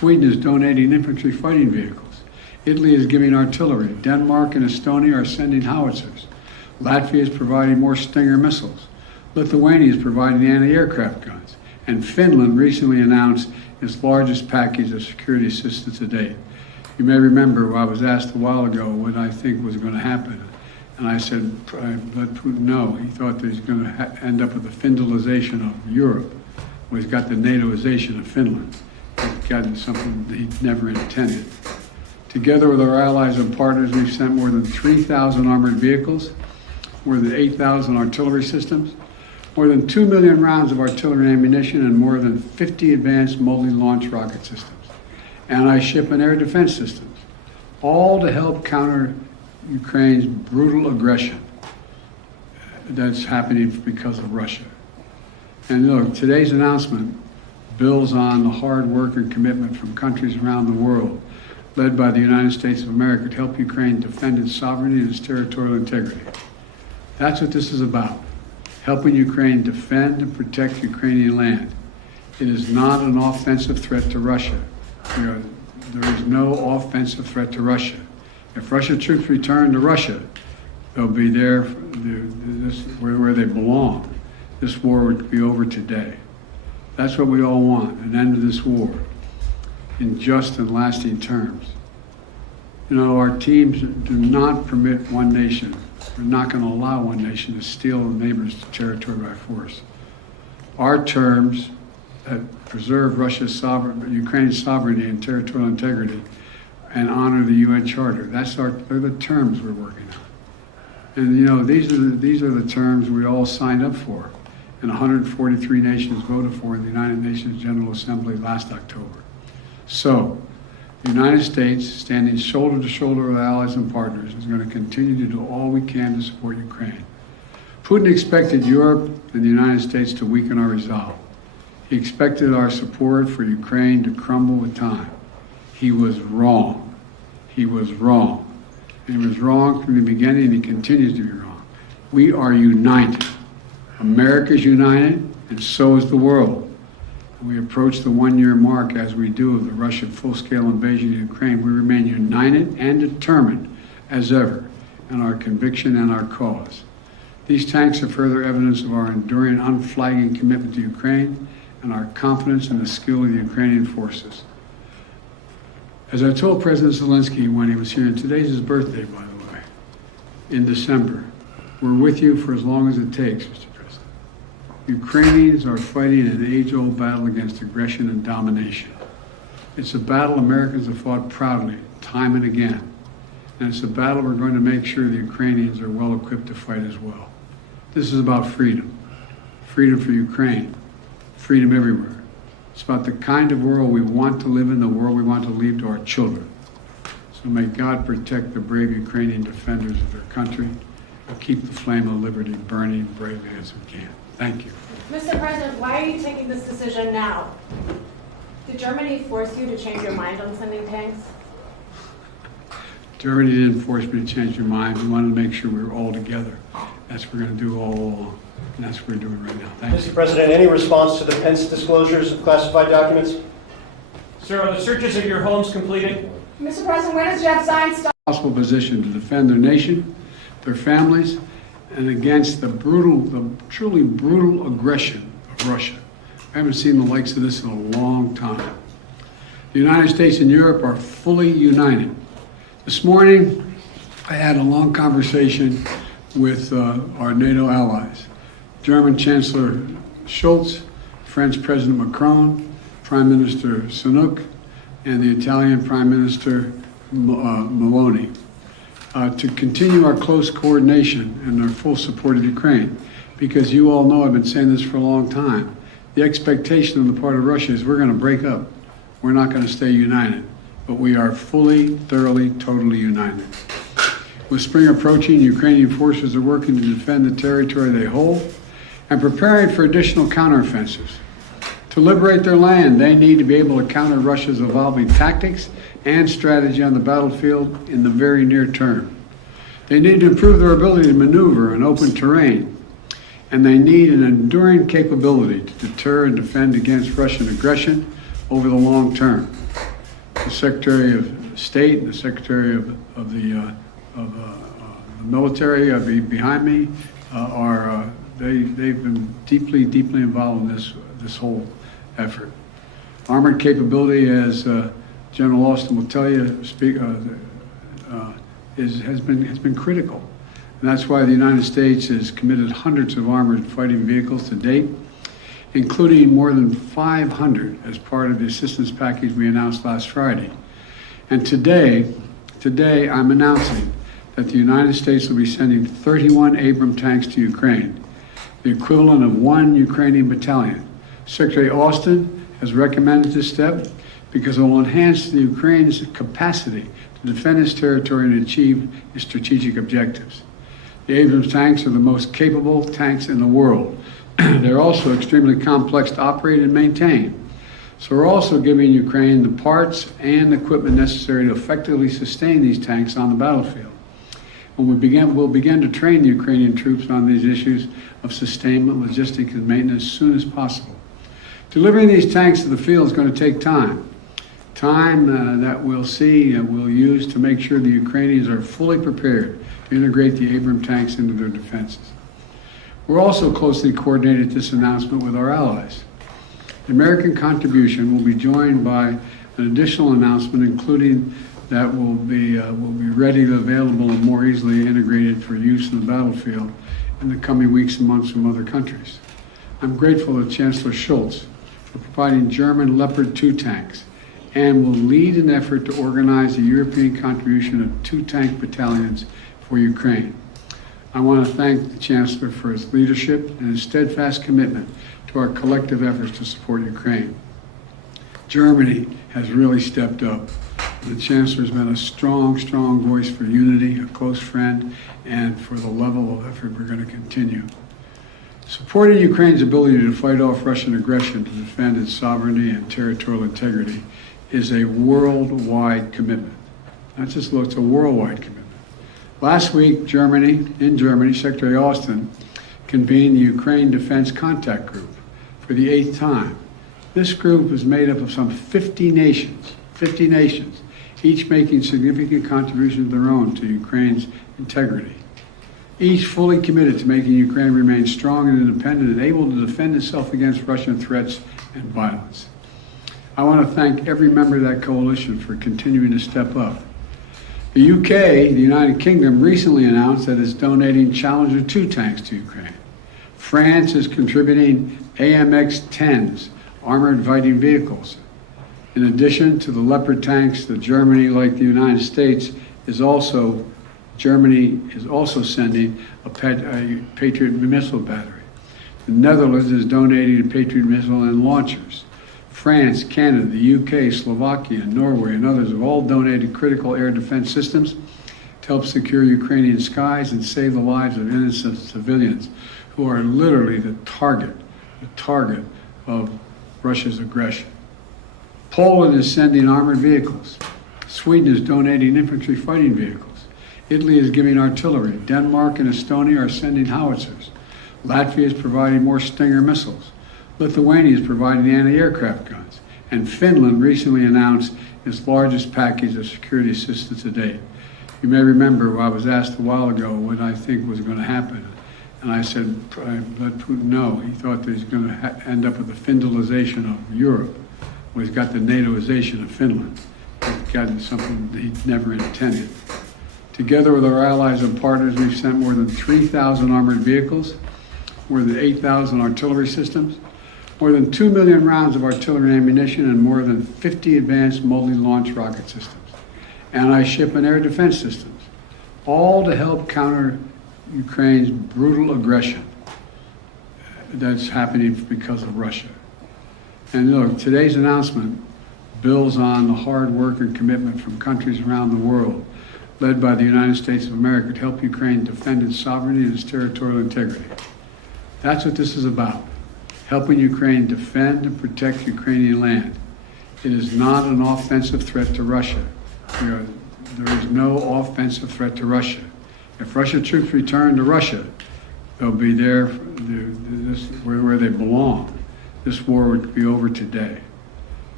Sweden is donating infantry fighting vehicles. Italy is giving artillery. Denmark and Estonia are sending howitzers. Latvia is providing more Stinger missiles. Lithuania is providing anti-aircraft guns. And Finland recently announced its largest package of security assistance to date. You may remember I was asked a while ago what I think was going to happen. And I said, I let Putin know. He thought that he's going to end up with the Finlandization of Europe. Well, he's got the NATOization of Finland. He's gotten something that he never intended. Together with our allies and partners, we've sent more than 3,000 armored vehicles, more than 8,000 artillery systems, more than 2 million rounds of artillery ammunition, and more than 50 advanced multi-launch rocket systems, anti-ship and air defense systems, all to help counter Ukraine's brutal aggression that's happening because of Russia. And look, today's announcement builds on the hard work and commitment from countries around the world, led by the United States of America, to help Ukraine defend its sovereignty and its territorial integrity. That's what this is about, helping Ukraine defend and protect Ukrainian land. It is not an offensive threat to Russia. There is no offensive threat to Russia. If Russian troops return to Russia, they'll be there where they belong. This war would be over today. That's what we all want, an end to this war in just and lasting terms. You know, our teams do not permit one nation. We're not going to allow one nation to steal a neighbor's territory by force. Our terms that preserve Ukraine's sovereignty and territorial integrity and honor the UN Charter. They're the terms we're working on. And you know, these are the terms we all signed up for, and 143 nations voted for in the United Nations General Assembly last October. So, the United States, standing shoulder to shoulder with allies and partners, is going to continue to do all we can to support Ukraine. Putin expected Europe and the United States to weaken our resolve. He expected our support for Ukraine to crumble with time. He was wrong. He was wrong. And he was wrong from the beginning, and he continues to be wrong. We are united. America is united, and so is the world. We approach the one-year mark, as we do, of the Russian full-scale invasion of Ukraine. We remain united and determined as ever in our conviction and our cause. These tanks are further evidence of our enduring, unflagging commitment to Ukraine and our confidence in the skill of the Ukrainian forces. As I told President Zelenskyy when he was here, and today's his birthday, by the way, in December, we're with you for as long as it takes, Mr. President. Ukrainians are fighting an age-old battle against aggression and domination. It's a battle Americans have fought proudly, time and again. And it's a battle we're going to make sure the Ukrainians are well equipped to fight as well. This is about freedom. Freedom for Ukraine. Freedom everywhere. It's about the kind of world we want to live in, the world we want to leave to our children. So may God protect the brave Ukrainian defenders of their country and keep the flame of liberty burning bravely as we can. Thank you. Mr. President, why are you taking this decision now? Did Germany force you to change your mind on sending tanks? Germany didn't force me to change your mind. We wanted to make sure we were all together. That's what we're going to do all along. And that's what we're doing right now. Thank you. Mr. President, any response to the Pence disclosures of classified documents? Sir, are the searches of your homes completed? Mr. President, when does Jeff Zients start? Possible position to defend their nation, their families, and against the truly brutal aggression of Russia. I haven't seen the likes of this in a long time. The United States and Europe are fully united. This morning, I had a long conversation with our NATO allies. German Chancellor Scholz, French President Macron, Prime Minister Sunak, and the Italian Prime Minister Meloni, to continue our close coordination and our full support of Ukraine. Because you all know, I've been saying this for a long time, the expectation on the part of Russia is we're going to break up. We're not going to stay united. But we are fully, thoroughly, totally united. With spring approaching, Ukrainian forces are working to defend the territory they hold and preparing for additional counteroffensives. To liberate their land, they need to be able to counter Russia's evolving tactics and strategy on the battlefield in the very near term. They need to improve their ability to maneuver in open terrain, and they need an enduring capability to deter and defend against Russian aggression over the long term. The Secretary of State and the Secretary of the military behind me they've been deeply involved in this whole effort. Armored capability, as General Austin will tell you, has been critical. And that's why the United States has committed hundreds of armored fighting vehicles to date, including more than 500 as part of the assistance package we announced last Friday. And today I'm announcing that the United States will be sending 31 Abrams tanks to Ukraine, the equivalent of 1 Ukrainian battalion. Secretary Austin has recommended this step because it will enhance the Ukraine's capacity to defend its territory and achieve its strategic objectives. The Abrams tanks are the most capable tanks in the world. They're also extremely complex to operate and maintain. So we're also giving Ukraine the parts and equipment necessary to effectively sustain these tanks on the battlefield. When we'll begin to train the Ukrainian troops on these issues of sustainment, logistics, and maintenance as soon as possible. Delivering these tanks to the field is going to take time. Time that we'll use to make sure the Ukrainians are fully prepared to integrate the Abrams tanks into their defenses. We're also closely coordinated this announcement with our allies. The American contribution will be joined by an additional announcement, including that will be readily available and more easily integrated for use in the battlefield in the coming weeks and months from other countries. I'm grateful to Chancellor Scholz for providing German Leopard 2 tanks and will lead an effort to organize a European contribution of 2 tank battalions for Ukraine. I want to thank the Chancellor for his leadership and his steadfast commitment to our collective efforts to support Ukraine. Germany has really stepped up. The Chancellor has been a strong voice for unity, a close friend, and for the level of effort we're going to continue. Supporting Ukraine's ability to fight off Russian aggression to defend its sovereignty and territorial integrity is a worldwide commitment. It's a worldwide commitment. Last week, in Germany, Secretary Austin convened the Ukraine Defense Contact Group for the 8th time. This group is made up of some 50 nations, each making significant contributions of their own to Ukraine's integrity. Each fully committed to making Ukraine remain strong and independent and able to defend itself against Russian threats and violence. I want to thank every member of that coalition for continuing to step up. The UK, the United Kingdom, recently announced that it's donating Challenger 2 tanks to Ukraine. France is contributing AMX-10s, armored fighting vehicles. In addition to the Leopard tanks, Germany, like the United States, Germany is also sending a Patriot missile battery. The Netherlands is donating a Patriot missile and launchers. France, Canada, the UK, Slovakia, Norway, and others have all donated critical air defense systems to help secure Ukrainian skies and save the lives of innocent civilians who are literally the target of Russia's aggression. Poland is sending armored vehicles. Sweden is donating infantry fighting vehicles. Italy is giving artillery. Denmark and Estonia are sending howitzers. Latvia is providing more Stinger missiles. Lithuania is providing anti-aircraft guns. And Finland recently announced its largest package of security assistance to date. You may remember I was asked a while ago what I think was going to happen. And I said, I let Putin know. He thought that he's going to end up with the Finlandization of Europe. Well, he's got the NATOization of Finland. He's gotten something that he never intended. Together with our allies and partners, we've sent more than 3,000 armored vehicles, more than 8,000 artillery systems, more than 2 million rounds of artillery ammunition, and more than 50 advanced multi-launch rocket systems, anti-ship and air defense systems, all to help counter Ukraine's brutal aggression that's happening because of Russia. And look, today's announcement builds on the hard work and commitment from countries around the world, led by the United States of America, to help Ukraine defend its sovereignty and its territorial integrity. That's what this is about, helping Ukraine defend and protect Ukrainian land. It is not an offensive threat to Russia. There is no offensive threat to Russia. If Russian troops return to Russia, they'll be there where they belong. This war would be over today.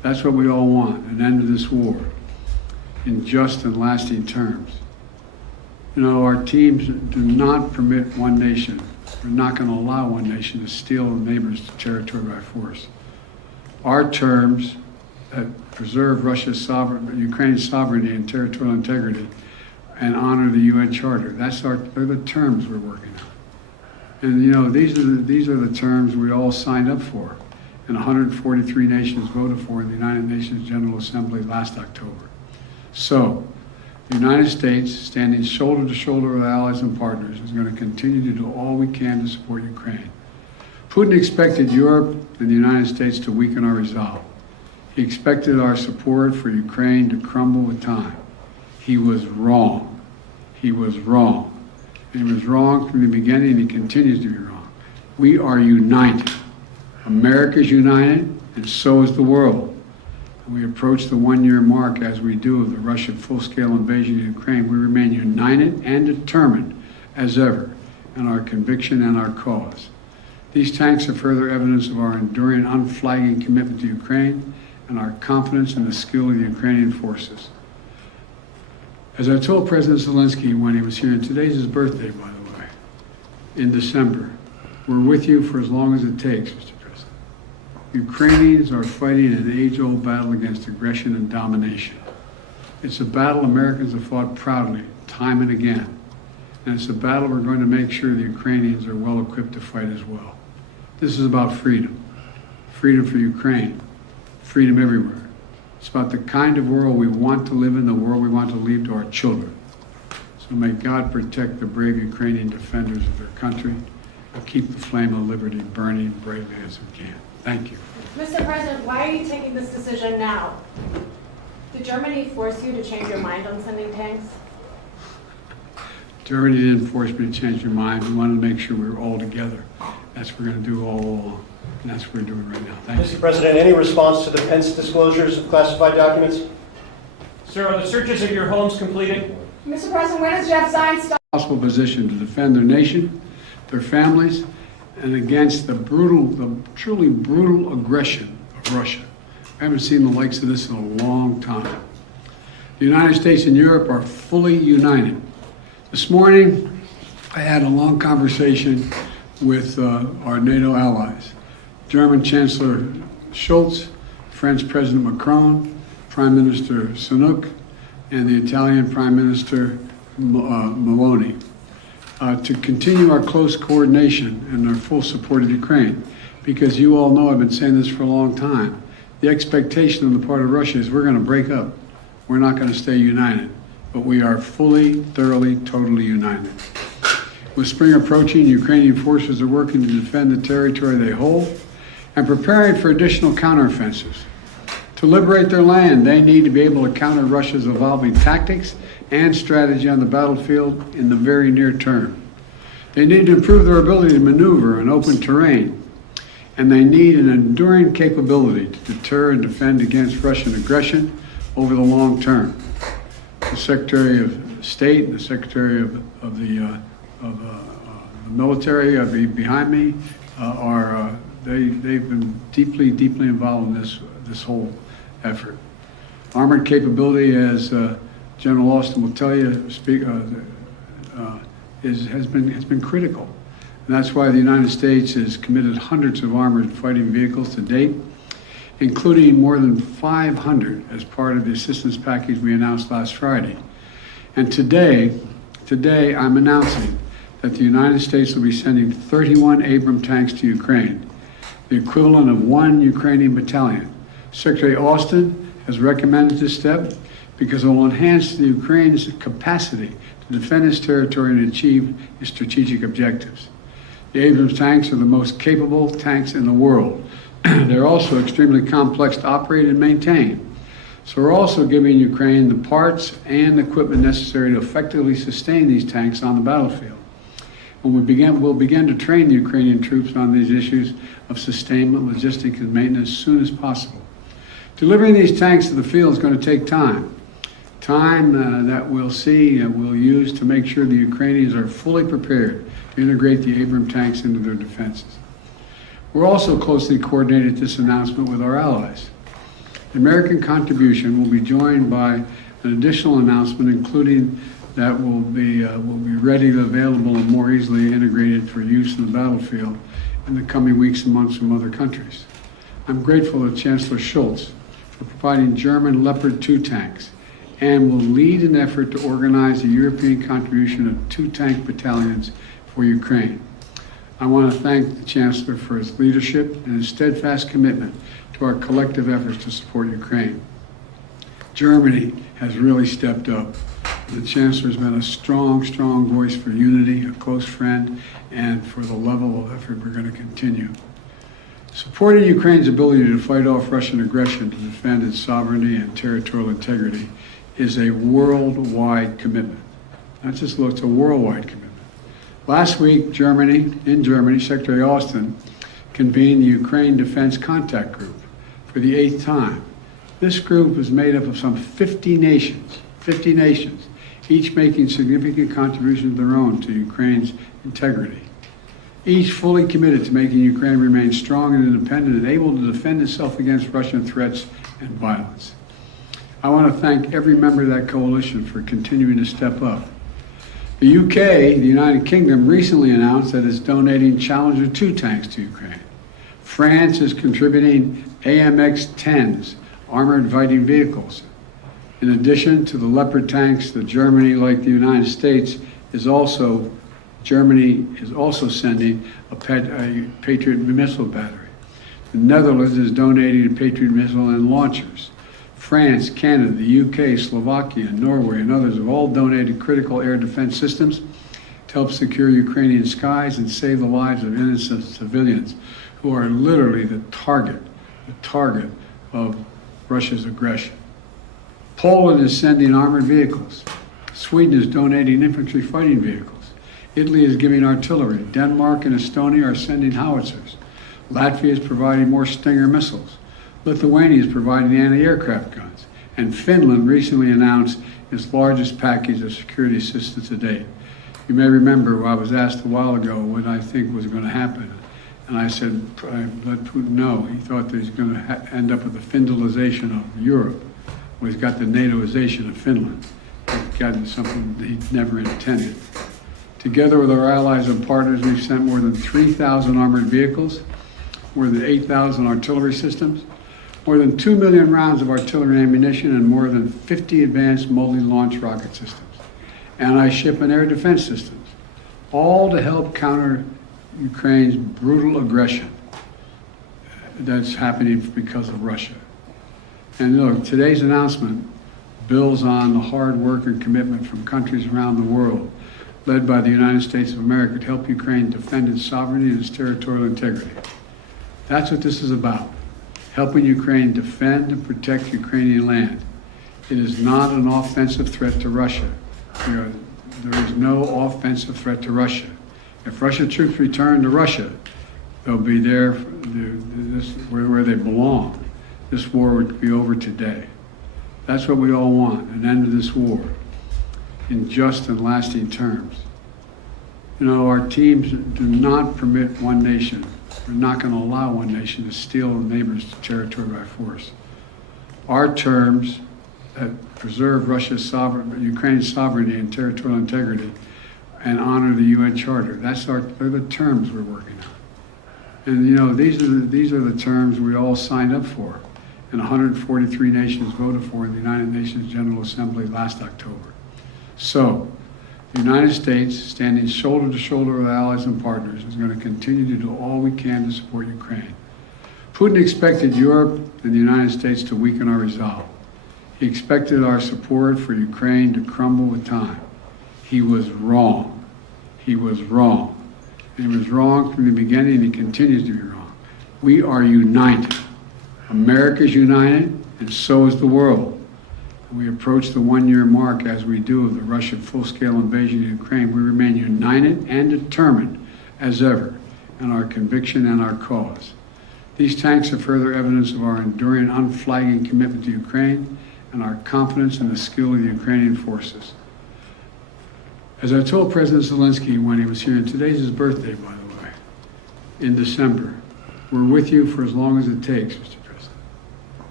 That's what we all want, an end to this war in just and lasting terms. You know, our teams do not permit one nation. We're not going to allow one nation to steal a neighbor's territory by force. Our terms that preserve Ukraine's sovereignty and territorial integrity and honor the UN Charter. They're the terms we're working on. And you know, these are the terms we all signed up for, and 143 nations voted for in the United Nations General Assembly last October. So, the United States, standing shoulder to shoulder with allies and partners, is going to continue to do all we can to support Ukraine. Putin expected Europe and the United States to weaken our resolve. He expected our support for Ukraine to crumble with time. He was wrong. He was wrong. And he was wrong from the beginning, and he continues to be wrong. We are united. America is united, and so is the world. And we approach the one-year mark, as we do, of the Russian full-scale invasion of Ukraine. We remain united and determined as ever in our conviction and our cause. These tanks are further evidence of our enduring, unflagging commitment to Ukraine and our confidence in the skill of the Ukrainian forces. As I told President Zelenskyy when he was here, and today's his birthday, by the way, in December, we're with you for as long as it takes, Mr. President. Ukrainians are fighting an age-old battle against aggression and domination. It's a battle Americans have fought proudly, time and again. And it's a battle we're going to make sure the Ukrainians are well equipped to fight as well. This is about freedom. Freedom for Ukraine. Freedom everywhere. It's about the kind of world we want to live in, the world we want to leave to our children. So may God protect the brave Ukrainian defenders of their country and keep the flame of liberty burning bravely as we can. Thank you. Mr. President, why are you taking this decision now? Did Germany force you to change your mind on sending tanks? Germany didn't force me to change your mind. We wanted to make sure we were all together. That's what we're going to do all along. And that's what we're doing right now. Thank you. Mr. President, any response to the Pence disclosures of classified documents? Sir, are the searches of your homes completed? Mr. President, when does Jeff Zients stop? Possible position to defend their nation, their families, and against the truly brutal aggression of Russia. I haven't seen the likes of this in a long time. The United States and Europe are fully united. This morning, I had a long conversation with our NATO allies. German Chancellor Scholz, French President Macron, Prime Minister Sunak, and the Italian Prime Minister Meloni, to continue our close coordination and our full support of Ukraine. Because you all know, I've been saying this for a long time, the expectation on the part of Russia is we're going to break up. We're not going to stay united. But we are fully, thoroughly, totally united. With spring approaching, Ukrainian forces are working to defend the territory they hold and preparing for additional counteroffensives. To liberate their land, they need to be able to counter Russia's evolving tactics and strategy on the battlefield in the very near term. They need to improve their ability to maneuver in open terrain, and they need an enduring capability to deter and defend against Russian aggression over the long term. The Secretary of State and the Secretary of the military behind me they've been deeply involved in this whole effort. Armored capability, as General Austin will tell you, has been critical, and that's why the United States has committed hundreds of armored fighting vehicles to date, including more than 500 as part of the assistance package we announced last Friday. And today I'm announcing that the United States will be sending 31 Abrams tanks to Ukraine, the equivalent of 1 Ukrainian battalion. Secretary Austin has recommended this step because it will enhance the Ukraine's capacity to defend its territory and achieve its strategic objectives. The Abrams tanks are the most capable tanks in the world. They're also extremely complex to operate and maintain. So we're also giving Ukraine the parts and equipment necessary to effectively sustain these tanks on the battlefield. When we'll begin to train the Ukrainian troops on these issues of sustainment, logistics, and maintenance as soon as possible. Delivering these tanks to the field is going to take time. Time that we'll use to make sure the Ukrainians are fully prepared to integrate the Abrams tanks into their defenses. We're also closely coordinated this announcement with our allies. The American contribution will be joined by an additional announcement, including that will be ready, available, and more easily integrated for use in the battlefield in the coming weeks and months from other countries. I'm grateful to Chancellor Schultz for providing German Leopard 2 tanks and will lead an effort to organize the European contribution of 2 tank battalions for Ukraine. I want to thank the Chancellor for his leadership and his steadfast commitment to our collective efforts to support Ukraine. Germany has really stepped up. The Chancellor has been a strong voice for unity, a close friend, and for the level of effort we're going to continue. Supporting Ukraine's ability to fight off Russian aggression to defend its sovereignty and territorial integrity is a worldwide commitment. Not just it's a worldwide commitment. Last week, in Germany, Secretary Austin convened the Ukraine Defense Contact Group for the 8th time. This group is made up of some 50 nations, each making significant contributions of their own to Ukraine's integrity. Each fully committed to making Ukraine remain strong and independent and able to defend itself against Russian threats and violence. I want to thank every member of that coalition for continuing to step up. The UK, the United Kingdom, recently announced that it's donating Challenger 2 tanks to Ukraine. France is contributing AMX-10s, armored fighting vehicles. In addition to the Leopard tanks, Germany, like the United States, Germany is also sending a Patriot missile battery. The Netherlands is donating a Patriot missile and launchers. France, Canada, the UK, Slovakia, Norway, and others have all donated critical air defense systems to help secure Ukrainian skies and save the lives of innocent civilians who are literally the target of Russia's aggression. Poland is sending armored vehicles. Sweden is donating infantry fighting vehicles. Italy is giving artillery. Denmark and Estonia are sending howitzers. Latvia is providing more Stinger missiles. Lithuania is providing anti-aircraft guns. And Finland recently announced its largest package of security assistance to date. You may remember I was asked a while ago what I think was going to happen. And I said, I let Putin know. He thought that he's going to end up with the Finlandization of Europe. Well, he's got the NATOization of Finland. He's gotten something that he never intended. Together with our allies and partners, we've sent more than 3,000 armored vehicles, more than 8,000 artillery systems, more than 2 million rounds of artillery ammunition, and more than 50 advanced multi-launch rocket systems, anti-ship and air defense systems, all to help counter Ukraine's brutal aggression that's happening because of Russia. And look, today's announcement builds on the hard work and commitment from countries around the world, led by the United States of America, to help Ukraine defend its sovereignty and its territorial integrity. That's what this is about, helping Ukraine defend and protect Ukrainian land. It is not an offensive threat to Russia. There is no offensive threat to Russia. If Russian troops return to Russia, they'll be there where they belong. This war would be over today. That's what we all want, an end to this war in just and lasting terms. You know, our teams do not permit one nation. We're not going to allow one nation to steal a neighbor's territory by force. Our terms that preserve Ukraine's sovereignty and territorial integrity and honor the UN Charter. They're the terms we're working on. And you know, these are the terms we all signed up for, and 143 nations voted for in the United Nations General Assembly last October. So, the United States, standing shoulder to shoulder with allies and partners, is going to continue to do all we can to support Ukraine. Putin expected Europe and the United States to weaken our resolve. He expected our support for Ukraine to crumble with time. He was wrong. He was wrong. And he was wrong from the beginning, and he continues to be wrong. We are united. America's united, and so is the world. We approach the one-year mark, as we do, of the Russian full-scale invasion of Ukraine. We remain united and determined as ever in our conviction and our cause. These tanks are further evidence of our enduring, unflagging commitment to Ukraine and our confidence in the skill of the Ukrainian forces. As I told President Zelenskyy when he was here, and today's his birthday, by the way, in December, we're with you for as long as it takes, Mr. President.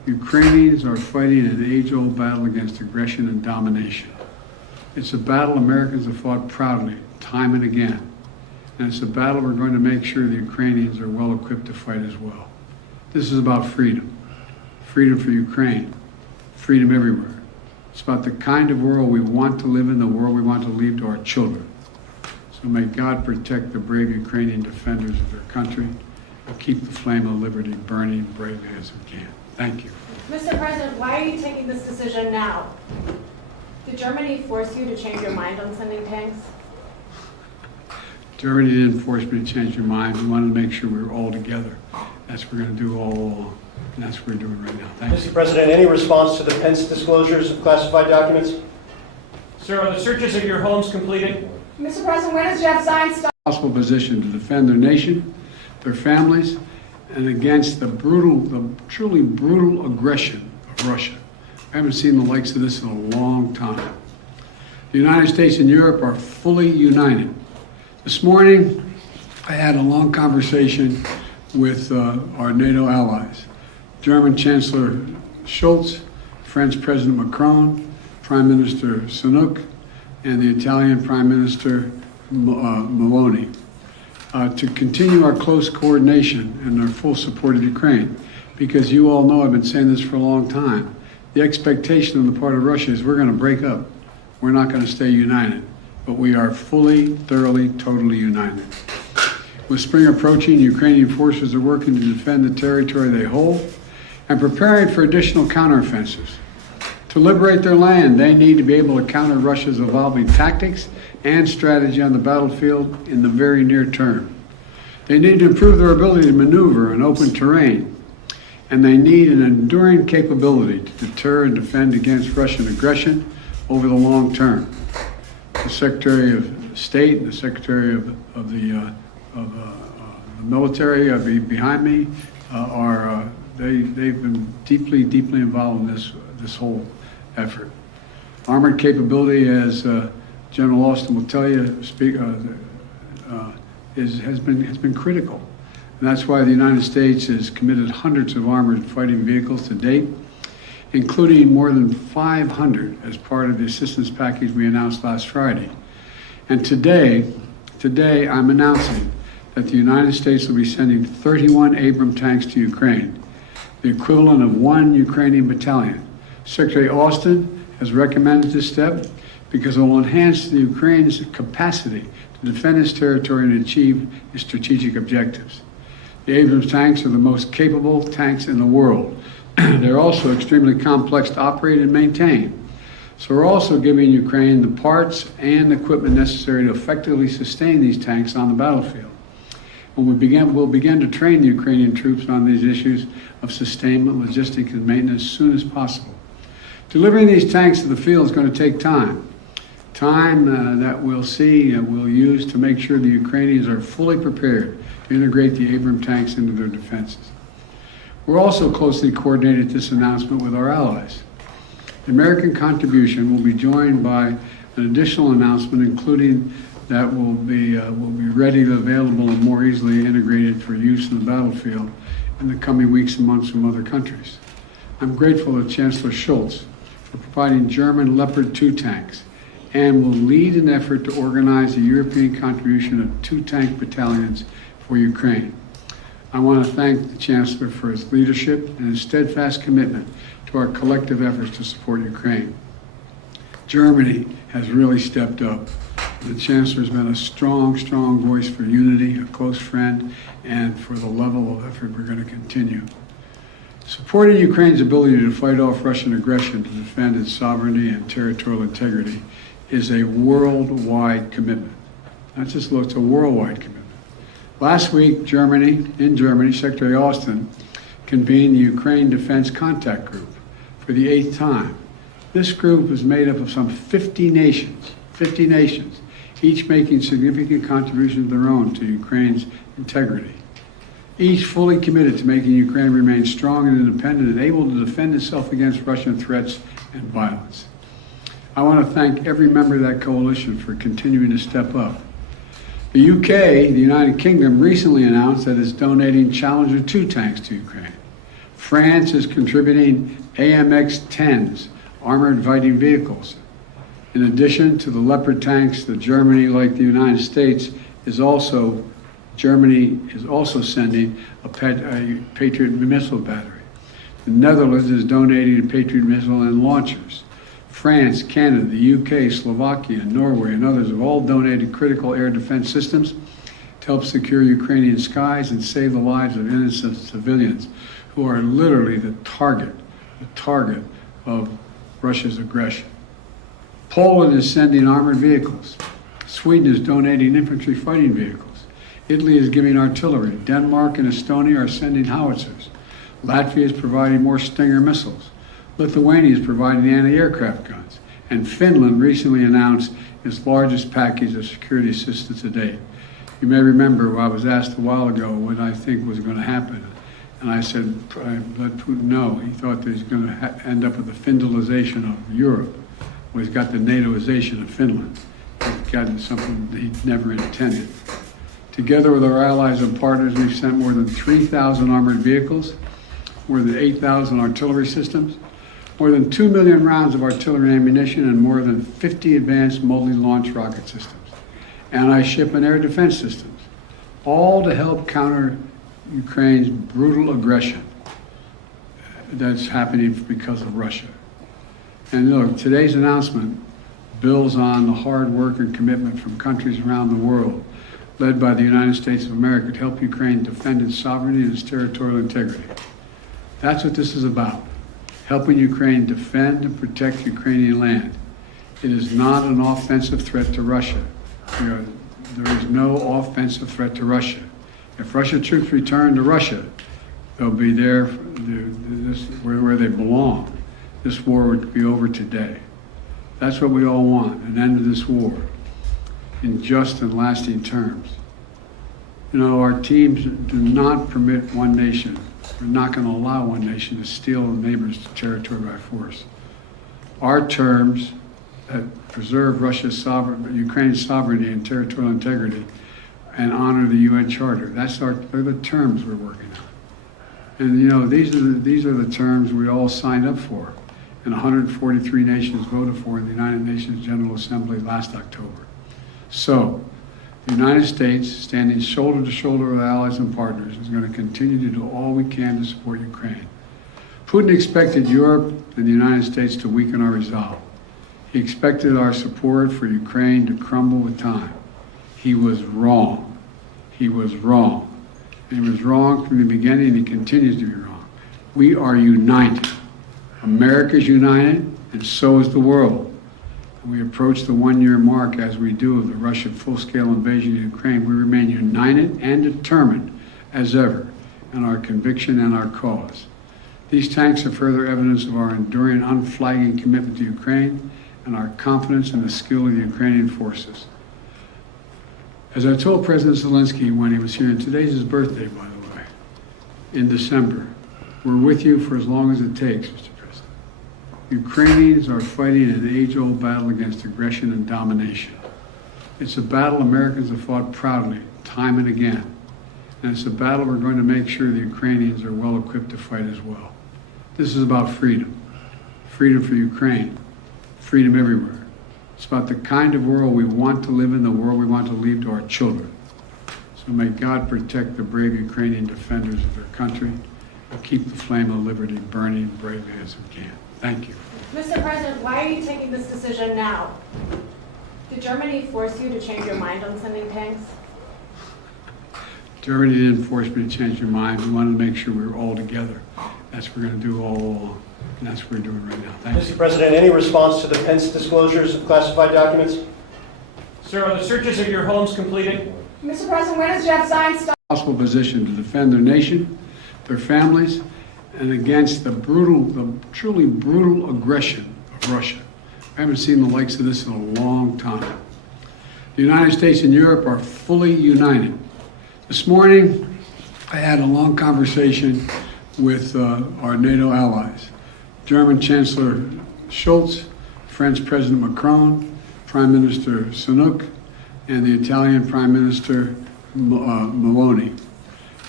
Ukrainians are fighting an age-old battle against aggression and domination. It's a battle Americans have fought proudly, time and again. And it's a battle we're going to make sure the Ukrainians are well equipped to fight as well. This is about freedom. Freedom for Ukraine. Freedom everywhere. It's about the kind of world we want to live in, the world we want to leave to our children. So may God protect the brave Ukrainian defenders of their country and keep the flame of liberty burning bravely as we can. Thank you. Mr. President, why are you taking this decision now? Did Germany force you to change your mind on sending tanks? Germany didn't force me to change your mind. We wanted to make sure we were all together. That's what we're going to do all along. And that's what we're doing right now. Thank you. Mr. President, any response to the Pence disclosures of classified documents? Sir, are the searches of your homes completed? Mr. President, when does Jeff Zients stop? Possible position to defend their nation, their families, and against the truly brutal aggression of Russia. I haven't seen the likes of this in a long time. The United States and Europe are fully united. This morning, I had a long conversation with our NATO allies. German Chancellor Scholz, French President Macron, Prime Minister Sunak, and the Italian Prime Minister Meloni, to continue our close coordination and our full support of Ukraine. Because you all know, I've been saying this for a long time, the expectation on the part of Russia is we're going to break up. We're not going to stay united. But we are fully, thoroughly, totally united. With spring approaching, Ukrainian forces are working to defend the territory they hold and preparing for additional counteroffensives. To liberate their land, they need to be able to counter Russia's evolving tactics and strategy on the battlefield in the very near term. They need to improve their ability to maneuver in open terrain, and they need an enduring capability to deter and defend against Russian aggression over the long term. The Secretary of State and the Secretary of the military behind me they've been deeply involved in this whole effort. Armored capability, as General Austin will tell you, has been critical, and that's why the United States has committed hundreds of armored fighting vehicles to date, including more than 500 as part of the assistance package we announced last Friday. And today I'm announcing that the United States will be sending 31 Abrams tanks to Ukraine, the equivalent of 1 Ukrainian battalion. Secretary Austin has recommended this step because it will enhance the Ukraine's capacity to defend its territory and achieve its strategic objectives. The Abrams tanks are the most capable tanks in the world. They're also extremely complex to operate and maintain. So we're also giving Ukraine the parts and equipment necessary to effectively sustain these tanks on the battlefield. When we'll begin to train the Ukrainian troops on these issues of sustainment, logistics, and maintenance as soon as possible. Delivering these tanks to the field is going to take time. Time that we'll use to make sure the Ukrainians are fully prepared to integrate the Abrams tanks into their defenses. We're also closely coordinated this announcement with our allies. The American contribution will be joined by an additional announcement, including that will be ready, available, and more easily integrated for use in the battlefield in the coming weeks and months from other countries. I'm grateful to Chancellor Scholz for providing German Leopard 2 tanks and will lead an effort to organize a European contribution of 2 tank battalions for Ukraine. I want to thank the Chancellor for his leadership and his steadfast commitment to our collective efforts to support Ukraine. Germany has really stepped up. The Chancellor has been a strong voice for unity, a close friend, and for the level of effort we're going to continue. Supporting Ukraine's ability to fight off Russian aggression to defend its sovereignty and territorial integrity is a worldwide commitment. Not just it's a worldwide commitment. Last week, in Germany, Secretary Austin convened the Ukraine Defense Contact Group for the 8th time. This group is made up of some 50 nations, each making significant contributions of their own to Ukraine's integrity. Each fully committed to making Ukraine remain strong and independent and able to defend itself against Russian threats and violence. I want to thank every member of that coalition for continuing to step up. The UK, the United Kingdom, recently announced that it's donating Challenger 2 tanks to Ukraine. France is contributing AMX-10s, armored fighting vehicles. In addition to the Leopard tanks that Germany, like the United States, Germany is also sending a Patriot missile battery. The Netherlands is donating a Patriot missile and launchers. France, Canada, the UK, Slovakia, Norway, and others have all donated critical air defense systems to help secure Ukrainian skies and save the lives of innocent civilians who are literally the target of Russia's aggression. Poland is sending armored vehicles. Sweden is donating infantry fighting vehicles. Italy is giving artillery. Denmark and Estonia are sending howitzers. Latvia is providing more Stinger missiles. Lithuania is providing anti-aircraft guns. And Finland recently announced its largest package of security assistance to date. You may remember I was asked a while ago what I think was going to happen. And I said, I let Putin know. He thought that he's going to end up with the Finlandization of Europe. Well, he's got the NATOization of Finland. He's gotten something that he never intended. Together with our allies and partners, we've sent more than 3,000 armored vehicles, more than 8,000 artillery systems, more than 2 million rounds of artillery ammunition, and more than 50 advanced multi-launch rocket systems, anti-ship and air defense systems, all to help counter Ukraine's brutal aggression that's happening because of Russia. And look, today's announcement builds on the hard work and commitment from countries around the world, led by the United States of America, to help Ukraine defend its sovereignty and its territorial integrity. That's what this is about, helping Ukraine defend and protect Ukrainian land. It is not an offensive threat to Russia. There is no offensive threat to Russia. If Russian troops return to Russia, they'll be there where they belong. This war would be over today. That's what we all want, an end to this war in just and lasting terms. You know, our teams do not permit one nation. We're not going to allow one nation to steal a neighbor's territory by force. Our terms that preserve Ukraine's sovereignty and territorial integrity and honor the UN Charter. They're the terms we're working on. And you know, these are the terms we all signed up for, and 143 nations voted for in the United Nations General Assembly last October. So, the United States, standing shoulder to shoulder with allies and partners, is going to continue to do all we can to support Ukraine. Putin expected Europe and the United States to weaken our resolve. He expected our support for Ukraine to crumble with time. He was wrong. He was wrong. And he was wrong from the beginning, and he continues to be wrong. We are united. America is united, and so is the world. We approach the one-year mark, as we do, of the Russian full-scale invasion of Ukraine. We remain united and determined as ever in our conviction and our cause. These tanks are further evidence of our enduring, unflagging commitment to Ukraine and our confidence in the skill of the Ukrainian forces. As I told President Zelenskyy when he was here, and today's his birthday, by the way, in December, we're with you for as long as it takes, Mr. President. Ukrainians are fighting an age-old battle against aggression and domination. It's a battle Americans have fought proudly, time and again. And it's a battle we're going to make sure the Ukrainians are well equipped to fight as well. This is about freedom. Freedom for Ukraine. Freedom everywhere. It's about the kind of world we want to live in, the world we want to leave to our children. So may God protect the brave Ukrainian defenders of their country and keep the flame of liberty burning bravely as we can. Thank you. Mr. President, why are you taking this decision now? Did Germany force you to change your mind on sending tanks? Germany didn't force me to change your mind. We wanted to make sure we were all together. That's what we're going to do all along. And that's what we're doing right now. Thank you. Mr. President, any response to the Pence disclosures of classified documents? Sir, are the searches of your homes completed? Mr. President, when does Jeff Zients start? Possible position to defend their nation, their families, and against the truly brutal aggression of Russia. I haven't seen the likes of this in a long time. The United States and Europe are fully united. This morning, I had a long conversation with our NATO allies. German Chancellor Scholz, French President Macron, Prime Minister Sunak, and the Italian Prime Minister Meloni.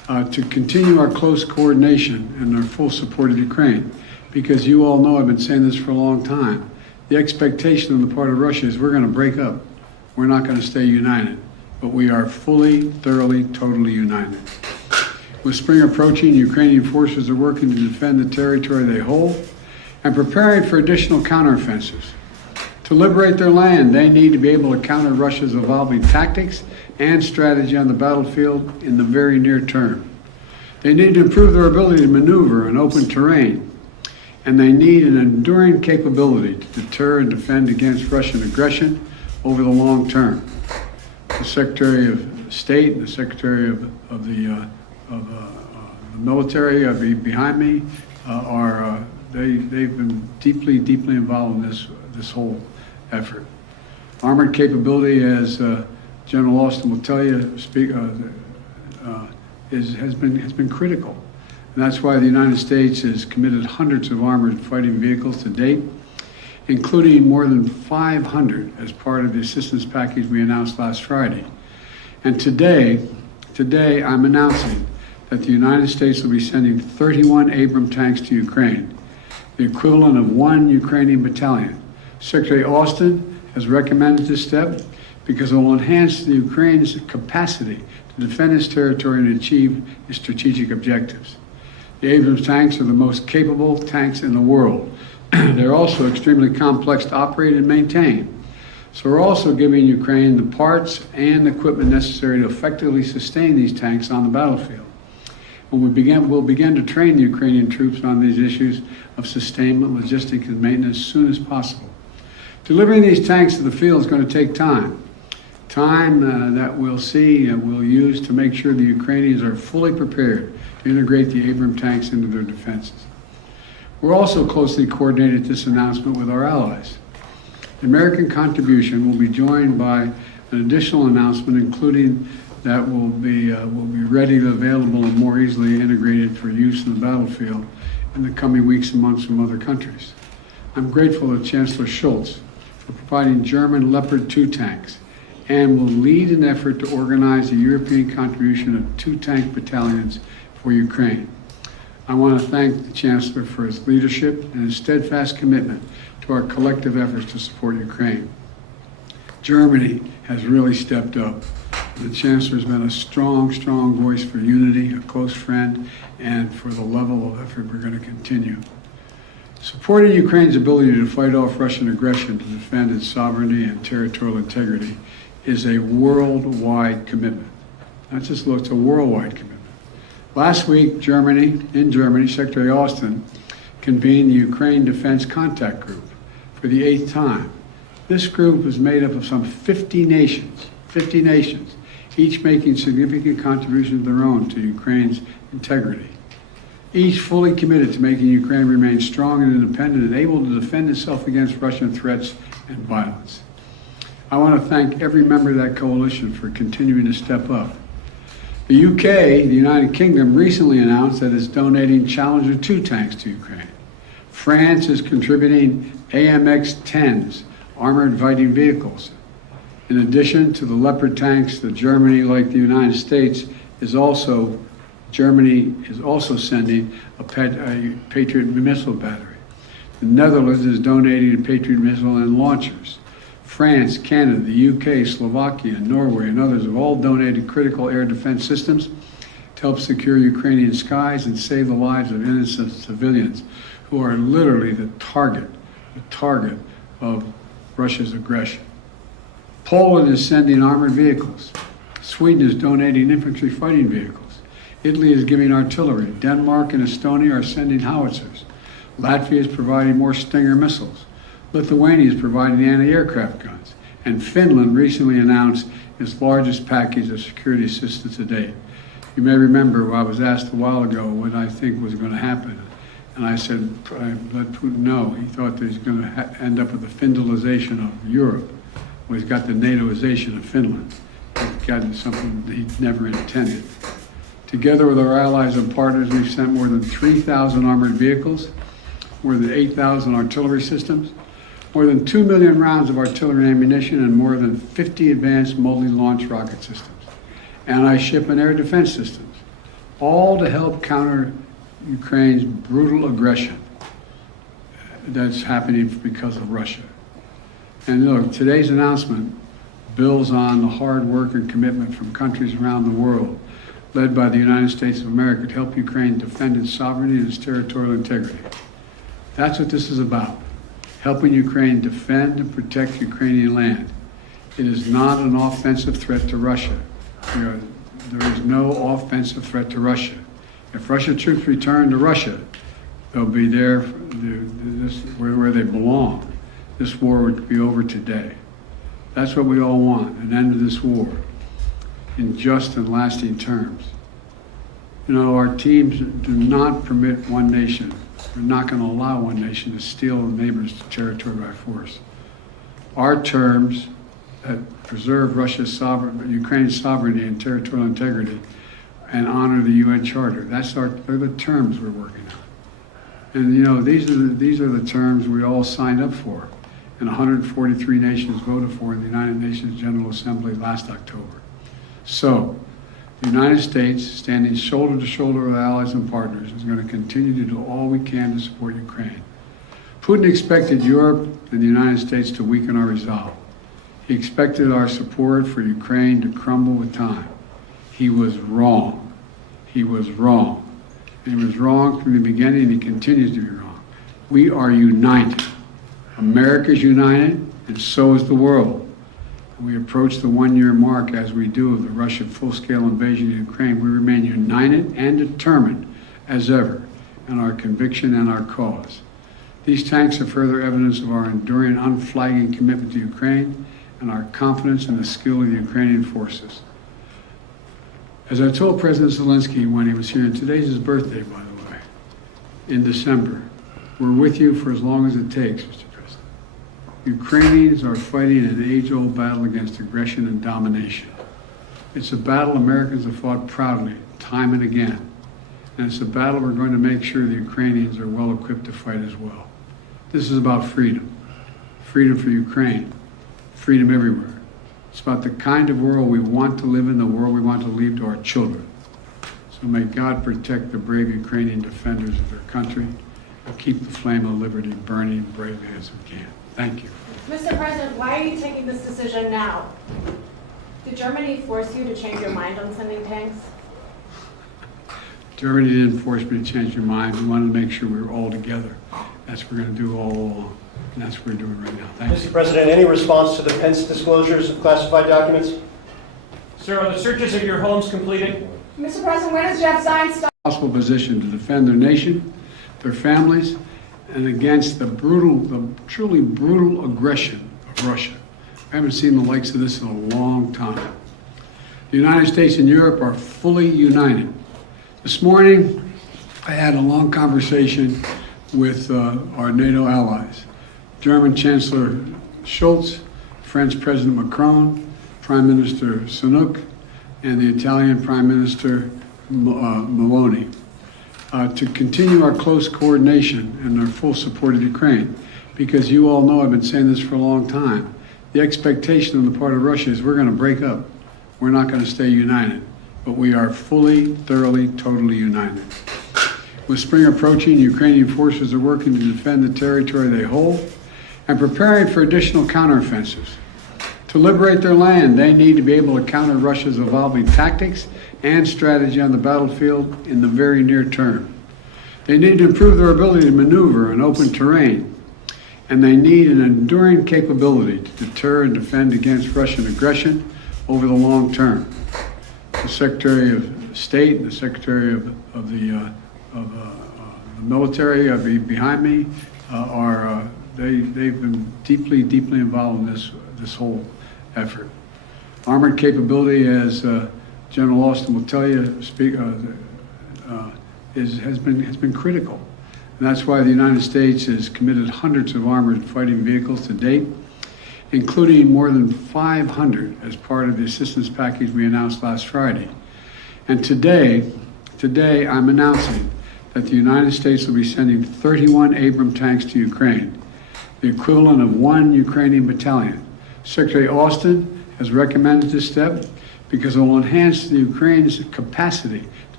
to continue our close coordination and our full support of Ukraine. Because you all know I've been saying this for a long time. The expectation on the part of Russia is we're going to break up. We're not going to stay united. But we are fully, thoroughly, totally united. With spring approaching, Ukrainian forces are working to defend the territory they hold and preparing for additional counteroffensives. To liberate their land, they need to be able to counter Russia's evolving tactics and strategy on the battlefield in the very near term. They need to improve their ability to maneuver in open terrain, and they need an enduring capability to deter and defend against Russian aggression over the long term. The Secretary of State and the Secretary of the military behind me they've been deeply involved in this whole effort. Armored capability, as General Austin will tell you, has been critical, and that's why the United States has committed hundreds of armored fighting vehicles to date, including more than 500 as part of the assistance package we announced last Friday. And today I'm announcing that the United States will be sending 31 Abrams tanks to Ukraine, the equivalent of 1 Ukrainian battalion. Secretary Austin has recommended this step because it will enhance the Ukraine's capacity to defend its territory and achieve its strategic objectives. The Abrams tanks are the most capable tanks in the world. They're also extremely complex to operate and maintain. So we're also giving Ukraine the parts and equipment necessary to effectively sustain these tanks on the battlefield. We'll begin to train the Ukrainian troops on these issues of sustainment, logistics, and maintenance as soon as possible. Delivering these tanks to the field is going to take time. Time that we'll use to make sure the Ukrainians are fully prepared to integrate the Abrams tanks into their defenses. We're also closely coordinated this announcement with our allies. The American contribution will be joined by an additional announcement, including that will be readily available and more easily integrated for use in the battlefield in the coming weeks and months from other countries. I'm grateful to Chancellor Scholz for providing German Leopard 2 tanks and will lead an effort to organize a European contribution of 2 tank battalions for Ukraine. I want to thank the Chancellor for his leadership and his steadfast commitment to our collective efforts to support Ukraine. Germany has really stepped up. The Chancellor has been a strong voice for unity, a close friend, and for the level of effort we're going to continue. Supporting Ukraine's ability to fight off Russian aggression to defend its sovereignty and territorial integrity is a worldwide commitment. Not just it's a worldwide commitment. Last week, in Germany, Secretary Austin convened the Ukraine Defense Contact Group for the 8th time. This group is made up of some 50 nations, each making significant contributions of their own to Ukraine's integrity. Each fully committed to making Ukraine remain strong and independent and able to defend itself against Russian threats and violence. I want to thank every member of that coalition for continuing to step up. The UK, the United Kingdom, recently announced that it's donating Challenger 2 tanks to Ukraine. France is contributing AMX-10s, armored fighting vehicles. In addition to the Leopard tanks, Germany, like the United States, Germany is also sending a Patriot missile battery. The Netherlands is donating a Patriot missile and launchers. France, Canada, the UK, Slovakia, Norway, and others have all donated critical air defense systems to help secure Ukrainian skies and save the lives of innocent civilians who are literally the target of Russia's aggression. Poland is sending armored vehicles. Sweden is donating infantry fighting vehicles. Italy is giving artillery. Denmark and Estonia are sending howitzers. Latvia is providing more Stinger missiles. Lithuania is providing anti-aircraft guns. And Finland recently announced its largest package of security assistance to date. You may remember I was asked a while ago what I think was going to happen. And I said, I let Putin know. He thought that he's going to end up with the Finlandization of Europe. Well, he's got the NATOization of Finland. He's gotten something that he never intended. Together with our allies and partners, we've sent more than 3,000 armored vehicles, more than 8,000 artillery systems, more than 2 million rounds of artillery ammunition, and more than 50 advanced multi-launch rocket systems, anti-ship and air defense systems. all to help counter Ukraine's brutal aggression that's happening because of Russia. And look, today's announcement builds on the hard work and commitment from countries around the world, led by the United States of America, to help Ukraine defend its sovereignty and its territorial integrity. That's what this is about, helping Ukraine defend and protect Ukrainian land. It is not an offensive threat to Russia. There is no offensive threat to Russia. If Russian troops return to Russia, they'll be there where they belong. This war would be over today. That's what we all want, an end to this war in just and lasting terms. You know, our teams do not permit one nation. We're not going to allow one nation to steal a neighbor's territory by force. Our terms that preserve Ukraine's sovereignty and territorial integrity and honor the UN Charter. They're the terms we're working on. And you know, these are the terms we all signed up for, and 143 nations voted for in the United Nations General Assembly last October. So, the United States, standing shoulder to shoulder with allies and partners, is going to continue to do all we can to support Ukraine. Putin expected Europe and the United States to weaken our resolve. He expected our support for Ukraine to crumble with time. He was wrong. He was wrong. And he was wrong from the beginning, and he continues to be wrong. We are united. America is united, and so is the world. We approach the one-year mark, as we do, of the Russian full-scale invasion of Ukraine. We remain united and determined as ever in our conviction and our cause. These tanks are further evidence of our enduring, unflagging commitment to Ukraine and our confidence in the skill of the Ukrainian forces. As I told President Zelenskyy when he was here, and today's his birthday, by the way, in December, we're with you for as long as it takes, Mr. President. Ukrainians are fighting an age-old battle against aggression and domination. It's a battle Americans have fought proudly, time and again. And it's a battle we're going to make sure the Ukrainians are well equipped to fight as well. This is about freedom. Freedom for Ukraine. Freedom everywhere. It's about the kind of world we want to live in, the world we want to leave to our children. So may God protect the brave Ukrainian defenders of their country and keep the flame of liberty burning bravely as we can. Thank you. Mr. President, why are you taking this decision now? Did Germany force you to change your mind on sending tanks? Germany didn't force me to change your mind. We wanted to make sure we were all together. That's what we're going to do all along. And that's what we're doing right now. Thank you. Mr. President, any response to the Pence disclosures of classified documents? Sir, are the searches of your homes completed? Mr. President, when does Jeff Zients stop? Possible position to defend their nation, their families, and against the truly brutal aggression of Russia. I haven't seen the likes of this in a long time. The United States and Europe are fully united. This morning, I had a long conversation with our NATO allies. German Chancellor Scholz, French President Macron, Prime Minister Sunak, and the Italian Prime Minister Meloni, to continue our close coordination and our full support of Ukraine. Because you all know, I've been saying this for a long time, the expectation on the part of Russia is we're going to break up. We're not going to stay united. But we are fully, thoroughly, totally united. With spring approaching, Ukrainian forces are working to defend the territory they hold and preparing for additional counteroffensives. To liberate their land, they need to be able to counter Russia's evolving tactics and strategy on the battlefield in the very near term. They need to improve their ability to maneuver in open terrain, and they need an enduring capability to deter and defend against Russian aggression over the long term. The Secretary of State and the Secretary of the military behind me they've been deeply involved in this whole effort. Armored capability, as General Austin will tell you, has been critical, and that's why the United States has committed hundreds of armored fighting vehicles to date, including more than 500 as part of the assistance package we announced last Friday. And today I'm announcing that the United States will be sending 31 Abrams tanks to Ukraine, the equivalent of 1 Ukrainian battalion. Secretary Austin has recommended this step because it will enhance the Ukraine's capacity to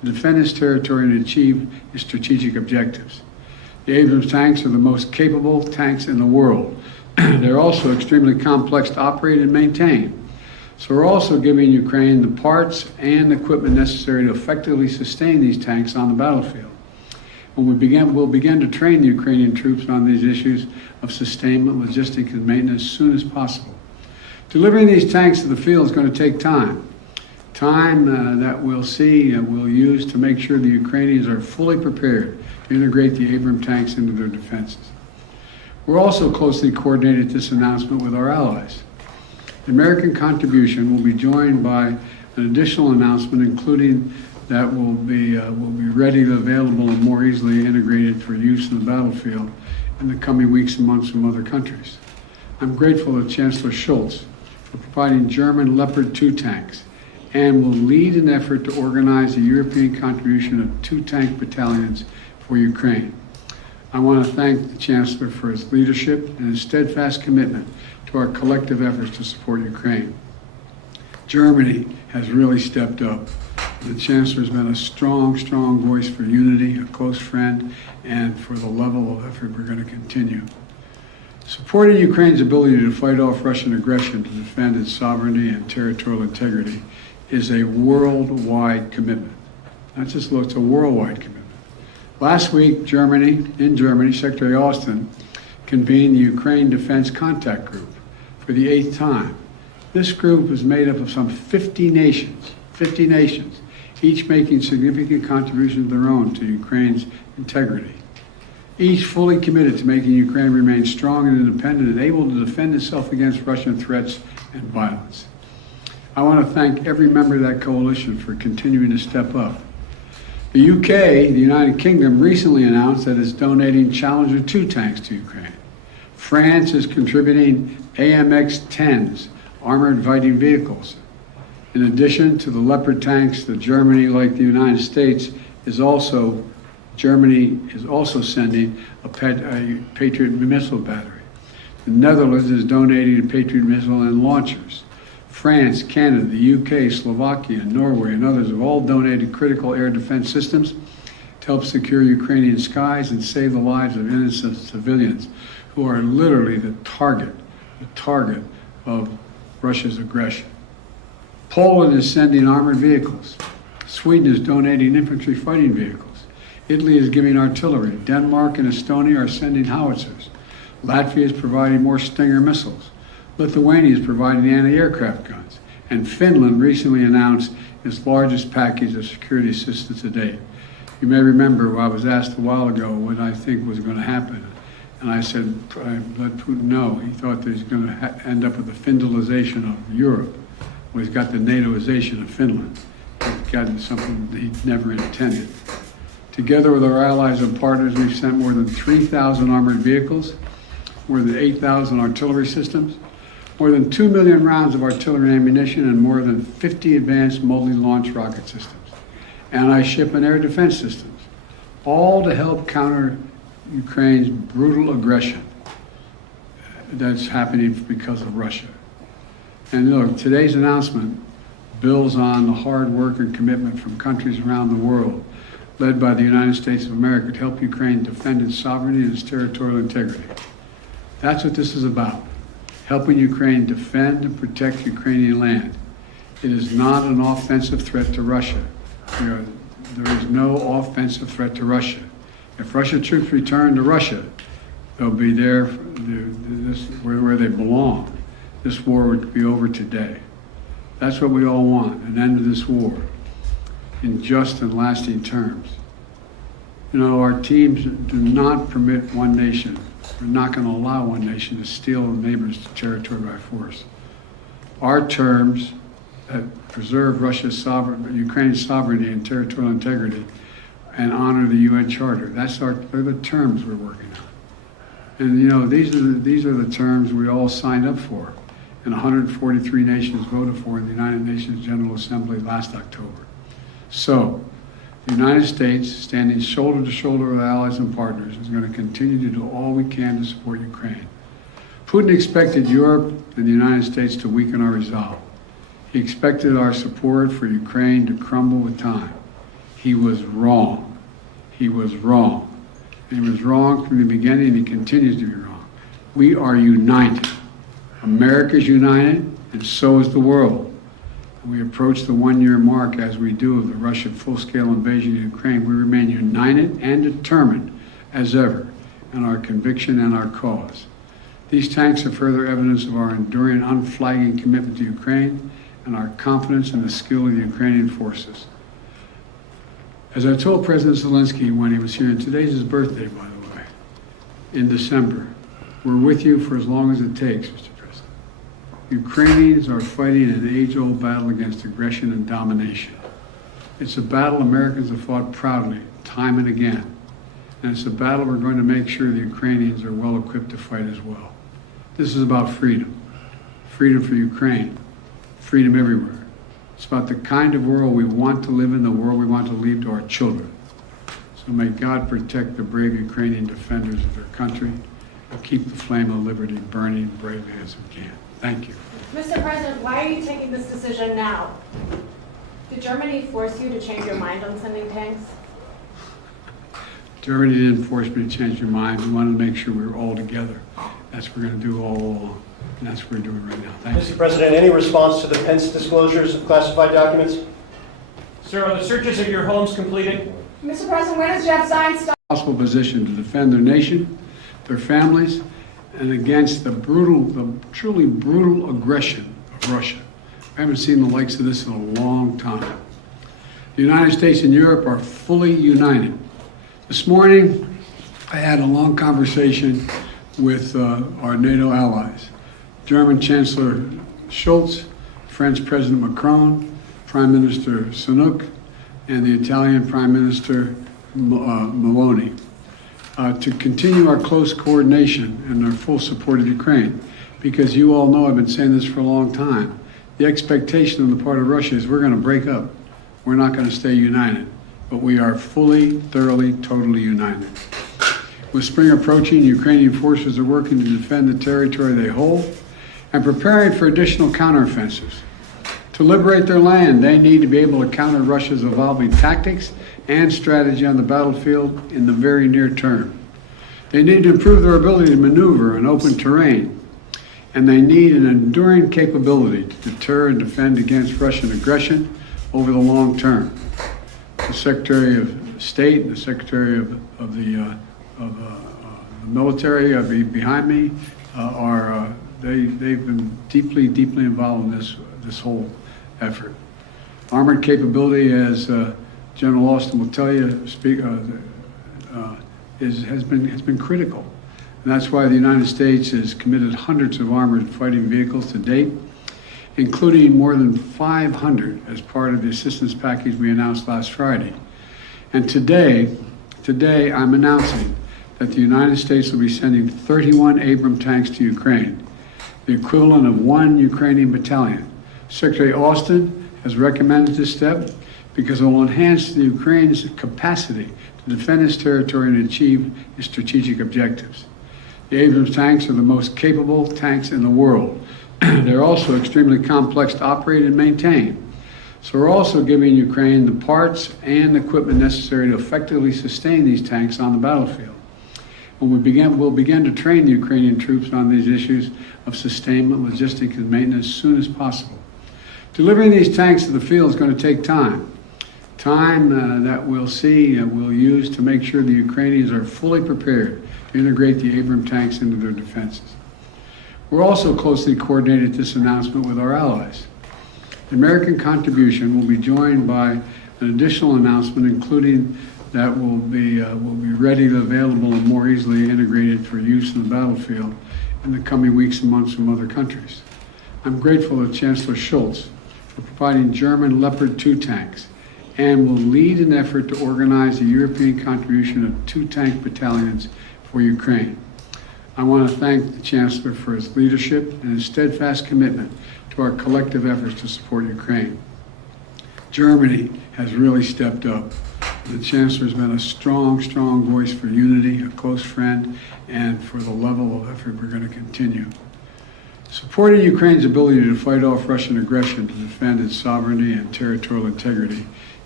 to defend its territory and achieve its strategic objectives. The Abrams tanks are the most capable tanks in the world. They're also extremely complex to operate and maintain. So we're also giving Ukraine the parts and equipment necessary to effectively sustain these tanks on the battlefield. We'll begin to train the Ukrainian troops on these issues of sustainment, logistics, and maintenance as soon as possible. Delivering these tanks to the field is going to take time. Time that we'll use to make sure the Ukrainians are fully prepared to integrate the Abrams tanks into their defenses. We're also closely coordinated this announcement with our allies. The American contribution will be joined by an additional announcement, including that will be readily available and more easily integrated for use in the battlefield in the coming weeks and months from other countries. I'm grateful to Chancellor Scholz for providing German Leopard 2 tanks and will lead an effort to organize a European contribution of 2 tank battalions for Ukraine. I want to thank the Chancellor for his leadership and his steadfast commitment to our collective efforts to support Ukraine. Germany has really stepped up. The Chancellor has been a strong voice for unity, a close friend, and for the level of effort we're going to continue. Supporting Ukraine's ability to fight off Russian aggression to defend its sovereignty and territorial integrity is a worldwide commitment. Not just it's a worldwide commitment. Last week, in Germany, Secretary Austin convened the Ukraine Defense Contact Group for the 8th time. This group is made up of some 50 nations, each making significant contributions of their own to Ukraine's integrity. Each fully committed to making Ukraine remain strong and independent and able to defend itself against Russian threats and violence. I want to thank every member of that coalition for continuing to step up. The UK, the United Kingdom, recently announced that it's donating Challenger 2 tanks to Ukraine. France is contributing AMX-10s, armored fighting vehicles. In addition to the Leopard tanks, Germany, like the United States, Germany is also sending a Patriot missile battery. The Netherlands is donating a Patriot missile and launchers. France, Canada, the UK, Slovakia, Norway, and others have all donated critical air defense systems to help secure Ukrainian skies and save the lives of innocent civilians who are literally the target of Russia's aggression. Poland is sending armored vehicles. Sweden is donating infantry fighting vehicles. Italy is giving artillery. Denmark and Estonia are sending howitzers. Latvia is providing more Stinger missiles. Lithuania is providing anti-aircraft guns. And Finland recently announced its largest package of security assistance to date. You may remember I was asked a while ago what I think was going to happen. And I said, I let Putin know. He thought that he's going to end up with the Finlandization of Europe. Well, he's got the NATOization of Finland. He's gotten something that he never intended. Together with our allies and partners, we've sent more than 3,000 armored vehicles, more than 8,000 artillery systems, more than 2 million rounds of artillery ammunition, and more than 50 advanced multi-launch rocket systems, anti-ship and air defense systems, all to help counter Ukraine's brutal aggression that's happening because of Russia. And look, today's announcement builds on the hard work and commitment from countries around the world, led by the United States of America, to help Ukraine defend its sovereignty and its territorial integrity. That's what this is about. Helping Ukraine defend and protect Ukrainian land. It is not an offensive threat to Russia. There is no offensive threat to Russia. If Russian troops return to Russia, they'll be there where they belong. This war would be over today. That's what we all want, an end to this war in just and lasting terms. You know, our teams do not permit one nation. We're not going to allow one nation to steal a neighbor's territory by force. Our terms that preserve Ukraine's sovereignty and territorial integrity and honor the UN Charter. They're the terms we're working on. And you know, these are the terms we all signed up for and 143 nations voted for in the United Nations General Assembly last October. So, the United States, standing shoulder to shoulder with allies and partners, is going to continue to do all we can to support Ukraine. Putin expected Europe and the United States to weaken our resolve. He expected our support for Ukraine to crumble with time. he was wrong. He was wrong. And he was wrong from the beginning, and he continues to be wrong. We are united. America is united, and so is the world. We approach the one-year mark as we do of the Russian full-scale invasion of Ukraine. We remain united and determined as ever in our conviction and our cause. These tanks are further evidence of our enduring, unflagging commitment to Ukraine and our confidence in the skill of the Ukrainian forces. As I told President Zelenskyy when he was here, and today's his birthday, by the way, in December, we're with you for as long as it takes, Mr. President. Ukrainians are fighting an age-old battle against aggression and domination. It's a battle Americans have fought proudly, time and again. And it's a battle we're going to make sure the Ukrainians are well equipped to fight as well. This is about freedom. Freedom for Ukraine. Freedom everywhere. It's about the kind of world we want to live in, the world we want to leave to our children. So may God protect the brave Ukrainian defenders of their country and keep the flame of liberty burning bravely as we can. Thank you. Mr. President, why are you taking this decision now? Did Germany force you to change your mind on sending tanks? Germany didn't force me to change your mind. We wanted to make sure we were all together. That's what we're going to do all along. And that's what we're doing right now. Thank you. Mr. President, any response to the Pence disclosures of classified documents? Sir, are the searches of your homes completed? Mr. President, when does Jeff Zients stop? Possible position to defend their nation, their families, and against the truly brutal aggression of Russia. I haven't seen the likes of this in a long time. The United States and Europe are fully united. This morning, I had a long conversation with our NATO allies. German Chancellor Scholz, French President Macron, Prime Minister Sunak, and the Italian Prime Minister Meloni, to continue our close coordination and our full support of Ukraine. Because you all know, I've been saying this for a long time, the expectation on the part of Russia is we're going to break up. We're not going to stay united. But we are fully, thoroughly, totally united. With spring approaching, Ukrainian forces are working to defend the territory they hold and preparing for additional counteroffensives. To liberate their land, they need to be able to counter Russia's evolving tactics and strategy on the battlefield in the very near term. They need to improve their ability to maneuver in open terrain, and they need an enduring capability to deter and defend against Russian aggression over the long term. The Secretary of State and the Secretary of the military behind me they've been deeply involved in this whole effort. Armored capability, as General Austin will tell you, has been critical, and that's why the United States has committed hundreds of armored fighting vehicles to date, including more than 500 as part of the assistance package we announced last Friday. And today I'm announcing that the United States will be sending 31 Abrams tanks to Ukraine, the equivalent of 1 Ukrainian battalion. Secretary Austin has recommended this step because it will enhance the Ukraine's capacity to defend its territory and achieve its strategic objectives. The Abrams tanks are the most capable tanks in the world. They're also extremely complex to operate and maintain. So we're also giving Ukraine the parts and equipment necessary to effectively sustain these tanks on the battlefield. We'll begin to train the Ukrainian troops on these issues of sustainment, logistics, and maintenance as soon as possible. Delivering these tanks to the field is going to take time. Time that we'll use to make sure the Ukrainians are fully prepared to integrate the Abrams tanks into their defenses. We're also closely coordinated this announcement with our allies. The American contribution will be joined by an additional announcement, including that will be readily available and more easily integrated for use in the battlefield in the coming weeks and months from other countries. I'm grateful to Chancellor Scholz for providing German Leopard 2 tanks and will lead an effort to organize a European contribution of 2 tank battalions for Ukraine. I want to thank the Chancellor for his leadership and his steadfast commitment to our collective efforts to support Ukraine. Germany has really stepped up. The Chancellor has been a strong voice for unity, a close friend, and for the level of effort we're going to continue. Supporting Ukraine's ability to fight off Russian aggression to defend its sovereignty and territorial integrity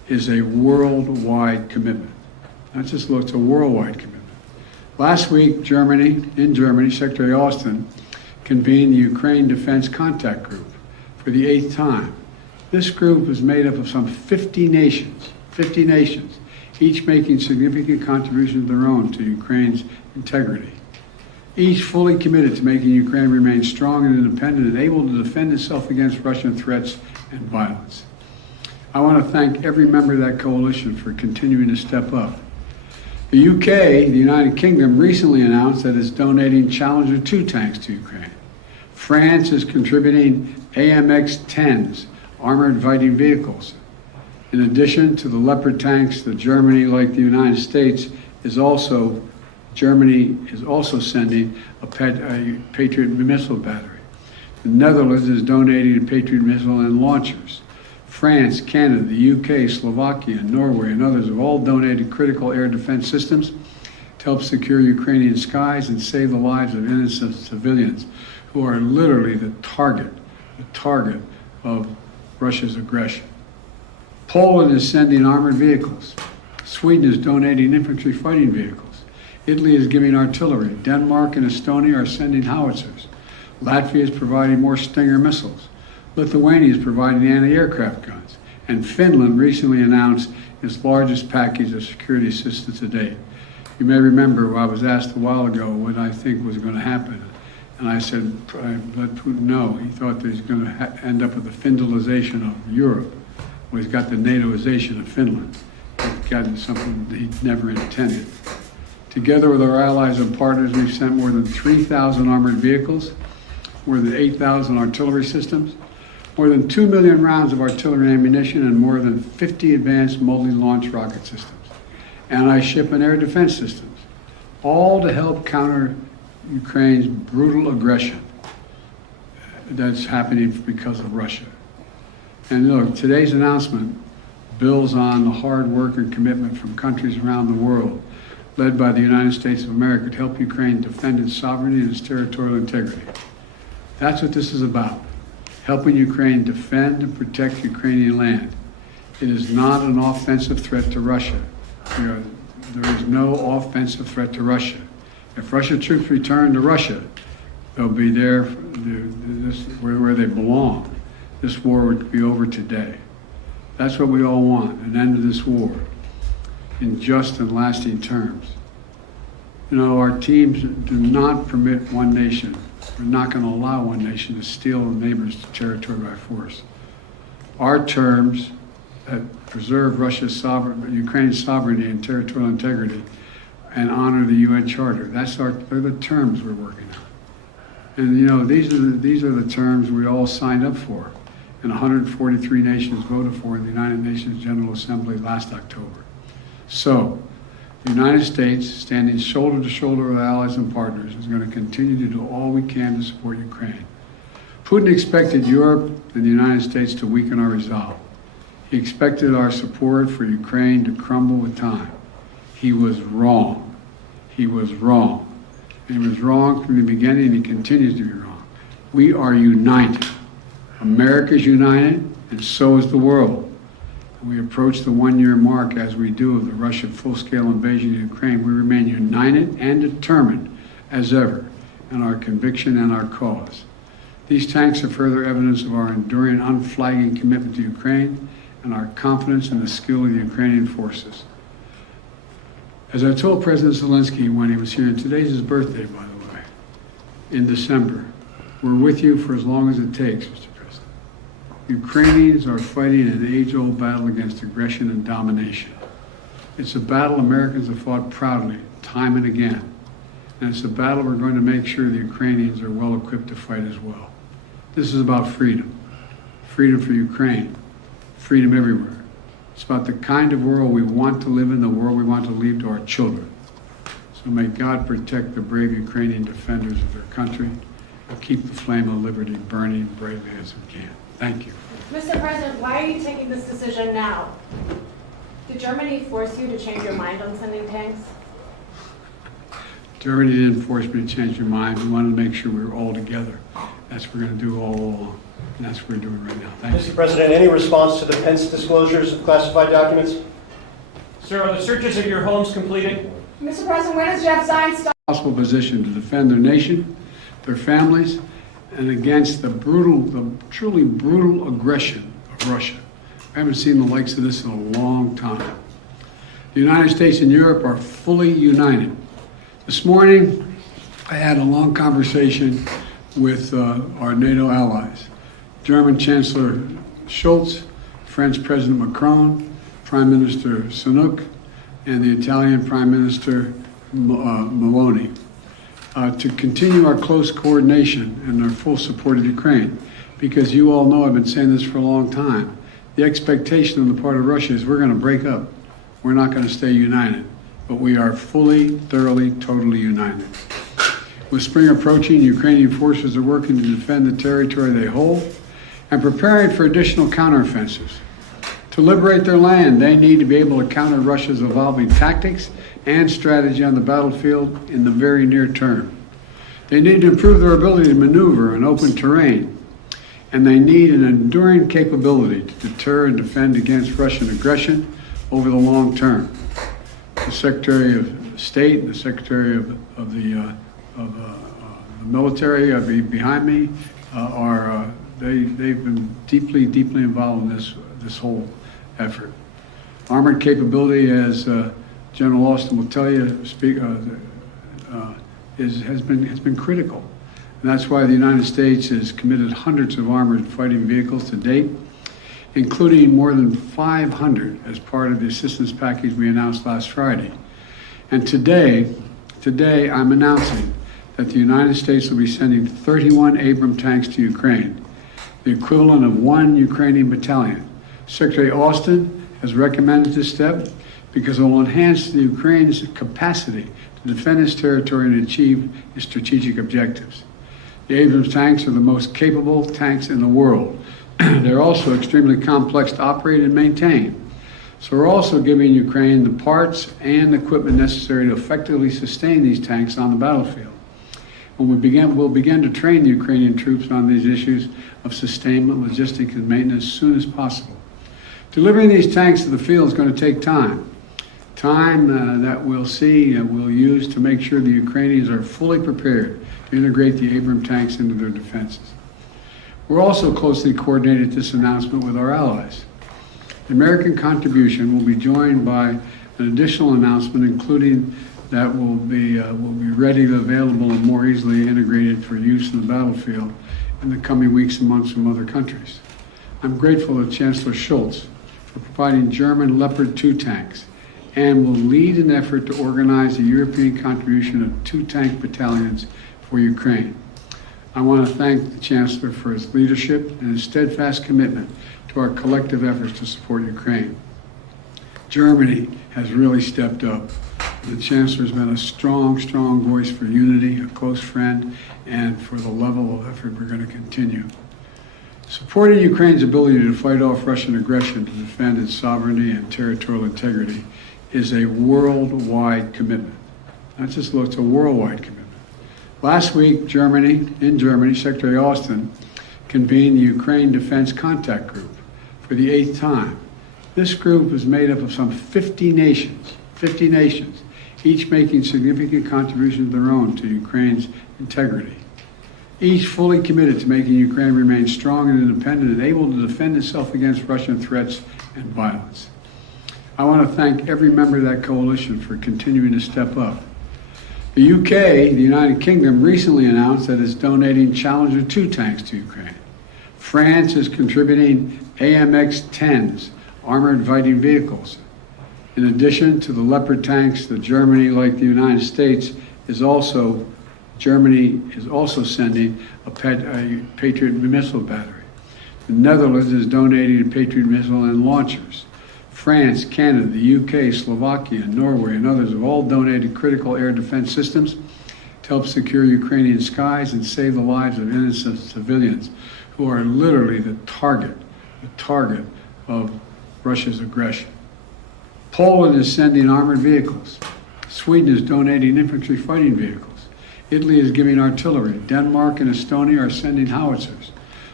is a worldwide commitment. Not just look, it's a worldwide commitment. Last week, in Germany, Secretary Austin convened the Ukraine Defense Contact Group for the 8th time. This group is made up of some 50 nations, each making significant contributions of their own to Ukraine's integrity. Each fully committed to making Ukraine remain strong and independent and able to defend itself against Russian threats and violence. I want to thank every member of that coalition for continuing to step up. The UK, the United Kingdom, recently announced that it's donating Challenger 2 tanks to Ukraine. France is contributing AMX-10s, armored fighting vehicles. In addition to the Leopard tanks, Germany, like the United States, Germany is also sending a Patriot missile battery. The Netherlands is donating a Patriot missile and launchers. France, Canada, the UK, Slovakia, Norway, and others have all donated critical air defense systems to help secure Ukrainian skies and save the lives of innocent civilians who are literally the target of Russia's aggression. Poland is sending armored vehicles. Sweden is donating infantry fighting vehicles. Italy is giving artillery. Denmark and Estonia are sending howitzers. Latvia is providing more Stinger missiles. Lithuania is providing anti-aircraft guns. And Finland recently announced its largest package of security assistance to date. You may remember I was asked a while ago what I think was going to happen. And I said, I let Putin know. He thought that he's going to end up with the Finlandization of Europe. Well, he's got the NATOization of Finland. He's gotten something that he never intended. Together with our allies and partners, we've sent more than 3,000 armored vehicles, more than 8,000 artillery systems, more than 2 million rounds of artillery ammunition, and more than 50 advanced multi-launch rocket systems, anti-ship and air defense systems, all to help counter Ukraine's brutal aggression that's happening because of Russia. And look, today's announcement builds on the hard work and commitment from countries around the world, led by the United States of America, to help Ukraine defend its sovereignty and its territorial integrity. That's what this is about, helping Ukraine defend and protect Ukrainian land. It is not an offensive threat to Russia. There is no offensive threat to Russia. If Russian troops return to Russia, they'll be there where they belong. This war would be over today. That's what we all want, an end to this war in just and lasting terms. You know, our teams do not permit one nation. We're not going to allow one nation to steal a neighbor's territory by force. Our terms that preserve Ukraine's sovereignty and territorial integrity and honor the UN Charter. They're the terms we're working on. And you know, these are the terms we all signed up for, and 143 nations voted for in the United Nations General Assembly last October. So, the United States, standing shoulder to shoulder with allies and partners, is going to continue to do all we can to support Ukraine. Putin expected Europe and the United States to weaken our resolve. He expected our support for Ukraine to crumble with time. He was wrong. He was wrong. And he was wrong from the beginning, and he continues to be wrong. We are united. America is united, and so is the world. We approach the one-year mark, as we do, of the Russian full-scale invasion of Ukraine. We remain united and determined as ever in our conviction and our cause. These tanks are further evidence of our enduring, unflagging commitment to Ukraine and our confidence in the skill of the Ukrainian forces. As I told President Zelenskyy when he was here, and today's his birthday, by the way, in December, we're with you for as long as it takes, Mr. President. Ukrainians are fighting an age-old battle against aggression and domination. It's a battle Americans have fought proudly, time and again. And it's a battle we're going to make sure the Ukrainians are well equipped to fight as well. This is about freedom. Freedom for Ukraine. Freedom everywhere. It's about the kind of world we want to live in, the world we want to leave to our children. So may God protect the brave Ukrainian defenders of their country and keep the flame of liberty burning bravely as we can. Thank you. Mr. President, why are you taking this decision now? Did Germany force you to change your mind on sending tanks? Germany didn't force me to change your mind. We wanted to make sure we were all together. That's what we're going to do all along. And that's what we're doing right now. Thank you. Mr. President, any response to the Pence disclosures of classified documents? Sir, are the searches of your homes completed? Mr. President, when does Jeff Zients start? Possible position to defend their nation, their families, and against the truly brutal aggression of Russia. I haven't seen the likes of this in a long time. The United States and Europe are fully united. This morning, I had a long conversation with our NATO allies. German Chancellor Scholz, French President Macron, Prime Minister Sunak, and the Italian Prime Minister Meloni, to continue our close coordination and our full support of Ukraine. Because you all know I've been saying this for a long time. The expectation on the part of Russia is we're going to break up. We're not going to stay united. But we are fully, thoroughly, totally united. With spring approaching, Ukrainian forces are working to defend the territory they hold and preparing for additional counteroffensives. To liberate their land, they need to be able to counter Russia's evolving tactics and strategy on the battlefield in the very near term. They need to improve their ability to maneuver in open terrain, and they need an enduring capability to deter and defend against Russian aggression over the long term. The Secretary of State and the Secretary of the military behind me they've been deeply involved in this whole effort. Armored capability, as General Austin will tell you, has been critical. And that's why the United States has committed hundreds of armored fighting vehicles to date, including more than 500 as part of the assistance package we announced last Friday. And today I'm announcing that the United States will be sending 31 Abrams tanks to Ukraine, the equivalent of 1 Ukrainian battalion. Secretary Austin has recommended this step because it will enhance the Ukraine's capacity to defend its territory and achieve its strategic objectives. The Abrams tanks are the most capable tanks in the world. They're also extremely complex to operate and maintain. So we're also giving Ukraine the parts and equipment necessary to effectively sustain these tanks on the battlefield. When we'll begin to train the Ukrainian troops on these issues of sustainment, logistics, and maintenance as soon as possible. Delivering these tanks to the field is going to take time. Time that we'll use to make sure the Ukrainians are fully prepared to integrate the Abrams tanks into their defenses. We're also closely coordinated this announcement with our allies. The American contribution will be joined by an additional announcement, including that will be readily available and more easily integrated for use in the battlefield in the coming weeks and months from other countries. I'm grateful to Chancellor Scholz for providing German Leopard 2 tanks and will lead an effort to organize a European contribution of 2 tank battalions for Ukraine. I want to thank the Chancellor for his leadership and his steadfast commitment to our collective efforts to support Ukraine. Germany has really stepped up. The Chancellor has been a strong voice for unity, a close friend, and for the level of effort we're going to continue. Supporting Ukraine's ability to fight off Russian aggression to defend its sovereignty and territorial integrity is a worldwide commitment. Not just it's a worldwide commitment. Last week, in Germany, Secretary Austin convened the Ukraine Defense Contact Group for the 8th time. This group is made up of some 50 nations, each making significant contributions of their own to Ukraine's integrity. Each fully committed to making Ukraine remain strong and independent and able to defend itself against Russian threats and violence. I want to thank every member of that coalition for continuing to step up. The UK, the United Kingdom, recently announced that it's donating Challenger 2 tanks to Ukraine. France is contributing AMX-10s, armored fighting vehicles. In addition to the Leopard tanks, Germany, like the United States, Germany is also sending a Patriot missile battery. The Netherlands is donating a Patriot missile and launchers. France, Canada, the UK, Slovakia, Norway, and others have all donated critical air defense systems to help secure Ukrainian skies and save the lives of innocent civilians who are literally the target of Russia's aggression. Poland is sending armored vehicles. Sweden is donating infantry fighting vehicles. Italy is giving artillery. Denmark and Estonia are sending howitzers.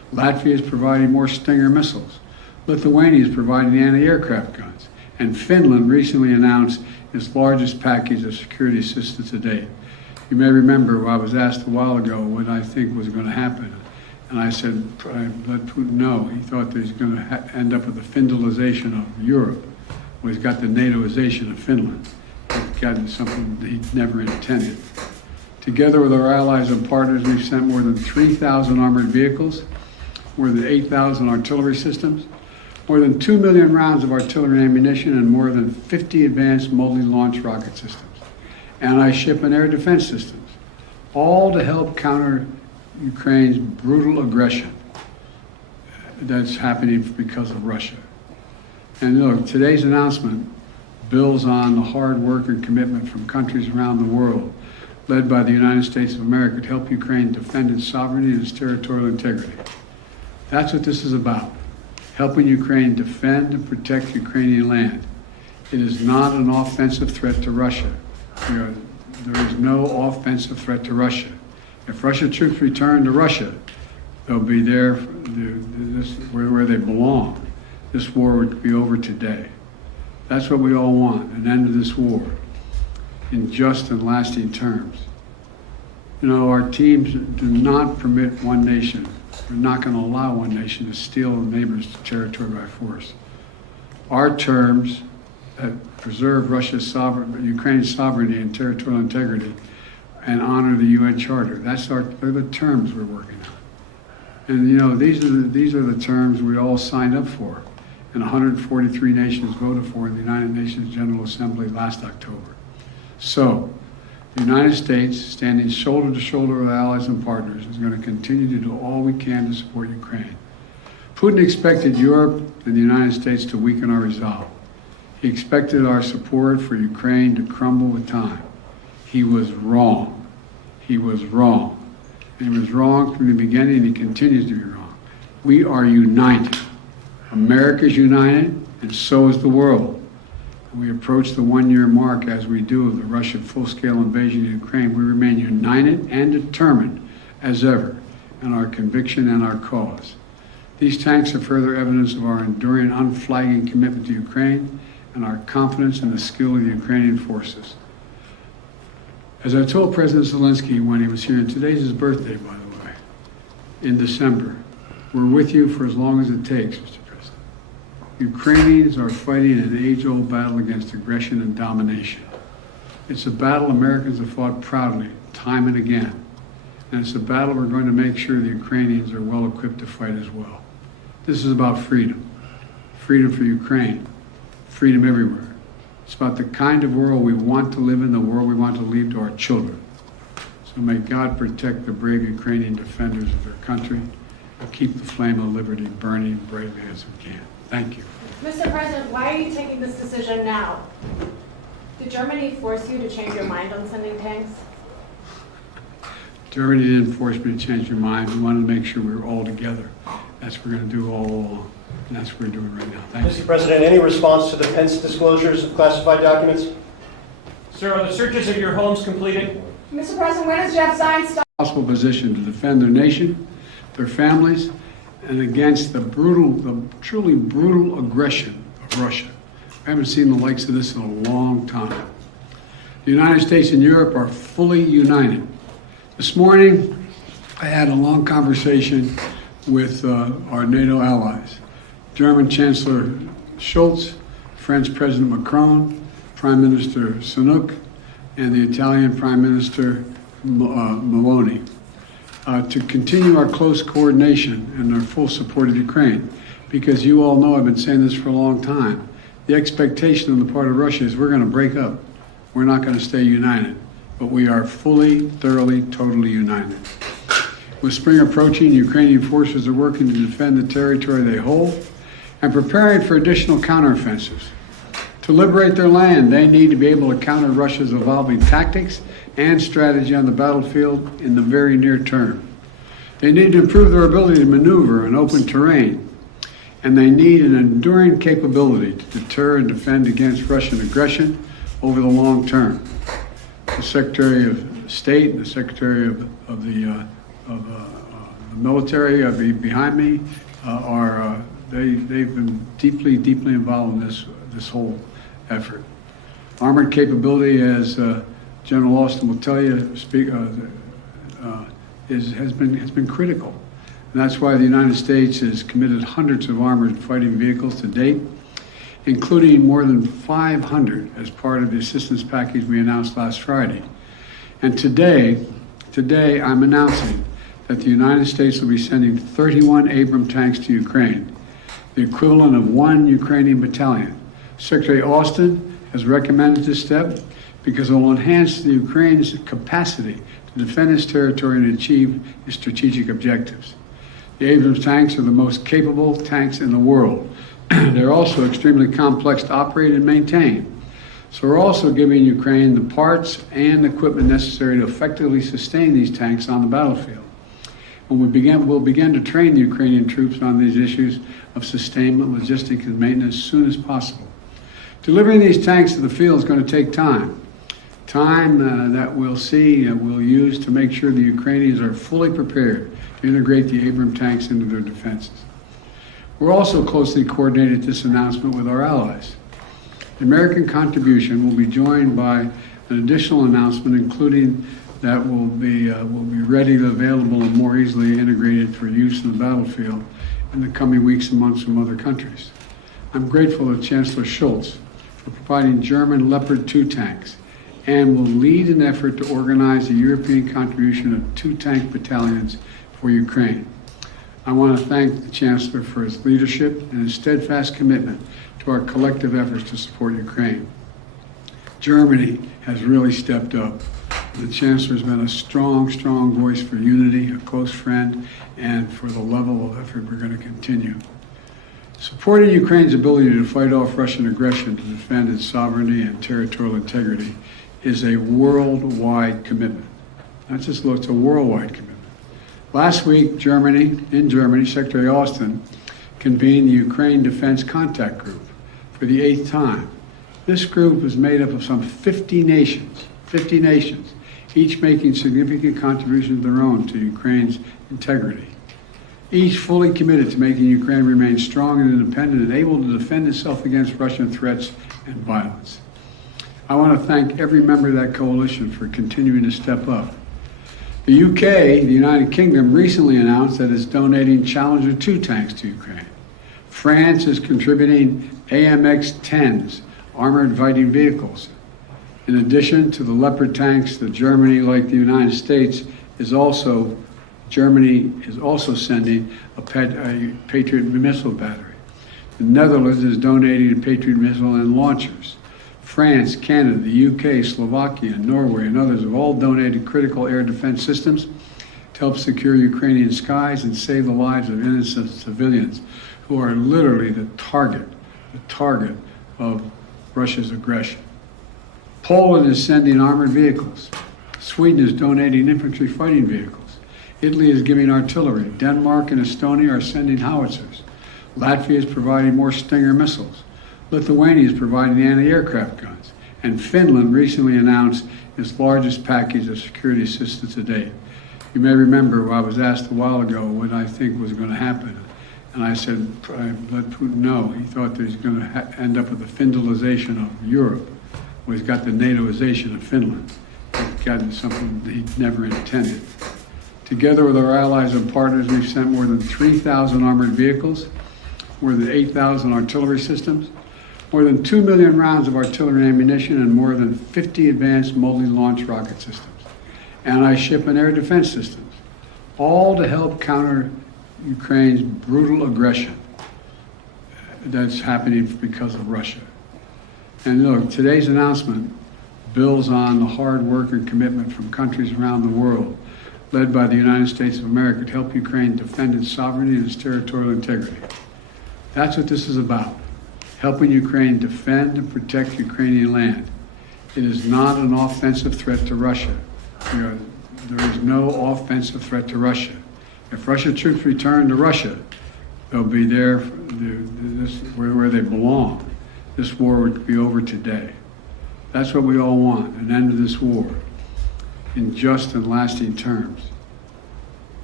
Latvia is providing more Stinger missiles. Lithuania is providing anti-aircraft guns. And Finland recently announced its largest package of security assistance to date. You may remember I was asked a while ago what I think was going to happen. And I said, I let Putin know. He thought that he's going to end up with the Finlandization of Europe. Well, he's got the NATOization of Finland. He's gotten something that he never intended. Together with our allies and partners, we've sent more than 3,000 armored vehicles, more than 8,000 artillery systems, more than 2 million rounds of artillery ammunition, and more than 50 advanced multi-launch rocket systems, anti-ship and air defense systems, all to help counter Ukraine's brutal aggression that's happening because of Russia. And look, today's announcement builds on the hard work and commitment from countries around the world, led by the United States of America, to help Ukraine defend its sovereignty and its territorial integrity. That's what this is about, helping Ukraine defend and protect Ukrainian land. It is not an offensive threat to Russia. There is no offensive threat to Russia. If Russian troops return to Russia, they'll be there where they belong. This war would be over today. That's what we all want, an end to this war in just and lasting terms. You know, our teams do not permit one nation. We're not going to allow one nation to steal a neighbor's territory by force. Our terms that preserve Ukraine's sovereignty and territorial integrity and honor the UN Charter. They're the terms we're working on. And you know, these are the terms we all signed up for, and 143 nations voted for in the United Nations General Assembly last October. So, the United States, standing shoulder to shoulder with allies and partners, is going to continue to do all we can to support Ukraine. Putin expected Europe and the United States to weaken our resolve. He expected our support for Ukraine to crumble with time. He was wrong. He was wrong. And he was wrong from the beginning, and he continues to be wrong. We are united. America is united, and so is the world. We approach the one-year mark, as we do, of the Russian full-scale invasion of Ukraine. We remain united and determined as ever in our conviction and our cause. These tanks are further evidence of our enduring, unflagging commitment to Ukraine and our confidence in the skill of the Ukrainian forces. As I told President Zelenskyy when he was here, and today's his birthday, by the way, in December, we're with you for as long as it takes, Mr. President. Ukrainians are fighting an age-old battle against aggression and domination. It's a battle Americans have fought proudly, time and again. And it's a battle we're going to make sure the Ukrainians are well equipped to fight as well. This is about freedom. Freedom for Ukraine. Freedom everywhere. It's about the kind of world we want to live in, the world we want to leave to our children. So may God protect the brave Ukrainian defenders of their country and keep the flame of liberty burning bravely as we can. Thank you. Mr. President, why are you taking this decision now? Did Germany force you to change your mind on sending tanks? Germany didn't force me to change your mind. We wanted to make sure we were all together. That's what we're going to do all along. And that's what we're doing right now. Thank you. Mr. President, any response to the Pence disclosures of classified documents? Sir, are the searches of your homes completed? Mr. President, when does Jeff Zients stop? Possible position to defend their nation, their families, and against the truly brutal aggression of Russia. I haven't seen the likes of this in a long time. The United States and Europe are fully united. This morning, I had a long conversation with our NATO allies. German Chancellor Scholz, French President Macron, Prime Minister Sunak, and the Italian Prime Minister Meloni, to continue our close coordination and our full support of Ukraine. Because you all know, I've been saying this for a long time, the expectation on the part of Russia is we're going to break up. We're not going to stay united. But we are fully, thoroughly, totally united. With spring approaching, Ukrainian forces are working to defend the territory they hold and preparing for additional counteroffensives. To liberate their land, they need to be able to counter Russia's evolving tactics and strategy on the battlefield in the very near term. They need to improve their ability to maneuver in open terrain, and they need an enduring capability to deter and defend against Russian aggression over the long term. The Secretary of State and the Secretary of the military behind me they've been deeply involved in this whole effort. Armored capability, as General Austin will tell you, has been critical. And that's why the United States has committed hundreds of armored fighting vehicles to date, including more than 500 as part of the assistance package we announced last Friday. And today I'm announcing that the United States will be sending 31 Abrams tanks to Ukraine, the equivalent of 1 Ukrainian battalion. Secretary Austin has recommended this step because it will enhance the Ukraine's capacity to defend its territory and achieve its strategic objectives. The Abrams tanks are the most capable tanks in the world. They're also extremely complex to operate and maintain. So we're also giving Ukraine the parts and equipment necessary to effectively sustain these tanks on the battlefield. When we'll begin to train the Ukrainian troops on these issues of sustainment, logistics, and maintenance as soon as possible. Delivering these tanks to the field is going to take time. Time that we'll use to make sure the Ukrainians are fully prepared to integrate the Abrams tanks into their defenses. We're also closely coordinated this announcement with our allies. The American contribution will be joined by an additional announcement, including that will be readily available and more easily integrated for use in the battlefield in the coming weeks and months from other countries. I'm grateful to Chancellor Scholz for providing German Leopard 2 tanks and will lead an effort to organize a European contribution of 2 tank battalions for Ukraine. I want to thank the Chancellor for his leadership and his steadfast commitment to our collective efforts to support Ukraine. Germany has really stepped up. The Chancellor has been a strong voice for unity, a close friend, and for the level of effort we're going to continue. Supporting Ukraine's ability to fight off Russian aggression to defend its sovereignty and territorial integrity is a worldwide commitment. It's a worldwide commitment. Last week, in Germany, Secretary Austin convened the Ukraine Defense Contact Group for the 8th time. This group is made up of some 50 nations, each making significant contributions of their own to Ukraine's integrity. Each fully committed to making Ukraine remain strong and independent and able to defend itself against Russian threats and violence. I want to thank every member of that coalition for continuing to step up. The UK, the United Kingdom, recently announced that it's donating Challenger 2 tanks to Ukraine. France is contributing AMX-10s, armored fighting vehicles. In addition to the Leopard tanks, Germany, like the United States, Germany is also sending a Patriot missile battery. The Netherlands is donating a Patriot missile and launchers. France, Canada, the UK, Slovakia, Norway, and others have all donated critical air defense systems to help secure Ukrainian skies and save the lives of innocent civilians who are literally the target of Russia's aggression. Poland is sending armored vehicles. Sweden is donating infantry fighting vehicles. Italy is giving artillery. Denmark and Estonia are sending howitzers. Latvia is providing more Stinger missiles. Lithuania is providing anti-aircraft guns. And Finland recently announced its largest package of security assistance to date. You may remember I was asked a while ago what I think was going to happen. And I said, I let Putin know. He thought that he's going to end up with the Finlandization of Europe. Well, he's got the NATOization of Finland. He's gotten something that he never intended. Together with our allies and partners, we've sent more than 3,000 armored vehicles, more than 8,000 artillery systems, more than 2 million rounds of artillery ammunition, and more than 50 advanced multi-launch rocket systems, anti-ship and air defense systems, all to help counter Ukraine's brutal aggression that's happening because of Russia. And look, today's announcement builds on the hard work and commitment from countries around the world, led by the United States of America, to help Ukraine defend its sovereignty and its territorial integrity. That's what this is about, helping Ukraine defend and protect Ukrainian land. It is not an offensive threat to Russia. There is no offensive threat to Russia. If Russian troops return to Russia, they'll be there where they belong. This war would be over today. That's what we all want, an end to this war in just and lasting terms.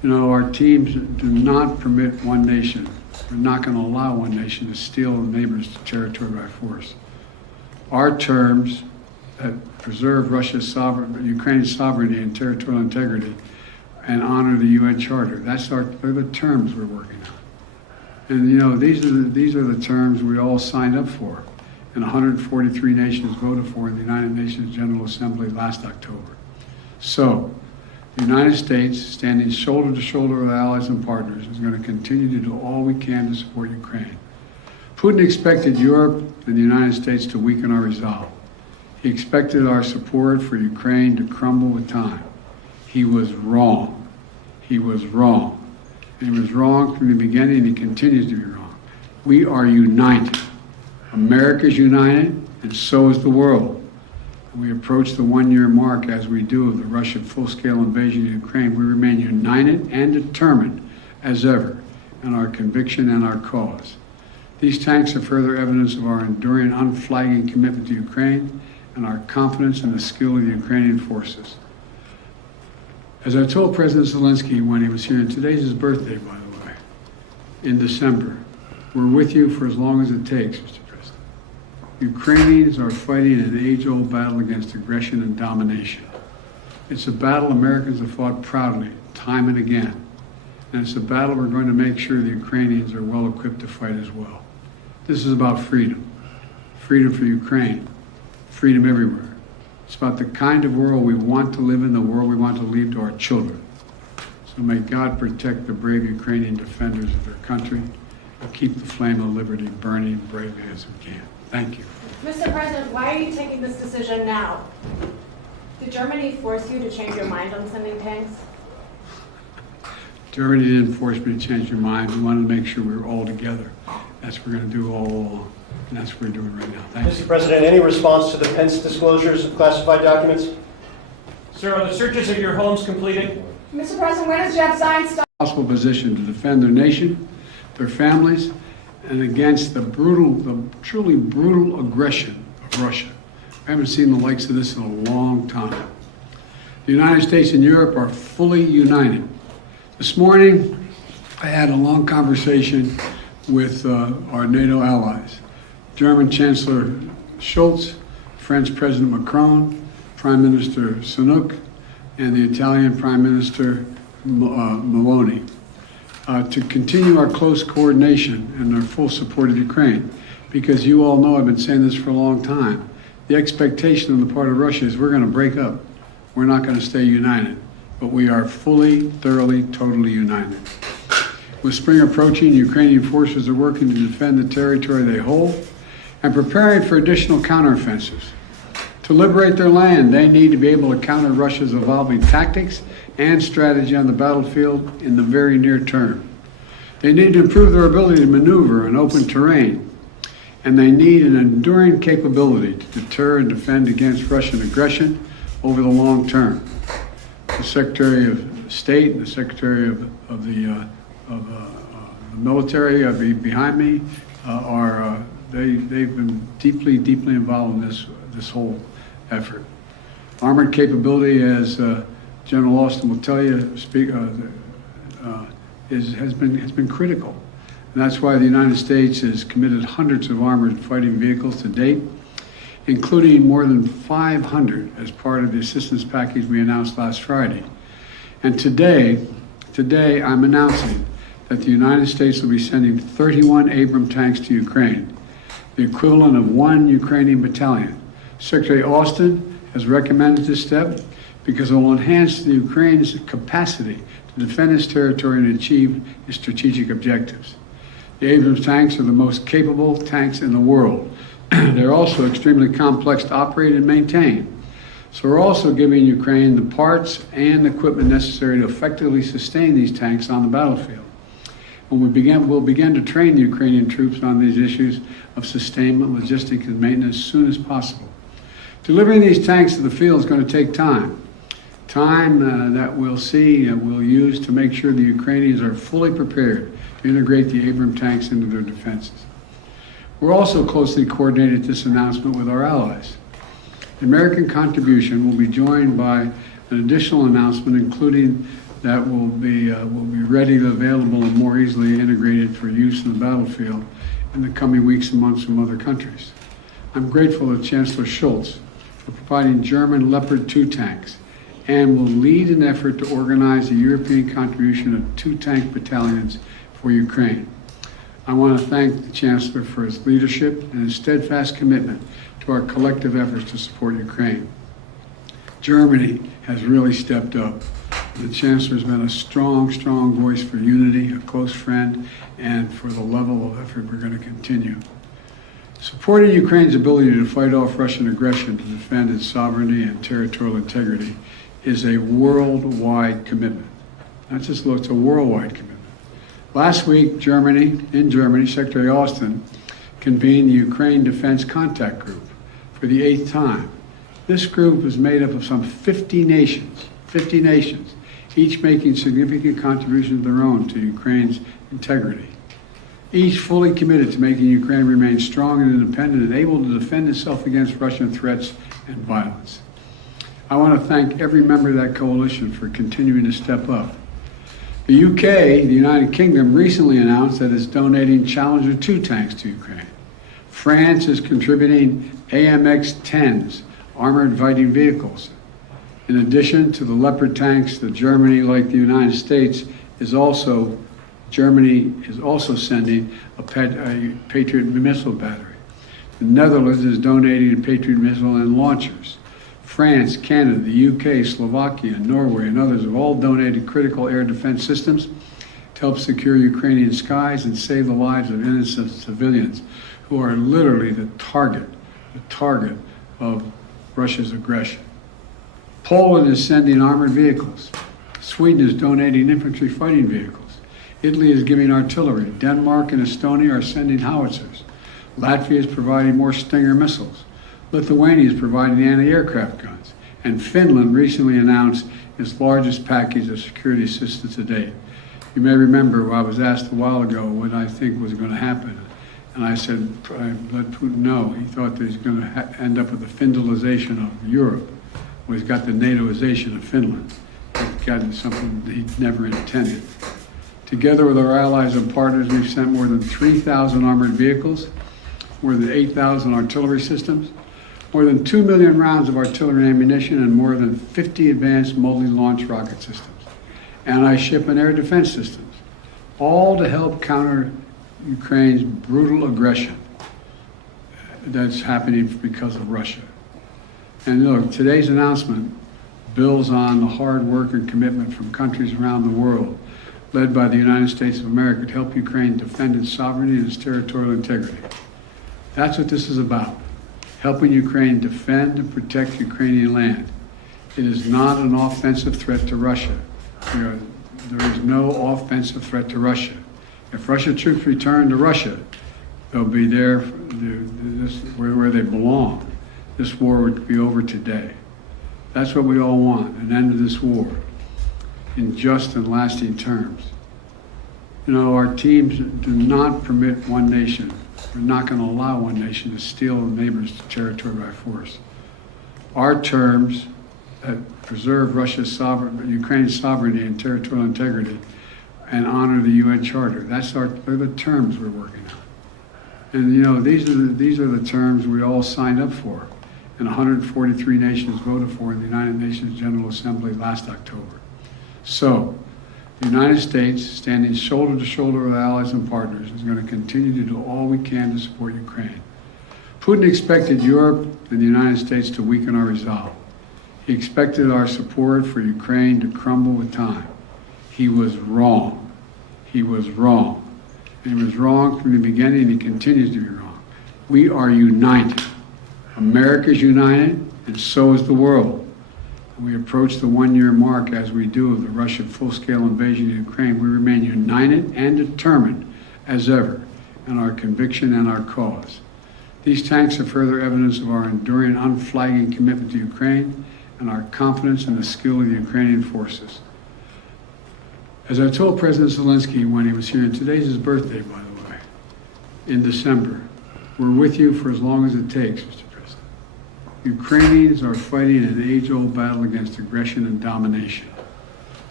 You know, our teams do not permit one nation. We're not going to allow one nation to steal a neighbor's territory by force. Our terms that preserve Ukraine's sovereignty and territorial integrity and honor the UN Charter. They're the terms we're working on. And you know, these are the terms we all signed up for, and 143 nations voted for in the United Nations General Assembly last October. So, the United States, standing shoulder to shoulder with allies and partners, is going to continue to do all we can to support Ukraine. Putin expected Europe and the United States to weaken our resolve. He expected our support for Ukraine to crumble with time. He was wrong. He was wrong. And he was wrong from the beginning, and he continues to be wrong. We are united. America is united, and so is the world. We approach the one-year mark, as we do, of the Russian full-scale invasion of Ukraine. We remain united and determined as ever in our conviction and our cause. These tanks are further evidence of our enduring, unflagging commitment to Ukraine and our confidence in the skill of the Ukrainian forces. As I told President Zelenskyy when he was here, and today's his birthday, by the way, in December, we're with you for as long as it takes, Mr. President. Ukrainians are fighting an age-old battle against aggression and domination. It's a battle Americans have fought proudly, time and again. And it's a battle we're going to make sure the Ukrainians are well equipped to fight as well. This is about freedom. Freedom for Ukraine. Freedom everywhere. It's about the kind of world we want to live in, the world we want to leave to our children. So may God protect the brave Ukrainian defenders of their country and keep the flame of liberty burning bravely as we can. Thank you. Mr. President, why are you taking this decision now? Did Germany force you to change your mind on sending tanks? Germany didn't force me to change your mind. We wanted to make sure we were all together. That's what we're going to do all along. And that's what we're doing right now. Thank you. Mr. President, any response to the Pence disclosures of classified documents? Sir, are the searches of your homes completed? Mr. President, when does Jeff Zients start? Possible position to defend their nation, their families, and against the truly brutal aggression of Russia. I haven't seen the likes of this in a long time. The United States and Europe are fully united. This morning, I had a long conversation with our NATO allies. German Chancellor Scholz, French President Macron, Prime Minister Sunak, and the Italian Prime Minister Meloni, to continue our close coordination and our full support of Ukraine. Because you all know, I've been saying this for a long time, the expectation on the part of Russia is we're going to break up. We're not going to stay united. But we are fully, thoroughly, totally united. With spring approaching, Ukrainian forces are working to defend the territory they hold and preparing for additional counteroffensives. To liberate their land, they need to be able to counter Russia's evolving tactics and strategy on the battlefield in the very near term. They need to improve their ability to maneuver in open terrain, and they need an enduring capability to deter and defend against Russian aggression over the long term. The Secretary of State and the Secretary of the military behind me they've been deeply involved in this whole effort. Armored capability, as General Austin will tell you, has been critical, and that's why the United States has committed hundreds of armored fighting vehicles to date, including more than 500 as part of the assistance package we announced last Friday. And today I'm announcing that the United States will be sending 31 Abrams tanks to Ukraine, the equivalent of 1 Ukrainian battalion. Secretary Austin has recommended this step because it will enhance the Ukraine's capacity to defend its territory and achieve its strategic objectives. The Abrams tanks are the most capable tanks in the world. They're also extremely complex to operate and maintain. So we're also giving Ukraine the parts and equipment necessary to effectively sustain these tanks on the battlefield. We'll begin to train the Ukrainian troops on these issues of sustainment, logistics, and maintenance as soon as possible. Delivering these tanks to the field is going to take time. Time that we'll use to make sure the Ukrainians are fully prepared to integrate the Abrams tanks into their defenses. We're also closely coordinated this announcement with our allies. The American contribution will be joined by an additional announcement, including that will be readily available and more easily integrated for use in the battlefield in the coming weeks and months from other countries. I'm grateful to Chancellor Schultz for providing German Leopard 2 tanks and will lead an effort to organize a European contribution of 2 tank battalions for Ukraine. I want to thank the Chancellor for his leadership and his steadfast commitment to our collective efforts to support Ukraine. Germany has really stepped up. The Chancellor has been a strong voice for unity, a close friend, and for the level of effort we're going to continue. Supporting Ukraine's ability to fight off Russian aggression to defend its sovereignty and territorial integrity is a worldwide commitment. Not just it's a worldwide commitment. Last week, in Germany, Secretary Austin convened the Ukraine Defense Contact Group for the 8th time. This group is made up of some 50 nations, each making significant contributions of their own to Ukraine's integrity. Each fully committed to making Ukraine remain strong and independent and able to defend itself against Russian threats and violence. I want to thank every member of that coalition for continuing to step up. The UK, the United Kingdom, recently announced that it's donating Challenger 2 tanks to Ukraine. France is contributing AMX-10s, armored fighting vehicles. In addition to the Leopard tanks, Germany, like the United States, Germany is also sending a Patriot missile battery. The Netherlands is donating a Patriot missile and launchers. France, Canada, the UK, Slovakia, Norway, and others have all donated critical air defense systems to help secure Ukrainian skies and save the lives of innocent civilians who are literally the target of Russia's aggression. Poland is sending armored vehicles. Sweden is donating infantry fighting vehicles. Italy is giving artillery. Denmark and Estonia are sending howitzers. Latvia is providing more Stinger missiles. Lithuania is providing anti-aircraft guns. And Finland recently announced its largest package of security assistance to date. You may remember I was asked a while ago what I think was going to happen. And I said, I let Putin know. He thought that he's going to end up with the Finlandization of Europe. Well, he's got the NATOization of Finland. He's gotten something that he never intended. Together with our allies and partners, we've sent more than 3,000 armored vehicles, more than 8,000 artillery systems, more than 2 million rounds of artillery ammunition, and more than 50 advanced multi-launch rocket systems, anti-ship and air defense systems, all to help counter Ukraine's brutal aggression that's happening because of Russia. And look, today's announcement builds on the hard work and commitment from countries around the world, led by the United States of America, to help Ukraine defend its sovereignty and its territorial integrity. That's what this is about, helping Ukraine defend and protect Ukrainian land. It is not an offensive threat to Russia. There is no offensive threat to Russia. If Russian troops return to Russia, they'll be there where they belong. This war would be over today. That's what we all want, an end to this war in just and lasting terms. You know, our teams do not permit one nation. We're not going to allow one nation to steal a neighbor's territory by force. Our terms that preserve Ukraine's sovereignty and territorial integrity and honor the UN Charter. They're the terms we're working on. And you know, these are the terms we all signed up for, and 143 nations voted for in the United Nations General Assembly last October. So, the United States, standing shoulder to shoulder with allies and partners, is going to continue to do all we can to support Ukraine. Putin expected Europe and the United States to weaken our resolve. He expected our support for Ukraine to crumble with time. He was wrong. He was wrong. And he was wrong from the beginning, and he continues to be wrong. We are united. America is united, and so is the world. We approach the one-year mark, as we do, of the Russian full-scale invasion of Ukraine. We remain united and determined as ever in our conviction and our cause. These tanks are further evidence of our enduring, unflagging commitment to Ukraine and our confidence in the skill of the Ukrainian forces. As I told President Zelenskyy when he was here, and today's his birthday, by the way, in December, we're with you for as long as it takes, Mr. President. Ukrainians are fighting an age-old battle against aggression and domination.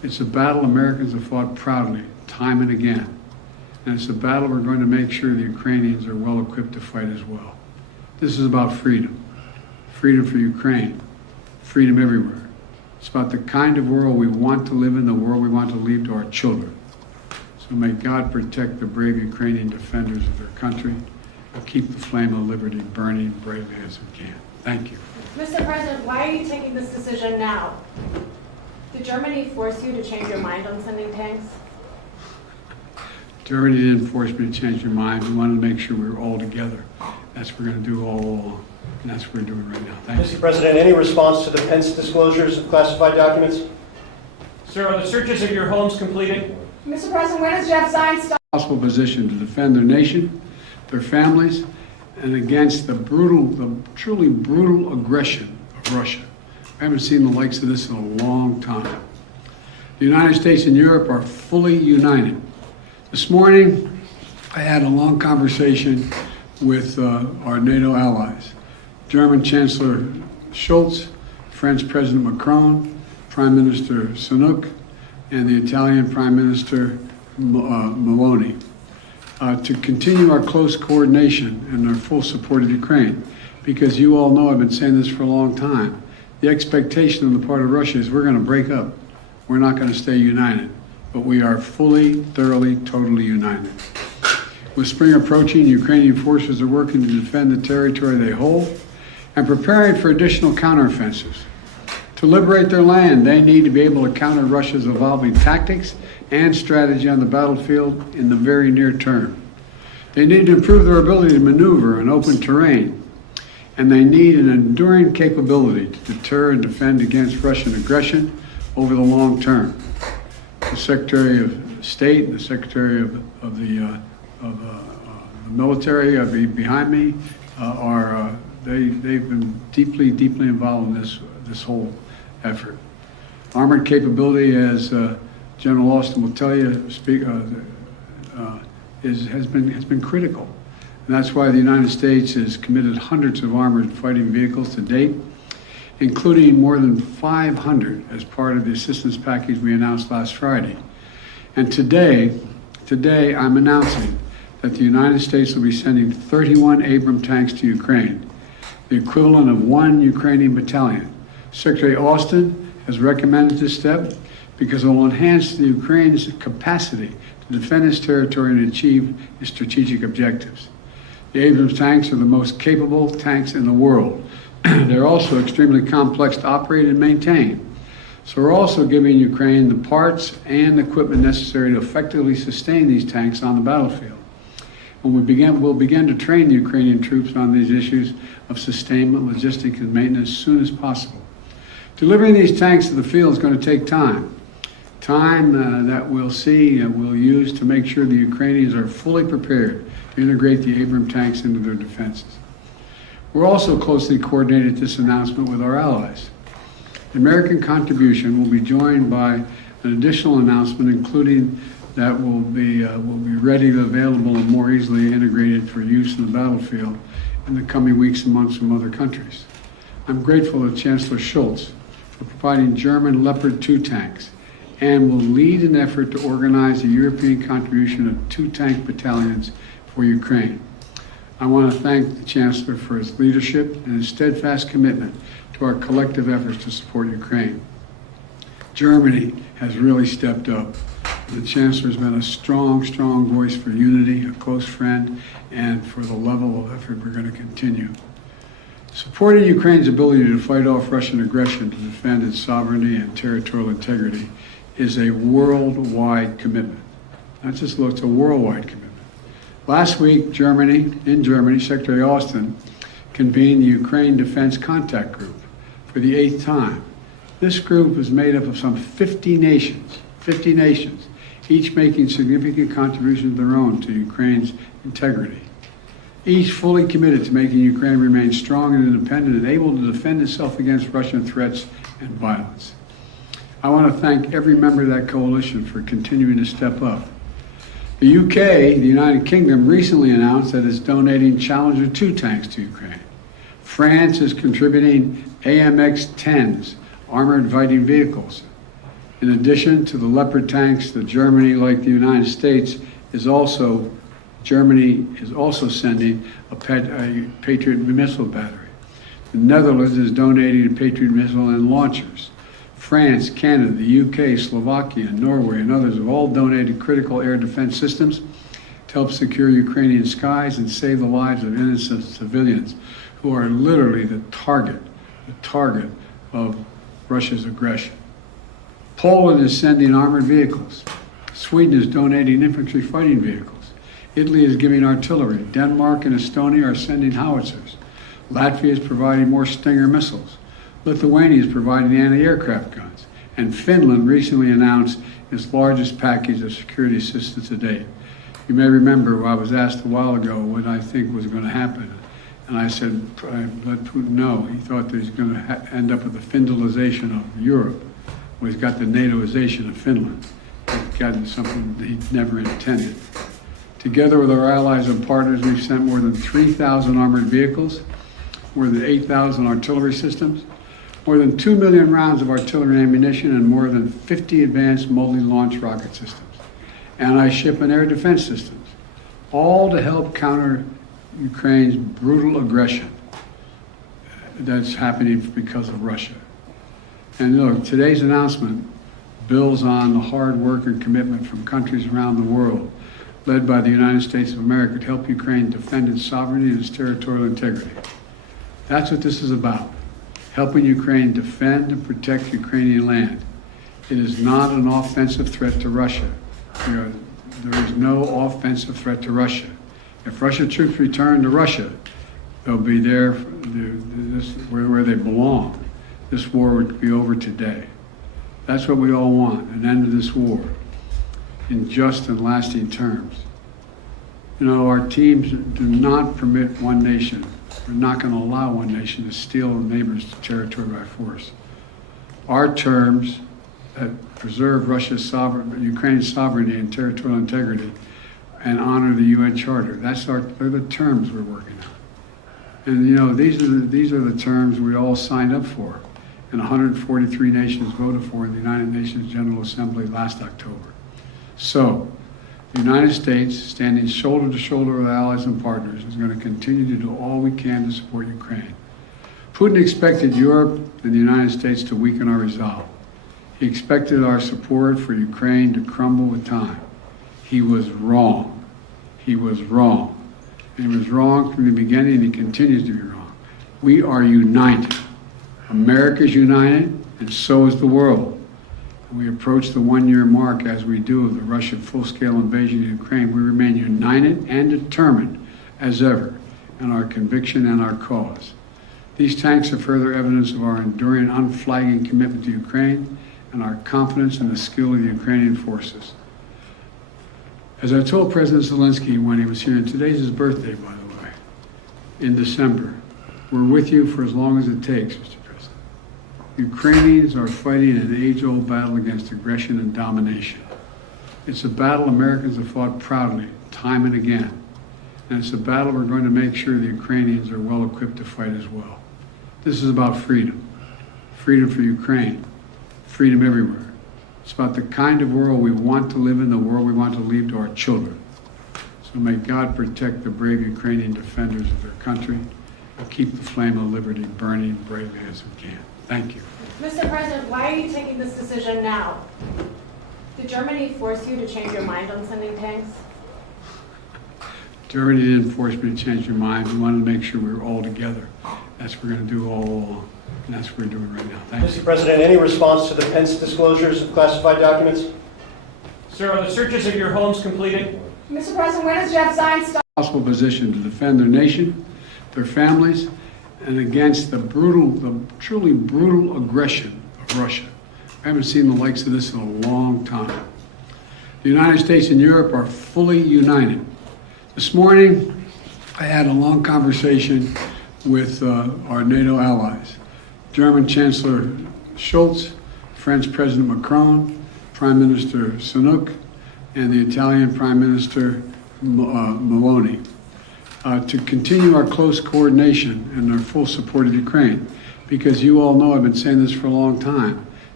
It's a battle Americans have fought proudly, time and again. And it's a battle we're going to make sure the Ukrainians are well equipped to fight as well. This is about freedom. Freedom for Ukraine. Freedom everywhere. It's about the kind of world we want to live in, the world we want to leave to our children. So may God protect the brave Ukrainian defenders of their country and keep the flame of liberty burning bravely as we can. Thank you. Mr. President, why are you taking this decision now? Did Germany force you to change your mind on sending tanks? Germany didn't force me to change your mind. We wanted to make sure we were all together. That's what we're going to do all along. And that's what we're doing right now. Thank you. Mr. President, any response to the Pence disclosures of classified documents? Sir, are the searches of your homes completed? Mr. President, when does Jeff Zients stop? Possible position to defend their nation, their families, and against the truly brutal aggression of Russia. I haven't seen the likes of this in a long time. The United States and Europe are fully united. This morning, I had a long conversation with our NATO allies. German Chancellor Scholz, French President Macron, Prime Minister Sunak, and the Italian Prime Minister Meloni, to continue our close coordination and our full support of Ukraine. Because you all know, I've been saying this for a long time, the expectation on the part of Russia is we're going to break up. We're not going to stay united. But we are fully, thoroughly, totally united. With spring approaching, Ukrainian forces are working to defend the territory they hold and preparing for additional counteroffensives. To liberate their land, they need to be able to counter Russia's evolving tactics and strategy on the battlefield in the very near term. They need to improve their ability to maneuver in open terrain, and they need an enduring capability to deter and defend against Russian aggression over the long term. The Secretary of State and the Secretary of the military behind me they've been deeply involved in this whole effort. Armored capability, as General Austin will tell you, has been critical, and that's why the United States has committed hundreds of armored fighting vehicles to date, including more than 500 as part of the assistance package we announced last Friday. And today I'm announcing that the United States will be sending 31 Abrams tanks to Ukraine, the equivalent of 1 Ukrainian battalion. Secretary Austin has recommended this step because it will enhance the Ukraine's capacity to defend its territory and achieve its strategic objectives. The Abrams tanks are the most capable tanks in the world. They're also extremely complex to operate and maintain. So we're also giving Ukraine the parts and equipment necessary to effectively sustain these tanks on the battlefield. When we'll begin to train the Ukrainian troops on these issues of sustainment, logistics, and maintenance as soon as possible. Delivering these tanks to the field is going to take time. Time that we'll use to make sure the Ukrainians are fully prepared to integrate the Abrams tanks into their defenses. We're also closely coordinated this announcement with our allies. The American contribution will be joined by an additional announcement, including that will be readily available and more easily integrated for use in the battlefield in the coming weeks and months from other countries. I'm grateful to Chancellor Scholz for providing German Leopard 2 tanks and will lead an effort to organize a European contribution of 2 tank battalions for Ukraine. I want to thank the Chancellor for his leadership and his steadfast commitment to our collective efforts to support Ukraine. Germany has really stepped up. The Chancellor has been a strong voice for unity, a close friend, and for the level of effort we're going to continue. Supporting Ukraine's ability to fight off Russian aggression to defend its sovereignty and territorial integrity is a worldwide commitment. Not just it's a worldwide commitment. Last week, in Germany, Secretary Austin convened the Ukraine Defense Contact Group for the 8th time. This group is made up of some 50 nations, each making significant contributions of their own to Ukraine's integrity. Each fully committed to making Ukraine remain strong and independent and able to defend itself against Russian threats and violence. I want to thank every member of that coalition for continuing to step up. The UK, the United Kingdom, recently announced that it's donating Challenger 2 tanks to Ukraine. France is contributing AMX-10s, armored fighting vehicles. In addition to the Leopard tanks, Germany, like the United States, Germany is also sending a Patriot missile battery. The Netherlands is donating a Patriot missile and launchers. France, Canada, the UK, Slovakia, Norway, and others have all donated critical air defense systems to help secure Ukrainian skies and save the lives of innocent civilians who are literally the target of Russia's aggression. Poland is sending armored vehicles. Sweden is donating infantry fighting vehicles. Italy is giving artillery. Denmark and Estonia are sending howitzers. Latvia is providing more Stinger missiles. Lithuania is providing anti-aircraft guns. And Finland recently announced its largest package of security assistance to date. You may remember I was asked a while ago what I think was going to happen. And I said, I let Putin know. He thought that he's going to end up with the Finlandization of Europe. Well, he's got the NATOization of Finland. He's gotten something that he never intended. Together with our allies and partners, we've sent more than 3,000 armored vehicles, more than 8,000 artillery systems, more than 2 million rounds of artillery and ammunition, and more than 50 advanced multi-launch rocket systems, anti-ship and air defense systems, all to help counter Ukraine's brutal aggression that's happening because of Russia. And look, today's announcement builds on the hard work and commitment from countries around the world, led by the United States of America, to help Ukraine defend its sovereignty and its territorial integrity. That's what this is about, helping Ukraine defend and protect Ukrainian land. It is not an offensive threat to Russia. There is no offensive threat to Russia. If Russian troops return to Russia, they'll be there where they belong. This war would be over today. That's what we all want, an end to this war in just and lasting terms. You know, our teams do not permit one nation. We're not going to allow one nation to steal a neighbor's territory by force. Our terms that preserve Ukraine's sovereignty and territorial integrity and honor the UN Charter. They're the terms we're working on. And you know, these are the terms we all signed up for, and 143 nations voted for in the United Nations General Assembly last October. So, the United States, standing shoulder to shoulder with allies and partners, is going to continue to do all we can to support Ukraine. Putin expected Europe and the United States to weaken our resolve. He expected our support for Ukraine to crumble with time. He was wrong. He was wrong. And he was wrong from the beginning, and he continues to be wrong. We are united. America is united, and so is the world. We approach the one-year mark, as we do, of the Russian full-scale invasion of Ukraine. We remain united and determined as ever in our conviction and our cause. These tanks are further evidence of our enduring, unflagging commitment to Ukraine and our confidence in the skill of the Ukrainian forces. As I told President Zelenskyy when he was here, and today's his birthday, by the way, in December, we're with you for as long as it takes, Mr. President. Ukrainians are fighting an age-old battle against aggression and domination. It's a battle Americans have fought proudly, time and again. And it's a battle we're going to make sure the Ukrainians are well equipped to fight as well. This is about freedom. Freedom for Ukraine. Freedom everywhere. It's about the kind of world we want to live in, the world we want to leave to our children. So may God protect the brave Ukrainian defenders of their country and keep the flame of liberty burning bravely as we can. Thank you. Mr. President, why are you taking this decision now? Did Germany force you to change your mind on sending tanks? Germany didn't force me to change your mind. We wanted to make sure we were all together. That's what we're going to do all along. And that's what we're doing right now. Thank you. Mr. President, any response to the Pence disclosures of classified documents? Sir, are the searches of your homes completed? Mr. President, when does Jeff Zients start? Possible position to defend their nation, their families, and against the truly brutal aggression of Russia. I haven't seen the likes of this in a long time. The United States and Europe are fully united. This morning, I had a long conversation with our NATO allies. German Chancellor Scholz, French President Macron, Prime Minister Sunak, and the Italian Prime Minister Meloni, to continue our close coordination and our full support of Ukraine. Because you all know, I've been saying this for a long time,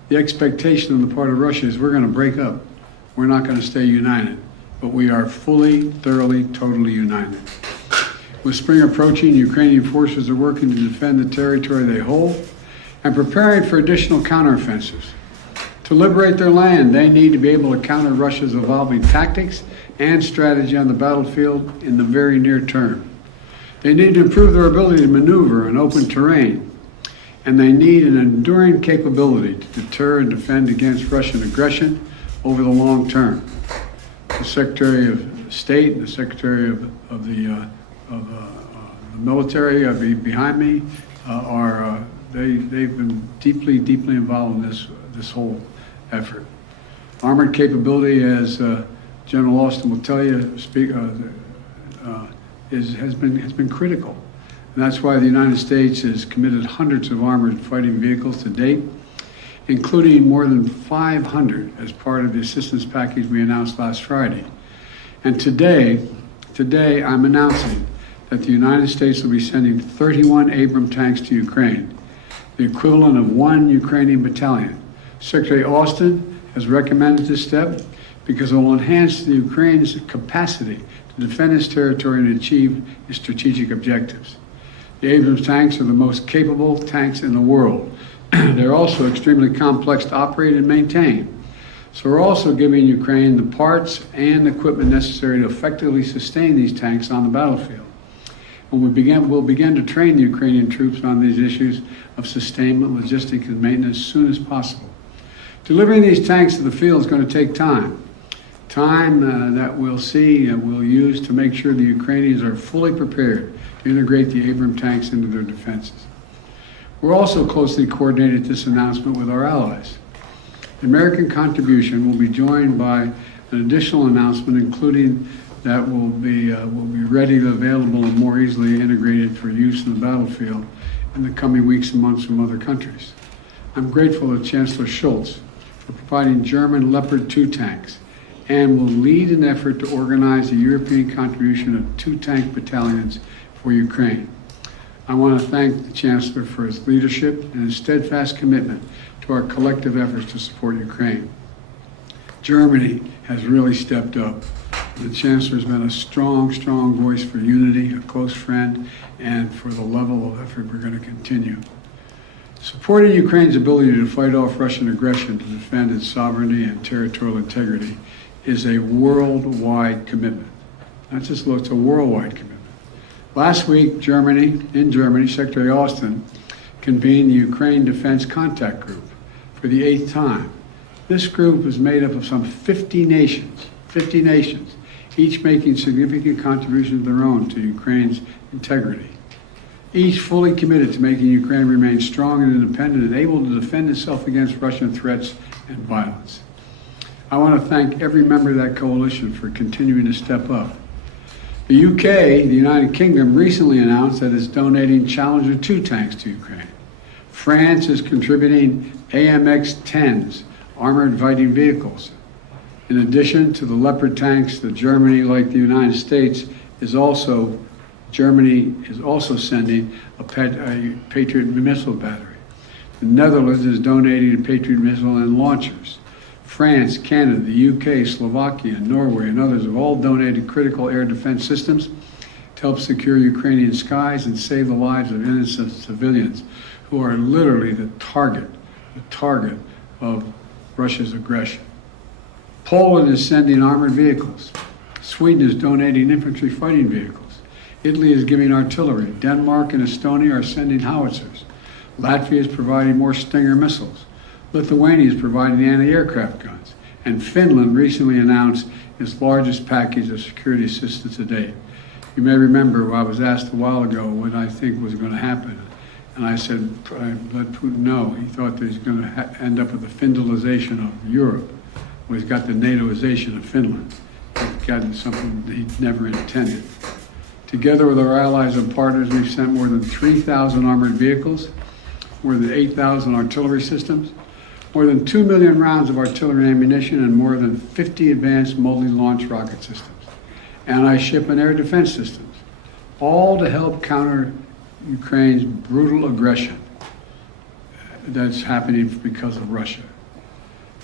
The expectation on the part of Russia is we're going to break up. We're not going to stay united, but we are fully, thoroughly, totally united. With spring approaching, Ukrainian forces are working to defend the territory they hold and preparing for additional counteroffensives. To liberate their land, they need to be able to counter Russia's evolving tactics and strategy on the battlefield in the very near term. They need to improve their ability to maneuver in open terrain, and they need an enduring capability to deter and defend against Russian aggression over the long term. The Secretary of State and the Secretary of the military behind me they've been deeply involved in this whole effort. Armored capability, as General Austin will tell you, has been critical. And that's why the United States has committed hundreds of armored fighting vehicles to date, including more than 500 as part of the assistance package we announced last Friday. And today I'm announcing that the United States will be sending 31 Abrams tanks to Ukraine, the equivalent of 1 Ukrainian battalion. Secretary Austin has recommended this step because it will enhance the Ukraine's capacity to defend its territory and achieve its strategic objectives. The Abrams tanks are the most capable tanks in the world. They're also extremely complex to operate and maintain. So we're also giving Ukraine the parts and equipment necessary to effectively sustain these tanks on the battlefield. When we'll begin to train the Ukrainian troops on these issues of sustainment, logistics, and maintenance as soon as possible. Delivering these tanks to the field is going to take time. Time that we'll use to make sure the Ukrainians are fully prepared to integrate the Abrams tanks into their defenses. We're also closely coordinated this announcement with our allies. The American contribution will be joined by an additional announcement, including that will be ready, available, and more easily integrated for use in the battlefield in the coming weeks and months from other countries. I'm grateful to Chancellor Scholz for providing German Leopard 2 tanks and will lead an effort to organize a European contribution of 2 tank battalions for Ukraine. I want to thank the Chancellor for his leadership and his steadfast commitment to our collective efforts to support Ukraine. Germany has really stepped up. The Chancellor has been a strong voice for unity, a close friend, and for the level of effort we're going to continue. Supporting Ukraine's ability to fight off Russian aggression to defend its sovereignty and territorial integrity is a worldwide commitment. Not just it's a worldwide commitment. Last week, in Germany, Secretary Austin convened the Ukraine Defense Contact Group for the 8th time. This group is made up of some 50 nations, each making significant contributions of their own to Ukraine's integrity. Each fully committed to making Ukraine remain strong and independent and able to defend itself against Russian threats and violence. I want to thank every member of that coalition for continuing to step up. The UK, the United Kingdom, recently announced that it's donating Challenger 2 tanks to Ukraine. France is contributing AMX-10s, armored fighting vehicles. In addition to the Leopard tanks, Germany, like the United States, Germany is also sending a Patriot missile battery. The Netherlands is donating a Patriot missile and launchers. France, Canada, the UK, Slovakia, Norway, and others have all donated critical air defense systems to help secure Ukrainian skies and save the lives of innocent civilians who are literally the target of Russia's aggression. Poland is sending armored vehicles. Sweden is donating infantry fighting vehicles. Italy is giving artillery. Denmark and Estonia are sending howitzers. Latvia is providing more Stinger missiles. Lithuania is providing anti-aircraft guns. And Finland recently announced its largest package of security assistance to date. You may remember I was asked a while ago what I think was going to happen. And I said, I let Putin know. He thought that he's going to end up with the Finlandization of Europe. Well, he's got the NATOization of Finland. He's gotten something that he never intended. Together with our allies and partners, we've sent more than 3,000 armored vehicles, more than 8,000 artillery systems, more than 2 million rounds of artillery ammunition, and more than 50 advanced multi-launch rocket systems, anti-ship and air defense systems, all to help counter Ukraine's brutal aggression that's happening because of Russia.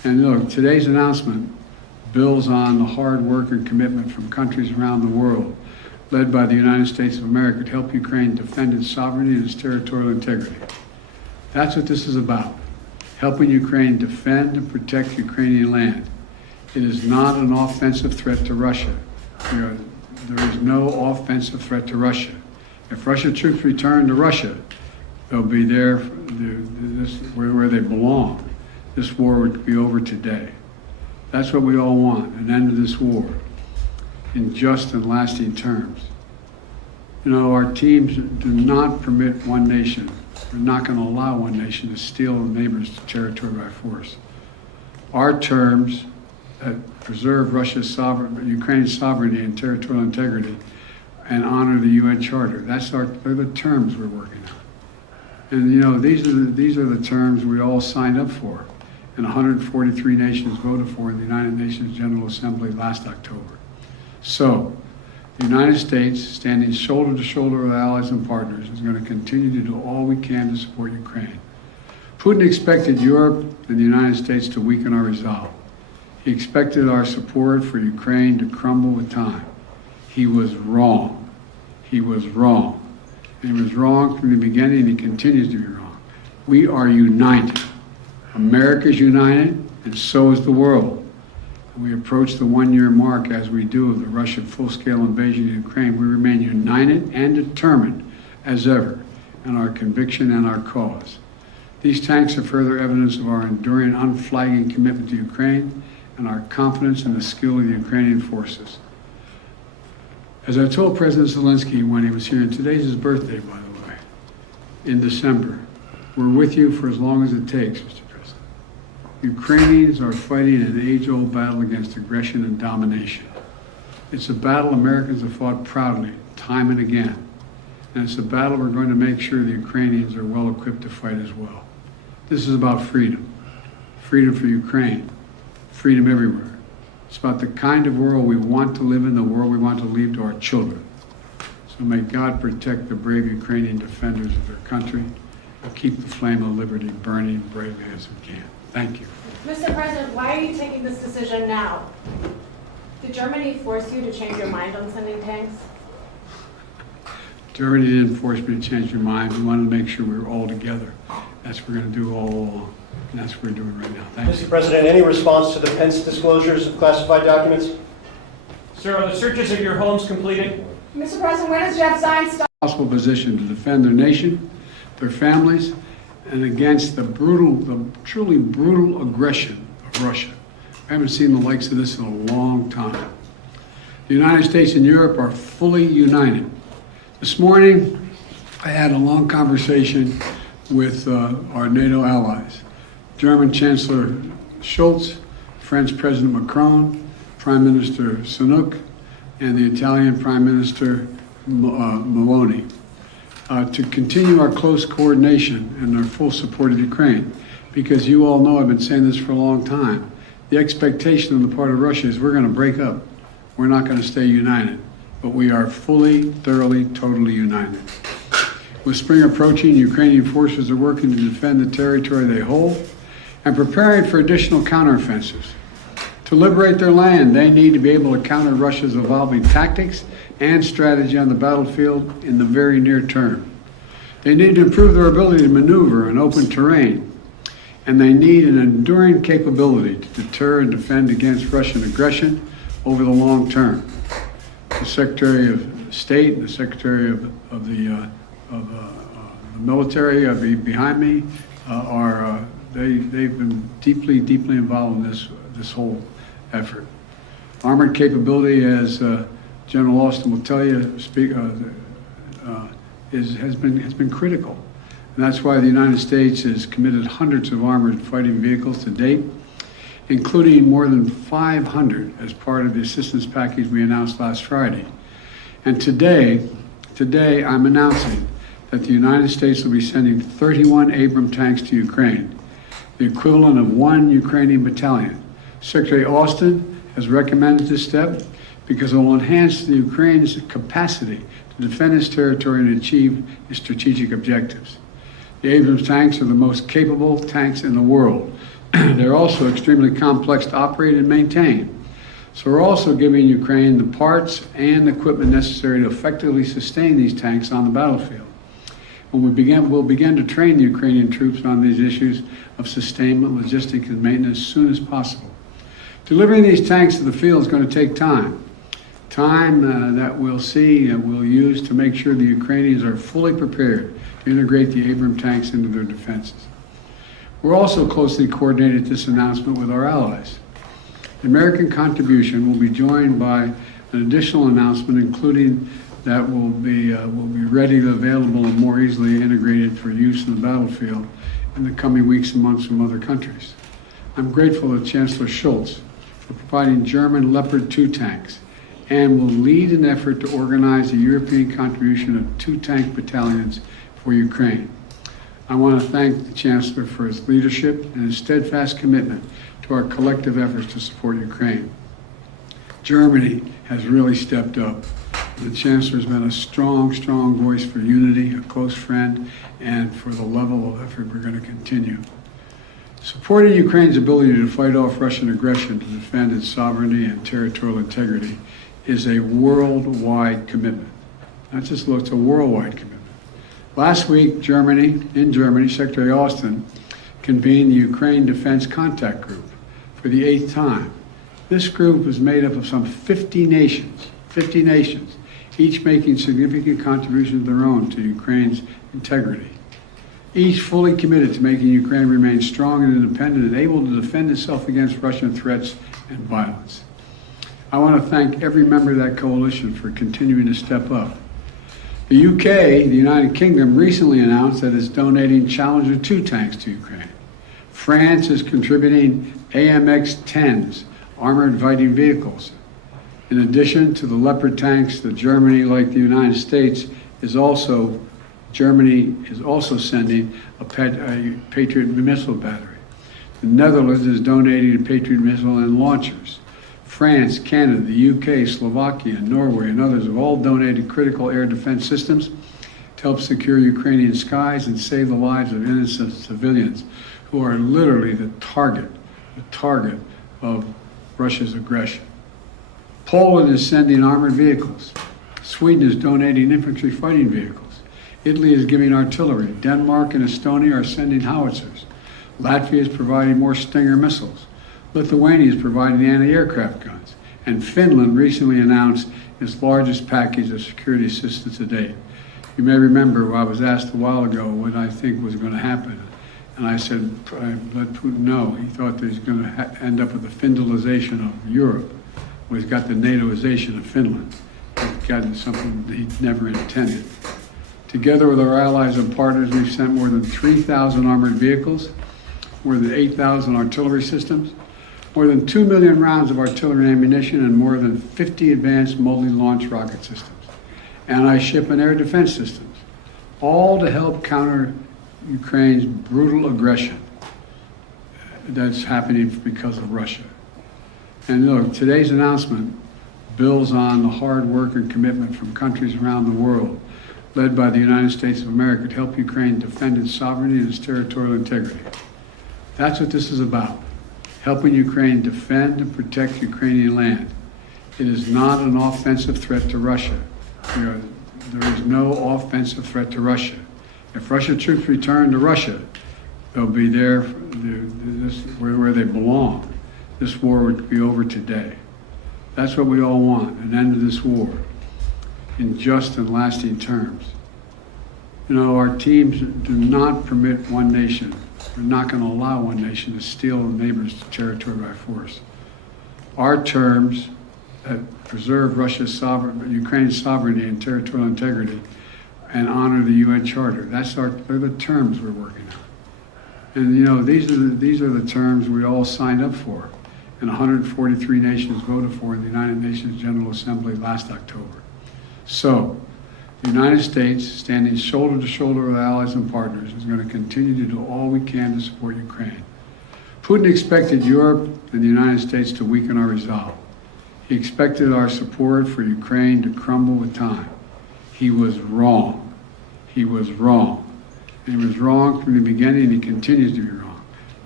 And look, today's announcement builds on the hard work and commitment from countries around the world, led by the United States of America, to help Ukraine defend its sovereignty and its territorial integrity. That's what this is about, helping Ukraine defend and protect Ukrainian land. It is not an offensive threat to Russia. There is no offensive threat to Russia. If Russian troops return to Russia, they'll be there where they belong. This war would be over today. That's what we all want, an end to this war in just and lasting terms. You know, our teams do not permit one nation. We're not going to allow one nation to steal a neighbor's territory by force. Our terms that preserve Ukraine's sovereignty and territorial integrity and honor the UN Charter. They're the terms we're working on. And you know, these are the terms we all signed up for, and 143 nations voted for in the United Nations General Assembly last October. So, the United States, standing shoulder to shoulder with allies and partners, is going to continue to do all we can to support Ukraine. Putin expected Europe and the United States to weaken our resolve. He expected our support for Ukraine to crumble with time. He was wrong. He was wrong. And he was wrong from the beginning, and he continues to be wrong. We are united. America is united, and so is the world. We approach the one-year mark, as we do, of the Russian full-scale invasion of Ukraine. We remain united and determined as ever in our conviction and our cause. These tanks are further evidence of our enduring, unflagging commitment to Ukraine and our confidence in the skill of the Ukrainian forces. As I told President Zelenskyy when he was here, and today's his birthday, by the way, in December, we're with you for as long as it takes, Mr. President. Ukrainians are fighting an age-old battle against aggression and domination. It's a battle Americans have fought proudly, time and again. And it's a battle we're going to make sure the Ukrainians are well equipped to fight as well. This is about freedom. Freedom for Ukraine. Freedom everywhere. It's about the kind of world we want to live in, the world we want to leave to our children. So may God protect the brave Ukrainian defenders of their country and keep the flame of liberty burning bravely as we can. Thank you. Mr. President, why are you taking this decision now? Did Germany force you to change your mind on sending tanks? Germany didn't force me to change your mind. We wanted to make sure we were all together. That's what we're going to do all along. And that's what we're doing right now. Thank you. Mr. President, any response to the Pence disclosures of classified documents? Sir, are the searches of your homes completed? Mr. President, when does Jeff Zients stop? Possible position to defend their nation, their families, and against the truly brutal aggression of Russia. I haven't seen the likes of this in a long time. The United States and Europe are fully united. This morning, I had a long conversation with our NATO allies. German Chancellor Scholz, French President Macron, Prime Minister Sunak, and the Italian Prime Minister Meloni, to continue our close coordination and our full support of Ukraine. Because you all know, I've been saying this for a long time, the expectation on the part of Russia is we're going to break up. We're not going to stay united. But we are fully, thoroughly, totally united. With spring approaching, Ukrainian forces are working to defend the territory they hold and preparing for additional counteroffensives. To liberate their land, they need to be able to counter Russia's evolving tactics and strategy on the battlefield in the very near term. They need to improve their ability to maneuver in open terrain, and they need an enduring capability to deter and defend against Russian aggression over the long term. The Secretary of State and the Secretary of the military behind me they've been deeply involved in this whole effort. Armored capability, as General Austin will tell you, has been critical, and that's why the United States has committed hundreds of armored fighting vehicles to date, including more than 500 as part of the assistance package we announced last Friday. And today I'm announcing that the United States will be sending 31 Abrams tanks to Ukraine, the equivalent of 1 Ukrainian battalion. Secretary Austin has recommended this step because it will enhance the Ukraine's capacity to defend its territory and achieve its strategic objectives. The Abrams tanks are the most capable tanks in the world. They're also extremely complex to operate and maintain. So we're also giving Ukraine the parts and equipment necessary to effectively sustain these tanks on the battlefield. We'll begin to train the Ukrainian troops on these issues of sustainment, logistics, and maintenance as soon as possible. Delivering these tanks to the field is going to take time. Time that we'll use to make sure the Ukrainians are fully prepared to integrate the Abrams tanks into their defenses. We're also closely coordinated this announcement with our allies. The American contribution will be joined by an additional announcement, including that will be readily available and more easily integrated for use in the battlefield in the coming weeks and months from other countries. I'm grateful to Chancellor Scholz for providing German Leopard 2 tanks and will lead an effort to organize a European contribution of 2 tank battalions for Ukraine. I want to thank the Chancellor for his leadership and his steadfast commitment to our collective efforts to support Ukraine. Germany has really stepped up. The Chancellor has been a strong voice for unity, a close friend, and for the level of effort we're going to continue. Supporting Ukraine's ability to fight off Russian aggression to defend its sovereignty and territorial integrity is a worldwide commitment. Not just it's a worldwide commitment. Last week, in Germany, Secretary Austin convened the Ukraine Defense Contact Group for the 8th time. This group is made up of some 50 nations, each making significant contributions of their own to Ukraine's integrity. Each fully committed to making Ukraine remain strong and independent and able to defend itself against Russian threats and violence. I want to thank every member of that coalition for continuing to step up. The UK, the United Kingdom, recently announced that it's donating Challenger 2 tanks to Ukraine. France is contributing AMX-10s, armored fighting vehicles. In addition to the Leopard tanks, Germany, like the United States, Germany is also sending a Patriot missile battery. The Netherlands is donating a Patriot missile and launchers. France, Canada, the UK, Slovakia, Norway, and others have all donated critical air defense systems to help secure Ukrainian skies and save the lives of innocent civilians who are literally the target of Russia's aggression. Poland is sending armored vehicles. Sweden is donating infantry fighting vehicles. Italy is giving artillery. Denmark and Estonia are sending howitzers. Latvia is providing more Stinger missiles. Lithuania is providing anti-aircraft guns. And Finland recently announced its largest package of security assistance to date. You may remember I was asked a while ago what I think was going to happen. And I said, I let Putin know. He thought that he's going to end up with the Finlandization of Europe. Well, he's got the NATOization of Finland. He's gotten something that he never intended. Together with our allies and partners, we've sent more than 3,000 armored vehicles, more than 8,000 artillery systems, more than 2 million rounds of artillery ammunition, and more than 50 advanced multi-launch rocket systems, anti-ship and air defense systems, all to help counter Ukraine's brutal aggression that's happening because of Russia. And look, today's announcement builds on the hard work and commitment from countries around the world, led by the United States of America, to help Ukraine defend its sovereignty and its territorial integrity. That's what this is about, helping Ukraine defend and protect Ukrainian land. It is not an offensive threat to Russia. There is no offensive threat to Russia. If Russian troops return to Russia, they'll be there where they belong. This war would be over today. That's what we all want, an end to this war in just and lasting terms. You know, our teams do not permit one nation. We're not going to allow one nation to steal a neighbor's territory by force. Our terms that preserve Ukraine's sovereignty and territorial integrity and honor the UN Charter. They're the terms we're working on. And you know, these are the terms we all signed up for, and 143 nations voted for in the United Nations General Assembly last October. So, the United States, standing shoulder to shoulder with allies and partners, is going to continue to do all we can to support Ukraine. Putin expected Europe and the United States to weaken our resolve. He expected our support for Ukraine to crumble with time. He was wrong. He was wrong. And he was wrong from the beginning, and he continues to be wrong.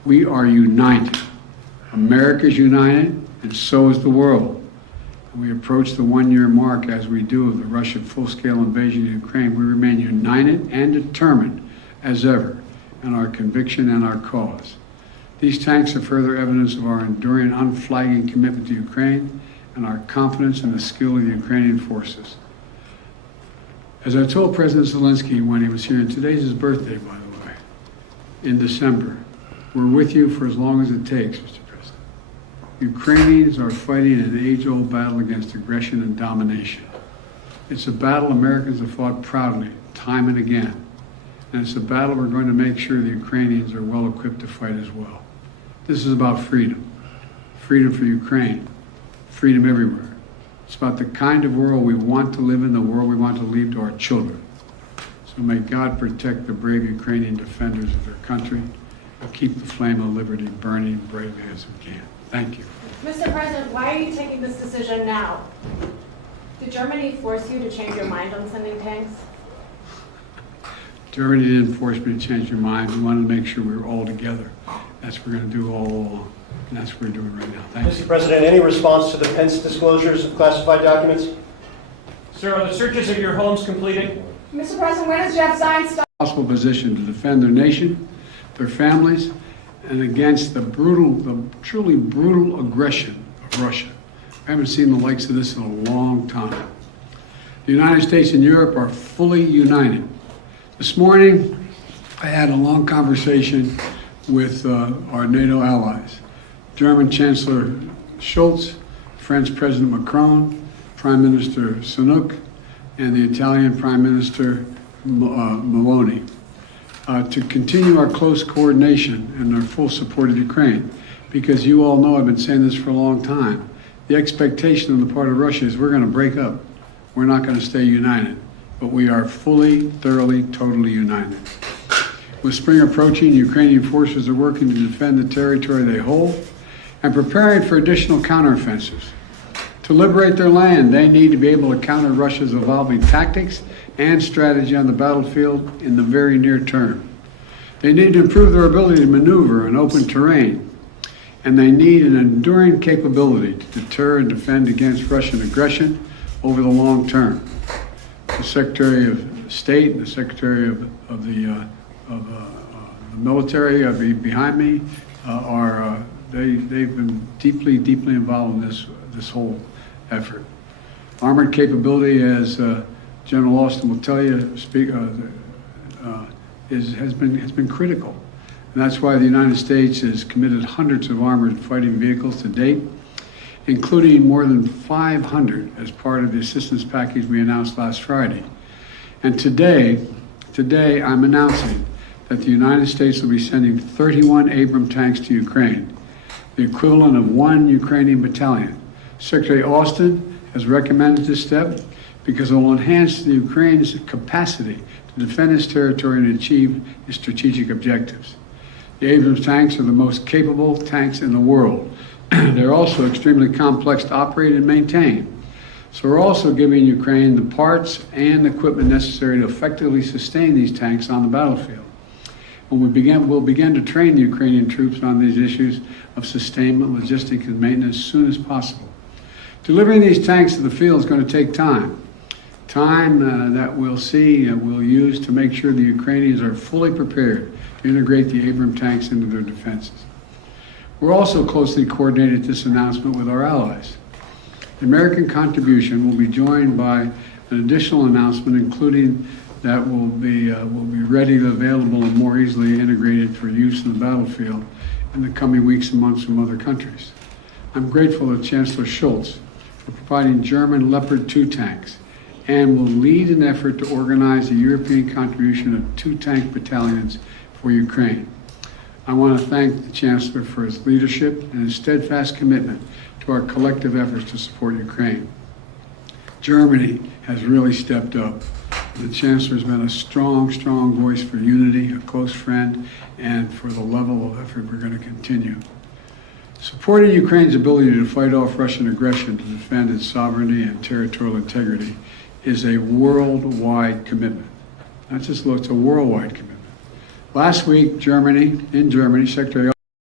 We are united. America is united, and so is the world. We approach the one-year mark as we do of the Russian full-scale invasion of Ukraine. We remain united and determined as ever in our conviction and our cause. These tanks are further evidence of our enduring, unflagging commitment to Ukraine and our confidence in the skill of the Ukrainian forces. As I told President Zelenskyy when he was here, and today's his birthday, by the way, in December, we're with you for as long as it takes, Mr. President. Ukrainians are fighting an age-old battle against aggression and domination. It's a battle Americans have fought proudly, time and again. And it's a battle we're going to make sure the Ukrainians are well equipped to fight as well. This is about freedom. Freedom for Ukraine. Freedom everywhere. It's about the kind of world we want to live in, the world we want to leave to our children. So may God protect the brave Ukrainian defenders of their country and keep the flame of liberty burning bravely as we can. Thank you. Mr. President, why are you taking this decision now? Did Germany force you to change your mind on sending tanks? Germany didn't force me to change your mind. We wanted to make sure we were all together. That's what we're going to do all along. And that's what we're doing right now. Thank you. Mr. President, any response to the Pence disclosures of classified documents? Sir, are the searches of your homes completed? Mr. President, when does Jeff Zients stop? Possible position to defend their nation, their families, and against the truly brutal aggression of Russia. I haven't seen the likes of this in a long time. The United States and Europe are fully united. This morning, I had a long conversation with our NATO allies. German Chancellor Scholz, French President Macron, Prime Minister Sunak, and the Italian Prime Minister Meloni, to continue our close coordination and our full support of Ukraine. Because you all know, I've been saying this for a long time, the expectation on the part of Russia is we're going to break up. We're not going to stay united. But we are fully, thoroughly, totally united. With spring approaching, Ukrainian forces are working to defend the territory they hold and preparing for additional counteroffensives. To liberate their land, they need to be able to counter Russia's evolving tactics and strategy on the battlefield in the very near term. They need to improve their ability to maneuver in open terrain, and they need an enduring capability to deter and defend against Russian aggression over the long term. The Secretary of State and the Secretary of the military behind me they've been deeply involved in this whole effort. Armored capability, as General Austin will tell you, has been critical, and that's why the United States has committed hundreds of armored fighting vehicles to date, including more than 500 as part of the assistance package we announced last Friday. And today I'm announcing that the United States will be sending 31 Abrams tanks to Ukraine, the equivalent of 1 Ukrainian battalion. Secretary Austin has recommended this step because it will enhance the Ukraine's capacity to defend its territory and achieve its strategic objectives. The Abrams tanks are the most capable tanks in the world. They're also extremely complex to operate and maintain. So we're also giving Ukraine the parts and equipment necessary to effectively sustain these tanks on the battlefield. When we'll begin to train the Ukrainian troops on these issues of sustainment, logistics, and maintenance as soon as possible. Delivering these tanks to the field is going to take time. Time that we'll use to make sure the Ukrainians are fully prepared to integrate the Abrams tanks into their defenses. We're also closely coordinated this announcement with our allies. The American contribution will be joined by an additional announcement, including that will be readily available and more easily integrated for use in the battlefield in the coming weeks and months from other countries. I'm grateful to Chancellor Scholz for providing German Leopard 2 tanks and will lead an effort to organize a European contribution of 2 tank battalions for Ukraine. I want to thank the Chancellor for his leadership and his steadfast commitment to our collective efforts to support Ukraine. Germany has really stepped up. The Chancellor has been a strong voice for unity, a close friend, and for the level of effort we're going to continue. Supporting Ukraine's ability to fight off Russian aggression to defend its sovereignty and territorial integrity is a worldwide commitment. Not just it's a worldwide commitment. Last week, in Germany, Secretary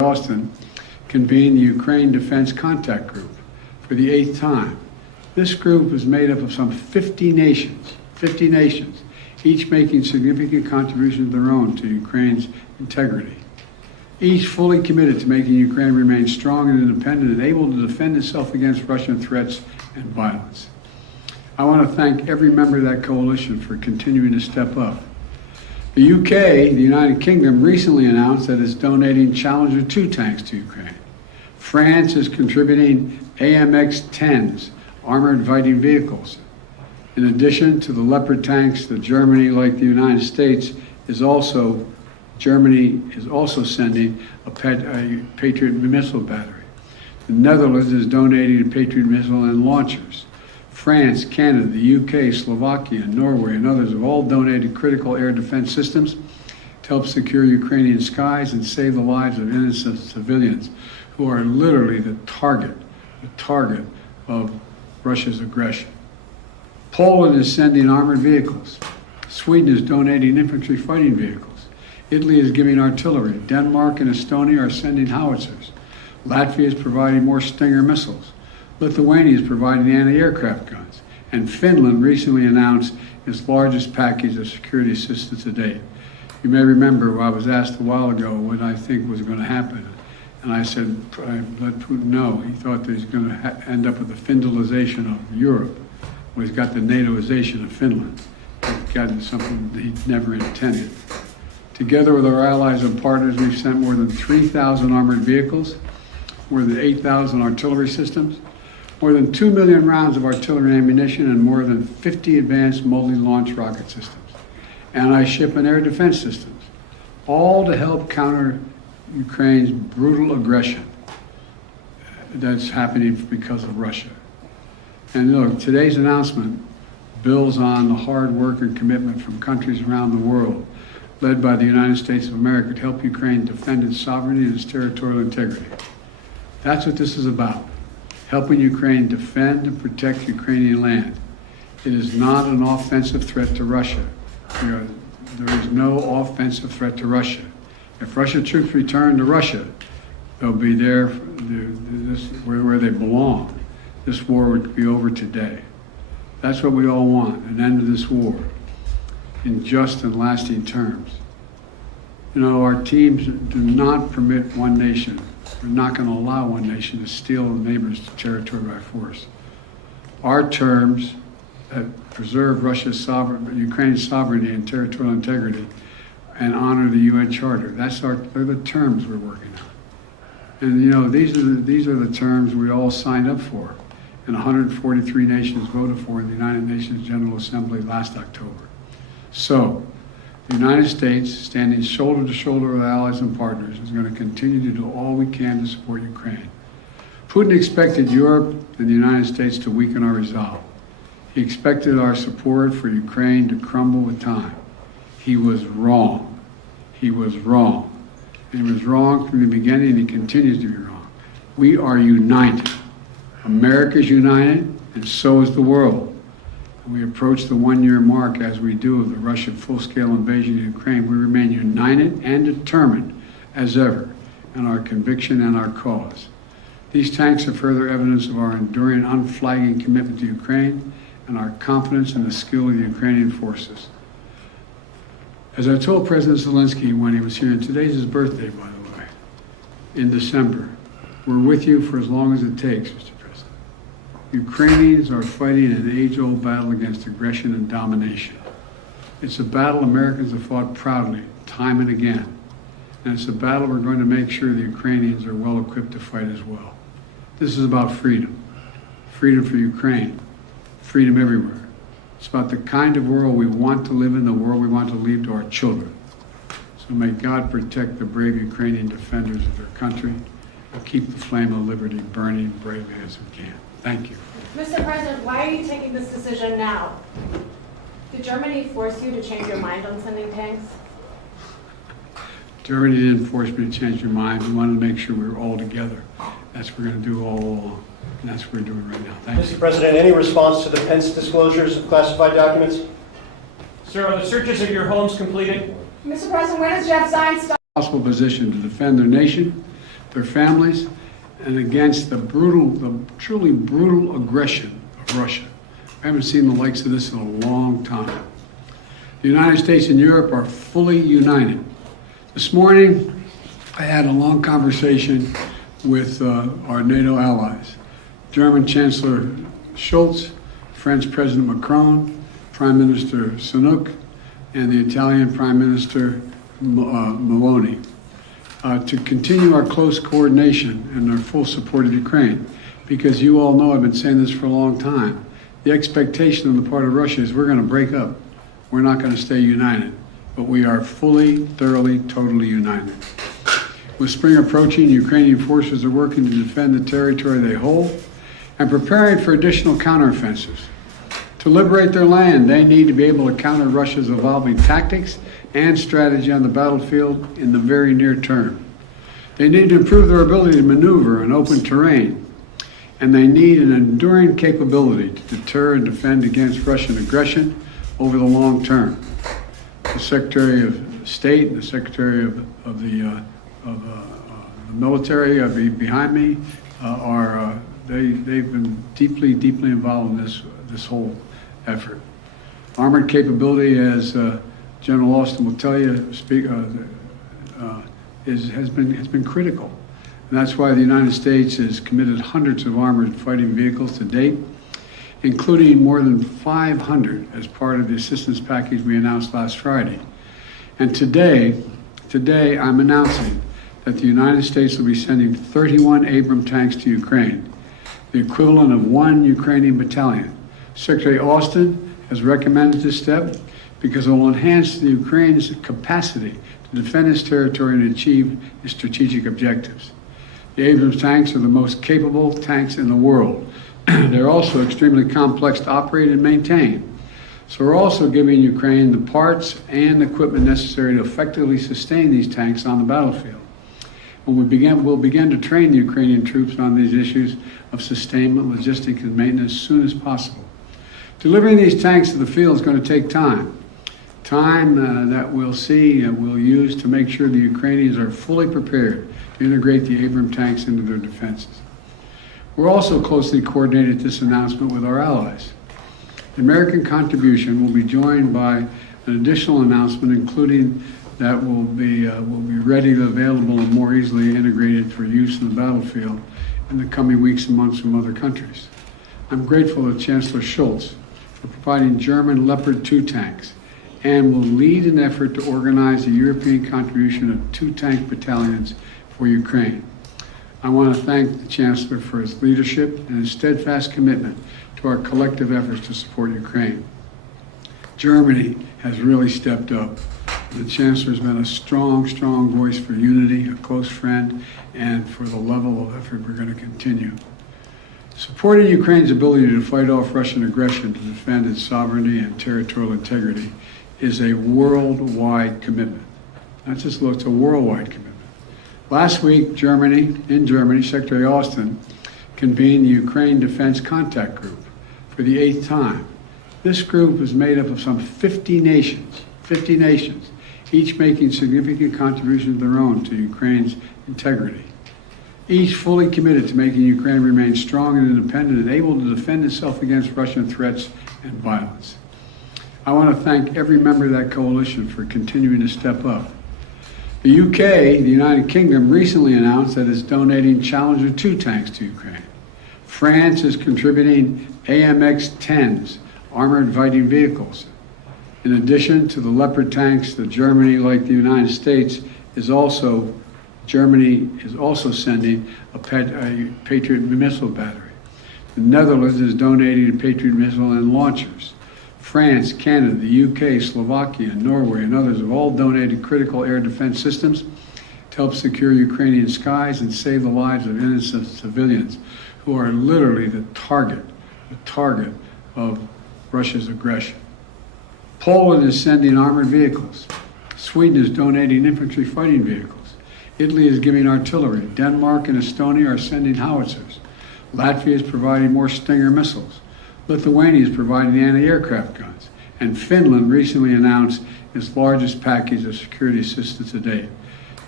Austin, convened the Ukraine Defense Contact Group for the 8th time. This group is made up of some 50 nations, each making significant contributions of their own to Ukraine's integrity. Each fully committed to making Ukraine remain strong and independent and able to defend itself against Russian threats and violence. I want to thank every member of that coalition for continuing to step up. The UK, the United Kingdom, recently announced that it's donating Challenger 2 tanks to Ukraine. France is contributing AMX-10s, armored fighting vehicles. In addition to the Leopard tanks that Germany, like the United States, Germany is also sending a Patriot missile battery. The Netherlands is donating a Patriot missile and launchers. France, Canada, the UK, Slovakia, Norway, and others have all donated critical air defense systems to help secure Ukrainian skies and save the lives of innocent civilians who are literally the target of Russia's aggression. Poland is sending armored vehicles. Sweden is donating infantry fighting vehicles. Italy is giving artillery. Denmark and Estonia are sending howitzers. Latvia is providing more Stinger missiles. Lithuania is providing anti-aircraft guns. And Finland recently announced its largest package of security assistance to date. You may remember I was asked a while ago what I think was going to happen. And I said, I let Putin know. He thought that he's going to end up with the Finlandization of Europe. Well, he's got the NATOization of Finland. He's gotten something that he never intended. Together with our allies and partners, we've sent more than 3,000 armored vehicles, more than 8,000 artillery systems, more than 2 million rounds of artillery ammunition, and more than 50 advanced multi-launch rocket systems, anti-ship and air defense systems, all to help counter Ukraine's brutal aggression that's happening because of Russia. And look, today's announcement builds on the hard work and commitment from countries around the world, led by the United States of America, to help Ukraine defend its sovereignty and its territorial integrity. That's what this is about, helping Ukraine defend and protect Ukrainian land. It is not an offensive threat to Russia. There is no offensive threat to Russia. If Russian troops return to Russia, they'll be there where they belong. This war would be over today. That's what we all want, an end to this war in just and lasting terms. You know, our teams do not permit one nation. We're not going to allow one nation to steal a neighbor's territory by force. Our terms that preserve Ukraine's sovereignty and territorial integrity and honor the UN Charter. They're the terms we're working on. And you know, these are the terms we all signed up for, and 143 nations voted for in the United Nations General Assembly last October. So, the United States, standing shoulder to shoulder with allies and partners, is going to continue to do all we can to support Ukraine. Putin expected Europe and the United States to weaken our resolve. He expected our support for Ukraine to crumble with time. He was wrong. He was wrong. And he was wrong from the beginning, and he continues to be wrong. We are united. America is united, and so is the world. And we approach the one-year mark, as we do, of the Russian full-scale invasion of Ukraine. We remain united and determined as ever in our conviction and our cause. These tanks are further evidence of our enduring, unflagging commitment to Ukraine and our confidence in the skill of the Ukrainian forces. As I told President Zelenskyy when he was here, and today's his birthday, by the way, in December, we're with you for as long as it takes, Mr. President. Ukrainians are fighting an age-old battle against aggression and domination. It's a battle Americans have fought proudly, time and again. And it's a battle we're going to make sure the Ukrainians are well equipped to fight as well. This is about freedom. Freedom for Ukraine. Freedom everywhere. It's about the kind of world we want to live in, the world we want to leave to our children. So may God protect the brave Ukrainian defenders of their country and keep the flame of liberty burning bravely as we can. Thank you. Mr. President, why are you taking this decision now? Did Germany force you to change your mind on sending tanks? Germany didn't force me to change your mind. We wanted to make sure we were all together. That's what we're going to do all along. And that's what we're doing right now. Thank you. Mr. President, any response to the Pence disclosures of classified documents? Sir, are the searches of your homes completed? Mr. President, when does Jeff Zients stop? Possible position to defend their nation, their families, and against the truly brutal aggression of Russia. I haven't seen the likes of this in a long time. The United States and Europe are fully united. This morning, I had a long conversation with our NATO allies, German Chancellor Scholz, French President Macron, Prime Minister Sunak, and the Italian Prime Minister Meloni, to continue our close coordination and our full support of Ukraine. Because you all know, I've been saying this for a long time, the expectation on the part of Russia is we're going to break up. We're not going to stay united. But we are fully, thoroughly, totally united. With spring approaching, Ukrainian forces are working to defend the territory they hold and preparing for additional counteroffensives. To liberate their land, they need to be able to counter Russia's evolving tactics and strategy on the battlefield in the very near term. They need to improve their ability to maneuver in open terrain, and they need an enduring capability to deter and defend against Russian aggression over the long term. The Secretary of State and the Secretary of the military behind me they've been deeply involved in this whole effort. Armored capability, as General Austin will tell you, has been critical, and that's why the United States has committed hundreds of armored fighting vehicles to date, including more than 500 as part of the assistance package we announced last Friday. And today I'm announcing that the United States will be sending 31 Abrams tanks to Ukraine, the equivalent of 1 Ukrainian battalion. Secretary Austin has recommended this step because it will enhance the Ukraine's capacity to defend its territory and achieve its strategic objectives. The Abrams tanks are the most capable tanks in the world. They're also extremely complex to operate and maintain. So we're also giving Ukraine the parts and equipment necessary to effectively sustain these tanks on the battlefield. When we'll begin to train the Ukrainian troops on these issues of sustainment, logistics, and maintenance as soon as possible. Delivering these tanks to the field is going to take time. Time that we'll use to make sure the Ukrainians are fully prepared to integrate the Abrams tanks into their defenses. We're also closely coordinated this announcement with our allies. The American contribution will be joined by an additional announcement, including that will be readily available and more easily integrated for use in the battlefield in the coming weeks and months from other countries. I'm grateful to Chancellor Scholz for providing German Leopard 2 tanks and will lead an effort to organize a European contribution of 2 tank battalions for Ukraine. I want to thank the Chancellor for his leadership and his steadfast commitment to our collective efforts to support Ukraine. Germany has really stepped up. The Chancellor has been a strong voice for unity, a close friend, and for the level of effort we're going to continue. Supporting Ukraine's ability to fight off Russian aggression to defend its sovereignty and territorial integrity is a worldwide commitment. It's a worldwide commitment. Last week, in Germany, Secretary Austin convened the Ukraine Defense Contact Group for the 8th time. This group is made up of some 50 nations, each making significant contributions of their own to Ukraine's integrity. Each fully committed to making Ukraine remain strong and independent and able to defend itself against Russian threats and violence. I want to thank every member of that coalition for continuing to step up. The UK, the United Kingdom, recently announced that it's donating Challenger 2 tanks to Ukraine. France is contributing AMX-10s, armored fighting vehicles. In addition to the Leopard tanks, Germany, like the United States, Germany is also sending a Patriot missile battery. The Netherlands is donating a Patriot missile and launchers. France, Canada, the UK, Slovakia, Norway, and others have all donated critical air defense systems to help secure Ukrainian skies and save the lives of innocent civilians who are literally the target of Russia's aggression. Poland is sending armored vehicles. Sweden is donating infantry fighting vehicles. Italy is giving artillery. Denmark and Estonia are sending howitzers. Latvia is providing more Stinger missiles. Lithuania is providing anti-aircraft guns. And Finland recently announced its largest package of security assistance to date.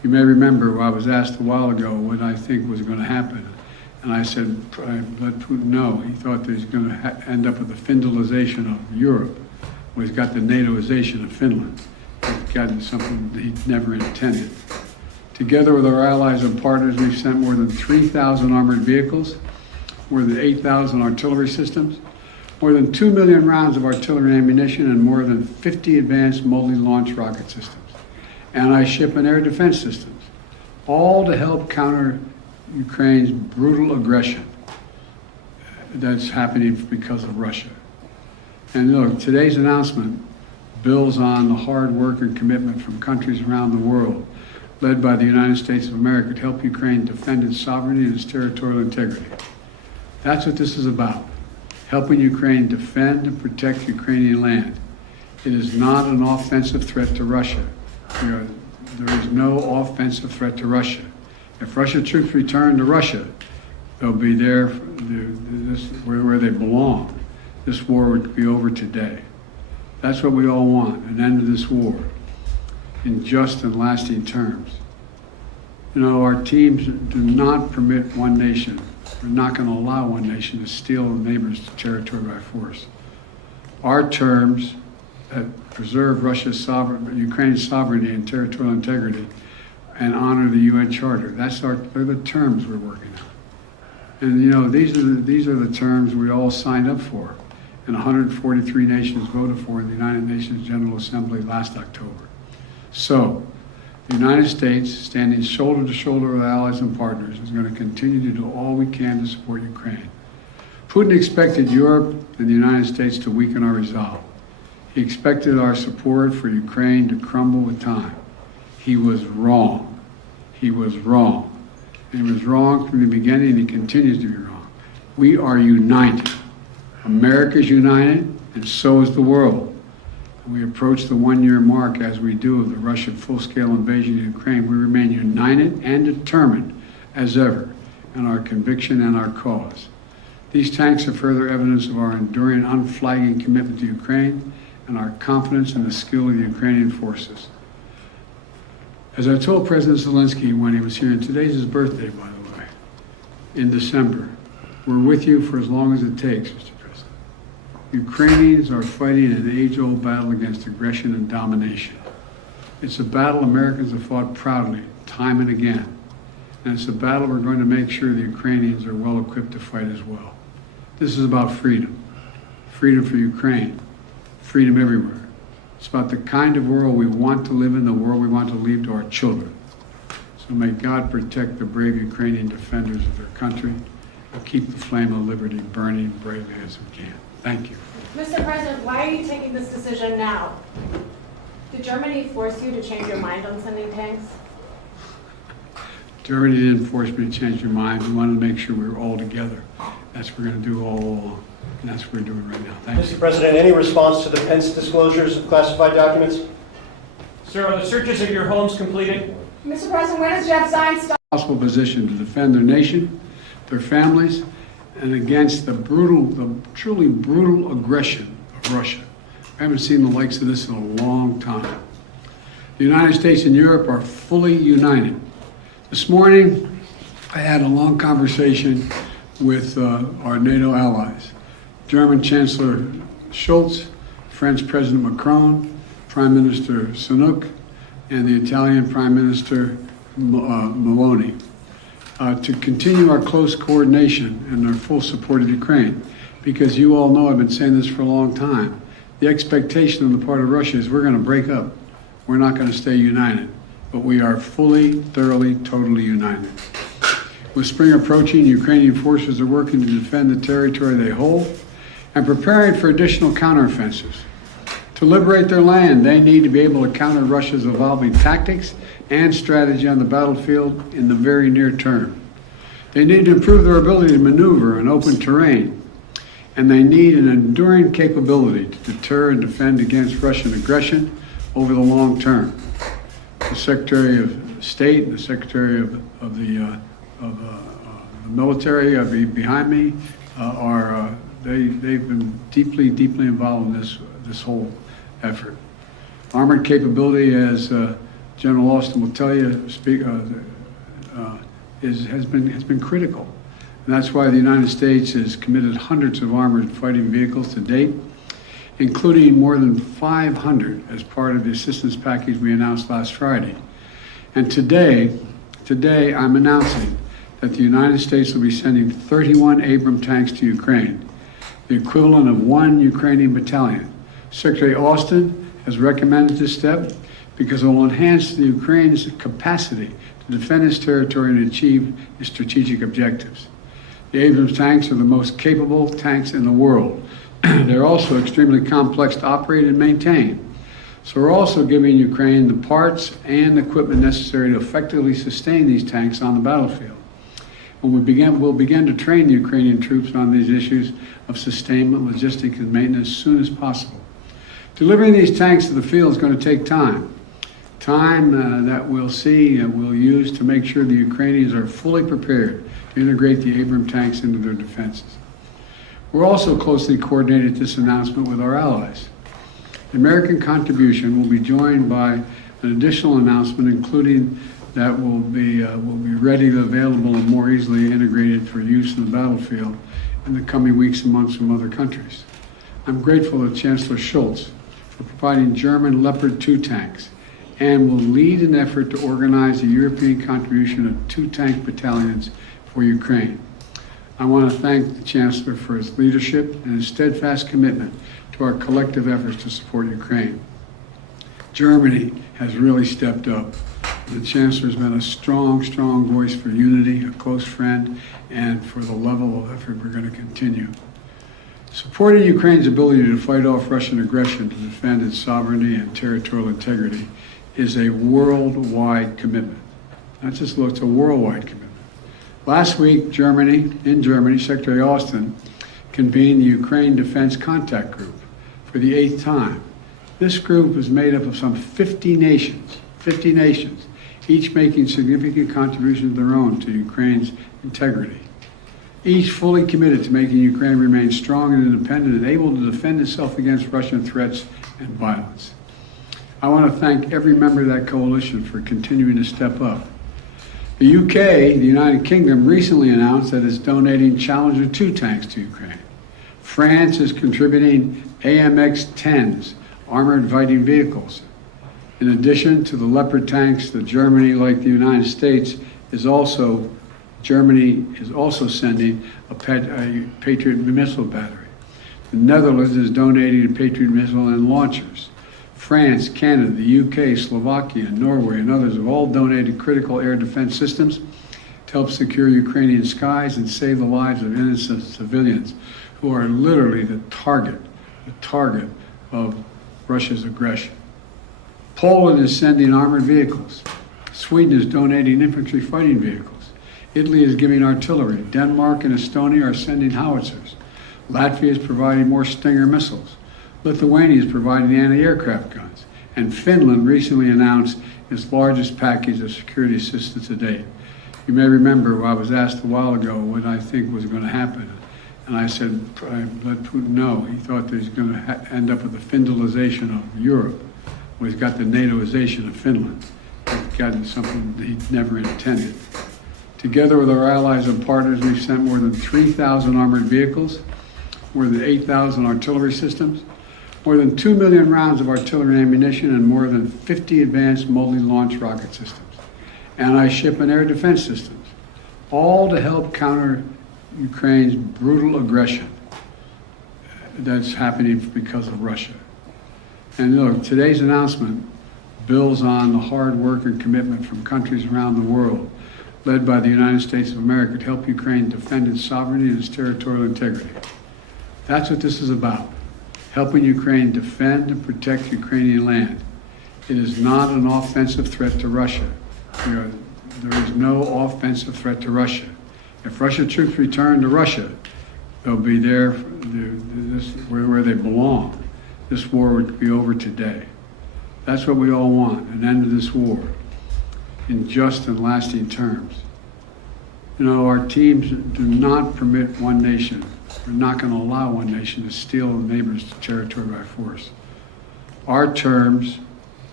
You may remember I was asked a while ago what I think was going to happen. And I said, I let Putin know. He thought that he's going to end up with the Finlandization of Europe. Well, he's got the NATOization of Finland. He's gotten something that he never intended. Together with our allies and partners, we've sent more than 3,000 armored vehicles, more than 8,000 artillery systems, more than 2 million rounds of artillery ammunition, and more than 50 advanced multi-launch rocket systems, anti-ship and air defense systems, all to help counter Ukraine's brutal aggression that's happening because of Russia. And look, today's announcement builds on the hard work and commitment from countries around the world, led by the United States of America, to help Ukraine defend its sovereignty and its territorial integrity. That's what this is about, helping Ukraine defend and protect Ukrainian land. It is not an offensive threat to Russia. There is no offensive threat to Russia. If Russian troops return to Russia, they'll be there where they belong. This war would be over today. That's what we all want, an end to this war in just and lasting terms. You know, our teams do not permit one nation. We're not going to allow one nation to steal a neighbor's territory by force. Our terms that preserve Ukraine's sovereignty and territorial integrity and honor the UN Charter. They're the terms we're working on. And you know, these are the terms we all signed up for, and 143 nations voted for in the United Nations General Assembly last October. So, the United States, standing shoulder to shoulder with allies and partners, is going to continue to do all we can to support Ukraine. Putin expected Europe and the United States to weaken our resolve. He expected our support for Ukraine to crumble with time. He was wrong. He was wrong. And he was wrong from the beginning, and he continues to be wrong. We are united. America is united, and so is the world. We approach the one-year mark, as we do, of the Russian full-scale invasion of Ukraine. We remain united and determined as ever in our conviction and our cause. These tanks are further evidence of our enduring, unflagging commitment to Ukraine and our confidence in the skill of the Ukrainian forces. As I told President Zelenskyy when he was here, and today's his birthday, by the way, in December, we're with you for as long as it takes, Mr. President. Ukrainians are fighting an age-old battle against aggression and domination. It's a battle Americans have fought proudly, time and again. And it's a battle we're going to make sure the Ukrainians are well equipped to fight as well. This is about freedom. Freedom for Ukraine. Freedom everywhere. It's about the kind of world we want to live in, the world we want to leave to our children. So may God protect the brave Ukrainian defenders of their country and keep the flame of liberty burning bravely as we can. Thank you. Mr. President, why are you taking this decision now? Did Germany force you to change your mind on sending tanks? Germany didn't force me to change your mind. We wanted to make sure we were all together. That's what we're going to do all along. And that's what we're doing right now. Thank you. Mr. President, any response to the Pence disclosures of classified documents? Sir, are the searches of your homes completed? Mr. President, when does Jeff Zients start? Possible position to defend their nation, their families, and against the truly brutal aggression of Russia. I haven't seen the likes of this in a long time. The United States and Europe are fully united. This morning, I had a long conversation with our NATO allies. German Chancellor Scholz, French President Macron, Prime Minister Sunak, and the Italian Prime Minister Meloni, to continue our close coordination and our full support of Ukraine. Because you all know, I've been saying this for a long time, the expectation on the part of Russia is we're going to break up. We're not going to stay united. But we are fully, thoroughly, totally united. With spring approaching, Ukrainian forces are working to defend the territory they hold and preparing for additional counteroffensives. To liberate their land, they need to be able to counter Russia's evolving tactics and strategy on the battlefield in the very near term. They need to improve their ability to maneuver in open terrain, and they need an enduring capability to deter and defend against Russian aggression over the long term. The Secretary of State and the Secretary of the military behind me they've been deeply involved in this whole effort. Armored capability, as General Austin will tell you, has been critical. And that's why the United States has committed hundreds of armored fighting vehicles to date, including more than 500 as part of the assistance package we announced last Friday. And today I'm announcing that the United States will be sending 31 Abrams tanks to Ukraine, the equivalent of 1 Ukrainian battalion. Secretary Austin has recommended this step because it will enhance the Ukraine's capacity to defend its territory and achieve its strategic objectives. The Abrams tanks are the most capable tanks in the world. They're also extremely complex to operate and maintain. So we're also giving Ukraine the parts and equipment necessary to effectively sustain these tanks on the battlefield. We'll begin to train the Ukrainian troops on these issues of sustainment, logistics, and maintenance as soon as possible. Delivering these tanks to the field is going to take time. Time that we'll use to make sure the Ukrainians are fully prepared to integrate the Abrams tanks into their defenses. We're also closely coordinated this announcement with our allies. The American contribution will be joined by an additional announcement, including that will be readily available and more easily integrated for use in the battlefield in the coming weeks and months from other countries. I'm grateful to Chancellor Scholz for providing German Leopard 2 tanks and will lead an effort to organize a European contribution of 2 tank battalions for Ukraine. I want to thank the Chancellor for his leadership and his steadfast commitment to our collective efforts to support Ukraine. Germany has really stepped up. The Chancellor has been a strong voice for unity, a close friend, and for the level of effort we're going to continue. Supporting Ukraine's ability to fight off Russian aggression to defend its sovereignty and territorial integrity is a worldwide commitment. Not just it's a worldwide commitment. Last week, in Germany, Secretary Austin convened the Ukraine Defense Contact Group for the 8th time. This group is made up of some 50 nations, each making significant contributions of their own to Ukraine's integrity. Each fully committed to making Ukraine remain strong and independent and able to defend itself against Russian threats and violence. I want to thank every member of that coalition for continuing to step up. The UK, the United Kingdom, recently announced that it's donating Challenger 2 tanks to Ukraine. France is contributing AMX-10s, armored fighting vehicles. In addition to the Leopard tanks, Germany, like the United States, Germany is also sending a Patriot missile battery. The Netherlands is donating a Patriot missile and launchers. France, Canada, the UK, Slovakia, Norway, and others have all donated critical air defense systems to help secure Ukrainian skies and save the lives of innocent civilians who are literally the target of Russia's aggression. Poland is sending armored vehicles. Sweden is donating infantry fighting vehicles. Italy is giving artillery. Denmark and Estonia are sending howitzers. Latvia is providing more Stinger missiles. Lithuania is providing anti-aircraft guns. And Finland recently announced its largest package of security assistance to date. You may remember I was asked a while ago what I think was going to happen. And I said, I let Putin know. He thought that he's going to end up with the Finlandization of Europe. Well, he's got the NATOization of Finland. He's gotten something that he never intended. Together with our allies and partners, we've sent more than 3,000 armored vehicles, more than 8,000 artillery systems, more than 2 million rounds of artillery ammunition, and more than 50 advanced multi-launch rocket systems, anti-ship and air defense systems, all to help counter Ukraine's brutal aggression that's happening because of Russia. And look, today's announcement builds on the hard work and commitment from countries around the world, led by the United States of America, to help Ukraine defend its sovereignty and its territorial integrity. That's what this is about, helping Ukraine defend and protect Ukrainian land. It is not an offensive threat to Russia. There is no offensive threat to Russia. If Russian troops return to Russia, they'll be there where they belong. This war would be over today. That's what we all want, an end to this war in just and lasting terms. You know, our teams do not permit one nation. We're not going to allow one nation to steal a neighbor's territory by force. Our terms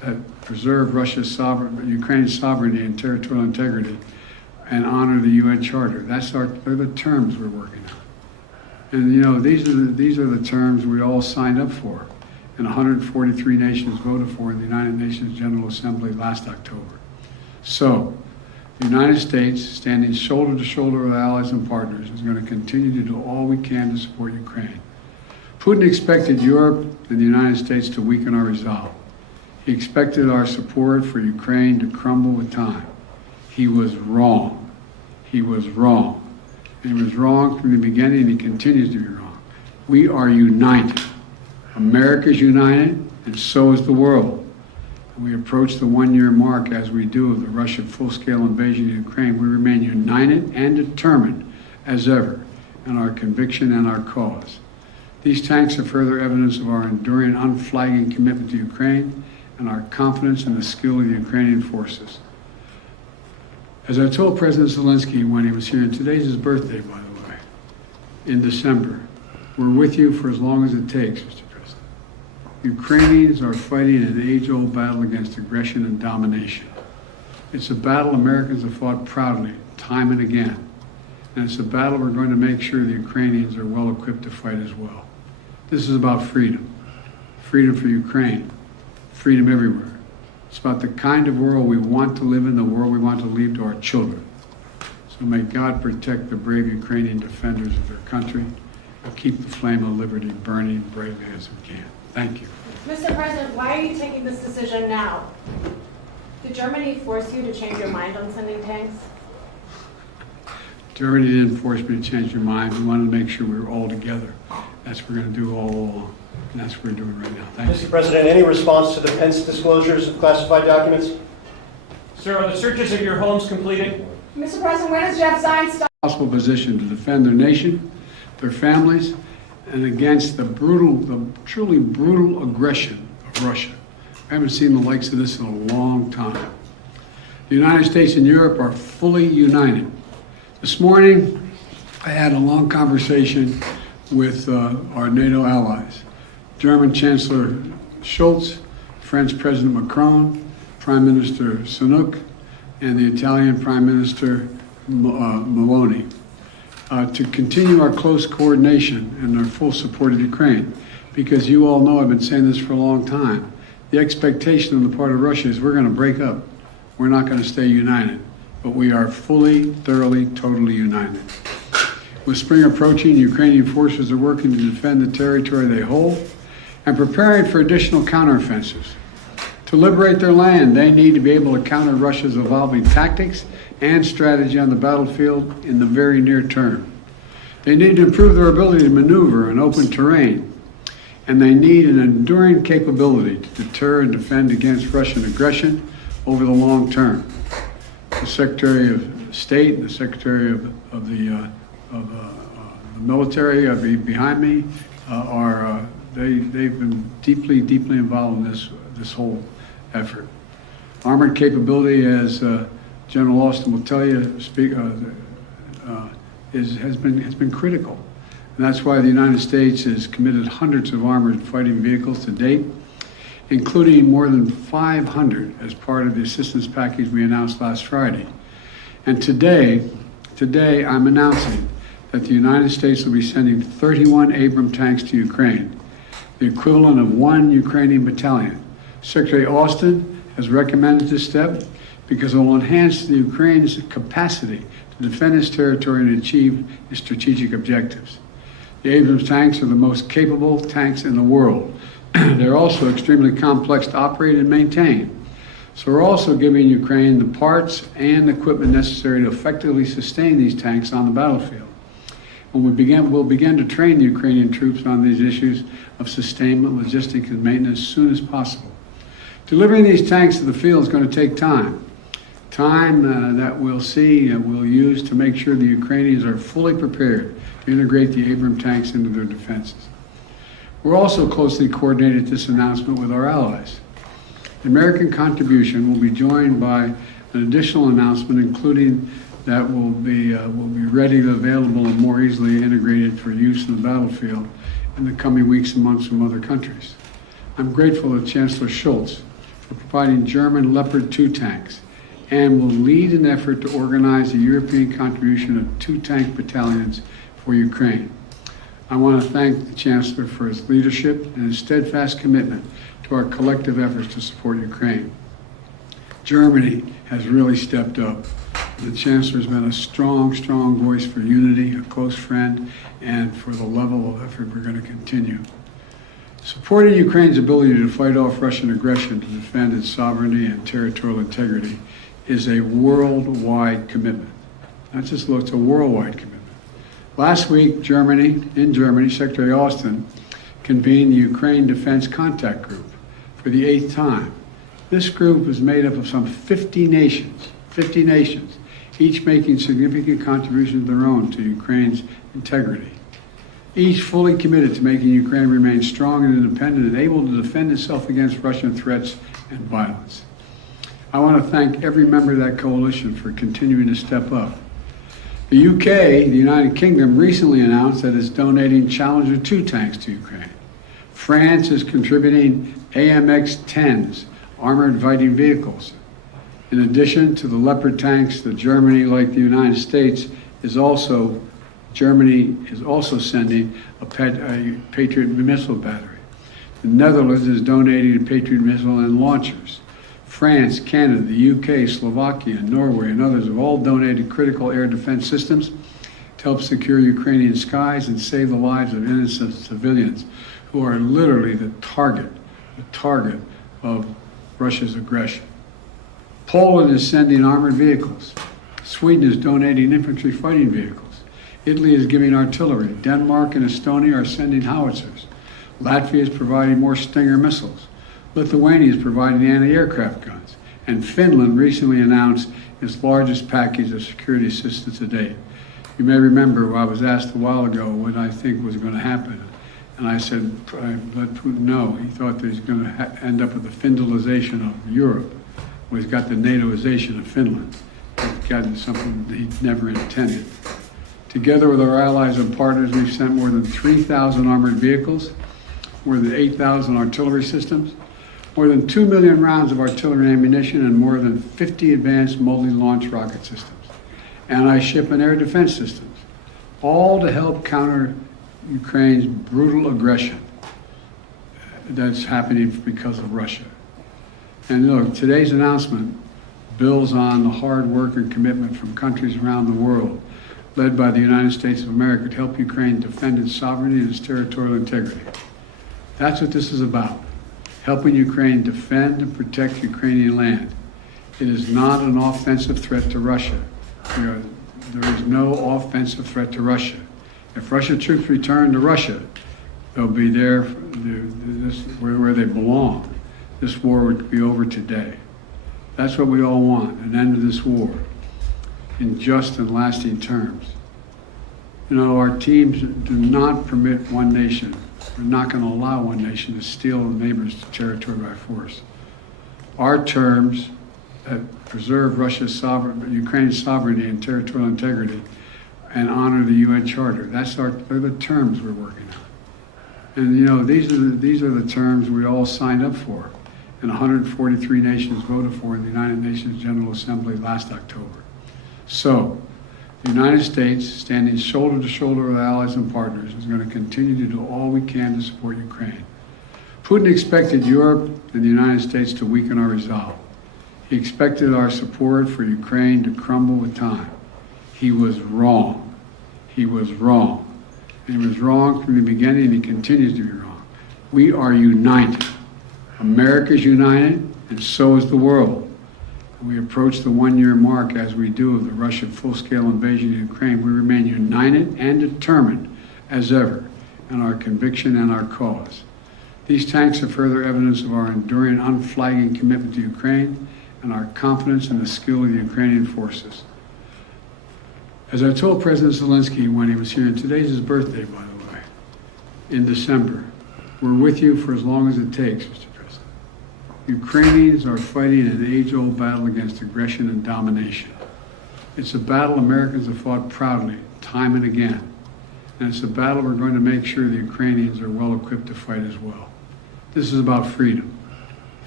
that preserve Ukraine's sovereignty and territorial integrity and honor the UN Charter. They're the terms we're working on. And you know, these are the terms we all signed up for, and 143 nations voted for in the United Nations General Assembly last October. So, the United States, standing shoulder to shoulder with allies and partners, is going to continue to do all we can to support Ukraine. Putin expected Europe and the United States to weaken our resolve. He expected our support for Ukraine to crumble with time. He was wrong. He was wrong. And he was wrong from the beginning, and he continues to be wrong. We are united. America is united, and so is the world. And we approach the one-year mark as we do of the Russian full-scale invasion of Ukraine. We remain united and determined as ever in our conviction and our cause. These tanks are further evidence of our enduring, unflagging commitment to Ukraine and our confidence in the skill of the Ukrainian forces. As I told President Zelenskyy when he was here, and today's his birthday, by the way, in December, we're with you for as long as it takes, Mr. President. Ukrainians are fighting an age-old battle against aggression and domination. It's a battle Americans have fought proudly, time and again. And it's a battle we're going to make sure the Ukrainians are well equipped to fight as well. This is about freedom. Freedom for Ukraine. Freedom everywhere. It's about the kind of world we want to live in, the world we want to leave to our children. So may God protect the brave Ukrainian defenders of their country and keep the flame of liberty burning bravely as we can. Thank you. Mr. President, why are you taking this decision now? Did Germany force you to change your mind on sending tanks? Germany didn't force me to change your mind. We wanted to make sure we were all together. That's what we're going to do all along. And that's what we're doing right now. Thank you. Mr. President, any response to the Pence disclosures of classified documents? Sir, are the searches of your homes completed? Mr. President, when does Jeff Zients stop? Possible position to defend their nation, their families, and against the truly brutal aggression of Russia. I haven't seen the likes of this in a long time. The United States and Europe are fully united. This morning, I had a long conversation with our NATO allies. German Chancellor Scholz, French President Macron, Prime Minister Sunak, and the Italian Prime Minister Meloni, to continue our close coordination and our full support of Ukraine. Because you all know, I've been saying this for a long time, the expectation on the part of Russia is we're going to break up. We're not going to stay united. But we are fully, thoroughly, totally united. With spring approaching, Ukrainian forces are working to defend the territory they hold and preparing for additional counteroffensives. To liberate their land, they need to be able to counter Russia's evolving tactics and strategy on the battlefield in the very near term. They need to improve their ability to maneuver in open terrain, and they need an enduring capability to deter and defend against Russian aggression over the long term. The Secretary of State and the Secretary of the military behind me they've been deeply involved in this whole effort. Armored capability, as General Austin will tell you, has been critical, and that's why the United States has committed hundreds of armored fighting vehicles to date, including more than 500 as part of the assistance package we announced last Friday. And today I'm announcing that the United States will be sending 31 Abrams tanks to Ukraine, the equivalent of 1 Ukrainian battalion. Secretary Austin has recommended this step because it will enhance the Ukraine's capacity to defend its territory and achieve its strategic objectives. The Abrams tanks are the most capable tanks in the world. They're also extremely complex to operate and maintain. So we're also giving Ukraine the parts and equipment necessary to effectively sustain these tanks on the battlefield. When we'll begin to train the Ukrainian troops on these issues of sustainment, logistics, and maintenance as soon as possible. Delivering these tanks to the field is going to take time. Time that we'll use to make sure the Ukrainians are fully prepared to integrate the Abrams tanks into their defenses. We're also closely coordinated this announcement with our allies. The American contribution will be joined by an additional announcement, including that will be readily available and more easily integrated for use in the battlefield in the coming weeks and months from other countries. I'm grateful to Chancellor Scholz for providing German Leopard 2 tanks and will lead an effort to organize a European contribution of 2 tank battalions for Ukraine. I want to thank the Chancellor for his leadership and his steadfast commitment to our collective efforts to support Ukraine. Germany has really stepped up. The Chancellor has been a strong voice for unity, a close friend, and for the level of effort we're going to continue. Supporting Ukraine's ability to fight off Russian aggression to defend its sovereignty and territorial integrity is a worldwide commitment. Not just look, it's a worldwide commitment. Last week, in Germany, Secretary Austin convened the Ukraine Defense Contact Group for the 8th time. This group is made up of some 50 nations, each making significant contributions of their own to Ukraine's integrity. Each fully committed to making Ukraine remain strong and independent and able to defend itself against Russian threats and violence. I want to thank every member of that coalition for continuing to step up. The UK, the United Kingdom, recently announced that it's donating Challenger 2 tanks to Ukraine. France is contributing AMX-10s, armored fighting vehicles. In addition to the Leopard tanks, Germany, like the United States, Germany is also sending a Patriot missile battery. The Netherlands is donating a Patriot missile and launchers. France, Canada, the UK, Slovakia, Norway, and others have all donated critical air defense systems to help secure Ukrainian skies and save the lives of innocent civilians who are literally the target of Russia's aggression. Poland is sending armored vehicles. Sweden is donating infantry fighting vehicles. Italy is giving artillery. Denmark and Estonia are sending howitzers. Latvia is providing more Stinger missiles. Lithuania is providing anti-aircraft guns. And Finland recently announced its largest package of security assistance to date. You may remember I was asked a while ago what I think was going to happen. And I said, I let Putin know. He thought that he's going to end up with the Finlandization of Europe. Well, he's got the NATOization of Finland. He's gotten something that he never intended. Together with our allies and partners, we've sent more than 3,000 armored vehicles, more than 8,000 artillery systems, more than 2 million rounds of artillery ammunition, and more than 50 advanced multi-launch rocket systems, anti-ship and air defense systems, all to help counter Ukraine's brutal aggression that's happening because of Russia. And look, today's announcement builds on the hard work and commitment from countries around the world, led by the United States of America, to help Ukraine defend its sovereignty and its territorial integrity. That's what this is about. Helping Ukraine defend and protect Ukrainian land. It is not an offensive threat to Russia. There is no offensive threat to Russia. If Russian troops return to Russia, they'll be there where they belong. This war would be over today. That's what we all want, an end to this war in just and lasting terms. You know, our teams do not permit one nation. We're not going to allow one nation to steal a neighbor's territory by force. Our terms that preserve Ukraine's sovereignty and territorial integrity and honor the UN Charter. They're the terms we're working on. And you know, these are the terms we all signed up for, and 143 nations voted for in the United Nations General Assembly last October. So, the United States, standing shoulder to shoulder with allies and partners, is going to continue to do all we can to support Ukraine. Putin expected Europe and the United States to weaken our resolve. He expected our support for Ukraine to crumble with time. He was wrong. He was wrong. And he was wrong from the beginning, and he continues to be wrong. We are united. America is united, and so is the world. We approach the one-year mark, as we do, of the Russian full-scale invasion of Ukraine. We remain united and determined as ever in our conviction and our cause. These tanks are further evidence of our enduring, unflagging commitment to Ukraine and our confidence in the skill of the Ukrainian forces. As I told President Zelenskyy when he was here, and today's his birthday, by the way, in December, we're with you for as long as it takes, Mr. President. Ukrainians are fighting an age-old battle against aggression and domination. It's a battle Americans have fought proudly, time and again. And it's a battle we're going to make sure the Ukrainians are well equipped to fight as well. This is about freedom.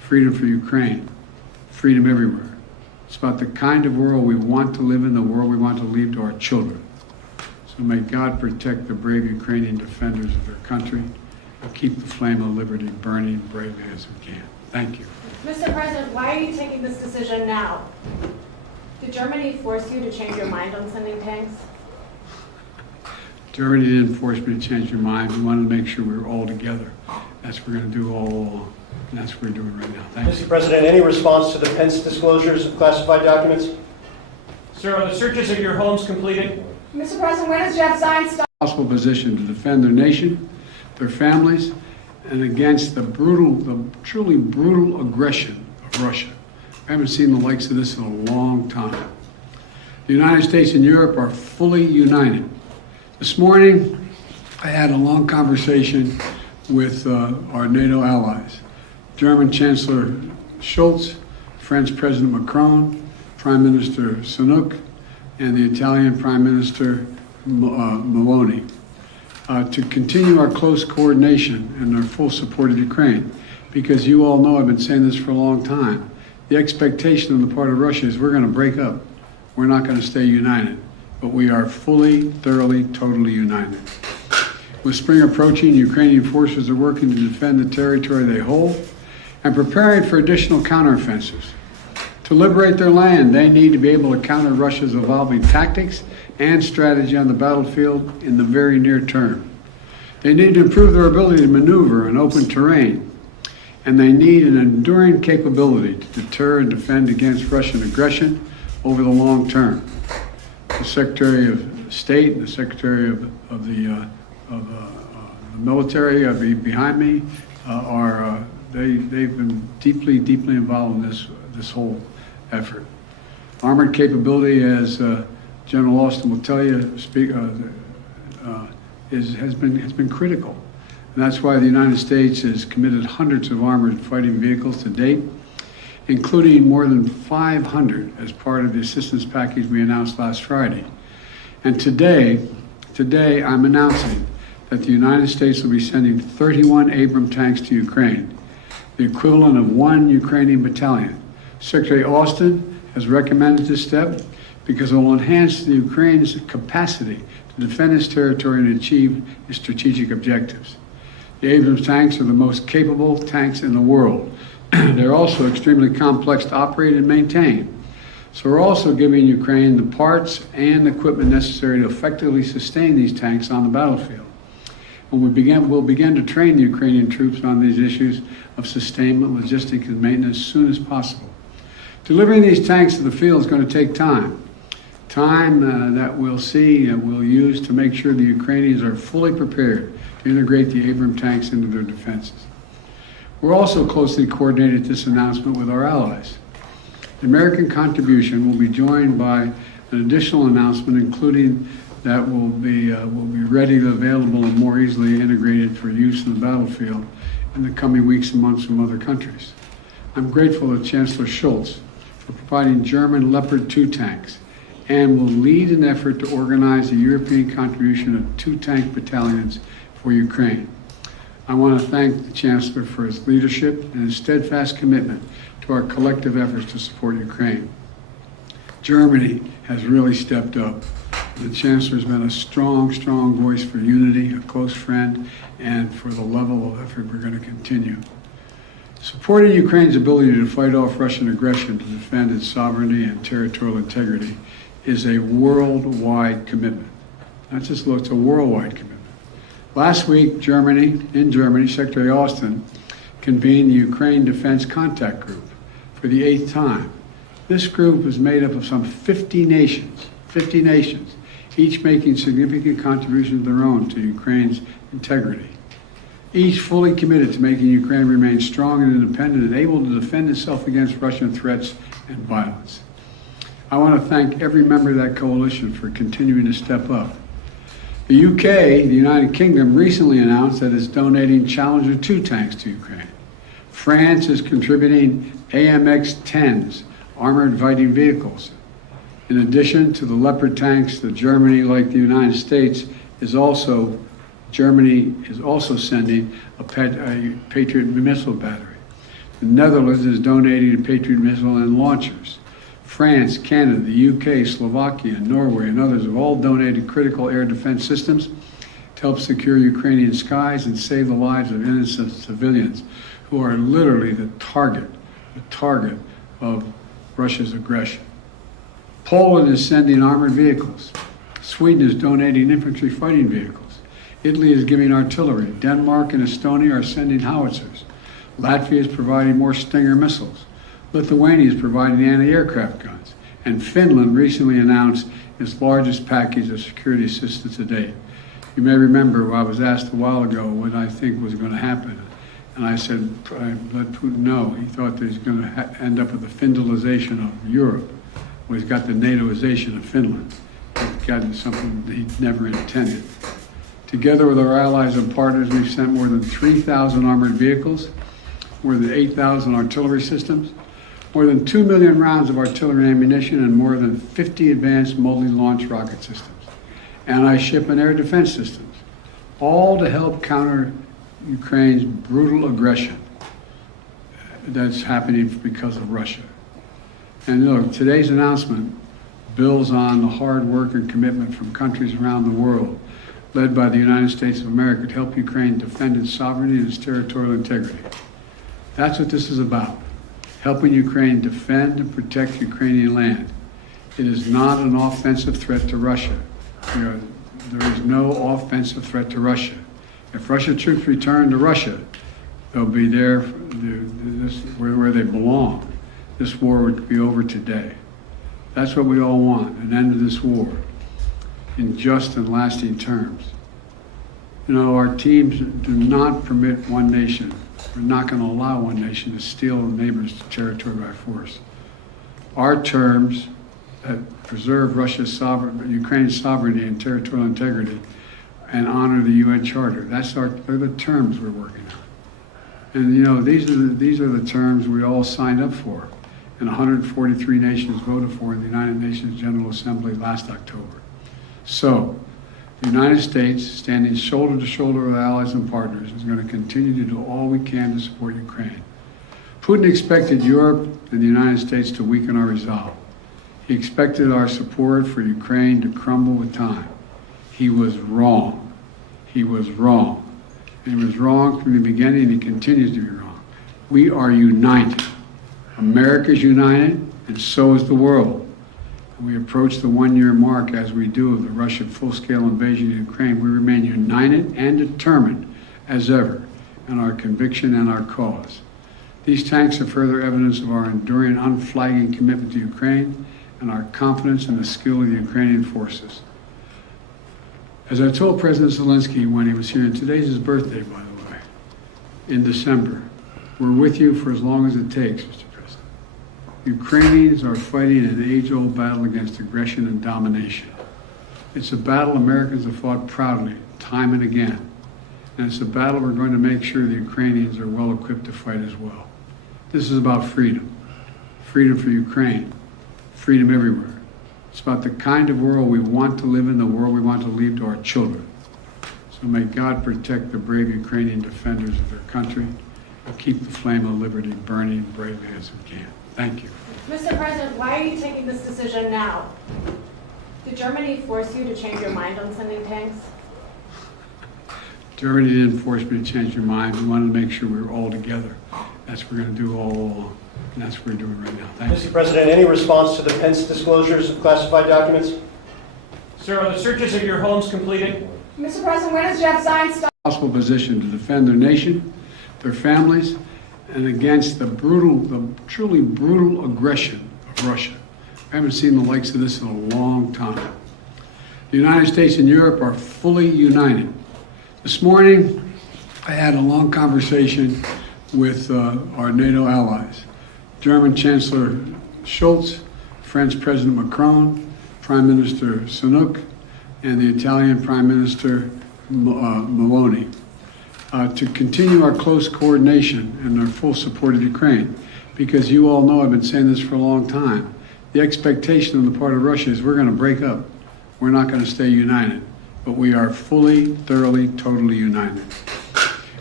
freedom for Ukraine, freedom everywhere. It's about the kind of world we want to live in, the world we want to leave to our children. So may God protect the brave Ukrainian defenders of their country and keep the flame of liberty burning bravely as we can. Thank you. Mr. President, why are you taking this decision now? Did Germany force you to change your mind on sending tanks? Germany didn't force me to change my mind. We wanted to make sure we were all together. That's what we're going to do all along. And that's what we're doing right now. Thank you. Mr. President, any response to the Pence disclosures of classified documents? Sir, are the searches of your homes completed? Mr. President, when does Jeff Zients stop? Possible position to defend their nation, their families, and against the truly brutal aggression of Russia. I haven't seen the likes of this in a long time. The United States and Europe are fully united. This morning, I had a long conversation with our NATO allies. German Chancellor Scholz, French President Macron, Prime Minister Sunak, and the Italian Prime Minister Meloni, to continue our close coordination and our full support of Ukraine. Because you all know I've been saying this for a long time. The expectation on the part of Russia is we're going to break up. We're not going to stay united. But we are fully, thoroughly, totally united. With spring approaching, Ukrainian forces are working to defend the territory they hold and preparing for additional counteroffensives. To liberate their land, they need to be able to counter Russia's evolving tactics and strategy on the battlefield in the very near term. They need to improve their ability to maneuver in open terrain, and they need an enduring capability to deter and defend against Russian aggression over the long term. The Secretary of State and the Secretary of the military behind me they've been deeply involved in this whole effort. Armored capability, as General Austin will tell you, has been critical, and that's why the United States has committed hundreds of armored fighting vehicles to date, including more than 500 as part of the assistance package we announced last Friday. And today I'm announcing that the United States will be sending 31 Abrams tanks to Ukraine, the equivalent of 1 Ukrainian battalion. Secretary Austin has recommended this step because it will enhance the Ukraine's capacity to defend its territory and achieve its strategic objectives. The Abrams tanks are the most capable tanks in the world. They're also extremely complex to operate and maintain. So we're also giving Ukraine the parts and equipment necessary to effectively sustain these tanks on the battlefield. When we'll begin to train the Ukrainian troops on these issues of sustainment, logistics, and maintenance as soon as possible. Delivering these tanks to the field is going to take time. Time that we'll use to make sure the Ukrainians are fully prepared to integrate the Abrams tanks into their defenses. We're also closely coordinated this announcement with our allies. The American contribution will be joined by an additional announcement, including that will be ready, available, and more easily integrated for use in the battlefield in the coming weeks and months from other countries. I'm grateful to Chancellor Scholz for providing German Leopard 2 tanks and will lead an effort to organize a European contribution of 2 tank battalions for Ukraine. I want to thank the Chancellor for his leadership and his steadfast commitment to our collective efforts to support Ukraine. Germany has really stepped up. The Chancellor has been a strong voice for unity, a close friend, and for the level of effort we're going to continue. Supporting Ukraine's ability to fight off Russian aggression to defend its sovereignty and territorial integrity is a worldwide commitment. Not just it's a worldwide commitment. Last week, in Germany, Secretary Austin convened the Ukraine Defense Contact Group for the 8th time. This group is made up of some 50 nations, each making significant contributions of their own to Ukraine's integrity. Each fully committed to making Ukraine remain strong and independent and able to defend itself against Russian threats and violence. I want to thank every member of that coalition for continuing to step up. The UK, the United Kingdom, recently announced that it's donating Challenger 2 tanks to Ukraine. France is contributing AMX-10s, armored fighting vehicles. In addition to the Leopard tanks that Germany, like the United States, Germany is also sending a Patriot missile battery. The Netherlands is donating Patriot missile and launchers. France, Canada, the UK, Slovakia, Norway, and others have all donated critical air defense systems to help secure Ukrainian skies and save the lives of innocent civilians who are literally the target of Russia's aggression. Poland is sending armored vehicles. Sweden is donating infantry fighting vehicles. Italy is giving artillery. Denmark and Estonia are sending howitzers. Latvia is providing more Stinger missiles. Lithuania is providing anti-aircraft guns. And Finland recently announced its largest package of security assistance to date. You may remember I was asked a while ago what I think was going to happen. And I said, I let Putin know. He thought that he's going to end up with the Finlandization of Europe. Well, he's got the NATOization of Finland. He's gotten something that he never intended. Together with our allies and partners, we've sent more than 3,000 armored vehicles, more than 8,000 artillery systems, more than 2 million rounds of artillery ammunition, and more than 50 advanced multi-launch rocket systems, anti-ship and air defense systems, all to help counter Ukraine's brutal aggression that's happening because of Russia. And look, today's announcement builds on the hard work and commitment from countries around the world, led by the United States of America, to help Ukraine defend its sovereignty and its territorial integrity. That's what this is about, helping Ukraine defend and protect Ukrainian land. It is not an offensive threat to Russia. There is no offensive threat to Russia. If Russian troops return to Russia, they'll be there where they belong. This war would be over today. That's what we all want, an end to this war in just and lasting terms. You know, our teams do not permit one nation. We're not going to allow one nation to steal a neighbor's territory by force. Our terms that preserve Ukraine's sovereignty and territorial integrity and honor the UN Charter. They're the terms we're working on. And you know, these are the terms we all signed up for, and 143 nations voted for in the United Nations General Assembly last October. So, the United States, standing shoulder to shoulder with allies and partners, is going to continue to do all we can to support Ukraine. Putin expected Europe and the United States to weaken our resolve. He expected our support for Ukraine to crumble with time. He was wrong. He was wrong. And he was wrong from the beginning, and he continues to be wrong. We are united. America is united, and so is the world. And we approach the one-year mark, as we do, of the Russian full-scale invasion of Ukraine. We remain united and determined as ever in our conviction and our cause. These tanks are further evidence of our enduring, unflagging commitment to Ukraine and our confidence in the skill of the Ukrainian forces. As I told President Zelenskyy when he was here, and today's his birthday, by the way, in December, we're with you for as long as it takes, Mr. President. Ukrainians are fighting an age-old battle against aggression and domination. It's a battle Americans have fought proudly, time and again. And it's a battle we're going to make sure the Ukrainians are well equipped to fight as well. This is about freedom. Freedom for Ukraine. Freedom everywhere. It's about the kind of world we want to live in, the world we want to leave to our children. So may God protect the brave Ukrainian defenders of their country and keep the flame of liberty burning bravely as we can. Thank you. Mr. President, why are you taking this decision now? Did Germany force you to change your mind on sending tanks? Germany didn't force me to change your mind. We wanted to make sure we were all together. That's what we're going to do all along. And that's what we're doing right now. Thank you. Mr. President, any response to the Pence disclosures of classified documents? Sir, are the searches of your homes completed? Mr. President, when does Jeff Zients stop? Possible position to defend their nation, their families, and against the truly brutal aggression of Russia. I haven't seen the likes of this in a long time. The United States and Europe are fully united. This morning, I had a long conversation with our NATO allies. German Chancellor Scholz, French President Macron, Prime Minister Sunak, and the Italian Prime Minister Meloni, to continue our close coordination and our full support of Ukraine. Because you all know, I've been saying this for a long time, the expectation on the part of Russia is we're going to break up. We're not going to stay united. But we are fully, thoroughly, totally united.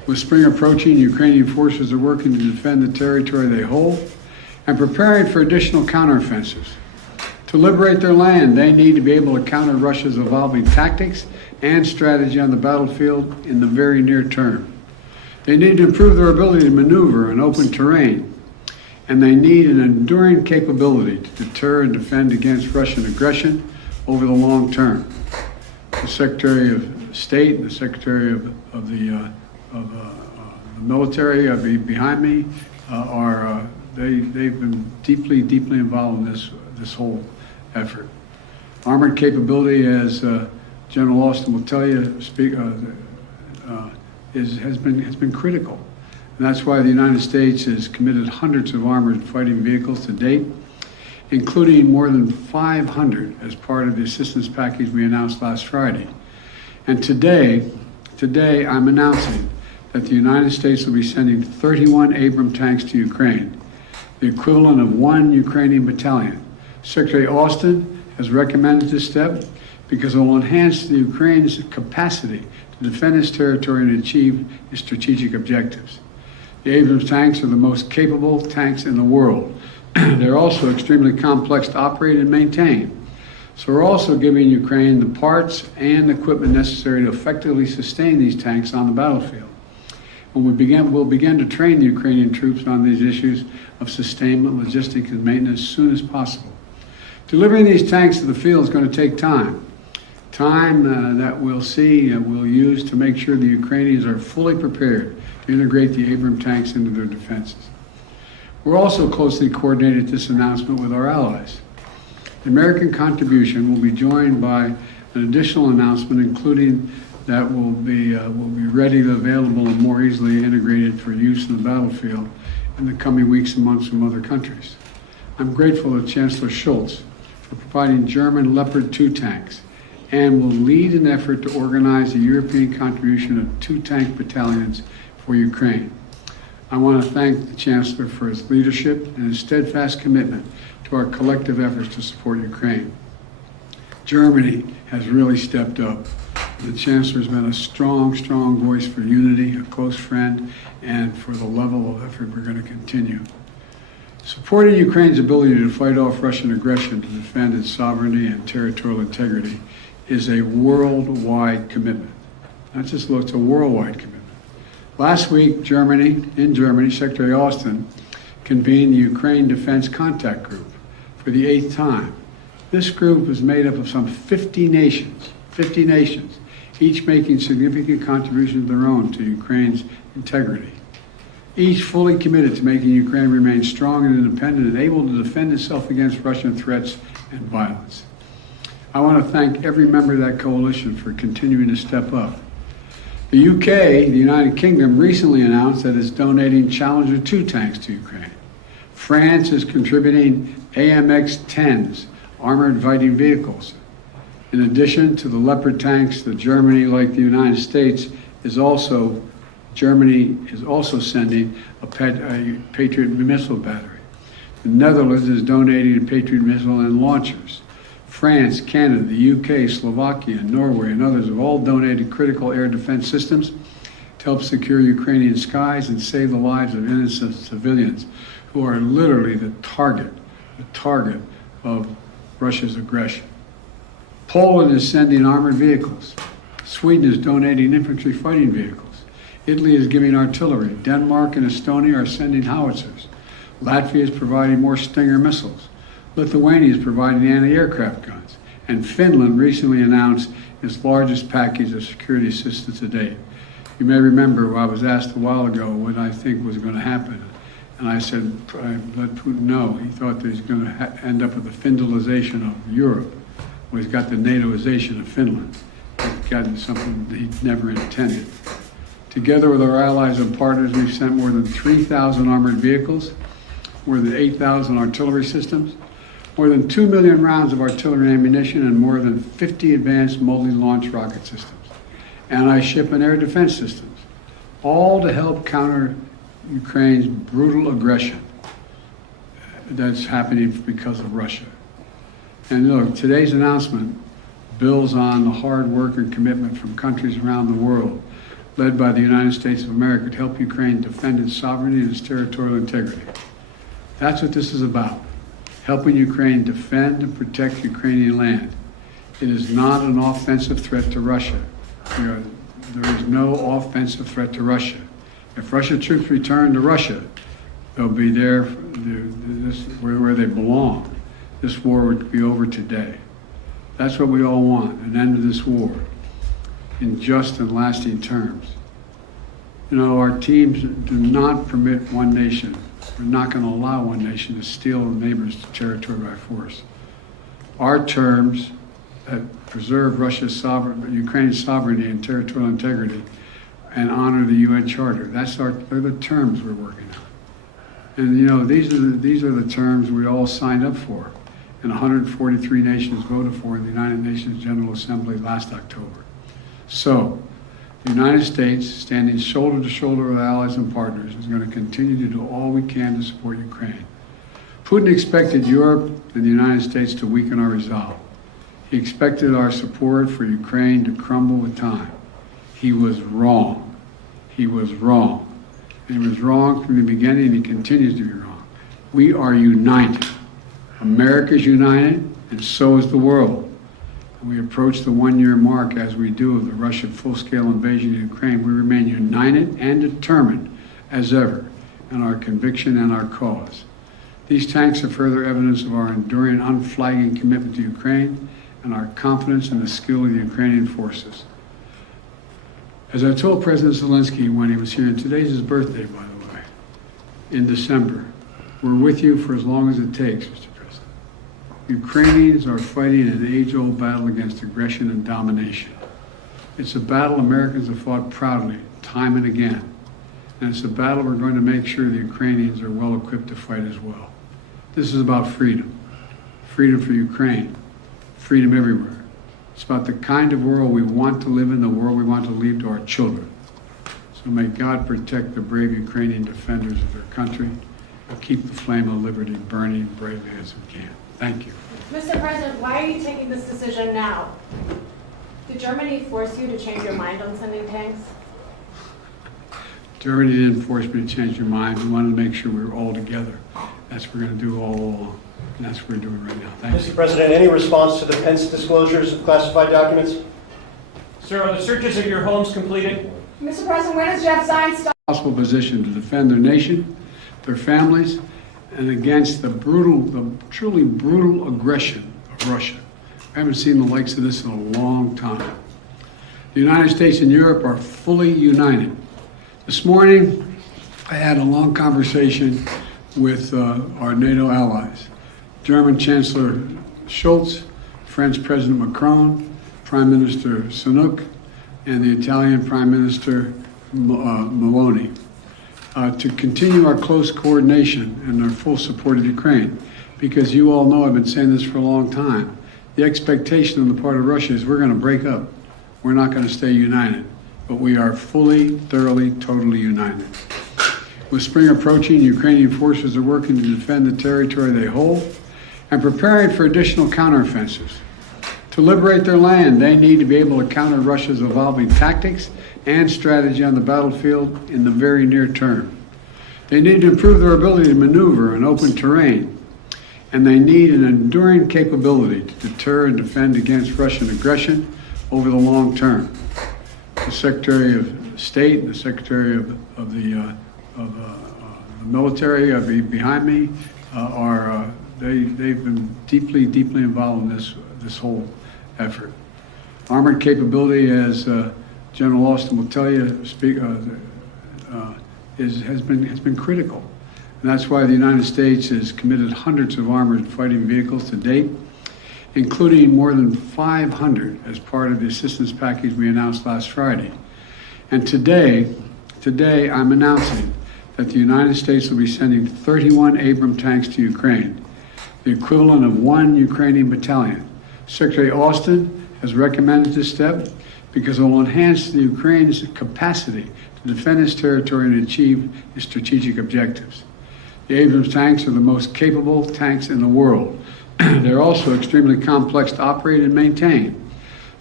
With spring approaching, Ukrainian forces are working to defend the territory they hold and preparing for additional counteroffensives. To liberate their land, they need to be able to counter Russia's evolving tactics and strategy on the battlefield in the very near term. They need to improve their ability to maneuver in open terrain, and they need an enduring capability to deter and defend against Russian aggression over the long term. The Secretary of State and the Secretary of the military behind me they've been deeply involved in this whole effort. Armored capability, as General Austin will tell you, has been critical. And that's why the United States has committed hundreds of armored fighting vehicles to date, including more than 500 as part of the assistance package we announced last Friday. And today I'm announcing that the United States will be sending 31 Abrams tanks to Ukraine, the equivalent of 1 Ukrainian battalion. Secretary Austin has recommended this step because it will enhance the Ukraine's capacity to defend its territory and achieve its strategic objectives. The Abrams tanks are the most capable tanks in the world. They're also extremely complex to operate and maintain. So we're also giving Ukraine the parts and equipment necessary to effectively sustain these tanks on the battlefield. When we'll begin to train the Ukrainian troops on these issues of sustainment, logistics, and maintenance as soon as possible. Delivering these tanks to the field is going to take time. Time that we'll use to make sure the Ukrainians are fully prepared to integrate the Abrams tanks into their defenses. We're also closely coordinated this announcement with our allies. The American contribution will be joined by an additional announcement, including that will be readily available and more easily integrated for use in the battlefield in the coming weeks and months from other countries. I'm grateful to Chancellor Scholz for providing German Leopard 2 tanks and will lead an effort to organize a European contribution of 2 tank battalions for Ukraine. I want to thank the Chancellor for his leadership and his steadfast commitment to our collective efforts to support Ukraine. Germany has really stepped up. The Chancellor has been a strong voice for unity, a close friend, and for the level of effort we're going to continue. Supporting Ukraine's ability to fight off Russian aggression to defend its sovereignty and territorial integrity is a worldwide commitment. Not just it's a worldwide commitment. Last week, in Germany, Secretary Austin convened the Ukraine Defense Contact Group for the 8th time. This group is made up of some 50 nations, each making significant contributions of their own to Ukraine's integrity. Each fully committed to making Ukraine remain strong and independent and able to defend itself against Russian threats and violence. I want to thank every member of that coalition for continuing to step up. The UK, the United Kingdom, recently announced that it's donating Challenger 2 tanks to Ukraine. France is contributing AMX-10s, armored fighting vehicles. In addition to the Leopard tanks, Germany, like the United States, Germany is also sending a Patriot missile battery. The Netherlands is donating a Patriot missile and launchers. France, Canada, the UK, Slovakia, Norway, and others have all donated critical air defense systems to help secure Ukrainian skies and save the lives of innocent civilians who are literally the target of Russia's aggression. Poland is sending armored vehicles. Sweden is donating infantry fighting vehicles. Italy is giving artillery. Denmark and Estonia are sending howitzers. Latvia is providing more Stinger missiles. Lithuania is providing anti-aircraft guns. And Finland recently announced its largest package of security assistance to date. You may remember I was asked a while ago what I think was going to happen. And I said, I let Putin know. He thought that he's going to end up with the Finlandization of Europe. Well, he's got the NATOization of Finland. He's gotten something that he never intended. Together with our allies and partners, we've sent more than 3,000 armored vehicles, more than 8,000 artillery systems, more than 2 million rounds of artillery ammunition, and more than 50 advanced multi-launch rocket systems, anti-ship and air defense systems, all to help counter Ukraine's brutal aggression that's happening because of Russia. And look, today's announcement builds on the hard work and commitment from countries around the world led by the United States of America, to help Ukraine defend its sovereignty and its territorial integrity. That's what this is about, helping Ukraine defend and protect Ukrainian land. It is not an offensive threat to Russia. There is no offensive threat to Russia. If Russian troops return to Russia, they'll be there where they belong. This war would be over today. That's what we all want, an end to this war in just and lasting terms. You know, our teams do not permit one nation. We're not going to allow one nation to steal a neighbor's territory by force. Our terms that preserve Ukraine's sovereignty and territorial integrity and honor the UN Charter. They're the terms we're working on. And you know, these are the terms we all signed up for, and 143 nations voted for in the United Nations General Assembly last October. So, the United States, standing shoulder to shoulder with allies and partners, is going to continue to do all we can to support Ukraine. Putin expected Europe and the United States to weaken our resolve. He expected our support for Ukraine to crumble with time. He was wrong. He was wrong. And he was wrong from the beginning, and he continues to be wrong. We are united. America is united, and so is the world. We approach the one-year mark, as we do, of the Russian full-scale invasion of Ukraine. We remain united and determined as ever in our conviction and our cause. These tanks are further evidence of our enduring, unflagging commitment to Ukraine and our confidence in the skill of the Ukrainian forces. As I told President Zelenskyy when he was here, and today's his birthday, by the way, in December, we're with you for as long as it takes, Mr. President. Ukrainians are fighting an age-old battle against aggression and domination. It's a battle Americans have fought proudly, time and again. And it's a battle we're going to make sure the Ukrainians are well equipped to fight as well. This is about freedom. Freedom for Ukraine. Freedom everywhere. It's about the kind of world we want to live in, the world we want to leave to our children. So may God protect the brave Ukrainian defenders of their country and keep the flame of liberty burning bravely as we can. Thank you. Mr. President, why are you taking this decision now? Did Germany force you to change your mind on sending tanks? Germany didn't force me to change your mind. We wanted to make sure we were all together. That's what we're going to do all along. And that's what we're doing right now. Thank you. Mr. President, any response to the Pence disclosures of classified documents? Sir, are the searches of your homes completed? Mr. President, when does Jeff Zients stop? Possible position to defend their nation, their families, and against the truly brutal aggression of Russia. I haven't seen the likes of this in a long time. The United States and Europe are fully united. This morning, I had a long conversation with our NATO allies. German Chancellor Scholz, French President Macron, Prime Minister Sunak, and the Italian Prime Minister Meloni, to continue our close coordination and our full support of Ukraine. Because you all know I've been saying this for a long time. The expectation on the part of Russia is we're going to break up. We're not going to stay united. But we are fully, thoroughly, totally united. With spring approaching, Ukrainian forces are working to defend the territory they hold and preparing for additional counteroffensives. To liberate their land, they need to be able to counter Russia's evolving tactics and strategy on the battlefield in the very near term. They need to improve their ability to maneuver in open terrain, and they need an enduring capability to deter and defend against Russian aggression over the long term. The Secretary of State and the Secretary of the military behind me they've been deeply involved in this whole effort. Armored capability, as General Austin will tell you, has been critical, and that's why the United States has committed hundreds of armored fighting vehicles to date, including more than 500 as part of the assistance package we announced last Friday. And today I'm announcing that the United States will be sending 31 Abrams tanks to Ukraine, the equivalent of 1 Ukrainian battalion. Secretary Austin has recommended this step because it will enhance the Ukraine's capacity to defend its territory and achieve its strategic objectives. The Abrams tanks are the most capable tanks in the world. They're also extremely complex to operate and maintain.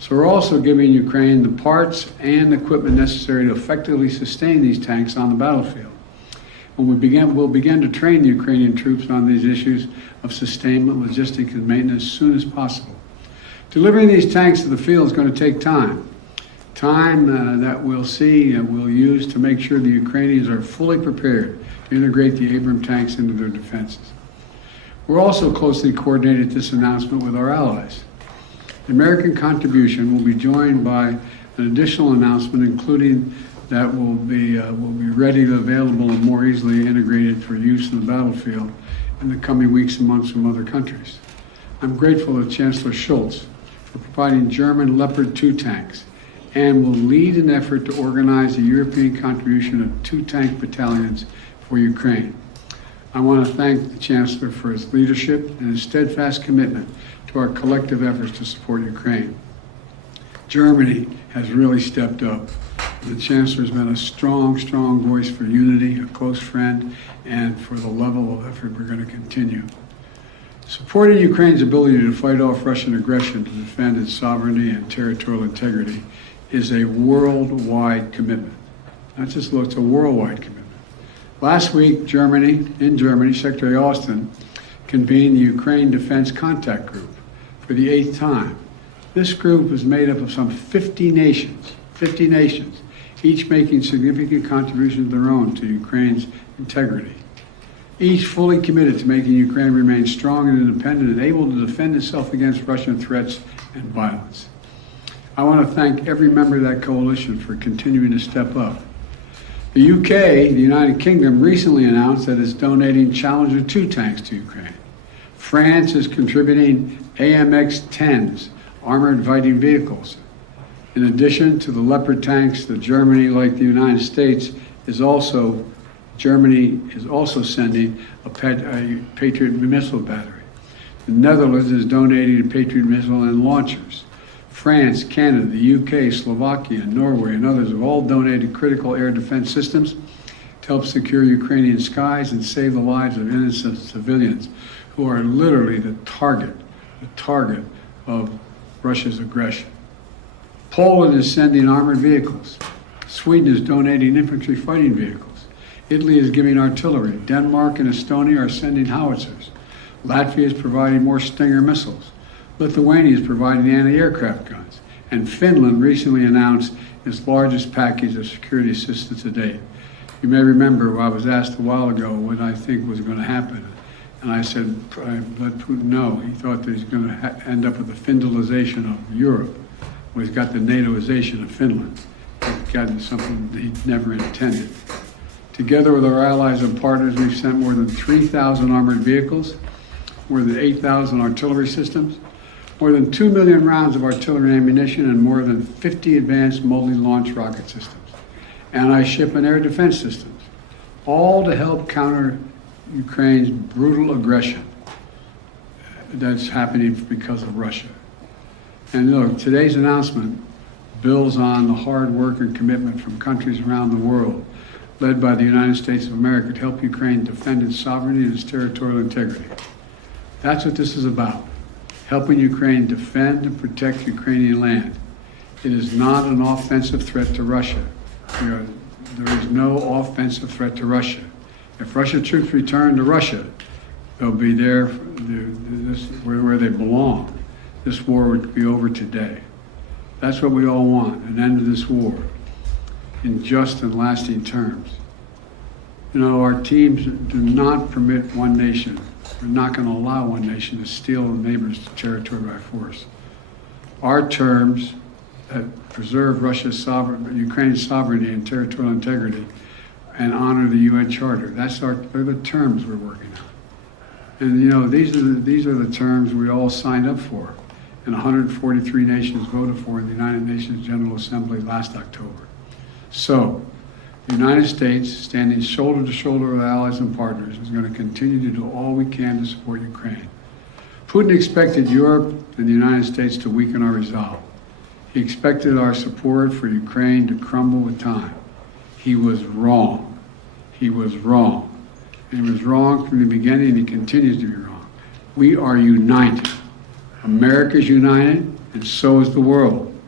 So we're also giving Ukraine the parts and equipment necessary to effectively sustain these tanks on the battlefield. We'll begin to train the Ukrainian troops on these issues of sustainment, logistics, and maintenance as soon as possible. Delivering these tanks to the field is going to take time. Time that we'll use to make sure the Ukrainians are fully prepared to integrate the Abrams tanks into their defenses. We're also closely coordinated this announcement with our allies. The American contribution will be joined by an additional announcement, including that will be ready, available, and more easily integrated for use in the battlefield in the coming weeks and months from other countries. I'm grateful to Chancellor Scholz for providing German Leopard 2 tanks and will lead an effort to organize a European contribution of 2 tank battalions for Ukraine. I want to thank the Chancellor for his leadership and his steadfast commitment to our collective efforts to support Ukraine. Germany has really stepped up. The Chancellor has been a strong voice for unity, a close friend, and for the level of effort we're going to continue. Supporting Ukraine's ability to fight off Russian aggression to defend its sovereignty and territorial integrity is a worldwide commitment. It's a worldwide commitment. Last week, in Germany, Secretary Austin convened the Ukraine Defense Contact Group for the 8th time. This group is made up of some 50 nations, each making significant contributions of their own to Ukraine's integrity. Each fully committed to making Ukraine remain strong and independent and able to defend itself against Russian threats and violence. I want to thank every member of that coalition for continuing to step up. The UK, the United Kingdom, recently announced that it's donating Challenger 2 tanks to Ukraine. France is contributing AMX-10s, armored fighting vehicles. In addition to the Leopard tanks, Germany, like the United States, Germany is also sending a Patriot missile battery. The Netherlands is donating a Patriot missile and launchers. France, Canada, the UK, Slovakia, Norway, and others have all donated critical air defense systems to help secure Ukrainian skies and save the lives of innocent civilians who are literally the target of Russia's aggression. Poland is sending armored vehicles. Sweden is donating infantry fighting vehicles. Italy is giving artillery. Denmark and Estonia are sending howitzers. Latvia is providing more Stinger missiles. Lithuania is providing anti-aircraft guns. And Finland recently announced its largest package of security assistance to date. You may remember I was asked a while ago what I think was going to happen. And I said, I let Putin know. He thought that he's going to end up with the Finlandization of Europe. Well, he's got the NATOization of Finland. He's gotten something that he never intended. Together with our allies and partners, we've sent more than 3,000 armored vehicles, more than 8,000 artillery systems, more than 2 million rounds of artillery ammunition, and more than 50 advanced multi-launch rocket systems, anti-ship and air defense systems, all to help counter Ukraine's brutal aggression that's happening because of Russia. And look, today's announcement builds on the hard work and commitment from countries around the world, led by the United States of America, to help Ukraine defend its sovereignty and its territorial integrity. That's what this is about, helping Ukraine defend and protect Ukrainian land. It is not an offensive threat to Russia. There is no offensive threat to Russia. If Russian troops return to Russia, they'll be there where they belong. This war would be over today. That's what we all want, an end to this war in just and lasting terms. You know, our teams do not permit one nation. We're not going to allow one nation to steal a neighbor's territory by force. Our terms that preserve Ukraine's sovereignty and territorial integrity and honor the UN Charter. They're the terms we're working on. And you know, these are the terms we all signed up for, and 143 nations voted for in the United Nations General Assembly last October. So, the United States, standing shoulder to shoulder with allies and partners, is going to continue to do all we can to support Ukraine. Putin expected Europe and the United States to weaken our resolve. He expected our support for Ukraine to crumble with time. He was wrong. He was wrong. And he was wrong from the beginning, and he continues to be wrong. We are united. America is united, and so is the world.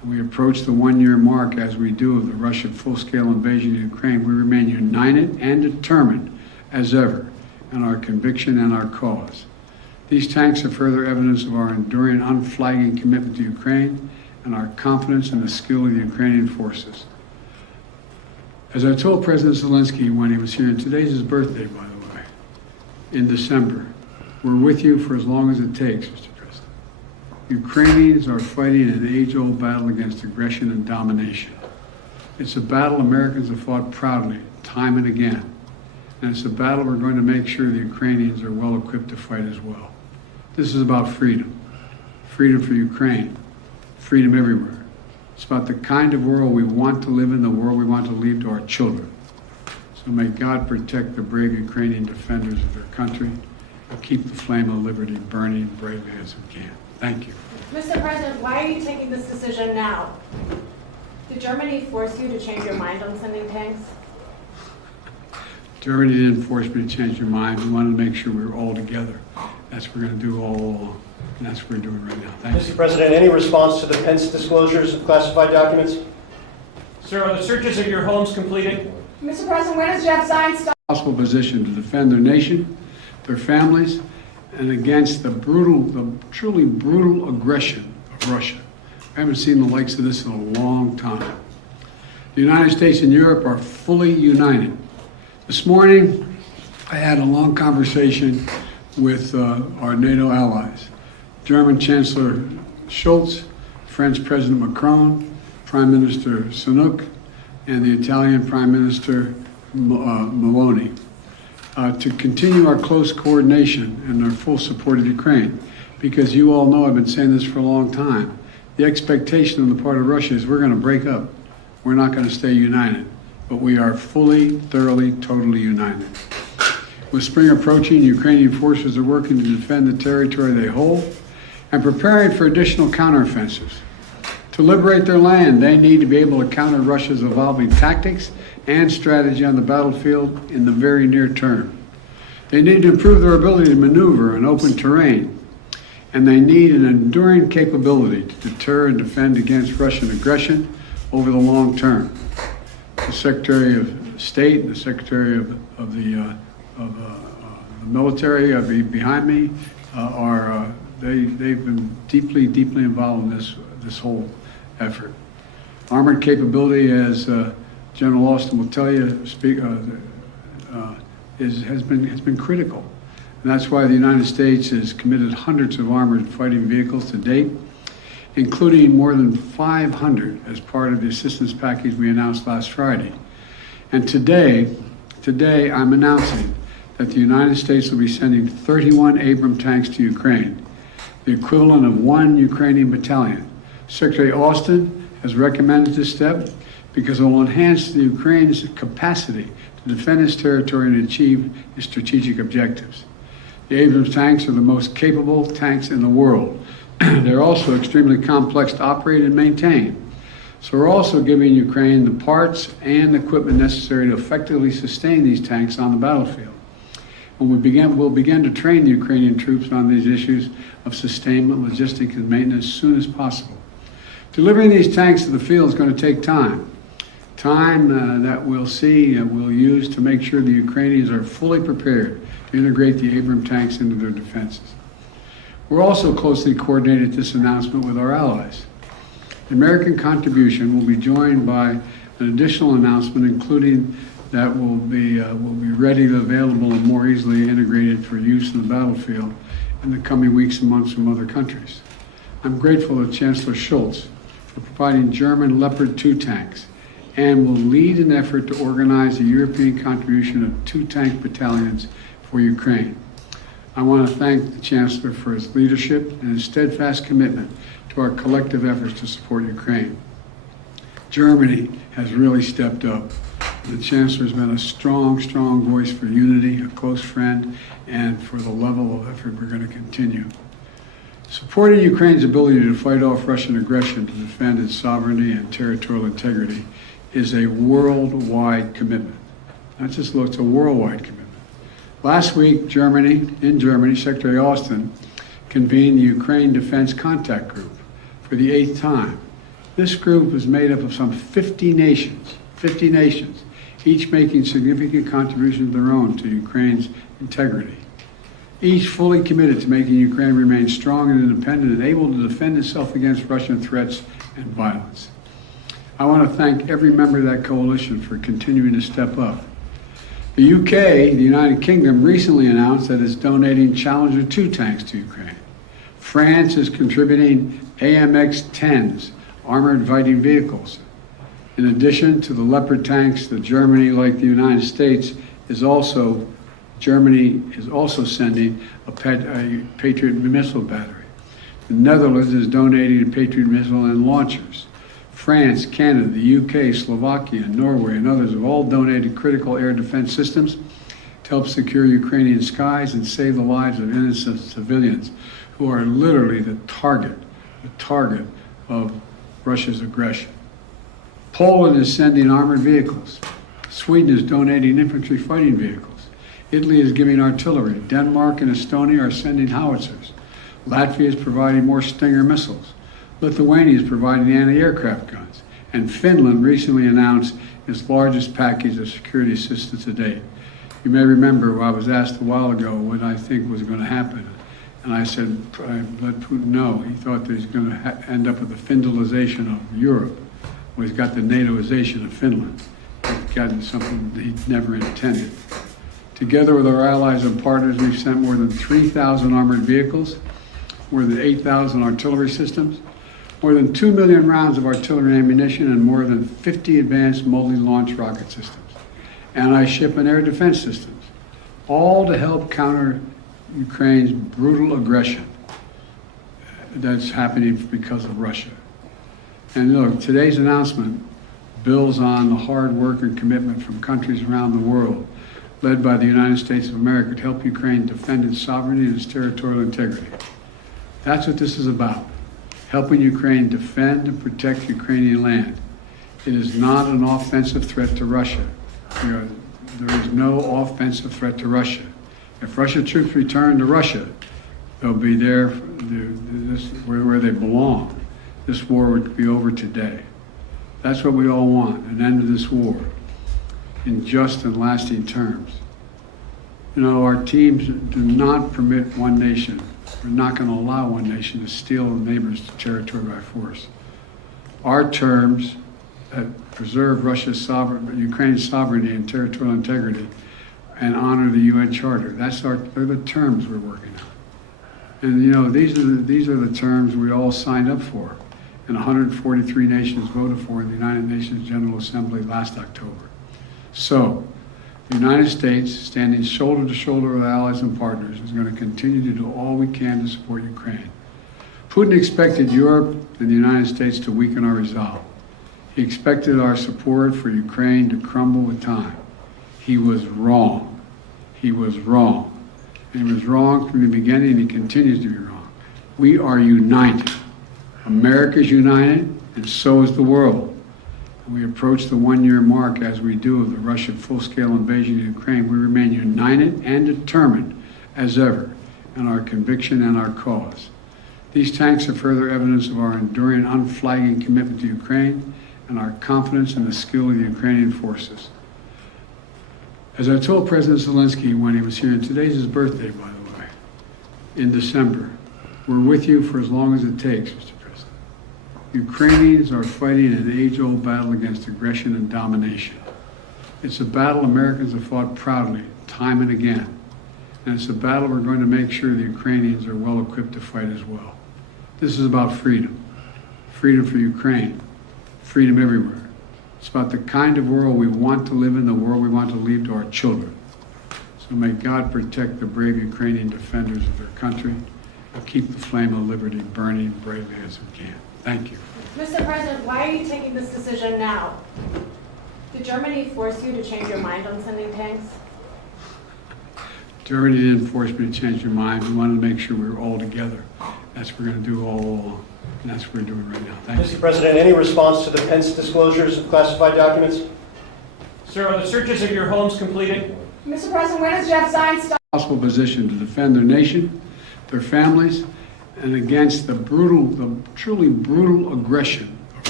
we approach the one-year mark as we do of the Russian full-scale invasion of Ukraine, we remain united and determined as ever in our conviction and our cause. These tanks are further evidence of our enduring, unflagging commitment to Ukraine and our confidence in the skill of the Ukrainian forces. As I told President Zelenskyy when he was here, and today's his birthday, by the way, in December, we're with you for as long as it takes, Mr. President. Ukrainians are fighting an age-old battle against aggression and domination. It's a battle Americans have fought proudly, time and again. And it's a battle we're going to make sure the Ukrainians are well equipped to fight as well. This is about freedom. Freedom for Ukraine. Freedom everywhere. It's about the kind of world we want to live in, the world we want to leave to our children. So may God protect the brave Ukrainian defenders of their country and keep the flame of liberty burning bravely as we can. Thank you. Mr. President, why are you taking this decision now? Did Germany force you to change your mind on sending tanks? Germany didn't force me to change your mind. We wanted to make sure we were all together. That's what we're going to do all along. And that's what we're doing right now. Thank you. Mr. President, any response to the Pence disclosures of classified documents? Sir, are the searches of your homes completed? Mr. President, when does Jeff Zients start? Possible position to defend their nation, their families, and against the truly brutal aggression of Russia. I haven't seen the likes of this in a long time. The United States and Europe are fully united. This morning, I had a long conversation with our NATO allies. German Chancellor Scholz, French President Macron, Prime Minister Sunak, and the Italian Prime Minister Meloni, to continue our close coordination and our full support of Ukraine. Because you all know, I've been saying this for a long time, the expectation on the part of Russia is we're going to break up. We're not going to stay united. But we are fully, thoroughly, totally united. With spring approaching, Ukrainian forces are working to defend the territory they hold and preparing for additional counteroffensives. To liberate their land, they need to be able to counter Russia's evolving tactics and strategy on the battlefield in the very near term. They need to improve their ability to maneuver in open terrain, and they need an enduring capability to deter and defend against Russian aggression over the long term. The Secretary of State, the Secretary of the military behind me they've been deeply involved in this whole effort. Armored capability, as General Austin will tell you, has been critical, and that's why the United States has committed hundreds of armored fighting vehicles to date, including more than 500 as part of the assistance package we announced last Friday. And today I'm announcing that the United States will be sending 31 Abrams tanks to Ukraine, the equivalent of 1 Ukrainian battalion. Secretary Austin has recommended this step because it will enhance the Ukraine's capacity to defend its territory and achieve its strategic objectives. The Abrams tanks are the most capable tanks in the world. They're also extremely complex to operate and maintain. So we're also giving Ukraine the parts and equipment necessary to effectively sustain these tanks on the battlefield. We'll begin to train the Ukrainian troops on these issues of sustainment, logistics, and maintenance as soon as possible. Delivering these tanks to the field is going to take time. Time that we'll use to make sure the Ukrainians are fully prepared to integrate the Abrams tanks into their defenses. We're also closely coordinated this announcement with our allies. The American contribution will be joined by an additional announcement, including that will be readily available and more easily integrated for use in the battlefield in the coming weeks and months from other countries. I'm grateful to Chancellor Scholz for providing German Leopard 2 tanks and will lead an effort to organize a European contribution of 2 tank battalions for Ukraine. I want to thank the Chancellor for his leadership and his steadfast commitment to our collective efforts to support Ukraine. Germany has really stepped up. The Chancellor has been a strong voice for unity, a close friend, and for the level of effort we're going to continue. Supporting Ukraine's ability to fight off Russian aggression to defend its sovereignty and territorial integrity is a worldwide commitment. Not just it's a worldwide commitment. Last week, in Germany, Secretary Austin convened the Ukraine Defense Contact Group for the 8th time. This group is made up of some 50 nations, each making significant contributions of their own to Ukraine's integrity. Each fully committed to making Ukraine remain strong and independent and able to defend itself against Russian threats and violence. I want to thank every member of that coalition for continuing to step up. The UK, the United Kingdom, recently announced that it's donating Challenger 2 tanks to Ukraine. France is contributing AMX-10s, armored fighting vehicles. In addition to the Leopard tanks, Germany, like the United States, Germany is also sending a Patriot missile battery. The Netherlands is donating a Patriot missile and launchers. France, Canada, the UK, Slovakia, Norway, and others have all donated critical air defense systems to help secure Ukrainian skies and save the lives of innocent civilians who are literally the target of Russia's aggression. Poland is sending armored vehicles. Sweden is donating infantry fighting vehicles. Italy is giving artillery. Denmark and Estonia are sending howitzers. Latvia is providing more Stinger missiles. Lithuania is providing anti-aircraft guns. And Finland recently announced its largest package of security assistance to date. You may remember I was asked a while ago what I think was going to happen. And I said, I let Putin know. He thought that he's going to end up with the Finlandization of Europe. Well, he's got the NATOization of Finland. He's gotten something that he never intended. Together with our allies and partners, we've sent more than 3,000 armored vehicles, more than 8,000 artillery systems, more than 2 million rounds of artillery ammunition, and more than 50 advanced multi-launch rocket systems, anti-ship and air defense systems, all to help counter Ukraine's brutal aggression that's happening because of Russia. And look, today's announcement builds on the hard work and commitment from countries around the world, led by the United States of America, to help Ukraine defend its sovereignty and its territorial integrity. That's what this is about, helping Ukraine defend and protect Ukrainian land. It is not an offensive threat to Russia. There is no offensive threat to Russia. If Russian troops return to Russia, they'll be there where they belong. This war would be over today. That's what we all want, an end to this war in just and lasting terms. You know, our teams do not permit one nation. We're not going to allow one nation to steal a neighbor's territory by force. Our terms that preserve Ukraine's sovereignty and territorial integrity and honor the UN Charter. They're the terms we're working on. And you know, these are the terms we all signed up for, and 143 nations voted for in the United Nations General Assembly last October. So, the United States, standing shoulder to shoulder with allies and partners, is going to continue to do all we can to support Ukraine. Putin expected Europe and the United States to weaken our resolve. He expected our support for Ukraine to crumble with time. He was wrong. He was wrong. And he was wrong from the beginning, and he continues to be wrong. We are united. America is united, and so is the world. We approach the one-year mark, as we do, of the Russian full-scale invasion of Ukraine. We remain united and determined as ever in our conviction and our cause. These tanks are further evidence of our enduring, unflagging commitment to Ukraine and our confidence in the skill of the Ukrainian forces. As I told President Zelenskyy when he was here, and today's his birthday, by the way, in December, we're with you for as long as it takes, Mr. President. Ukrainians are fighting an age-old battle against aggression and domination. It's a battle Americans have fought proudly, time and again. And it's a battle we're going to make sure the Ukrainians are well equipped to fight as well. This is about freedom. Freedom for Ukraine. Freedom everywhere. It's about the kind of world we want to live in, the world we want to leave to our children. So may God protect the brave Ukrainian defenders of their country and keep the flame of liberty burning bravely as we can. Thank you. Mr. President, why are you taking this decision now? Did Germany force you to change your mind on sending tanks? Germany didn't force me to change your mind. We wanted to make sure we were all together. That's what we're going to do all along. And that's what we're doing right now. Thank you. Mr. President, any response to the Pence disclosures of classified documents? Sir, are the searches of your homes completed? Mr. President, when does Jeff Zients stop? Possible position to defend their nation, their families, and against the truly brutal aggression of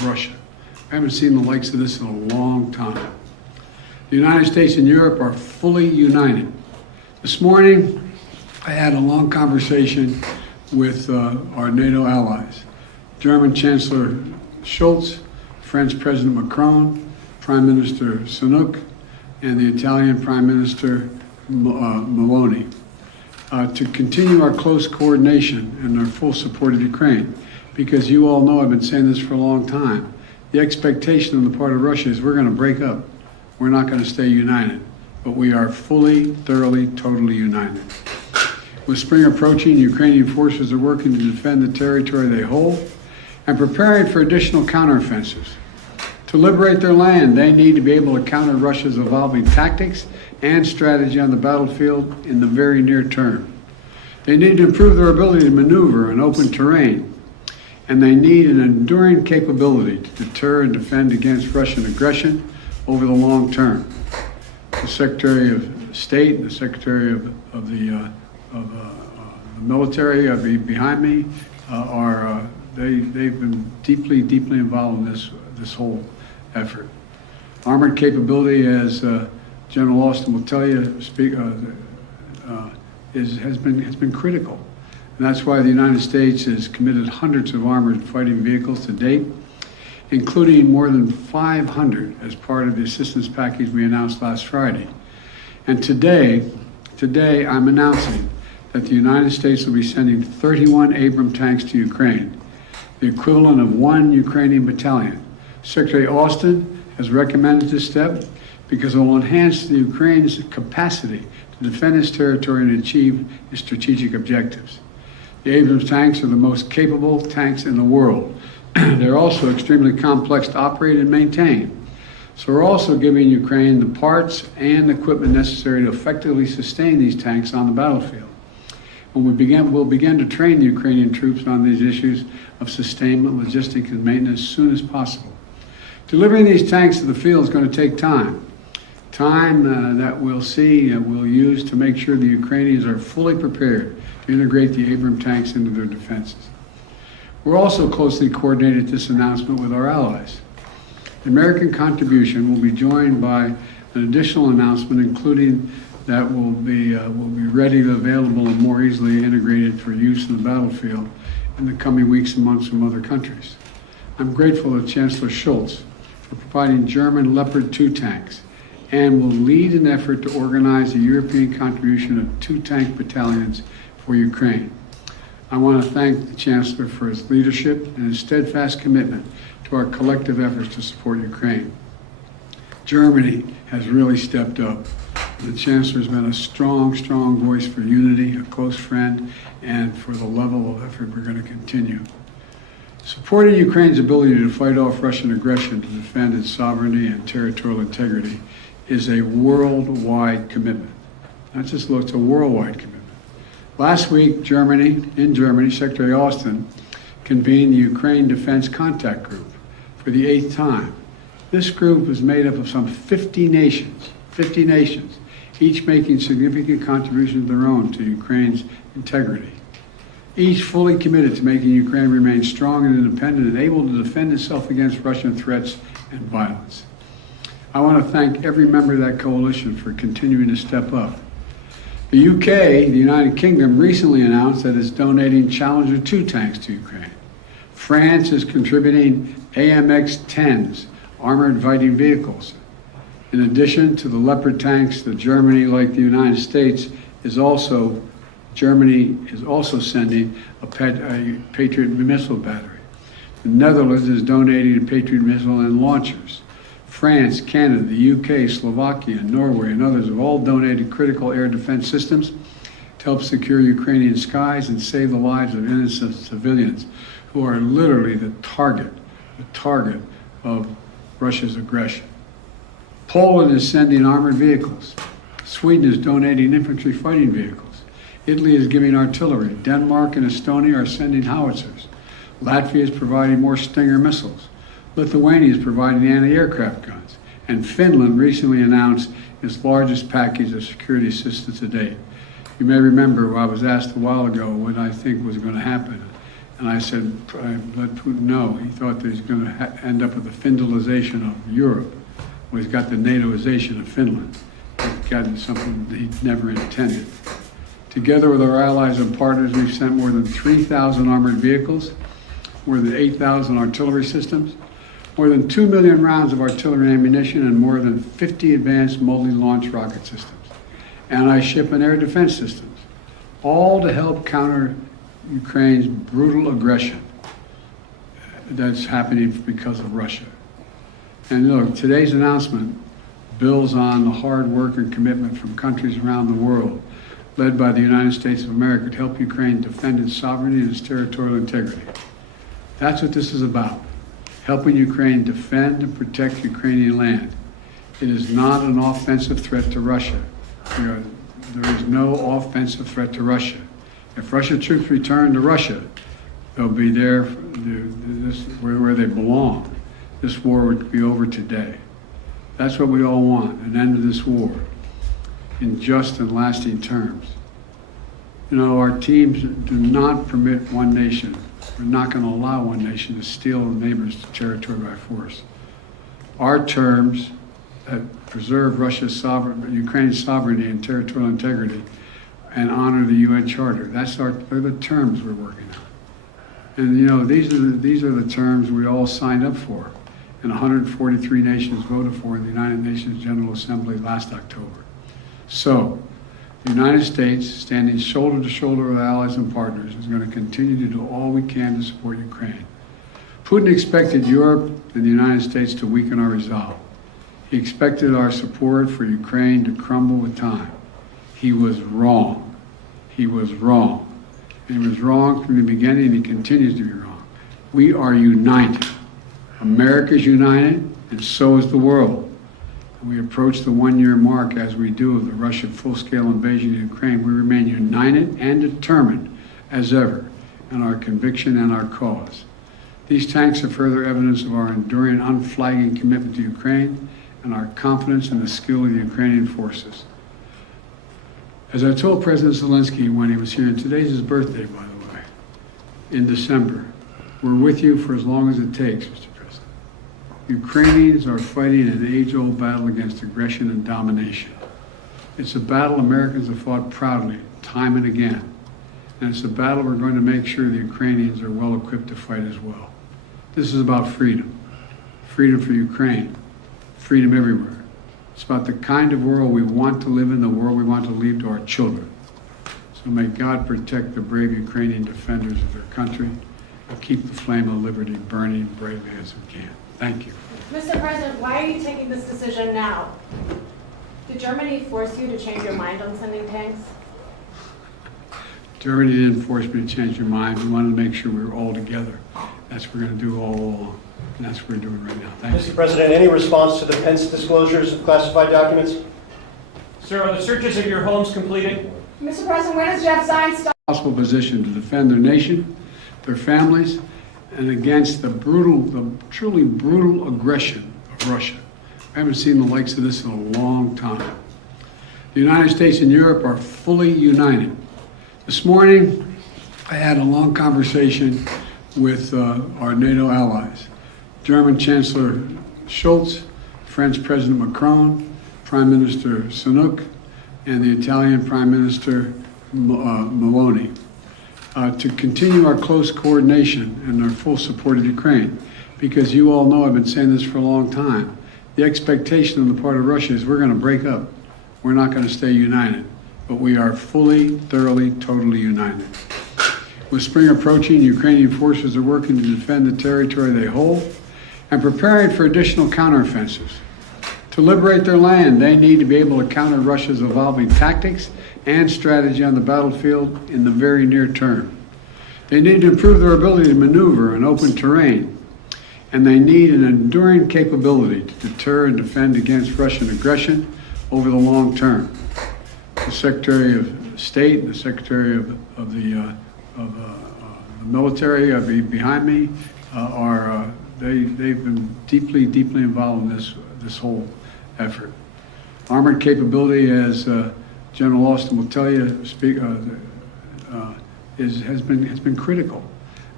Russia. I haven't seen the likes of this in a long time. The United States and Europe are fully united. This morning, I had a long conversation with our NATO allies, German Chancellor Scholz, French President Macron, Prime Minister Sunak, and the Italian Prime Minister Meloni, to continue our close coordination and our full support of Ukraine. Because you all know, I've been saying this for a long time, the expectation on the part of Russia is we're going to break up. We're not going to stay united, but we are fully, thoroughly, totally united. With spring approaching, Ukrainian forces are working to defend the territory they hold and preparing for additional counteroffensives. To liberate their land, they need to be able to counter Russia's evolving tactics and strategy on the battlefield in the very near term. They need to improve their ability to maneuver in open terrain, and they need an enduring capability to deter and defend against Russian aggression over the long term. The Secretary of State and the Secretary of the military behind me they've been deeply involved in this whole effort. Armored capability, as General Austin will tell you, has been critical, and that's why the United States has committed hundreds of armored fighting vehicles to date, including more than 500 as part of the assistance package we announced last Friday. And today I'm announcing that the United States will be sending 31 Abrams tanks to Ukraine, the equivalent of 1 Ukrainian battalion. Secretary Austin has recommended this step because it will enhance the Ukraine's capacity to defend its territory and achieve its strategic objectives. The Abrams tanks are the most capable tanks in the world. They're also extremely complex to operate and maintain. So we're also giving Ukraine the parts and equipment necessary to effectively sustain these tanks on the battlefield. We'll begin to train the Ukrainian troops on these issues of sustainment, logistics, and maintenance as soon as possible. Delivering these tanks to the field is going to take time. Time that we'll use to make sure the Ukrainians are fully prepared to integrate the Abrams tanks into their defenses. We're also closely coordinated this announcement with our allies. The American contribution will be joined by an additional announcement, including that will be readily available and more easily integrated for use in the battlefield in the coming weeks and months from other countries. I'm grateful to Chancellor Scholz for providing German Leopard 2 tanks and will lead an effort to organize a European contribution of 2 tank battalions for Ukraine. I want to thank the Chancellor for his leadership and his steadfast commitment to our collective efforts to support Ukraine. Germany has really stepped up. The Chancellor has been a strong voice for unity, a close friend, and for the level of effort we're going to continue. Supporting Ukraine's ability to fight off Russian aggression to defend its sovereignty and territorial integrity is a worldwide commitment. Not just it's a worldwide commitment. Last week, in Germany, Secretary Austin convened the Ukraine Defense Contact Group for the 8th time. This group is made up of some 50 nations, each making significant contributions of their own to Ukraine's integrity. Each fully committed to making Ukraine remain strong and independent and able to defend itself against Russian threats and violence. I want to thank every member of that coalition for continuing to step up. The UK, the United Kingdom, recently announced that it's donating Challenger 2 tanks to Ukraine. France is contributing AMX-10s, armored fighting vehicles. In addition to the Leopard tanks, Germany, like the United States, Germany is also sending a Patriot missile battery. The Netherlands is donating a Patriot missile and launchers. France, Canada, the UK, Slovakia, Norway, and others have all donated critical air defense systems to help secure Ukrainian skies and save the lives of innocent civilians who are literally the target of Russia's aggression. Poland is sending armored vehicles. Sweden is donating infantry fighting vehicles. Italy is giving artillery. Denmark and Estonia are sending howitzers. Latvia is providing more Stinger missiles. Lithuania is providing anti-aircraft guns. And Finland recently announced its largest package of security assistance to date. You may remember I was asked a while ago what I think was going to happen. And I said, I let Putin know. He thought that he's going to end up with the Finlandization of Europe. Well, he's got the NATOization of Finland. He's gotten something that he never intended. Together with our allies and partners, we've sent more than 3,000 armored vehicles, more than 8,000 artillery systems, more than 2 million rounds of artillery ammunition, and more than 50 advanced multi-launch rocket systems, anti-ship and air defense systems, all to help counter Ukraine's brutal aggression that's happening because of Russia. And look, today's announcement builds on the hard work and commitment from countries around the world, led by the United States of America, to help Ukraine defend its sovereignty and its territorial integrity. That's what this is about, helping Ukraine defend and protect Ukrainian land. It is not an offensive threat to Russia. There is no offensive threat to Russia. If Russian troops return to Russia, they'll be there where they belong. This war would be over today. That's what we all want, an end to this war in just and lasting terms. You know, our teams do not permit one nation. We're not going to allow one nation to steal a neighbor's territory by force. Our terms that preserve Ukraine's sovereignty and territorial integrity and honor the UN Charter. They're the terms we're working on. And you know, these are the terms we all signed up for, and 143 nations voted for in the United Nations General Assembly last October. So, the United States, standing shoulder to shoulder with allies and partners, is going to continue to do all we can to support Ukraine. Putin expected Europe and the United States to weaken our resolve. He expected our support for Ukraine to crumble with time. He was wrong. He was wrong. And he was wrong from the beginning, and he continues to be wrong. We are united. America is united, and so is the world. We approach the one-year mark, as we do, of the Russian full-scale invasion of Ukraine. We remain united and determined as ever in our conviction and our cause. These tanks are further evidence of our enduring, unflagging commitment to Ukraine and our confidence in the skill of the Ukrainian forces. As I told President Zelenskyy when he was here, and today's his birthday, by the way, in December, we're with you for as long as it takes, Mr. President. Ukrainians are fighting an age-old battle against aggression and domination. It's a battle Americans have fought proudly, time and again. And it's a battle we're going to make sure the Ukrainians are well equipped to fight as well. This is about freedom. Freedom for Ukraine. Freedom everywhere. It's about the kind of world we want to live in, the world we want to leave to our children. So may God protect the brave Ukrainian defenders of their country and keep the flame of liberty burning bravely as we can. Thank you. Mr. President, why are you taking this decision now? Did Germany force you to change your mind on sending tanks? Germany didn't force me to change your mind. We wanted to make sure we were all together. That's what we're going to do all along. And that's what we're doing right now. Thank you. Mr. President, any response to the Pence disclosures of classified documents? Sir, are the searches of your homes completed? Mr. President, when does Jeff Zients start? Possible position to defend their nation, their families, and against the truly brutal aggression of Russia. I haven't seen the likes of this in a long time. The United States and Europe are fully united. This morning, I had a long conversation with our NATO allies. German Chancellor Scholz, French President Macron, Prime Minister Sunak, and the Italian Prime Minister Meloni, to continue our close coordination and our full support of Ukraine. Because you all know, I've been saying this for a long time, the expectation on the part of Russia is we're going to break up. We're not going to stay united. But we are fully, thoroughly, totally united. With spring approaching, Ukrainian forces are working to defend the territory they hold and preparing for additional counteroffensives. To liberate their land, they need to be able to counter Russia's evolving tactics and strategy on the battlefield in the very near term. They need to improve their ability to maneuver in open terrain, and they need an enduring capability to deter and defend against Russian aggression over the long term. The Secretary of State and the Secretary of the military behind me they've been deeply involved in this whole effort. Armored capability, as General Austin will tell you, has been critical.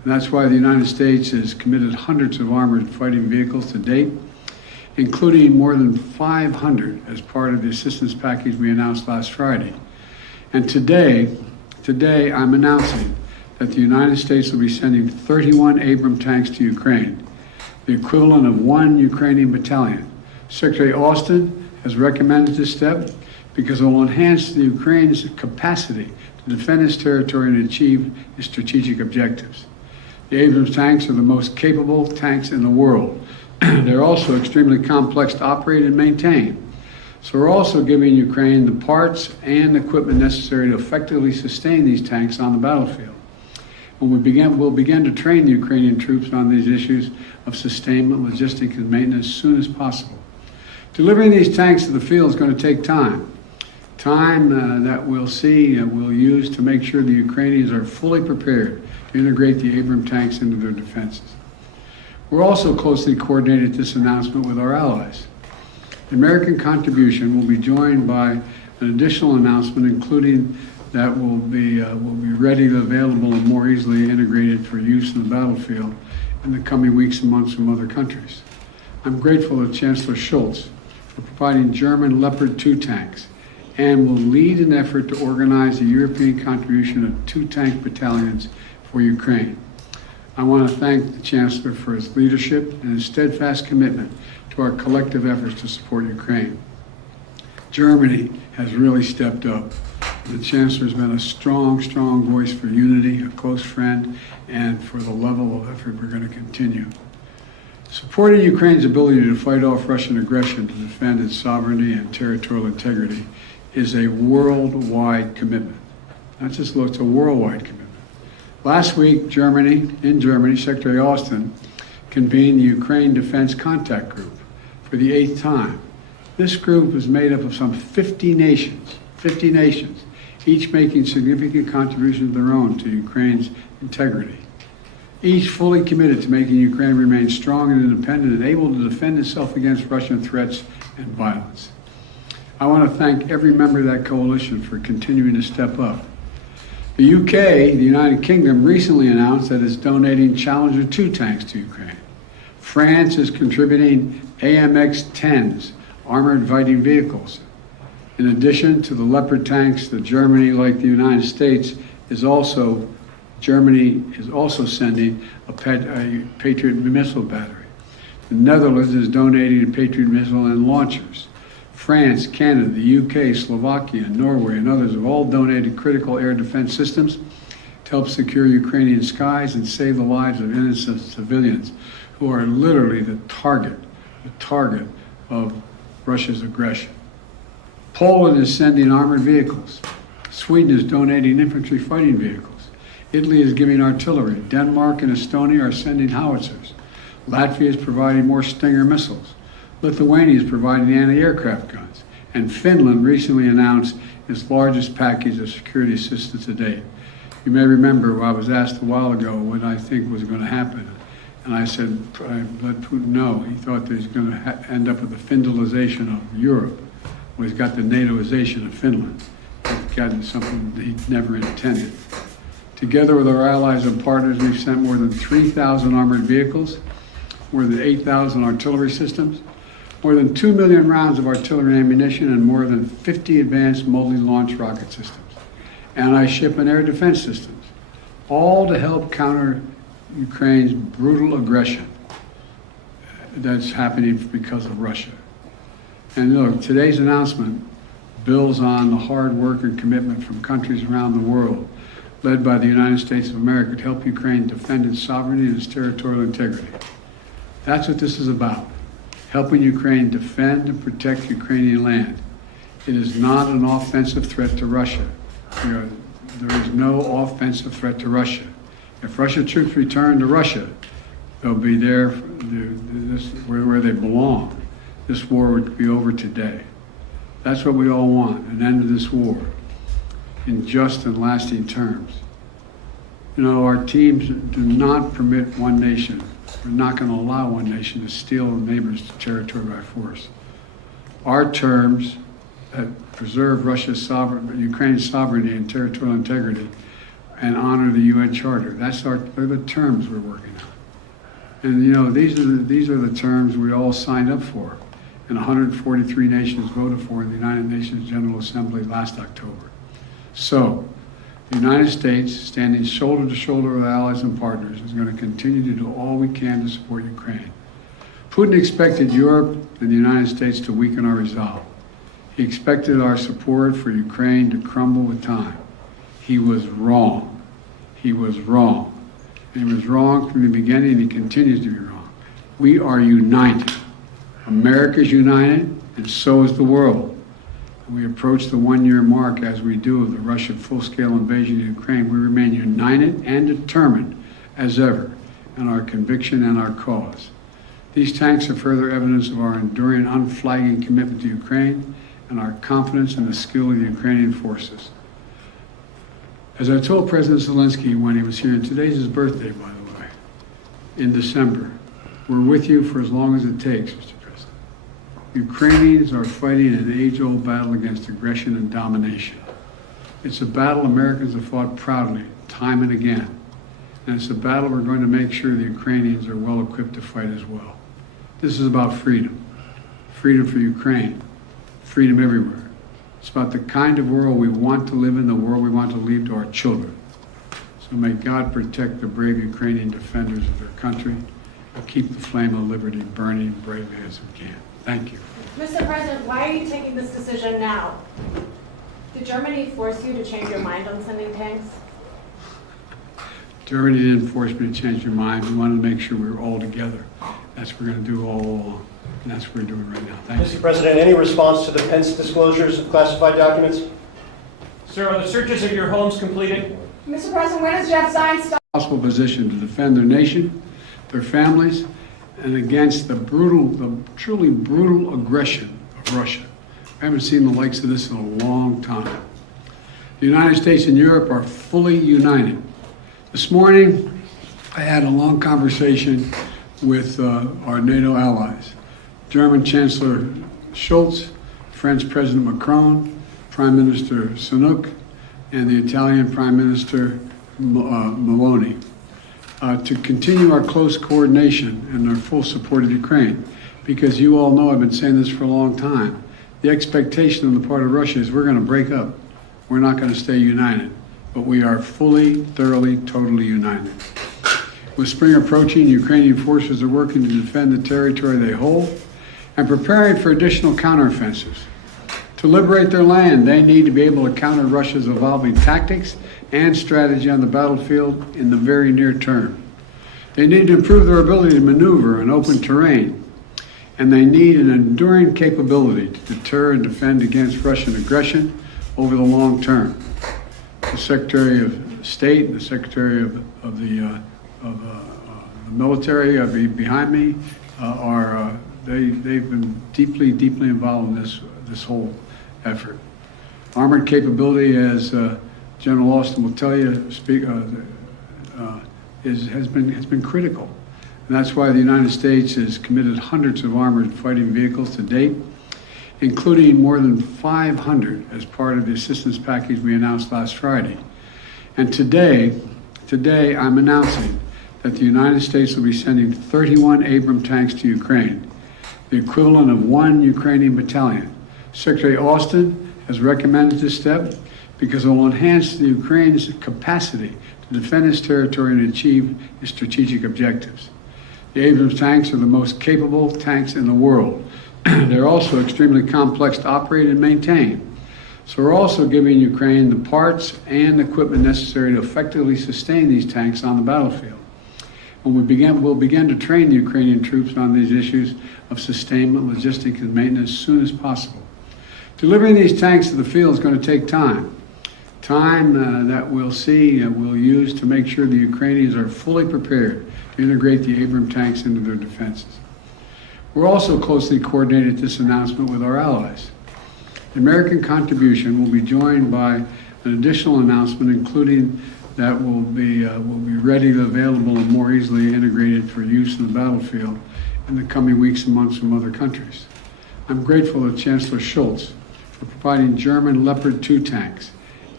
And that's why the United States has committed hundreds of armored fighting vehicles to date, including more than 500 as part of the assistance package we announced last Friday. And today I'm announcing that the United States will be sending 31 Abrams tanks to Ukraine, the equivalent of 1 Ukrainian battalion. Secretary Austin has recommended this step because it will enhance the Ukraine's capacity to defend its territory and achieve its strategic objectives. The Abrams tanks are the most capable tanks in the world. They're also extremely complex to operate and maintain. So we're also giving Ukraine the parts and equipment necessary to effectively sustain these tanks on the battlefield. We'll begin to train the Ukrainian troops on these issues of sustainment, logistics, and maintenance as soon as possible. Delivering these tanks to the field is going to take time. Time that we'll use to make sure the Ukrainians are fully prepared to integrate the Abrams tanks into their defenses. We're also closely coordinated this announcement with our allies. The American contribution will be joined by an additional announcement, including that will be readily available and more easily integrated for use in the battlefield in the coming weeks and months from other countries. I'm grateful to Chancellor Scholz for providing German Leopard 2 tanks and will lead an effort to organize a European contribution of 2 tank battalions for Ukraine. I want to thank the Chancellor for his leadership and his steadfast commitment to our collective efforts to support Ukraine. Germany has really stepped up. The Chancellor has been a strong voice for unity, a close friend, and for the level of effort we're going to continue. Supporting Ukraine's ability to fight off Russian aggression to defend its sovereignty and territorial integrity is a worldwide commitment. Not just it's a worldwide commitment. Last week, in Germany, Secretary Austin convened the Ukraine Defense Contact Group for the 8th time. This group is made up of some 50 nations, each making significant contributions of their own to Ukraine's integrity. Each fully committed to making Ukraine remain strong and independent and able to defend itself against Russian threats and violence. I want to thank every member of that coalition for continuing to step up. The UK, the United Kingdom, recently announced that it's donating Challenger 2 tanks to Ukraine. France is contributing AMX-10s, armored fighting vehicles. In addition to the Leopard tanks, Germany, like the United States, Germany is also sending a Patriot missile battery. The Netherlands is donating a Patriot missile and launchers. France, Canada, the UK, Slovakia, Norway, and others have all donated critical air defense systems to help secure Ukrainian skies and save the lives of innocent civilians who are literally the target of Russia's aggression. Poland is sending armored vehicles. Sweden is donating infantry fighting vehicles. Italy is giving artillery. Denmark and Estonia are sending howitzers. Latvia is providing more Stinger missiles. Lithuania is providing anti-aircraft guns. And Finland recently announced its largest package of security assistance to date. You may remember I was asked a while ago what I think was going to happen. And I said, I let Putin know. He thought that he's going to end up with the Finlandization of Europe. Well, he's got the NATOization of Finland. He's gotten something that he never intended. Together with our allies and partners, we've sent more than 3,000 armored vehicles, more than 8,000 artillery systems, more than 2 million rounds of artillery ammunition, and more than 50 advanced multi-launch rocket systems, anti-ship and air defense systems, all to help counter Ukraine's brutal aggression that's happening because of Russia. And look, today's announcement builds on the hard work and commitment from countries around the world, led by the United States of America, to help Ukraine defend its sovereignty and its territorial integrity. That's what this is about, helping Ukraine defend and protect Ukrainian land. It is not an offensive threat to Russia. There is no offensive threat to Russia. If Russian troops return to Russia, they'll be there where they belong. This war would be over today. That's what we all want, an end to this war in just and lasting terms. You know, our teams do not permit one nation. We're not going to allow one nation to steal a neighbor's territory by force. Our terms that preserve Ukraine's sovereignty and territorial integrity and honor the UN Charter. They're the terms we're working on. And you know, these are the terms we all signed up for, and 143 nations voted for in the United Nations General Assembly last October. So, the United States, standing shoulder to shoulder with allies and partners, is going to continue to do all we can to support Ukraine. Putin expected Europe and the United States to weaken our resolve. He expected our support for Ukraine to crumble with time. He was wrong. He was wrong. And he was wrong from the beginning, and he continues to be wrong. We are united. America is united, and so is the world. We approach the one-year mark, as we do, of the Russian full-scale invasion of Ukraine. We remain united and determined as ever in our conviction and our cause. These tanks are further evidence of our enduring, unflagging commitment to Ukraine and our confidence in the skill of the Ukrainian forces. As I told President Zelenskyy when he was here, and today's his birthday, by the way, in December, we're with you for as long as it takes, Mr. President. Ukrainians are fighting an age-old battle against aggression and domination. It's a battle Americans have fought proudly, time and again. And it's a battle we're going to make sure the Ukrainians are well equipped to fight as well. This is about freedom. Freedom for Ukraine. Freedom everywhere. It's about the kind of world we want to live in, the world we want to leave to our children. So may God protect the brave Ukrainian defenders of their country and keep the flame of liberty burning bravely as we can. Thank you. Mr. President, why are you taking this decision now? Did Germany force you to change your mind on sending tanks? Germany didn't force me to change your mind. We wanted to make sure we were all together. That's what we're going to do all along. And that's what we're doing right now. Thank you. Mr. President, any response to the Pence disclosures of classified documents? Sir, are the searches of your homes completed? Mr. President, when does Jeff Zients stop? Possible position to defend their nation, their families, and against the truly brutal aggression of Russia. I haven't seen the likes of this in a long time. The United States and Europe are fully united. This morning, I had a long conversation with our NATO allies. German Chancellor Scholz, French President Macron, Prime Minister Sunak, and the Italian Prime Minister Meloni, to continue our close coordination and our full support of Ukraine. Because you all know, I've been saying this for a long time, the expectation on the part of Russia is we're going to break up. We're not going to stay united. But we are fully, thoroughly, totally united. With spring approaching, Ukrainian forces are working to defend the territory they hold and preparing for additional counteroffensives. To liberate their land, they need to be able to counter Russia's evolving tactics and strategy on the battlefield in the very near term. They need to improve their ability to maneuver in open terrain, and they need an enduring capability to deter and defend against Russian aggression over the long term. The Secretary of State and the Secretary of the military behind me they've been deeply involved in this whole effort. Armored capability, as General Austin will tell you, has been critical, and that's why the United States has committed hundreds of armored fighting vehicles to date, including more than 500 as part of the assistance package we announced last Friday. And today I'm announcing that the United States will be sending 31 Abrams tanks to Ukraine, the equivalent of 1 Ukrainian battalion. Secretary Austin has recommended this step because it will enhance the Ukraine's capacity to defend its territory and achieve its strategic objectives. The Abrams tanks are the most capable tanks in the world. They're also extremely complex to operate and maintain. So we're also giving Ukraine the parts and equipment necessary to effectively sustain these tanks on the battlefield. When we'll begin to train the Ukrainian troops on these issues of sustainment, logistics, and maintenance as soon as possible. Delivering these tanks to the field is going to take time. Time that we'll use to make sure the Ukrainians are fully prepared to integrate the Abrams tanks into their defenses. We're also closely coordinated this announcement with our allies. The American contribution will be joined by an additional announcement, including that will be readily available and more easily integrated for use in the battlefield in the coming weeks and months from other countries. I'm grateful to Chancellor Scholz for providing German Leopard 2 tanks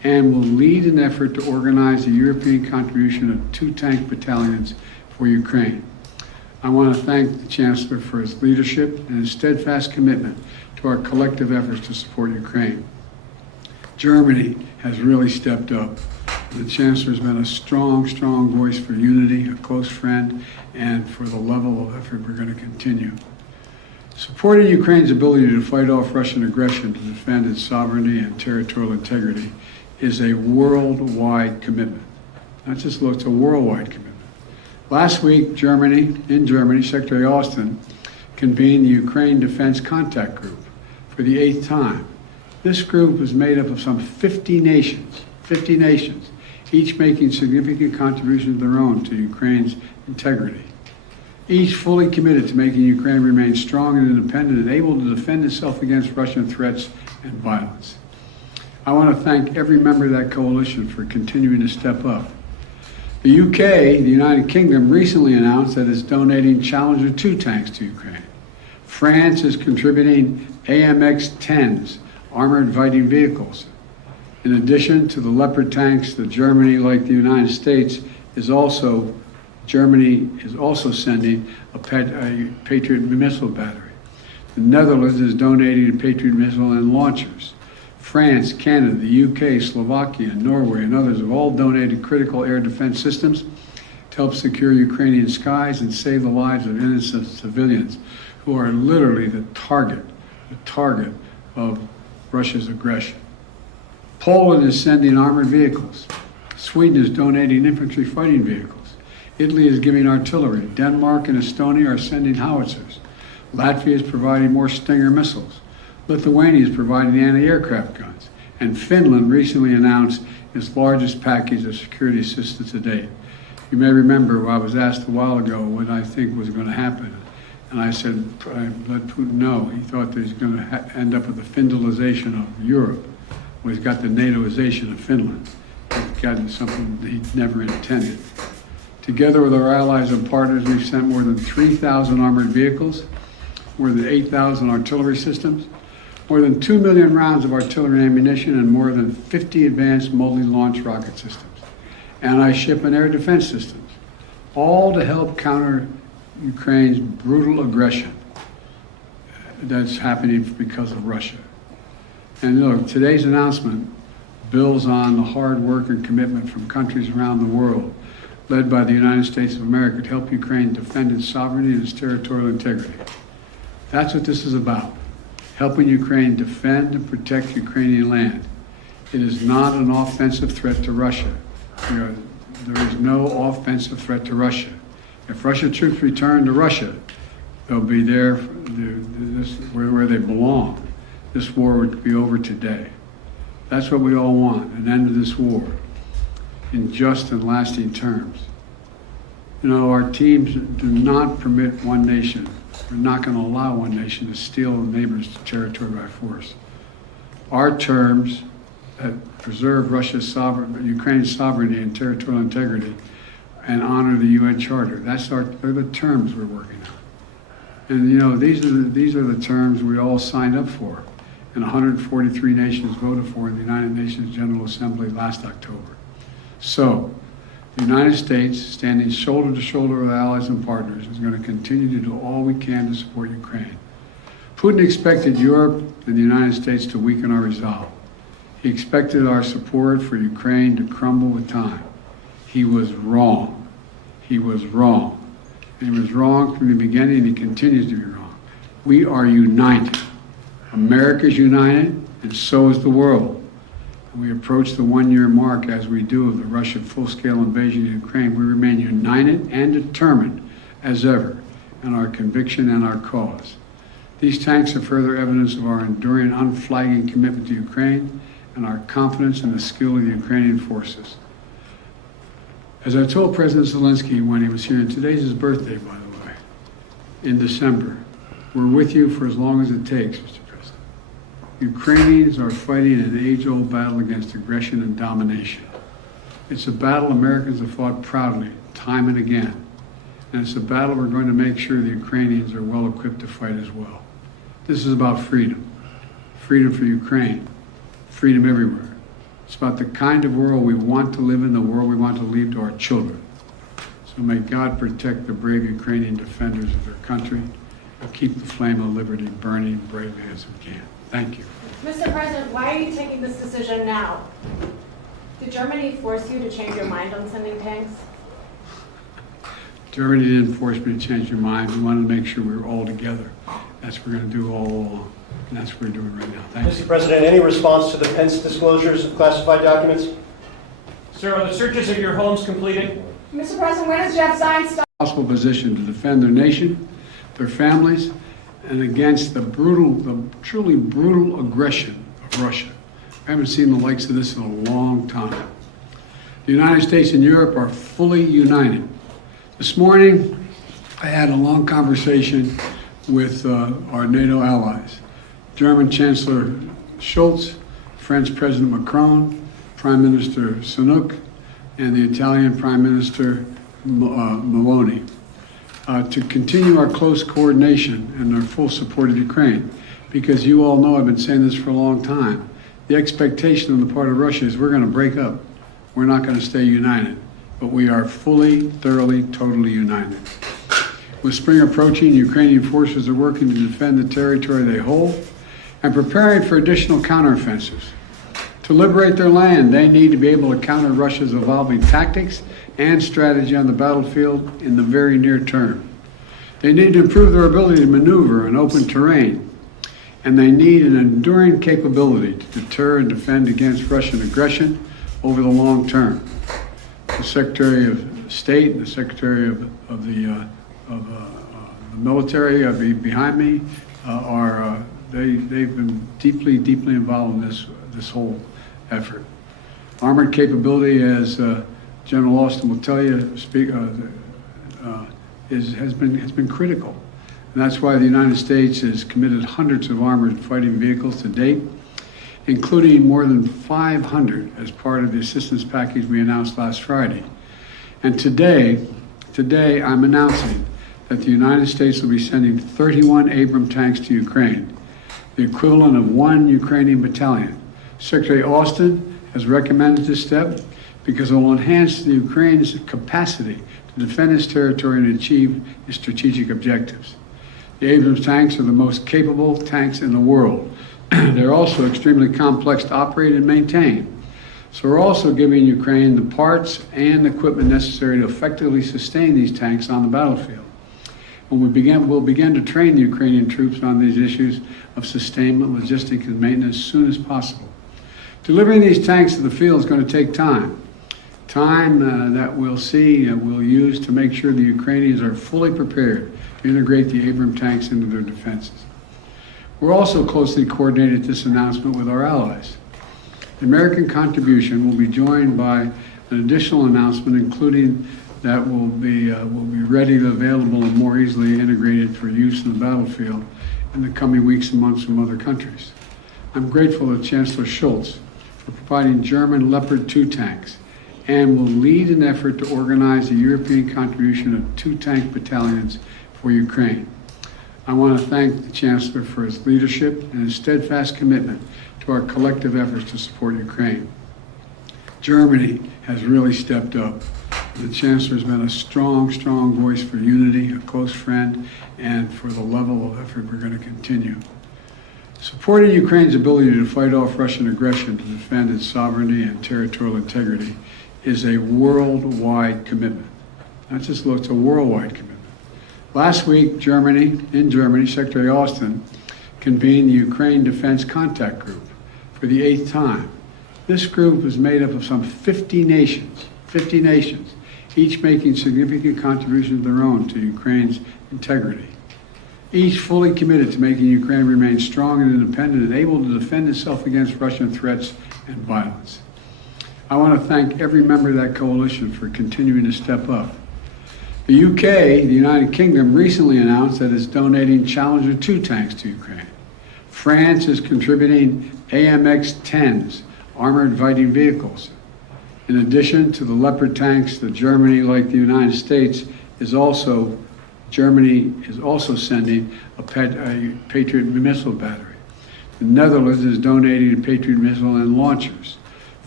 and will lead an effort to organize the European contribution of 2 tank battalions for Ukraine. I want to thank the Chancellor for his leadership and his steadfast commitment to our collective efforts to support Ukraine. Germany has really stepped up. The Chancellor has been a strong voice for unity, a close friend, and for the level of effort we're going to continue. Supporting Ukraine's ability to fight off Russian aggression to defend its sovereignty and territorial integrity is a worldwide commitment. Not just it's a worldwide commitment. Last week, in Germany, Secretary Austin convened the Ukraine Defense Contact Group for the 8th time. This group is made up of some 50 nations, each making significant contributions of their own to Ukraine's integrity. Each fully committed to making Ukraine remain strong and independent and able to defend itself against Russian threats and violence. I want to thank every member of that coalition for continuing to step up. The UK, the United Kingdom, recently announced that it's donating Challenger 2 tanks to Ukraine. France is contributing AMX-10s, armored fighting vehicles. In addition to the Leopard tanks, Germany, like the United States, Germany is also sending a Patriot missile battery. The Netherlands is donating a Patriot missile and launchers. France, Canada, the UK, Slovakia, Norway, and others have all donated critical air defense systems to help secure Ukrainian skies and save the lives of innocent civilians who are literally the target of Russia's aggression. Poland is sending armored vehicles. Sweden is donating infantry fighting vehicles. Italy is giving artillery. Denmark and Estonia are sending howitzers. Latvia is providing more Stinger missiles. Lithuania is providing anti-aircraft guns. And Finland recently announced its largest package of security assistance to date. You may remember I was asked a while ago what I think was going to happen. And I said, I let Putin know. He thought that he's going to end up with the Finlandization of Europe. Well, he's got the NATOization of Finland. He's gotten something that he never intended. Together with our allies and partners, we've sent more than 3,000 armored vehicles, more than 8,000 artillery systems, more than 2 million rounds of artillery ammunition, and more than 50 advanced multi-launch rocket systems, anti-ship and air defense systems, all to help counter Ukraine's brutal aggression that's happening because of Russia. And look, today's announcement builds on the hard work and commitment from countries around the world, led by the United States of America, to help Ukraine defend its sovereignty and its territorial integrity. That's what this is about, helping Ukraine defend and protect Ukrainian land. It is not an offensive threat to Russia. There is no offensive threat to Russia. If Russian troops return to Russia, they'll be there where they belong. This war would be over today. That's what we all want, an end to this war in just and lasting terms. You know, our teams do not permit one nation. We're not going to allow one nation to steal a neighbor's territory by force. Our terms that preserve Ukraine's sovereignty and territorial integrity and honor the UN Charter. They're the terms we're working on. And you know, these are the terms we all signed up for, and 143 nations voted for in the United Nations General Assembly last October. So, the United States, standing shoulder to shoulder with allies and partners, is going to continue to do all we can to support Ukraine. Putin expected Europe and the United States to weaken our resolve. He expected our support for Ukraine to crumble with time. He was wrong. He was wrong. And he was wrong from the beginning, and he continues to be wrong. We are united. America's united, and so is the world. We approach the one-year mark, as we do, of the Russian full-scale invasion of Ukraine. We remain united and determined as ever in our conviction and our cause. These tanks are further evidence of our enduring, unflagging commitment to Ukraine and our confidence in the skill of the Ukrainian forces. As I told President Zelenskyy when he was here, and today's his birthday, by the way, in December, we're with you for as long as it takes, Mr. President. Ukrainians are fighting an age-old battle against aggression and domination. It's a battle Americans have fought proudly, time and again. And it's a battle we're going to make sure the Ukrainians are well equipped to fight as well. This is about freedom. Freedom for Ukraine. Freedom everywhere. It's about the kind of world we want to live in, the world we want to leave to our children. So may God protect the brave Ukrainian defenders of their country and keep the flame of liberty burning bravely as we can. Thank you. Mr. President, why are you taking this decision now? Did Germany force you to change your mind on sending tanks? Germany didn't force me to change your mind. We wanted to make sure we were all together. That's what we're going to do all along. And that's what we're doing right now. Thank you. Mr. President, any response to the Pence disclosures of classified documents? Sir, are the searches of your homes completed? Mr. President, when does Jeff Zients stop? Possible position to defend their nation, their families, and against the truly brutal aggression of Russia. I haven't seen the likes of this in a long time. The United States and Europe are fully united. This morning, I had a long conversation with our NATO allies. German Chancellor Scholz, French President Macron, Prime Minister Sunak, and the Italian Prime Minister Meloni, to continue our close coordination and our full support of Ukraine. Because you all know, I've been saying this for a long time, the expectation on the part of Russia is we're going to break up. We're not going to stay united. But we are fully, thoroughly, totally united. With spring approaching, Ukrainian forces are working to defend the territory they hold and preparing for additional counteroffensives. To liberate their land, they need to be able to counter Russia's evolving tactics and strategy on the battlefield in the very near term. They need to improve their ability to maneuver in open terrain, and they need an enduring capability to deter and defend against Russian aggression over the long term. The Secretary of State and the Secretary of the military behind me they've been deeply involved in this whole effort. Armored capability, as General Austin will tell you, has been critical, and that's why the United States has committed hundreds of armored fighting vehicles to date, including more than 500 as part of the assistance package we announced last Friday. And today I'm announcing that the United States will be sending 31 Abrams tanks to Ukraine, the equivalent of 1 Ukrainian battalion. Secretary Austin has recommended this step because it will enhance the Ukraine's capacity to defend its territory and achieve its strategic objectives. The Abrams tanks are the most capable tanks in the world. They're also extremely complex to operate and maintain. So we're also giving Ukraine the parts and equipment necessary to effectively sustain these tanks on the battlefield. When we'll begin to train the Ukrainian troops on these issues of sustainment, logistics, and maintenance as soon as possible. Delivering these tanks to the field is going to take time. Time that we'll use to make sure the Ukrainians are fully prepared to integrate the Abrams tanks into their defenses. We're also closely coordinated this announcement with our allies. The American contribution will be joined by an additional announcement, including that will be readily available and more easily integrated for use in the battlefield in the coming weeks and months from other countries. I'm grateful to Chancellor Scholz for providing German Leopard 2 tanks and will lead an effort to organize a European contribution of 2 tank battalions for Ukraine. I want to thank the Chancellor for his leadership and his steadfast commitment to our collective efforts to support Ukraine. Germany has really stepped up. The Chancellor has been a strong voice for unity, a close friend, and for the level of effort we're going to continue. Supporting Ukraine's ability to fight off Russian aggression to defend its sovereignty and territorial integrity is a worldwide commitment. Not just it's a worldwide commitment. Last week, in Germany, Secretary Austin convened the Ukraine Defense Contact Group for the 8th time. This group is made up of some 50 nations, each making significant contributions of their own to Ukraine's integrity. Each fully committed to making Ukraine remain strong and independent and able to defend itself against Russian threats and violence. I want to thank every member of that coalition for continuing to step up. The UK, the United Kingdom, recently announced that it's donating Challenger 2 tanks to Ukraine. France is contributing AMX-10s, armored fighting vehicles. In addition to the Leopard tanks, Germany, like the United States, Germany is also sending a Patriot missile battery. The Netherlands is donating a Patriot missile and launchers.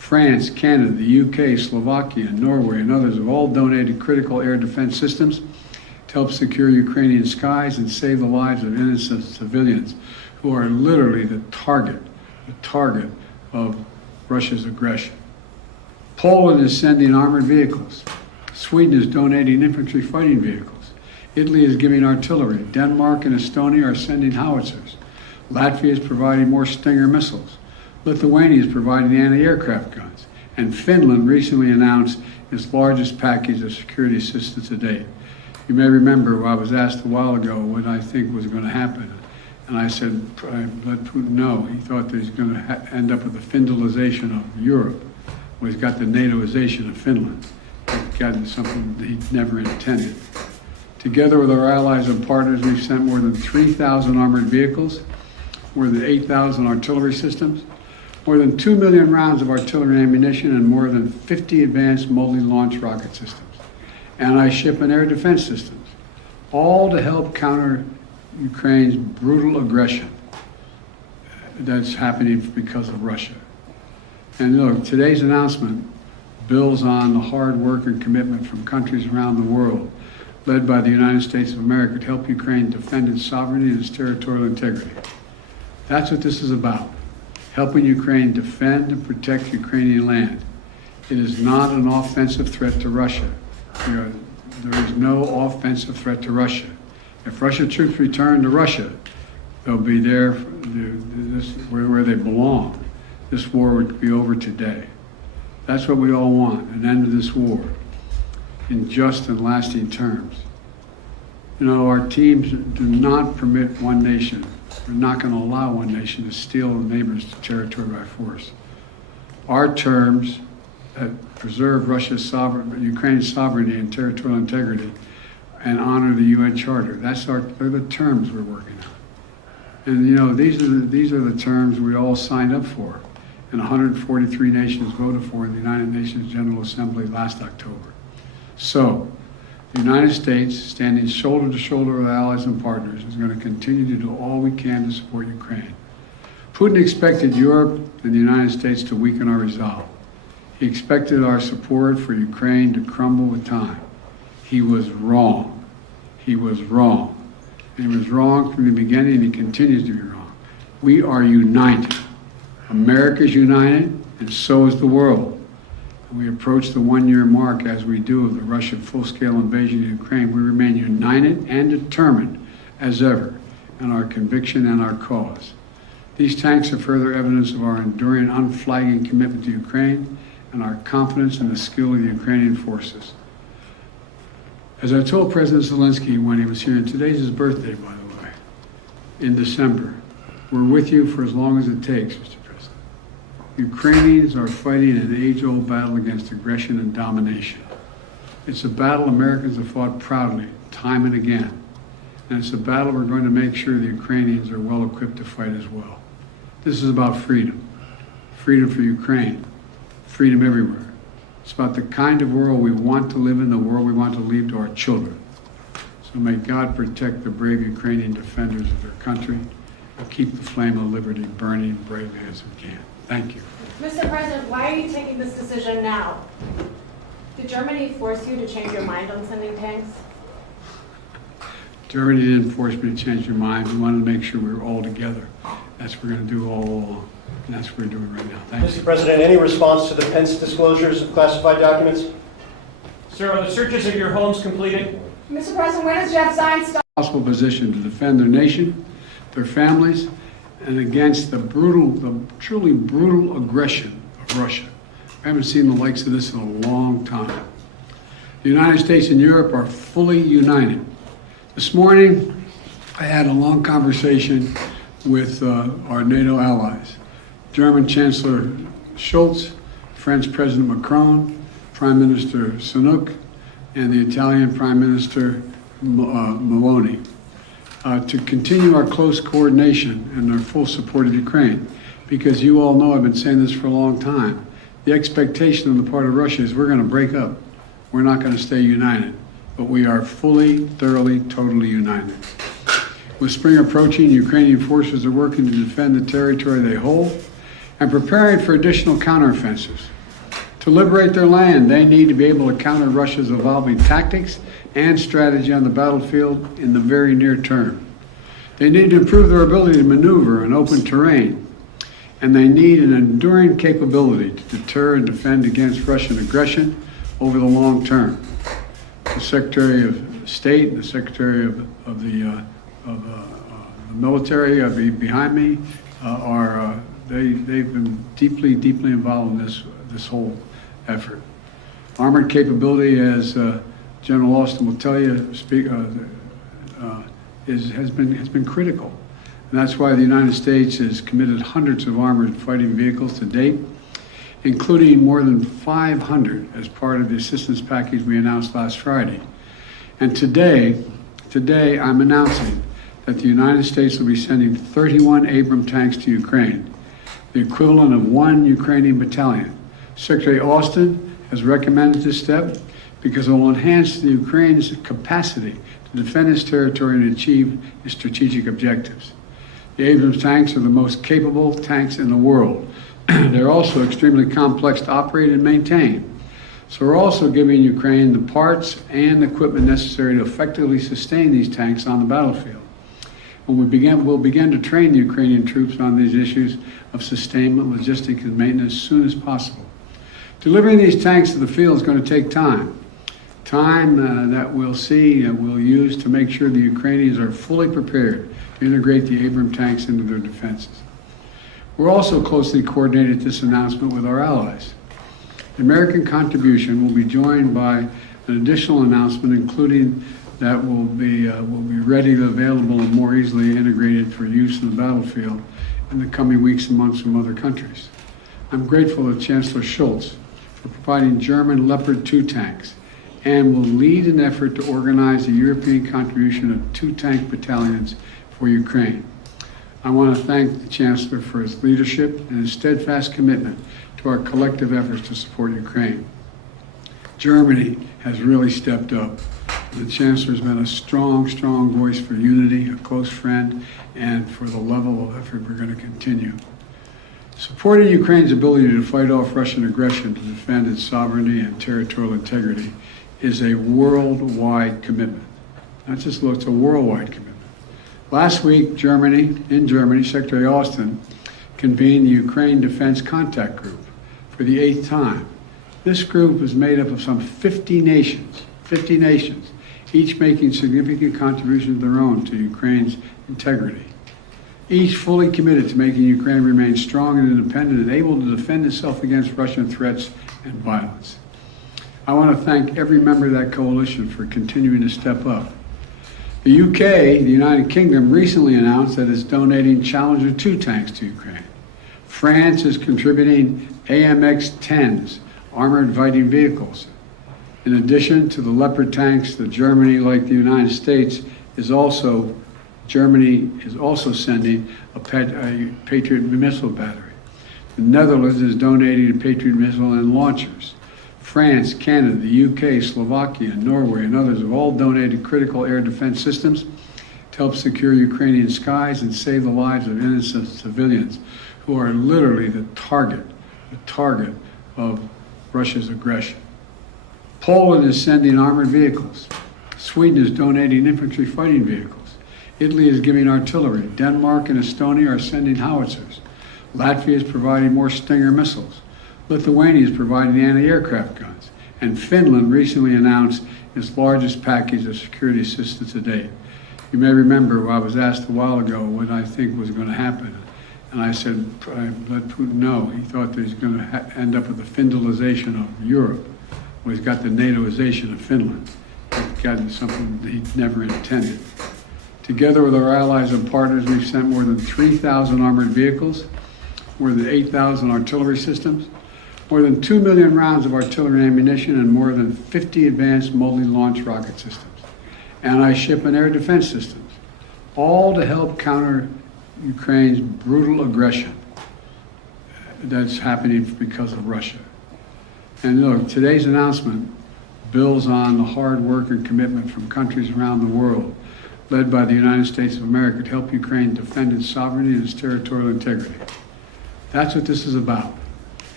France, Canada, the UK, Slovakia, Norway, and others have all donated critical air defense systems to help secure Ukrainian skies and save the lives of innocent civilians who are literally the target of Russia's aggression. Poland is sending armored vehicles. Sweden is donating infantry fighting vehicles. Italy is giving artillery. Denmark and Estonia are sending howitzers. Latvia is providing more Stinger missiles. Lithuania is providing anti-aircraft guns. And Finland recently announced its largest package of security assistance to date. You may remember I was asked a while ago what I think was going to happen. And I said, I let Putin know. He thought that he's going to end up with the Finlandization of Europe. Well, he's got the NATOization of Finland. He's gotten something that he never intended. Together with our allies and partners, we've sent more than 3,000 armored vehicles, more than 8,000 artillery systems, more than 2 million rounds of artillery ammunition, and more than 50 advanced multi-launch rocket systems, anti-ship and air defense systems, all to help counter Ukraine's brutal aggression that's happening because of Russia. And look, today's announcement builds on the hard work and commitment from countries around the world, led by the United States of America, to help Ukraine defend its sovereignty and its territorial integrity. That's what this is about, helping Ukraine defend and protect Ukrainian land. It is not an offensive threat to Russia. There is no offensive threat to Russia. If Russian troops return to Russia, they'll be there where they belong. This war would be over today. That's what we all want, an end to this war in just and lasting terms. You know, our teams do not permit one nation. We're not going to allow one nation to steal a neighbor's territory by force. Our terms that preserve Ukraine's sovereignty and territorial integrity and honor the UN Charter. They're the terms we're working on. And you know, these are the terms we all signed up for, and 143 nations voted for in the United Nations General Assembly last October. So, the United States, standing shoulder to shoulder with allies and partners, is going to continue to do all we can to support Ukraine. Putin expected Europe and the United States to weaken our resolve. He expected our support for Ukraine to crumble with time. He was wrong. He was wrong. And he was wrong from the beginning, and he continues to be wrong. We are united. America is united, and so is the world. We approach the one-year mark, as we do, of the Russian full-scale invasion of Ukraine. We remain united and determined as ever in our conviction and our cause. These tanks are further evidence of our enduring, unflagging commitment to Ukraine and our confidence in the skill of the Ukrainian forces. As I told President Zelenskyy when he was here, and today's his birthday, by the way, in December, we're with you for as long as it takes, Mr. President. Ukrainians are fighting an age-old battle against aggression and domination. It's a battle Americans have fought proudly, time and again. And it's a battle we're going to make sure the Ukrainians are well equipped to fight as well. This is about freedom. Freedom for Ukraine. Freedom everywhere. It's about the kind of world we want to live in, the world we want to leave to our children. So may God protect the brave Ukrainian defenders of their country and keep the flame of liberty burning bravely as we can. Thank you. Mr. President, why are you taking this decision now? Did Germany force you to change your mind on sending tanks? Germany didn't force me to change your mind. We wanted to make sure we were all together. That's what we're going to do all along. And that's what we're doing right now. Thank you. Mr. President, any response to the Pence disclosures of classified documents? Sir, are the searches of your homes completed? Mr. President, when does Jeff Zients start? Possible position to defend their nation, their families, and against the truly brutal aggression of Russia. I haven't seen the likes of this in a long time. The United States and Europe are fully united. This morning, I had a long conversation with our NATO allies. German Chancellor Scholz, French President Macron, Prime Minister Sunak, and the Italian Prime Minister Meloni, to continue our close coordination and our full support of Ukraine. Because you all know, I've been saying this for a long time, the expectation on the part of Russia is we're going to break up. We're not going to stay united. But we are fully, thoroughly, totally united. With spring approaching, Ukrainian forces are working to defend the territory they hold and preparing for additional counteroffensives. To liberate their land, they need to be able to counter Russia's evolving tactics and strategy on the battlefield in the very near term. They need to improve their ability to maneuver in open terrain, and they need an enduring capability to deter and defend against Russian aggression over the long term. The Secretary of State and the Secretary of the military behind me they've been deeply involved in this whole effort. Armored capability, as General Austin will tell you, has been critical. And that's why the United States has committed hundreds of armored fighting vehicles to date, including more than 500 as part of the assistance package we announced last Friday. And today I'm announcing that the United States will be sending 31 Abrams tanks to Ukraine, the equivalent of 1 Ukrainian battalion. Secretary Austin has recommended this step because it will enhance the Ukraine's capacity to defend its territory and achieve its strategic objectives. The Abrams tanks are the most capable tanks in the world. They're also extremely complex to operate and maintain. So we're also giving Ukraine the parts and equipment necessary to effectively sustain these tanks on the battlefield. We'll begin to train the Ukrainian troops on these issues of sustainment, logistics, and maintenance as soon as possible. Delivering these tanks to the field is going to take time. Time that we'll use to make sure the Ukrainians are fully prepared to integrate the Abrams tanks into their defenses. We're also closely coordinated this announcement with our allies. The American contribution will be joined by an additional announcement, including that will be readily available and more easily integrated for use in the battlefield in the coming weeks and months from other countries. I'm grateful to Chancellor Scholz for providing German Leopard 2 tanks and will lead an effort to organize a European contribution of 2 tank battalions for Ukraine. I want to thank the Chancellor for his leadership and his steadfast commitment to our collective efforts to support Ukraine. Germany has really stepped up. The Chancellor has been a strong voice for unity, a close friend, and for the level of effort we're going to continue. Supporting Ukraine's ability to fight off Russian aggression to defend its sovereignty and territorial integrity is a worldwide commitment. Not just it's a worldwide commitment. Last week, in Germany, Secretary Austin convened the Ukraine Defense Contact Group for the 8th time. This group is made up of some 50 nations, each making significant contributions of their own to Ukraine's integrity. Each fully committed to making Ukraine remain strong and independent and able to defend itself against Russian threats and violence. I want to thank every member of that coalition for continuing to step up. The UK, the United Kingdom, recently announced that it's donating Challenger 2 tanks to Ukraine. France is contributing AMX-10s, armored fighting vehicles. In addition to the Leopard tanks, Germany, like the United States, Germany is also sending a Patriot missile battery. The Netherlands is donating a Patriot missile and launchers. France, Canada, the UK, Slovakia, Norway, and others have all donated critical air defense systems to help secure Ukrainian skies and save the lives of innocent civilians who are literally the target of Russia's aggression. Poland is sending armored vehicles. Sweden is donating infantry fighting vehicles. Italy is giving artillery. Denmark and Estonia are sending howitzers. Latvia is providing more Stinger missiles. Lithuania is providing anti-aircraft guns. And Finland recently announced its largest package of security assistance to date. You may remember I was asked a while ago what I think was going to happen. And I said, I let Putin know. He thought that he's going to end up with the Finlandization of Europe. Well, he's got the NATOization of Finland. He's gotten something that he never intended. Together with our allies and partners, we've sent more than 3,000 armored vehicles, more than 8,000 artillery systems, more than 2 million rounds of artillery ammunition, and more than 50 advanced multi-launch rocket systems, anti-ship and air defense systems, all to help counter Ukraine's brutal aggression that's happening because of Russia. And look, today's announcement builds on the hard work and commitment from countries around the world, led by the United States of America, to help Ukraine defend its sovereignty and its territorial integrity. That's what this is about.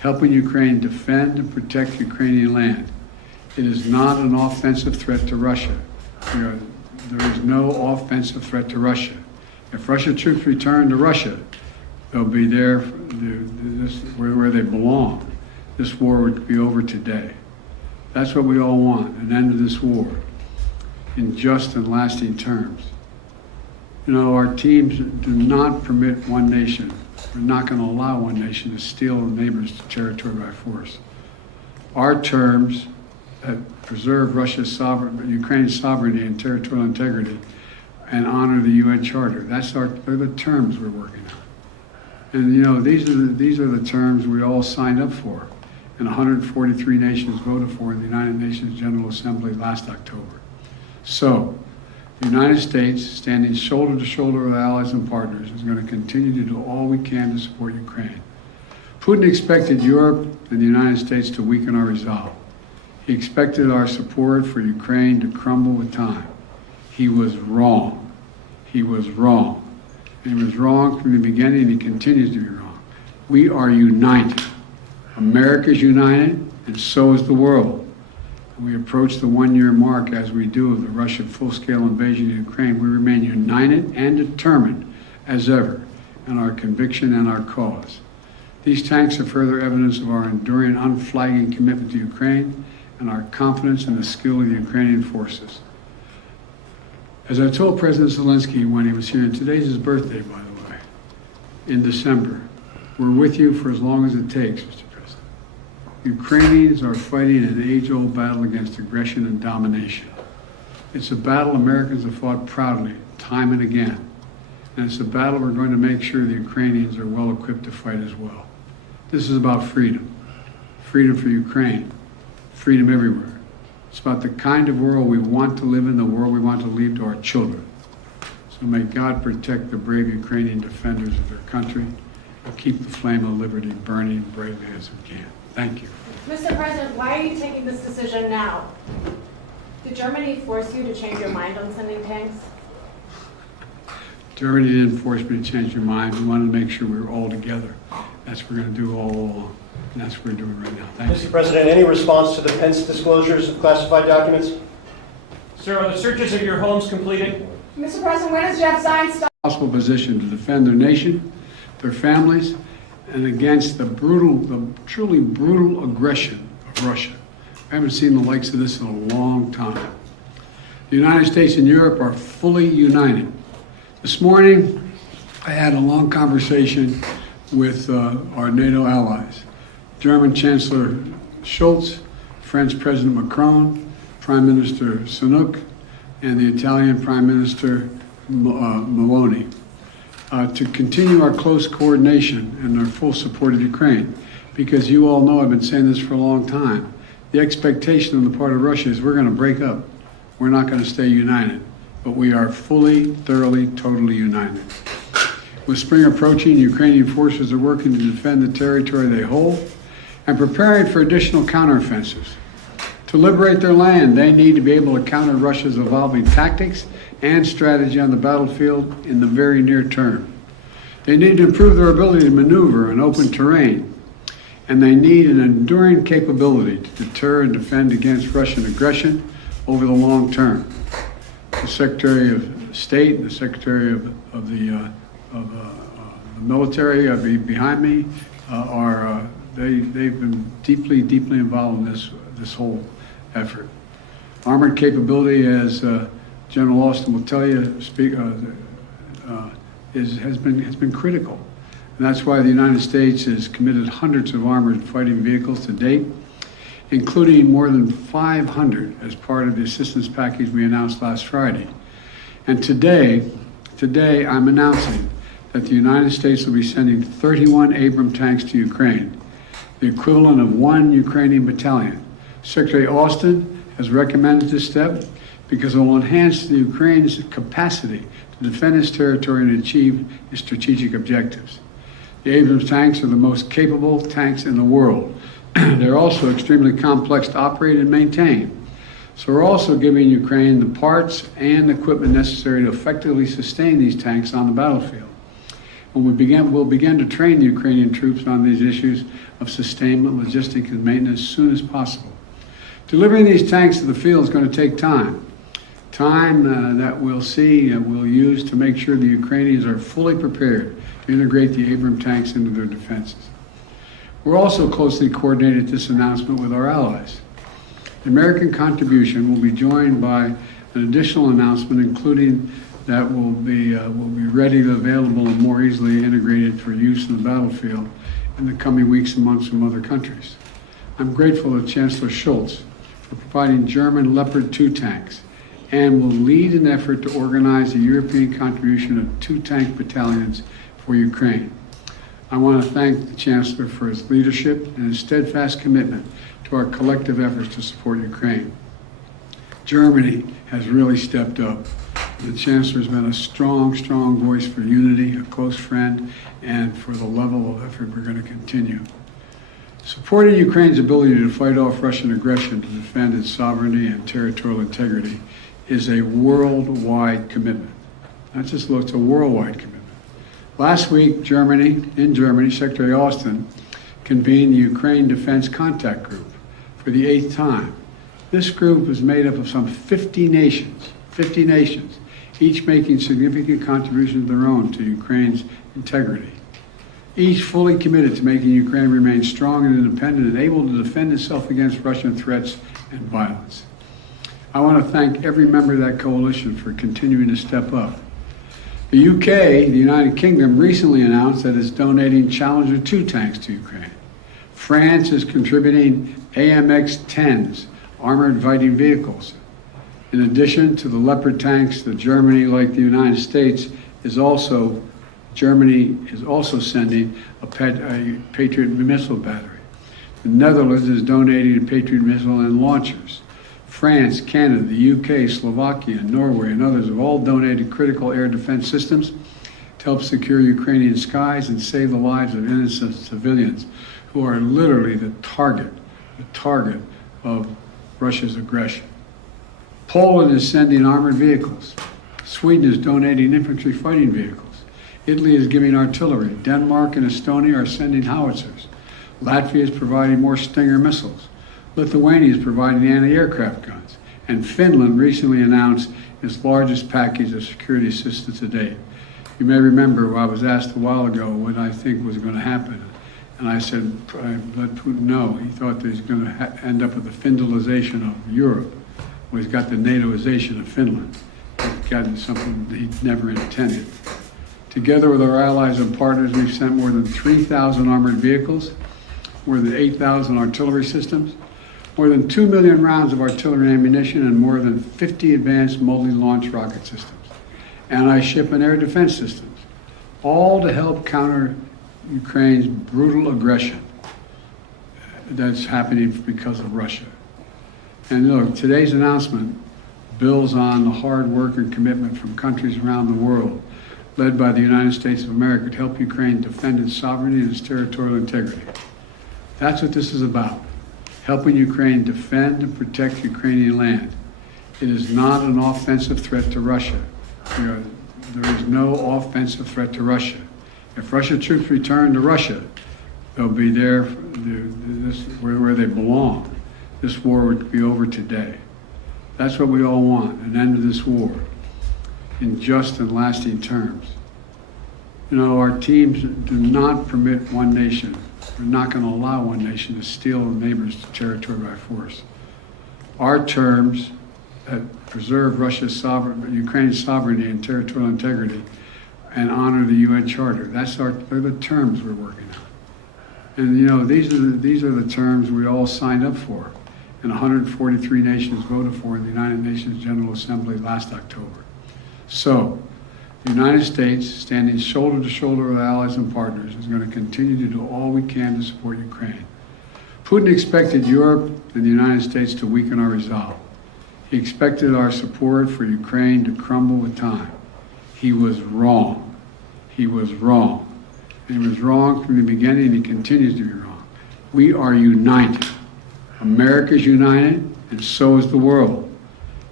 helping Ukraine defend and protect Ukrainian land. It is not an offensive threat to Russia. There is no offensive threat to Russia. If Russian troops return to Russia, they'll be there where they belong. This war would be over today. That's what we all want, an end to this war in just and lasting terms. You know, our teams do not permit one nation. We're not going to allow one nation to steal a neighbor's territory by force. Our terms that preserve Ukraine's sovereignty and territorial integrity and honor the UN Charter. They're the terms we're working on. And you know, these are the terms we all signed up for, and 143 nations voted for in the United Nations General Assembly last October. So, the United States, standing shoulder to shoulder with allies and partners, is going to continue to do all we can to support Ukraine. Putin expected Europe and the United States to weaken our resolve. He expected our support for Ukraine to crumble with time. He was wrong. He was wrong. And he was wrong from the beginning, and he continues to be wrong. We are united. America is united, and so is the world. We approach the one-year mark, as we do, of the Russian full-scale invasion of Ukraine. We remain united and determined as ever in our conviction and our cause. These tanks are further evidence of our enduring, unflagging commitment to Ukraine and our confidence in the skill of the Ukrainian forces. As I told President Zelenskyy when he was here, and today's his birthday, by the way, in December, we're with you for as long as it takes, Mr. President. Ukrainians are fighting an age-old battle against aggression and domination. It's a battle Americans have fought proudly, time and again. And it's a battle we're going to make sure the Ukrainians are well equipped to fight as well. This is about freedom. Freedom for Ukraine. Freedom everywhere. It's about the kind of world we want to live in, the world we want to leave to our children. So may God protect the brave Ukrainian defenders of their country and keep the flame of liberty burning bravely as we can. Thank you. Mr. President, why are you taking this decision now? Did Germany force you to change your mind on sending tanks? Germany didn't force me to change your mind. We wanted to make sure we were all together. That's what we're going to do all along. And that's what we're doing right now. Thank you. Mr. President, any response to the Pence disclosures of classified documents? Sir, are the searches of your homes completed? Mr. President, when does Jeff Zients stop? Possible position to defend their nation, their families, and against the truly brutal aggression of Russia. I haven't seen the likes of this in a long time. The United States and Europe are fully united. This morning, I had a long conversation with our NATO allies. German Chancellor Scholz, French President Macron, Prime Minister Sunak, and the Italian Prime Minister Meloni, to continue our close coordination and our full support of Ukraine. Because you all know, I've been saying this for a long time, the expectation on the part of Russia is we're going to break up. We're not going to stay united. But we are fully, thoroughly, totally united. With spring approaching, Ukrainian forces are working to defend the territory they hold and preparing for additional counteroffensives. To liberate their land, they need to be able to counter Russia's evolving tactics and strategy on the battlefield in the very near term. They need to improve their ability to maneuver in open terrain, and they need an enduring capability to deter and defend against Russian aggression over the long term. The Secretary of State and the Secretary of the military behind me they've been deeply involved in this whole effort. Armored capability, as General Austin will tell you, has been critical, and that's why the United States has committed hundreds of armored fighting vehicles to date, including more than 500 as part of the assistance package we announced last Friday. And today I'm announcing that the United States will be sending 31 Abrams tanks to Ukraine, the equivalent of 1 Ukrainian battalion. Secretary Austin has recommended this step because it will enhance the Ukraine's capacity to defend its territory and achieve its strategic objectives. The Abrams tanks are the most capable tanks in the world. They're also extremely complex to operate and maintain. So we're also giving Ukraine the parts and equipment necessary to effectively sustain these tanks on the battlefield. We'll begin to train the Ukrainian troops on these issues of sustainment, logistics, and maintenance as soon as possible. Delivering these tanks to the field is going to take time. Time that we'll use to make sure the Ukrainians are fully prepared to integrate the Abrams tanks into their defenses. We're also closely coordinated this announcement with our allies. The American contribution will be joined by an additional announcement, including that will be readily available and more easily integrated for use in the battlefield in the coming weeks and months from other countries. I'm grateful to Chancellor Scholz for providing German Leopard 2 tanks and will lead an effort to organize a European contribution of 2 tank battalions for Ukraine. I want to thank the Chancellor for his leadership and his steadfast commitment to our collective efforts to support Ukraine. Germany has really stepped up. The Chancellor has been a strong voice for unity, a close friend, and for the level of effort we're going to continue. Supporting Ukraine's ability to fight off Russian aggression to defend its sovereignty and territorial integrity is a worldwide commitment. Not just it's a worldwide commitment. Last week, in Germany, Secretary Austin convened the Ukraine Defense Contact Group for the 8th time. This group is made up of some 50 nations, each making significant contributions of their own to Ukraine's integrity. Each fully committed to making Ukraine remain strong and independent and able to defend itself against Russian threats and violence. I want to thank every member of that coalition for continuing to step up. The UK, the United Kingdom, recently announced that it's donating Challenger 2 tanks to Ukraine. France is contributing AMX-10s, armored fighting vehicles. In addition to the Leopard tanks, Germany, like the United States, Germany is also sending a Patriot missile battery. The Netherlands is donating a Patriot missile and launchers. France, Canada, the UK, Slovakia, Norway, and others have all donated critical air defense systems to help secure Ukrainian skies and save the lives of innocent civilians who are literally the target of Russia's aggression. Poland is sending armored vehicles. Sweden is donating infantry fighting vehicles. Italy is giving artillery. Denmark and Estonia are sending howitzers. Latvia is providing more Stinger missiles. Lithuania is providing anti-aircraft guns. And Finland recently announced its largest package of security assistance to date. You may remember I was asked a while ago what I think was going to happen. And I said, I let Putin know. He thought that he's going to end up with the Finlandization of Europe. Well, he's got the NATOization of Finland. He's gotten something that he never intended. Together with our allies and partners, we've sent more than 3,000 armored vehicles, more than 8,000 artillery systems, more than 2 million rounds of artillery ammunition, and more than 50 advanced multi-launch rocket systems, anti-ship and air defense systems, all to help counter Ukraine's brutal aggression that's happening because of Russia. And look, today's announcement builds on the hard work and commitment from countries around the world, led by the United States of America, to help Ukraine defend its sovereignty and its territorial integrity. That's what this is about, helping Ukraine defend and protect Ukrainian land. It is not an offensive threat to Russia. There is no offensive threat to Russia. If Russian troops return to Russia, they'll be there where they belong. This war would be over today. That's what we all want, an end to this war in just and lasting terms. You know, our teams do not permit one nation. We're not going to allow one nation to steal a neighbor's territory by force. Our terms that preserve Ukraine's sovereignty and territorial integrity and honor the UN Charter. They're the terms we're working on. And you know, these are the terms we all signed up for, and 143 nations voted for in the United Nations General Assembly last October. So, the United States, standing shoulder to shoulder with allies and partners, is going to continue to do all we can to support Ukraine. Putin expected Europe and the United States to weaken our resolve. He expected our support for Ukraine to crumble with time. He was wrong. He was wrong. And he was wrong from the beginning, and he continues to be wrong. We are united. America's united, and so is the world.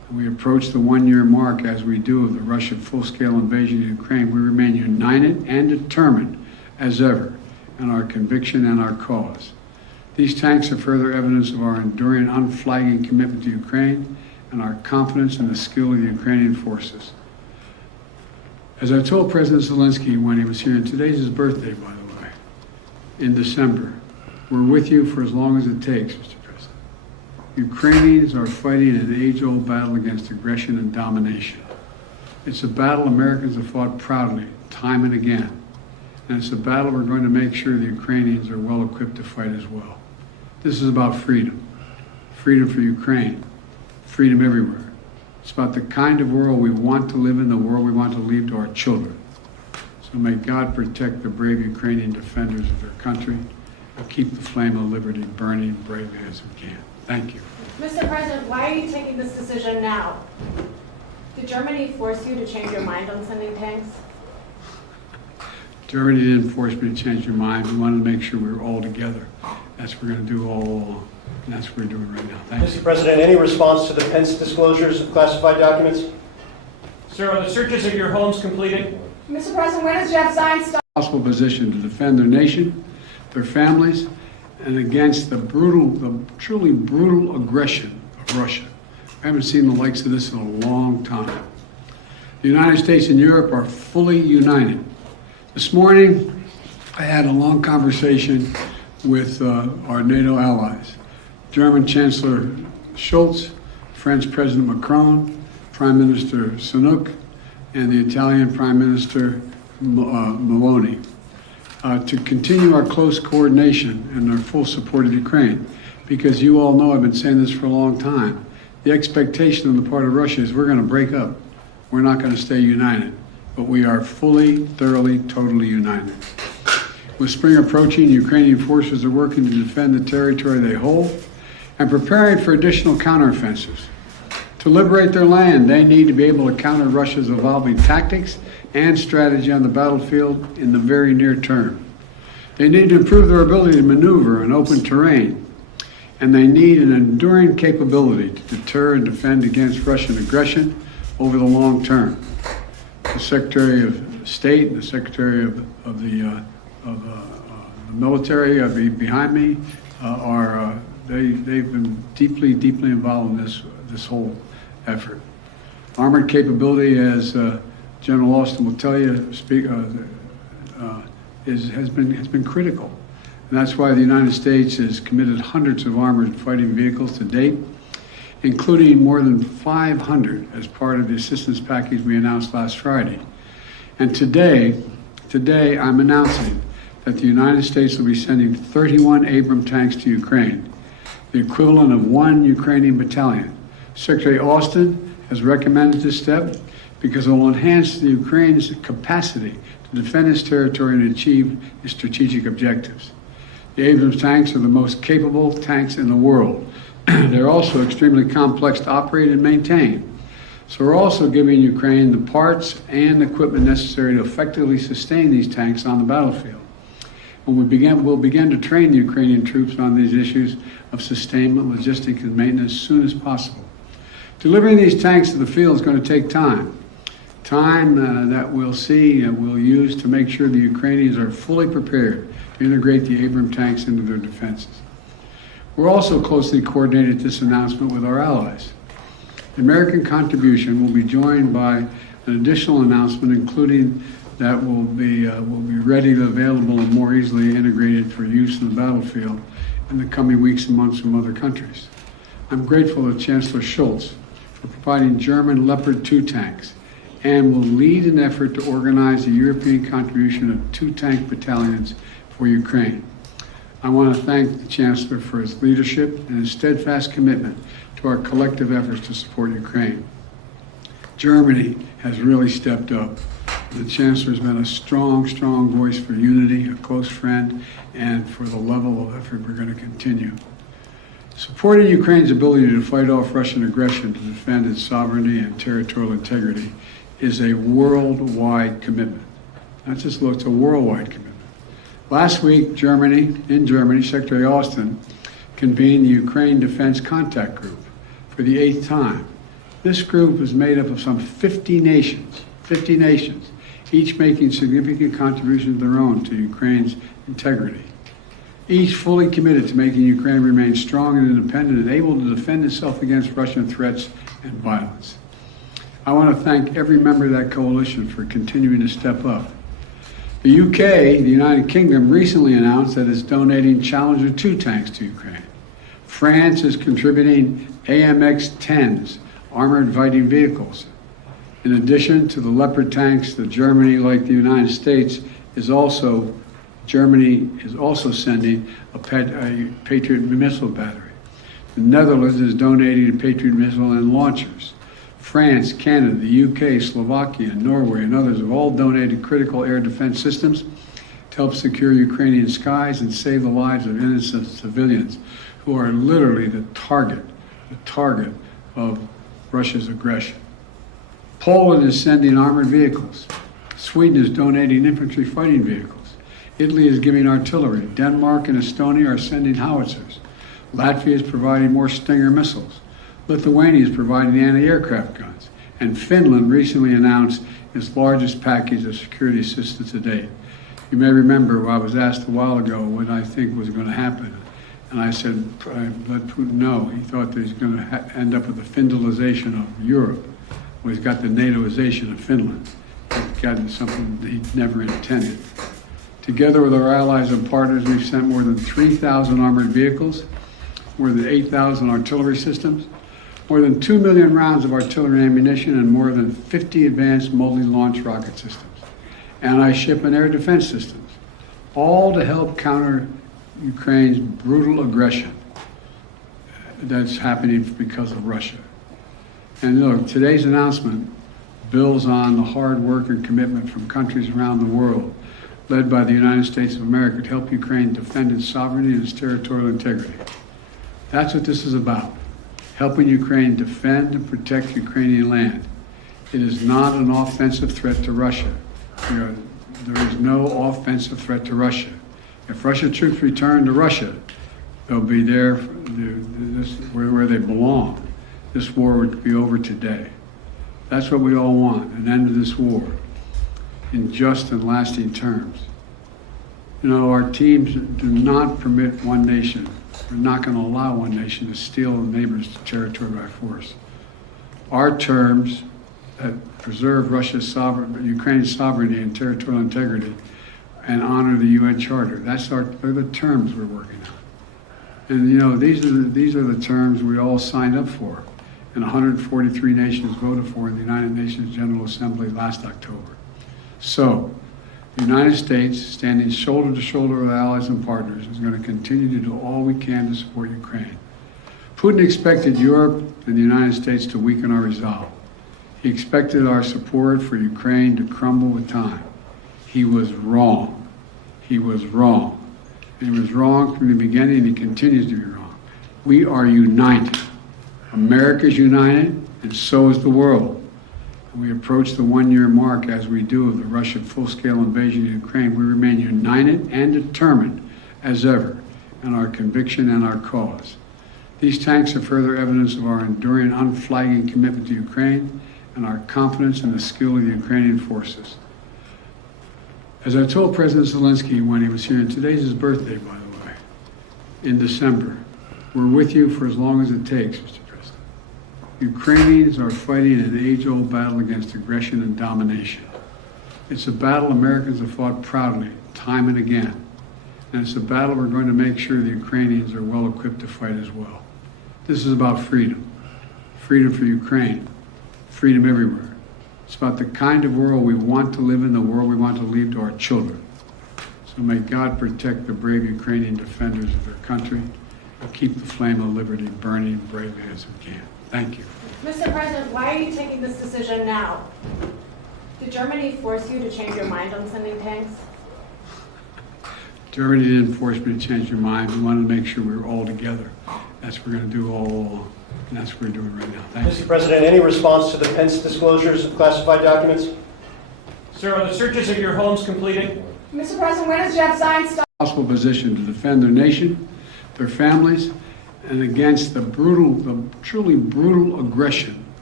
we approach the one-year mark as we do of the Russian full-scale invasion of Ukraine, we remain united and determined as ever in our conviction and our cause. These tanks are further evidence of our enduring, unflagging commitment to Ukraine and our confidence in the skill of the Ukrainian forces. As I told President Zelenskyy when he was here, and today's his birthday, by the way, in December, we're with you for as long as it takes, Mr. President. Ukrainians are fighting an age-old battle against aggression and domination. It's a battle Americans have fought proudly, time and again. And it's a battle we're going to make sure the Ukrainians are well equipped to fight as well. This is about freedom. Freedom for Ukraine. Freedom everywhere. It's about the kind of world we want to live in, the world we want to leave to our children. So may God protect the brave Ukrainian defenders of their country and keep the flame of liberty burning bravely as we can. Thank you. Mr. President, why are you taking this decision now? Did Germany force you to change your mind on sending tanks? Germany didn't force me to change your mind. We wanted to make sure we were all together. That's what we're going to do all along. And that's what we're doing right now. Thank you. Mr. President, any response to the Pence disclosures of classified documents? Sir, are the searches of your homes completed? Mr. President, when does Jeff Zients start? Possible position to defend their nation, their families, and against the truly brutal aggression of Russia. I haven't seen the likes of this in a long time. The United States and Europe are fully united. This morning, I had a long conversation with our NATO allies. German Chancellor Scholz, French President Macron, Prime Minister Sunak, and the Italian Prime Minister Meloni, to continue our close coordination and our full support of Ukraine. Because you all know, I've been saying this for a long time, the expectation on the part of Russia is we're going to break up. We're not going to stay united. But we are fully, thoroughly, totally united. With spring approaching, Ukrainian forces are working to defend the territory they hold and preparing for additional counteroffensives. To liberate their land, they need to be able to counter Russia's evolving tactics and strategy on the battlefield in the very near term. They need to improve their ability to maneuver in open terrain, and they need an enduring capability to deter and defend against Russian aggression over the long term. The Secretary of State and the Secretary of the military behind me they've been deeply involved in this whole effort. Armored capability, as General Austin will tell you, has been critical, and that's why the United States has committed hundreds of armored fighting vehicles to date, including more than 500 as part of the assistance package we announced last Friday. And today I'm announcing that the United States will be sending 31 Abrams tanks to Ukraine, the equivalent of 1 Ukrainian battalion. Secretary Austin has recommended this step because it will enhance the Ukraine's capacity to defend its territory and achieve its strategic objectives. The Abrams tanks are the most capable tanks in the world. They're also extremely complex to operate and maintain. So we're also giving Ukraine the parts and equipment necessary to effectively sustain these tanks on the battlefield. When we'll begin to train the Ukrainian troops on these issues of sustainment, logistics, and maintenance as soon as possible. Delivering these tanks to the field is going to take time. Time that we'll use to make sure the Ukrainians are fully prepared to integrate the Abrams tanks into their defenses. We're also closely coordinated this announcement with our allies. The American contribution will be joined by an additional announcement, including that will be readily available and more easily integrated for use in the battlefield in the coming weeks and months from other countries. I'm grateful to Chancellor Scholz for providing German Leopard 2 tanks and will lead an effort to organize a European contribution of 2 tank battalions for Ukraine. I want to thank the Chancellor for his leadership and his steadfast commitment to our collective efforts to support Ukraine. Germany has really stepped up. The Chancellor has been a strong voice for unity, a close friend, and for the level of effort we're going to continue. Supporting Ukraine's ability to fight off Russian aggression to defend its sovereignty and territorial integrity is a worldwide commitment. Not just it's a worldwide commitment. Last week, in Germany, Secretary Austin convened the Ukraine Defense Contact Group for the 8th time. This group is made up of some 50 nations, each making significant contributions of their own to Ukraine's integrity. Each fully committed to making Ukraine remain strong and independent and able to defend itself against Russian threats and violence. I want to thank every member of that coalition for continuing to step up. The UK, the United Kingdom, recently announced that it's donating Challenger 2 tanks to Ukraine. France is contributing AMX-10s, armored fighting vehicles. In addition to the Leopard tanks, Germany, like the United States, Germany is also sending a Patriot missile battery. The Netherlands is donating a Patriot missile and launchers. France, Canada, the UK, Slovakia, Norway, and others have all donated critical air defense systems to help secure Ukrainian skies and save the lives of innocent civilians who are literally the target of Russia's aggression. Poland is sending armored vehicles. Sweden is donating infantry fighting vehicles. Italy is giving artillery. Denmark and Estonia are sending howitzers. Latvia is providing more Stinger missiles. Lithuania is providing anti-aircraft guns. And Finland recently announced its largest package of security assistance to date. You may remember I was asked a while ago what I think was going to happen. And I said, I let Putin know. He thought that he's going to end up with the Finlandization of Europe. Well, he's got the NATOization of Finland. He's gotten something that he never intended. Together with our allies and partners, we've sent more than 3,000 armored vehicles, more than 8,000 artillery systems, more than 2 million rounds of artillery ammunition, and more than 50 advanced multi-launch rocket systems, anti-ship and air defense systems, all to help counter Ukraine's brutal aggression that's happening because of Russia. And look, today's announcement builds on the hard work and commitment from countries around the world, led by the United States of America, to help Ukraine defend its sovereignty and its territorial integrity. That's what this is about, helping Ukraine defend and protect Ukrainian land. It is not an offensive threat to Russia. There is no offensive threat to Russia. If Russian troops return to Russia, they'll be there where they belong. This war would be over today. That's what we all want, an end to this war in just and lasting terms. You know, our teams do not permit one nation. We're not going to allow one nation to steal a neighbor's territory by force. Our terms that preserve Ukraine's sovereignty and territorial integrity and honor the UN Charter. They're the terms we're working on. And you know, these are the terms we all signed up for, and 143 nations voted for in the United Nations General Assembly last October. So, the United States, standing shoulder to shoulder with allies and partners, is going to continue to do all we can to support Ukraine. Putin expected Europe and the United States to weaken our resolve. He expected our support for Ukraine to crumble with time. He was wrong. He was wrong. And he was wrong from the beginning, and he continues to be wrong. We are united. America is united, and so is the world. We approach the one-year mark, as we do, of the Russian full-scale invasion of Ukraine. We remain united and determined as ever in our conviction and our cause. These tanks are further evidence of our enduring, unflagging commitment to Ukraine and our confidence in the skill of the Ukrainian forces. As I told President Zelenskyy when he was here, and today's his birthday, by the way, in December, we're with you for as long as it takes, Mr. President. Ukrainians are fighting an age-old battle against aggression and domination. It's a battle Americans have fought proudly, time and again. And it's a battle we're going to make sure the Ukrainians are well equipped to fight as well. This is about freedom. Freedom for Ukraine. Freedom everywhere. It's about the kind of world we want to live in, the world we want to leave to our children. So may God protect the brave Ukrainian defenders of their country and keep the flame of liberty burning bravely as we can. Thank you. Mr. President, why are you taking this decision now? Did Germany force you to change your mind on sending tanks? Germany didn't force me to change your mind. We wanted to make sure we were all together. That's what we're going to do all along. And that's what we're doing right now. Thank you. Mr. President, any response to the Pence disclosures of classified documents? Sir, are the searches of your homes completed? Mr. President, when does Jeff Zients stop? Possible position to defend their nation, their families, and against the truly brutal aggression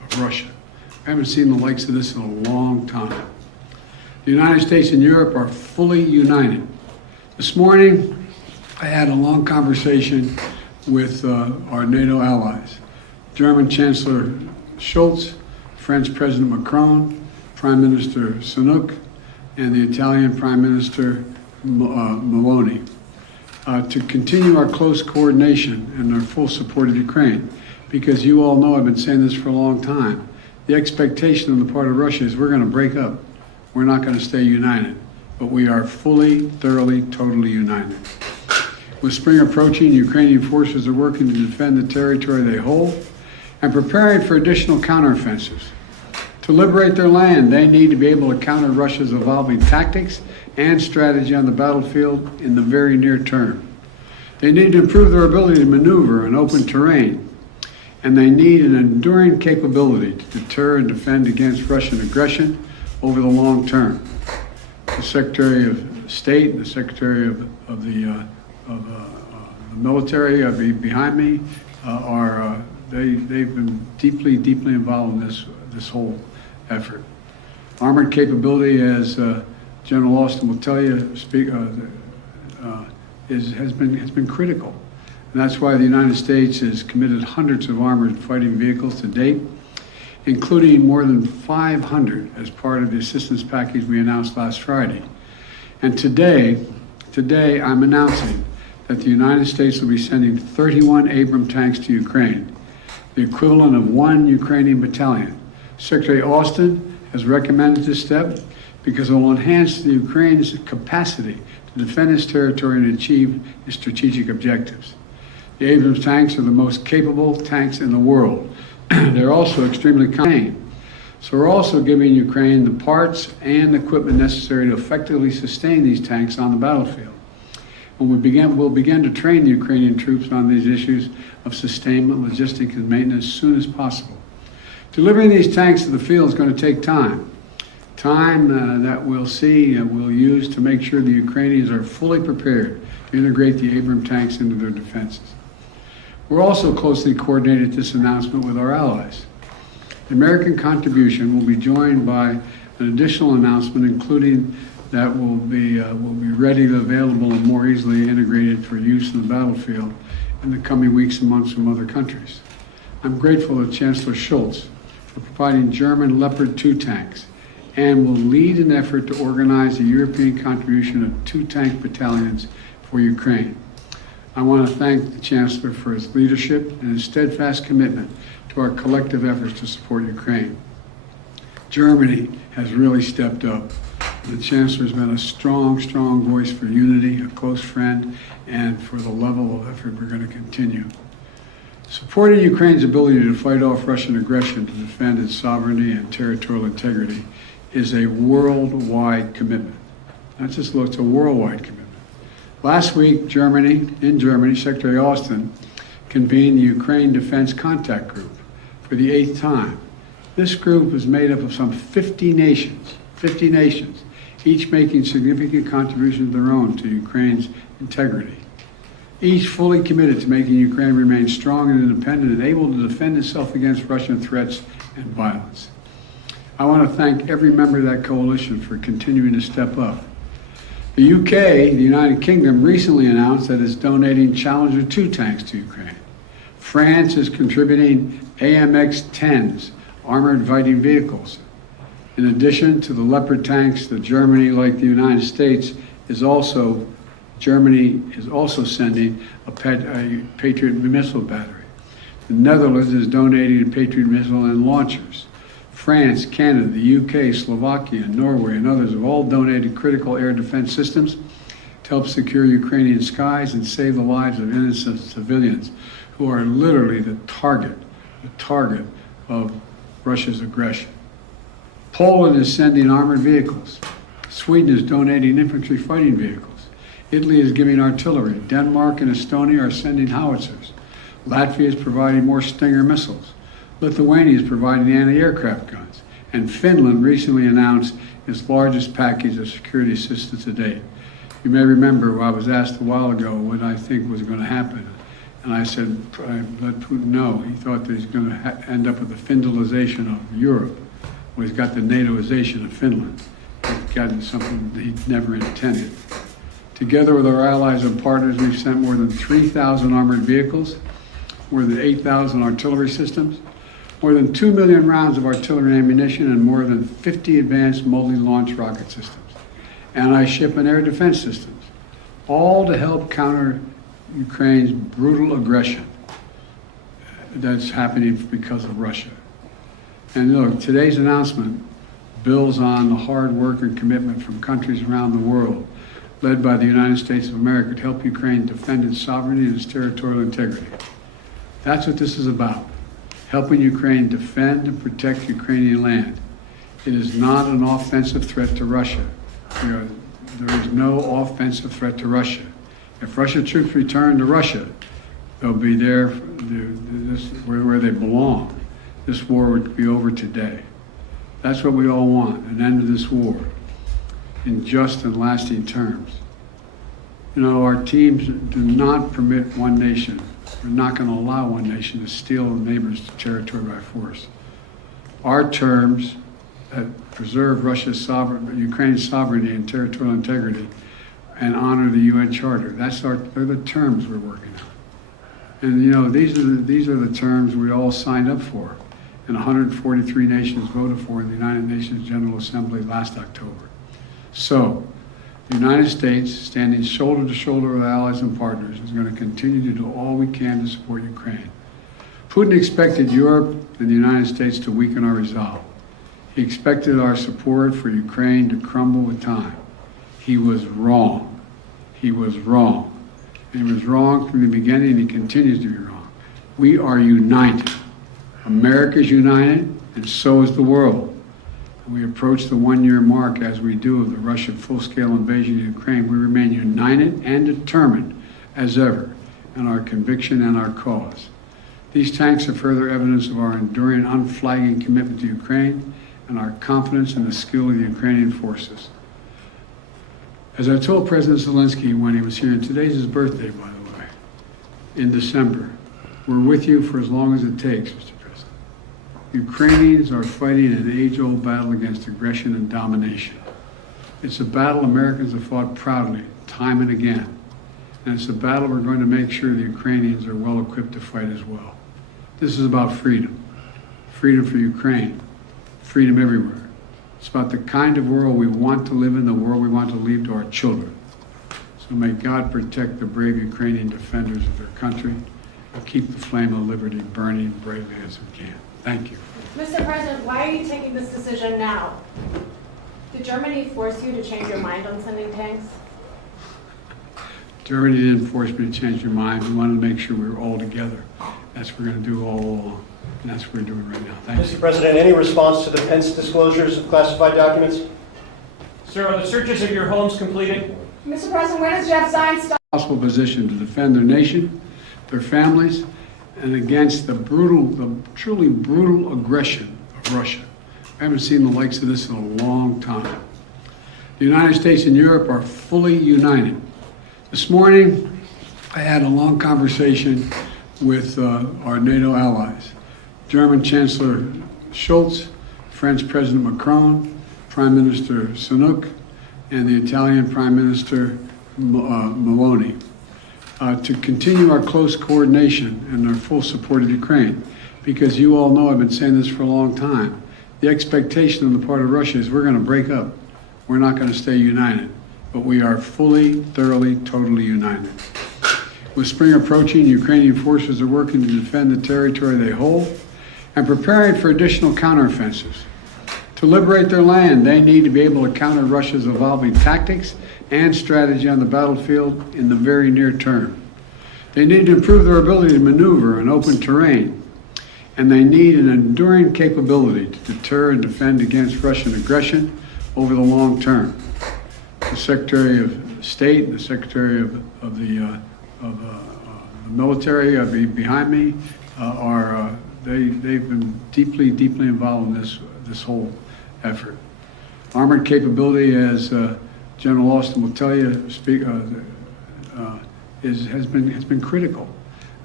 Russia. I haven't seen the likes of this in a long time. The United States and Europe are fully united. This morning, I had a long conversation with our NATO allies, German Chancellor Scholz, French President Macron, Prime Minister Sunak, and the Italian Prime Minister Meloni, to continue our close coordination and our full support of Ukraine. Because you all know, I've been saying this for a long time, the expectation on the part of Russia is we're going to break up. We're not going to stay united, but we are fully, thoroughly, totally united. With spring approaching, Ukrainian forces are working to defend the territory they hold and preparing for additional counteroffensives. To liberate their land, they need to be able to counter Russia's evolving tactics and strategy on the battlefield in the very near term. They need to improve their ability to maneuver in open terrain, and they need an enduring capability to deter and defend against Russian aggression over the long term. The Secretary of State and the Secretary of the military behind me they've been deeply involved in this whole effort. Armored capability, as General Austin will tell you, has been critical. And that's why the United States has committed hundreds of armored fighting vehicles to date, including more than 500 as part of the assistance package we announced last Friday. And today I'm announcing that the United States will be sending 31 Abrams tanks to Ukraine, the equivalent of 1 Ukrainian battalion. Secretary Austin has recommended this step because it will enhance the Ukraine's capacity to defend its territory and achieve its strategic objectives. The Abrams tanks are the most capable tanks in the world. They're also extremely contained. So we're also giving Ukraine the parts and equipment necessary to effectively sustain these tanks on the battlefield. When we'll begin to train the Ukrainian troops on these issues of sustainment, logistics, and maintenance as soon as possible. Delivering these tanks to the field is going to take time. Time that we'll use to make sure the Ukrainians are fully prepared to integrate the Abrams tanks into their defenses. We're also closely coordinated this announcement with our allies. The American contribution will be joined by an additional announcement, including that will be readily available and more easily integrated for use in the battlefield in the coming weeks and months from other countries. I'm grateful to Chancellor Scholz for providing German Leopard 2 tanks and will lead an effort to organize a European contribution of 2 tank battalions for Ukraine. I want to thank the Chancellor for his leadership and his steadfast commitment to our collective efforts to support Ukraine. Germany has really stepped up. The Chancellor has been a strong voice for unity, a close friend, and for the level of effort we're going to continue. Supporting Ukraine's ability to fight off Russian aggression to defend its sovereignty and territorial integrity is a worldwide commitment. Not just it's a worldwide commitment. Last week, in Germany, Secretary Austin convened the Ukraine Defense Contact Group for the 8th time. This group is made up of some 50 nations, each making significant contributions of their own to Ukraine's integrity. Each fully committed to making Ukraine remain strong and independent and able to defend itself against Russian threats and violence. I want to thank every member of that coalition for continuing to step up. The UK, the United Kingdom, recently announced that it's donating Challenger 2 tanks to Ukraine. France is contributing AMX-10s, armored fighting vehicles. In addition to the Leopard tanks, Germany, like the United States, Germany is also sending a Patriot missile battery. The Netherlands is donating a Patriot missile and launchers. France, Canada, the UK, Slovakia, Norway, and others have all donated critical air defense systems to help secure Ukrainian skies and save the lives of innocent civilians who are literally the target of Russia's aggression. Poland is sending armored vehicles. Sweden is donating infantry fighting vehicles. Italy is giving artillery. Denmark and Estonia are sending howitzers. Latvia is providing more Stinger missiles. Lithuania is providing anti-aircraft guns. And Finland recently announced its largest package of security assistance to date. You may remember I was asked a while ago what I think was going to happen. And I said, I let Putin know. He thought that he's going to end up with the Finlandization of Europe. Well, he's got the NATOization of Finland. He's gotten something that he never intended. Together with our allies and partners, we've sent more than 3,000 armored vehicles, more than 8,000 artillery systems, more than 2 million rounds of artillery ammunition, and more than 50 advanced multi-launch rocket systems, anti-ship and air defense systems, all to help counter Ukraine's brutal aggression that's happening because of Russia. And look, today's announcement builds on the hard work and commitment from countries around the world, led by the United States of America, to help Ukraine defend its sovereignty and its territorial integrity. That's what this is about, helping Ukraine defend and protect Ukrainian land. It is not an offensive threat to Russia. There is no offensive threat to Russia. If Russian troops return to Russia, they'll be there where they belong. This war would be over today. That's what we all want, an end to this war in just and lasting terms. You know, our teams do not permit one nation. We're not going to allow one nation to steal a neighbor's territory by force. Our terms that preserve Ukraine's sovereignty and territorial integrity and honor the UN Charter. They're the terms we're working on. And you know, these are the terms we all signed up for, and 143 nations voted for in the United Nations General Assembly last October. So, the United States, standing shoulder to shoulder with allies and partners, is going to continue to do all we can to support Ukraine. Putin expected Europe and the United States to weaken our resolve. He expected our support for Ukraine to crumble with time. He was wrong. He was wrong. And he was wrong from the beginning, and he continues to be wrong. We are united. America is united, and so is the world. And we approach the one-year mark, as we do, of the Russian full-scale invasion of Ukraine. We remain united and determined as ever in our conviction and our cause. These tanks are further evidence of our enduring, unflagging commitment to Ukraine and our confidence in the skill of the Ukrainian forces. As I told President Zelenskyy when he was here, and today's his birthday, by the way, in December, we're with you for as long as it takes, Mr. President. Ukrainians are fighting an age-old battle against aggression and domination. It's a battle Americans have fought proudly, time and again. And it's a battle we're going to make sure the Ukrainians are well equipped to fight as well. This is about freedom. Freedom for Ukraine. Freedom everywhere. It's about the kind of world we want to live in, the world we want to leave to our children. So may God protect the brave Ukrainian defenders of their country and keep the flame of liberty burning bravely as we can. Thank you. Mr. President, why are you taking this decision now? Did Germany force you to change your mind on sending tanks? Germany didn't force me to change your mind. We wanted to make sure we were all together. That's what we're going to do all along. And that's what we're doing right now. Thank you. Mr. President, any response to the Pence disclosures of classified documents? Sir, are the searches of your homes completed? Mr. President, when does Jeff Zients stop? Possible position to defend their nation, their families, and against the truly brutal aggression of Russia. I haven't seen the likes of this in a long time. The United States and Europe are fully united. This morning, I had a long conversation with our NATO allies. German Chancellor Scholz, French President Macron, Prime Minister Sunak, and the Italian Prime Minister Meloni, to continue our close coordination and our full support of Ukraine. Because you all know, I've been saying this for a long time, the expectation on the part of Russia is we're going to break up. We're not going to stay united. But we are fully, thoroughly, totally united. With spring approaching, Ukrainian forces are working to defend the territory they hold and preparing for additional counteroffensives. To liberate their land, they need to be able to counter Russia's evolving tactics and strategy on the battlefield in the very near term. They need to improve their ability to maneuver in open terrain, and they need an enduring capability to deter and defend against Russian aggression over the long term. The Secretary of State and the Secretary of the military behind me they've been deeply involved in this whole effort. Armored capability, as General Austin will tell you, has been critical.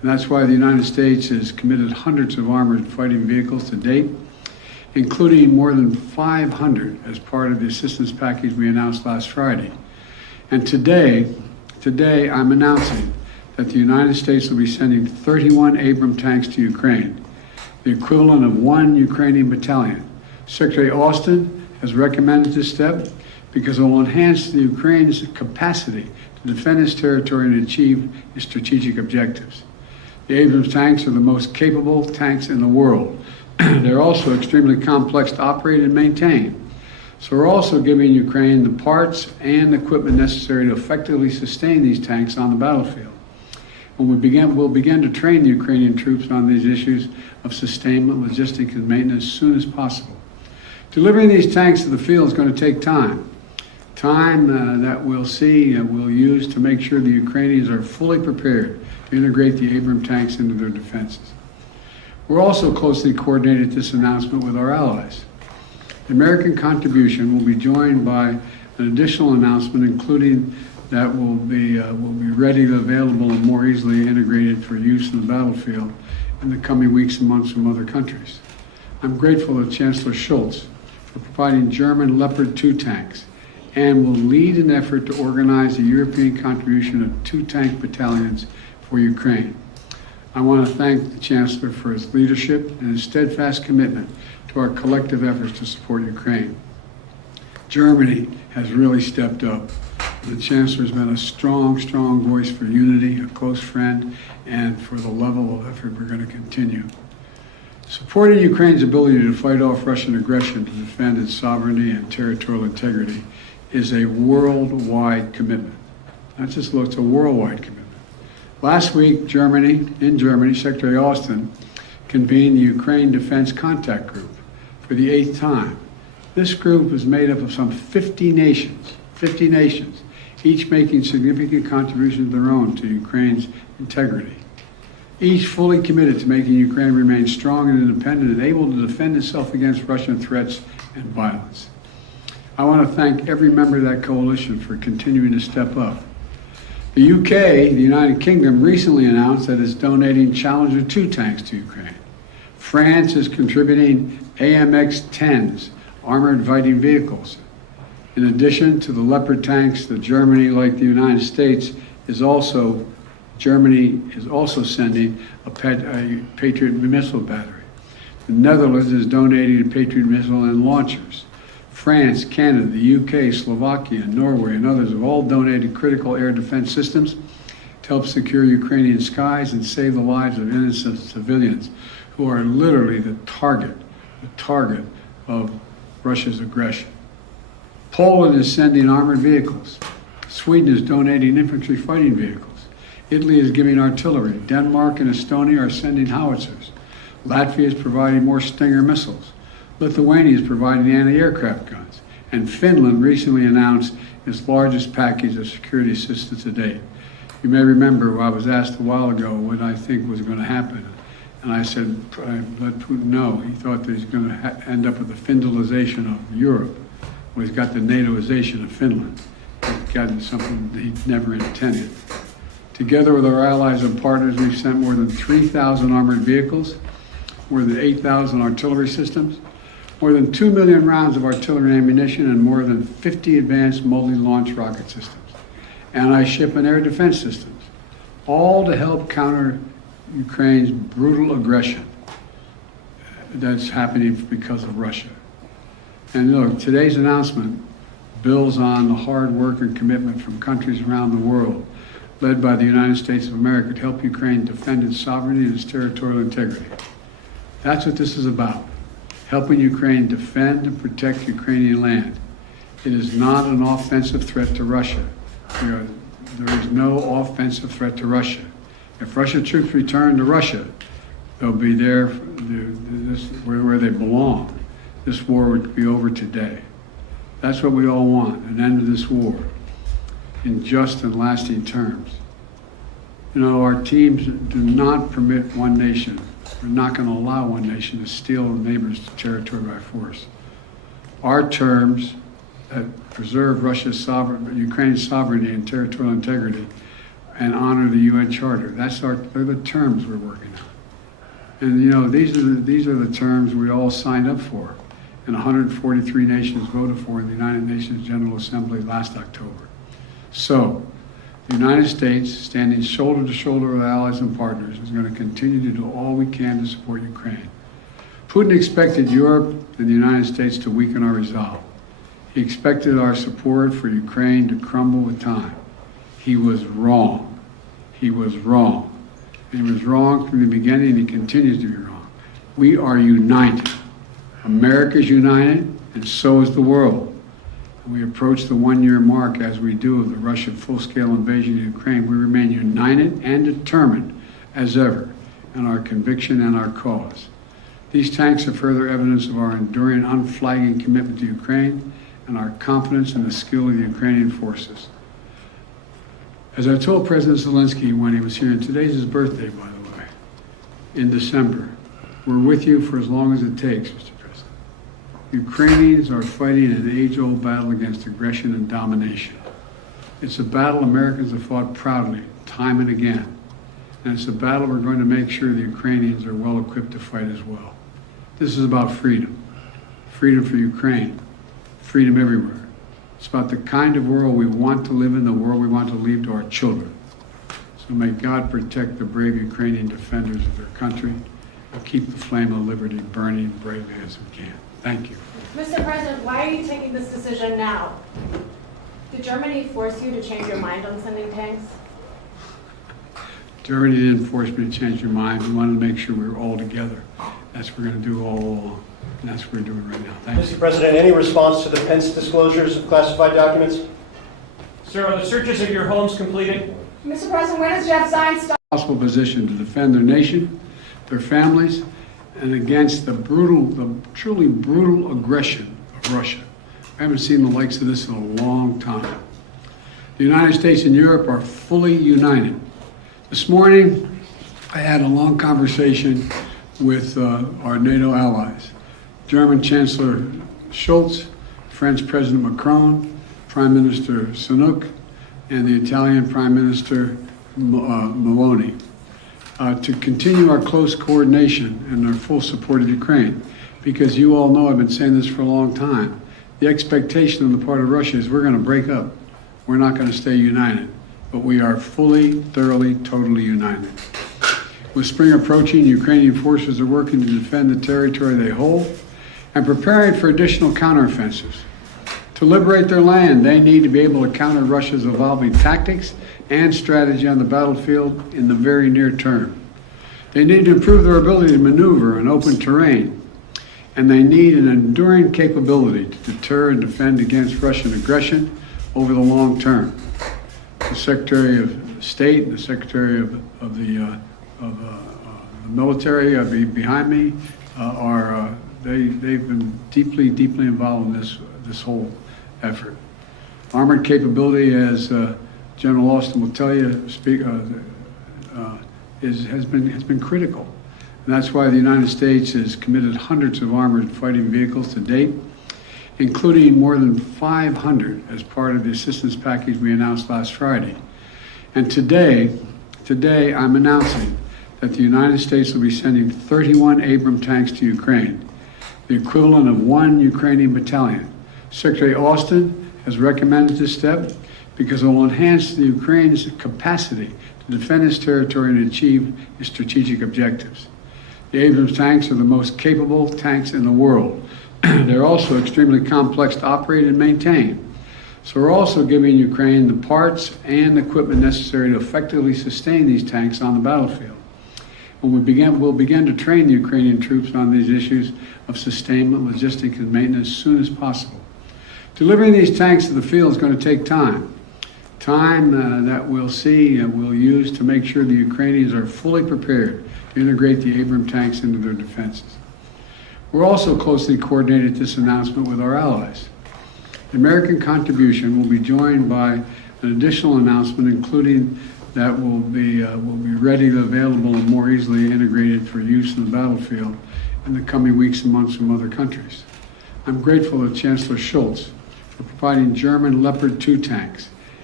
And that's why the United States has committed hundreds of armored fighting vehicles to date, including more than 500 as part of the assistance package we announced last Friday. And today I'm announcing that the United States will be sending 31 Abrams tanks to Ukraine, the equivalent of 1 Ukrainian battalion. Secretary Austin has recommended this step because it will enhance the Ukraine's capacity to defend its territory and achieve its strategic objectives. The Abrams tanks are the most capable tanks in the world. They're also extremely complex to operate and maintain. So we're also giving Ukraine the parts and equipment necessary to effectively sustain these tanks on the battlefield. When we'll begin to train the Ukrainian troops on these issues of sustainment, logistics, and maintenance as soon as possible. Delivering these tanks to the field is going to take time. Time that we'll use to make sure the Ukrainians are fully prepared to integrate the Abrams tanks into their defenses. We're also closely coordinated this announcement with our allies. The American contribution will be joined by an additional announcement, including that will be ready, available, and more easily integrated for use in the battlefield in the coming weeks and months from other countries. I'm grateful to Chancellor Scholz for providing German Leopard 2 tanks and will lead an effort to organize a European contribution of 2 tank battalions for Ukraine. I want to thank the Chancellor for his leadership and his steadfast commitment to our collective efforts to support Ukraine. Germany has really stepped up. The Chancellor has been a strong voice for unity, a close friend, and for the level of effort we're going to continue. Supporting Ukraine's ability to fight off Russian aggression to defend its sovereignty and territorial integrity is a worldwide commitment. Not just it's a worldwide commitment. Last week, in Germany, Secretary Austin convened the Ukraine Defense Contact Group for the 8th time. This group is made up of some 50 nations, each making significant contributions of their own to Ukraine's integrity. Each fully committed to making Ukraine remain strong and independent and able to defend itself against Russian threats and violence. I want to thank every member of that coalition for continuing to step up. The UK, the United Kingdom, recently announced that it's donating Challenger 2 tanks to Ukraine. France is contributing AMX-10s, armored fighting vehicles. In addition to the Leopard tanks that Germany, like the United States, Germany is also sending a Patriot missile battery. The Netherlands is donating a Patriot missile and launchers. France, Canada, the UK, Slovakia, Norway, and others have all donated critical air defense systems to help secure Ukrainian skies and save the lives of innocent civilians who are literally the target of Russia's aggression. Poland is sending armored vehicles. Sweden is donating infantry fighting vehicles. Italy is giving artillery. Denmark and Estonia are sending howitzers. Latvia is providing more Stinger missiles. Lithuania is providing anti-aircraft guns. And Finland recently announced its largest package of security assistance to date. You may remember I was asked a while ago what I think was going to happen. And I said, I let Putin know. He thought that he's going to end up with the Finlandization of Europe. Well, he's got the NATOization of Finland. He's gotten something that he never intended. Together with our allies and partners, we've sent more than 3,000 armored vehicles, more than 8,000 artillery systems, more than 2 million rounds of artillery ammunition, and more than 50 advanced multi-launch rocket systems, anti-ship and air defense systems, all to help counter Ukraine's brutal aggression that's happening because of Russia. And look, today's announcement builds on the hard work and commitment from countries around the world, led by the United States of America, to help Ukraine defend its sovereignty and its territorial integrity. That's what this is about, helping Ukraine defend and protect Ukrainian land. It is not an offensive threat to Russia. There is no offensive threat to Russia. If Russian troops return to Russia, they'll be there where they belong. This war would be over today. That's what we all want, an end to this war in just and lasting terms. You know, our teams do not permit one nation. We're not going to allow one nation to steal a neighbor's territory by force. Our terms that preserve Ukraine's sovereignty and territorial integrity and honor the UN Charter. They're the terms we're working on. And you know, these are the terms we all signed up for, and 143 nations voted for in the United Nations General Assembly last October. So, the United States, standing shoulder to shoulder with allies and partners, is going to continue to do all we can to support Ukraine. Putin expected Europe and the United States to weaken our resolve. He expected our support for Ukraine to crumble with time. He was wrong. He was wrong. And he was wrong from the beginning, and he continues to be wrong. We are united. America is united, and so is the world. We approach the one-year mark, as we do, of the Russian full-scale invasion of Ukraine. We remain united and determined as ever in our conviction and our cause. These tanks are further evidence of our enduring, unflagging commitment to Ukraine and our confidence in the skill of the Ukrainian forces. As I told President Zelenskyy when he was here, and today's his birthday, by the way, in December, we're with you for as long as it takes, Mr. President. Ukrainians are fighting an age-old battle against aggression and domination. It's a battle Americans have fought proudly, time and again. And it's a battle we're going to make sure the Ukrainians are well equipped to fight as well. This is about freedom. Freedom for Ukraine. Freedom everywhere. It's about the kind of world we want to live in, the world we want to leave to our children. So may God protect the brave Ukrainian defenders of their country and keep the flame of liberty burning bravely as we can. Thank you. Mr. President, why are you taking this decision now? Did Germany force you to change your mind on sending tanks? Germany didn't force me to change your mind. We wanted to make sure we were all together. That's what we're going to do all along. And that's what we're doing right now. Thank you. Mr. President, any response to the Pence disclosures of classified documents? Sir, are the searches of your homes completed? Mr. President, when does Jeff Zients start? Possible position to defend their nation, their families, and against the truly brutal aggression of Russia. I haven't seen the likes of this in a long time. The United States and Europe are fully united. This morning, I had a long conversation with our NATO allies. German Chancellor Scholz, French President Macron, Prime Minister Sunak, and the Italian Prime Minister Meloni, to continue our close coordination and our full support of Ukraine. Because you all know, I've been saying this for a long time, the expectation on the part of Russia is we're going to break up. We're not going to stay united. But we are fully, thoroughly, totally united. With spring approaching, Ukrainian forces are working to defend the territory they hold and preparing for additional counteroffensives. To liberate their land, they need to be able to counter Russia's evolving tactics and strategy on the battlefield in the very near term. They need to improve their ability to maneuver in open terrain, and they need an enduring capability to deter and defend against Russian aggression over the long term. The Secretary of State and the Secretary of the military behind me they've been deeply involved in this whole effort. Armored capability, as General Austin will tell you, has been critical, and that's why the United States has committed hundreds of armored fighting vehicles to date, including more than 500 as part of the assistance package we announced last Friday. And today I'm announcing that the United States will be sending 31 Abrams tanks to Ukraine, the equivalent of 1 Ukrainian battalion. Secretary Austin has recommended this step because it will enhance the Ukraine's capacity to defend its territory and achieve its strategic objectives. The Abrams tanks are the most capable tanks in the world. They're also extremely complex to operate and maintain. So we're also giving Ukraine the parts and equipment necessary to effectively sustain these tanks on the battlefield. We'll begin to train the Ukrainian troops on these issues of sustainment, logistics, and maintenance as soon as possible. Delivering these tanks to the field is going to take time. Time that we'll use to make sure the Ukrainians are fully prepared to integrate the Abrams tanks into their defenses. We're also closely coordinated this announcement with our allies. The American contribution will be joined by an additional announcement, including that will be readily available and more easily integrated for use in the battlefield in the coming weeks and months from other countries. I'm grateful to Chancellor Scholz for providing German Leopard 2 tanks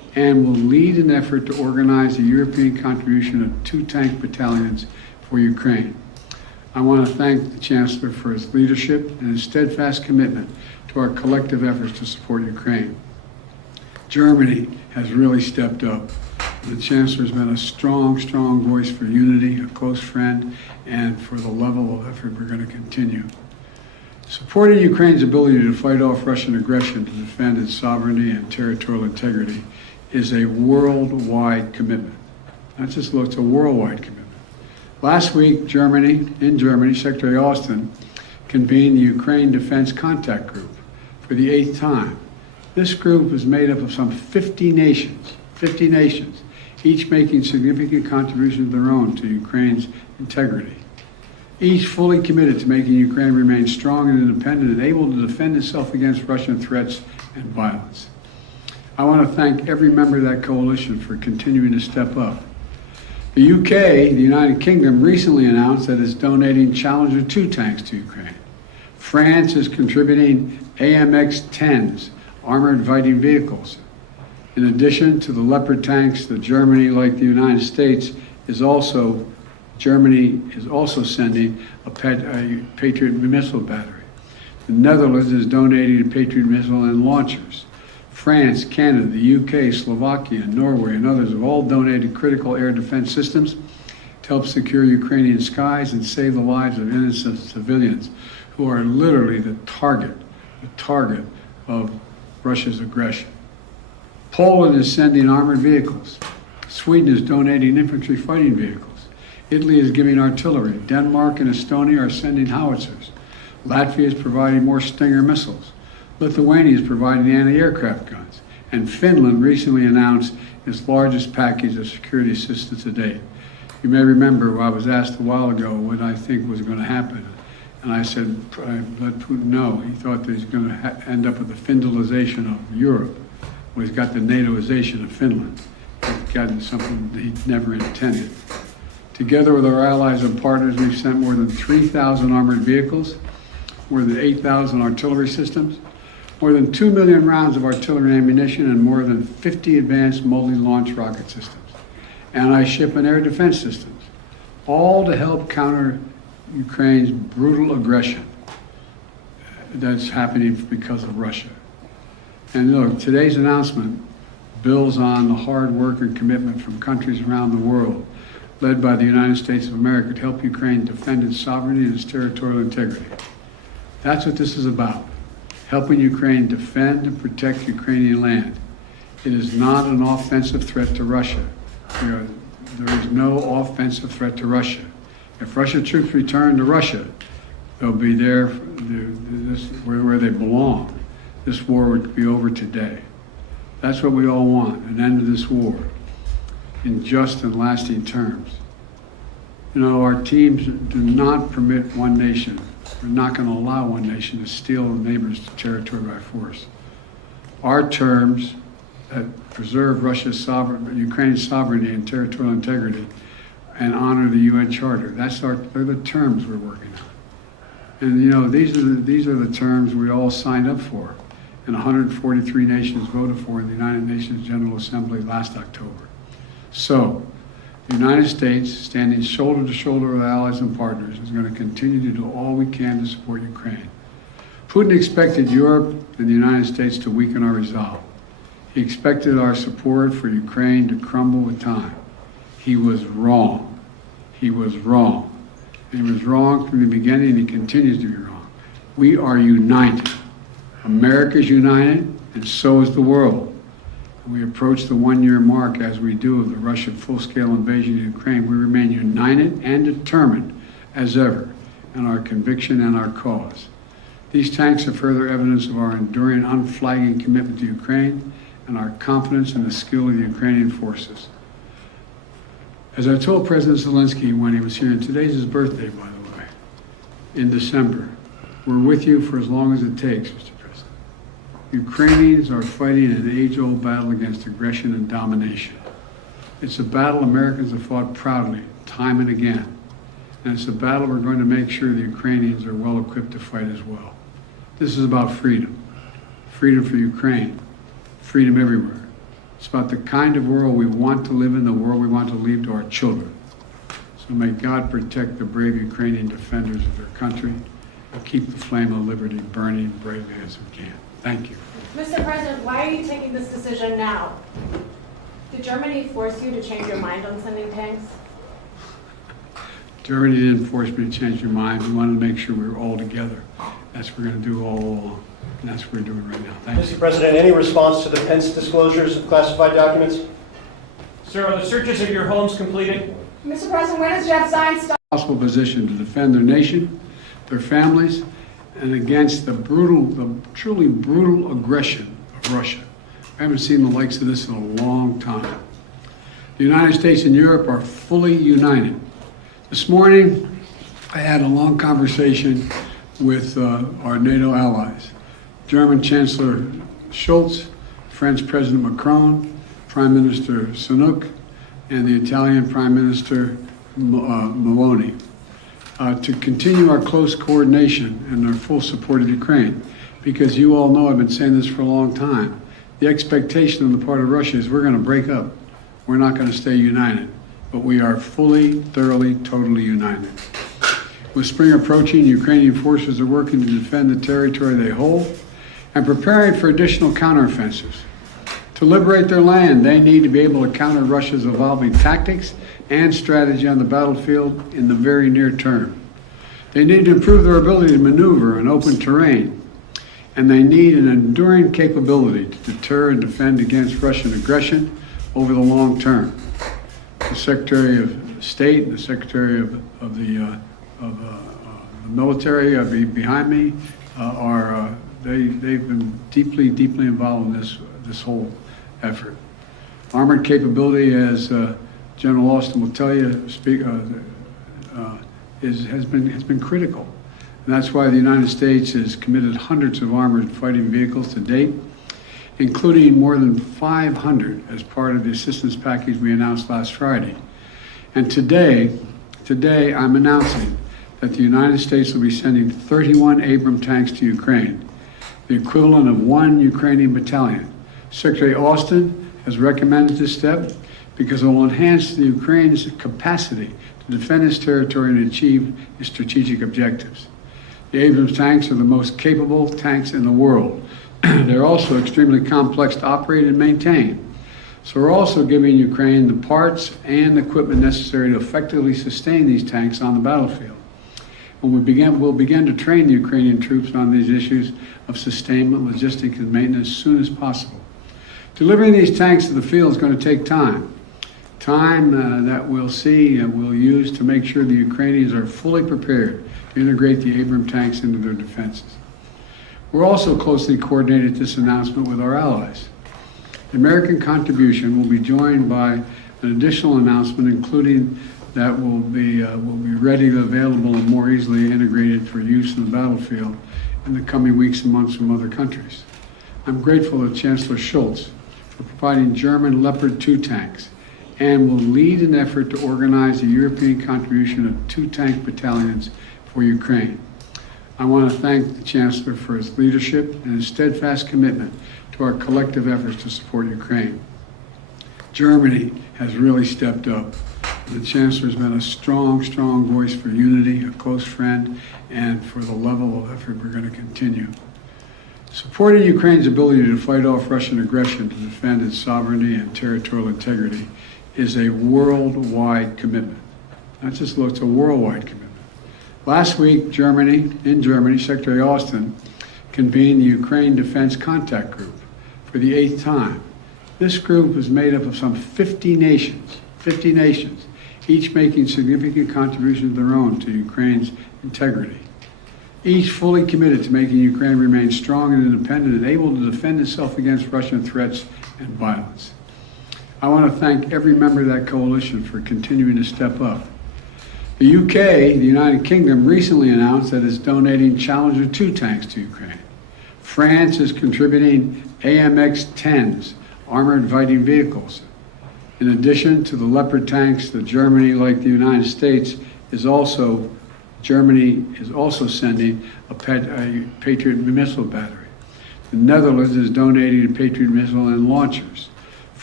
and will lead an effort to organize a European contribution of 2 tank battalions for Ukraine. I want to thank the Chancellor for his leadership and his steadfast commitment to our collective efforts to support Ukraine. Germany has really stepped up. The Chancellor has been a strong voice for unity, a close friend, and for the level of effort we're going to continue. Supporting Ukraine's ability to fight off Russian aggression to defend its sovereignty and territorial integrity is a worldwide commitment. Not just it's a worldwide commitment. Last week, in Germany, Secretary Austin convened the Ukraine Defense Contact Group for the 8th time. This group is made up of some 50 nations, each making significant contributions of their own to Ukraine's integrity. Each fully committed to making Ukraine remain strong and independent and able to defend itself against Russian threats and violence. I want to thank every member of that coalition for continuing to step up. The UK, the United Kingdom, recently announced that it's donating Challenger 2 tanks to Ukraine. France is contributing AMX-10s, armored fighting vehicles. In addition to the Leopard tanks, Germany, like the United States, Germany is also sending a Patriot missile battery. The Netherlands is donating a Patriot missile and launchers. France, Canada, the UK, Slovakia, Norway, and others have all donated critical air defense systems to help secure Ukrainian skies and save the lives of innocent civilians who are literally the target of Russia's aggression. Poland is sending armored vehicles. Sweden is donating infantry fighting vehicles. Italy is giving artillery. Denmark and Estonia are sending howitzers. Latvia is providing more Stinger missiles. Lithuania is providing anti-aircraft guns. And Finland recently announced its largest package of security assistance to date. You may remember I was asked a while ago what I think was going to happen. And I said, I let Putin know. He thought that he's going to end up with the Finlandization of Europe. Well, he's got the NATOization of Finland. He's gotten something that he never intended. Together with our allies and partners, we've sent more than 3,000 armored vehicles, more than 8,000 artillery systems, more than 2 million rounds of artillery ammunition, and more than 50 advanced multi-launch rocket systems, anti-ship and air defense systems, all to help counter Ukraine's brutal aggression that's happening because of Russia. And look, today's announcement builds on the hard work and commitment from countries around the world, led by the United States of America, to help Ukraine defend its sovereignty and its territorial integrity. That's what this is about, helping Ukraine defend and protect Ukrainian land. It is not an offensive threat to Russia. There is no offensive threat to Russia. If Russian troops return to Russia, they'll be there where they belong. This war would be over today. That's what we all want, an end to this war in just and lasting terms. You know, our teams do not permit one nation. We're not going to allow one nation to steal a neighbor's territory by force. Our terms that preserve Ukraine's sovereignty and territorial integrity and honor the UN Charter. They're the terms we're working on. And you know, these are the terms we all signed up for, and 143 nations voted for in the United Nations General Assembly last October. So, the United States, standing shoulder to shoulder with allies and partners, is going to continue to do all we can to support Ukraine. Putin expected Europe and the United States to weaken our resolve. He expected our support for Ukraine to crumble with time. He was wrong. He was wrong. And he was wrong from the beginning, and he continues to be wrong. We are united. America is united, and so is the world. We approach the one-year mark, as we do, of the Russian full-scale invasion of Ukraine. We remain united and determined as ever in our conviction and our cause. These tanks are further evidence of our enduring, unflagging commitment to Ukraine and our confidence in the skill of the Ukrainian forces. As I told President Zelenskyy when he was here, and today's his birthday, by the way, in December, we're with you for as long as it takes, Mr. President. Ukrainians are fighting an age-old battle against aggression and domination. It's a battle Americans have fought proudly, time and again. And it's a battle we're going to make sure the Ukrainians are well equipped to fight as well. This is about freedom. Freedom for Ukraine. Freedom everywhere. It's about the kind of world we want to live in, the world we want to leave to our children. So may God protect the brave Ukrainian defenders of their country and keep the flame of liberty burning bravely as we can. Thank you. Mr. President, why are you taking this decision now? Did Germany force you to change your mind on sending tanks? Germany didn't force me to change your mind. We wanted to make sure we were all together. That's what we're going to do all along. And that's what we're doing right now. Thank you. Mr. President, any response to the Pence disclosures of classified documents? Sir, are the searches of your homes completed? Mr. President, when does Jeff Zients stop? Possible position to defend their nation, their families, and against the truly brutal aggression of Russia. I haven't seen the likes of this in a long time. The United States and Europe are fully united. This morning, I had a long conversation with our NATO allies. German Chancellor Scholz, French President Macron, Prime Minister Sunak, and the Italian Prime Minister Meloni, to continue our close coordination and our full support of Ukraine. Because you all know, I've been saying this for a long time, the expectation on the part of Russia is we're going to break up. We're not going to stay united. But we are fully, thoroughly, totally united. With spring approaching, Ukrainian forces are working to defend the territory they hold and preparing for additional counteroffensives. To liberate their land, they need to be able to counter Russia's evolving tactics and strategy on the battlefield in the very near term. They need to improve their ability to maneuver in open terrain, and they need an enduring capability to deter and defend against Russian aggression over the long term. The Secretary of State and the Secretary of the military behind me they've been deeply involved in this whole effort. Armored capability, as General Austin will tell you, has been critical, and that's why the United States has committed hundreds of armored fighting vehicles to date, including more than 500 as part of the assistance package we announced last Friday. And today I'm announcing that the United States will be sending 31 Abrams tanks to Ukraine, the equivalent of 1 Ukrainian battalion. Secretary Austin has recommended this step because it will enhance the Ukraine's capacity to defend its territory and achieve its strategic objectives. The Abrams tanks are the most capable tanks in the world. They're also extremely complex to operate and maintain. So we're also giving Ukraine the parts and equipment necessary to effectively sustain these tanks on the battlefield. We'll begin to train the Ukrainian troops on these issues of sustainment, logistics, and maintenance as soon as possible. Delivering these tanks to the field is going to take time. Time that we'll use to make sure the Ukrainians are fully prepared to integrate the Abrams tanks into their defenses. We're also closely coordinated this announcement with our allies. The American contribution will be joined by an additional announcement, including that will be readily available and more easily integrated for use in the battlefield in the coming weeks and months from other countries. I'm grateful to Chancellor Scholz for providing German Leopard 2 tanks and will lead an effort to organize a European contribution of 2 tank battalions for Ukraine. I want to thank the Chancellor for his leadership and his steadfast commitment to our collective efforts to support Ukraine. Germany has really stepped up. The Chancellor has been a strong voice for unity, a close friend, and for the level of effort we're going to continue. Supporting Ukraine's ability to fight off Russian aggression to defend its sovereignty and territorial integrity is a worldwide commitment. Not just it's a worldwide commitment. Last week, in Germany, Secretary Austin convened the Ukraine Defense Contact Group for the 8th time. This group is made up of some 50 nations, each making significant contributions of their own to Ukraine's integrity. Each fully committed to making Ukraine remain strong and independent and able to defend itself against Russian threats and violence. I want to thank every member of that coalition for continuing to step up. The UK, the United Kingdom, recently announced that it's donating Challenger 2 tanks to Ukraine. France is contributing AMX-10s, armored fighting vehicles. In addition to the Leopard tanks, Germany, like the United States, Germany is also sending a Patriot missile battery. The Netherlands is donating a Patriot missile and launchers.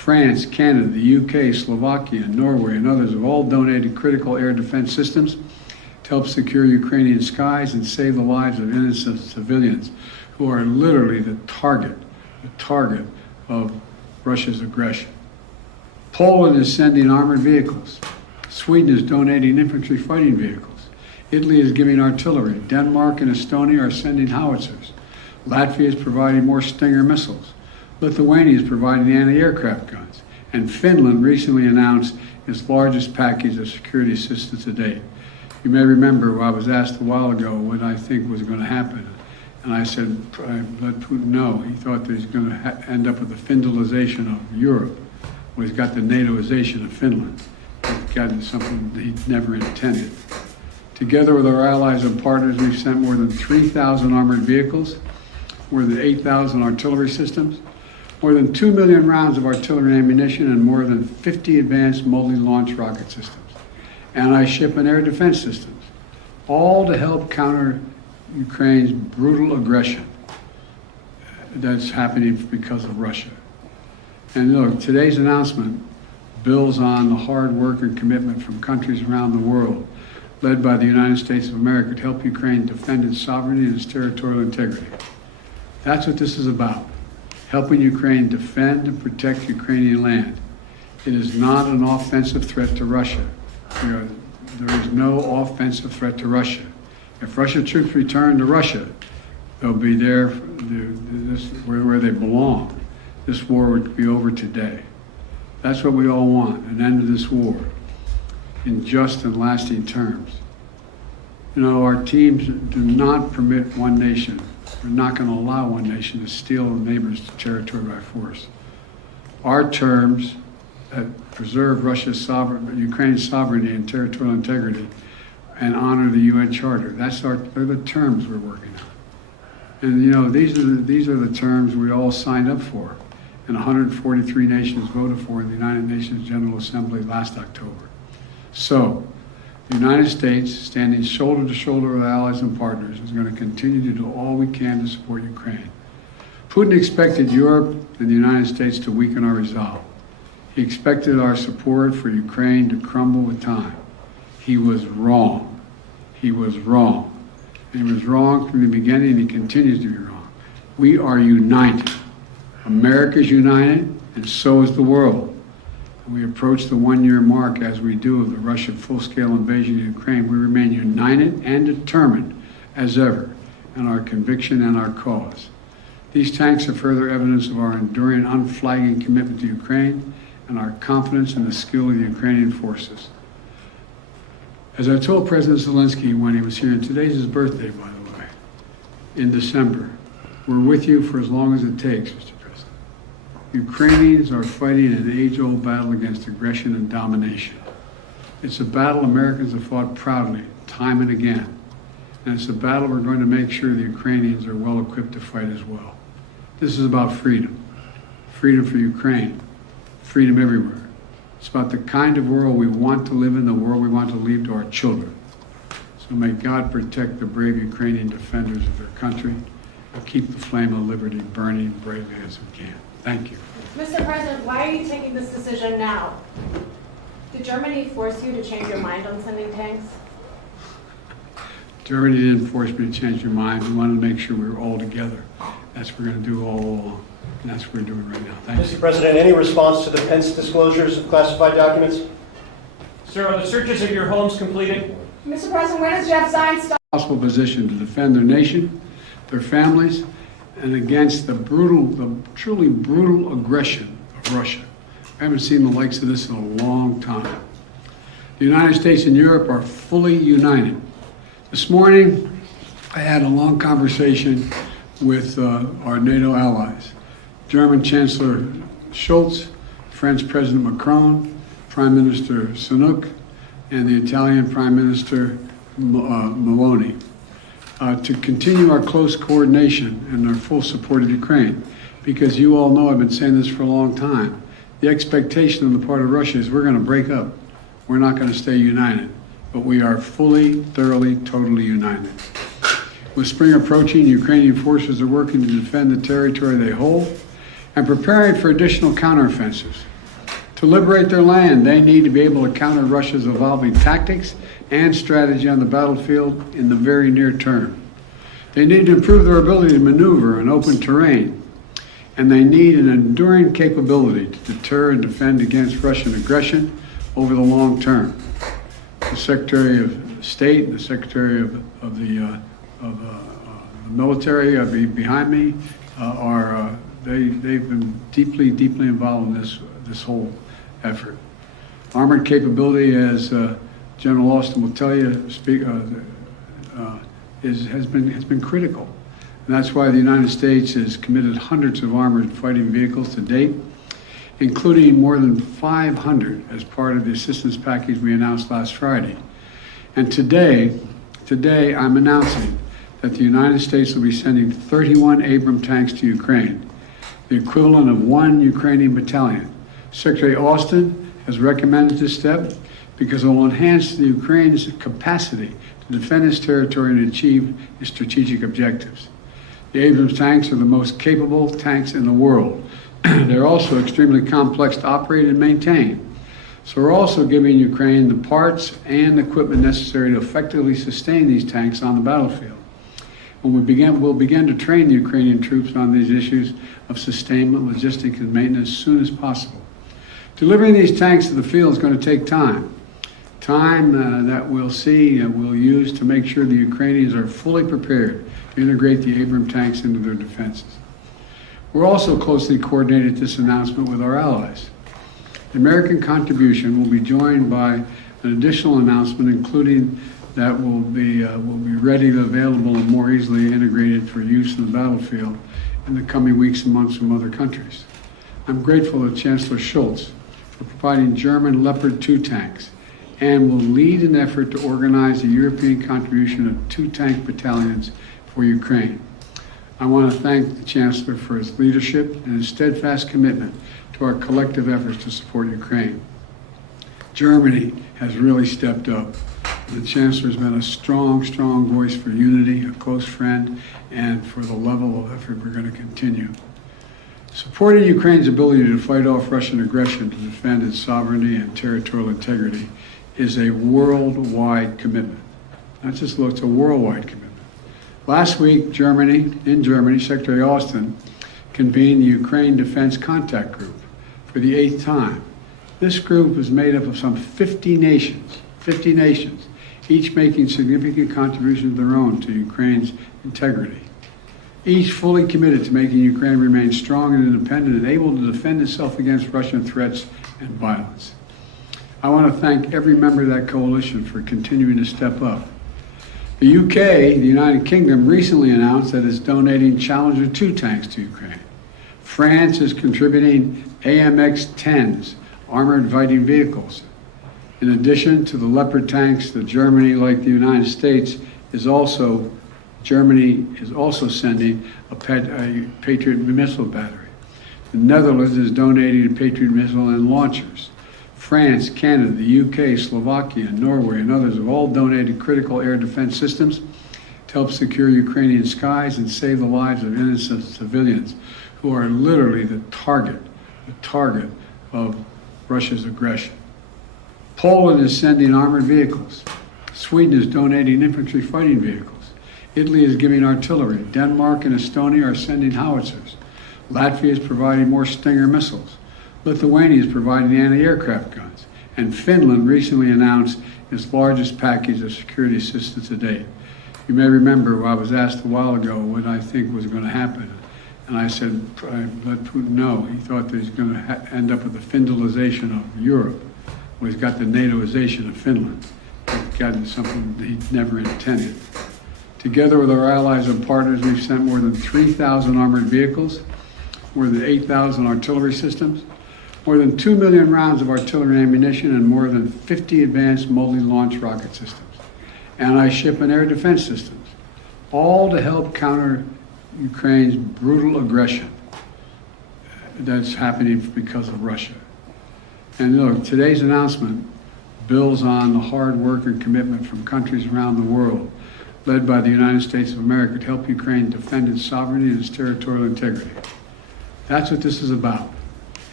France, Canada, the UK, Slovakia, Norway, and others have all donated critical air defense systems to help secure Ukrainian skies and save the lives of innocent civilians who are literally the target of Russia's aggression. Poland is sending armored vehicles. Sweden is donating infantry fighting vehicles. Italy is giving artillery. Denmark and Estonia are sending howitzers. Latvia is providing more Stinger missiles. Lithuania is providing anti-aircraft guns. And Finland recently announced its largest package of security assistance to date. You may remember I was asked a while ago what I think was going to happen. And I said, I let Putin know. He thought that he's going to end up with the Finlandization of Europe. Well, he's got the NATOization of Finland. He's gotten something that he never intended. Together with our allies and partners, we've sent more than 3,000 armored vehicles, more than 8,000 artillery systems, more than 2 million rounds of artillery and ammunition, and more than 50 advanced multi-launch rocket systems, anti-ship and air defense systems, all to help counter Ukraine's brutal aggression that's happening because of Russia. And look, today's announcement builds on the hard work and commitment from countries around the world, led by the United States of America, to help Ukraine defend its sovereignty and its territorial integrity. That's what this is about, helping Ukraine defend and protect Ukrainian land. It is not an offensive threat to Russia. There is no offensive threat to Russia. If Russian troops return to Russia, they'll be there where they belong. This war would be over today. That's what we all want, an end to this war in just and lasting terms. You know, our teams do not permit one nation. We're not going to allow one nation to steal a neighbor's territory by force. Our terms that preserve Ukraine's sovereignty and territorial integrity and honor the UN Charter. They're the terms we're working on. And you know, these are the terms we all signed up for, and 143 nations voted for in the United Nations General Assembly last October. So, the United States, standing shoulder to shoulder with allies and partners, is going to continue to do all we can to support Ukraine. Putin expected Europe and the United States to weaken our resolve. He expected our support for Ukraine to crumble with time. He was wrong. He was wrong. And he was wrong from the beginning, and he continues to be wrong. We are united. America is united, and so is the world. And we approach the one-year mark, as we do, of the Russian full-scale invasion of Ukraine. We remain united and determined as ever in our conviction and our cause. These tanks are further evidence of our enduring, unflagging commitment to Ukraine and our confidence in the skill of the Ukrainian forces. As I told President Zelenskyy when he was here, and today's his birthday, by the way, in December, we're with you for as long as it takes, Mr. President. Ukrainians are fighting an age-old battle against aggression and domination. It's a battle Americans have fought proudly, time and again. And it's a battle we're going to make sure the Ukrainians are well equipped to fight as well. This is about freedom. Freedom for Ukraine. Freedom everywhere. It's about the kind of world we want to live in, the world we want to leave to our children. So may God protect the brave Ukrainian defenders of their country and keep the flame of liberty burning bravely as we can. Thank you. Mr. President, why are you taking this decision now? Did Germany force you to change your mind on sending tanks? Germany didn't force me to change your mind. We wanted to make sure we were all together. That's what we're going to do all along. And that's what we're doing right now. Thank you. Mr. President, any response to the Pence disclosures of classified documents? Sir, are the searches of your homes completed? Mr. President, when does Jeff Zients start? Possible position to defend their nation, their families, and against the truly brutal aggression of Russia. I haven't seen the likes of this in a long time. The United States and Europe are fully united. This morning, I had a long conversation with our NATO allies. German Chancellor Scholz, French President Macron, Prime Minister Sunak, and the Italian Prime Minister Meloni, to continue our close coordination and our full support of Ukraine. Because you all know, I've been saying this for a long time, the expectation on the part of Russia is we're going to break up. We're not going to stay united. But we are fully, thoroughly, totally united. With spring approaching, Ukrainian forces are working to defend the territory they hold and preparing for additional counteroffensives. To liberate their land, they need to be able to counter Russia's evolving tactics and strategy on the battlefield in the very near term. They need to improve their ability to maneuver in open terrain, and they need an enduring capability to deter and defend against Russian aggression over the long term. The Secretary of State and the Secretary of the military behind me they've been deeply involved in this whole effort. Armored capability, as General Austin will tell you, has been critical. And that's why the United States has committed hundreds of armored fighting vehicles to date, including more than 500 as part of the assistance package we announced last Friday. And today I'm announcing that the United States will be sending 31 Abrams tanks to Ukraine, the equivalent of 1 Ukrainian battalion. Secretary Austin has recommended this step because it will enhance the Ukraine's capacity to defend its territory and achieve its strategic objectives. The Abrams tanks are the most capable tanks in the world. They're also extremely complex to operate and maintain. So we're also giving Ukraine the parts and equipment necessary to effectively sustain these tanks on the battlefield. We'll begin to train the Ukrainian troops on these issues of sustainment, logistics, and maintenance as soon as possible. Delivering these tanks to the field is going to take time. Time that we'll use to make sure the Ukrainians are fully prepared to integrate the Abrams tanks into their defenses. We're also closely coordinated this announcement with our allies. The American contribution will be joined by an additional announcement, including that will be ready, available, and more easily integrated for use in the battlefield in the coming weeks and months from other countries. I'm grateful to Chancellor Scholz for providing German Leopard 2 tanks and will lead an effort to organize a European contribution of 2 tank battalions for Ukraine. I want to thank the Chancellor for his leadership and his steadfast commitment to our collective efforts to support Ukraine. Germany has really stepped up. The Chancellor has been a strong voice for unity, a close friend, and for the level of effort we're going to continue. Supporting Ukraine's ability to fight off Russian aggression to defend its sovereignty and territorial integrity is a worldwide commitment. Not just it's a worldwide commitment. Last week, in Germany, Secretary Austin convened the Ukraine Defense Contact Group for the 8th time. This group is made up of some 50 nations, each making significant contributions of their own to Ukraine's integrity. Each fully committed to making Ukraine remain strong and independent and able to defend itself against Russian threats and violence. I want to thank every member of that coalition for continuing to step up. The UK, the United Kingdom, recently announced that it's donating Challenger 2 tanks to Ukraine. France is contributing AMX-10s, armored fighting vehicles. In addition to the Leopard tanks, Germany, like the United States, Germany is also sending a Patriot missile battery. The Netherlands is donating a Patriot missile and launchers. France, Canada, the UK, Slovakia, Norway, and others have all donated critical air defense systems to help secure Ukrainian skies and save the lives of innocent civilians who are literally the target of Russia's aggression. Poland is sending armored vehicles. Sweden is donating infantry fighting vehicles. Italy is giving artillery. Denmark and Estonia are sending howitzers. Latvia is providing more Stinger missiles. Lithuania is providing anti-aircraft guns. And Finland recently announced its largest package of security assistance to date. You may remember I was asked a while ago what I think was going to happen. And I said, I let Putin know. He thought that he's going to end up with the Finlandization of Europe. Well, he's got the NATOization of Finland. He's gotten something that he never intended. Together with our allies and partners, we've sent more than 3,000 armored vehicles, more than 8,000 artillery systems, more than 2 million rounds of artillery ammunition, and more than 50 advanced multi-launch rocket systems, anti-ship and air defense systems, all to help counter Ukraine's brutal aggression that's happening because of Russia. And look, today's announcement builds on the hard work and commitment from countries around the world, led by the United States of America, to help Ukraine defend its sovereignty and its territorial integrity. That's what this is about,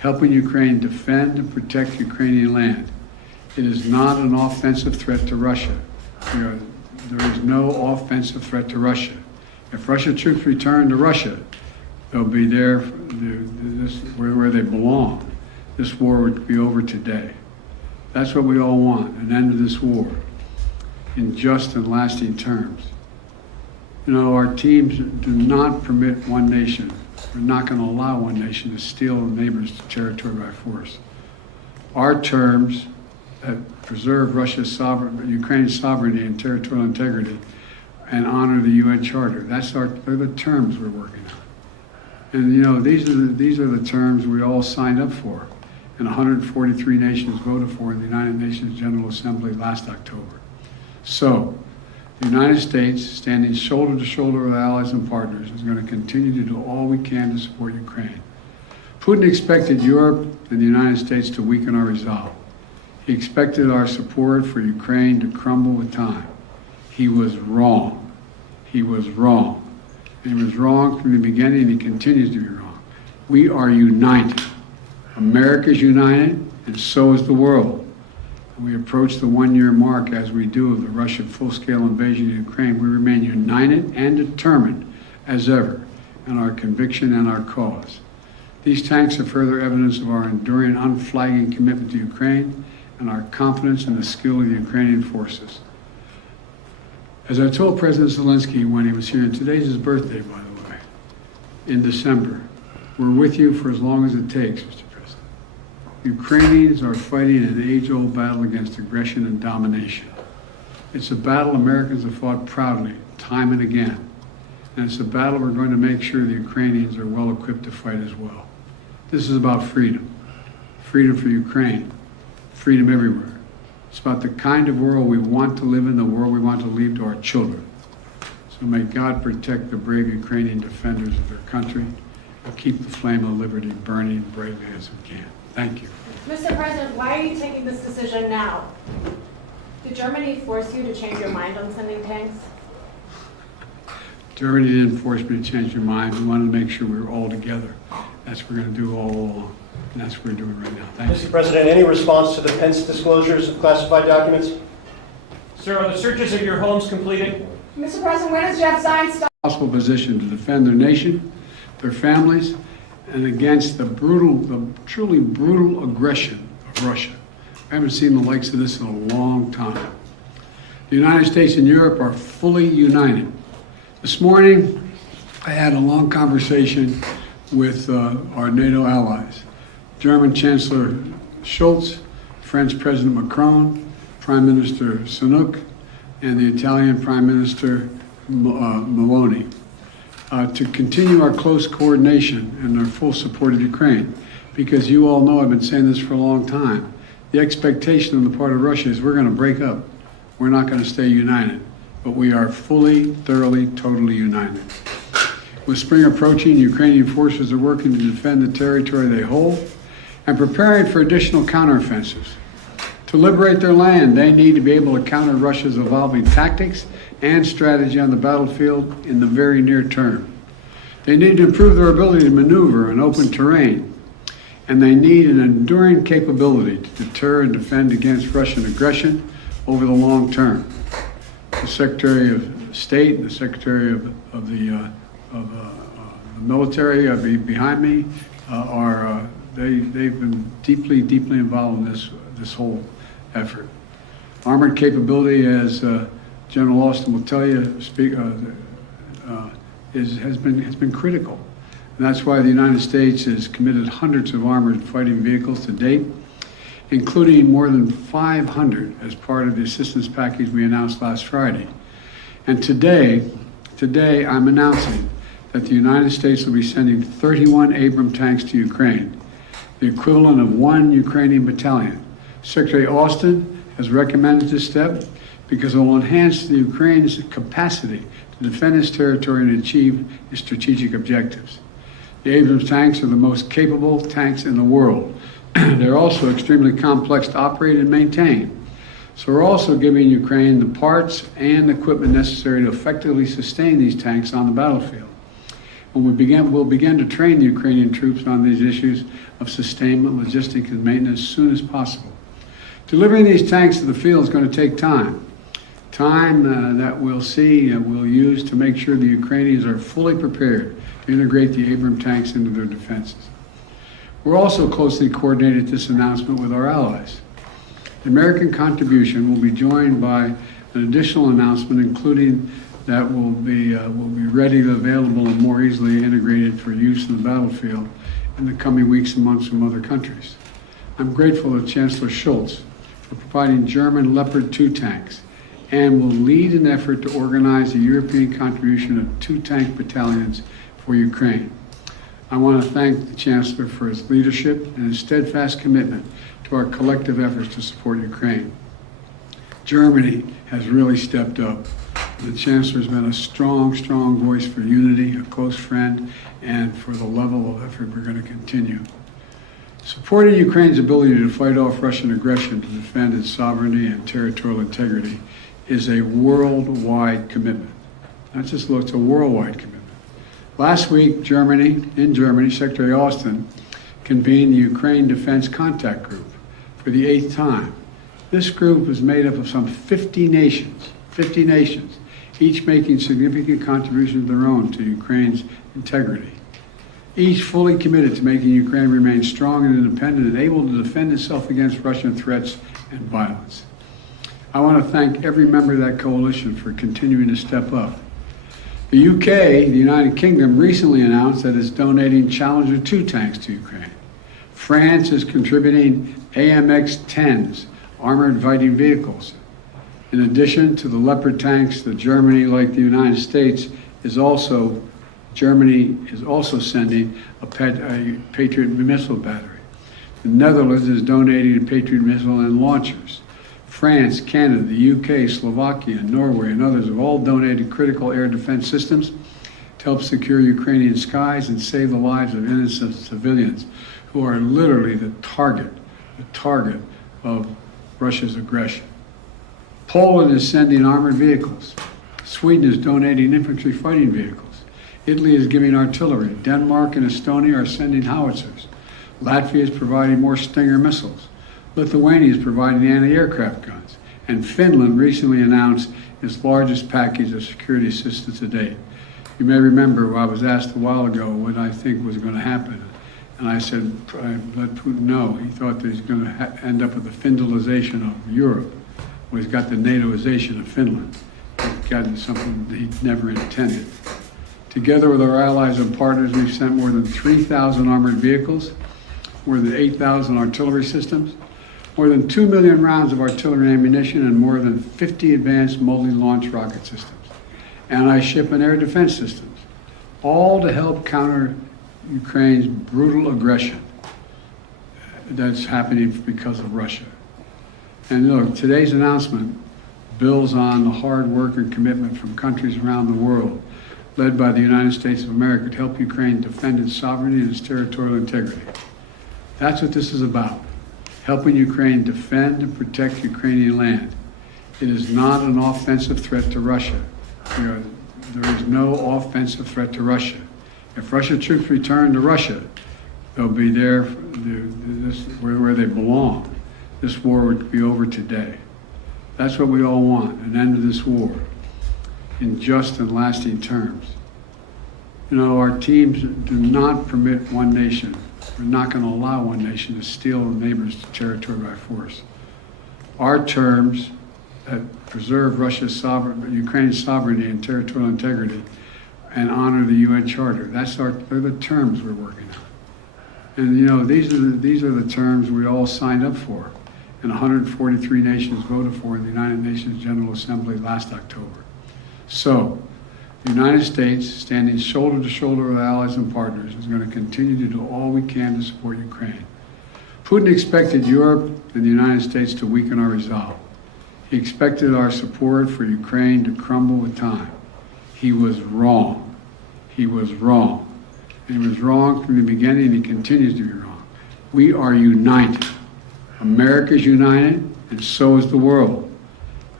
helping Ukraine defend and protect Ukrainian land. It is not an offensive threat to Russia. There is no offensive threat to Russia. If Russian troops return to Russia, they'll be there where they belong. This war would be over today. That's what we all want, an end to this war in just and lasting terms. You know, our teams do not permit one nation. We're not going to allow one nation to steal a neighbor's territory by force. Our terms that preserve Ukraine's sovereignty and territorial integrity and honor the UN Charter. They're the terms we're working on. And you know, these are the terms we all signed up for and 143 nations voted for in the United Nations General Assembly last October. So, the United States, standing shoulder to shoulder with allies and partners, is going to continue to do all we can to support Ukraine. Putin expected Europe and the United States to weaken our resolve. He expected our support for Ukraine to crumble with time. He was wrong. He was wrong. And he was wrong from the beginning, and he continues to be wrong. We are united. America is united, and so is the world. And we approach the one-year mark, as we do, of the Russian full-scale invasion of Ukraine. We remain united and determined as ever in our conviction and our cause. These tanks are further evidence of our enduring, unflagging commitment to Ukraine and our confidence in the skill of the Ukrainian forces. As I told President Zelenskyy when he was here, and today's his birthday, by the way, in December, we're with you for as long as it takes, Mr. President. Ukrainians are fighting an age-old battle against aggression and domination. It's a battle Americans have fought proudly, time and again. And it's a battle we're going to make sure the Ukrainians are well equipped to fight as well. This is about freedom. Freedom for Ukraine. Freedom everywhere. It's about the kind of world we want to live in, the world we want to leave to our children. So may God protect the brave Ukrainian defenders of their country and keep the flame of liberty burning bravely as we can. Thank you. Mr. President, why are you taking this decision now? Did Germany force you to change your mind on sending tanks? Germany didn't force me to change your mind. We wanted to make sure we were all together. That's what we're going to do all along. And that's what we're doing right now. Thank you. Mr. President, any response to the Pence disclosures of classified documents? Sir, are the searches of your homes completed? Mr. President, when does Jeff Zients stop? Possible position to defend their nation, their families, and against the truly brutal aggression of Russia. I haven't seen the likes of this in a long time. The United States and Europe are fully united. This morning, I had a long conversation with our NATO allies. German Chancellor Scholz, French President Macron, Prime Minister Sunak, and the Italian Prime Minister Meloni, to continue our close coordination and our full support of Ukraine. Because you all know, I've been saying this for a long time, the expectation on the part of Russia is we're going to break up. We're not going to stay united. But we are fully, thoroughly, totally united. With spring approaching, Ukrainian forces are working to defend the territory they hold and preparing for additional counteroffensives. To liberate their land, they need to be able to counter Russia's evolving tactics and strategy on the battlefield in the very near term. They need to improve their ability to maneuver in open terrain, and they need an enduring capability to deter and defend against Russian aggression over the long term. The Secretary of State and the Secretary of the military behind me they've been deeply involved in this whole effort. Armored capability, as General Austin will tell you, has been critical. And that's why the United States has committed hundreds of armored fighting vehicles to date, including more than 500 as part of the assistance package we announced last Friday. And today I'm announcing that the United States will be sending 31 Abrams tanks to Ukraine, the equivalent of 1 Ukrainian battalion. Secretary Austin has recommended this step because it will enhance the Ukraine's capacity to defend its territory and achieve its strategic objectives. The Abrams tanks are the most capable tanks in the world. They're also extremely complex to operate and maintain. So we're also giving Ukraine the parts and equipment necessary to effectively sustain these tanks on the battlefield. We'll begin to train the Ukrainian troops on these issues of sustainment, logistics, and maintenance as soon as possible. Delivering these tanks to the field is going to take time. Time that we'll use to make sure the Ukrainians are fully prepared to integrate the Abrams tanks into their defenses. We're also closely coordinated this announcement with our allies. The American contribution will be joined by an additional announcement, including that will be readily available and more easily integrated for use in the battlefield in the coming weeks and months from other countries. I'm grateful to Chancellor Scholz for providing German Leopard 2 tanks and will lead an effort to organize a European contribution of 2 tank battalions for Ukraine. I want to thank the Chancellor for his leadership and his steadfast commitment to our collective efforts to support Ukraine. Germany has really stepped up. The Chancellor has been a strong voice for unity, a close friend, and for the level of effort we're going to continue. Supporting Ukraine's ability to fight off Russian aggression to defend its sovereignty and territorial integrity is a worldwide commitment. Not just it's a worldwide commitment. Last week, in Germany, Secretary Austin convened the Ukraine Defense Contact Group for the 8th time. This group is made up of some 50 nations, each making significant contributions of their own to Ukraine's integrity. Each fully committed to making Ukraine remain strong and independent and able to defend itself against Russian threats and violence. I want to thank every member of that coalition for continuing to step up. The UK, the United Kingdom, recently announced that it's donating Challenger 2 tanks to Ukraine. France is contributing AMX-10s, armored fighting vehicles. In addition to the Leopard tanks, Germany, like the United States, Germany is also sending a Patriot missile battery. The Netherlands is donating a Patriot missile and launchers. France, Canada, the UK, Slovakia, Norway, and others have all donated critical air defense systems to help secure Ukrainian skies and save the lives of innocent civilians who are literally the target of Russia's aggression. Poland is sending armored vehicles. Sweden is donating infantry fighting vehicles. Italy is giving artillery. Denmark and Estonia are sending howitzers. Latvia is providing more Stinger missiles. Lithuania is providing anti-aircraft guns. And Finland recently announced its largest package of security assistance to date. You may remember I was asked a while ago what I think was going to happen. And I said, I let Putin know. He thought that he's going to end up with the Finlandization of Europe. Well, he's got the NATOization of Finland. He's gotten something that he never intended. Together with our allies and partners, we've sent more than 3,000 armored vehicles, more than 8,000 artillery systems, more than 2 million rounds of artillery ammunition, and more than 50 advanced multi-launch rocket systems, anti-ship and air defense systems, all to help counter Ukraine's brutal aggression that's happening because of Russia. And look, today's announcement builds on the hard work and commitment from countries around the world, led by the United States of America, to help Ukraine defend its sovereignty and its territorial integrity. That's what this is about, helping Ukraine defend and protect Ukrainian land. It is not an offensive threat to Russia. There is no offensive threat to Russia. If Russian troops return to Russia, they'll be there where they belong. This war would be over today. That's what we all want, an end to this war in just and lasting terms. You know, our teams do not permit one nation. We're not going to allow one nation to steal a neighbor's territory by force. Our terms that preserve Ukraine's sovereignty and territorial integrity and honor the UN Charter. They're the terms we're working on. And you know, these are the terms we all signed up for, and 143 nations voted for in the United Nations General Assembly last October. So, the United States, standing shoulder to shoulder with allies and partners, is going to continue to do all we can to support Ukraine. Putin expected Europe and the United States to weaken our resolve. He expected our support for Ukraine to crumble with time. He was wrong. He was wrong. And he was wrong from the beginning, and he continues to be wrong. We are united. America is united, and so is the world.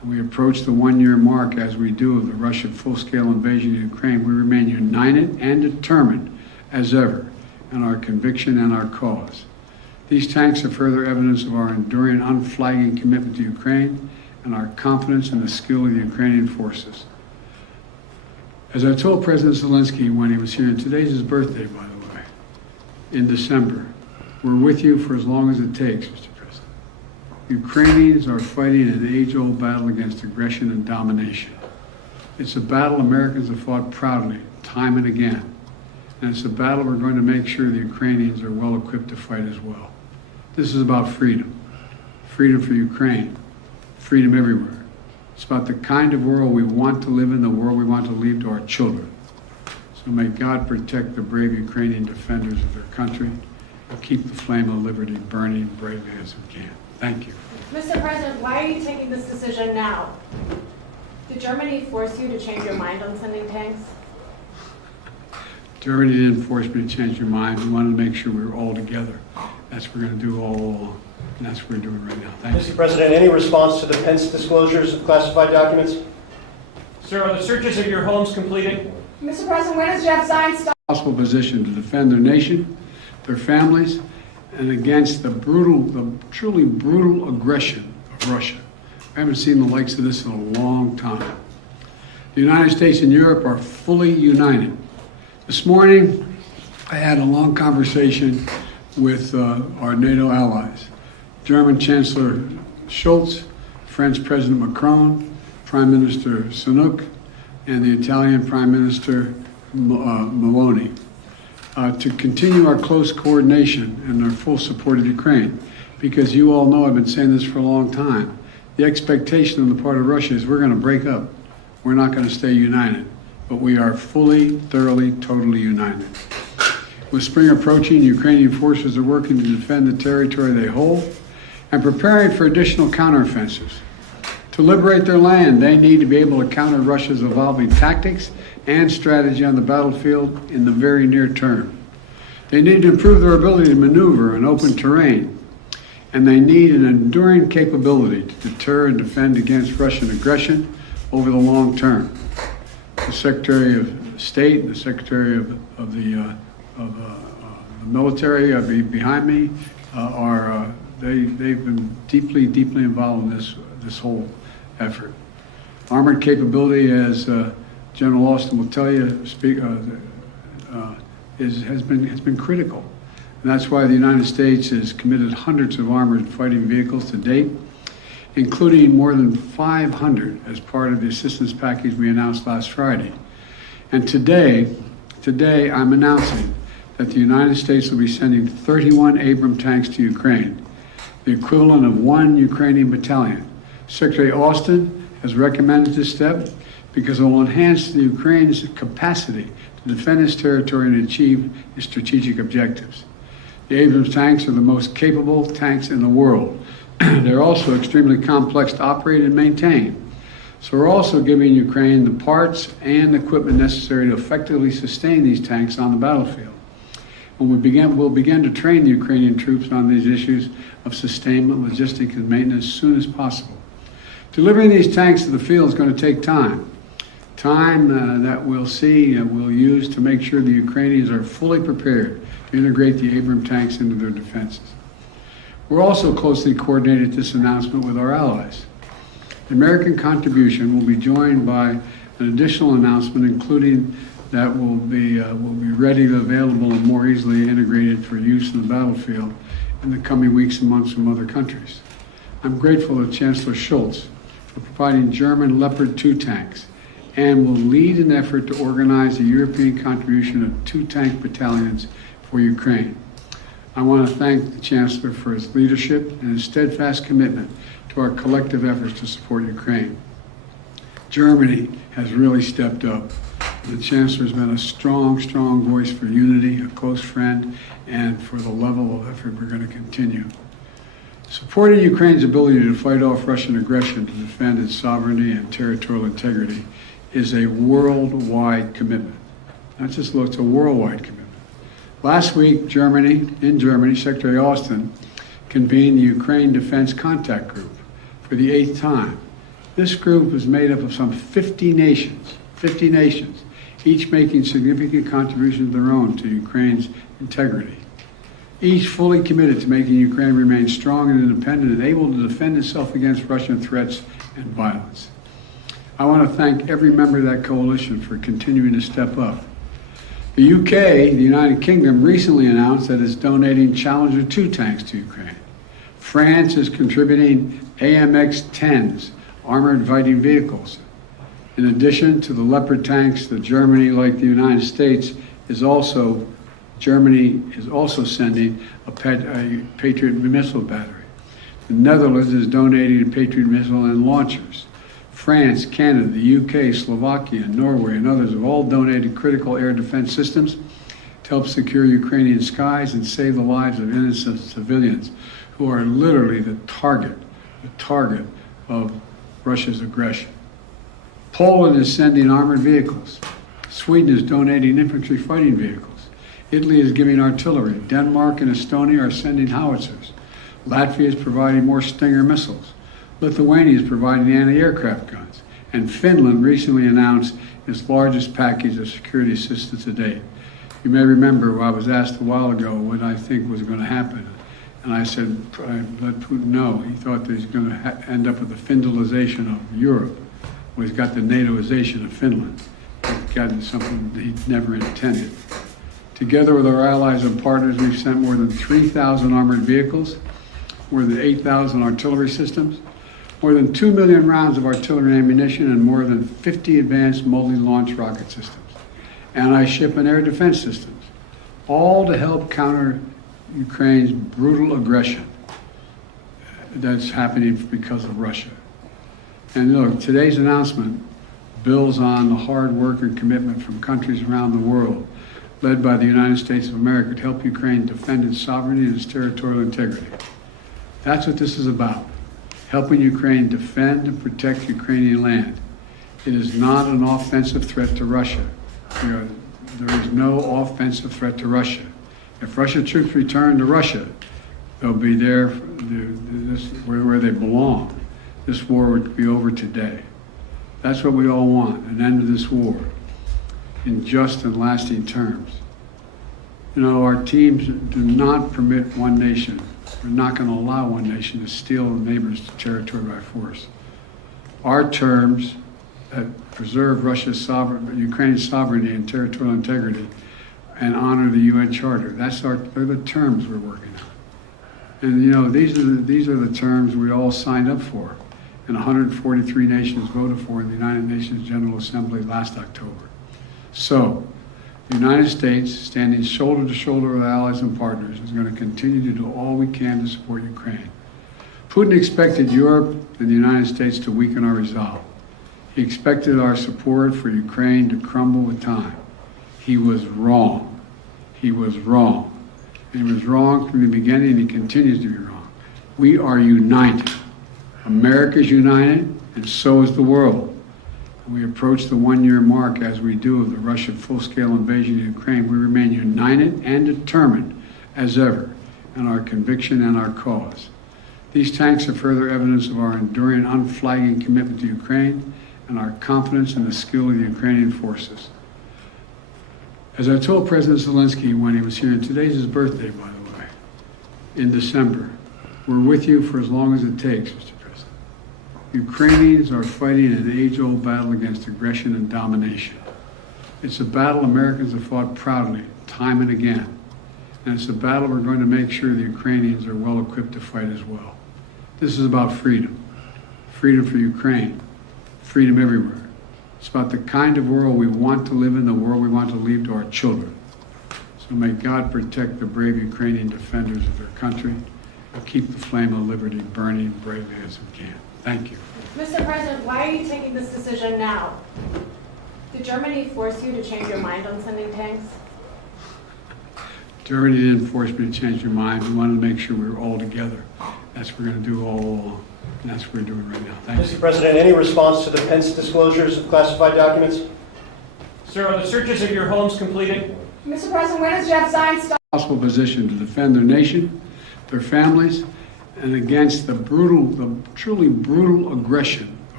We approach the one-year mark as we do of the Russian full-scale invasion of Ukraine. We remain united and determined as ever in our conviction and our cause. These tanks are further evidence of our enduring, unflagging commitment to Ukraine and our confidence in the skill of the Ukrainian forces. As I told President Zelenskyy when he was here, and today's his birthday, by the way, in December, we're with you for as long as it takes, Mr. President. Ukrainians are fighting an age-old battle against aggression and domination. It's a battle Americans have fought proudly, time and again. And it's a battle we're going to make sure the Ukrainians are well equipped to fight as well. This is about freedom. Freedom for Ukraine. Freedom everywhere. It's about the kind of world we want to live in, the world we want to leave to our children. So may God protect the brave Ukrainian defenders of their country and keep the flame of liberty burning bravely as we can. Thank you. Mr. President, why are you taking this decision now? Did Germany force you to change your mind on sending tanks? Germany didn't force me to change your mind. We wanted to make sure we were all together. That's what we're going to do all along. And that's what we're doing right now. Thank you. Mr. President, any response to the Pence disclosures of classified documents? Sir, are the searches of your homes completed? Mr. President, when does Jeff Zients stop? Possible position to defend their nation, their families, and against the truly brutal aggression of Russia. I haven't seen the likes of this in a long time. The United States and Europe are fully united. This morning, I had a long conversation with our NATO allies. German Chancellor Scholz, French President Macron, Prime Minister Sunak, and the Italian Prime Minister Meloni, to continue our close coordination and our full support of Ukraine. Because you all know, I've been saying this for a long time, the expectation on the part of Russia is we're going to break up. We're not going to stay united. But we are fully, thoroughly, totally united. With spring approaching, Ukrainian forces are working to defend the territory they hold and preparing for additional counteroffensives. To liberate their land, they need to be able to counter Russia's evolving tactics and strategy on the battlefield in the very near term. They need to improve their ability to maneuver in open terrain, and they need an enduring capability to deter and defend against Russian aggression over the long term. The Secretary of State and the Secretary of the military behind me they've been deeply involved in this whole effort. Armored capability, as General Austin will tell you, has been critical, and that's why the United States has committed hundreds of armored fighting vehicles to date, including more than 500 as part of the assistance package we announced last Friday. And today I'm announcing that the United States will be sending 31 Abrams tanks to Ukraine, the equivalent of 1 Ukrainian battalion. Secretary Austin has recommended this step because it will enhance the Ukraine's capacity to defend its territory and achieve its strategic objectives. The Abrams tanks are the most capable tanks in the world. They're also extremely complex to operate and maintain. So we're also giving Ukraine the parts and equipment necessary to effectively sustain these tanks on the battlefield. And we'll begin to train the Ukrainian troops on these issues of sustainment, logistics, and maintenance as soon as possible. Delivering these tanks to the field is going to take time. Time that we'll use to make sure the Ukrainians are fully prepared to integrate the Abrams tanks into their defenses. We're also closely coordinated this announcement with our allies. The American contribution will be joined by an additional announcement, including that will be ready, available, and more easily integrated for use in the battlefield in the coming weeks and months from other countries. I'm grateful to Chancellor Scholz for providing German Leopard 2 tanks and will lead an effort to organize a European contribution of 2 tank battalions for Ukraine. I want to thank the Chancellor for his leadership and his steadfast commitment to our collective efforts to support Ukraine. Germany has really stepped up. The Chancellor has been a strong voice for unity, a close friend, and for the level of effort we're going to continue. Supporting Ukraine's ability to fight off Russian aggression to defend its sovereignty and territorial integrity is a worldwide commitment. Not just it's a worldwide commitment. Last week, in Germany, Secretary Austin convened the Ukraine Defense Contact Group for the 8th time. This group is made up of some 50 nations, each making significant contributions of their own to Ukraine's integrity. Each fully committed to making Ukraine remain strong and independent and able to defend itself against Russian threats and violence. I want to thank every member of that coalition for continuing to step up. The UK, the United Kingdom, recently announced that it's donating Challenger 2 tanks to Ukraine. France is contributing AMX-10s, armored fighting vehicles. In addition to the Leopard tanks, Germany, like the United States, Germany is also sending a Patriot missile battery. The Netherlands is donating a Patriot missile and launchers. France, Canada, the UK, Slovakia, Norway, and others have all donated critical air defense systems to help secure Ukrainian skies and save the lives of innocent civilians who are literally the target of Russia's aggression. Poland is sending armored vehicles. Sweden is donating infantry fighting vehicles. Italy is giving artillery. Denmark and Estonia are sending howitzers. Latvia is providing more Stinger missiles. Lithuania is providing anti-aircraft guns. And Finland recently announced its largest package of security assistance to date. You may remember I was asked a while ago what I think was going to happen. And I said, I let Putin know. He thought that he's going to end up with the Finlandization of Europe. Well, he's got the NATOization of Finland. He's gotten something that he never intended. Together with our allies and partners, we've sent more than 3,000 armored vehicles, more than 8,000 artillery systems, more than 2 million rounds of artillery ammunition, and more than 50 advanced multi-launch rocket systems, anti-ship and air defense systems, all to help counter Ukraine's brutal aggression that's happening because of Russia. And look, today's announcement builds on the hard work and commitment from countries around the world, led by the United States of America, to help Ukraine defend its sovereignty and its territorial integrity. That's what this is about, helping Ukraine defend and protect Ukrainian land. It is not an offensive threat to Russia. There is no offensive threat to Russia. If Russian troops return to Russia, they'll be there where they belong. This war would be over today. That's what we all want, an end to this war in just and lasting terms. You know, our teams do not permit one nation. We're not going to allow one nation to steal a neighbor's territory by force. Our terms that preserve Ukraine's sovereignty and territorial integrity and honor the UN Charter. They're the terms we're working on. And you know, these are the terms we all signed up for, and 143 nations voted for in the United Nations General Assembly last October. So, the United States, standing shoulder to shoulder with allies and partners, is going to continue to do all we can to support Ukraine. Putin expected Europe and the United States to weaken our resolve. He expected our support for Ukraine to crumble with time. He was wrong. He was wrong. And he was wrong from the beginning, and he continues to be wrong. We are united. America is united, and so is the world. We approach the one-year mark, as we do, of the Russian full-scale invasion of Ukraine. We remain united and determined as ever in our conviction and our cause. These tanks are further evidence of our enduring, unflagging commitment to Ukraine and our confidence in the skill of the Ukrainian forces. As I told President Zelenskyy when he was here, and today's his birthday, by the way, in December, we're with you for as long as it takes, Mr. President. Ukrainians are fighting an age-old battle against aggression and domination. It's a battle Americans have fought proudly, time and again. And it's a battle we're going to make sure the Ukrainians are well equipped to fight as well. This is about freedom. Freedom for Ukraine. Freedom everywhere. It's about the kind of world we want to live in, the world we want to leave to our children. So may God protect the brave Ukrainian defenders of their country and keep the flame of liberty burning bravely as we can. Thank you. Mr. President, why are you taking this decision now? Did Germany force you to change your mind on sending tanks? Germany didn't force me to change your mind. We wanted to make sure we were all together. That's what we're going to do all along. And that's what we're doing right now. Thank you. Mr. President, any response to the Pence disclosures of classified documents? Sir, are the searches of your homes completed? Mr. President, when does Jeff Zients start? Possible position to defend their nation, their families, and against the truly brutal aggression of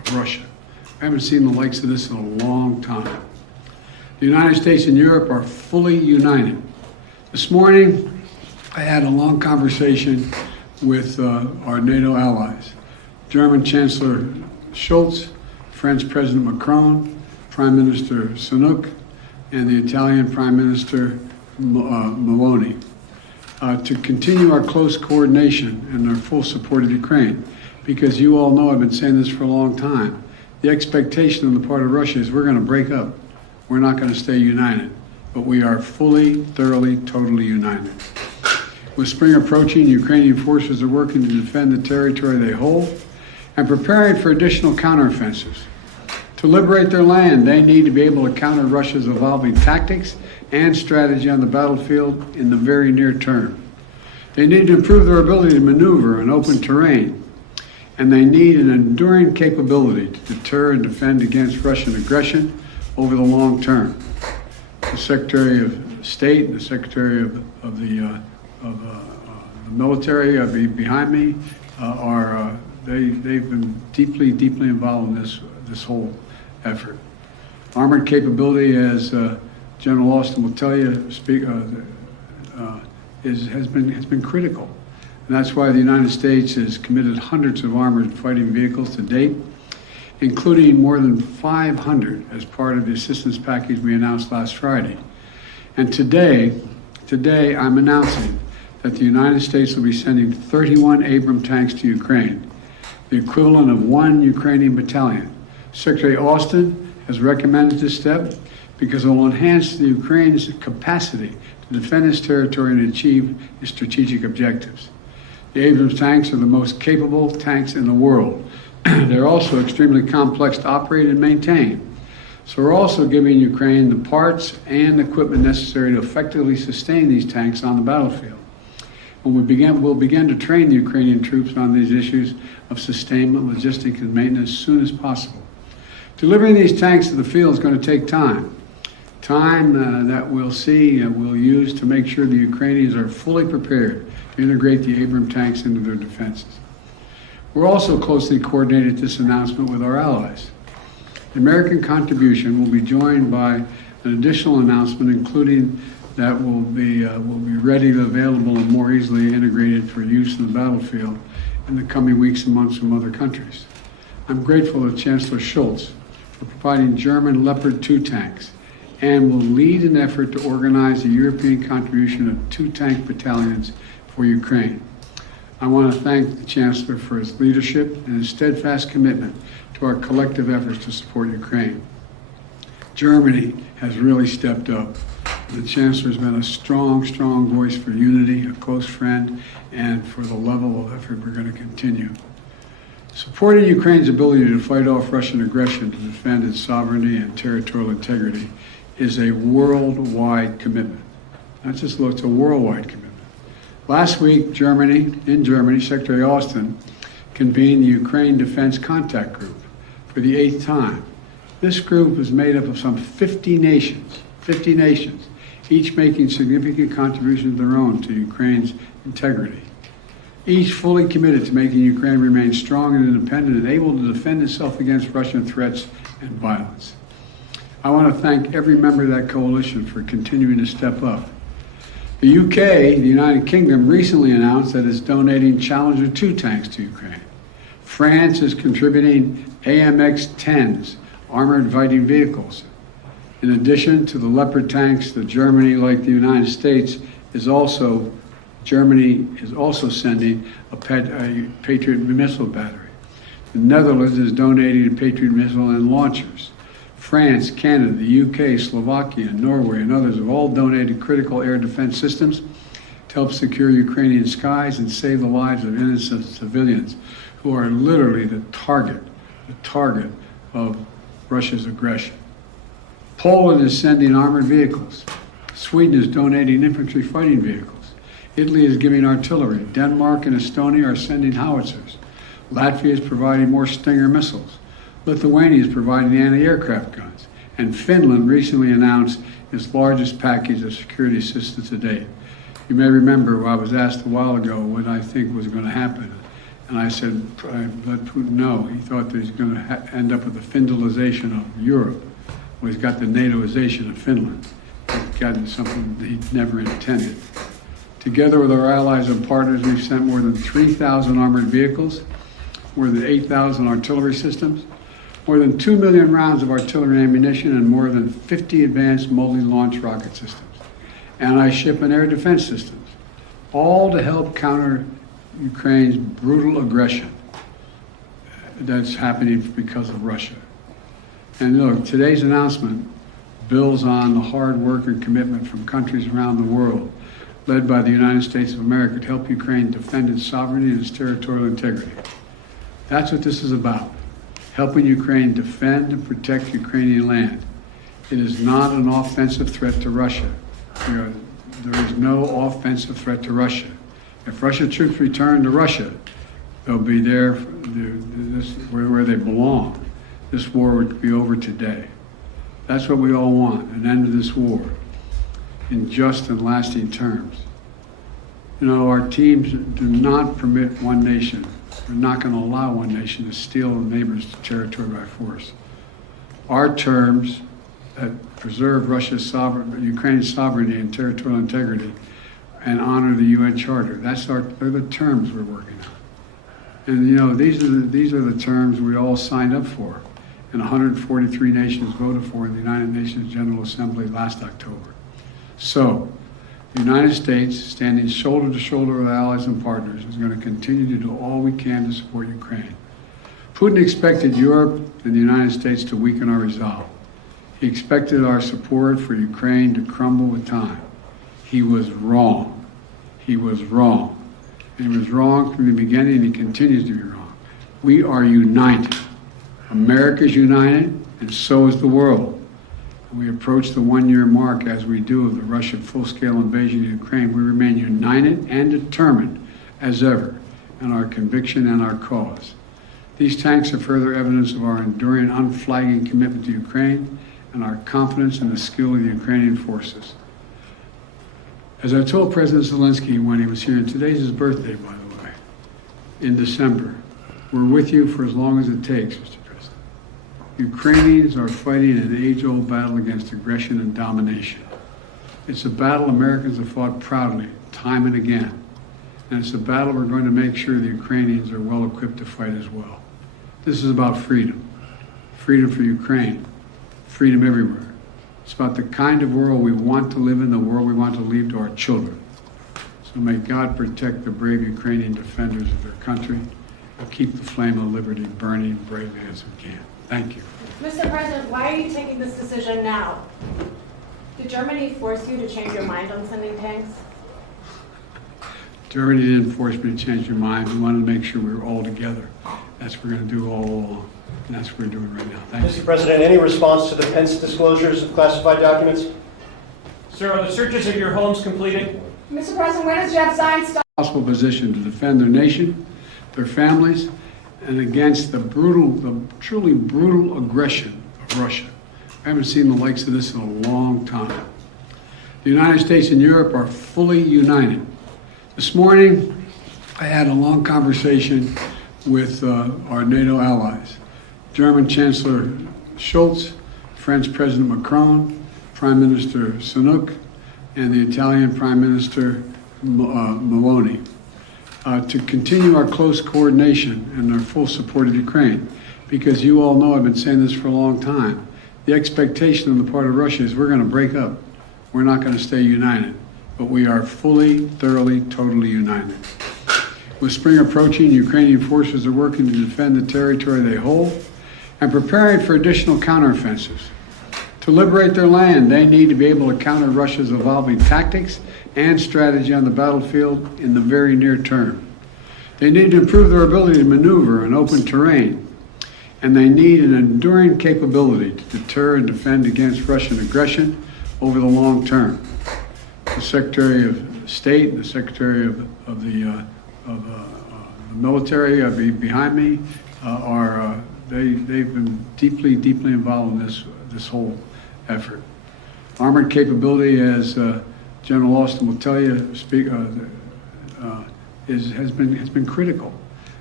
Russia. I haven't seen the likes of this in a long time. The United States and Europe are fully united. This morning, I had a long conversation with our NATO allies, German Chancellor Scholz, French President Macron, Prime Minister Sunak, and the Italian Prime Minister Meloni, to continue our close coordination and our full support of Ukraine. Because you all know, I've been saying this for a long time, the expectation on the part of Russia is we're going to break up. We're not going to stay united, but we are fully, thoroughly, totally united. With spring approaching, Ukrainian forces are working to defend the territory they hold and preparing for additional counteroffensives. To liberate their land, they need to be able to counter Russia's evolving tactics and strategy on the battlefield in the very near term. They need to improve their ability to maneuver in open terrain, and they need an enduring capability to deter and defend against Russian aggression over the long term. The Secretary of State and the Secretary of the military behind me they've been deeply involved in this whole effort. Armored capability, as General Austin will tell you, has been critical. And that's why the United States has committed hundreds of armored fighting vehicles to date, including more than 500 as part of the assistance package we announced last Friday. And today I'm announcing that the United States will be sending 31 Abrams tanks to Ukraine, the equivalent of 1 Ukrainian battalion. Secretary Austin has recommended this step because it will enhance the Ukraine's capacity to defend its territory and achieve its strategic objectives. The Abrams tanks are the most capable tanks in the world. They're also extremely complex to operate and maintain. So we're also giving Ukraine the parts and equipment necessary to effectively sustain these tanks on the battlefield. We'll begin to train the Ukrainian troops on these issues of sustainment, logistics, and maintenance as soon as possible. Delivering these tanks to the field is going to take time. Time that we'll use to make sure the Ukrainians are fully prepared to integrate the Abrams tanks into their defenses. We're also closely coordinated this announcement with our allies. The American contribution will be joined by an additional announcement, including that will be readily available and more easily integrated for use in the battlefield in the coming weeks and months from other countries. I'm grateful to Chancellor Scholz for providing German Leopard 2 tanks and will lead an effort to organize a European contribution of 2 tank battalions for Ukraine. I want to thank the Chancellor for his leadership and his steadfast commitment to our collective efforts to support Ukraine. Germany has really stepped up. The Chancellor has been a strong voice for unity, a close friend, and for the level of effort we're going to continue. Supporting Ukraine's ability to fight off Russian aggression to defend its sovereignty and territorial integrity is a worldwide commitment. Not just it's a worldwide commitment. Last week, in Germany, Secretary Austin convened the Ukraine Defense Contact Group for the 8th time. This group is made up of some 50 nations, each making significant contributions of their own to Ukraine's integrity. Each fully committed to making Ukraine remain strong and independent and able to defend itself against Russian threats and violence. I want to thank every member of that coalition for continuing to step up. The UK, the United Kingdom, recently announced that it's donating Challenger 2 tanks to Ukraine. France is contributing AMX-10s, armored fighting vehicles. In addition to the Leopard tanks, Germany, like the United States, Germany is also sending a Patriot missile battery. The Netherlands is donating a Patriot missile and launchers. France, Canada, the UK, Slovakia, Norway, and others have all donated critical air defense systems to help secure Ukrainian skies and save the lives of innocent civilians who are literally the target of Russia's aggression. Poland is sending armored vehicles. Sweden is donating infantry fighting vehicles. Italy is giving artillery. Denmark and Estonia are sending howitzers. Latvia is providing more Stinger missiles. Lithuania is providing anti-aircraft guns. And Finland recently announced its largest package of security assistance to date. You may remember I was asked a while ago what I think was going to happen. And I said, I let Putin know. He thought that he's going to end up with the Finlandization of Europe. Well, he's got the NATOization of Finland. He's gotten something that he never intended. Together with our allies and partners, we've sent more than 3,000 armored vehicles, more than 8,000 artillery systems, more than 2 million rounds of artillery ammunition, and more than 50 advanced multi-launch rocket systems, anti-ship and air defense systems, all to help counter Ukraine's brutal aggression that's happening because of Russia. And look, today's announcement builds on the hard work and commitment from countries around the world, led by the United States of America, to help Ukraine defend its sovereignty and its territorial integrity. That's what this is about, helping Ukraine defend and protect Ukrainian land. It is not an offensive threat to Russia. There is no offensive threat to Russia. If Russian troops return to Russia, they'll be there where they belong. This war would be over today. That's what we all want, an end to this war in just and lasting terms. You know, our teams do not permit one nation. We're not going to allow one nation to steal a neighbor's territory by force. Our terms that preserve Ukraine's sovereignty and territorial integrity and honor the UN Charter. They're the terms we're working on. And you know, these are the terms we all signed up for, and 143 nations voted for in the United Nations General Assembly last October. So, the United States, standing shoulder to shoulder with allies and partners, is going to continue to do all we can to support Ukraine. Putin expected Europe and the United States to weaken our resolve. He expected our support for Ukraine to crumble with time. He was wrong. He was wrong. And he was wrong from the beginning, and he continues to be wrong. We are united. America is united, and so is the world. We approach the one-year mark, as we do, of the Russian full-scale invasion of Ukraine. We remain united and determined as ever in our conviction and our cause. These tanks are further evidence of our enduring, unflagging commitment to Ukraine and our confidence in the skill of the Ukrainian forces. As I told President Zelenskyy when he was here, and today's his birthday, by the way, in December, we're with you for as long as it takes, Mr. President. Ukrainians are fighting an age-old battle against aggression and domination. It's a battle Americans have fought proudly, time and again. And it's a battle we're going to make sure the Ukrainians are well equipped to fight as well. This is about freedom. Freedom for Ukraine. Freedom everywhere. It's about the kind of world we want to live in, the world we want to leave to our children. So may God protect the brave Ukrainian defenders of their country and keep the flame of liberty burning bravely as we can. Thank you. Mr. President, why are you taking this decision now? Did Germany force you to change your mind on sending tanks? Germany didn't force me to change your mind. We wanted to make sure we were all together. That's what we're going to do all along. And that's what we're doing right now. Thank you. Mr. President, any response to the Pence disclosures of classified documents? Sir, are the searches of your homes completed? Mr. President, when does Jeff Zients stop? Possible position to defend their nation, their families, and against the truly brutal aggression of Russia. I haven't seen the likes of this in a long time. The United States and Europe are fully united. This morning, I had a long conversation with our NATO allies. German Chancellor Scholz, French President Macron, Prime Minister Sunak, and the Italian Prime Minister Meloni, to continue our close coordination and our full support of Ukraine. Because you all know, I've been saying this for a long time, the expectation on the part of Russia is we're going to break up. We're not going to stay united. But we are fully, thoroughly, totally united. With spring approaching, Ukrainian forces are working to defend the territory they hold and preparing for additional counteroffensives. To liberate their land, they need to be able to counter Russia's evolving tactics and strategy on the battlefield in the very near term. They need to improve their ability to maneuver in open terrain, and they need an enduring capability to deter and defend against Russian aggression over the long term. The Secretary of State and the Secretary of the military behind me they've been deeply involved in this whole effort. Armored capability, as General Austin will tell you, has been critical.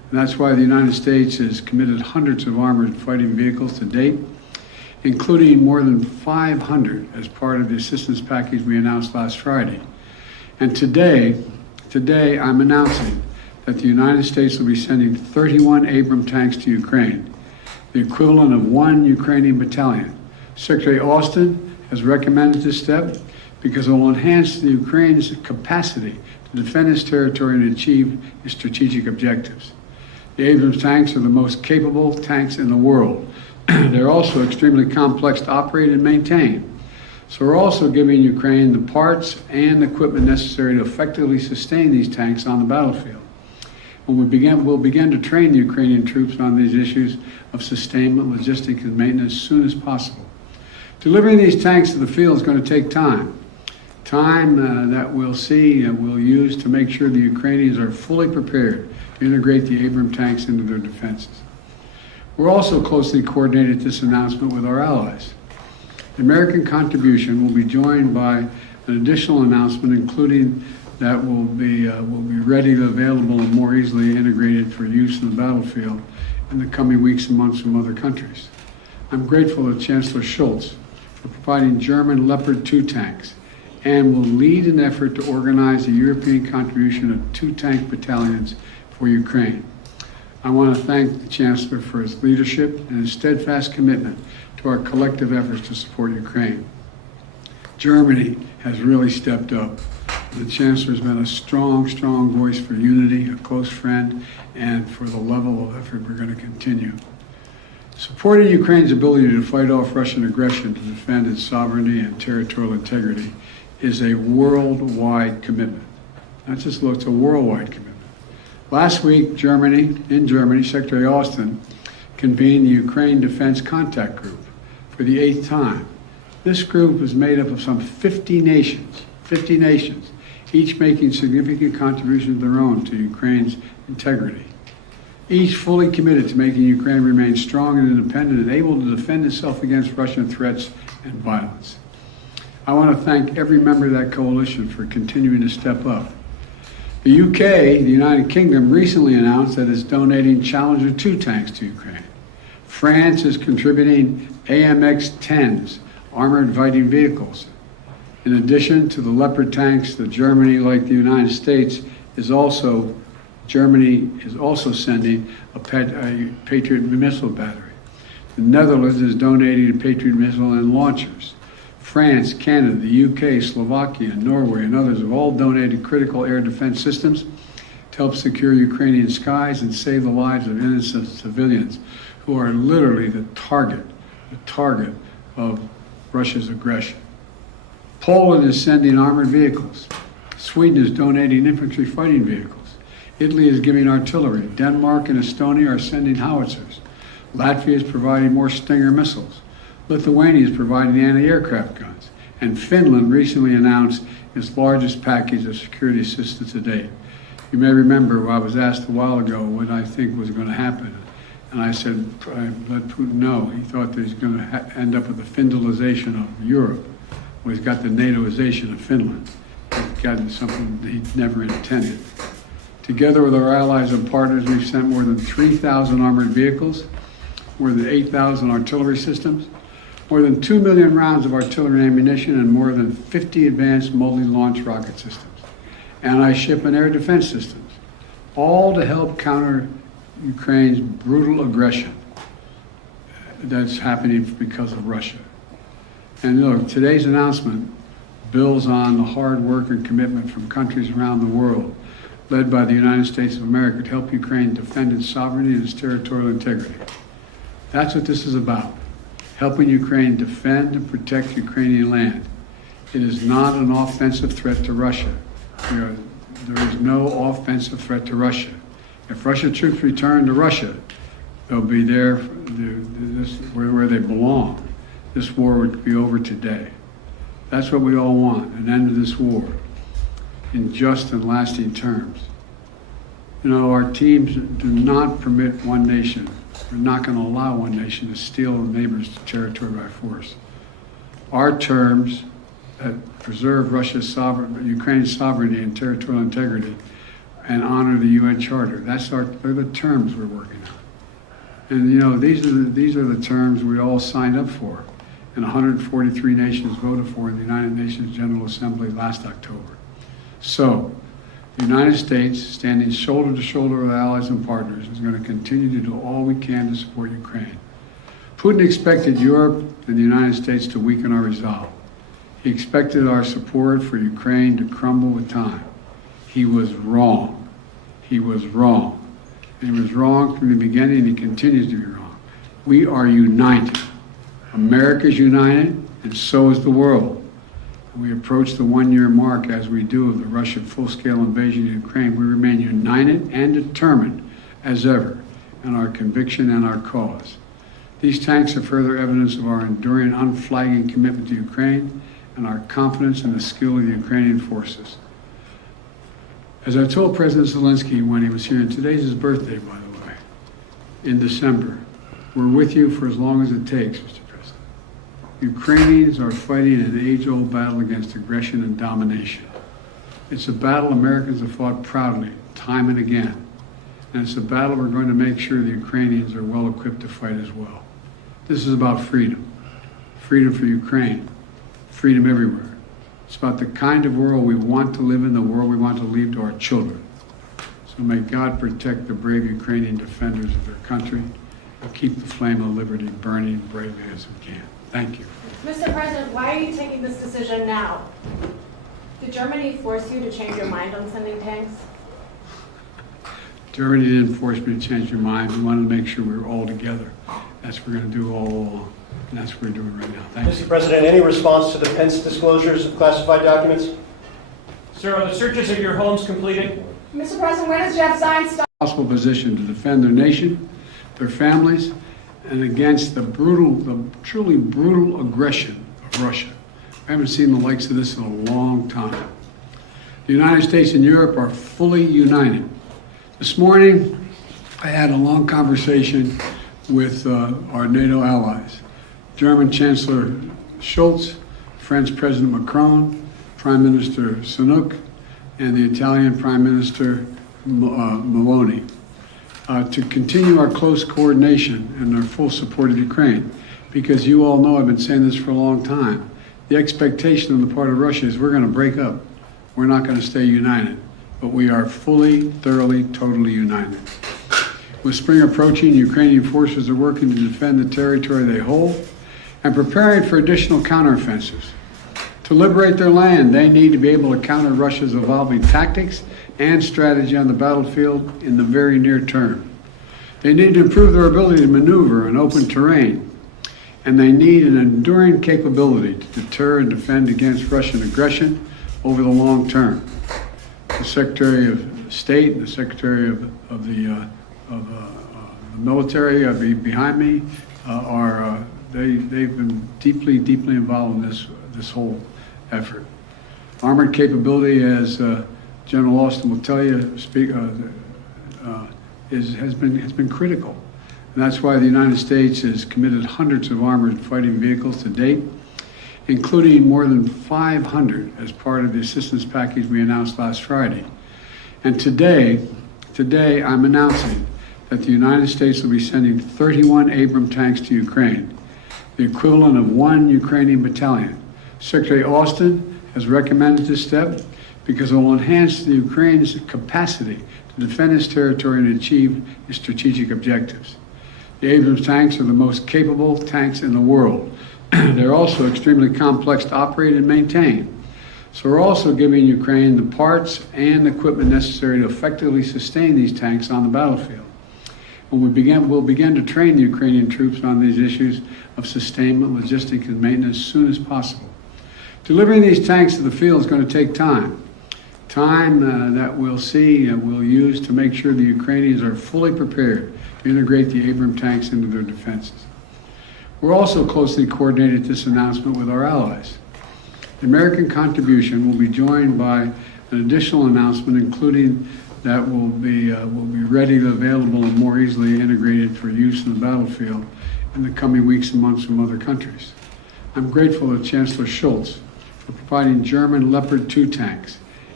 And that's why the United States has committed hundreds of armored fighting vehicles to date, including more than 500 as part of the assistance package we announced last Friday. And today I'm announcing that the United States will be sending 31 Abrams tanks to Ukraine, the equivalent of 1 Ukrainian battalion. Secretary Austin has recommended this step because it will enhance the Ukraine's capacity to defend its territory and achieve its strategic objectives. The Abrams tanks are the most capable tanks in the world. They're also extremely complex to operate and maintain. So we're also giving Ukraine the parts and equipment necessary to effectively sustain these tanks on the battlefield. We'll begin to train the Ukrainian troops on these issues of sustainment, logistics, and maintenance as soon as possible. Delivering these tanks to the field is going to take time. Time that we'll use to make sure the Ukrainians are fully prepared to integrate the Abrams tanks into their defenses. We're also closely coordinated this announcement with our allies. The American contribution will be joined by an additional announcement, including that will be readily available and more easily integrated for use in the battlefield in the coming weeks and months from other countries. I'm grateful to Chancellor Schultz for providing German Leopard 2 tanks and will lead an effort to organize a European contribution of 2 tank battalions for Ukraine. I want to thank the Chancellor for his leadership and his steadfast commitment to our collective efforts to support Ukraine. Germany has really stepped up. The Chancellor has been a strong voice for unity, a close friend, and for the level of effort we're going to continue. Supporting Ukraine's ability to fight off Russian aggression to defend its sovereignty and territorial integrity is a worldwide commitment. Not just it's a worldwide commitment. Last week, in Germany, Secretary Austin convened the Ukraine Defense Contact Group for the 8th time. This group is made up of some 50 nations, each making significant contributions of their own to Ukraine's integrity. Each fully committed to making Ukraine remain strong and independent and able to defend itself against Russian threats and violence. I want to thank every member of that coalition for continuing to step up. The UK, the United Kingdom, recently announced that it's donating Challenger 2 tanks to Ukraine. France is contributing AMX-10s, armored fighting vehicles. In addition to the Leopard tanks, Germany, like the United States, Germany is also sending a Patriot missile battery. The Netherlands is donating a Patriot missile and launchers. France, Canada, the UK, Slovakia, Norway, and others have all donated critical air defense systems to help secure Ukrainian skies and save the lives of innocent civilians who are literally the target of Russia's aggression. Poland is sending armored vehicles. Sweden is donating infantry fighting vehicles. Italy is giving artillery. Denmark and Estonia are sending howitzers. Latvia is providing more Stinger missiles. Lithuania is providing anti-aircraft guns. And Finland recently announced its largest package of security assistance to date. You may remember I was asked a while ago what I think was going to happen. And I said, I let Putin know. He thought that he's going to end up with the Finlandization of Europe. Well, he's got the NATOization of Finland. He's gotten something that he never intended. Together with our allies and partners, we've sent more than 3,000 armored vehicles, more than 8,000 artillery systems, more than 2 million rounds of artillery ammunition, and more than 50 advanced multi-launch rocket systems, anti-ship and air defense systems, all to help counter Ukraine's brutal aggression that's happening because of Russia. And look, today's announcement builds on the hard work and commitment from countries around the world, led by the United States of America, to help Ukraine defend its sovereignty and its territorial integrity. That's what this is about. Helping Ukraine defend and protect Ukrainian land. It is not an offensive threat to Russia. There is no offensive threat to Russia. If Russian troops return to Russia, they'll be there where they belong. This war would be over today. That's what we all want, an end to this war in just and lasting terms. You know, our teams do not permit one nation. We're not going to allow one nation to steal a neighbor's territory by force. Our terms that preserve Ukraine's sovereignty and territorial integrity and honor the UN Charter. They're the terms we're working on. And you know, these are the terms we all signed up for, and 143 nations voted for in the United Nations General Assembly last October. So, the United States, standing shoulder to shoulder with allies and partners, is going to continue to do all we can to support Ukraine. Putin expected Europe and the United States to weaken our resolve. He expected our support for Ukraine to crumble with time. He was wrong. He was wrong. And he was wrong from the beginning, and he continues to be wrong. We are united. America is united, and so is the world. We approach the one-year mark, as we do, of the Russian full-scale invasion of Ukraine. We remain united and determined as ever in our conviction and our cause. These tanks are further evidence of our enduring, unflagging commitment to Ukraine and our confidence in the skill of the Ukrainian forces. As I told President Zelenskyy when he was here, and today's his birthday, by the way, in December, we're with you for as long as it takes, Mr. President. Ukrainians are fighting an age-old battle against aggression and domination. It's a battle Americans have fought proudly, time and again. And it's a battle we're going to make sure the Ukrainians are well equipped to fight as well. This is about freedom. Freedom for Ukraine. Freedom everywhere. It's about the kind of world we want to live in, the world we want to leave to our children. So may God protect the brave Ukrainian defenders of their country and keep the flame of liberty burning bravely as we can. Thank you. Mr. President, why are you taking this decision now? Did Germany force you to change your mind on sending tanks? Germany didn't force me to change your mind. We wanted to make sure we were all together. That's what we're going to do all along. And that's what we're doing right now. Thank you. Mr. President, any response to the Pence disclosures of classified documents? Sir, are the searches of your homes completed? Mr. President, when does Jeff Zients start? Possible position to defend their nation, their families, and against the truly brutal aggression of Russia. I haven't seen the likes of this in a long time. The United States and Europe are fully united. This morning, I had a long conversation with our NATO allies. German Chancellor Scholz, French President Macron, Prime Minister Sunak, and the Italian Prime Minister Meloni, to continue our close coordination and our full support of Ukraine. Because you all know, I've been saying this for a long time, the expectation on the part of Russia is we're going to break up. We're not going to stay united. But we are fully, thoroughly, totally united. With spring approaching, Ukrainian forces are working to defend the territory they hold and preparing for additional counteroffensives. To liberate their land, they need to be able to counter Russia's evolving tactics and strategy on the battlefield in the very near term. They need to improve their ability to maneuver in open terrain, and they need an enduring capability to deter and defend against Russian aggression over the long term. The Secretary of State and the Secretary of the military behind me they've been deeply involved in this whole effort. Armored capability, as General Austin will tell you, has been critical, and that's why the United States has committed hundreds of armored fighting vehicles to date, including more than 500 as part of the assistance package we announced last Friday. And today I'm announcing that the United States will be sending 31 Abrams tanks to Ukraine, the equivalent of 1 Ukrainian battalion. Secretary Austin has recommended this step because it will enhance the Ukraine's capacity to defend its territory and achieve its strategic objectives. The Abrams tanks are the most capable tanks in the world. They're also extremely complex to operate and maintain. So we're also giving Ukraine the parts and equipment necessary to effectively sustain these tanks on the battlefield. When we'll begin to train the Ukrainian troops on these issues of sustainment, logistics, and maintenance as soon as possible. Delivering these tanks to the field is going to take time. Time that we'll use to make sure the Ukrainians are fully prepared to integrate the Abrams tanks into their defenses. We're also closely coordinated this announcement with our allies. The American contribution will be joined by an additional announcement, including that will be ready, available, and more easily integrated for use in the battlefield in the coming weeks and months from other countries. I'm grateful to Chancellor Scholz for providing German Leopard 2 tanks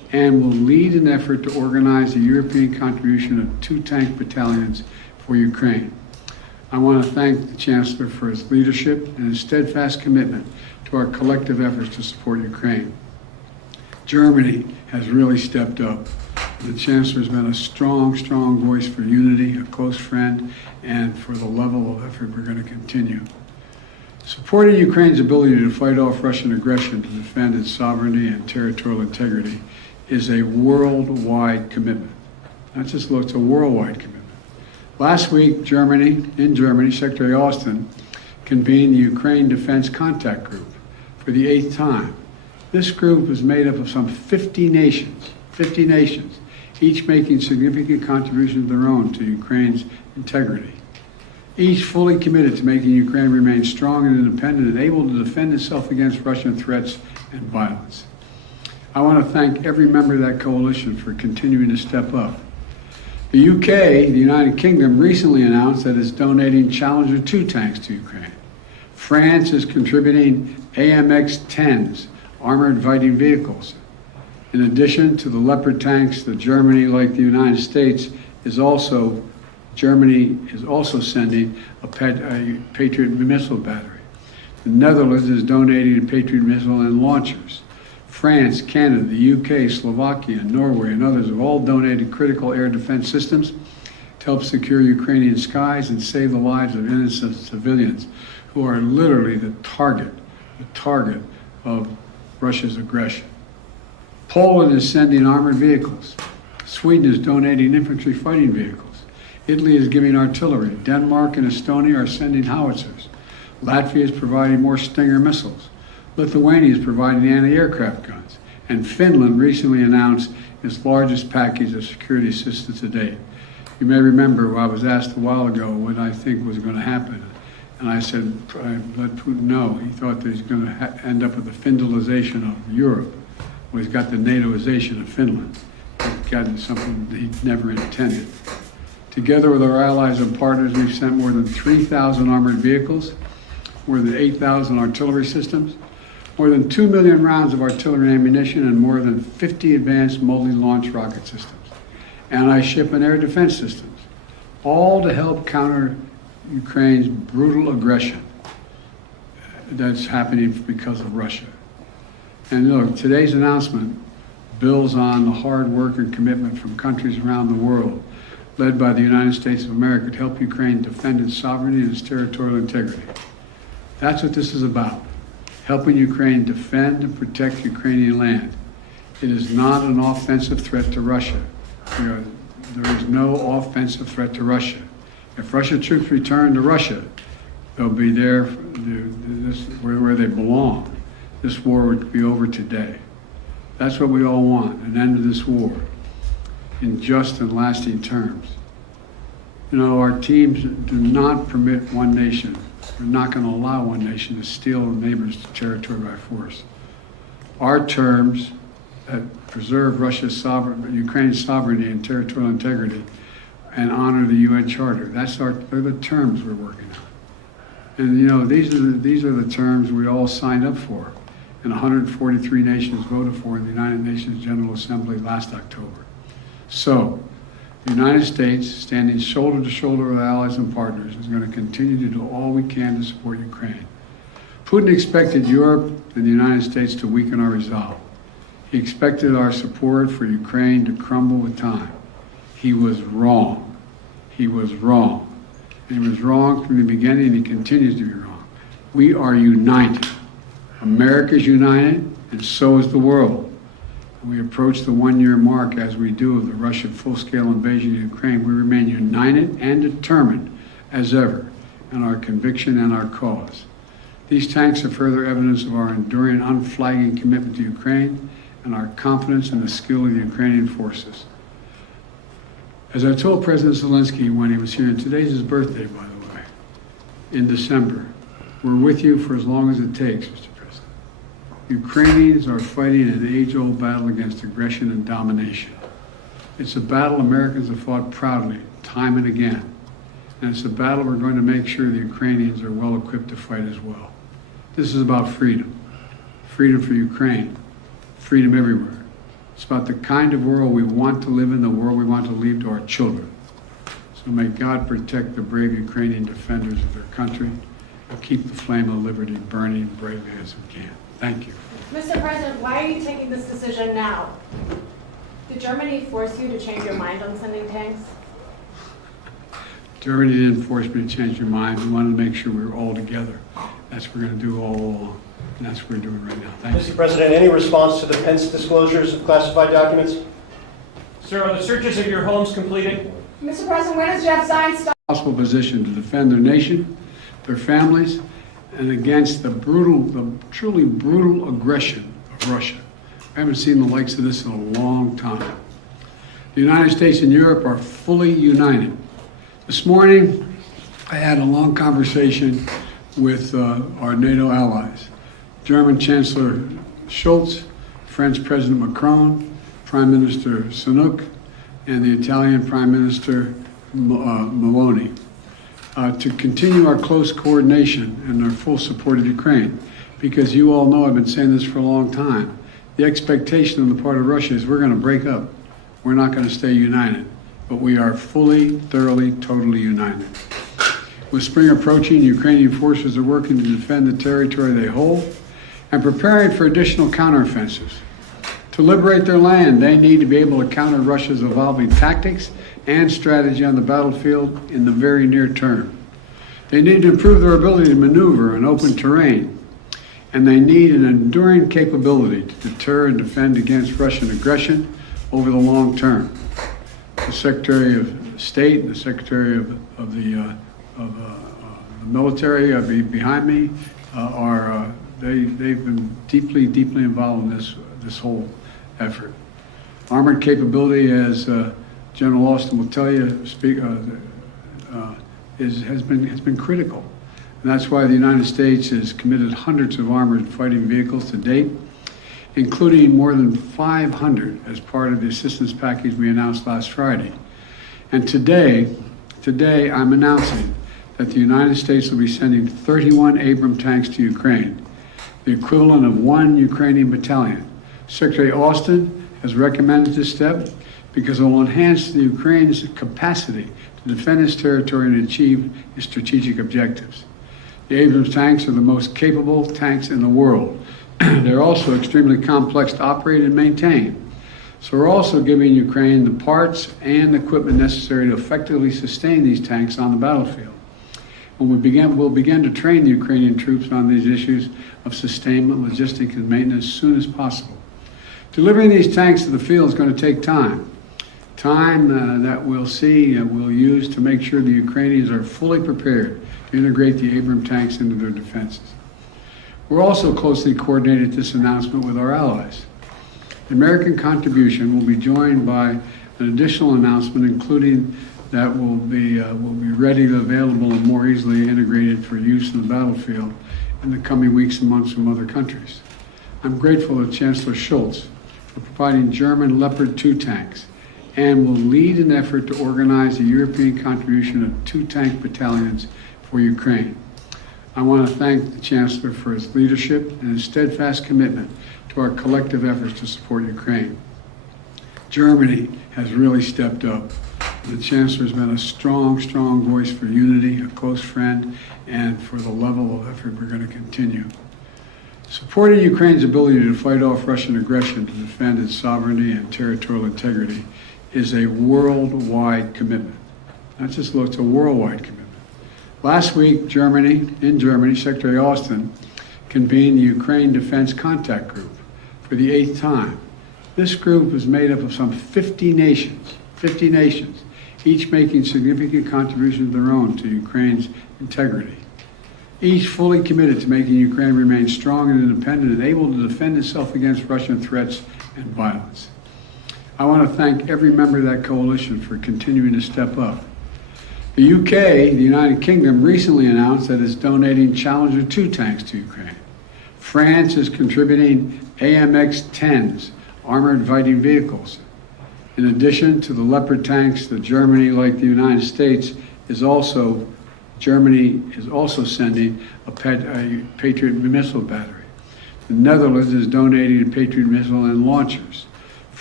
and will lead an effort to organize a European contribution of 2 tank battalions for Ukraine. I want to thank the Chancellor for his leadership and his steadfast commitment to our collective efforts to support Ukraine. Germany has really stepped up. The Chancellor has been a strong voice for unity, a close friend, and for the level of effort we're going to continue. Supporting Ukraine's ability to fight off Russian aggression to defend its sovereignty and territorial integrity is a worldwide commitment. Not just it's a worldwide commitment. Last week, in Germany, Secretary Austin convened the Ukraine Defense Contact Group for the 8th time. This group is made up of some 50 nations, each making significant contributions of their own to Ukraine's integrity. Each fully committed to making Ukraine remain strong and independent and able to defend itself against Russian threats and violence. I want to thank every member of that coalition for continuing to step up. The UK, the United Kingdom, recently announced that it's donating Challenger 2 tanks to Ukraine. France is contributing AMX-10s, armored fighting vehicles. In addition to the Leopard tanks that Germany, like the United States, Germany is also sending a Patriot missile battery. The Netherlands is donating a Patriot missile and launchers. France, Canada, the UK, Slovakia, Norway, and others have all donated critical air defense systems to help secure Ukrainian skies and save the lives of innocent civilians who are literally the target of Russia's aggression. Poland is sending armored vehicles. Sweden is donating infantry fighting vehicles. Italy is giving artillery. Denmark and Estonia are sending howitzers. Latvia is providing more Stinger missiles. Lithuania is providing anti-aircraft guns. And Finland recently announced its largest package of security assistance to date. You may remember I was asked a while ago what I think was going to happen. And I said, I let Putin know. He thought that he's going to end up with the Finlandization of Europe. Well, he's got the NATOization of Finland. He's gotten something that he never intended. Together with our allies and partners, we've sent more than 3,000 armored vehicles, more than 8,000 artillery systems, more than 2 million rounds of artillery ammunition, and more than 50 advanced multi-launch rocket systems, anti-ship and air defense systems, all to help counter Ukraine's brutal aggression that's happening because of Russia. And look, today's announcement builds on the hard work and commitment from countries around the world, led by the United States of America, to help Ukraine defend its sovereignty and its territorial integrity. That's what this is about. Helping Ukraine defend and protect Ukrainian land. It is not an offensive threat to Russia. There is no offensive threat to Russia. If Russian troops return to Russia, they'll be there where they belong. This war would be over today. That's what we all want, an end to this war in just and lasting terms. You know, our teams do not permit one nation. We're not going to allow one nation to steal a neighbor's territory by force. Our terms that preserve Ukraine's sovereignty and territorial integrity and honor the UN Charter. They're the terms we're working on. And you know, these are the terms we all signed up for, and 143 nations voted for in the United Nations General Assembly last October. So, the United States, standing shoulder to shoulder with allies and partners, is going to continue to do all we can to support Ukraine. Putin expected Europe and the United States to weaken our resolve. He expected our support for Ukraine to crumble with time. He was wrong. He was wrong. And he was wrong from the beginning, and he continues to be wrong. We are united. America is united, and so is the world. We approach the one-year mark, as we do, of the Russian full-scale invasion of Ukraine. We remain united and determined as ever in our conviction and our cause. These tanks are further evidence of our enduring, unflagging commitment to Ukraine and our confidence in the skill of the Ukrainian forces. As I told President Zelenskyy when he was here, and today's his birthday, by the way, in December, we're with you for as long as it takes, Mr. President. Ukrainians are fighting an age-old battle against aggression and domination. It's a battle Americans have fought proudly, time and again. And it's a battle we're going to make sure the Ukrainians are well equipped to fight as well. This is about freedom. Freedom for Ukraine. Freedom everywhere. It's about the kind of world we want to live in, the world we want to leave to our children. So may God protect the brave Ukrainian defenders of their country and keep the flame of liberty burning bravely as we can. Thank you. Mr. President, why are you taking this decision now? Did Germany force you to change your mind on sending tanks? Germany didn't force me to change your mind. We wanted to make sure we were all together. That's what we're going to do all along. And that's what we're doing right now. Thank you. Mr. President, any response to the Pence disclosures of classified documents? Sir, are the searches of your homes completed? Mr. President, when does Jeff Zients stop? Possible position to defend their nation, their families, and against the truly brutal aggression of Russia. I haven't seen the likes of this in a long time. The United States and Europe are fully united. This morning, I had a long conversation with our NATO allies. German Chancellor Scholz, French President Macron, Prime Minister Sunak, and the Italian Prime Minister Meloni, to continue our close coordination and our full support of Ukraine. Because you all know, I've been saying this for a long time, the expectation on the part of Russia is we're going to break up. We're not going to stay united. But we are fully, thoroughly, totally united. With spring approaching, Ukrainian forces are working to defend the territory they hold and preparing for additional counteroffensives. To liberate their land, they need to be able to counter Russia's evolving tactics and strategy on the battlefield in the very near term. They need to improve their ability to maneuver in open terrain, and they need an enduring capability to deter and defend against Russian aggression over the long term. The Secretary of State and the Secretary of the military behind me they've been deeply involved in this whole effort. Armored capability, as General Austin will tell you, has been critical, and that's why the United States has committed hundreds of armored fighting vehicles to date, including more than 500 as part of the assistance package we announced last Friday. And today I'm announcing that the United States will be sending 31 Abrams tanks to Ukraine, the equivalent of 1 Ukrainian battalion. Secretary Austin has recommended this step because it will enhance the Ukraine's capacity to defend its territory and achieve its strategic objectives. The Abrams tanks are the most capable tanks in the world. They're also extremely complex to operate and maintain. So we're also giving Ukraine the parts and equipment necessary to effectively sustain these tanks on the battlefield. We'll begin to train the Ukrainian troops on these issues of sustainment, logistics, and maintenance as soon as possible. Delivering these tanks to the field is going to take time. Time that we'll use to make sure the Ukrainians are fully prepared to integrate the Abrams tanks into their defenses. We're also closely coordinated this announcement with our allies. The American contribution will be joined by an additional announcement, including that will be readily available and more easily integrated for use in the battlefield in the coming weeks and months from other countries. I'm grateful to Chancellor Scholz for providing German Leopard 2 tanks and will lead an effort to organize a European contribution of 2 tank battalions for Ukraine. I want to thank the Chancellor for his leadership and his steadfast commitment to our collective efforts to support Ukraine. Germany has really stepped up. The Chancellor has been a strong voice for unity, a close friend, and for the level of effort we're going to continue. Supporting Ukraine's ability to fight off Russian aggression to defend its sovereignty and territorial integrity is a worldwide commitment. Not just it's a worldwide commitment. Last week, in Germany, Secretary Austin convened the Ukraine Defense Contact Group for the 8th time. This group is made up of some 50 nations, each making significant contributions of their own to Ukraine's integrity. Each fully committed to making Ukraine remain strong and independent and able to defend itself against Russian threats and violence. I want to thank every member of that coalition for continuing to step up. The UK, the United Kingdom, recently announced that it's donating Challenger 2 tanks to Ukraine. France is contributing AMX-10s, armored fighting vehicles. In addition to the Leopard tanks, Germany, like the United States, Germany is also sending a Patriot missile battery. The Netherlands is donating a Patriot missile and launchers.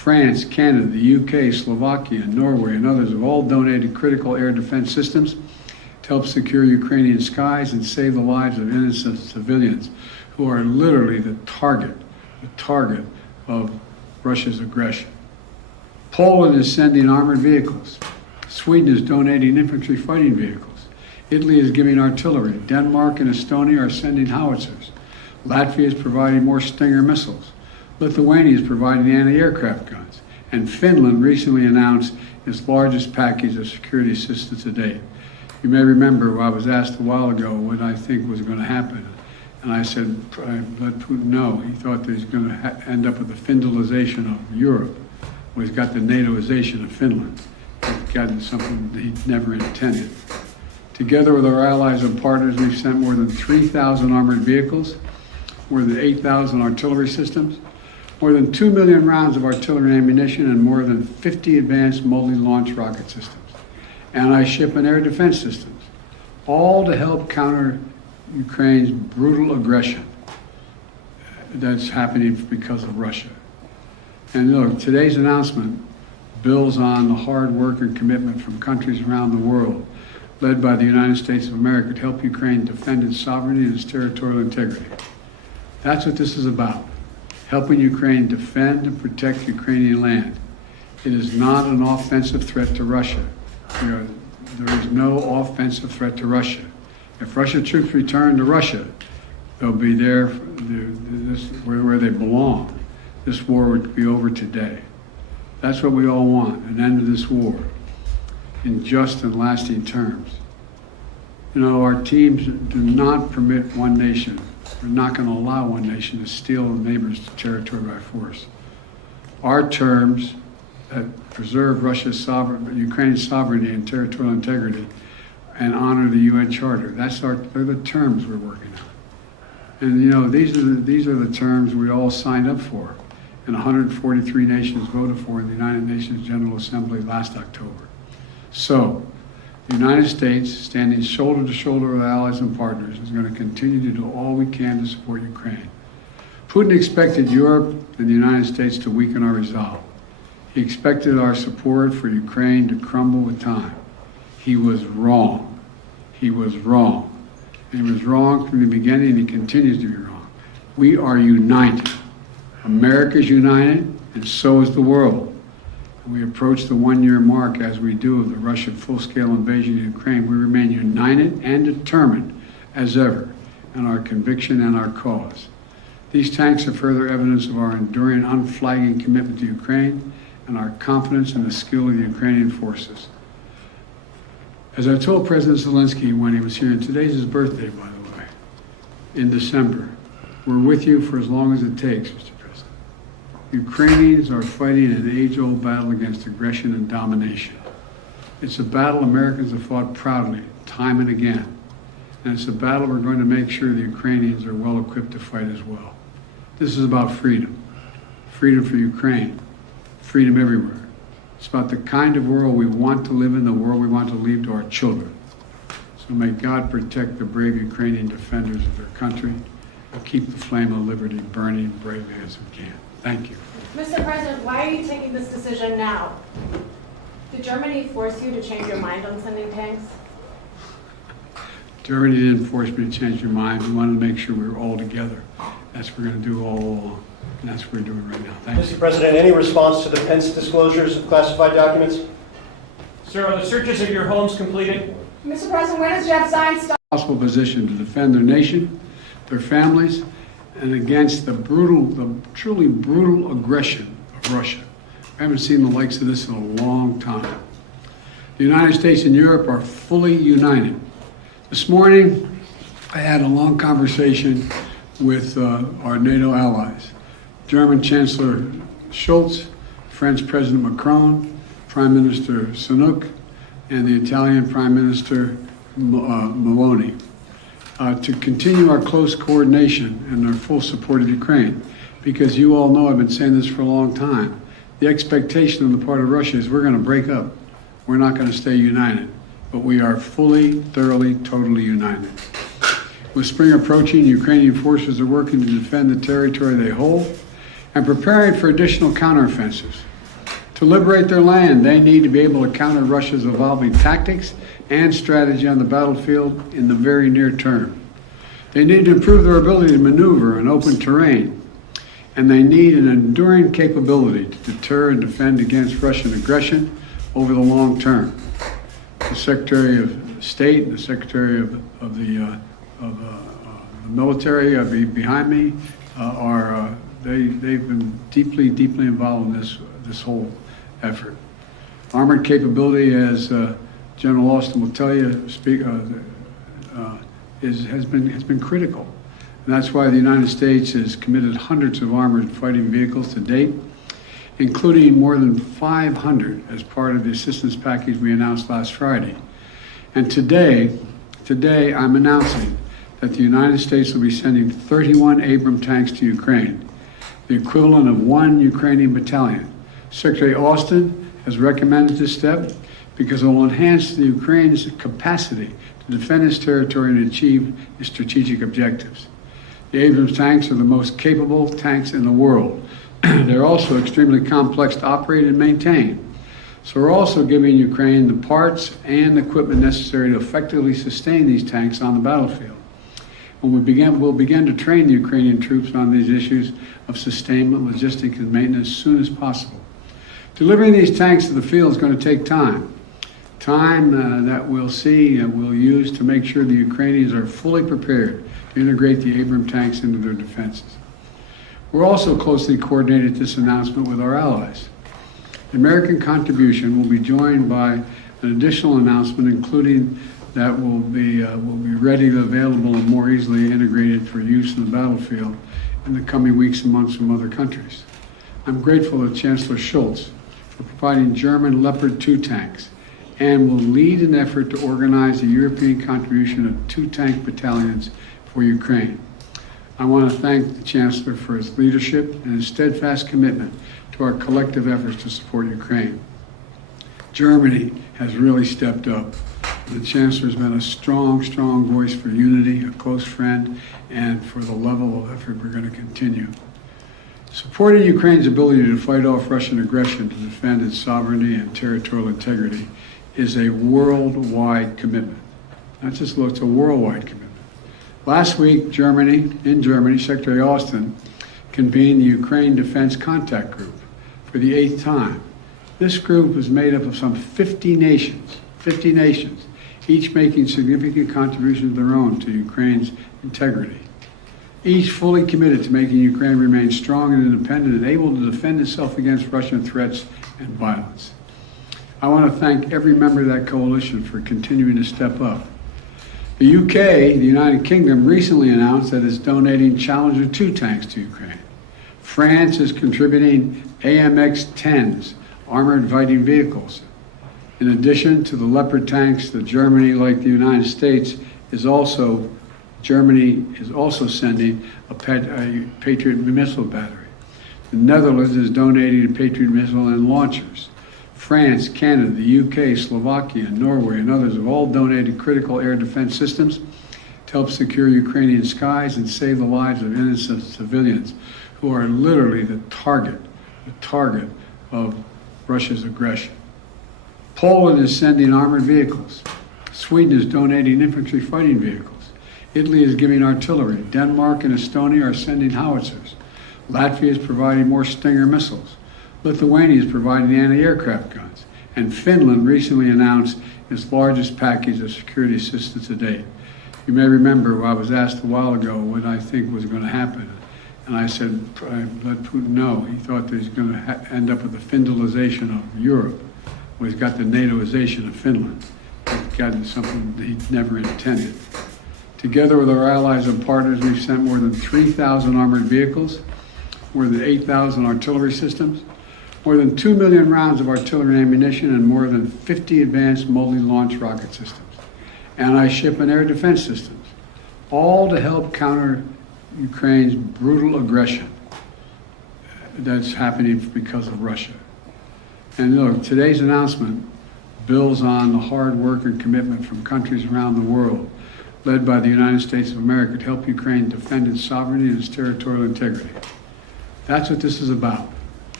France, Canada, the UK, Slovakia, Norway, and others have all donated critical air defense systems to help secure Ukrainian skies and save the lives of innocent civilians who are literally the target of Russia's aggression. Poland is sending armored vehicles. Sweden is donating infantry fighting vehicles. Italy is giving artillery. Denmark and Estonia are sending howitzers. Latvia is providing more Stinger missiles. Lithuania is providing anti-aircraft guns. And Finland recently announced its largest package of security assistance to date. You may remember I was asked a while ago what I think was going to happen. And I said, I let Putin know. He thought that he's going to end up with the Finlandization of Europe. Well, he's got the NATOization of Finland. He's gotten something that he never intended. Together with our allies and partners, we've sent more than 3,000 armored vehicles, more than 8,000 artillery systems, more than 2 million rounds of artillery ammunition, and more than 50 advanced multi-launch rocket systems, anti-ship and air defense systems, all to help counter Ukraine's brutal aggression that's happening because of Russia. And look, today's announcement builds on the hard work and commitment from countries around the world, led by the United States of America, to help Ukraine defend its sovereignty and its territorial integrity. That's what this is about, helping Ukraine defend and protect Ukrainian land. It is not an offensive threat to Russia. There is no offensive threat to Russia. If Russian troops return to Russia, they'll be there where they belong. This war would be over today. That's what we all want, an end to this war in just and lasting terms. You know, our teams do not permit one nation. We're not going to allow one nation to steal a neighbor's territory by force. Our terms that preserve Ukraine's sovereignty and territorial integrity and honor the UN Charter. They're the terms we're working on. And you know, these are the terms we all signed up for, and 143 nations voted for in the United Nations General Assembly last October. So, the United States, standing shoulder to shoulder with allies and partners, is going to continue to do all we can to support Ukraine. Putin expected Europe and the United States to weaken our resolve. He expected our support for Ukraine to crumble with time. He was wrong. He was wrong. And he was wrong from the beginning, and he continues to be wrong. We are united. America is united, and so is the world. We approach the one-year mark, as we do, of the Russian full-scale invasion of Ukraine. We remain united and determined as ever in our conviction and our cause. These tanks are further evidence of our enduring, unflagging commitment to Ukraine and our confidence in the skill of the Ukrainian forces. As I told President Zelenskyy when he was here, and today's his birthday, by the way, in December, we're with you for as long as it takes, Mr. President. Ukrainians are fighting an age-old battle against aggression and domination. It's a battle Americans have fought proudly, time and again. And it's a battle we're going to make sure the Ukrainians are well equipped to fight as well. This is about freedom. Freedom for Ukraine. Freedom everywhere. It's about the kind of world we want to live in, the world we want to leave to our children. So may God protect the brave Ukrainian defenders of their country and keep the flame of liberty burning bravely as we can. Thank you. Mr. President, why are you taking this decision now? Did Germany force you to change your mind on sending tanks? Germany didn't force me to change your mind. We wanted to make sure we were all together. That's what we're going to do all along. And that's what we're doing right now. Thank you. Mr. President, any response to the Pence disclosures of classified documents? Sir, are the searches of your homes completed? Mr. President, when does Jeff Zients stop? Possible position to defend their nation, their families, and against the truly brutal aggression of Russia. I haven't seen the likes of this in a long time. The United States and Europe are fully united. This morning, I had a long conversation with our NATO allies. German Chancellor Scholz, French President Macron, Prime Minister Sunak, and the Italian Prime Minister Meloni, to continue our close coordination and our full support of Ukraine. Because you all know, I've been saying this for a long time, the expectation on the part of Russia is we're going to break up. We're not going to stay united. But we are fully, thoroughly, totally united. With spring approaching, Ukrainian forces are working to defend the territory they hold and preparing for additional counteroffensives. To liberate their land, they need to be able to counter Russia's evolving tactics and strategy on the battlefield in the very near term. They need to improve their ability to maneuver in open terrain, and they need an enduring capability to deter and defend against Russian aggression over the long term. The Secretary of State and the Secretary of the military behind me they've been deeply involved in this whole effort. Armored capability, as General Austin will tell you, has been critical. And that's why the United States has committed hundreds of armored fighting vehicles to date, including more than 500 as part of the assistance package we announced last Friday. And today I'm announcing that the United States will be sending 31 Abrams tanks to Ukraine, the equivalent of 1 Ukrainian battalion. Secretary Austin has recommended this step because it will enhance the Ukraine's capacity to defend its territory and achieve its strategic objectives. The Abrams tanks are the most capable tanks in the world. They're also extremely complex to operate and maintain. So we're also giving Ukraine the parts and equipment necessary to effectively sustain these tanks on the battlefield. When we'll begin to train the Ukrainian troops on these issues of sustainment, logistics, and maintenance as soon as possible. Delivering these tanks to the field is going to take time. Time that we'll use to make sure the Ukrainians are fully prepared to integrate the Abrams tanks into their defenses. We're also closely coordinated this announcement with our allies. The American contribution will be joined by an additional announcement, including that will be readily available and more easily integrated for use in the battlefield in the coming weeks and months from other countries. I'm grateful to Chancellor Scholz for providing German Leopard 2 tanks and will lead an effort to organize a European contribution of 2 tank battalions for Ukraine. I want to thank the Chancellor for his leadership and his steadfast commitment to our collective efforts to support Ukraine. Germany has really stepped up. The Chancellor has been a strong voice for unity, a close friend, and for the level of effort we're going to continue. Supporting Ukraine's ability to fight off Russian aggression to defend its sovereignty and territorial integrity is a worldwide commitment. Not just it's a worldwide commitment. Last week, in Germany, Secretary Austin convened the Ukraine Defense Contact Group for the 8th time. This group is made up of some 50 nations, each making significant contributions of their own to Ukraine's integrity. Each fully committed to making Ukraine remain strong and independent and able to defend itself against Russian threats and violence. I want to thank every member of that coalition for continuing to step up. The UK, the United Kingdom, recently announced that it's donating Challenger 2 tanks to Ukraine. France is contributing AMX-10s, armored fighting vehicles. In addition to the Leopard tanks that Germany, like the United States, Germany is also sending a Patriot missile battery. The Netherlands is donating a Patriot missile and launchers. France, Canada, the UK, Slovakia, Norway, and others have all donated critical air defense systems to help secure Ukrainian skies and save the lives of innocent civilians who are literally the target of Russia's aggression. Poland is sending armored vehicles. Sweden is donating infantry fighting vehicles. Italy is giving artillery. Denmark and Estonia are sending howitzers. Latvia is providing more Stinger missiles. Lithuania is providing anti-aircraft guns. And Finland recently announced its largest package of security assistance to date. You may remember I was asked a while ago what I think was going to happen. And I said, I let Putin know. He thought that he's going to end up with the Finlandization of Europe. Well, he's got the NATOization of Finland. He's gotten something that he never intended. Together with our allies and partners, we've sent more than 3,000 armored vehicles, more than 8,000 artillery systems, more than 2 million rounds of artillery ammunition, and more than 50 advanced multi-launch rocket systems, anti-ship and air defense systems, all to help counter Ukraine's brutal aggression that's happening because of Russia. And look, today's announcement builds on the hard work and commitment from countries around the world, led by the United States of America, to help Ukraine defend its sovereignty and its territorial integrity. That's what this is about.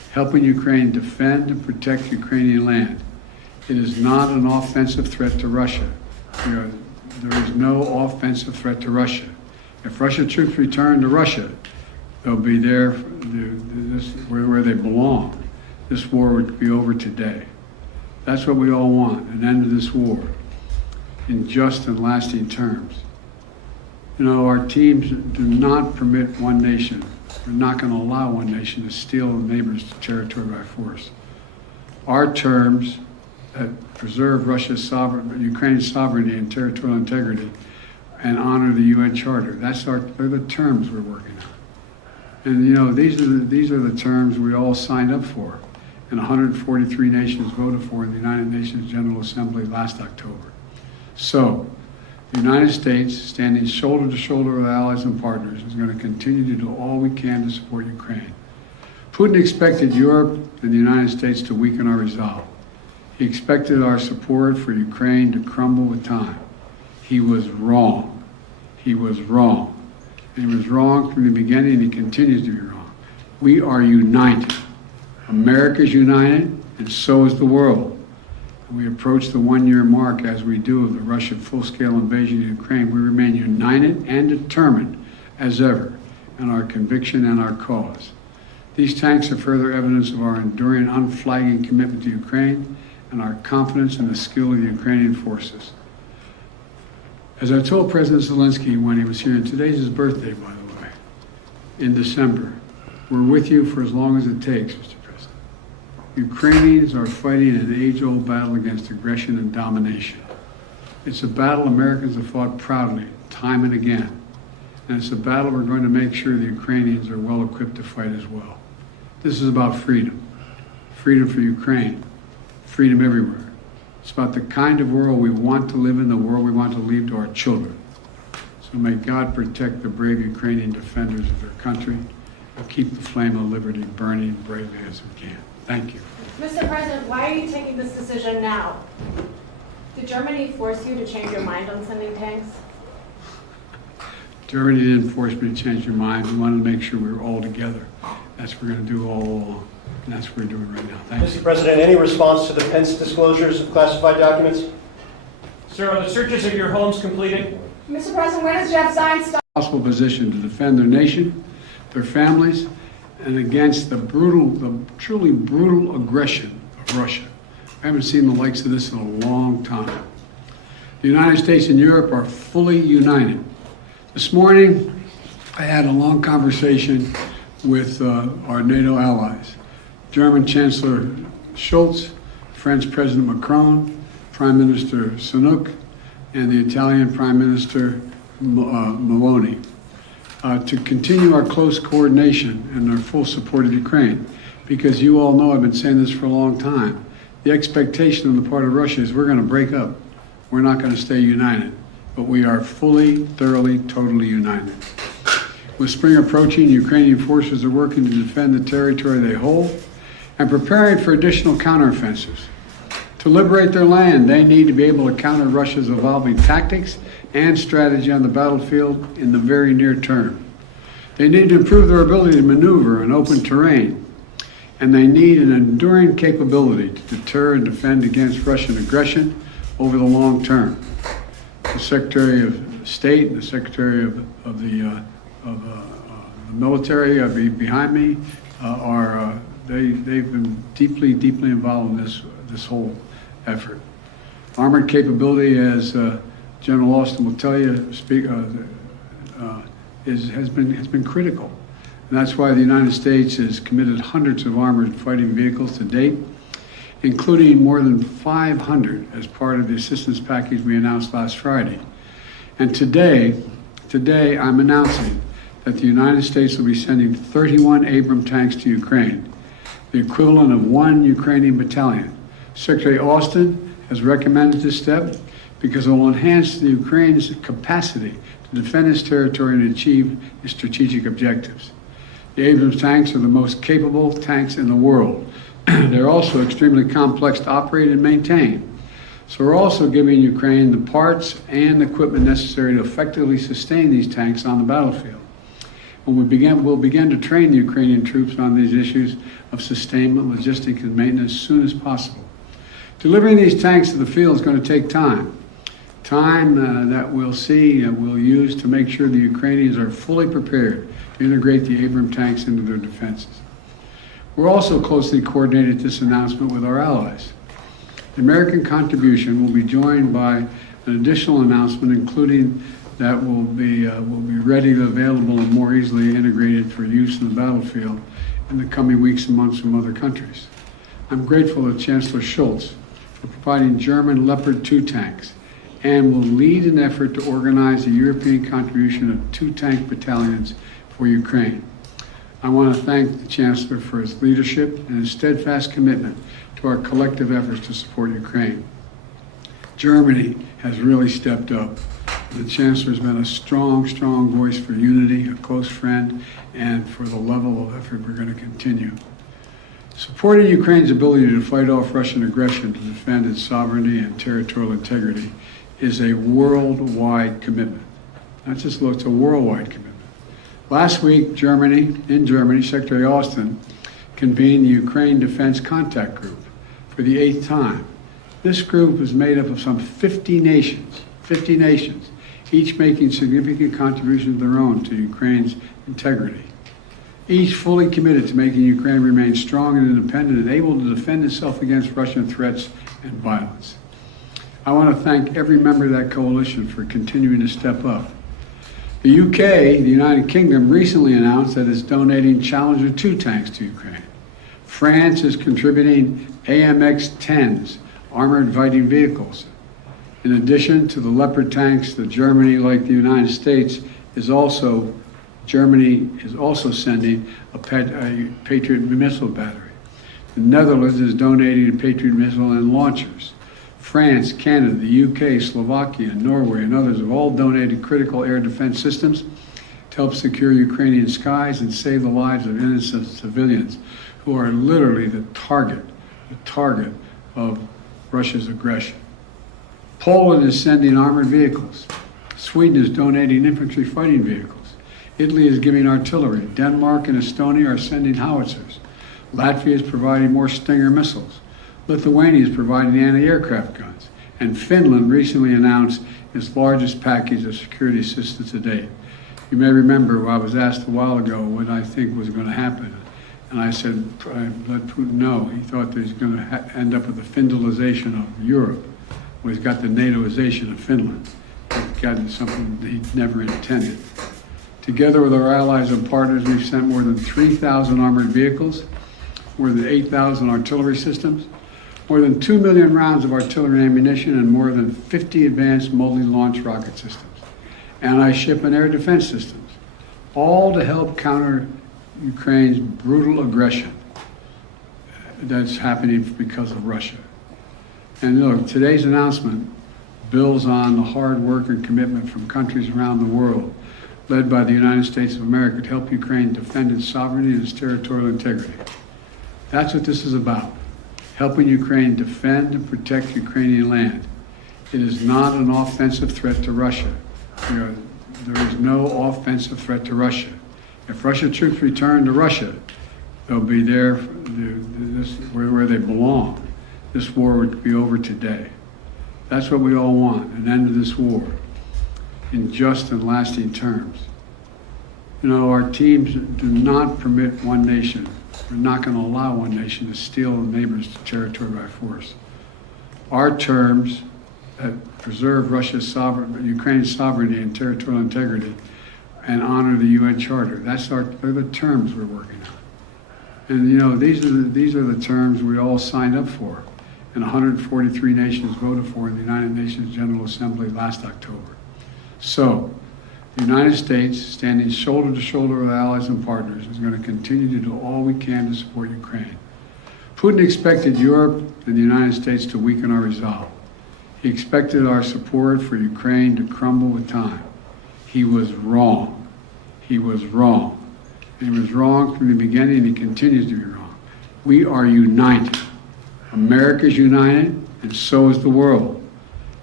helping Ukraine defend and protect Ukrainian land. It is not an offensive threat to Russia. There is no offensive threat to Russia. If Russian troops return to Russia, they'll be there where they belong. This war would be over today. That's what we all want, an end to this war in just and lasting terms. You know, our teams do not permit one nation. We're not going to allow one nation to steal a neighbor's territory by force. Our terms that preserve Ukraine's sovereignty and territorial integrity and honor the UN Charter. They're the terms we're working on. And you know, these are the terms we all signed up for and 143 nations voted for in the United Nations General Assembly last October. So, the United States, standing shoulder to shoulder with allies and partners, is going to continue to do all we can to support Ukraine. Putin expected Europe and the United States to weaken our resolve. He expected our support for Ukraine to crumble with time. He was wrong. He was wrong. And he was wrong from the beginning, and he continues to be wrong. We are united. America is united, and so is the world. We approach the one-year mark, as we do, of the Russian full-scale invasion of Ukraine. We remain united and determined as ever in our conviction and our cause. These tanks are further evidence of our enduring, unflagging commitment to Ukraine and our confidence in the skill of the Ukrainian forces. As I told President Zelenskyy when he was here, and today's his birthday, by the way, in December, we're with you for as long as it takes, Mr. President. Ukrainians are fighting an age-old battle against aggression and domination. It's a battle Americans have fought proudly, time and again. And it's a battle we're going to make sure the Ukrainians are well equipped to fight as well. This is about freedom. Freedom for Ukraine. Freedom everywhere. It's about the kind of world we want to live in, the world we want to leave to our children. So may God protect the brave Ukrainian defenders of their country and keep the flame of liberty burning bravely as we can. Thank you. Mr. President, why are you taking this decision now? Did Germany force you to change your mind on sending tanks? Germany didn't force me to change your mind. We wanted to make sure we were all together. That's what we're going to do all along. And that's what we're doing right now. Thank you. Mr. President, any response to the Pence disclosures of classified documents? Sir, are the searches of your homes completed? Mr. President, when does Jeff Zients start? Possible position to defend their nation, their families, and against the truly brutal aggression of Russia. I haven't seen the likes of this in a long time. The United States and Europe are fully united. This morning, I had a long conversation with our NATO allies. German Chancellor Scholz, French President Macron, Prime Minister Sunak, and the Italian Prime Minister Meloni, to continue our close coordination and our full support of Ukraine. Because you all know, I've been saying this for a long time, the expectation on the part of Russia is we're going to break up. We're not going to stay united. But we are fully, thoroughly, totally united. With spring approaching, Ukrainian forces are working to defend the territory they hold and preparing for additional counteroffensives. To liberate their land, they need to be able to counter Russia's evolving tactics and strategy on the battlefield in the very near term. They need to improve their ability to maneuver in open terrain, and they need an enduring capability to deter and defend against Russian aggression over the long term. The Secretary of State and the Secretary of the military behind me they've been deeply involved in this whole effort. Armored capability, as General Austin will tell you, has been critical, and that's why the United States has committed hundreds of armored fighting vehicles to date, including more than 500 as part of the assistance package we announced last Friday. And today I'm announcing that the United States will be sending 31 Abrams tanks to Ukraine, the equivalent of 1 Ukrainian battalion. Secretary Austin has recommended this step because it will enhance the Ukraine's capacity to defend its territory and achieve its strategic objectives. The Abrams tanks are the most capable tanks in the world. They're also extremely complex to operate and maintain. So we're also giving Ukraine the parts and equipment necessary to effectively sustain these tanks on the battlefield. We'll begin to train the Ukrainian troops on these issues of sustainment, logistics, and maintenance as soon as possible. Delivering these tanks to the field is going to take time. Time that we'll use to make sure the Ukrainians are fully prepared to integrate the Abrams tanks into their defenses. We're also closely coordinated this announcement with our allies. The American contribution will be joined by an additional announcement, including that will be readily available and more easily integrated for use in the battlefield in the coming weeks and months from other countries. I'm grateful to Chancellor Scholz for providing German Leopard 2 tanks and will lead an effort to organize a European contribution of 2 tank battalions for Ukraine. I want to thank the Chancellor for his leadership and his steadfast commitment to our collective efforts to support Ukraine. Germany has really stepped up. The Chancellor has been a strong voice for unity, a close friend, and for the level of effort we're going to continue. Supporting Ukraine's ability to fight off Russian aggression to defend its sovereignty and territorial integrity is a worldwide commitment. Not just it's a worldwide commitment. Last week, in Germany, Secretary Austin convened the Ukraine Defense Contact Group for the 8th time. This group is made up of some 50 nations, each making significant contributions of their own to Ukraine's integrity. Each fully committed to making Ukraine remain strong and independent and able to defend itself against Russian threats and violence. I want to thank every member of that coalition for continuing to step up. The UK, the United Kingdom, recently announced that it's donating Challenger 2 tanks to Ukraine. France is contributing AMX-10s, armored fighting vehicles. In addition to the Leopard tanks, Germany, like the United States, Germany is also sending a Patriot missile battery. The Netherlands is donating a Patriot missile and launchers. France, Canada, the UK, Slovakia, Norway, and others have all donated critical air defense systems to help secure Ukrainian skies and save the lives of innocent civilians who are literally the target of Russia's aggression. Poland is sending armored vehicles. Sweden is donating infantry fighting vehicles. Italy is giving artillery. Denmark and Estonia are sending howitzers. Latvia is providing more Stinger missiles. Lithuania is providing anti-aircraft guns. And Finland recently announced its largest package of security assistance to date. You may remember I was asked a while ago what I think was going to happen. And I said, I let Putin know. He thought that he's going to end up with the Finlandization of Europe. Well, he's got the NATOization of Finland. He's gotten something that he never intended. Together with our allies and partners, we've sent more than 3,000 armored vehicles, more than 8,000 artillery systems, more than 2 million rounds of artillery ammunition, and more than 50 advanced multi-launch rocket systems, anti-ship and air defense systems, all to help counter Ukraine's brutal aggression that's happening because of Russia. And look, today's announcement builds on the hard work and commitment from countries around the world, led by the United States of America, to help Ukraine defend its sovereignty and its territorial integrity. That's what this is about, helping Ukraine defend and protect Ukrainian land. It is not an offensive threat to Russia. There is no offensive threat to Russia. If Russian troops return to Russia, they'll be there where they belong. This war would be over today. That's what we all want, an end to this war in just and lasting terms. You know, our teams do not permit one nation. We're not going to allow one nation to steal a neighbor's territory by force. Our terms that preserve Ukraine's sovereignty and territorial integrity and honor the UN Charter. They're the terms we're working on. And you know, these are the terms we all signed up for, and 143 nations voted for in the United Nations General Assembly last October. So, the United States, standing shoulder to shoulder with allies and partners, is going to continue to do all we can to support Ukraine. Putin expected Europe and the United States to weaken our resolve. He expected our support for Ukraine to crumble with time. He was wrong. He was wrong. And he was wrong from the beginning, and he continues to be wrong. We are united. America is united, and so is the world.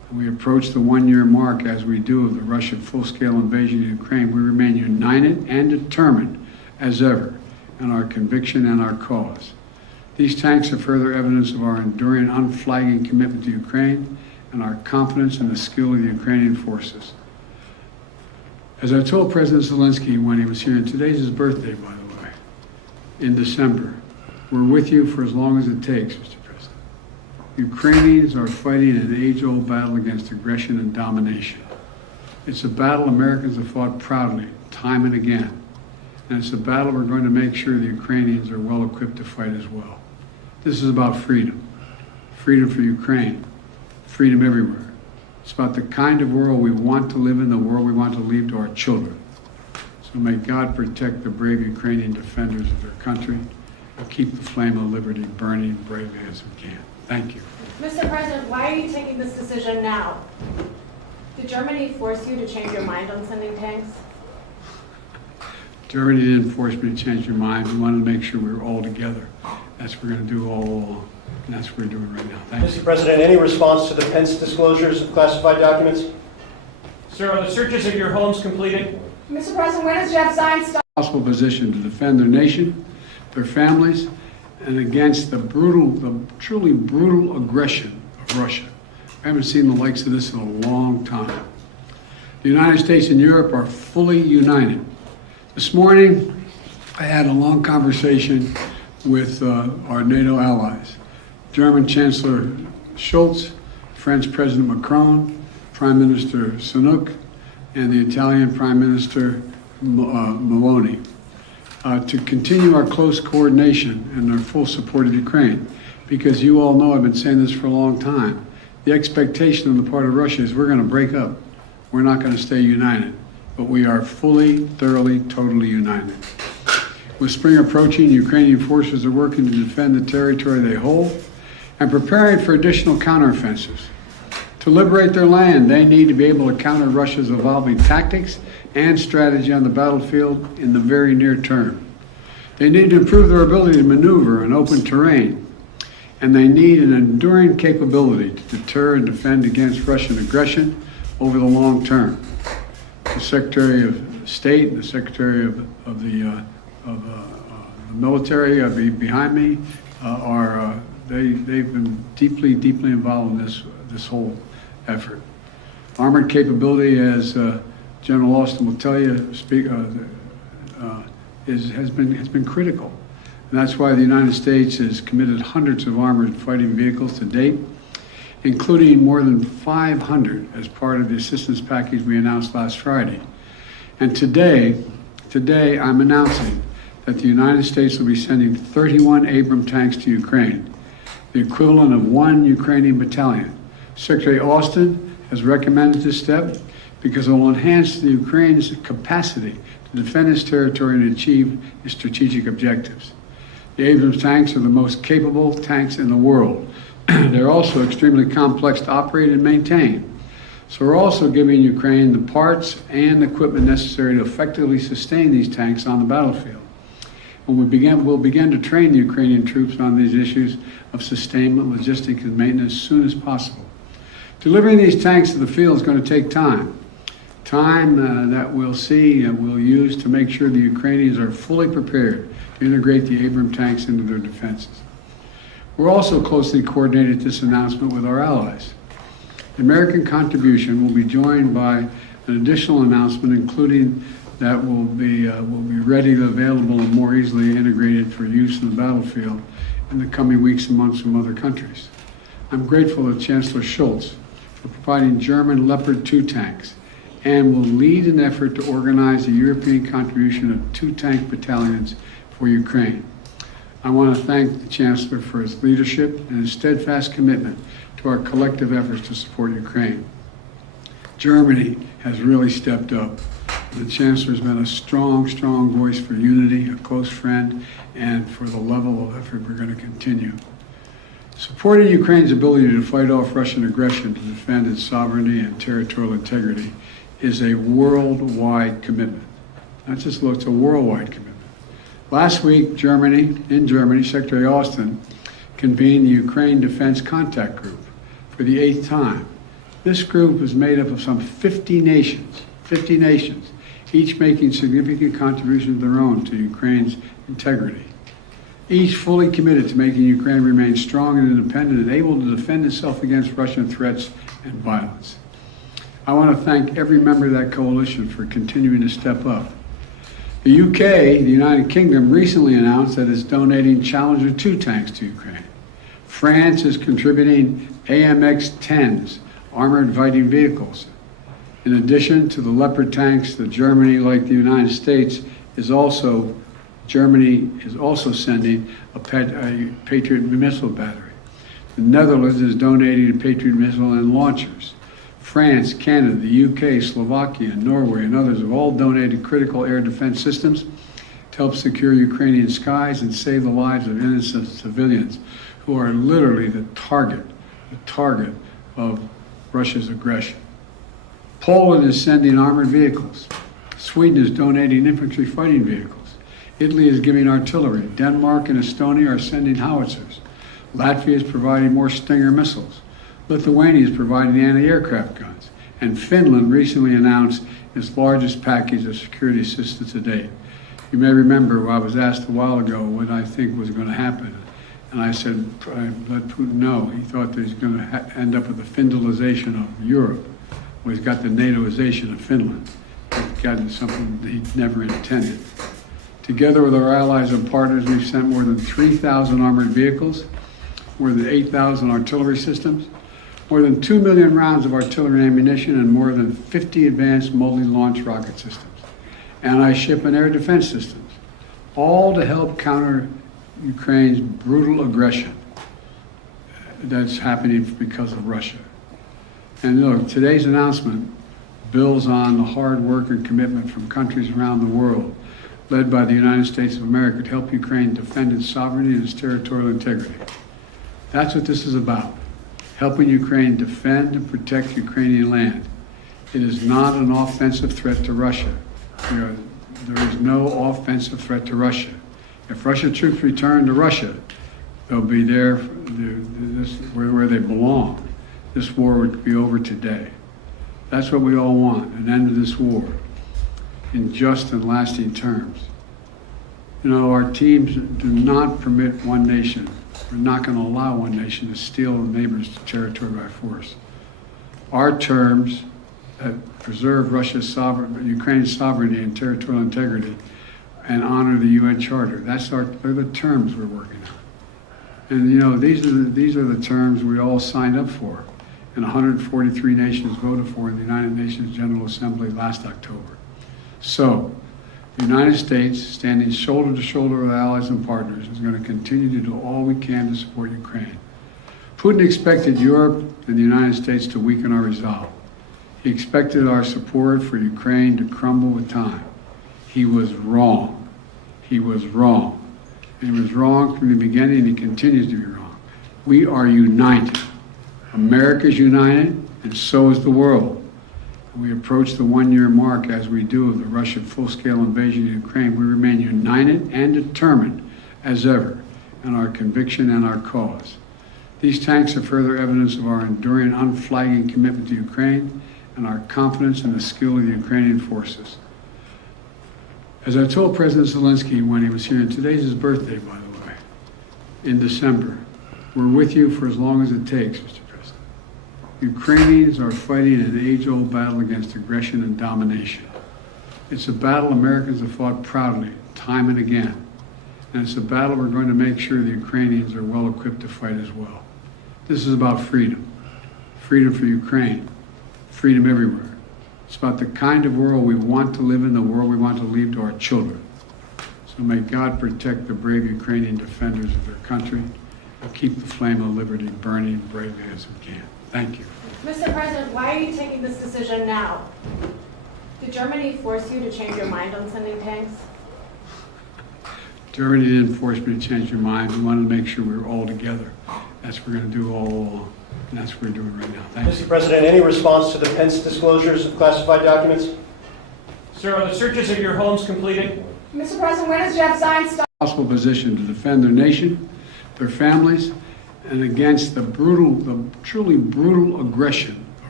and we approach the one-year mark as we do of the Russian full-scale invasion of Ukraine, we remain united and determined as ever in our conviction and our cause. These tanks are further evidence of our enduring, unflagging commitment to Ukraine and our confidence in the skill of the Ukrainian forces. As I told President Zelenskyy when he was here, and today's his birthday, by the way, in December, we're with you for as long as it takes, Mr. President. Ukrainians are fighting an age-old battle against aggression and domination. It's a battle Americans have fought proudly, time and again. And it's a battle we're going to make sure the Ukrainians are well equipped to fight as well. This is about freedom. Freedom for Ukraine. Freedom everywhere. It's about the kind of world we want to live in, the world we want to leave to our children. So may God protect the brave Ukrainian defenders of their country and keep the flame of liberty burning bravely as we can. Thank you. Mr. President, why are you taking this decision now? Did Germany force you to change your mind on sending tanks? Germany didn't force me to change your mind. We wanted to make sure we were all together. That's what we're going to do all along. And that's what we're doing right now. Thank you. Mr. President, any response to the Pence disclosures of classified documents? Sir, are the searches of your homes completed? Mr. President, when does Jeff Zients stop? Possible position to defend their nation, their families, and against the truly brutal aggression of Russia. I haven't seen the likes of this in a long time. The United States and Europe are fully united. This morning, I had a long conversation with our NATO allies. German Chancellor Scholz, French President Macron, Prime Minister Sunak, and the Italian Prime Minister Meloni, to continue our close coordination and our full support of Ukraine. Because you all know, I've been saying this for a long time, the expectation on the part of Russia is we're going to break up. We're not going to stay united. But we are fully, thoroughly, totally united. With spring approaching, Ukrainian forces are working to defend the territory they hold and preparing for additional counteroffensives. To liberate their land, they need to be able to counter Russia's evolving tactics and strategy on the battlefield in the very near term. They need to improve their ability to maneuver in open terrain, and they need an enduring capability to deter and defend against Russian aggression over the long term. The Secretary of State and the Secretary of the military behind me they've been deeply involved in this whole effort. Armored capability, as General Austin will tell you, has been critical, and that's why the United States has committed hundreds of armored fighting vehicles to date, including more than 500 as part of the assistance package we announced last Friday. And today I'm announcing that the United States will be sending 31 Abrams tanks to Ukraine, the equivalent of 1 Ukrainian battalion. Secretary Austin has recommended this step because it will enhance the Ukraine's capacity to defend its territory and achieve its strategic objectives. The Abrams tanks are the most capable tanks in the world. They're also extremely complex to operate and maintain. So we're also giving Ukraine the parts and equipment necessary to effectively sustain these tanks on the battlefield. When we'll begin to train the Ukrainian troops on these issues of sustainment, logistics, and maintenance as soon as possible. Delivering these tanks to the field is going to take time. Time that we'll use to make sure the Ukrainians are fully prepared to integrate the Abrams tanks into their defenses. We're also closely coordinated this announcement with our allies. The American contribution will be joined by an additional announcement, including that will be readily available and more easily integrated for use in the battlefield in the coming weeks and months from other countries. I'm grateful to Chancellor Scholz for providing German Leopard 2 tanks and will lead an effort to organize a European contribution of 2 tank battalions for Ukraine. I want to thank the Chancellor for his leadership and his steadfast commitment to our collective efforts to support Ukraine. Germany has really stepped up. The Chancellor has been a strong voice for unity, a close friend, and for the level of effort we're going to continue. Supporting Ukraine's ability to fight off Russian aggression to defend its sovereignty and territorial integrity is a worldwide commitment. Not just it's a worldwide commitment. Last week, in Germany, Secretary Austin convened the Ukraine Defense Contact Group for the 8th time. This group is made up of some 50 nations, each making significant contributions of their own to Ukraine's integrity. Each fully committed to making Ukraine remain strong and independent and able to defend itself against Russian threats and violence. I want to thank every member of that coalition for continuing to step up. The UK, the United Kingdom, recently announced that it's donating Challenger 2 tanks to Ukraine. France is contributing AMX-10s, armored fighting vehicles. In addition to the Leopard tanks, Germany, like the United States, Germany is also sending a Patriot missile battery. The Netherlands is donating a Patriot missile and launchers. France, Canada, the UK, Slovakia, Norway, and others have all donated critical air defense systems to help secure Ukrainian skies and save the lives of innocent civilians who are literally the target of Russia's aggression. Poland is sending armored vehicles. Sweden is donating infantry fighting vehicles. Italy is giving artillery. Denmark and Estonia are sending howitzers. Latvia is providing more Stinger missiles. Lithuania is providing anti-aircraft guns. And Finland recently announced its largest package of security assistance to date. You may remember I was asked a while ago what I think was going to happen. And I said, I let Putin know. He thought that he's going to end up with the Finlandization of Europe. Well, he's got the NATOization of Finland. He's gotten something that he never intended. Together with our allies and partners, we've sent more than 3,000 armored vehicles, more than 8,000 artillery systems, more than 2 million rounds of artillery ammunition, and more than 50 advanced multi-launch rocket systems, anti-ship and air defense systems, all to help counter Ukraine's brutal aggression that's happening because of Russia. And look, today's announcement builds on the hard work and commitment from countries around the world, led by the United States of America, to help Ukraine defend its sovereignty and its territorial integrity. That's what this is about. Helping Ukraine defend and protect Ukrainian land. It is not an offensive threat to Russia. There is no offensive threat to Russia. If Russian troops return to Russia, they'll be there where they belong. This war would be over today. That's what we all want, an end to this war in just and lasting terms. You know, our teams do not permit one nation. We're not going to allow one nation to steal a neighbor's territory by force. Our terms that preserve Ukraine's sovereignty and territorial integrity and honor the UN Charter. They're the terms we're working on. And you know, these are the terms we all signed up for, and 143 nations voted for in the United Nations General Assembly last October. So, the United States, standing shoulder to shoulder with allies and partners, is going to continue to do all we can to support Ukraine. Putin expected Europe and the United States to weaken our resolve. He expected our support for Ukraine to crumble with time. He was wrong. He was wrong. And he was wrong from the beginning, and he continues to be wrong. We are united. America is united, and so is the world. We approach the one-year mark, as we do, of the Russian full-scale invasion of Ukraine. We remain united and determined as ever in our conviction and our cause. These tanks are further evidence of our enduring, unflagging commitment to Ukraine and our confidence in the skill of the Ukrainian forces. As I told President Zelenskyy when he was here, and today's his birthday, by the way, in December, we're with you for as long as it takes, Mr. President. Ukrainians are fighting an age-old battle against aggression and domination. It's a battle Americans have fought proudly, time and again. And it's a battle we're going to make sure the Ukrainians are well equipped to fight as well. This is about freedom. Freedom for Ukraine. Freedom everywhere. It's about the kind of world we want to live in, the world we want to leave to our children. So may God protect the brave Ukrainian defenders of their country and keep the flame of liberty burning bravely as we can. Thank you. Mr. President, why are you taking this decision now? Did Germany force you to change your mind on sending tanks? Germany didn't force me to change your mind. We wanted to make sure we were all together. That's what we're going to do all along. And that's what we're doing right now. Thank you. Mr. President, any response to the Pence disclosures of classified documents? Sir, are the searches of your homes completed? Mr. President, when does Jeff Zients start? Possible position to defend their nation, their families, and against the truly brutal aggression of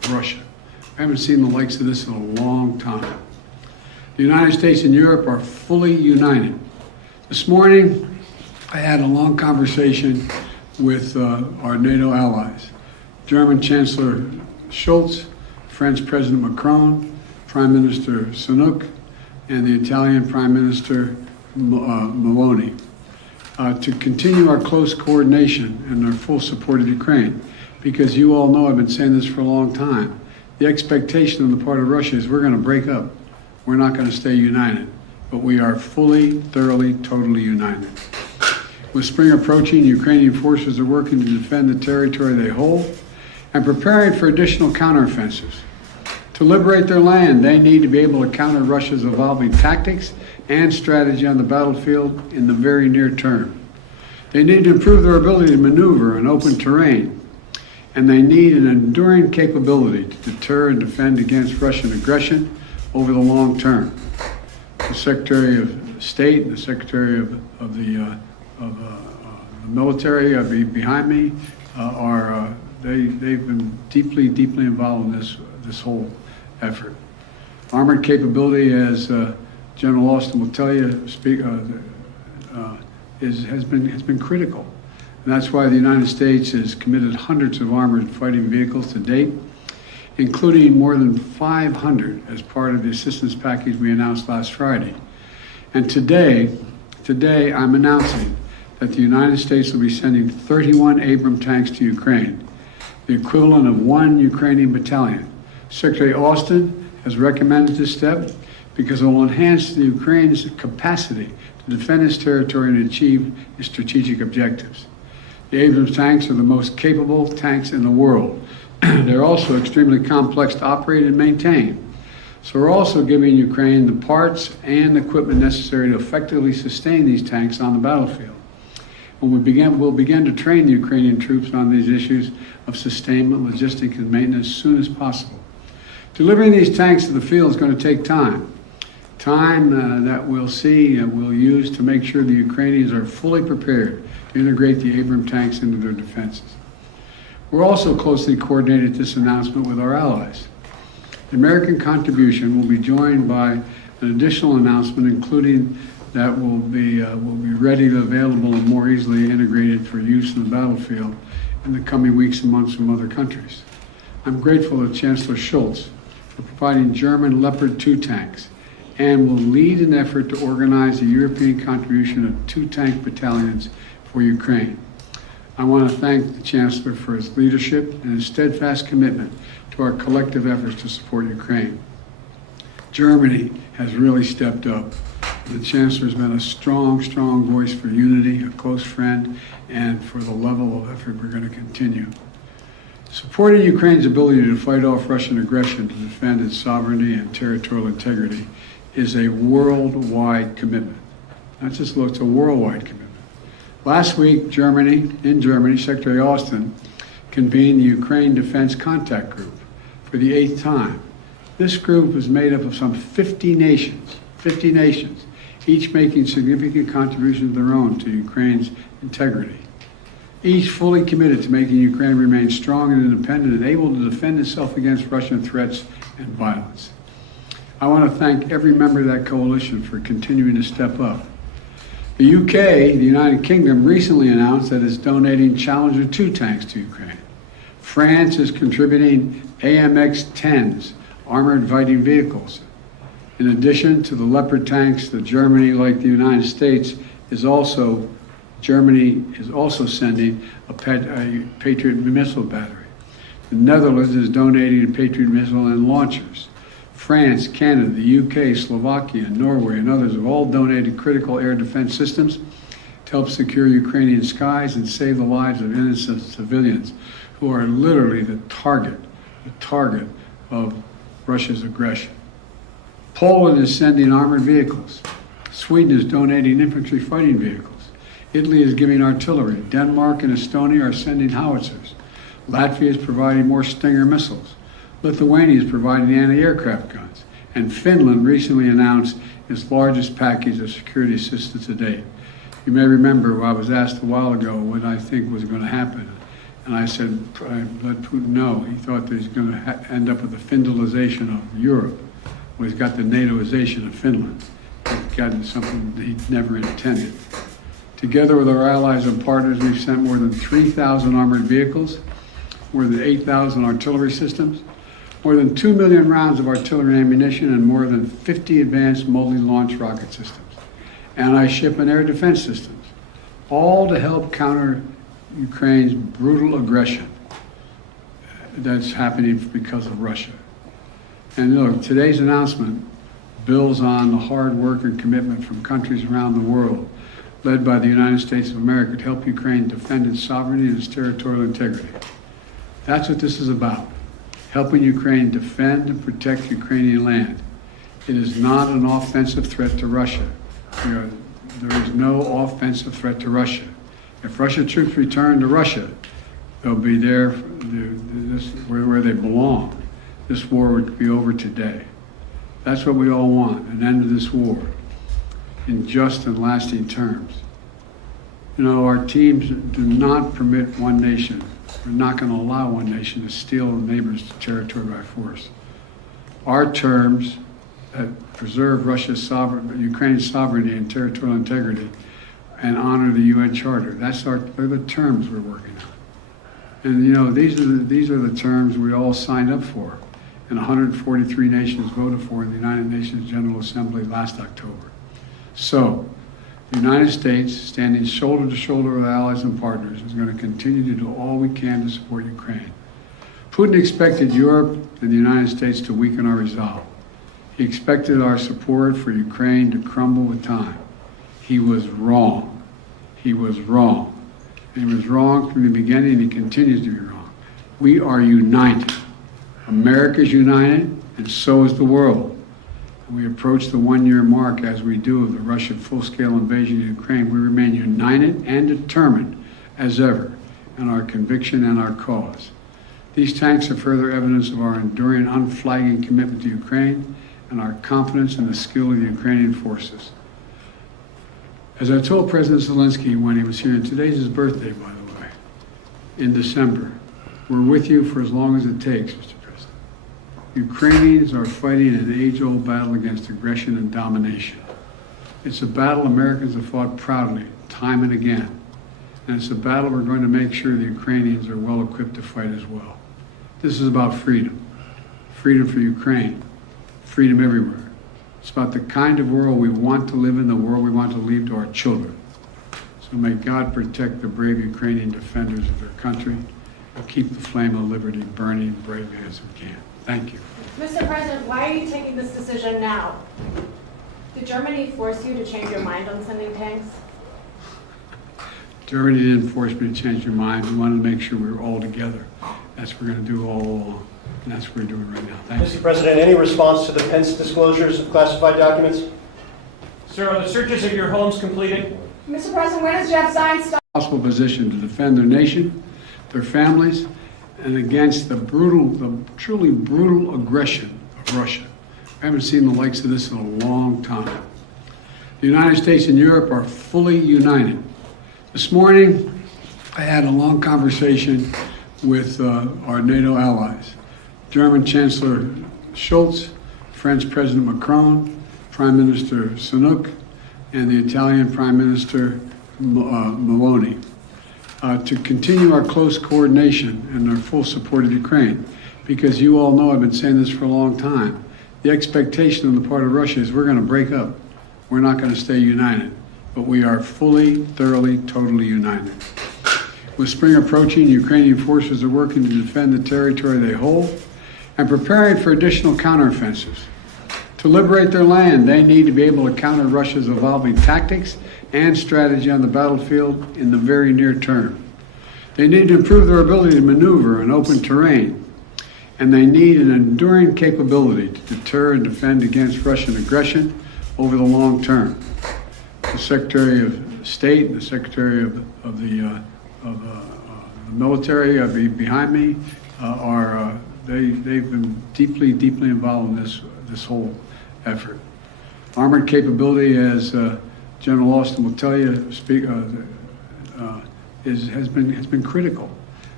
Russia. I haven't seen the likes of this in a long time. The United States and Europe are fully united. This morning, I had a long conversation with our NATO allies. German Chancellor Scholz, French President Macron, Prime Minister Sunak, and the Italian Prime Minister Meloni, to continue our close coordination and our full support of Ukraine. Because you all know I've been saying this for a long time. The expectation on the part of Russia is we're going to break up. We're not going to stay united. But we are fully, thoroughly, totally united. With spring approaching, Ukrainian forces are working to defend the territory they hold and preparing for additional counteroffensives. To liberate their land, they need to be able to counter Russia's evolving tactics and strategy on the battlefield in the very near term. They need to improve their ability to maneuver in open terrain, and they need an enduring capability to deter and defend against Russian aggression over the long term. The Secretary of State and the Secretary of the military behind me they've been deeply involved in this whole effort. Armored capability, as General Austin will tell you, has been critical. And that's why the United States has committed hundreds of armored fighting vehicles to date, including more than 500 as part of the assistance package we announced last Friday. And today I'm announcing that the United States will be sending 31 Abrams tanks to Ukraine, the equivalent of 1 Ukrainian battalion. Secretary Austin has recommended this step because it will enhance the Ukraine's capacity to defend its territory and achieve its strategic objectives. The Abrams tanks are the most capable tanks in the world. They're also extremely complex to operate and maintain. So we're also giving Ukraine the parts and equipment necessary to effectively sustain these tanks on the battlefield. We'll begin to train the Ukrainian troops on these issues of sustainment, logistics, and maintenance as soon as possible. Delivering these tanks to the field is going to take time. Time that we'll use to make sure the Ukrainians are fully prepared to integrate the Abrams tanks into their defenses. We're also closely coordinated this announcement with our allies. The American contribution will be joined by an additional announcement, including that will be ready, available, and more easily integrated for use in the battlefield in the coming weeks and months from other countries. I'm grateful to Chancellor Scholz for providing German Leopard 2 tanks and will lead an effort to organize a European contribution of 2 tank battalions for Ukraine. I want to thank the Chancellor for his leadership and his steadfast commitment to our collective efforts to support Ukraine. Germany has really stepped up. The Chancellor has been a strong voice for unity, a close friend, and for the level of effort we're going to continue. Supporting Ukraine's ability to fight off Russian aggression to defend its sovereignty and territorial integrity is a worldwide commitment. Not just it's a worldwide commitment. Last week, in Germany, Secretary Austin convened the Ukraine Defense Contact Group for the 8th time. This group is made up of some 50 nations, each making significant contributions of their own to Ukraine's integrity. Each fully committed to making Ukraine remain strong and independent and able to defend itself against Russian threats and violence. I want to thank every member of that coalition for continuing to step up. The UK, the United Kingdom, recently announced that it's donating Challenger 2 tanks to Ukraine. France is contributing AMX-10s, armored fighting vehicles. In addition to the Leopard tanks, Germany, like the United States, Germany is also sending a Patriot missile battery. The Netherlands is donating a Patriot missile and launchers. France, Canada, the UK, Slovakia, Norway, and others have all donated critical air defense systems to help secure Ukrainian skies and save the lives of innocent civilians who are literally the target of Russia's aggression. Poland is sending armored vehicles. Sweden is donating infantry fighting vehicles. Italy is giving artillery. Denmark and Estonia are sending howitzers. Latvia is providing more Stinger missiles. Lithuania is providing anti-aircraft guns. And Finland recently announced its largest package of security assistance to date. You may remember I was asked a while ago what I think was going to happen. And I said, I let Putin know. He thought that he's going to end up with the Finlandization of Europe. Well, he's got the NATOization of Finland. He's gotten something that he never intended. Together with our allies and partners, we've sent more than 3,000 armored vehicles, more than 8,000 artillery systems, more than 2 million rounds of artillery ammunition, and more than 50 advanced multi-launch rocket systems, anti-ship and air defense systems, all to help counter Ukraine's brutal aggression that's happening because of Russia. And look, today's announcement builds on the hard work and commitment from countries around the world, led by the United States of America, to help Ukraine defend its sovereignty and its territorial integrity. That's what this is about, helping Ukraine defend and protect Ukrainian land. It is not an offensive threat to Russia. There is no offensive threat to Russia. If Russian troops return to Russia, they'll be there where they belong. This war would be over today. That's what we all want, an end to this war in just and lasting terms. You know, our teams do not permit one nation. We're not going to allow one nation to steal a neighbor's territory by force. Our terms that preserve Ukraine's sovereignty and territorial integrity and honor the UN Charter. They're the terms we're working on. And you know, these are the terms we all signed up for, and 143 nations voted for in the United Nations General Assembly last October. So, the United States, standing shoulder to shoulder with allies and partners, is going to continue to do all we can to support Ukraine. Putin expected Europe and the United States to weaken our resolve. He expected our support for Ukraine to crumble with time. He was wrong. He was wrong. And he was wrong from the beginning, and he continues to be wrong. We are united. America is united, and so is the world. And we approach the one-year mark, as we do, of the Russian full-scale invasion of Ukraine. We remain united and determined as ever in our conviction and our cause. These tanks are further evidence of our enduring, unflagging commitment to Ukraine and our confidence in the skill of the Ukrainian forces. As I told President Zelenskyy when he was here, and today's his birthday, by the way, in December, we're with you for as long as it takes, Mr. President. Ukrainians are fighting an age-old battle against aggression and domination. It's a battle Americans have fought proudly, time and again. And it's a battle we're going to make sure the Ukrainians are well equipped to fight as well. This is about freedom. Freedom for Ukraine. Freedom everywhere. It's about the kind of world we want to live in, the world we want to leave to our children. So may God protect the brave Ukrainian defenders of their country and keep the flame of liberty burning bravely as we can. Thank you. Mr. President, why are you taking this decision now? Did Germany force you to change your mind on sending tanks? Germany didn't force me to change your mind. We wanted to make sure we were all together. That's what we're going to do all along. And that's what we're doing right now. Thank you. Mr. President, any response to the Pence disclosures of classified documents? Sir, are the searches of your homes completed? Mr. President, when does Jeff Zients stop? Possible position to defend their nation, their families, and against the truly brutal aggression of Russia. I haven't seen the likes of this in a long time. The United States and Europe are fully united. This morning, I had a long conversation with our NATO allies. German Chancellor Scholz, French President Macron, Prime Minister Sunak, and the Italian Prime Minister Meloni, to continue our close coordination and our full support of Ukraine. Because you all know, I've been saying this for a long time, the expectation on the part of Russia is we're going to break up. We're not going to stay united. But we are fully, thoroughly, totally united. With spring approaching, Ukrainian forces are working to defend the territory they hold and preparing for additional counteroffensives. To liberate their land, they need to be able to counter Russia's evolving tactics and strategy on the battlefield in the very near term. They need to improve their ability to maneuver in open terrain, and they need an enduring capability to deter and defend against Russian aggression over the long term. The Secretary of State and the Secretary of the military behind me they've been deeply involved in this whole effort. Armored capability, as General Austin will tell you, has been critical.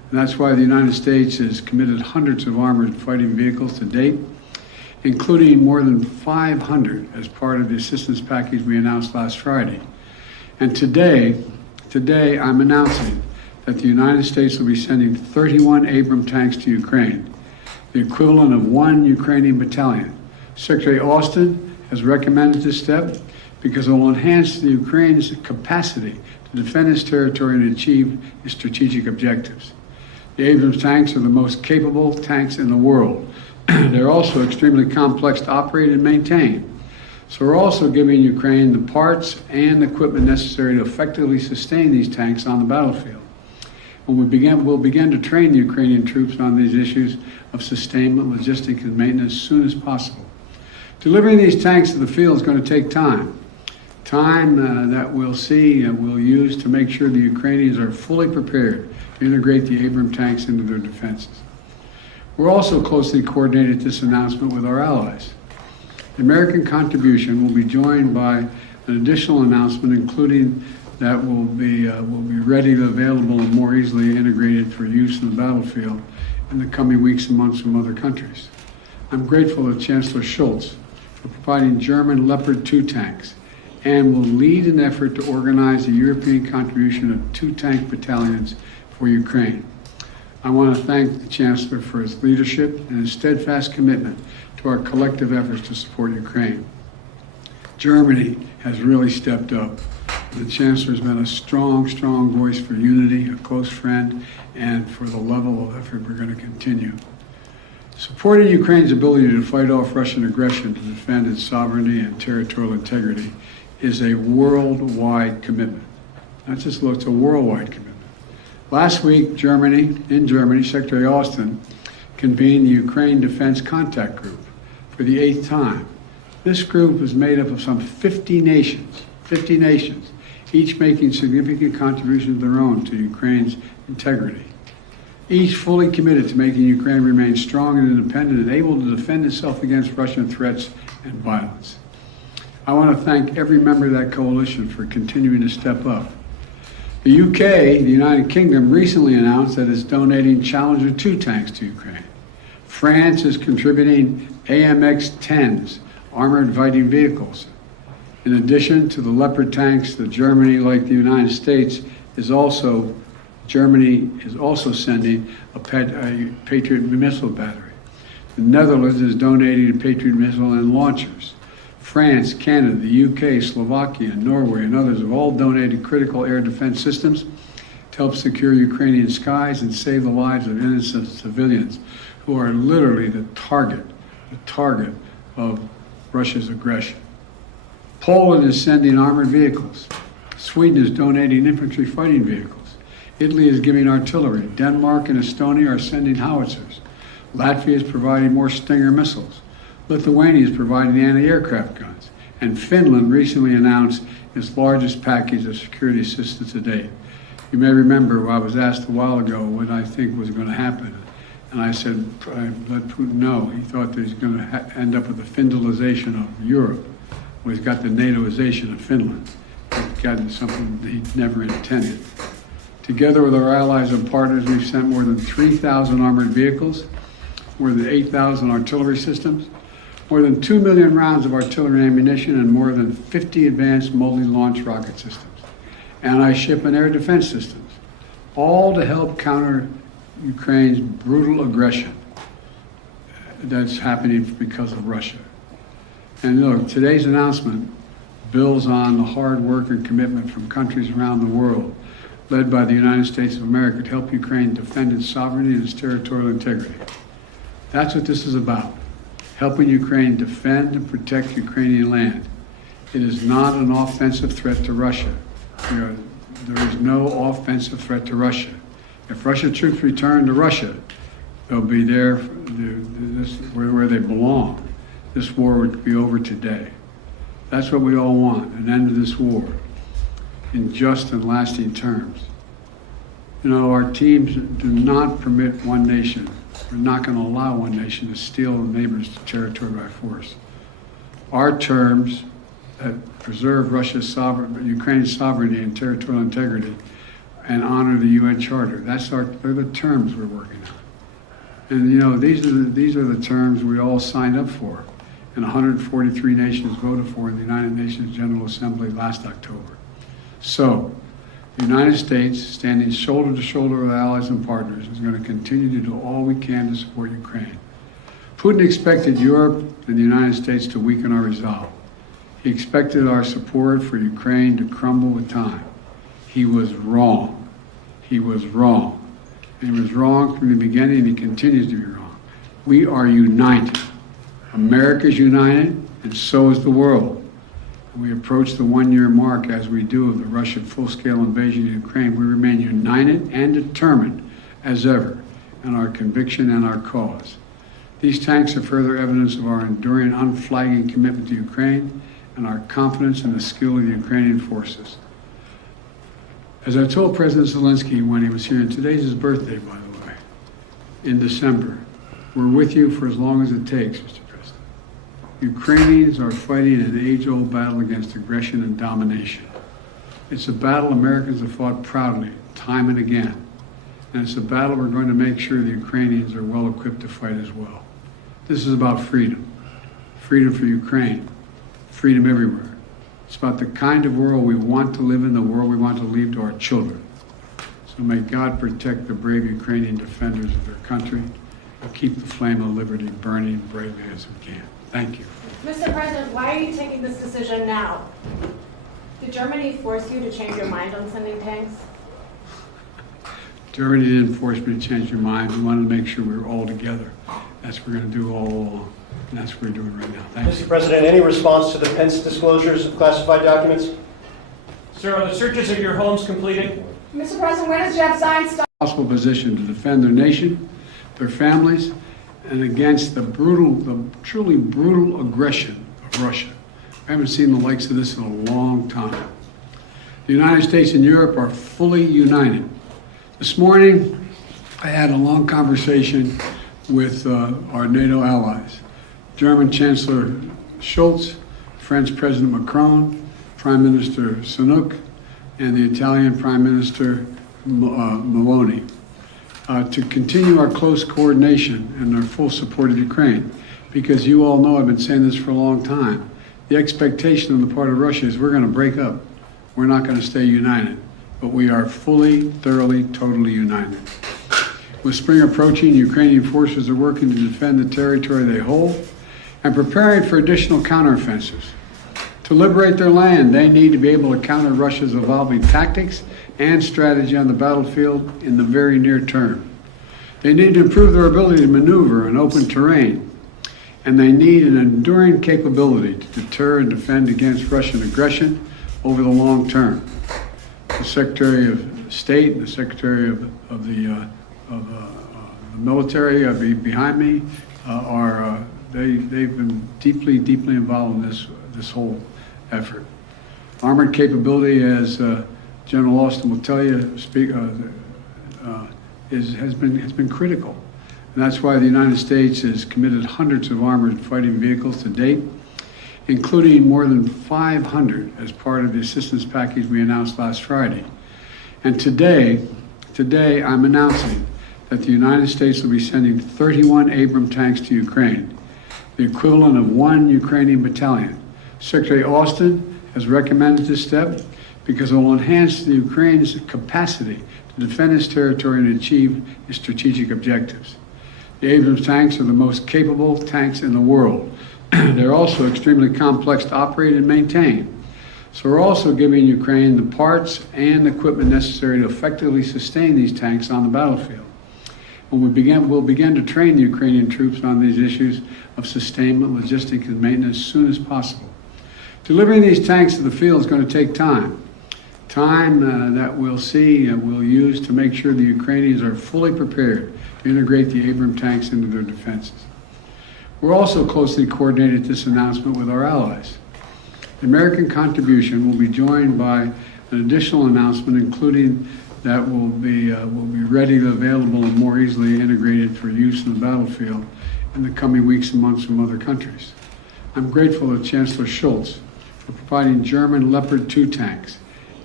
And that's why the United States has committed hundreds of armored fighting vehicles to date, including more than 500 as part of the assistance package we announced last Friday. And today I'm announcing that the United States will be sending 31 Abrams tanks to Ukraine, the equivalent of 1 Ukrainian battalion. Secretary Austin has recommended this step because it will enhance the Ukraine's capacity to defend its territory and achieve its strategic objectives. The Abrams tanks are the most capable tanks in the world. They're also extremely complex to operate and maintain. So we're also giving Ukraine the parts and equipment necessary to effectively sustain these tanks on the battlefield. We'll begin to train the Ukrainian troops on these issues of sustainment, logistics, and maintenance as soon as possible. Delivering these tanks to the field is going to take time. Time that we'll use to make sure the Ukrainians are fully prepared to integrate the Abrams tanks into their defenses. We're also closely coordinated this announcement with our allies. The American contribution will be joined by an additional announcement, including that will be ready and available and more easily integrated for use in the battlefield in the coming weeks and months from other countries. I'm grateful to Chancellor Scholz for providing German Leopard 2 tanks and will lead an effort to organize the European contribution of 2 tank battalions for Ukraine. I want to thank the Chancellor for his leadership and his steadfast commitment to our collective efforts to support Ukraine. Germany has really stepped up. The Chancellor has been a strong voice for unity, a close friend, and for the level of effort we're going to continue. Supporting Ukraine's ability to fight off Russian aggression to defend its sovereignty and territorial integrity is a worldwide commitment. Not just it's a worldwide commitment. Last week, in Germany, Secretary Austin convened the Ukraine Defense Contact Group for the 8th time. This group is made up of some 50 nations, each making significant contributions of their own to Ukraine's integrity. Each fully committed to making Ukraine remain strong and independent and able to defend itself against Russian threats and violence. I want to thank every member of that coalition for continuing to step up. The UK, the United Kingdom, recently announced that it's donating Challenger 2 tanks to Ukraine. France is contributing AMX-10s, armored fighting vehicles. In addition to the Leopard tanks, Germany, like the United States, Germany is also sending a Patriot missile battery. The Netherlands is donating a Patriot missile and launchers. France, Canada, the UK, Slovakia, Norway, and others have all donated critical air defense systems to help secure Ukrainian skies and save the lives of innocent civilians who are literally the target of Russia's aggression. Poland is sending armored vehicles. Sweden is donating infantry fighting vehicles. Italy is giving artillery. Denmark and Estonia are sending howitzers. Latvia is providing more Stinger missiles. Lithuania is providing anti-aircraft guns. And Finland recently announced its largest package of security assistance to date. You may remember I was asked a while ago what I think was going to happen. And I said, I let Putin know. He thought that he's going to end up with the Finlandization of Europe. Well, he's got the NATOization of Finland. He's gotten something that he never intended. Together with our allies and partners, we've sent more than 3,000 armored vehicles, more than 8,000 artillery systems, more than 2 million rounds of artillery ammunition, and more than 50 advanced multi-launch rocket systems, anti-ship and air defense systems, all to help counter Ukraine's brutal aggression that's happening because of Russia. And look, today's announcement builds on the hard work and commitment from countries around the world, led by the United States of America, to help Ukraine defend its sovereignty and its territorial integrity. That's what this is about, helping Ukraine defend and protect Ukrainian land. It is not an offensive threat to Russia. There is no offensive threat to Russia. If Russian troops return to Russia, they'll be there where they belong. This war would be over today. That's what we all want, an end to this war in just and lasting terms. You know, our teams do not permit one nation. We're not going to allow one nation to steal a neighbor's territory by force. Our terms that preserve Ukraine's sovereignty and territorial integrity and honor the UN Charter. They're the terms we're working on. And you know, these are the terms we all signed up for, and 143 nations voted for in the United Nations General Assembly last October. So, the United States, standing shoulder to shoulder with allies and partners, is going to continue to do all we can to support Ukraine. Putin expected Europe and the United States to weaken our resolve. He expected our support for Ukraine to crumble with time. He was wrong. He was wrong. And he was wrong from the beginning, and he continues to be wrong. We are united. America's united, and so is the world. We approach the one-year mark, as we do, of the Russian full-scale invasion of Ukraine. We remain united and determined as ever in our conviction and our cause. These tanks are further evidence of our enduring, unflagging commitment to Ukraine and our confidence in the skill of the Ukrainian forces. As I told President Zelenskyy when he was here, and today's his birthday, by the way, in December, we're with you for as long as it takes, Mr. President. Ukrainians are fighting an age-old battle against aggression and domination. It's a battle Americans have fought proudly, time and again. And it's a battle we're going to make sure the Ukrainians are well equipped to fight as well. This is about freedom. Freedom for Ukraine. Freedom everywhere. It's about the kind of world we want to live in, the world we want to leave to our children. So may God protect the brave Ukrainian defenders of their country and keep the flame of liberty burning bravely as we can. Thank you. Mr. President, why are you taking this decision now? Did Germany force you to change your mind on sending tanks? Germany didn't force me to change your mind. We wanted to make sure we were all together. That's what we're going to do all along. And that's what we're doing right now. Thank you. Mr. President, any response to the Pence disclosures of classified documents? Sir, are the searches of your homes completed? Mr. President, when does Jeff Zients stop? Possible position to defend their nation, their families, and against the truly brutal aggression of Russia. I haven't seen the likes of this in a long time. The United States and Europe are fully united. This morning, I had a long conversation with our NATO allies. German Chancellor Scholz, French President Macron, Prime Minister Sunak, and the Italian Prime Minister Meloni, to continue our close coordination and our full support of Ukraine. Because you all know, I've been saying this for a long time, the expectation on the part of Russia is we're going to break up. We're not going to stay united. But we are fully, thoroughly, totally united. With spring approaching, Ukrainian forces are working to defend the territory they hold and preparing for additional counteroffensives. To liberate their land, they need to be able to counter Russia's evolving tactics and strategy on the battlefield in the very near term. They need to improve their ability to maneuver in open terrain, and they need an enduring capability to deter and defend against Russian aggression over the long term. The Secretary of State and the Secretary of the military behind me they've been deeply involved in this whole effort. Armored capability, as General Austin will tell you, has been critical, and that's why the United States has committed hundreds of armored fighting vehicles to date, including more than 500 as part of the assistance package we announced last Friday. And today I'm announcing that the United States will be sending 31 Abrams tanks to Ukraine, the equivalent of 1 Ukrainian battalion. Secretary Austin has recommended this step because it will enhance the Ukraine's capacity to defend its territory and achieve its strategic objectives. The Abrams tanks are the most capable tanks in the world. They're also extremely complex to operate and maintain. So we're also giving Ukraine the parts and equipment necessary to effectively sustain these tanks on the battlefield. When we'll begin to train the Ukrainian troops on these issues of sustainment, logistics, and maintenance as soon as possible. Delivering these tanks to the field is going to take time. Time that we'll use to make sure the Ukrainians are fully prepared to integrate the Abrams tanks into their defenses. We're also closely coordinated this announcement with our allies. The American contribution will be joined by an additional announcement, including that will be readily available and more easily integrated for use in the battlefield in the coming weeks and months from other countries. I'm grateful to Chancellor Scholz for providing German Leopard 2 tanks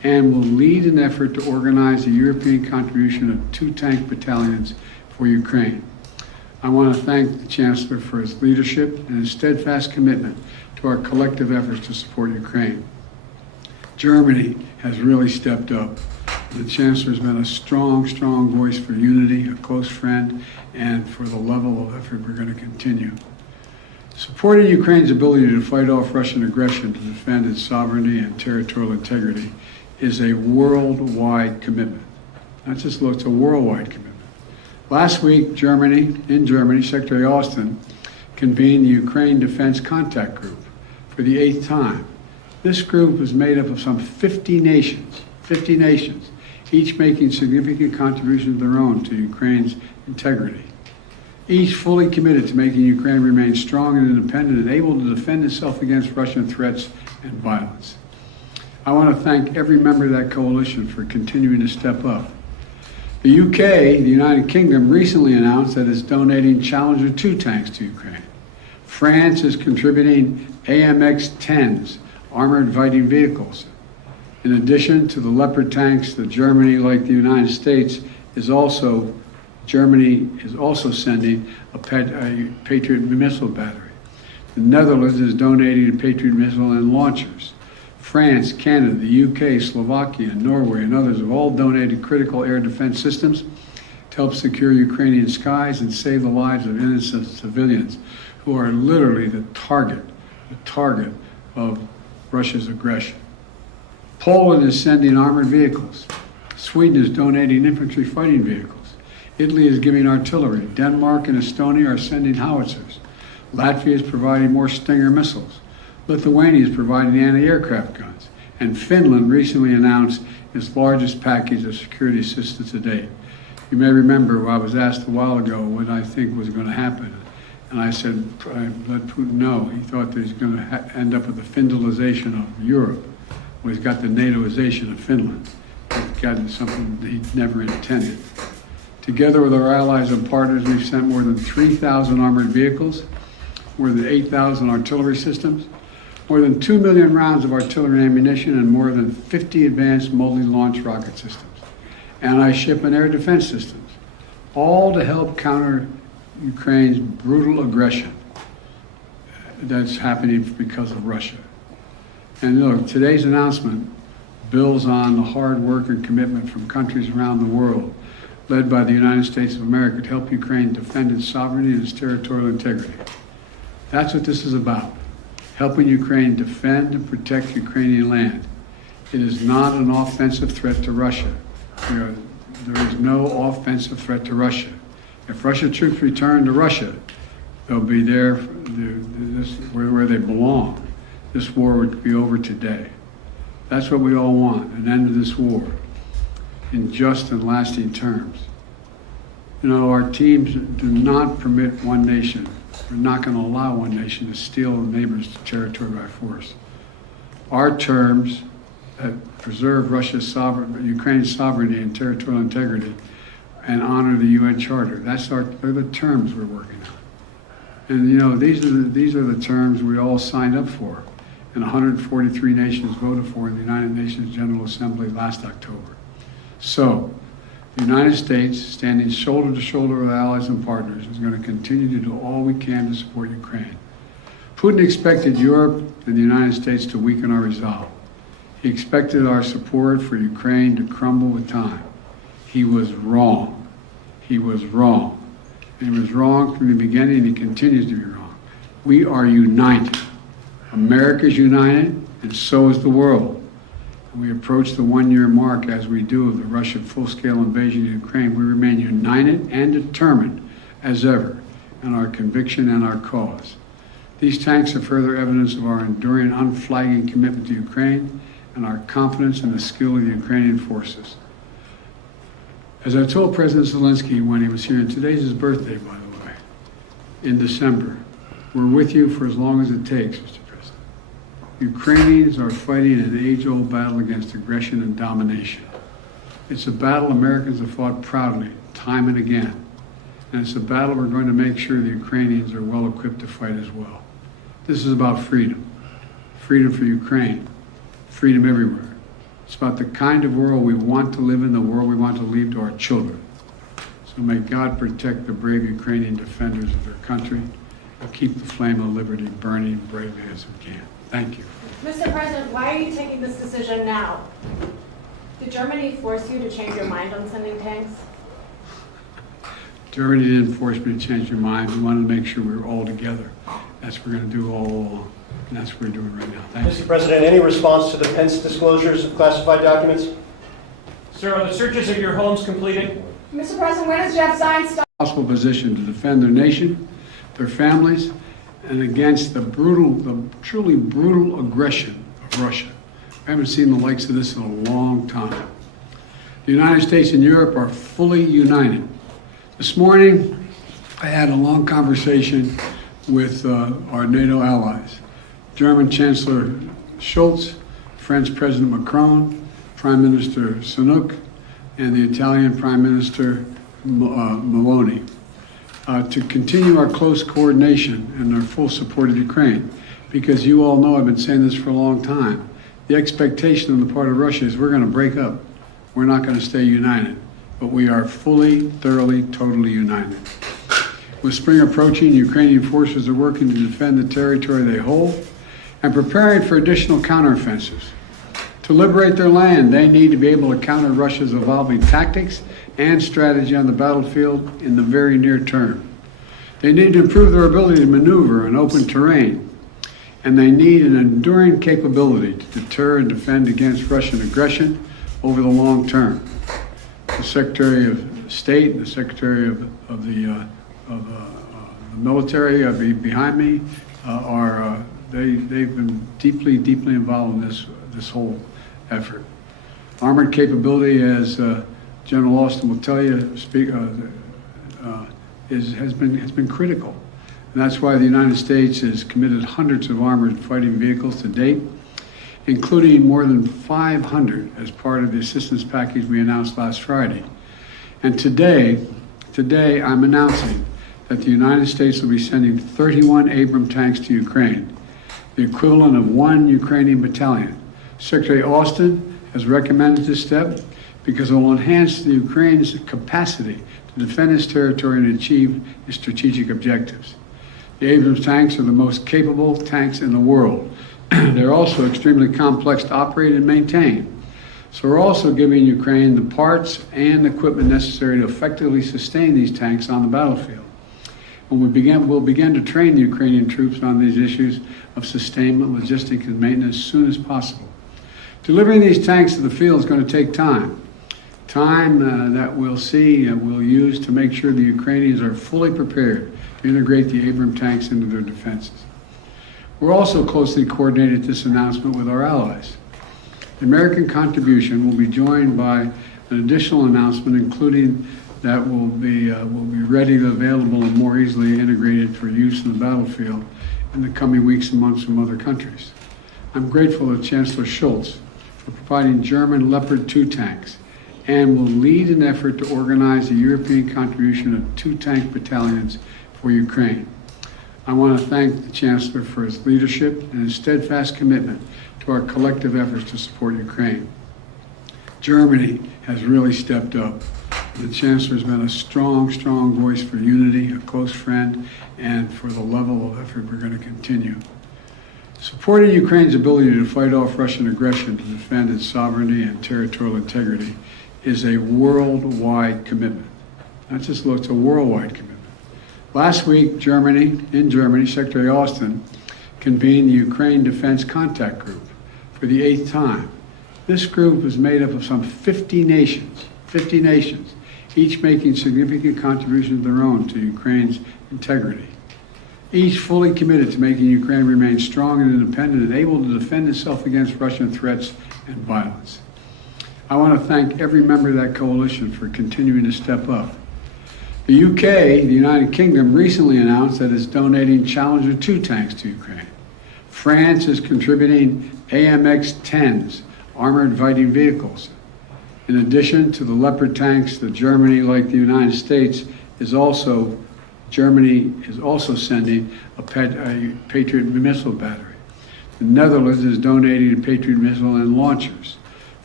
and will lead an effort to organize a European contribution of 2 tank battalions for Ukraine. I want to thank the Chancellor for his leadership and his steadfast commitment to our collective efforts to support Ukraine. Germany has really stepped up. The Chancellor has been a strong voice for unity, a close friend, and for the level of effort we're going to continue. Supporting Ukraine's ability to fight off Russian aggression to defend its sovereignty and territorial integrity is a worldwide commitment. Not just it's a worldwide commitment. Last week, in Germany, Secretary Austin convened the Ukraine Defense Contact Group for the 8th time. This group is made up of some 50 nations, each making significant contributions of their own to Ukraine's integrity. Each fully committed to making Ukraine remain strong and independent and able to defend itself against Russian threats and violence. I want to thank every member of that coalition for continuing to step up. The UK, the United Kingdom, recently announced that it's donating Challenger 2 tanks to Ukraine. France is contributing AMX-10s, armored fighting vehicles. In addition to the Leopard tanks that Germany, like the United States, Germany is also sending a Patriot missile battery. The Netherlands is donating a Patriot missile and launchers. France, Canada, the UK, Slovakia, Norway, and others have all donated critical air defense systems to help secure Ukrainian skies and save the lives of innocent civilians who are literally the target of Russia's aggression. Poland is sending armored vehicles. Sweden is donating infantry fighting vehicles. Italy is giving artillery. Denmark and Estonia are sending howitzers. Latvia is providing more Stinger missiles. Lithuania is providing anti-aircraft guns. And Finland recently announced its largest package of security assistance to date. You may remember I was asked a while ago what I think was going to happen. And I said, I let Putin know. He thought that he's going to end up with the Finlandization of Europe. Well, he's got the NATOization of Finland. He's gotten something that he never intended. Together with our allies and partners, we've sent more than 3,000 armored vehicles, more than 8,000 artillery systems, more than 2 million rounds of artillery ammunition, and more than 50 advanced multi-launch rocket systems, anti-ship and air defense systems, all to help counter Ukraine's brutal aggression that's happening because of Russia. And look, today's announcement builds on the hard work and commitment from countries around the world, led by the United States of America, to help Ukraine defend its sovereignty and its territorial integrity. That's what this is about, helping Ukraine defend and protect Ukrainian land. It is not an offensive threat to Russia. There is no offensive threat to Russia. If Russian troops return to Russia, they'll be there where they belong. This war would be over today. That's what we all want, an end to this war in just and lasting terms. You know, our teams do not permit one nation. We're not going to allow one nation to steal a neighbor's territory by force. Our terms that preserve Ukraine's sovereignty and territorial integrity and honor the UN Charter. They're the terms we're working on. And you know, these are the terms we all signed up for, and 143 nations voted for in the United Nations General Assembly last October. So, the United States, standing shoulder to shoulder with allies and partners, is going to continue to do all we can to support Ukraine. Putin expected Europe and the United States to weaken our resolve. He expected our support for Ukraine to crumble with time. He was wrong. He was wrong. And he was wrong from the beginning, and he continues to be wrong. We are united. America is united, and so is the world. We approach the one-year mark, as we do, of the Russian full-scale invasion of Ukraine. We remain united and determined as ever in our conviction and our cause. These tanks are further evidence of our enduring, unflagging commitment to Ukraine and our confidence in the skill of the Ukrainian forces. As I told President Zelenskyy when he was here, and today's his birthday, by the way, in December, we're with you for as long as it takes, Mr. President. Ukrainians are fighting an age-old battle against aggression and domination. It's a battle Americans have fought proudly, time and again. And it's a battle we're going to make sure the Ukrainians are well equipped to fight as well. This is about freedom. Freedom for Ukraine. Freedom everywhere. It's about the kind of world we want to live in, the world we want to leave to our children. So may God protect the brave Ukrainian defenders of their country and keep the flame of liberty burning bravely as we can. Thank you. Mr. President, why are you taking this decision now? Did Germany force you to change your mind on sending tanks? Germany didn't force me to change your mind. We wanted to make sure we were all together. That's what we're going to do all along. And that's what we're doing right now. Thank you. Mr. President, any response to the Pence disclosures of classified documents? Sir, are the searches of your homes completed? Mr. President, when does Jeff Zients start? Possible position to defend their nation, their families, and against the truly brutal aggression of Russia. I haven't seen the likes of this in a long time. The United States and Europe are fully united. This morning, I had a long conversation with our NATO allies. German Chancellor Scholz, French President Macron, Prime Minister Sunak, and the Italian Prime Minister Meloni, to continue our close coordination and our full support of Ukraine. Because you all know, I've been saying this for a long time, the expectation on the part of Russia is we're going to break up. We're not going to stay united. But we are fully, thoroughly, totally united. With spring approaching, Ukrainian forces are working to defend the territory they hold and preparing for additional counteroffensives. To liberate their land, they need to be able to counter Russia's evolving tactics and strategy on the battlefield in the very near term. They need to improve their ability to maneuver in open terrain, and they need an enduring capability to deter and defend against Russian aggression over the long term. The Secretary of State, the Secretary of the military behind me they've been deeply involved in this whole effort. Armored capability, as General Austin will tell you, has been critical, and that's why the United States has committed hundreds of armored fighting vehicles to date, including more than 500 as part of the assistance package we announced last Friday. And today I'm announcing that the United States will be sending 31 Abrams tanks to Ukraine, the equivalent of 1 Ukrainian battalion. Secretary Austin has recommended this step because it will enhance the Ukraine's capacity to defend its territory and achieve its strategic objectives. The Abrams tanks are the most capable tanks in the world. They're also extremely complex to operate and maintain. So we're also giving Ukraine the parts and equipment necessary to effectively sustain these tanks on the battlefield. We'll begin to train the Ukrainian troops on these issues of sustainment, logistics, and maintenance as soon as possible. Delivering these tanks to the field is going to take time. Time that we'll use to make sure the Ukrainians are fully prepared to integrate the Abrams tanks into their defenses. We're also closely coordinated this announcement with our allies. The American contribution will be joined by an additional announcement, including that will be readily available and more easily integrated for use in the battlefield in the coming weeks and months from other countries. I'm grateful to Chancellor Scholz for providing German Leopard 2 tanks and will lead an effort to organize a European contribution of 2 tank battalions for Ukraine. I want to thank the Chancellor for his leadership and his steadfast commitment to our collective efforts to support Ukraine. Germany has really stepped up. The Chancellor has been a strong voice for unity, a close friend, and for the level of effort we're going to continue. Supporting Ukraine's ability to fight off Russian aggression to defend its sovereignty and territorial integrity is a worldwide commitment. Not just it's a worldwide commitment. Last week, in Germany, Secretary Austin convened the Ukraine Defense Contact Group for the 8th time. This group is made up of some 50 nations, each making significant contributions of their own to Ukraine's integrity. Each fully committed to making Ukraine remain strong and independent and able to defend itself against Russian threats and violence. I want to thank every member of that coalition for continuing to step up. The UK, the United Kingdom, recently announced that it's donating Challenger 2 tanks to Ukraine. France is contributing AMX-10s, armored fighting vehicles. In addition to the Leopard tanks, Germany, like the United States, Germany is also sending a Patriot missile battery. The Netherlands is donating a Patriot missile and launchers.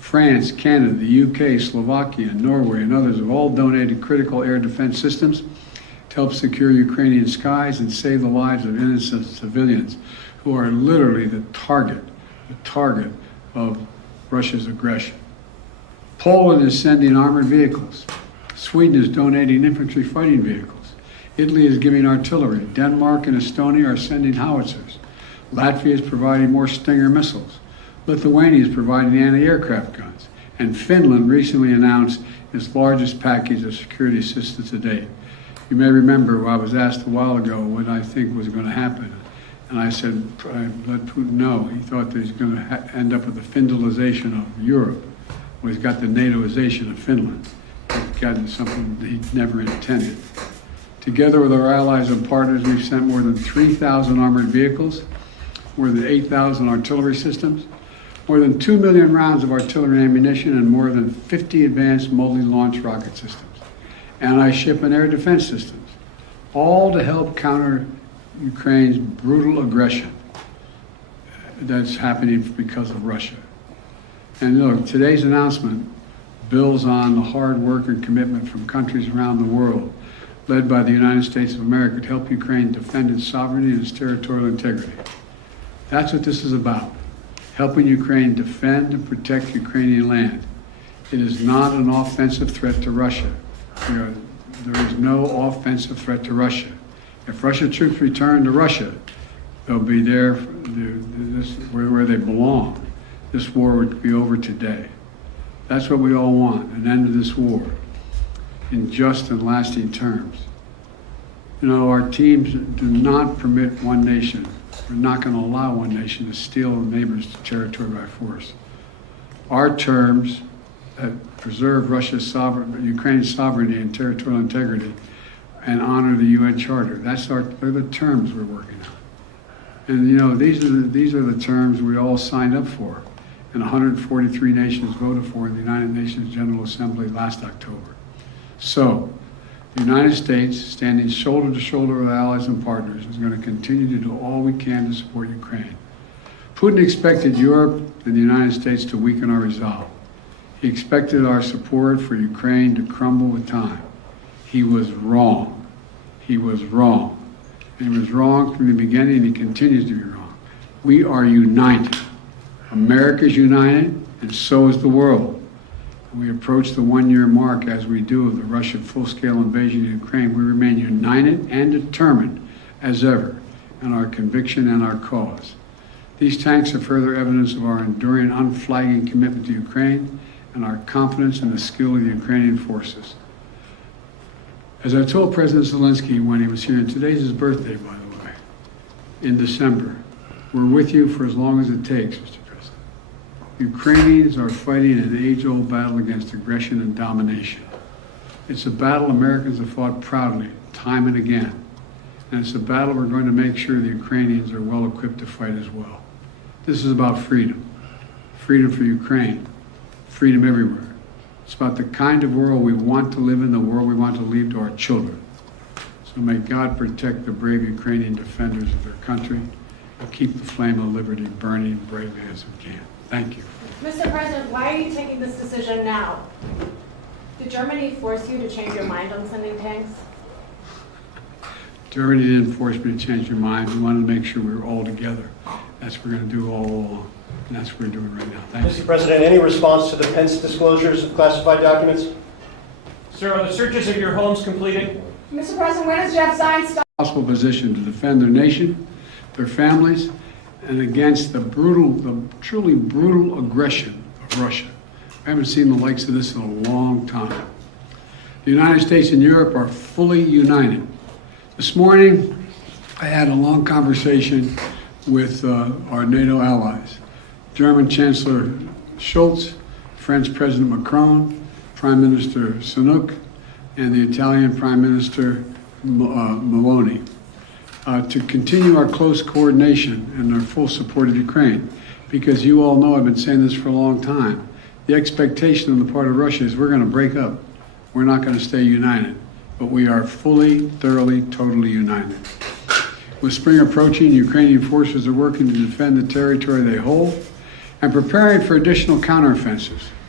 France, Canada, the UK, Slovakia, Norway, and others have all donated critical air defense systems to help secure Ukrainian skies and save the lives of innocent civilians who are literally the target of Russia's aggression. Poland is sending armored vehicles. Sweden is donating infantry fighting vehicles. Italy is giving artillery. Denmark and Estonia are sending howitzers. Latvia is providing more Stinger missiles. Lithuania is providing anti-aircraft guns. And Finland recently announced its largest package of security assistance to date. You may remember I was asked a while ago what I think was going to happen. And I said, I let Putin know. He thought that he's going to end up with the Finlandization of Europe. Well, he's got the NATOization of Finland. He's gotten something that he never intended. Together with our allies and partners, we've sent more than 3,000 armored vehicles, more than 8,000 artillery systems, more than 2 million rounds of artillery ammunition, and more than 50 advanced multi-launch rocket systems, anti-ship and air defense systems, all to help counter Ukraine's brutal aggression that's happening because of Russia. And look, today's announcement builds on the hard work and commitment from countries around the world, led by the United States of America, to help Ukraine defend its sovereignty and its territorial integrity. That's what this is about, helping Ukraine defend and protect Ukrainian land. It is not an offensive threat to Russia. There is no offensive threat to Russia. If Russian troops return to Russia, they'll be there where they belong. This war would be over today. That's what we all want, an end to this war in just and lasting terms. You know, our teams do not permit one nation. We're not going to allow one nation to steal a neighbor's territory by force. Our terms that preserve Ukraine's sovereignty and territorial integrity and honor the UN Charter. They're the terms we're working on. And you know, these are the terms we all signed up for, and 143 nations voted for in the United Nations General Assembly last October. So, the United States, standing shoulder to shoulder with allies and partners, is going to continue to do all we can to support Ukraine. Putin expected Europe and the United States to weaken our resolve. He expected our support for Ukraine to crumble with time. He was wrong. He was wrong. And he was wrong from the beginning, and he continues to be wrong. We are united. America is united, and so is the world. We approach the one-year mark, as we do, of the Russian full-scale invasion of Ukraine. We remain united and determined as ever in our conviction and our cause. These tanks are further evidence of our enduring, unflagging commitment to Ukraine and our confidence in the skill of the Ukrainian forces. As I told President Zelenskyy when he was here, and today's his birthday, by the way, in December, we're with you for as long as it takes, Mr. President. Ukrainians are fighting an age-old battle against aggression and domination. It's a battle Americans have fought proudly, time and again. And it's a battle we're going to make sure the Ukrainians are well equipped to fight as well. This is about freedom. Freedom for Ukraine. Freedom everywhere. It's about the kind of world we want to live in, the world we want to leave to our children. So may God protect the brave Ukrainian defenders of their country and keep the flame of liberty burning bravely as we can. Thank you. Mr. President, why are you taking this decision now? Did Germany force you to change your mind on sending tanks? Germany didn't force me to change your mind. We wanted to make sure we were all together. That's what we're going to do all along. And that's what we're doing right now. Thank you. Mr. President, any response to the Pence disclosures of classified documents? Sir, are the searches of your homes completed? Mr. President, when does Jeff Zients stop? Possible position to defend their nation, their families, and against the truly brutal aggression of Russia. I haven't seen the likes of this in a long time. The United States and Europe are fully united. This morning, I had a long conversation with our NATO allies. German Chancellor Scholz, French President Macron, Prime Minister Sunak, and the Italian Prime Minister Meloni, to continue our close coordination and our full support of Ukraine. Because you all know, I've been saying this for a long time, the expectation on the part of Russia is we're going to break up. We're not going to stay united. But we are fully, thoroughly, totally united. With spring approaching, Ukrainian forces are working to defend the territory they hold and preparing for additional counteroffensives.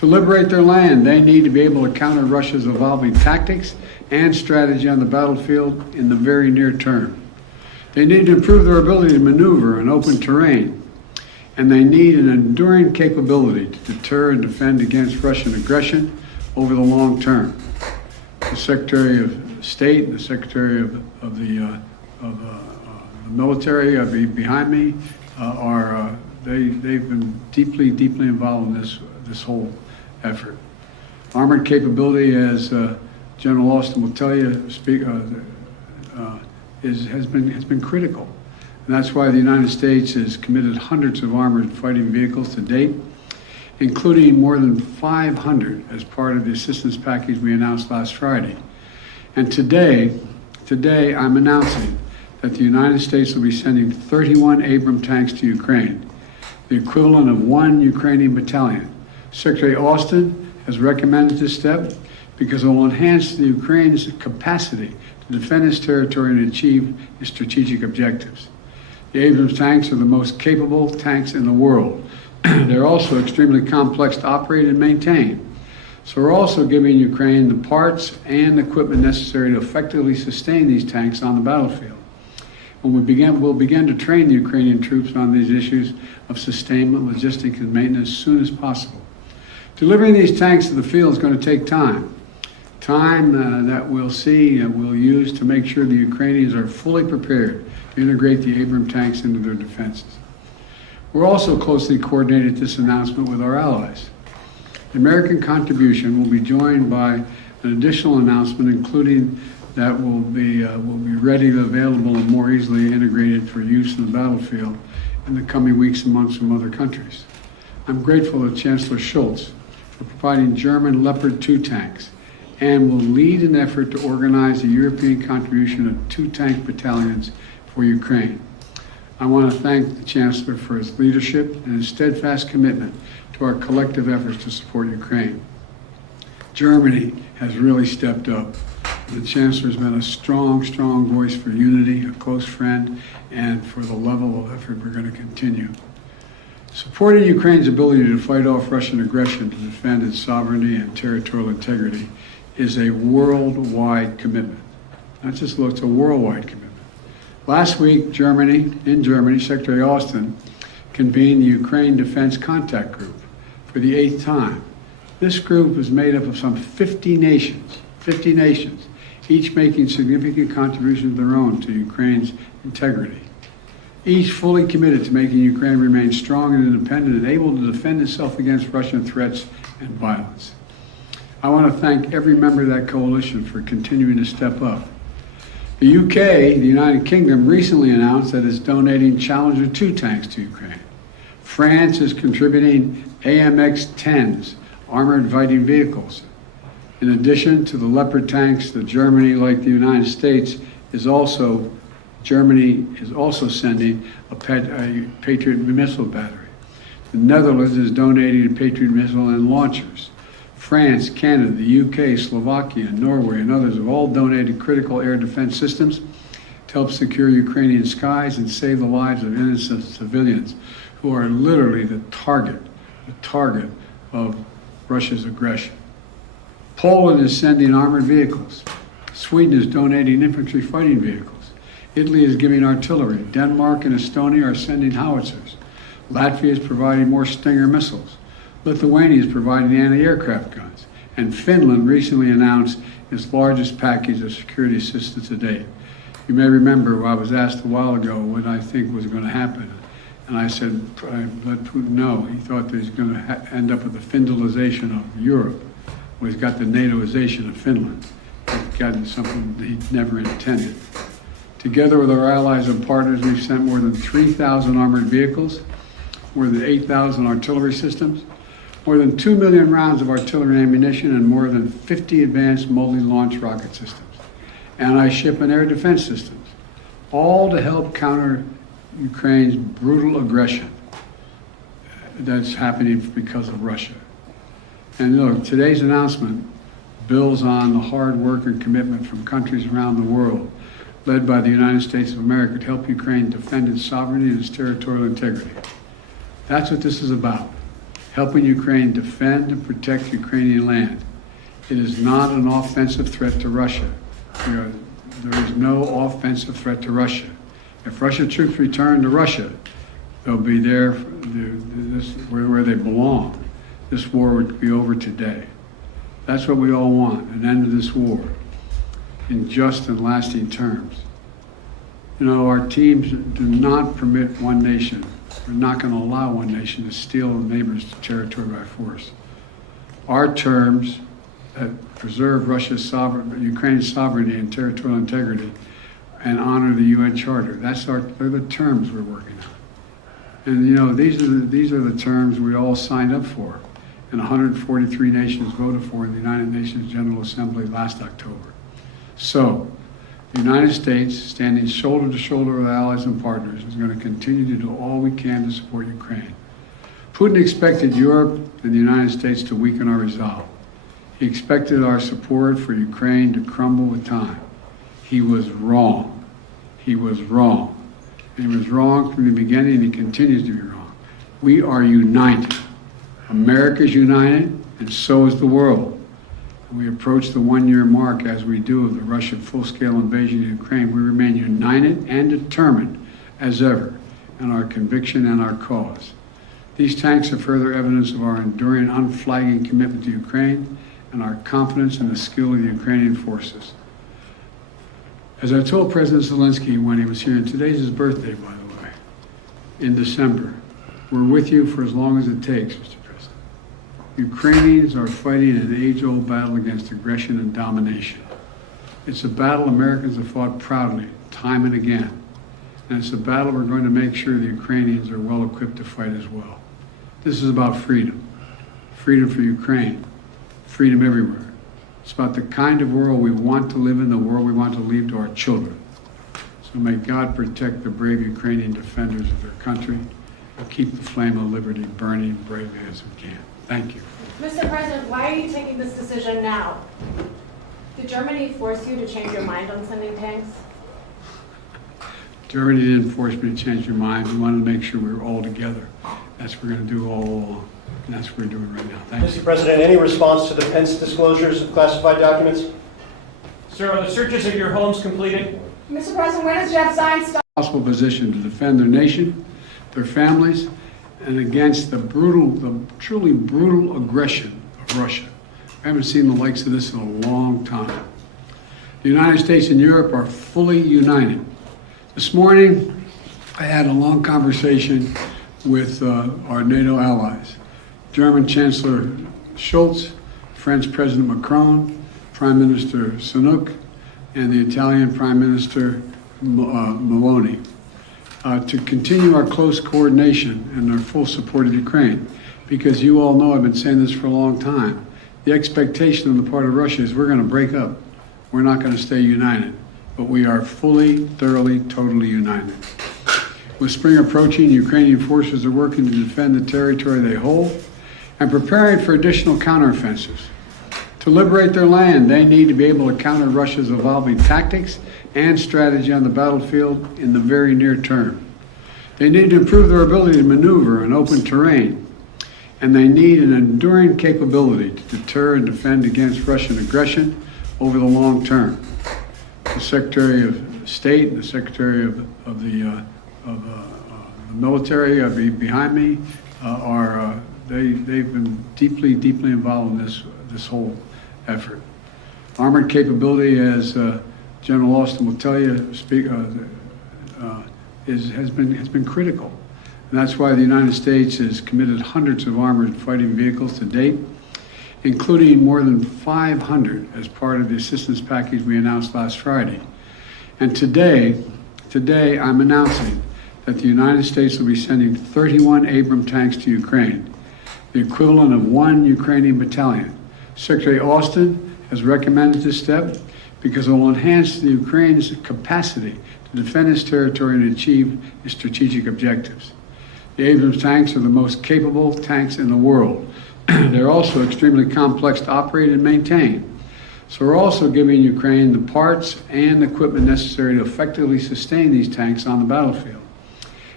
To liberate their land, they need to be able to counter Russia's evolving tactics and strategy on the battlefield in the very near term. They need to improve their ability to maneuver in open terrain, and they need an enduring capability to deter and defend against Russian aggression over the long term. The Secretary of State and the Secretary of the military behind me they've been deeply involved in this whole effort. Armored capability, as General Austin will tell you, has been critical. And that's why the United States has committed hundreds of armored fighting vehicles to date, including more than 500 as part of the assistance package we announced last Friday. And today I'm announcing that the United States will be sending 31 Abrams tanks to Ukraine, the equivalent of 1 Ukrainian battalion. Secretary Austin has recommended this step because it will enhance the Ukraine's capacity to defend its territory and achieve its strategic objectives. The Abrams tanks are the most capable tanks in the world. They're also extremely complex to operate and maintain. So we're also giving Ukraine the parts and equipment necessary to effectively sustain these tanks on the battlefield. We'll begin to train the Ukrainian troops on these issues of sustainment, logistics, and maintenance as soon as possible. Delivering these tanks to the field is going to take time. Time that we'll use to make sure the Ukrainians are fully prepared to integrate the Abrams tanks into their defenses. We're also closely coordinated this announcement with our allies. The American contribution will be joined by an additional announcement, including that will be readily available and more easily integrated for use in the battlefield in the coming weeks and months from other countries. I'm grateful to Chancellor Scholz for providing German Leopard 2 tanks and will lead an effort to organize a European contribution of 2 tank battalions for Ukraine. I want to thank the Chancellor for his leadership and his steadfast commitment to our collective efforts to support Ukraine. Germany has really stepped up. The Chancellor has been a strong voice for unity, a close friend, and for the level of effort we're going to continue. Supporting Ukraine's ability to fight off Russian aggression to defend its sovereignty and territorial integrity is a worldwide commitment. Not just it's a worldwide commitment. Last week, in Germany, Secretary Austin convened the Ukraine Defense Contact Group for the 8th time. This group is made up of some 50 nations, each making significant contributions of their own to Ukraine's integrity. Each fully committed to making Ukraine remain strong and independent and able to defend itself against Russian threats and violence. I want to thank every member of that coalition for continuing to step up. The UK, the United Kingdom, recently announced that it's donating Challenger 2 tanks to Ukraine. France is contributing AMX-10s, armored fighting vehicles. In addition to the Leopard tanks, Germany, like the United States, Germany is also sending a Patriot missile battery. The Netherlands is donating a Patriot missile and launchers. France, Canada, the UK, Slovakia, Norway, and others have all donated critical air defense systems to help secure Ukrainian skies and save the lives of innocent civilians who are literally the target of Russia's aggression. Poland is sending armored vehicles. Sweden is donating infantry fighting vehicles. Italy is giving artillery. Denmark and Estonia are sending howitzers. Latvia is providing more Stinger missiles. Lithuania is providing anti-aircraft guns. And Finland recently announced its largest package of security assistance to date. You may remember I was asked a while ago what I think was going to happen. And I said, I let Putin know. He thought that he's going to end up with the Finlandization of Europe. Well, he's got the NATOization of Finland. He's gotten something that he never intended. Together with our allies and partners, we've sent more than 3,000 armored vehicles, more than 8,000 artillery systems, more than 2 million rounds of artillery ammunition, and more than 50 advanced multi-launch rocket systems, anti-ship and air defense systems, all to help counter Ukraine's brutal aggression that's happening because of Russia. And look, today's announcement builds on the hard work and commitment from countries around the world, led by the United States of America, to help Ukraine defend its sovereignty and its territorial integrity. That's what this is about. helping Ukraine defend and protect Ukrainian land. It is not an offensive threat to Russia. There is no offensive threat to Russia. If Russian troops return to Russia, they'll be there where they belong. This war would be over today. That's what we all want, an end to this war in just and lasting terms. You know, our teams do not permit one nation. We're not going to allow one nation to steal a neighbor's territory by force. Our terms that preserve Ukraine's sovereignty and territorial integrity and honor the UN Charter. They're the terms we're working on. And you know, these are the terms we all signed up for and 143 nations voted for in the United Nations General Assembly last October. So, the United States, standing shoulder to shoulder with allies and partners, is going to continue to do all we can to support Ukraine. Putin expected Europe and the United States to weaken our resolve. He expected our support for Ukraine to crumble with time. He was wrong. He was wrong. And he was wrong from the beginning, and he continues to be wrong. We are united. America is united, and so is the world. We approach the one-year mark, as we do, of the Russian full-scale invasion of Ukraine. We remain united and determined as ever in our conviction and our cause. These tanks are further evidence of our enduring, unflagging commitment to Ukraine and our confidence in the skill of the Ukrainian forces. As I told President Zelenskyy when he was here, and today's his birthday, by the way, in December, we're with you for as long as it takes, Mr. President. Ukrainians are fighting an age-old battle against aggression and domination. It's a battle Americans have fought proudly, time and again. And it's a battle we're going to make sure the Ukrainians are well equipped to fight as well. This is about freedom. Freedom for Ukraine. Freedom everywhere. It's about the kind of world we want to live in, the world we want to leave to our children. So may God protect the brave Ukrainian defenders of their country and keep the flame of liberty burning bravely as we can. Thank you. Mr. President, why are you taking this decision now? Did Germany force you to change your mind on sending tanks? Germany didn't force me to change your mind. We wanted to make sure we were all together. That's what we're going to do all along. And that's what we're doing right now. Thank you. Mr. President, any response to the Pence disclosures of classified documents? Sir, are the searches of your homes completed? Mr. President, when does Jeff Zients start? Possible position to defend their nation, their families, and against the truly brutal aggression of Russia. I haven't seen the likes of this in a long time. The United States and Europe are fully united. This morning, I had a long conversation with our NATO allies. German Chancellor Scholz, French President Macron, Prime Minister Sunak, and the Italian Prime Minister Meloni, to continue our close coordination and our full support of Ukraine. Because you all know, I've been saying this for a long time, the expectation on the part of Russia is we're going to break up. We're not going to stay united. But we are fully, thoroughly, totally united. With spring approaching, Ukrainian forces are working to defend the territory they hold and preparing for additional counteroffensives. To liberate their land, they need to be able to counter Russia's evolving tactics and strategy on the battlefield in the very near term. They need to improve their ability to maneuver in open terrain, and they need an enduring capability to deter and defend against Russian aggression over the long term. The Secretary of State and the Secretary of the military behind me they've been deeply involved in this whole effort. Armored capability, as General Austin will tell you, has been critical, and that's why the United States has committed hundreds of armored fighting vehicles to date, including more than 500 as part of the assistance package we announced last Friday. And today I'm announcing that the United States will be sending 31 Abrams tanks to Ukraine, the equivalent of 1 Ukrainian battalion. Secretary Austin has recommended this step because it will enhance the Ukraine's capacity to defend its territory and achieve its strategic objectives. The Abrams tanks are the most capable tanks in the world. They're also extremely complex to operate and maintain. So we're also giving Ukraine the parts and equipment necessary to effectively sustain these tanks on the battlefield.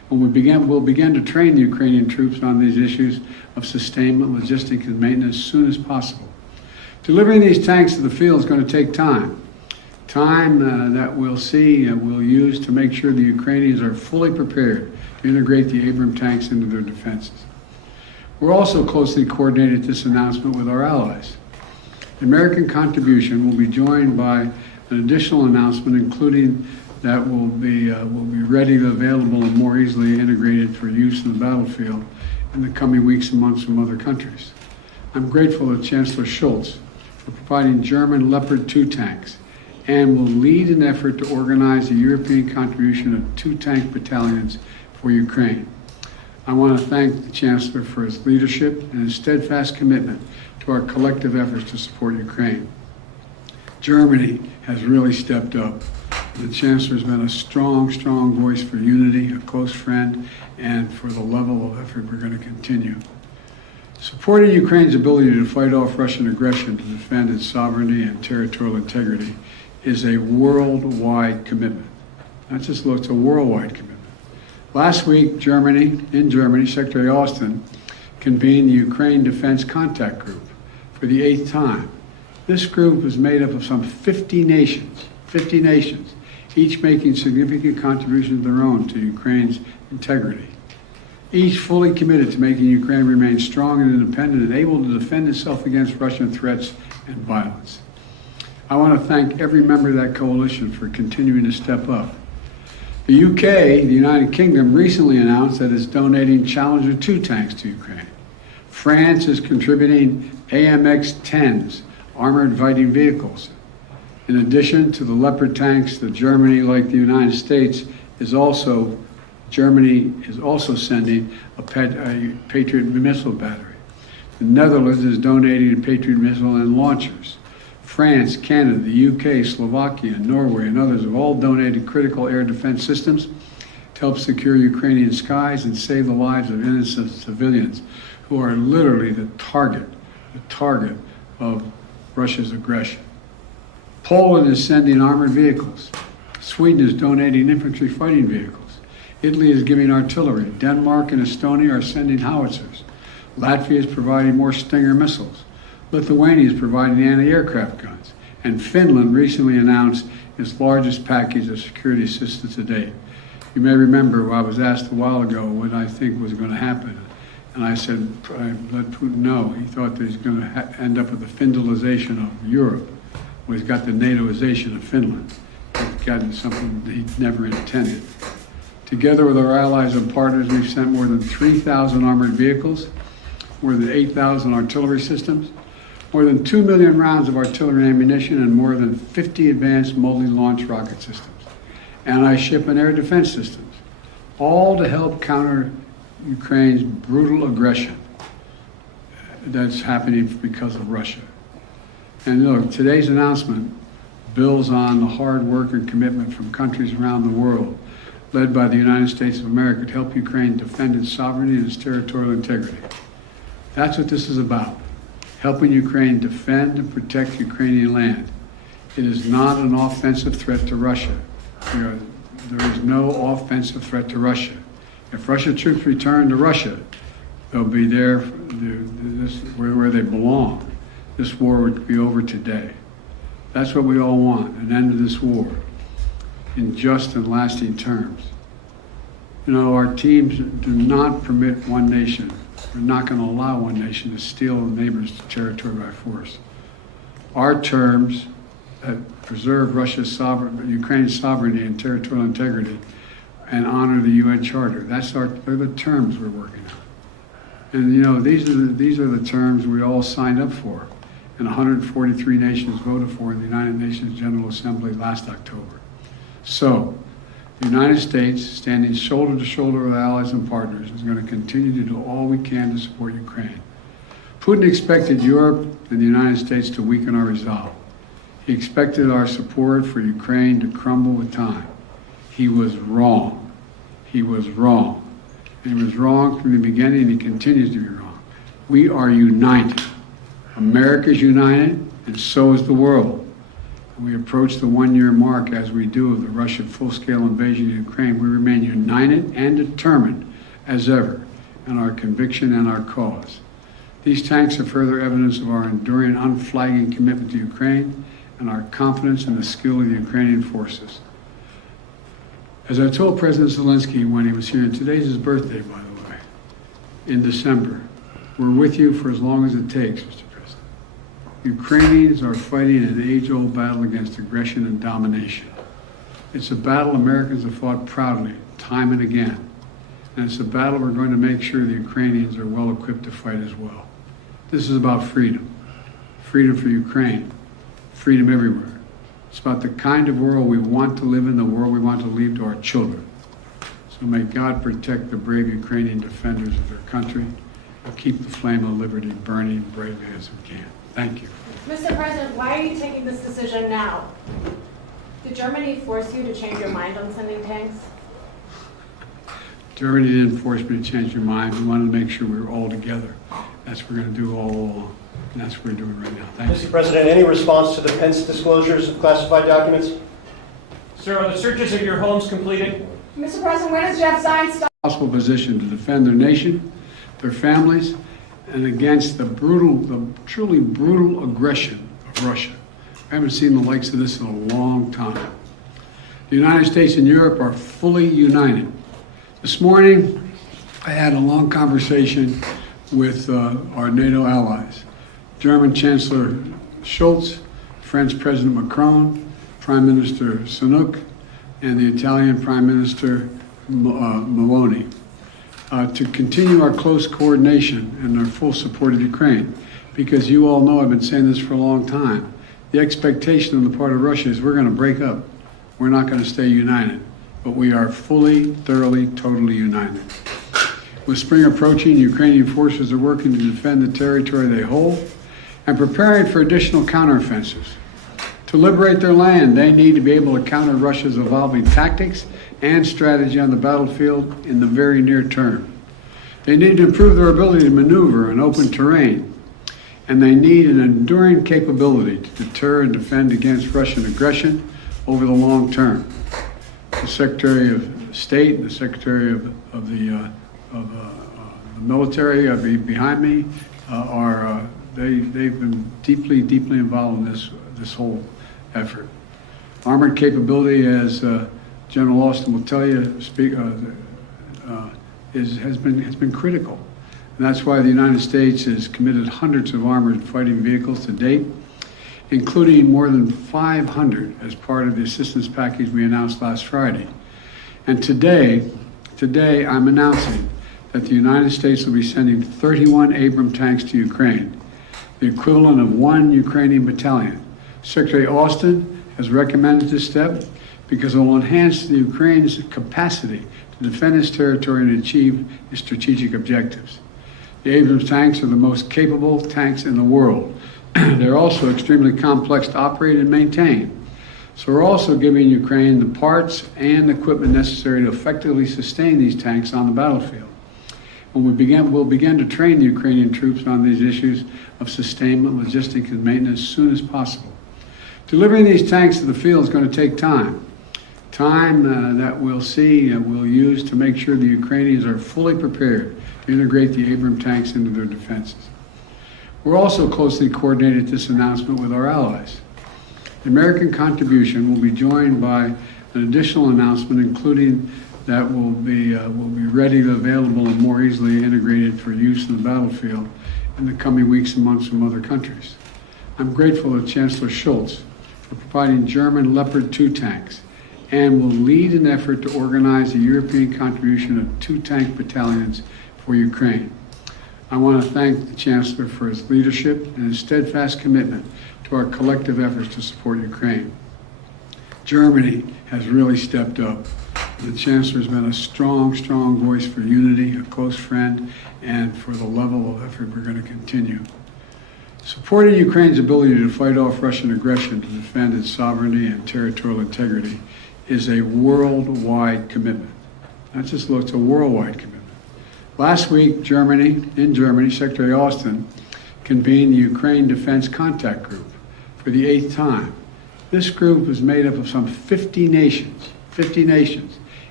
We'll begin to train the Ukrainian troops on these issues of sustainment, logistics, and maintenance as soon as possible. Delivering these tanks to the field is going to take time. Time that we'll use to make sure the Ukrainians are fully prepared to integrate the Abrams tanks into their defenses. We're also closely coordinated this announcement with our allies. The American contribution will be joined by an additional announcement, including that will be ready, available, and more easily integrated for use in the battlefield in the coming weeks and months from other countries. I'm grateful to Chancellor Scholz for providing German Leopard 2 tanks and will lead an effort to organize a European contribution of 2 tank battalions for Ukraine. I want to thank the Chancellor for his leadership and his steadfast commitment to our collective efforts to support Ukraine. Germany has really stepped up. The Chancellor has been a strong voice for unity, a close friend, and for the level of effort we're going to continue. Supporting Ukraine's ability to fight off Russian aggression to defend its sovereignty and territorial integrity is a worldwide commitment. Not just it's a worldwide commitment. Last week, in Germany, Secretary Austin convened the Ukraine Defense Contact Group for the 8th time. This group is made up of some 50 nations, each making significant contributions of their own to Ukraine's integrity. Each fully committed to making Ukraine remain strong and independent and able to defend itself against Russian threats and violence. I want to thank every member of that coalition for continuing to step up. The UK, the United Kingdom, recently announced that it's donating Challenger 2 tanks to Ukraine. France is contributing AMX-10s, armored fighting vehicles. In addition to the Leopard tanks, Germany, like the United States, Germany is also sending a Patriot missile battery. The Netherlands is donating a Patriot missile and launchers. France, Canada, the UK, Slovakia, Norway, and others have all donated critical air defense systems to help secure Ukrainian skies and save the lives of innocent civilians who are literally the target of Russia's aggression. Poland is sending armored vehicles. Sweden is donating infantry fighting vehicles. Italy is giving artillery. Denmark and Estonia are sending howitzers. Latvia is providing more Stinger missiles. Lithuania is providing anti-aircraft guns. And Finland recently announced its largest package of security assistance to date. You may remember I was asked a while ago what I think was going to happen. And I said, I let Putin know. He thought that he's going to end up with the Finlandization of Europe. Well, he's got the NATOization of Finland. He's gotten something that he never intended. Together with our allies and partners, we've sent more than 3,000 armored vehicles, more than 8,000 artillery systems, more than 2 million rounds of artillery ammunition, and more than 50 advanced multi-launch rocket systems, anti-ship and air defense systems, all to help counter Ukraine's brutal aggression that's happening because of Russia. And look, today's announcement builds on the hard work and commitment from countries around the world, led by the United States of America, to help Ukraine defend its sovereignty and its territorial integrity. That's what this is about, helping Ukraine defend and protect Ukrainian land. It is not an offensive threat to Russia. There is no offensive threat to Russia. If Russian troops return to Russia, they'll be there where they belong. This war would be over today. That's what we all want, an end to this war in just and lasting terms. You know, our teams do not permit one nation. We're not going to allow one nation to steal a neighbor's territory by force. Our terms that preserve Ukraine's sovereignty and territorial integrity and honor the UN Charter. They're the terms we're working on. And you know, these are the terms we all signed up for, and 143 nations voted for in the United Nations General Assembly last October. So, the United States, standing shoulder to shoulder with allies and partners, is going to continue to do all we can to support Ukraine. Putin expected Europe and the United States to weaken our resolve. He expected our support for Ukraine to crumble with time. He was wrong. He was wrong. And he was wrong from the beginning, and he continues to be wrong. We are united. America is united, and so is the world. And we approach the one-year mark, as we do, of the Russian full-scale invasion of Ukraine. We remain united. united and determined as ever in our conviction and our cause. These tanks are further evidence of our enduring, unflagging commitment to Ukraine and our confidence in the skill of the Ukrainian forces. As I told President Zelenskyy when he was here, and today's his birthday, by the way, in December, we're with you for as long as it takes, Mr. President. Ukrainians are fighting an age-old battle against aggression and domination. It's a battle Americans have fought proudly, time and again. And it's a battle we're going to make sure the Ukrainians are well equipped to fight as well. This is about freedom. Freedom for Ukraine. Freedom everywhere. It's about the kind of world we want to live in, the world we want to leave to our children. So may God protect the brave Ukrainian defenders of their country and keep the flame of liberty burning bravely as we can. Thank you. Mr. President, why are you taking this decision now? Did Germany force you to change your mind on sending tanks? Germany didn't force me to change your mind. We wanted to make sure we were all together. That's what we're going to do all along. And that's what we're doing right now. Thank you. Mr. President, any response to the Pence disclosures of classified documents? Sir, are the searches of your homes completed? Mr. President, when does Jeff Zients stop? Possible position to defend their nation, their families, and against the truly brutal aggression of Russia. I haven't seen the likes of this in a long time. The United States and Europe are fully united. This morning, I had a long conversation with our NATO allies. German Chancellor Scholz, French President Macron, Prime Minister Sunak, and the Italian Prime Minister Meloni, to continue our close coordination and our full support of Ukraine. Because you all know, I've been saying this for a long time, the expectation on the part of Russia is we're going to break up. We're not going to stay united. But we are fully, thoroughly, totally united. With spring approaching, Ukrainian forces are working to defend the territory they hold and preparing for additional counteroffensives. To liberate their land, they need to be able to counter Russia's evolving tactics and strategy on the battlefield in the very near term. They need to improve their ability to maneuver in open terrain, and they need an enduring capability to deter and defend against Russian aggression over the long term. The Secretary of State and the Secretary of the military behind me they've been deeply involved in this whole effort. Armored capability, as General Austin will tell you, has been critical, and that's why the United States has committed hundreds of armored fighting vehicles to date, including more than 500 as part of the assistance package we announced last Friday. And today I'm announcing that the United States will be sending 31 Abrams tanks to Ukraine, the equivalent of 1 Ukrainian battalion. Secretary Austin has recommended this step because it will enhance the Ukraine's capacity to defend its territory and achieve its strategic objectives. The Abrams tanks are the most capable tanks in the world. They're also extremely complex to operate and maintain. So we're also giving Ukraine the parts and equipment necessary to effectively sustain these tanks on the battlefield. When we'll begin to train the Ukrainian troops on these issues of sustainment, logistics, and maintenance as soon as possible. Delivering these tanks to the field is going to take time. Time that we'll use to make sure the Ukrainians are fully prepared to integrate the Abrams tanks into their defenses. We're also closely coordinated this announcement with our allies. The American contribution will be joined by an additional announcement, including that will be readily available and more easily integrated for use in the battlefield in the coming weeks and months from other countries. I'm grateful to Chancellor Scholz for providing German Leopard 2 tanks and will lead an effort to organize a European contribution of 2 tank battalions for Ukraine. I want to thank the Chancellor for his leadership and his steadfast commitment to our collective efforts to support Ukraine. Germany has really stepped up. The Chancellor has been a strong voice for unity, a close friend, and for the level of effort we're going to continue. Supporting Ukraine's ability to fight off Russian aggression to defend its sovereignty and territorial integrity is a worldwide commitment. Not just it's a worldwide commitment. Last week, in Germany, Secretary Austin convened the Ukraine Defense Contact Group for the 8th time. This group is made up of some 50 nations,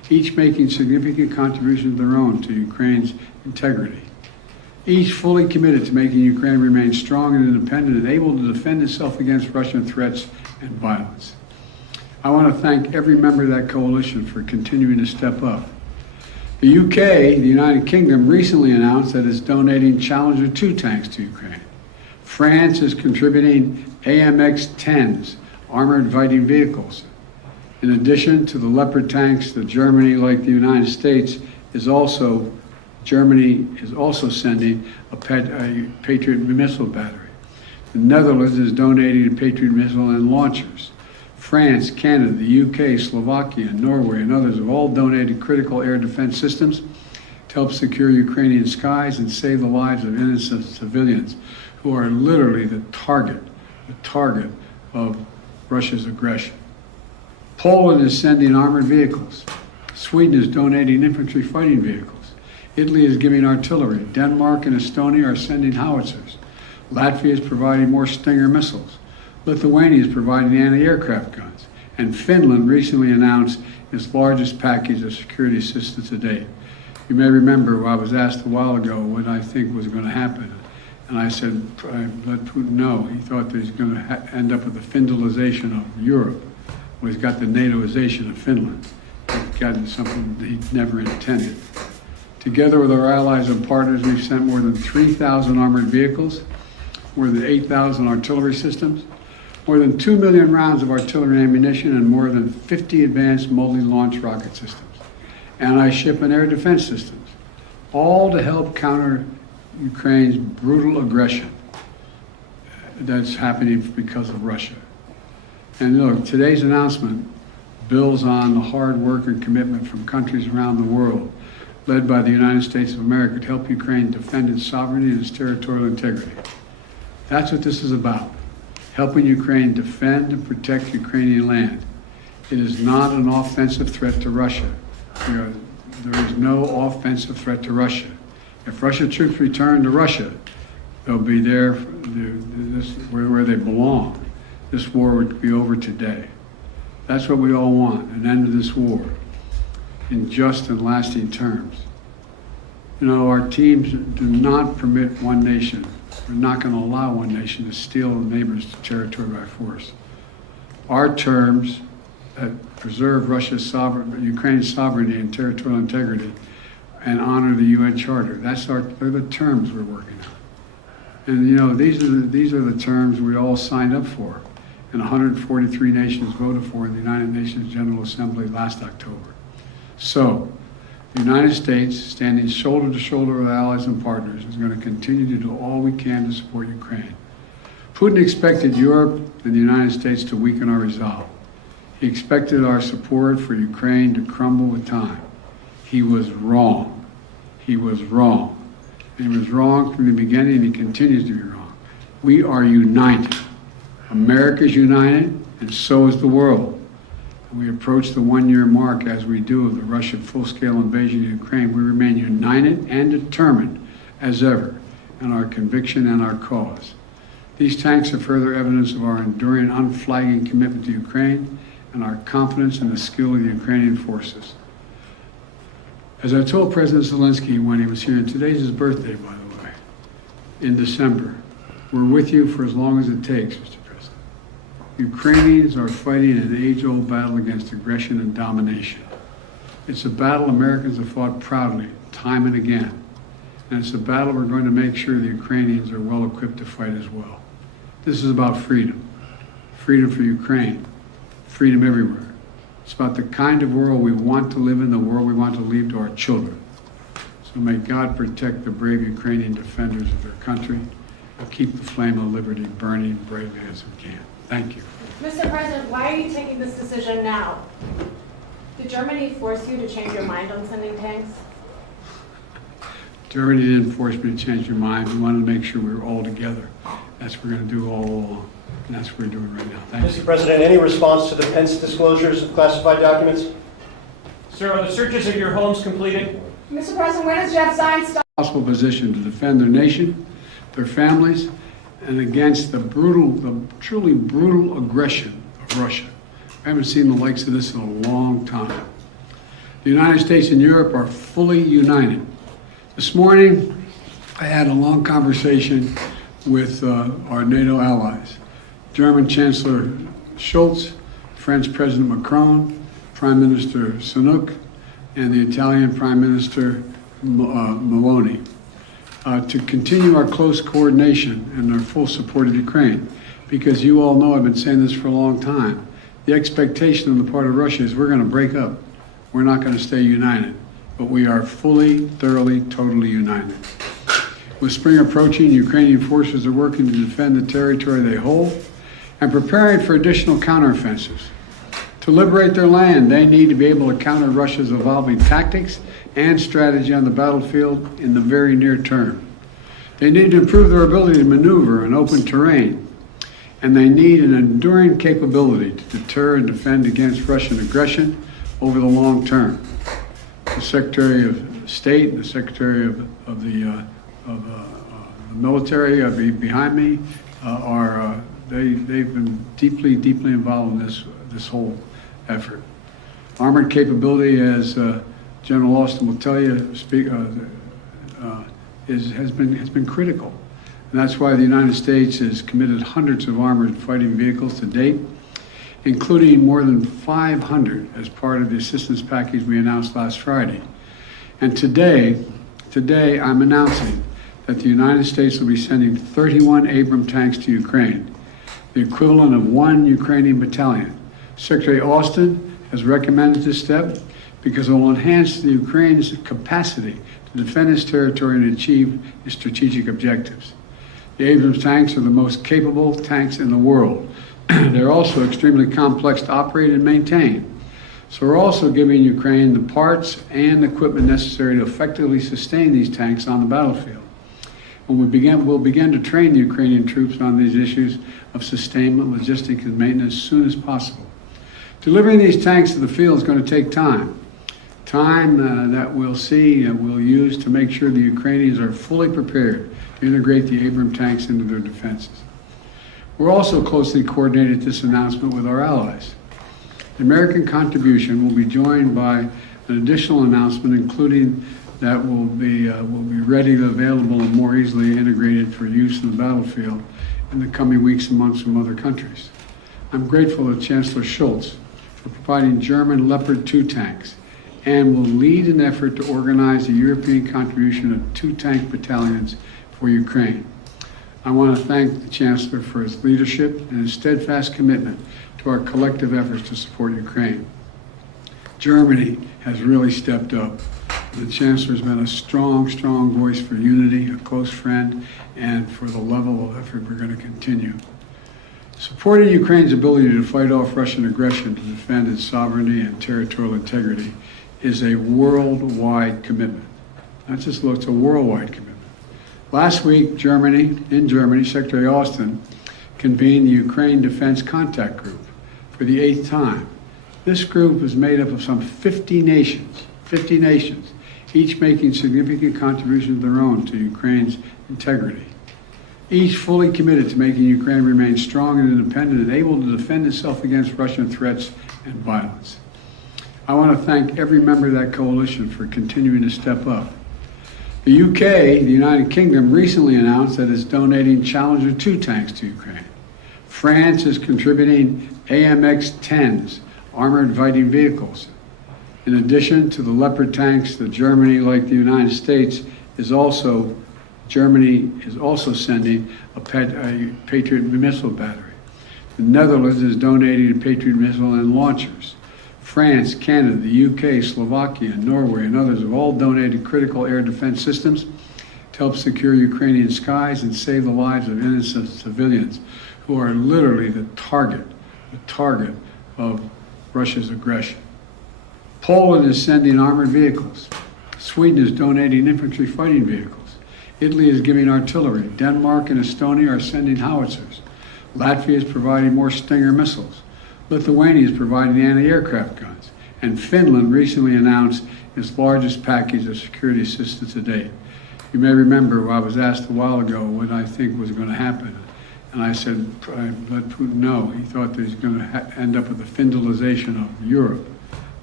each making significant contributions of their own to Ukraine's integrity. Each fully committed to making Ukraine remain strong and independent and able to defend itself against Russian threats and violence. I want to thank every member of that coalition for continuing to step up. The UK, the United Kingdom, recently announced that it's donating Challenger 2 tanks to Ukraine. France is contributing AMX-10s, armored fighting vehicles. In addition to the Leopard tanks, Germany, like the United States, Germany is also sending a Patriot missile battery. The Netherlands is donating a Patriot missile and launchers. France, Canada, the UK, Slovakia, Norway, and others have all donated critical air defense systems to help secure Ukrainian skies and save the lives of innocent civilians who are literally the target of Russia's aggression. Poland is sending armored vehicles. Sweden is donating infantry fighting vehicles. Italy is giving artillery. Denmark and Estonia are sending howitzers. Latvia is providing more Stinger missiles. Lithuania is providing anti-aircraft guns. And Finland recently announced its largest package of security assistance to date. You may remember I was asked a while ago what I think was going to happen. And I said, I let Putin know. He thought that he's going to end up with the Finlandization of Europe. Well, he's got the NATOization of Finland. He's gotten something that he never intended. Together with our allies and partners, we've sent more than 3,000 armored vehicles, more than 8,000 artillery systems, more than 2 million rounds of artillery ammunition, and more than 50 advanced multi-launch rocket systems, anti-ship and air defense systems, all to help counter Ukraine's brutal aggression that's happening because of Russia. And look, today's announcement builds on the hard work and commitment from countries around the world, led by the United States of America, to help Ukraine defend its sovereignty and its territorial integrity. That's what this is about, helping Ukraine defend and protect Ukrainian land. It is not an offensive threat to Russia. There is no offensive threat to Russia. If Russian troops return to Russia, they'll be there where they belong. This war would be over today. That's what we all want, an end to this war in just and lasting terms. You know, our teams do not permit one nation. We're not going to allow one nation to steal a neighbor's territory by force. Our terms that preserve Ukraine's sovereignty and territorial integrity and honor the UN Charter. They're the terms we're working on. And you know, these are the terms we all signed up for, and 143 nations voted for in the United Nations General Assembly last October. So, the United States, standing shoulder to shoulder with allies and partners, is going to continue to do all we can to support Ukraine. Putin expected Europe and the United States to weaken our resolve. He expected our support for Ukraine to crumble with time. He was wrong. He was wrong. And he was wrong from the beginning, and he continues to be wrong. We are united. America is united, and so is the world. We approach the one-year mark, as we do, of the Russian full-scale invasion of Ukraine. We remain united and determined as ever in our conviction and our cause. These tanks are further evidence of our enduring, unflagging commitment to Ukraine and our confidence in the skill of the Ukrainian forces. As I told President Zelenskyy when he was here, and today's his birthday, by the way, in December, we're with you for as long as it takes, Mr. President. Ukrainians are fighting an age-old battle against aggression and domination. It's a battle Americans have fought proudly, time and again. And it's a battle we're going to make sure the Ukrainians are well equipped to fight as well. This is about freedom. Freedom for Ukraine. Freedom everywhere. It's about the kind of world we want to live in, the world we want to leave to our children. So may God protect the brave Ukrainian defenders of their country and keep the flame of liberty burning bravely as we can. Thank you. Mr. President, why are you taking this decision now? Did Germany force you to change your mind on sending tanks? Germany didn't force me to change your mind. We wanted to make sure we were all together. That's what we're going to do all along. And that's what we're doing right now. Thank you. Mr. President, any response to the Pence disclosures of classified documents? Sir, are the searches of your homes completed? Mr. President, when does Jeff Zients stop? Possible position to defend their nation, their families, and against the truly brutal aggression of Russia. I haven't seen the likes of this in a long time. The United States and Europe are fully united. This morning, I had a long conversation with our NATO allies, German Chancellor Scholz, French President Macron, Prime Minister Sunak, and the Italian Prime Minister Meloni, to continue our close coordination and our full support of Ukraine. Because you all know, I've been saying this for a long time, the expectation on the part of Russia is we're going to break up. We're not going to stay united, but we are fully, thoroughly, totally united. With spring approaching, Ukrainian forces are working to defend the territory they hold and preparing for additional counteroffensives. To liberate their land, they need to be able to counter Russia's evolving tactics and strategy on the battlefield in the very near term. They need to improve their ability to maneuver in open terrain, and they need an enduring capability to deter and defend against Russian aggression over the long term. The Secretary of State and the Secretary of the military behind me they've been deeply involved in this whole effort. Armored capability, as General Austin will tell you, has been critical, and that's why the United States has committed hundreds of armored fighting vehicles to date, including more than 500 as part of the assistance package we announced last Friday. And today I'm announcing that the United States will be sending 31 Abrams tanks to Ukraine, the equivalent of 1 Ukrainian battalion. Secretary Austin has recommended this step because it will enhance the Ukraine's capacity to defend its territory and achieve its strategic objectives. The Abrams tanks are the most capable tanks in the world. They're also extremely complex to operate and maintain. So we're also giving Ukraine the parts and equipment necessary to effectively sustain these tanks on the battlefield. When we'll begin to train the Ukrainian troops on these issues of sustainment, logistics, and maintenance as soon as possible. Delivering these tanks to the field is going to take time. Time that we'll use to make sure the Ukrainians are fully prepared to integrate the Abrams tanks into their defenses. We're also closely coordinated this announcement with our allies. The American contribution will be joined by an additional announcement, including that will be readily available and more easily integrated for use in the battlefield in the coming weeks and months from other countries. I'm grateful to Chancellor Scholz for providing German Leopard 2 tanks and will lead an effort to organize a European contribution of 2 tank battalions for Ukraine. I want to thank the Chancellor for his leadership and his steadfast commitment to our collective efforts to support Ukraine. Germany has really stepped up. The Chancellor has been a strong voice for unity, a close friend, and for the level of effort we're going to continue. Supporting Ukraine's ability to fight off Russian aggression to defend its sovereignty and territorial integrity is a worldwide commitment. It's a worldwide commitment. Last week, in Germany, Secretary Austin convened the Ukraine Defense Contact Group for the 8th time. This group is made up of some 50 nations, each making significant contributions of their own to Ukraine's integrity. Each fully committed to making Ukraine remain strong and independent and able to defend itself against Russian threats and violence. I want to thank every member of that coalition for continuing to step up. The UK, the United Kingdom, recently announced that it's donating Challenger 2 tanks to Ukraine. France is contributing AMX-10s, armored fighting vehicles. In addition to the Leopard tanks that Germany, like the United States, Germany is also sending a Patriot missile battery. The Netherlands is donating a Patriot missile and launchers. France, Canada, the UK, Slovakia, Norway, and others have all donated critical air defense systems to help secure Ukrainian skies and save the lives of innocent civilians who are literally the target of Russia's aggression. Poland is sending armored vehicles. Sweden is donating infantry fighting vehicles. Italy is giving artillery. Denmark and Estonia are sending howitzers. Latvia is providing more Stinger missiles. Lithuania is providing anti-aircraft guns. And Finland recently announced its largest package of security assistance to date. You may remember I was asked a while ago what I think was going to happen. And I said, I let Putin know. He thought that he's going to end up with the Finlandization of Europe.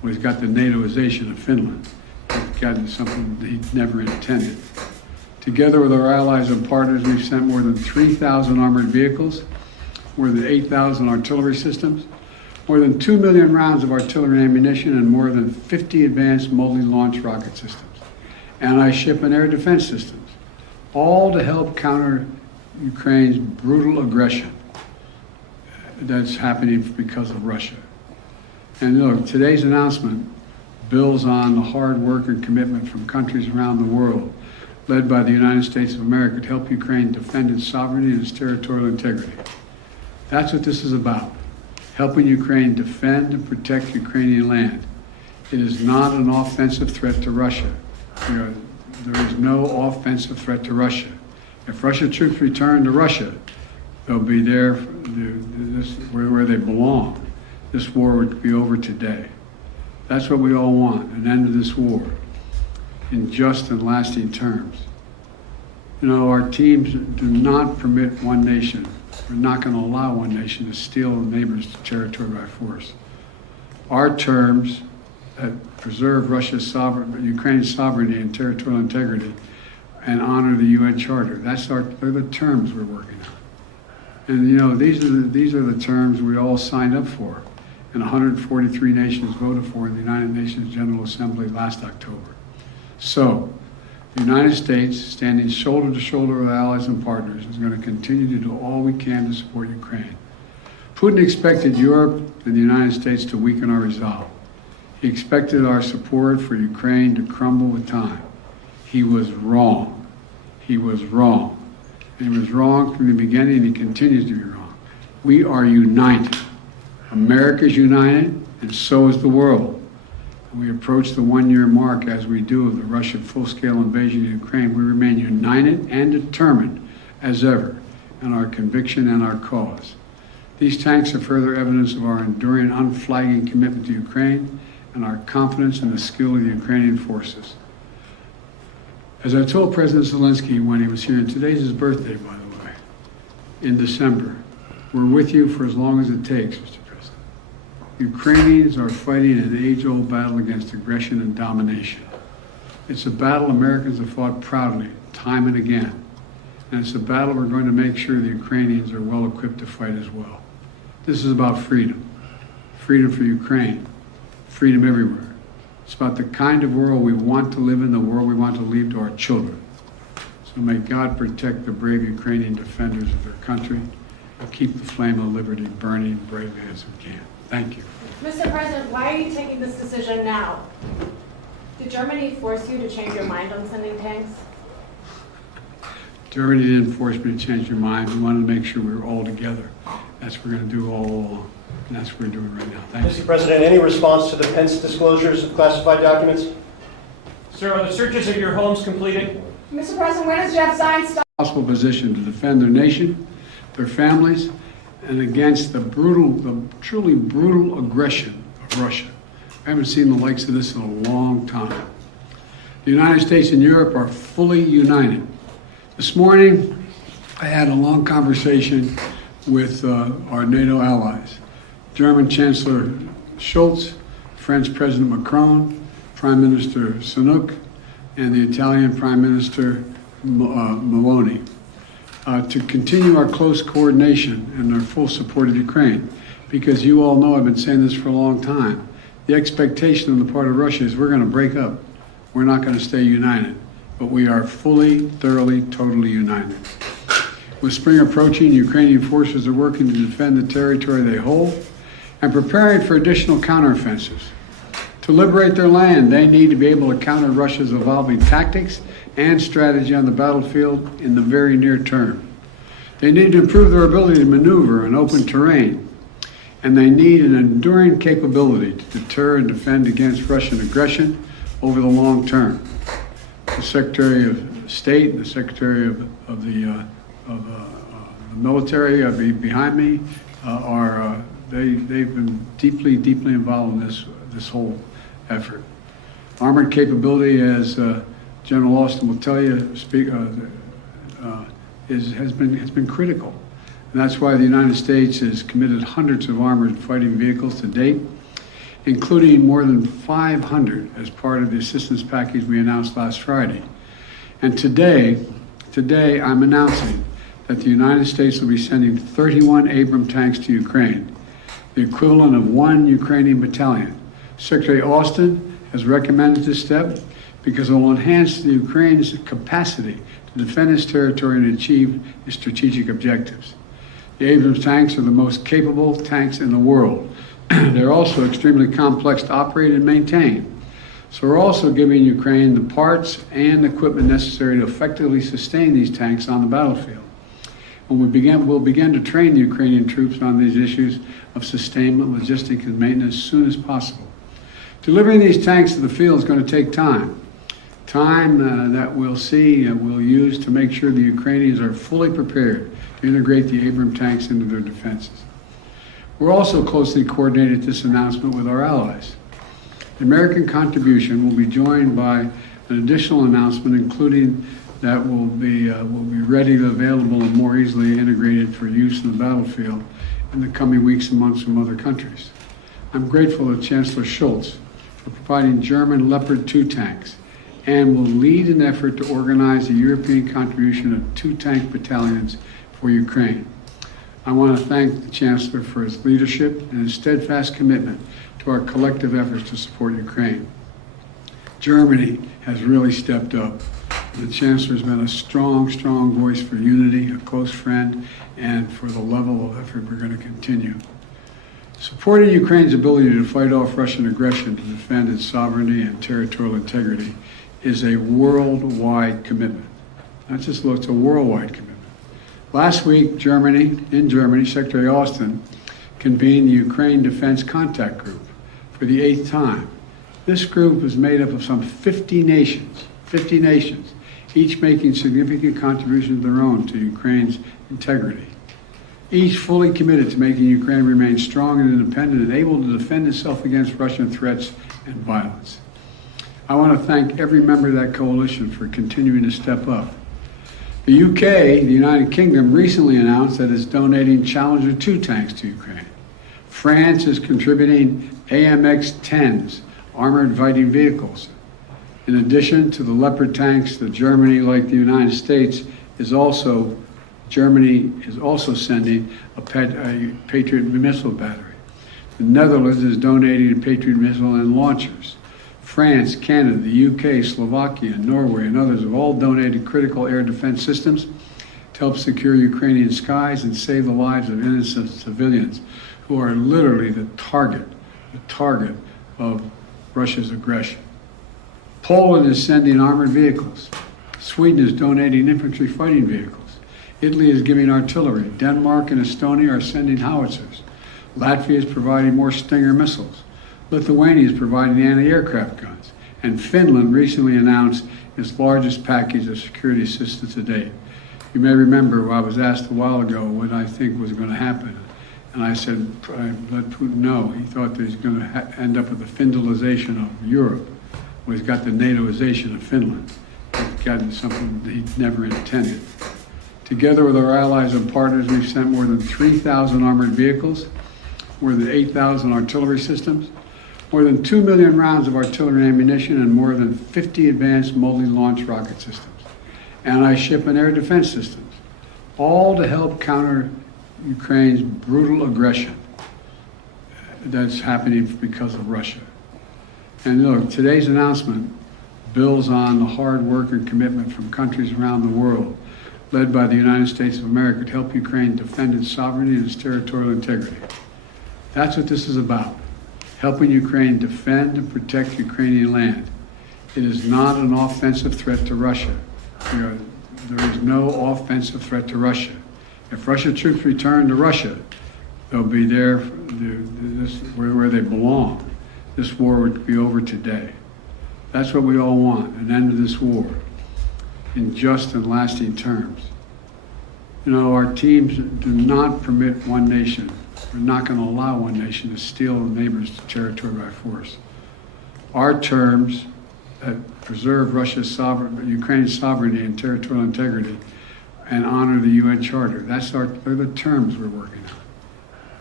Well, he's got the NATOization of Finland. He's gotten something that he never intended. Together with our allies and partners, we've sent more than 3,000 armored vehicles, more than 8,000 artillery systems, more than 2 million rounds of artillery ammunition, and more than 50 advanced multi-launch rocket systems, anti-ship and air defense systems, all to help counter Ukraine's brutal aggression that's happening because of Russia. And look, today's announcement builds on the hard work and commitment from countries around the world, led by the United States of America, to help Ukraine defend its sovereignty and its territorial integrity. That's what this is about, helping Ukraine defend and protect Ukrainian land. It is not an offensive threat to Russia. There is no offensive threat to Russia. If Russian troops return to Russia, they'll be there where they belong. This war would be over today. That's what we all want, an end to this war in just and lasting terms. You know, our teams do not permit one nation. We're not going to allow one nation to steal a neighbor's territory by force. Our terms that preserve Ukraine's sovereignty and territorial integrity and honor the UN Charter. They're the terms we're working on. And you know, these are the terms we all signed up for, and 143 nations voted for in the United Nations General Assembly last October. So, the United States, standing shoulder to shoulder with allies and partners, is going to continue to do all we can to support Ukraine. Putin expected Europe and the United States to weaken our resolve. He expected our support for Ukraine to crumble with time. He was wrong. He was wrong. And he was wrong from the beginning, and he continues to be wrong. We are united. America is united, and so is the world. We approach the one-year mark, as we do, of the Russian full-scale invasion of Ukraine. We remain united and determined as ever in our conviction and our cause. These tanks are further evidence of our enduring, unflagging commitment to Ukraine and our confidence in the skill of the Ukrainian forces. As I told President Zelenskyy when he was here, and today's his birthday, by the way, in December, we're with you for as long as it takes, Mr. President. Ukrainians are fighting an age-old battle against aggression and domination. It's a battle Americans have fought proudly, time and again. And it's a battle we're going to make sure the Ukrainians are well equipped to fight as well. This is about freedom. Freedom for Ukraine. Freedom everywhere. It's about the kind of world we want to live in, the world we want to leave to our children. So may God protect the brave Ukrainian defenders of their country and keep the flame of liberty burning bravely as we can. Thank you. Mr. President, why are you taking this decision now? Did Germany force you to change your mind on sending tanks? Germany didn't force me to change your mind. We wanted to make sure we were all together. That's what we're going to do all along. And that's what we're doing right now. Thank you. Mr. President, any response to the Pence disclosures of classified documents? Sir, are the searches of your homes completed? Mr. President, when does Jeff Zients start? Possible position to defend their nation, their families, and against the truly brutal aggression of Russia. I haven't seen the likes of this in a long time. The United States and Europe are fully united. This morning, I had a long conversation with our NATO allies. German Chancellor Scholz, French President Macron, Prime Minister Sunak, and the Italian Prime Minister Meloni, to continue our close coordination and our full support of Ukraine. Because you all know, I've been saying this for a long time, the expectation on the part of Russia is we're going to break up. We're not going to stay united. But we are fully, thoroughly, totally united. With spring approaching, Ukrainian forces are working to defend the territory they hold and preparing for additional counteroffensives. To liberate their land, they need to be able to counter Russia's evolving tactics and strategy on the battlefield in the very near term. They need to improve their ability to maneuver in open terrain, and they need an enduring capability to deter and defend against Russian aggression over the long term. The Secretary of State and the Secretary of the military behind me they've been deeply involved in this whole effort. Armored capability, as General Austin will tell you, has been critical, and that's why the United States has committed hundreds of armored fighting vehicles to date, including more than 500 as part of the assistance package we announced last Friday. And today I'm announcing that the United States will be sending 31 Abrams tanks to Ukraine, the equivalent of 1 Ukrainian battalion. Secretary Austin has recommended this step because it will enhance the Ukraine's capacity to defend its territory and achieve its strategic objectives. The Abrams tanks are the most capable tanks in the world. They're also extremely complex to operate and maintain. So we're also giving Ukraine the parts and equipment necessary to effectively sustain these tanks on the battlefield. We'll begin to train the Ukrainian troops on these issues of sustainment, logistics, and maintenance as soon as possible. Delivering these tanks to the field is going to take time. Time that we'll use to make sure the Ukrainians are fully prepared to integrate the Abrams tanks into their defenses. We're also closely coordinated this announcement with our allies. The American contribution will be joined by an additional announcement, including that will be readily available and more easily integrated for use in the battlefield in the coming weeks and months from other countries. I'm grateful to Chancellor Scholz for providing German Leopard 2 tanks and will lead an effort to organize a European contribution of 2 tank battalions for Ukraine. I want to thank the Chancellor for his leadership and his steadfast commitment to our collective efforts to support Ukraine. Germany has really stepped up. The Chancellor has been a strong voice for unity, a close friend, and for the level of effort we're going to continue. Supporting Ukraine's ability to fight off Russian aggression to defend its sovereignty and territorial integrity is a worldwide commitment. Not just it's a worldwide commitment. Last week, in Germany, Secretary Austin convened the Ukraine Defense Contact Group for the 8th time. This group is made up of some 50 nations, each making significant contributions of their own to Ukraine's integrity. Each fully committed to making Ukraine remain strong and independent and able to defend itself against Russian threats and violence. I want to thank every member of that coalition for continuing to step up. The UK, the United Kingdom, recently announced that it's donating Challenger 2 tanks to Ukraine. France is contributing AMX-10s, armored fighting vehicles. In addition to the Leopard tanks, Germany, like the United States, Germany is also sending a Patriot missile battery. The Netherlands is donating a Patriot missile and launchers. France, Canada, the UK, Slovakia, Norway, and others have all donated critical air defense systems to help secure Ukrainian skies and save the lives of innocent civilians who are literally the target of Russia's aggression. Poland is sending armored vehicles. Sweden is donating infantry fighting vehicles. Italy is giving artillery. Denmark and Estonia are sending howitzers. Latvia is providing more Stinger missiles. Lithuania is providing anti-aircraft guns. And Finland recently announced its largest package of security assistance to date. You may remember I was asked a while ago what I think was going to happen. And I said, I let Putin know. He thought that he was going to end up with the Finlandization of Europe. Well, he's got the NATOization of Finland. He's gotten something that he never intended. Together with our allies and partners, we've sent more than 3,000 armored vehicles, more than 8,000 artillery systems, more than 2 million rounds of artillery ammunition, and more than 50 advanced multi-launch rocket systems, anti-ship and air defense systems, all to help counter Ukraine's brutal aggression that's happening because of Russia. And look, today's announcement builds on the hard work and commitment from countries around the world, led by the United States of America, to help Ukraine defend its sovereignty and its territorial integrity. That's what this is about, helping Ukraine defend and protect Ukrainian land. It is not an offensive threat to Russia. There is no offensive threat to Russia. If Russian troops return to Russia, they'll be there where they belong. This war would be over today. That's what we all want, an end to this war in just and lasting terms. You know, our teams do not permit one nation. We're not going to allow one nation to steal a neighbor's territory by force. Our terms that preserve Ukraine's sovereignty and territorial integrity and honor the UN Charter. They're the terms we're working on.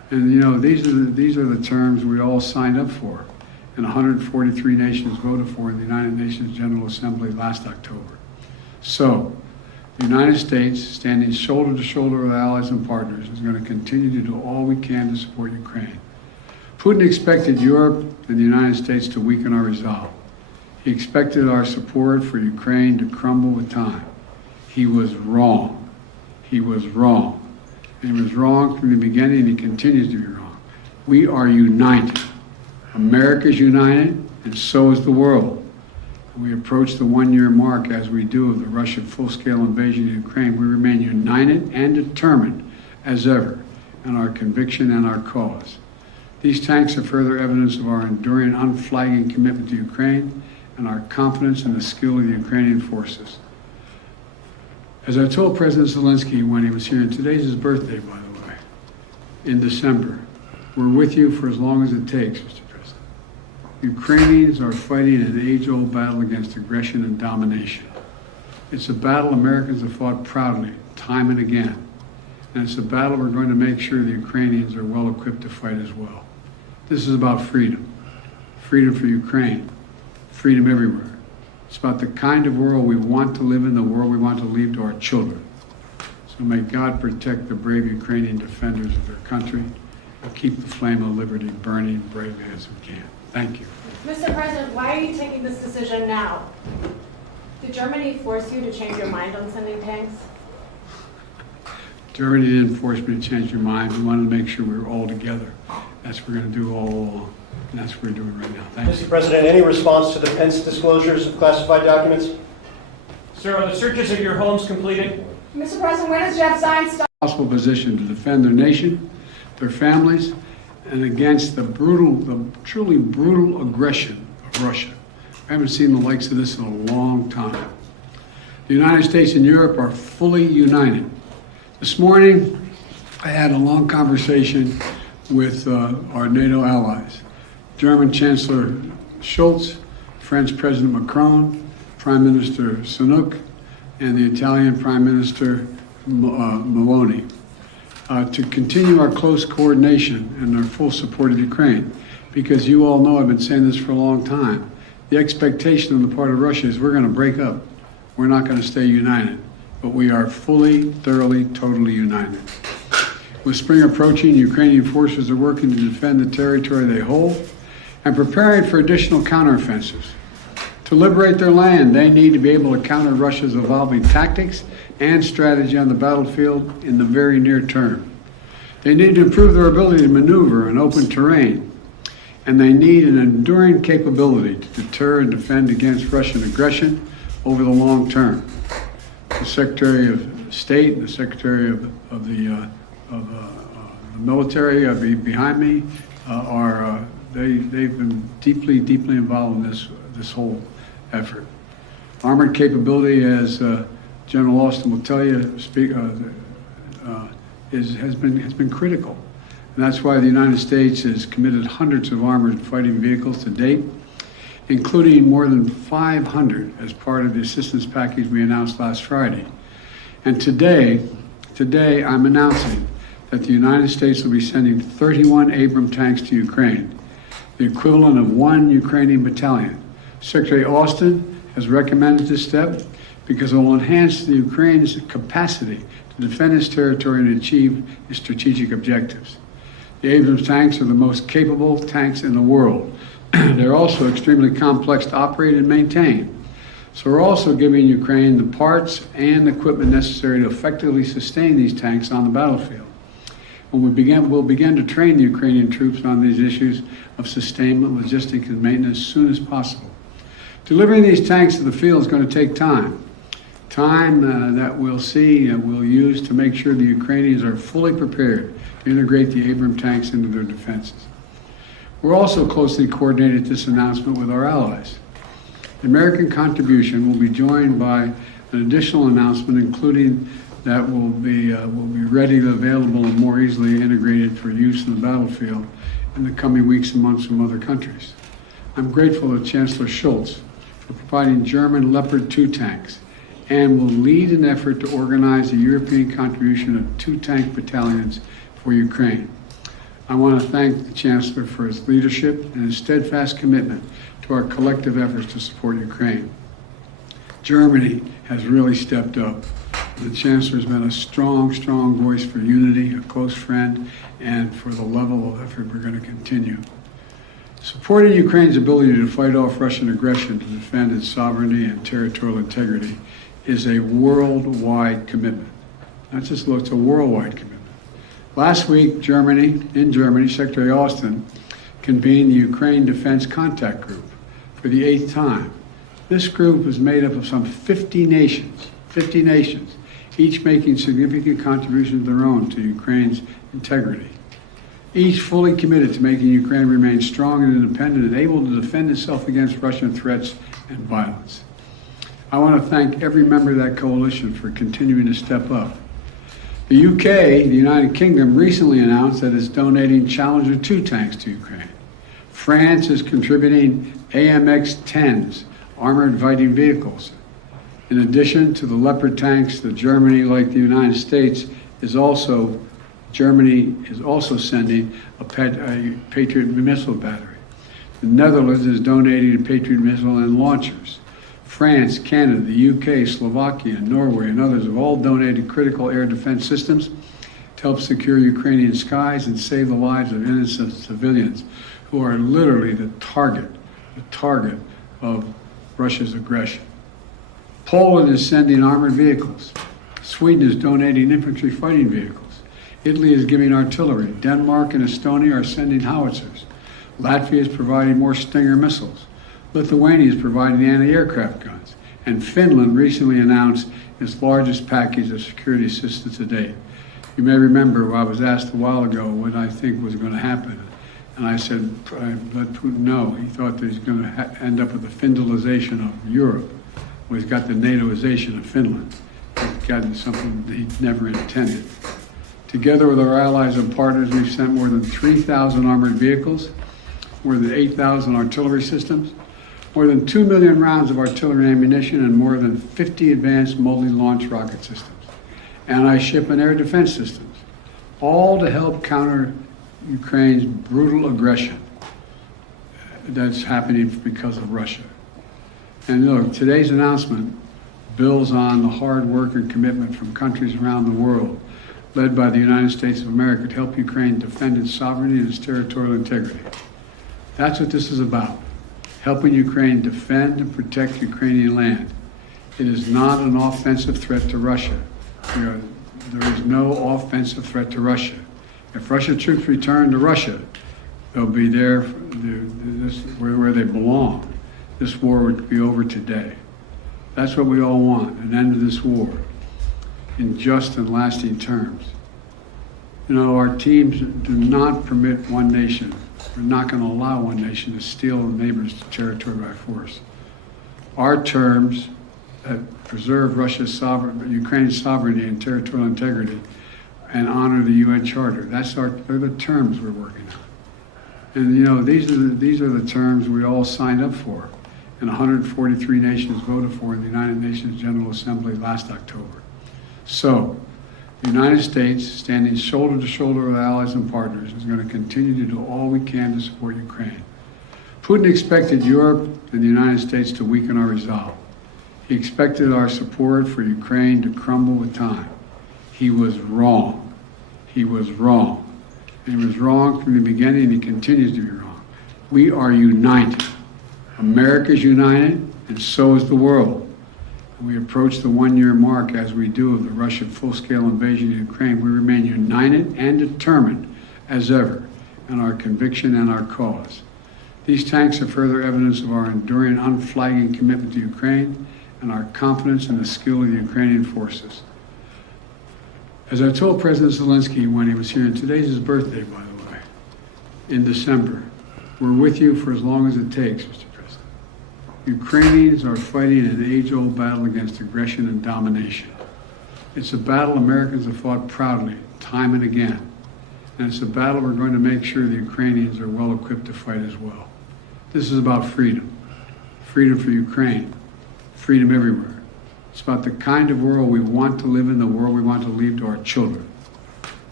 And you know, these are the terms we all signed up for, and 143 nations voted for in the United Nations General Assembly last October. So, the United States, standing shoulder to shoulder with allies and partners, is going to continue to do all we can to support Ukraine. Putin expected Europe and the United States to weaken our resolve. He expected our support for Ukraine to crumble with time. He was wrong. He was wrong. And he was wrong from the beginning, and he continues to be wrong. We are united. America is united, and so is the world. We approach the one-year mark, as we do, of the Russian full-scale invasion of Ukraine. We remain united and determined as ever in our conviction and our cause. These tanks are further evidence of our enduring, unflagging commitment to Ukraine and our confidence in the skill of the Ukrainian forces. As I told President Zelenskyy when he was here, and today's his birthday, by the way, in December, we're with you for as long as it takes, Mr. President. Ukrainians are fighting an age-old battle against aggression and domination. It's a battle Americans have fought proudly, time and again. And it's a battle we're going to make sure the Ukrainians are well equipped to fight as well. This is about freedom. Freedom for Ukraine. Freedom everywhere. It's about the kind of world we want to live in, the world we want to leave to our children. So may God protect the brave Ukrainian defenders of their country and keep the flame of liberty burning bravely as we can. Thank you. Mr. President, why are you taking this decision now? Did Germany force you to change your mind on sending tanks? Germany didn't force me to change your mind. We wanted to make sure we were all together. That's what we're going to do all along. And that's what we're doing right now. Thank you. Mr. President, any response to the Pence disclosures of classified documents? Sir, are the searches of your homes completed? Mr. President, when does Jeff Zients stop? Possible position to defend their nation, their families, and against the truly brutal aggression of Russia. I haven't seen the likes of this in a long time. The United States and Europe are fully united. This morning, I had a long conversation with our NATO allies. German Chancellor Scholz, French President Macron, Prime Minister Sunak, and the Italian Prime Minister Meloni, to continue our close coordination and our full support of Ukraine. Because you all know, I've been saying this for a long time, the expectation on the part of Russia is we're going to break up. We're not going to stay united. But we are fully, thoroughly, totally united. With spring approaching, Ukrainian forces are working to defend the territory they hold and preparing for additional counteroffensives. To liberate their land, they need to be able to counter Russia's evolving tactics and strategy on the battlefield in the very near term. They need to improve their ability to maneuver in open terrain, and they need an enduring capability to deter and defend against Russian aggression over the long term. The Secretary of State and the Secretary of the military behind me they've been deeply involved in this whole effort. Armored capability, as General Austin will tell you, has been critical, and that's why the United States has committed hundreds of armored fighting vehicles to date, including more than 500 as part of the assistance package we announced last Friday. And today I'm announcing that the United States will be sending 31 Abrams tanks to Ukraine, the equivalent of 1 Ukrainian battalion. Secretary Austin has recommended this step because it will enhance the Ukraine's capacity to defend its territory and achieve its strategic objectives. The Abrams tanks are the most capable tanks in the world. They're also extremely complex to operate and maintain. So we're also giving Ukraine the parts and equipment necessary to effectively sustain these tanks on the battlefield. We'll begin to train the Ukrainian troops on these issues of sustainment, logistics, and maintenance as soon as possible. Delivering these tanks to the field is going to take time. Time that we'll use to make sure the Ukrainians are fully prepared to integrate the Abrams tanks into their defenses. We're also closely coordinated this announcement with our allies. The American contribution will be joined by an additional announcement, including that will be readily available and more easily integrated for use in the battlefield in the coming weeks and months from other countries. I'm grateful to Chancellor Scholz for providing German Leopard 2 tanks and will lead an effort to organize a European contribution of 2 tank battalions for Ukraine. I want to thank the Chancellor for his leadership and his steadfast commitment to our collective efforts to support Ukraine. Germany has really stepped up. The Chancellor has been a strong voice for unity, a close friend, and for the level of effort we're going to continue. Supporting Ukraine's ability to fight off Russian aggression to defend its sovereignty and territorial integrity is a worldwide commitment. Not just it's a worldwide commitment. Last week, in Germany, Secretary Austin convened the Ukraine Defense Contact Group for the 8th time. This group is made up of some 50 nations, each making significant contributions of their own to Ukraine's integrity. Each fully committed to making Ukraine remain strong and independent and able to defend itself against Russian threats and violence. I want to thank every member of that coalition for continuing to step up. The UK, the United Kingdom, recently announced that it's donating Challenger 2 tanks to Ukraine. France is contributing AMX-10s, armored fighting vehicles. In addition to the Leopard tanks that Germany, like the United States, Germany is also sending a Patriot missile battery. The Netherlands is donating a Patriot missile and launchers. France, Canada, the UK, Slovakia, Norway, and others have all donated critical air defense systems to help secure Ukrainian skies and save the lives of innocent civilians who are literally the target of Russia's aggression. Poland is sending armored vehicles. Sweden is donating infantry fighting vehicles. Italy is giving artillery. Denmark and Estonia are sending howitzers. Latvia is providing more Stinger missiles. Lithuania is providing anti-aircraft guns. And Finland recently announced its largest package of security assistance to date. You may remember I was asked a while ago what I think was going to happen. And I said, I let Putin know. He thought that he's going to end up with the Finlandization of Europe. Well, he's got the NATOization of Finland. He's gotten something that he never intended. Together with our allies and partners, we've sent more than 3,000 armored vehicles, more than 8,000 artillery systems, more than 2 million rounds of artillery ammunition, and more than 50 advanced multi-launch rocket systems, anti-ship and air defense systems, all to help counter Ukraine's brutal aggression that's happening because of Russia. And look, today's announcement builds on the hard work and commitment from countries around the world, led by the United States of America, to help Ukraine defend its sovereignty and its territorial integrity. That's what this is about. Helping Ukraine defend and protect Ukrainian land. It is not an offensive threat to Russia. There is no offensive threat to Russia. If Russian troops return to Russia, they'll be there where they belong. This war would be over today. That's what we all want, an end to this war in just and lasting terms. You know, our teams do not permit one nation. We're not going to allow one nation to steal a neighbor's territory by force. Our terms that preserve Ukraine's sovereignty and territorial integrity and honor the UN Charter. They're the terms we're working on. And you know, these are the terms we all signed up for, and 143 nations voted for in the United Nations General Assembly last October. So, the United States, standing shoulder to shoulder with allies and partners, is going to continue to do all we can to support Ukraine. Putin expected Europe and the United States to weaken our resolve. He expected our support for Ukraine to crumble with time. He was wrong. He was wrong. And he was wrong from the beginning, and he continues to be wrong. We are united. America is united, and so is the world. We approach the one-year mark, as we do, of the Russian full-scale invasion of Ukraine. We remain united and determined as ever in our conviction and our cause. These tanks are further evidence of our enduring, unflagging commitment to Ukraine and our confidence in the skill of the Ukrainian forces. As I told President Zelenskyy when he was here, and today's his birthday, by the way, in December, we're with you for as long as it takes, Mr. President. Ukrainians are fighting an age-old battle against aggression and domination. It's a battle Americans have fought proudly, time and again. And it's a battle we're going to make sure the Ukrainians are well equipped to fight as well. This is about freedom. Freedom for Ukraine. Freedom everywhere. It's about the kind of world we want to live in, the world we want to leave to our children.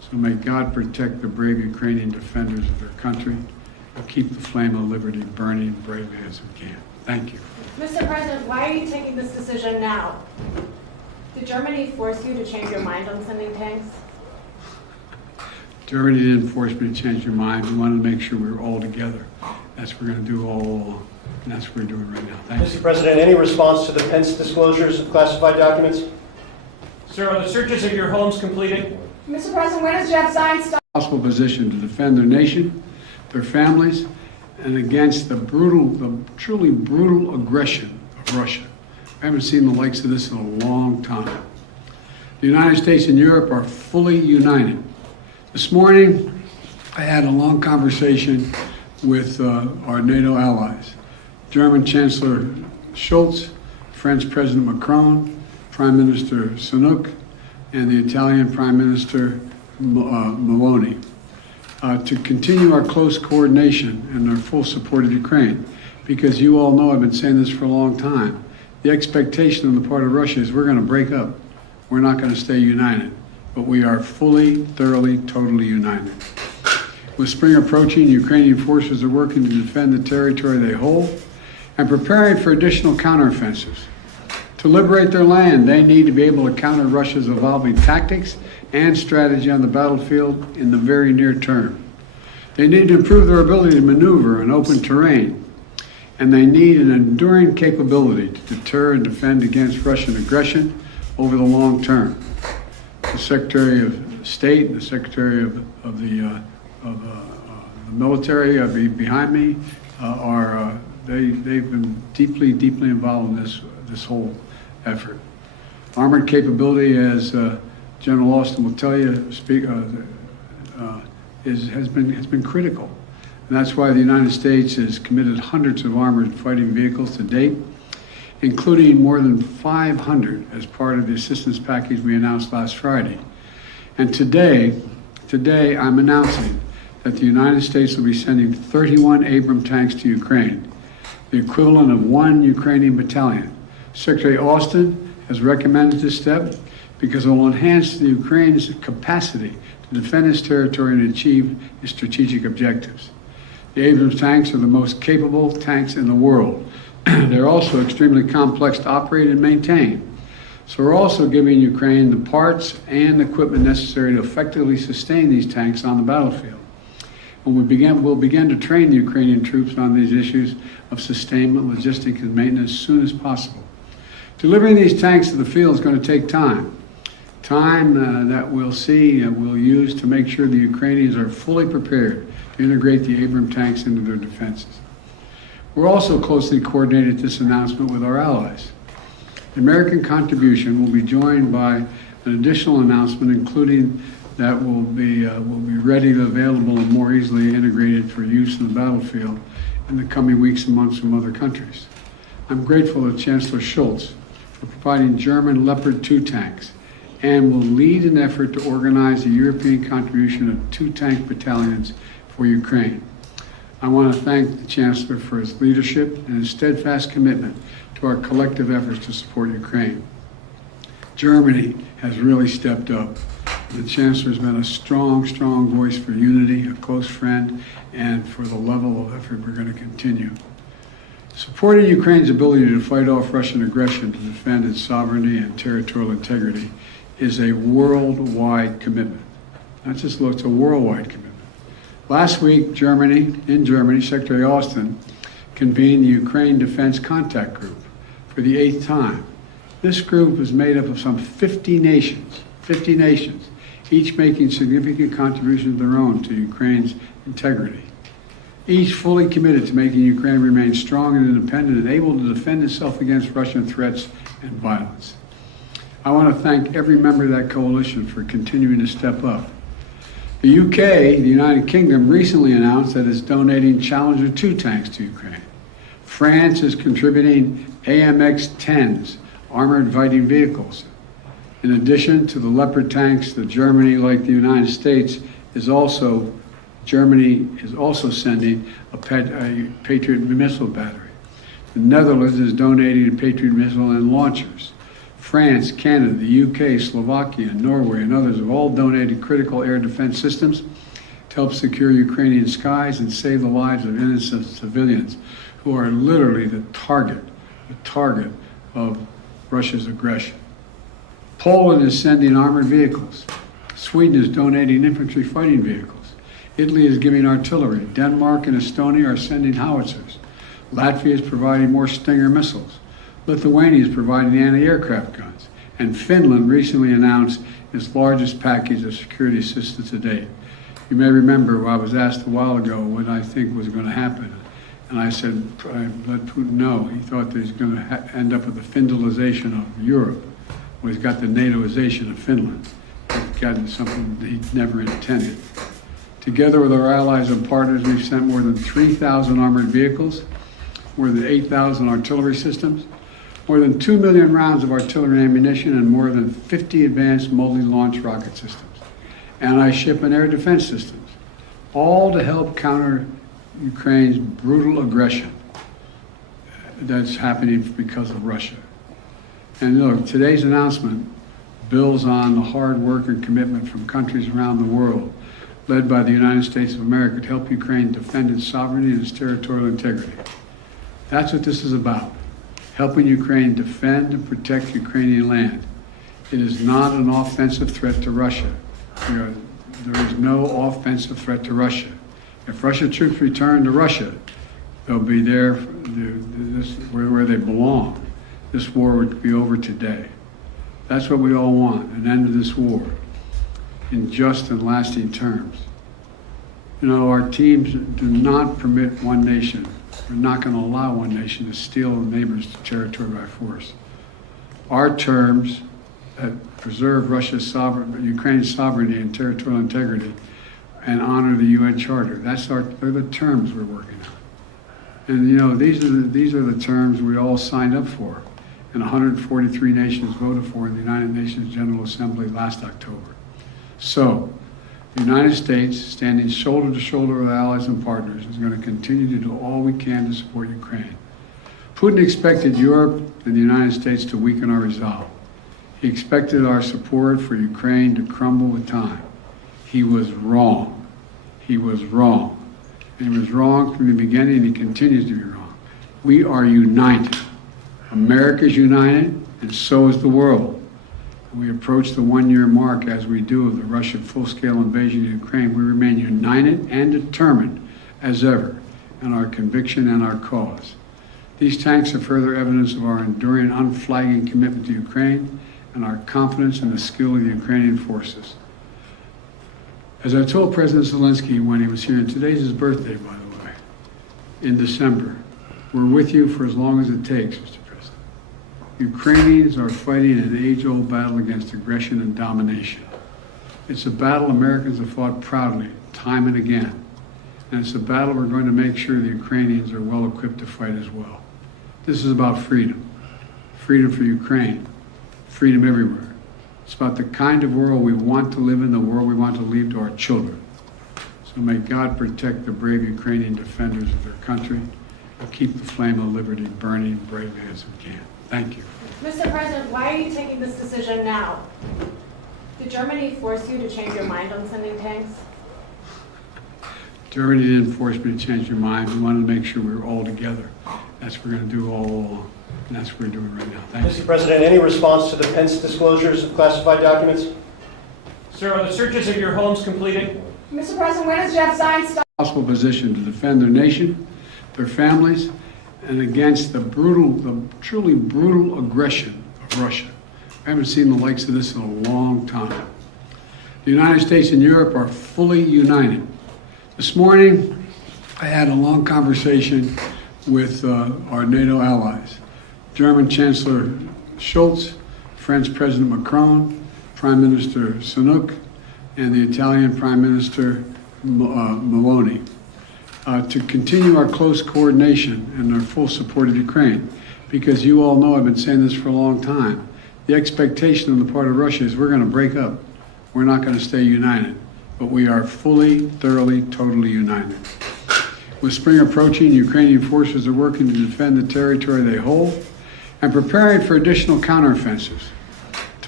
So may God protect the brave Ukrainian defenders of their country and keep the flame of liberty burning bravely as we can. Thank you. Mr. President, why are you taking this decision now? Did Germany force you to change your mind on sending tanks? Germany didn't force me to change your mind. We wanted to make sure we were all together. That's what we're going to do all along. And that's what we're doing right now. Thank you. Mr. President, any response to the Pence disclosures of classified documents? Sir, are the searches of your homes completed? Mr. President, when does Jeff Zients start? Possible position to defend their nation, their families, and against the truly brutal aggression of Russia. I haven't seen the likes of this in a long time. The United States and Europe are fully united. This morning, I had a long conversation with our NATO allies, German Chancellor Scholz, French President Macron, Prime Minister Sunak, and the Italian Prime Minister Meloni, to continue our close coordination and our full support of Ukraine. Because you all know I've been saying this for a long time. The expectation on the part of Russia is we're going to break up. We're not going to stay united. But we are fully, thoroughly, totally united. With spring approaching, Ukrainian forces are working to defend the territory they hold and preparing for additional counteroffensives. To liberate their land, they need to be able to counter Russia's evolving tactics and strategy on the battlefield in the very near term. They need to improve their ability to maneuver in open terrain, and they need an enduring capability to deter and defend against Russian aggression over the long term. The Secretary of State and the Secretary of the military behind me they've been deeply involved in this whole effort. Armored capability, as General Austin will tell you, has been critical, and that's why the United States has committed hundreds of armored fighting vehicles to date, including more than 500 as part of the assistance package we announced last Friday. And today I'm announcing that the United States will be sending 31 Abrams tanks to Ukraine, the equivalent of 1 Ukrainian battalion. Secretary Austin has recommended this step because it will enhance the Ukraine's capacity to defend its territory and achieve its strategic objectives. The Abrams tanks are the most capable tanks in the world. They're also extremely complex to operate and maintain. So we're also giving Ukraine the parts and equipment necessary to effectively sustain these tanks on the battlefield. When we'll begin to train the Ukrainian troops on these issues of sustainment, logistics, and maintenance as soon as possible. Delivering these tanks to the field is going to take time. Time that we'll use to make sure the Ukrainians are fully prepared to integrate the Abrams tanks into their defenses. We're also closely coordinated this announcement with our allies. The American contribution will be joined by an additional announcement, including that will be ready, available, and more easily integrated for use in the battlefield in the coming weeks and months from other countries. I'm grateful to Chancellor Scholz for providing German Leopard 2 tanks and will lead an effort to organize a European contribution of 2 tank battalions for Ukraine. I want to thank the Chancellor for his leadership and his steadfast commitment to our collective efforts to support Ukraine. Germany has really stepped up. The Chancellor has been a strong voice for unity, a close friend, and for the level of effort we're going to continue. Supporting Ukraine's ability to fight off Russian aggression to defend its sovereignty and territorial integrity is a worldwide commitment. Not just it's a worldwide commitment. Last week, in Germany, Secretary Austin convened the Ukraine Defense Contact Group for the 8th time. This group is made up of some 50 nations, each making significant contributions of their own to Ukraine's integrity. Each fully committed to making Ukraine remain strong and independent and able to defend itself against Russian threats and violence. I want to thank every member of that coalition for continuing to step up. The UK, the United Kingdom, recently announced that it's donating Challenger 2 tanks to Ukraine. France is contributing AMX-10s, armored fighting vehicles. In addition to the Leopard tanks, Germany, like the United States, Germany is also sending a Patriot missile battery. The Netherlands is donating a Patriot missile and launchers. France, Canada, the UK, Slovakia, Norway, and others have all donated critical air defense systems to help secure Ukrainian skies and save the lives of innocent civilians who are literally the target of Russia's aggression. Poland is sending armored vehicles. Sweden is donating infantry fighting vehicles. Italy is giving artillery. Denmark and Estonia are sending howitzers. Latvia is providing more Stinger missiles. Lithuania is providing anti-aircraft guns. And Finland recently announced its largest package of security assistance to date. You may remember I was asked a while ago what I think was going to happen. And I said, I let Putin know. He thought that he's going to end up with the Finlandization of Europe. Well, he's got the NATOization of Finland. He's gotten something that he never intended. Together with our allies and partners, we've sent more than 3,000 armored vehicles, more than 8,000 artillery systems, more than 2 million rounds of artillery ammunition, and more than 50 advanced multi-launch rocket systems, anti-ship and air defense systems, all to help counter Ukraine's brutal aggression that's happening because of Russia. And look, today's announcement builds on the hard work and commitment from countries around the world, led by the United States of America, to help Ukraine defend its sovereignty and its territorial integrity. That's what this is about, helping Ukraine defend and protect Ukrainian land. It is not an offensive threat to Russia. There is no offensive threat to Russia. If Russian troops return to Russia, they'll be there where they belong. This war would be over today. That's what we all want, an end to this war in just and lasting terms. You know, our teams do not permit one nation. We're not going to allow one nation to steal a neighbor's territory by force. Our terms that preserve Ukraine's sovereignty and territorial integrity and honor the UN Charter. They're the terms we're working on. And you know, these are the terms we all signed up for, and 143 nations voted for in the United Nations General Assembly last October. So, the United States, standing shoulder to shoulder with allies and partners, is going to continue to do all we can to support Ukraine. Putin expected Europe and the United States to weaken our resolve. He expected our support for Ukraine to crumble with time. He was wrong. He was wrong. And he was wrong from the beginning, and he continues to be wrong. We are united. America is united, and so is the world. We approach the one-year mark, as we do, of the Russian full-scale invasion of Ukraine. We remain united and determined as ever in our conviction and our cause. These tanks are further evidence of our enduring, unflagging commitment to Ukraine and our confidence in the skill of the Ukrainian forces. As I told President Zelenskyy when he was here, and today's his birthday, by the way, in December, we're with you for as long as it takes, Mr. President. Ukrainians are fighting an age-old battle against aggression and domination. It's a battle Americans have fought proudly, time and again. And it's a battle we're going to make sure the Ukrainians are well equipped to fight as well. This is about freedom. Freedom for Ukraine. Freedom everywhere. It's about the kind of world we want to live in, the world we want to leave to our children. So may God protect the brave Ukrainian defenders of their country and keep the flame of liberty burning bravely as we can. Thank you. Mr. President, why are you taking this decision now? Did Germany force you to change your mind on sending tanks? Germany didn't force me to change your mind. We wanted to make sure we were all together. That's what we're going to do all along. And that's what we're doing right now. Thank you. Mr. President, any response to the Pence disclosures of classified documents? Sir, are the searches of your homes completed? Mr. President, when does Jeff Zients start? Possible position to defend their nation, their families, and against the truly brutal aggression of Russia. I haven't seen the likes of this in a long time. The United States and Europe are fully united. This morning, I had a long conversation with our NATO allies. German Chancellor Scholz, French President Macron, Prime Minister Sunak, and the Italian Prime Minister Meloni, to continue our close coordination and our full support of Ukraine. Because you all know, I've been saying this for a long time, the expectation on the part of Russia is we're going to break up. We're not going to stay united. But we are fully, thoroughly, totally united. With spring approaching, Ukrainian forces are working to defend the territory they hold and preparing for additional counteroffensives.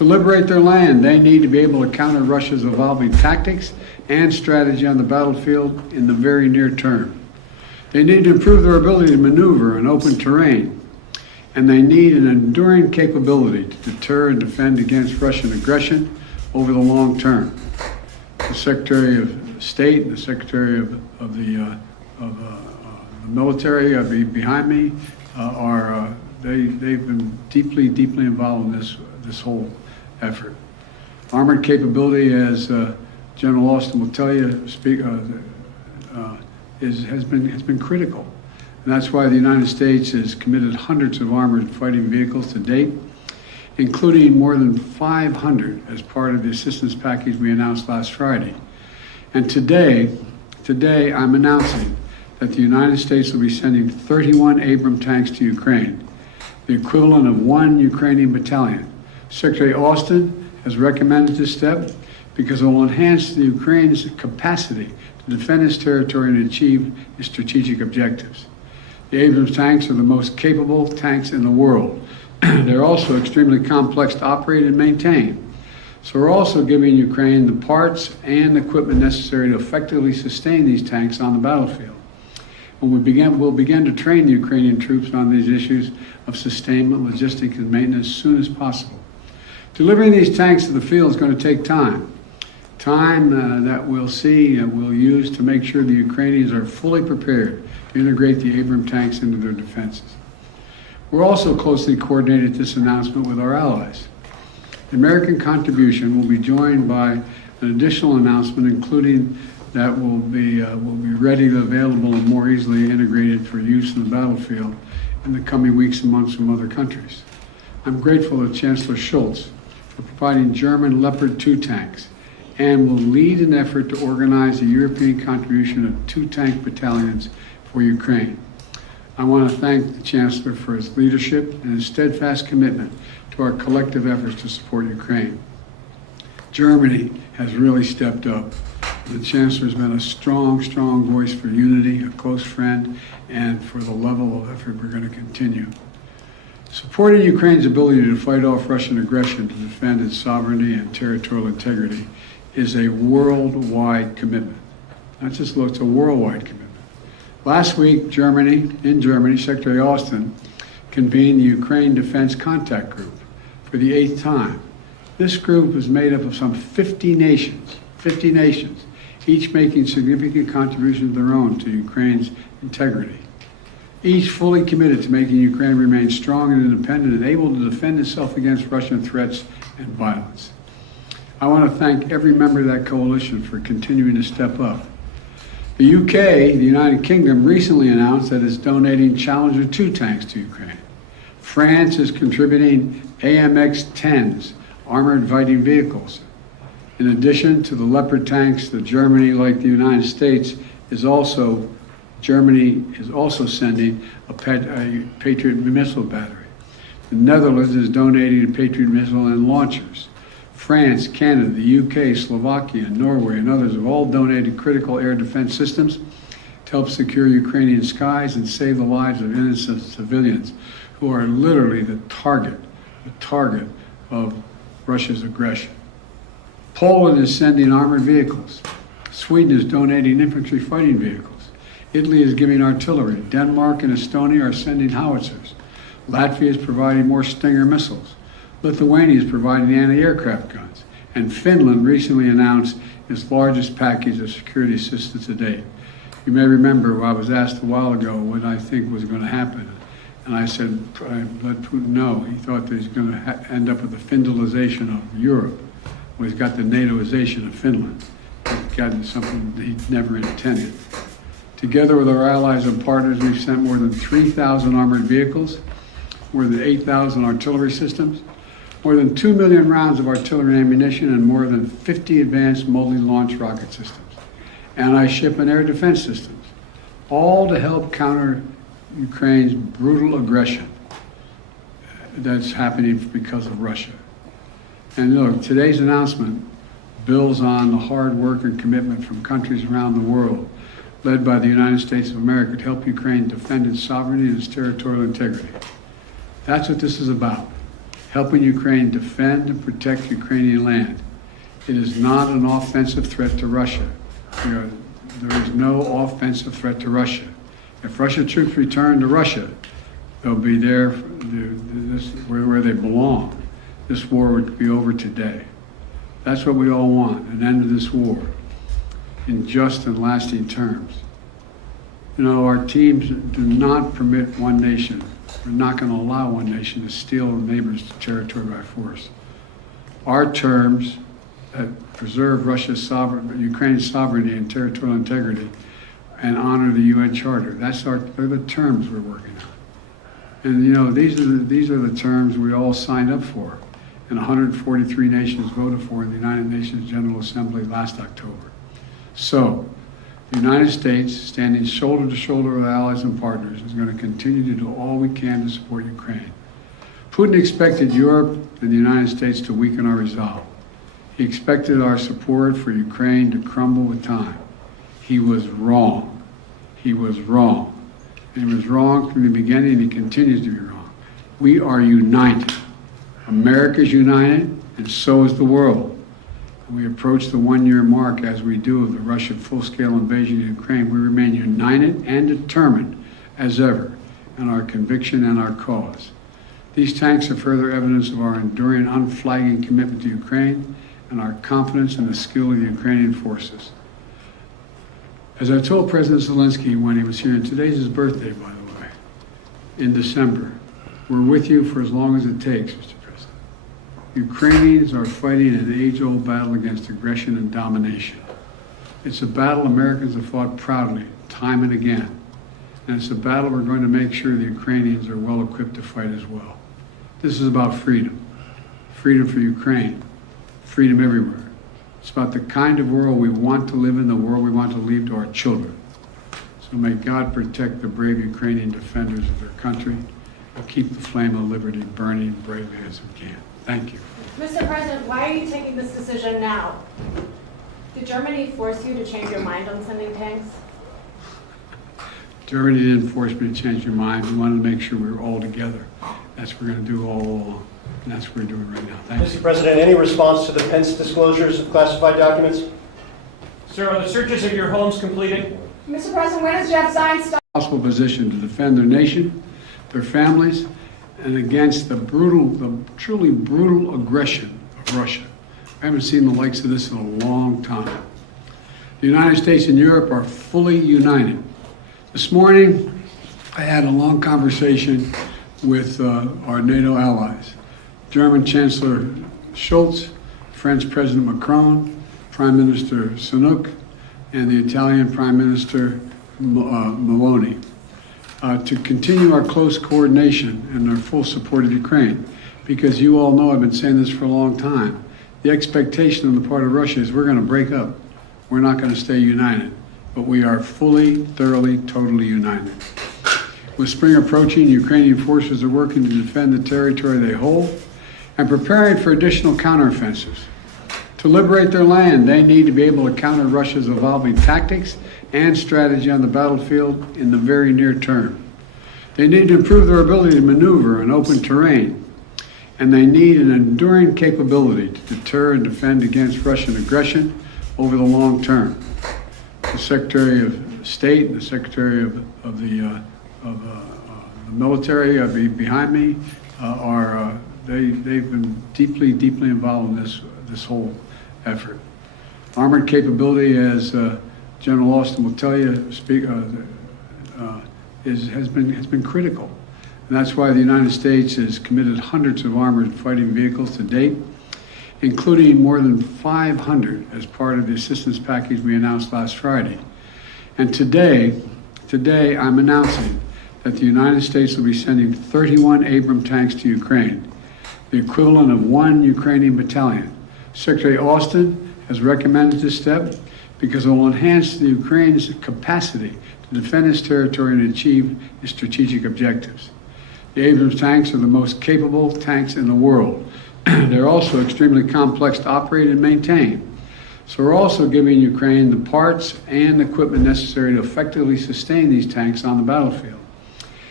To liberate their land, they need to be able to counter Russia's evolving tactics and strategy on the battlefield in the very near term. They need to improve their ability to maneuver in open terrain, and they need an enduring capability to deter and defend against Russian aggression over the long term. The Secretary of State and the Secretary of the military behind me they've been deeply involved in this whole effort. Armored capability, as General Austin will tell you, has been critical. And that's why the United States has committed hundreds of armored fighting vehicles to date, including more than 500 as part of the assistance package we announced last Friday. And today I'm announcing that the United States will be sending 31 Abrams tanks to Ukraine, the equivalent of 1 Ukrainian battalion. Secretary Austin has recommended this step because it will enhance the Ukraine's capacity to defend its territory and achieve its strategic objectives. The Abrams tanks are the most capable tanks in the world. They're also extremely complex to operate and maintain. So we're also giving Ukraine the parts and equipment necessary to effectively sustain these tanks on the battlefield. When we'll begin to train the Ukrainian troops on these issues of sustainment, logistics, and maintenance as soon as possible. Delivering these tanks to the field is going to take time. Time that we'll use to make sure the Ukrainians are fully prepared to integrate the Abrams tanks into their defenses. We're also closely coordinated this announcement with our allies. The American contribution will be joined by an additional announcement, including that will be readily available and more easily integrated for use in the battlefield in the coming weeks and months from other countries. I'm grateful to Chancellor Scholz for providing German Leopard 2 tanks and will lead an effort to organize a European contribution of 2 tank battalions for Ukraine. I want to thank the Chancellor for his leadership and his steadfast commitment to our collective efforts to support Ukraine. Germany has really stepped up. The Chancellor has been a strong voice for unity, a close friend, and for the level of effort we're going to continue. Supporting Ukraine's ability to fight off Russian aggression to defend its sovereignty and territorial integrity is a worldwide commitment. Not just it's a worldwide commitment. Last week, in Germany, Secretary Austin convened the Ukraine Defense Contact Group for the 8th time. This group is made up of some 50 nations, each making significant contributions of their own to Ukraine's integrity. Each fully committed to making Ukraine remain strong and independent and able to defend itself against Russian threats and violence. I want to thank every member of that coalition for continuing to step up. The UK, the United Kingdom, recently announced that it's donating Challenger 2 tanks to Ukraine. France is contributing AMX-10s, armored fighting vehicles. In addition to the Leopard tanks, Germany, like the United States, Germany is also sending a Patriot missile battery. The Netherlands is donating a Patriot missile and launchers. France, Canada, the UK, Slovakia, Norway, and others have all donated critical air defense systems to help secure Ukrainian skies and save the lives of innocent civilians who are literally the target of Russia's aggression. Poland is sending armored vehicles. Sweden is donating infantry fighting vehicles. Italy is giving artillery. Denmark and Estonia are sending howitzers. Latvia is providing more Stinger missiles. Lithuania is providing anti-aircraft guns. And Finland recently announced its largest package of security assistance to date. You may remember I was asked a while ago what I think was going to happen. And I said, I let Putin know. He thought that he's going to end up with the Finlandization of Europe. Well, he's got the NATOization of Finland. He's gotten something that he never intended. Together with our allies and partners, we've sent more than 3,000 armored vehicles, more than 8,000 artillery systems, more than 2 million rounds of artillery ammunition, and more than 50 advanced multi-launch rocket systems, anti-ship and air defense systems, all to help counter Ukraine's brutal aggression that's happening because of Russia. And look, today's announcement builds on the hard work and commitment from countries around the world, led by the United States of America, to help Ukraine defend its sovereignty and its territorial integrity. That's what this is about. helping Ukraine defend and protect Ukrainian land. It is not an offensive threat to Russia. There is no offensive threat to Russia. If Russian troops return to Russia, they'll be there where they belong. This war would be over today. That's what we all want, an end to this war in just and lasting terms. You know, our teams do not permit one nation. We're not going to allow one nation to steal a neighbor's territory by force. Our terms that preserve Ukraine's sovereignty and territorial integrity and honor the UN Charter. They're the terms we're working on. And you know, these are the terms we all signed up for and 143 nations voted for in the United Nations General Assembly last October. So, the United States, standing shoulder to shoulder with allies and partners, is going to continue to do all we can to support Ukraine. Putin expected Europe and the United States to weaken our resolve. He expected our support for Ukraine to crumble with time. He was wrong. He was wrong. And he was wrong from the beginning, and he continues to be wrong. We are united. America is united, and so is the world. We approach the one-year mark as we do of the Russian full-scale invasion of Ukraine. We remain united and determined as ever in our conviction and our cause. These tanks are further evidence of our enduring, unflagging commitment to Ukraine and our confidence in the skill of the Ukrainian forces. As I told President Zelenskyy when he was here, and today's his birthday, by the way, in December, we're with you for as long as it takes, Mr. President. Ukrainians are fighting an age-old battle against aggression and domination. It's a battle Americans have fought proudly, time and again. And it's a battle we're going to make sure the Ukrainians are well equipped to fight as well. This is about freedom. Freedom for Ukraine. Freedom everywhere. It's about the kind of world we want to live in, the world we want to leave to our children. So may God protect the brave Ukrainian defenders of their country and keep the flame of liberty burning bravely as we can. Thank you. Mr. President, why are you taking this decision now? Did Germany force you to change your mind on sending tanks? Germany didn't force me to change your mind. We wanted to make sure we were all together. That's what we're going to do all along. And that's what we're doing right now. Thank you. Mr. President, any response to the Pence disclosures of classified documents? Sir, are the searches of your homes completed? Mr. President, when does Jeff Zients stop? Possible position to defend their nation, their families, and against the truly brutal aggression of Russia. I haven't seen the likes of this in a long time. The United States and Europe are fully united. This morning, I had a long conversation with our NATO allies. German Chancellor Scholz, French President Macron, Prime Minister Sunak, and the Italian Prime Minister Meloni, to continue our close coordination and our full support of Ukraine. Because you all know, I've been saying this for a long time, the expectation on the part of Russia is we're going to break up. We're not going to stay united. But we are fully, thoroughly, totally united. With spring approaching, Ukrainian forces are working to defend the territory they hold and preparing for additional counteroffensives. To liberate their land, they need to be able to counter Russia's evolving tactics and strategy on the battlefield in the very near term. They need to improve their ability to maneuver in open terrain, and they need an enduring capability to deter and defend against Russian aggression over the long term. The Secretary of State and the Secretary of the military behind me they've been deeply involved in this whole effort. Armored capability, as General Austin will tell you, has been critical, and that's why the United States has committed hundreds of armored fighting vehicles to date, including more than 500 as part of the assistance package we announced last Friday. And today I'm announcing that the United States will be sending 31 Abrams tanks to Ukraine, the equivalent of 1 Ukrainian battalion. Secretary Austin has recommended this step because it will enhance the Ukraine's capacity to defend its territory and achieve its strategic objectives. The Abrams tanks are the most capable tanks in the world. They're also extremely complex to operate and maintain. So we're also giving Ukraine the parts and equipment necessary to effectively sustain these tanks on the battlefield.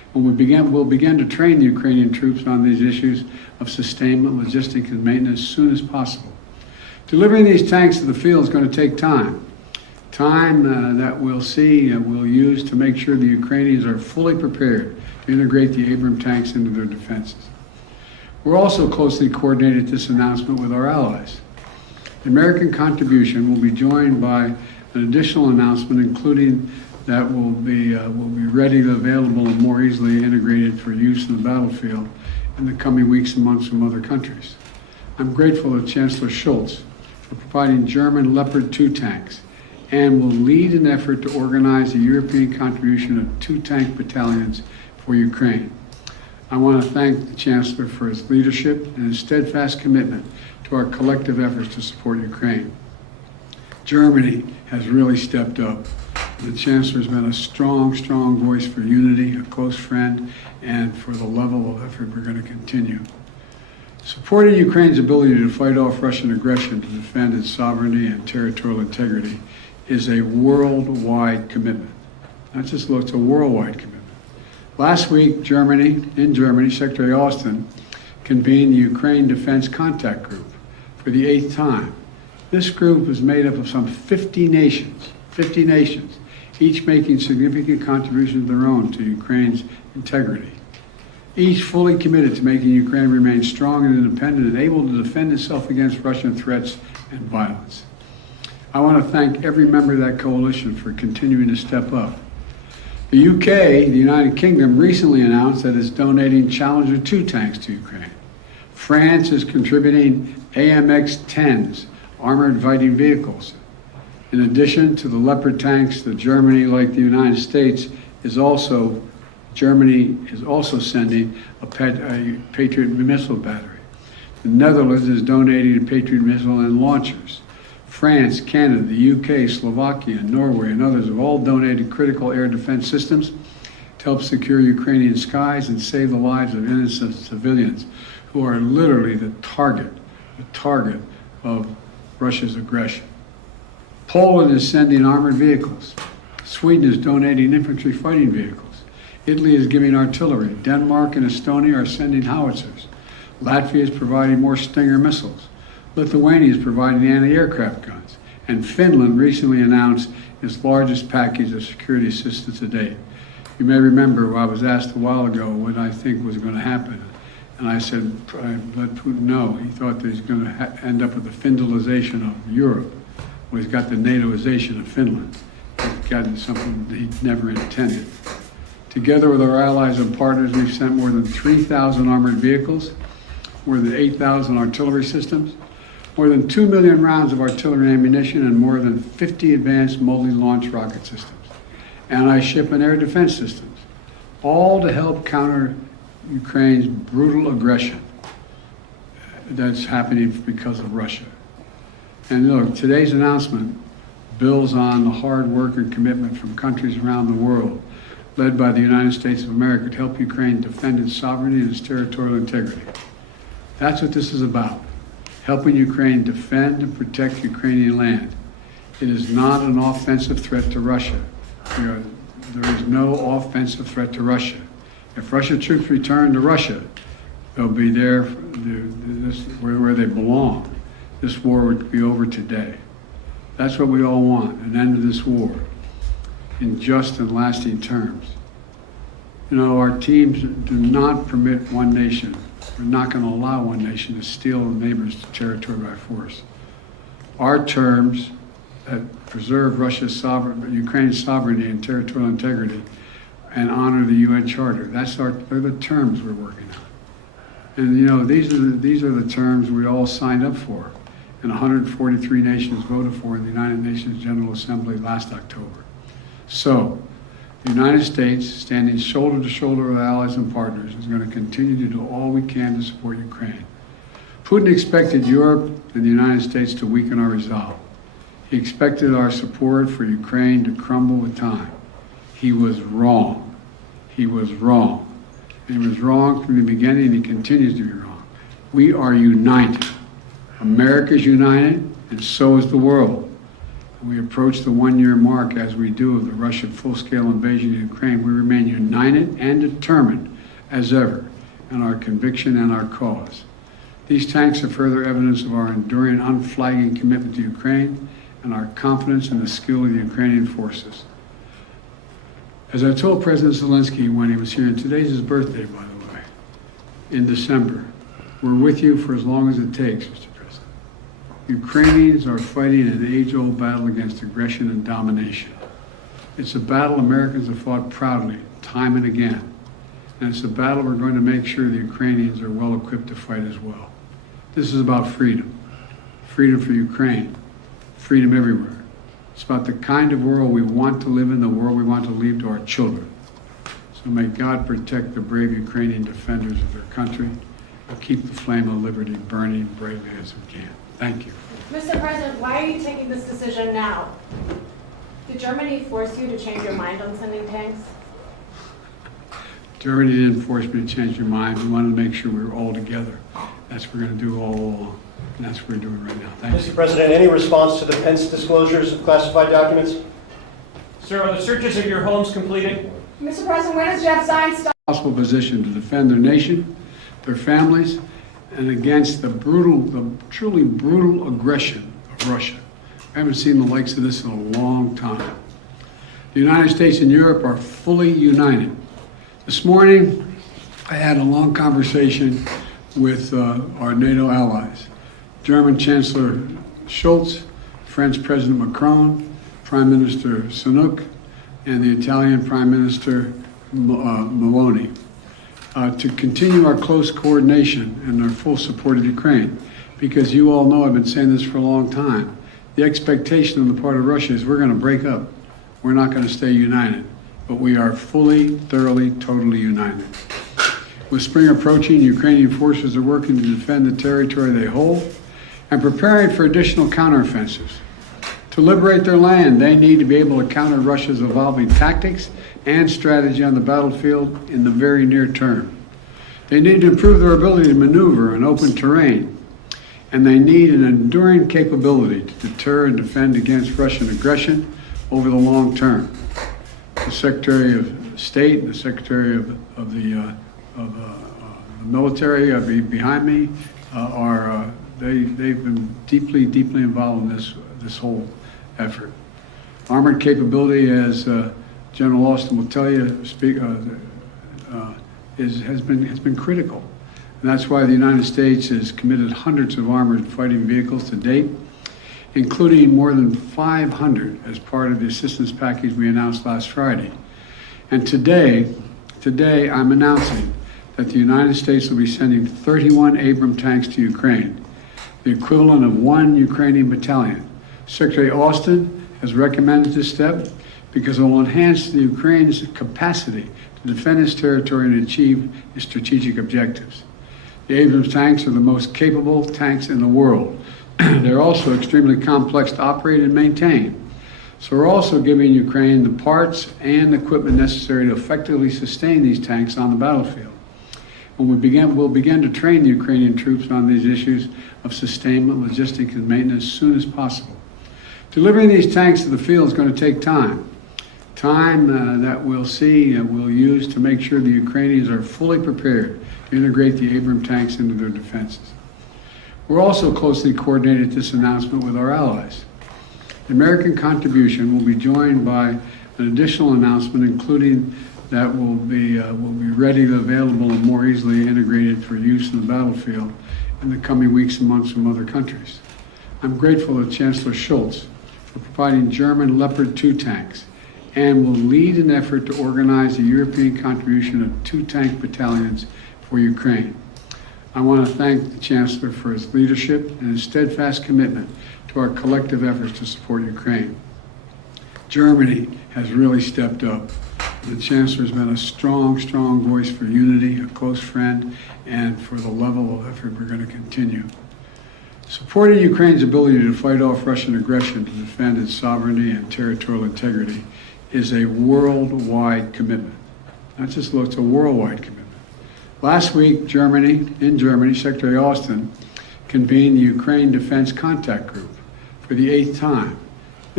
We'll begin to train the Ukrainian troops on these issues of sustainment, logistics, and maintenance as soon as possible. Delivering these tanks to the field is going to take time. Time that we'll use to make sure the Ukrainians are fully prepared to integrate the Abrams tanks into their defenses. We're also closely coordinated this announcement with our allies. The American contribution will be joined by an additional announcement, including that will be readily available and more easily integrated for use in the battlefield in the coming weeks and months from other countries. I'm grateful to Chancellor Scholz for providing German Leopard 2 tanks and will lead an effort to organize a European contribution of 2 tank battalions for Ukraine. I want to thank the Chancellor for his leadership and his steadfast commitment to our collective efforts to support Ukraine. Germany has really stepped up. The Chancellor has been a strong voice for unity, a close friend, and for the level of effort we're going to continue. Supporting Ukraine's ability to fight off Russian aggression to defend its sovereignty and territorial integrity is a worldwide commitment. Not just it's a worldwide commitment. Last week, in Germany, Secretary Austin convened the Ukraine Defense Contact Group for the 8th time. This group is made up of some 50 nations, each making significant contributions of their own to Ukraine's integrity. Each fully committed to making Ukraine remain strong and independent and able to defend itself against Russian threats and violence. I want to thank every member of that coalition for continuing to step up. The UK, the United Kingdom, recently announced that it's donating Challenger 2 tanks to Ukraine. France is contributing AMX-10s, armored fighting vehicles. In addition to the Leopard tanks, Germany, like the United States, Germany is also sending a Patriot missile battery. The Netherlands is donating a Patriot missile and launchers. France, Canada, the UK, Slovakia, Norway, and others have all donated critical air defense systems to help secure Ukrainian skies and save the lives of innocent civilians who are literally the target of Russia's aggression. Poland is sending armored vehicles. Sweden is donating infantry fighting vehicles. Italy is giving artillery. Denmark and Estonia are sending howitzers. Latvia is providing more Stinger missiles. Lithuania is providing anti-aircraft guns. And Finland recently announced its largest package of security assistance to date. You may remember I was asked a while ago what I think was going to happen. And I said, I let Putin know. He thought that he's going to end up with the Finlandization of Europe. Well, he's got the NATOization of Finland. He's gotten something that he never intended. Together with our allies and partners, we've sent more than 3,000 armored vehicles, more than 8,000 artillery systems, more than 2 million rounds of artillery ammunition, and more than 50 advanced multi-launch rocket systems, anti-ship and air defense systems, all to help counter Ukraine's brutal aggression that's happening because of Russia. And look, today's announcement builds on the hard work and commitment from countries around the world, led by the United States of America, to help Ukraine defend its sovereignty and its territorial integrity. That's what this is about, helping Ukraine defend and protect Ukrainian land. It is not an offensive threat to Russia. There is no offensive threat to Russia. If Russian troops return to Russia, they'll be there where they belong. This war would be over today. That's what we all want, an end to this war in just and lasting terms. You know, our teams do not permit one nation. We're not going to allow one nation to steal a neighbor's territory by force. Our terms that preserve Ukraine's sovereignty and territorial integrity and honor the UN Charter. They're the terms we're working on. And you know, these are the terms we all signed up for and 143 nations voted for in the United Nations General Assembly last October. So, the United States, standing shoulder to shoulder with allies and partners, is going to continue to do all we can to support Ukraine. Putin expected Europe and the United States to weaken our resolve. He expected our support for Ukraine to crumble with time. He was wrong. He was wrong. And he was wrong from the beginning, and he continues to be wrong. We are united. America is united, and so is the world. we approach the one-year mark as we do of the Russian full-scale invasion of Ukraine, we remain united and determined as ever in our conviction and our cause. These tanks are further evidence of our enduring, unflagging commitment to Ukraine and our confidence in the skill of the Ukrainian forces. As I told President Zelenskyy when he was here, and today's his birthday, by the way, in December, we're with you for as long as it takes, Mr. President. Ukrainians are fighting an age-old battle against aggression and domination. It's a battle Americans have fought proudly, time and again. And it's a battle we're going to make sure the Ukrainians are well equipped to fight as well. This is about freedom. Freedom for Ukraine. Freedom everywhere. It's about the kind of world we want to live in, the world we want to leave to our children. So may God protect the brave Ukrainian defenders of their country and keep the flame of liberty burning bravely as we can. Thank you. Mr. President, why are you taking this decision now? Did Germany force you to change your mind on sending tanks? Germany didn't force me to change your mind. We wanted to make sure we were all together. That's what we're going to do all along. And that's what we're doing right now. Thank you. Mr. President, any response to the Pence disclosures of classified documents? Sir, are the searches of your homes completed? Mr. President, when does Jeff Zients start? Possible position to defend their nation, their families, and against the truly brutal aggression of Russia. I haven't seen the likes of this in a long time. The United States and Europe are fully united. This morning, I had a long conversation with our NATO allies. German Chancellor Scholz, French President Macron, Prime Minister Sunak, and the Italian Prime Minister Meloni, to continue our close coordination and our full support of Ukraine. Because you all know, I've been saying this for a long time, the expectation on the part of Russia is we're going to break up. We're not going to stay united. But we are fully, thoroughly, totally united. With spring approaching, Ukrainian forces are working to defend the territory they hold and preparing for additional counteroffensives. To liberate their land, they need to be able to counter Russia's evolving tactics and strategy on the battlefield in the very near term. They need to improve their ability to maneuver in open terrain, and they need an enduring capability to deter and defend against Russian aggression over the long term. The Secretary of State and the Secretary of the military behind me they've been deeply involved in this whole effort. Armored capability, as General Austin will tell you, has been critical, and that's why the United States has committed hundreds of armored fighting vehicles to date, including more than 500 as part of the assistance package we announced last Friday. And today I'm announcing that the United States will be sending 31 Abrams tanks to Ukraine, the equivalent of 1 Ukrainian battalion. Secretary Austin has recommended this step because it will enhance the Ukraine's capacity to defend its territory and achieve its strategic objectives. The Abrams tanks are the most capable tanks in the world. They're also extremely complex to operate and maintain. So we're also giving Ukraine the parts and equipment necessary to effectively sustain these tanks on the battlefield. We'll begin to train the Ukrainian troops on these issues of sustainment, logistics, and maintenance as soon as possible. Delivering these tanks to the field is going to take time. Time that we'll use to make sure the Ukrainians are fully prepared to integrate the Abrams tanks into their defenses. We're also closely coordinated this announcement with our allies. The American contribution will be joined by an additional announcement, including that will be readily available and more easily integrated for use in the battlefield in the coming weeks and months from other countries. I'm grateful to Chancellor Scholz for providing German Leopard 2 tanks and will lead an effort to organize a European contribution of 2 tank battalions for Ukraine. I want to thank the Chancellor for his leadership and his steadfast commitment to our collective efforts to support Ukraine. Germany has really stepped up. The Chancellor has been a strong voice for unity, a close friend, and for the level of effort we're going to continue. Supporting Ukraine's ability to fight off Russian aggression to defend its sovereignty and territorial integrity is a worldwide commitment. Not just it's a worldwide commitment. Last week, in Germany, Secretary Austin convened the Ukraine Defense Contact Group for the 8th time.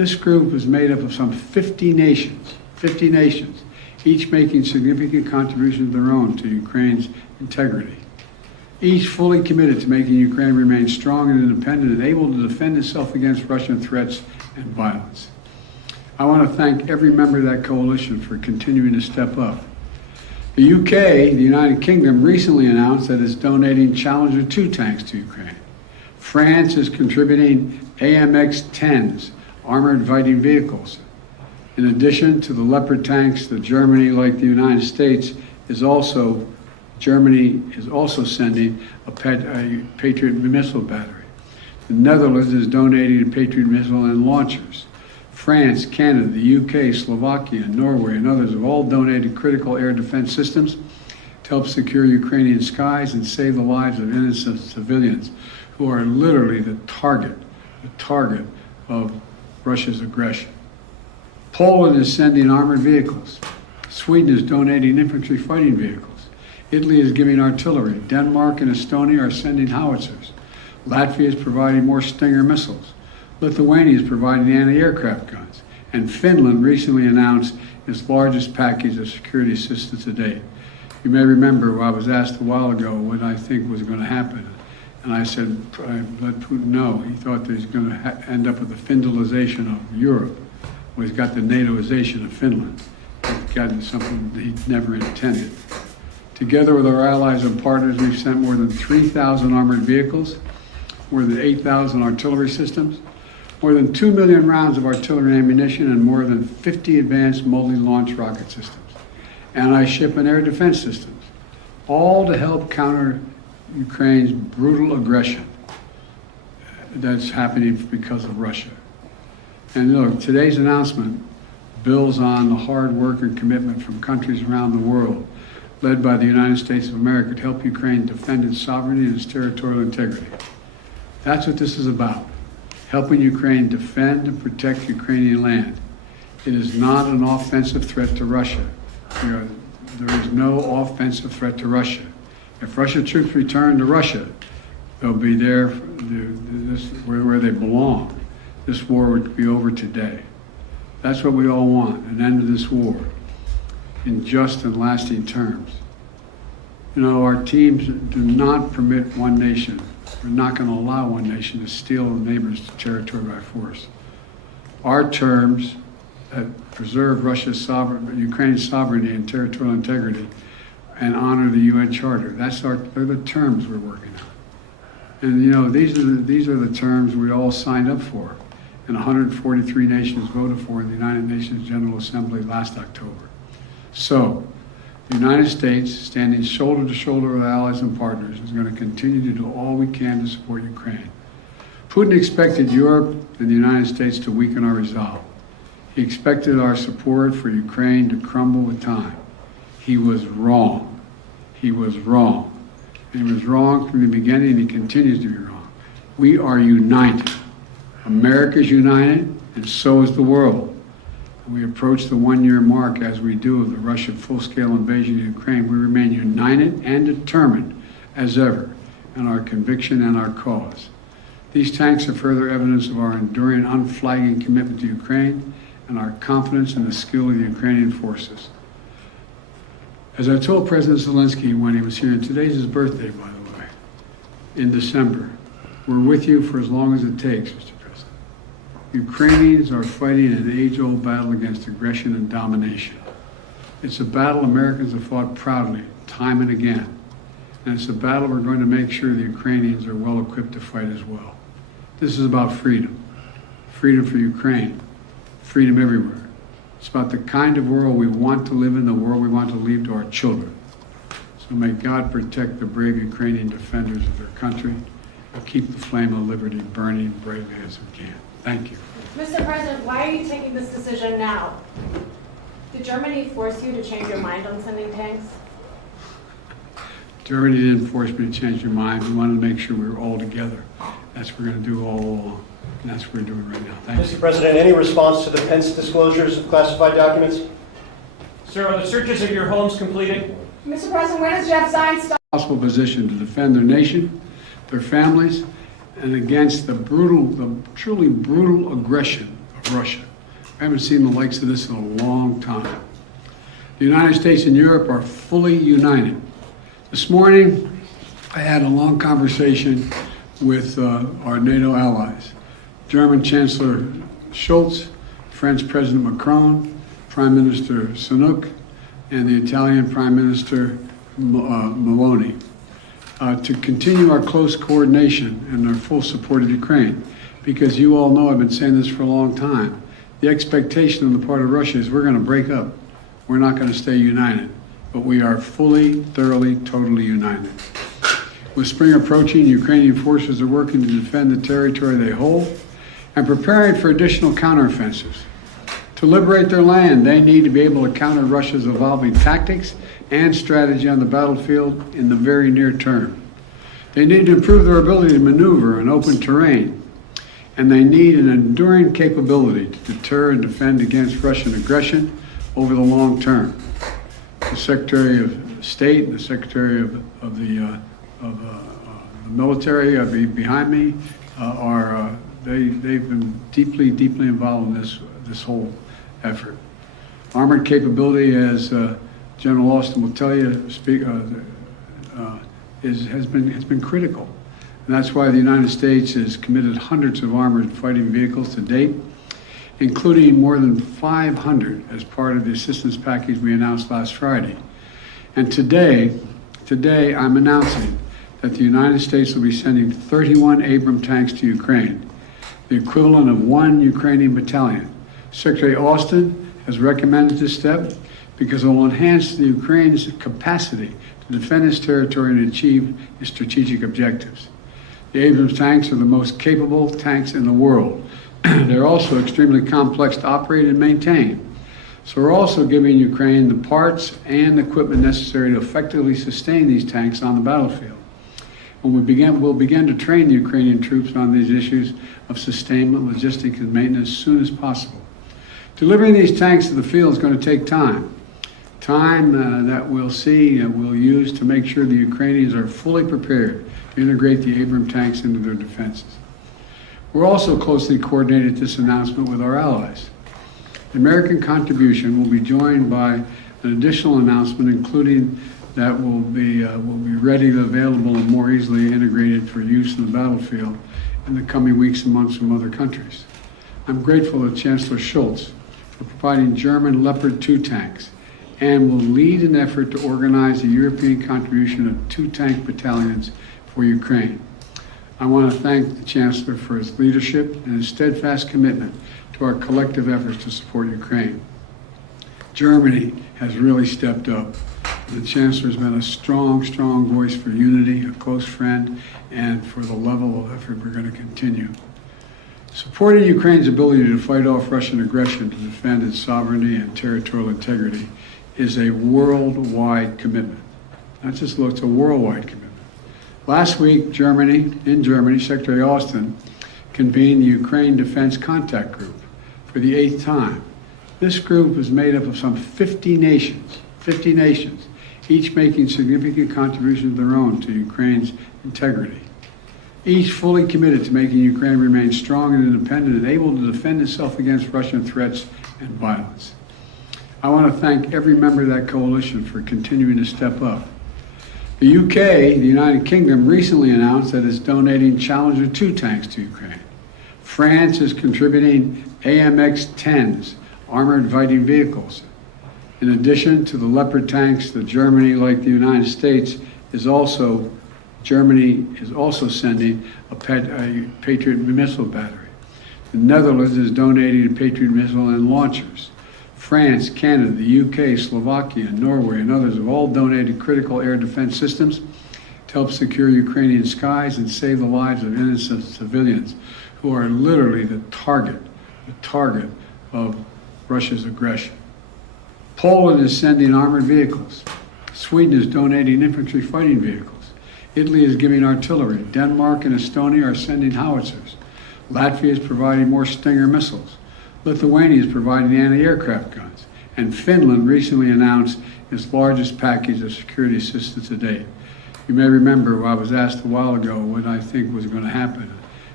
This group is made up of some 50 nations, each making significant contributions of their own to Ukraine's integrity. Each fully committed to making Ukraine remain strong and independent and able to defend itself against Russian threats and violence. I want to thank every member of that coalition for continuing to step up. The UK, the United Kingdom, recently announced that it's donating Challenger 2 tanks to Ukraine. France is contributing AMX-10s, armored fighting vehicles. In addition to the Leopard tanks, Germany, like the United States, Germany is also sending a Patriot missile battery. The Netherlands is donating a Patriot missile and launchers. France, Canada, the UK, Slovakia, Norway, and others have all donated critical air defense systems to help secure Ukrainian skies and save the lives of innocent civilians who are literally the target of Russia's aggression. Poland is sending armored vehicles. Sweden is donating infantry fighting vehicles. Italy is giving artillery. Denmark and Estonia are sending howitzers. Latvia is providing more Stinger missiles. Lithuania is providing anti-aircraft guns. And Finland recently announced its largest package of security assistance to date. You may remember I was asked a while ago what I think was going to happen. And I said, I let Putin know. He thought that he's going to end up with the Finlandization of Europe. Well, he's got the NATOization of Finland. He's gotten something that he never intended. Together with our allies and partners, we've sent more than 3,000 armored vehicles, more than 8,000 artillery systems, more than 2 million rounds of artillery ammunition, and more than 50 advanced multi-launch rocket systems, anti-ship and air defense systems, all to help counter Ukraine's brutal aggression that's happening because of Russia. And look, today's announcement builds on the hard work and commitment from countries around the world, led by the United States of America, to help Ukraine defend its sovereignty and its territorial integrity. That's what this is about, helping Ukraine defend and protect Ukrainian land. It is not an offensive threat to Russia. There is no offensive threat to Russia. If Russian troops return to Russia, they'll be there where they belong. This war would be over today. That's what we all want, an end to this war in just and lasting terms. You know, our teams do not permit one nation. We're not going to allow one nation to steal a neighbor's territory by force. Our terms that preserve Ukraine's sovereignty and territorial integrity and honor the UN Charter. They're the terms we're working on. And you know, these are the terms we all signed up for, and 143 nations voted for in the United Nations General Assembly last October. So, the United States, standing shoulder to shoulder with allies and partners, is going to continue to do all we can to support Ukraine. Putin expected Europe and the United States to weaken our resolve. He expected our support for Ukraine to crumble with time. He was wrong. He was wrong. And he was wrong from the beginning, and he continues to be wrong. We are united. America is united, and so is the world. We approach the one-year mark, as we do, of the Russian full-scale invasion of Ukraine. We remain united and determined as ever in our conviction and our cause. These tanks are further evidence of our enduring, unflagging commitment to Ukraine and our confidence in the skill of the Ukrainian forces. As I told President Zelenskyy when he was here, and today's his birthday, by the way, in December, we're with you for as long as it takes, Mr. President. Ukrainians are fighting an age-old battle against aggression and domination. It's a battle Americans have fought proudly, time and again. And it's a battle we're going to make sure the Ukrainians are well equipped to fight as well. This is about freedom. Freedom for Ukraine. Freedom everywhere. It's about the kind of world we want to live in, the world we want to leave to our children. So may God protect the brave Ukrainian defenders of their country and keep the flame of liberty burning bravely as we can. Thank you. Mr. President, why are you taking this decision now? Did Germany force you to change your mind on sending tanks? Germany didn't force me to change your mind. We wanted to make sure we were all together. That's what we're going to do all along. And that's what we're doing right now. Thank you. Mr. President, any response to the Pence disclosures of classified documents? Sir, are the searches of your homes completed? Mr. President, when does Jeff Zients stop? Possible position to defend their nation, their families, and against the truly brutal aggression of Russia. I haven't seen the likes of this in a long time. The United States and Europe are fully united. This morning, I had a long conversation with our NATO allies, German Chancellor Scholz, French President Macron, Prime Minister Sunak, and the Italian Prime Minister Meloni, to continue our close coordination and our full support of Ukraine. Because you all know, I've been saying this for a long time, the expectation on the part of Russia is we're going to break up. We're not going to stay united, but we are fully, thoroughly, totally united. With spring approaching, Ukrainian forces are working to defend the territory they hold and preparing for additional counteroffensives. To liberate their land, they need to be able to counter Russia's evolving tactics and strategy on the battlefield in the very near term. They need to improve their ability to maneuver in open terrain, and they need an enduring capability to deter and defend against Russian aggression over the long term. The Secretary of State and the Secretary of the military behind me they've been deeply involved in this whole effort. Armored capability, as General Austin will tell you, has been critical, and that's why the United States has committed hundreds of armored fighting vehicles to date, including more than 500 as part of the assistance package we announced last Friday. And today I'm announcing that the United States will be sending 31 Abrams tanks to Ukraine, the equivalent of 1 Ukrainian battalion. Secretary Austin has recommended this step because it will enhance the Ukraine's capacity to defend its territory and achieve its strategic objectives. The Abrams tanks are the most capable tanks in the world. They're also extremely complex to operate and maintain. So we're also giving Ukraine the parts and equipment necessary to effectively sustain these tanks on the battlefield. We'll begin to train the Ukrainian troops on these issues of sustainment, logistics, and maintenance as soon as possible. Delivering these tanks to the field is going to take time. Time that we'll use to make sure the Ukrainians are fully prepared to integrate the Abrams tanks into their defenses. We're also closely coordinated this announcement with our allies. The American contribution will be joined by an additional announcement, including that will be readily available and more easily integrated for use in the battlefield in the coming weeks and months from other countries. I'm grateful to Chancellor Scholz for providing German Leopard 2 tanks and will lead an effort to organize a European contribution of 2 tank battalions for Ukraine. I want to thank the Chancellor for his leadership and his steadfast commitment to our collective efforts to support Ukraine. Germany has really stepped up. The Chancellor has been a strong voice for unity, a close friend, and for the level of effort we're going to continue. Supporting Ukraine's ability to fight off Russian aggression to defend its sovereignty and territorial integrity is a worldwide commitment. Not just it's a worldwide commitment. Last week, in Germany, Secretary Austin convened the Ukraine Defense Contact Group for the 8th time. This group is made up of some 50 nations, each making significant contributions of their own to Ukraine's integrity. Each fully committed to making Ukraine remain strong and independent and able to defend itself against Russian threats and violence. I want to thank every member of that coalition for continuing to step up. The UK, the United Kingdom, recently announced that it's donating Challenger 2 tanks to Ukraine. France is contributing AMX-10s, armored fighting vehicles. In addition to the Leopard tanks, Germany, like the United States, Germany is also sending a Patriot missile battery. The Netherlands is donating a Patriot missile and launchers. France, Canada, the UK, Slovakia, Norway, and others have all donated critical air defense systems to help secure Ukrainian skies and save the lives of innocent civilians who are literally the target of Russia's aggression. Poland is sending armored vehicles. Sweden is donating infantry fighting vehicles. Italy is giving artillery. Denmark and Estonia are sending howitzers. Latvia is providing more Stinger missiles. Lithuania is providing anti-aircraft guns. And Finland recently announced its largest package of security assistance to date. You may remember I was asked a while ago what I think was going to happen.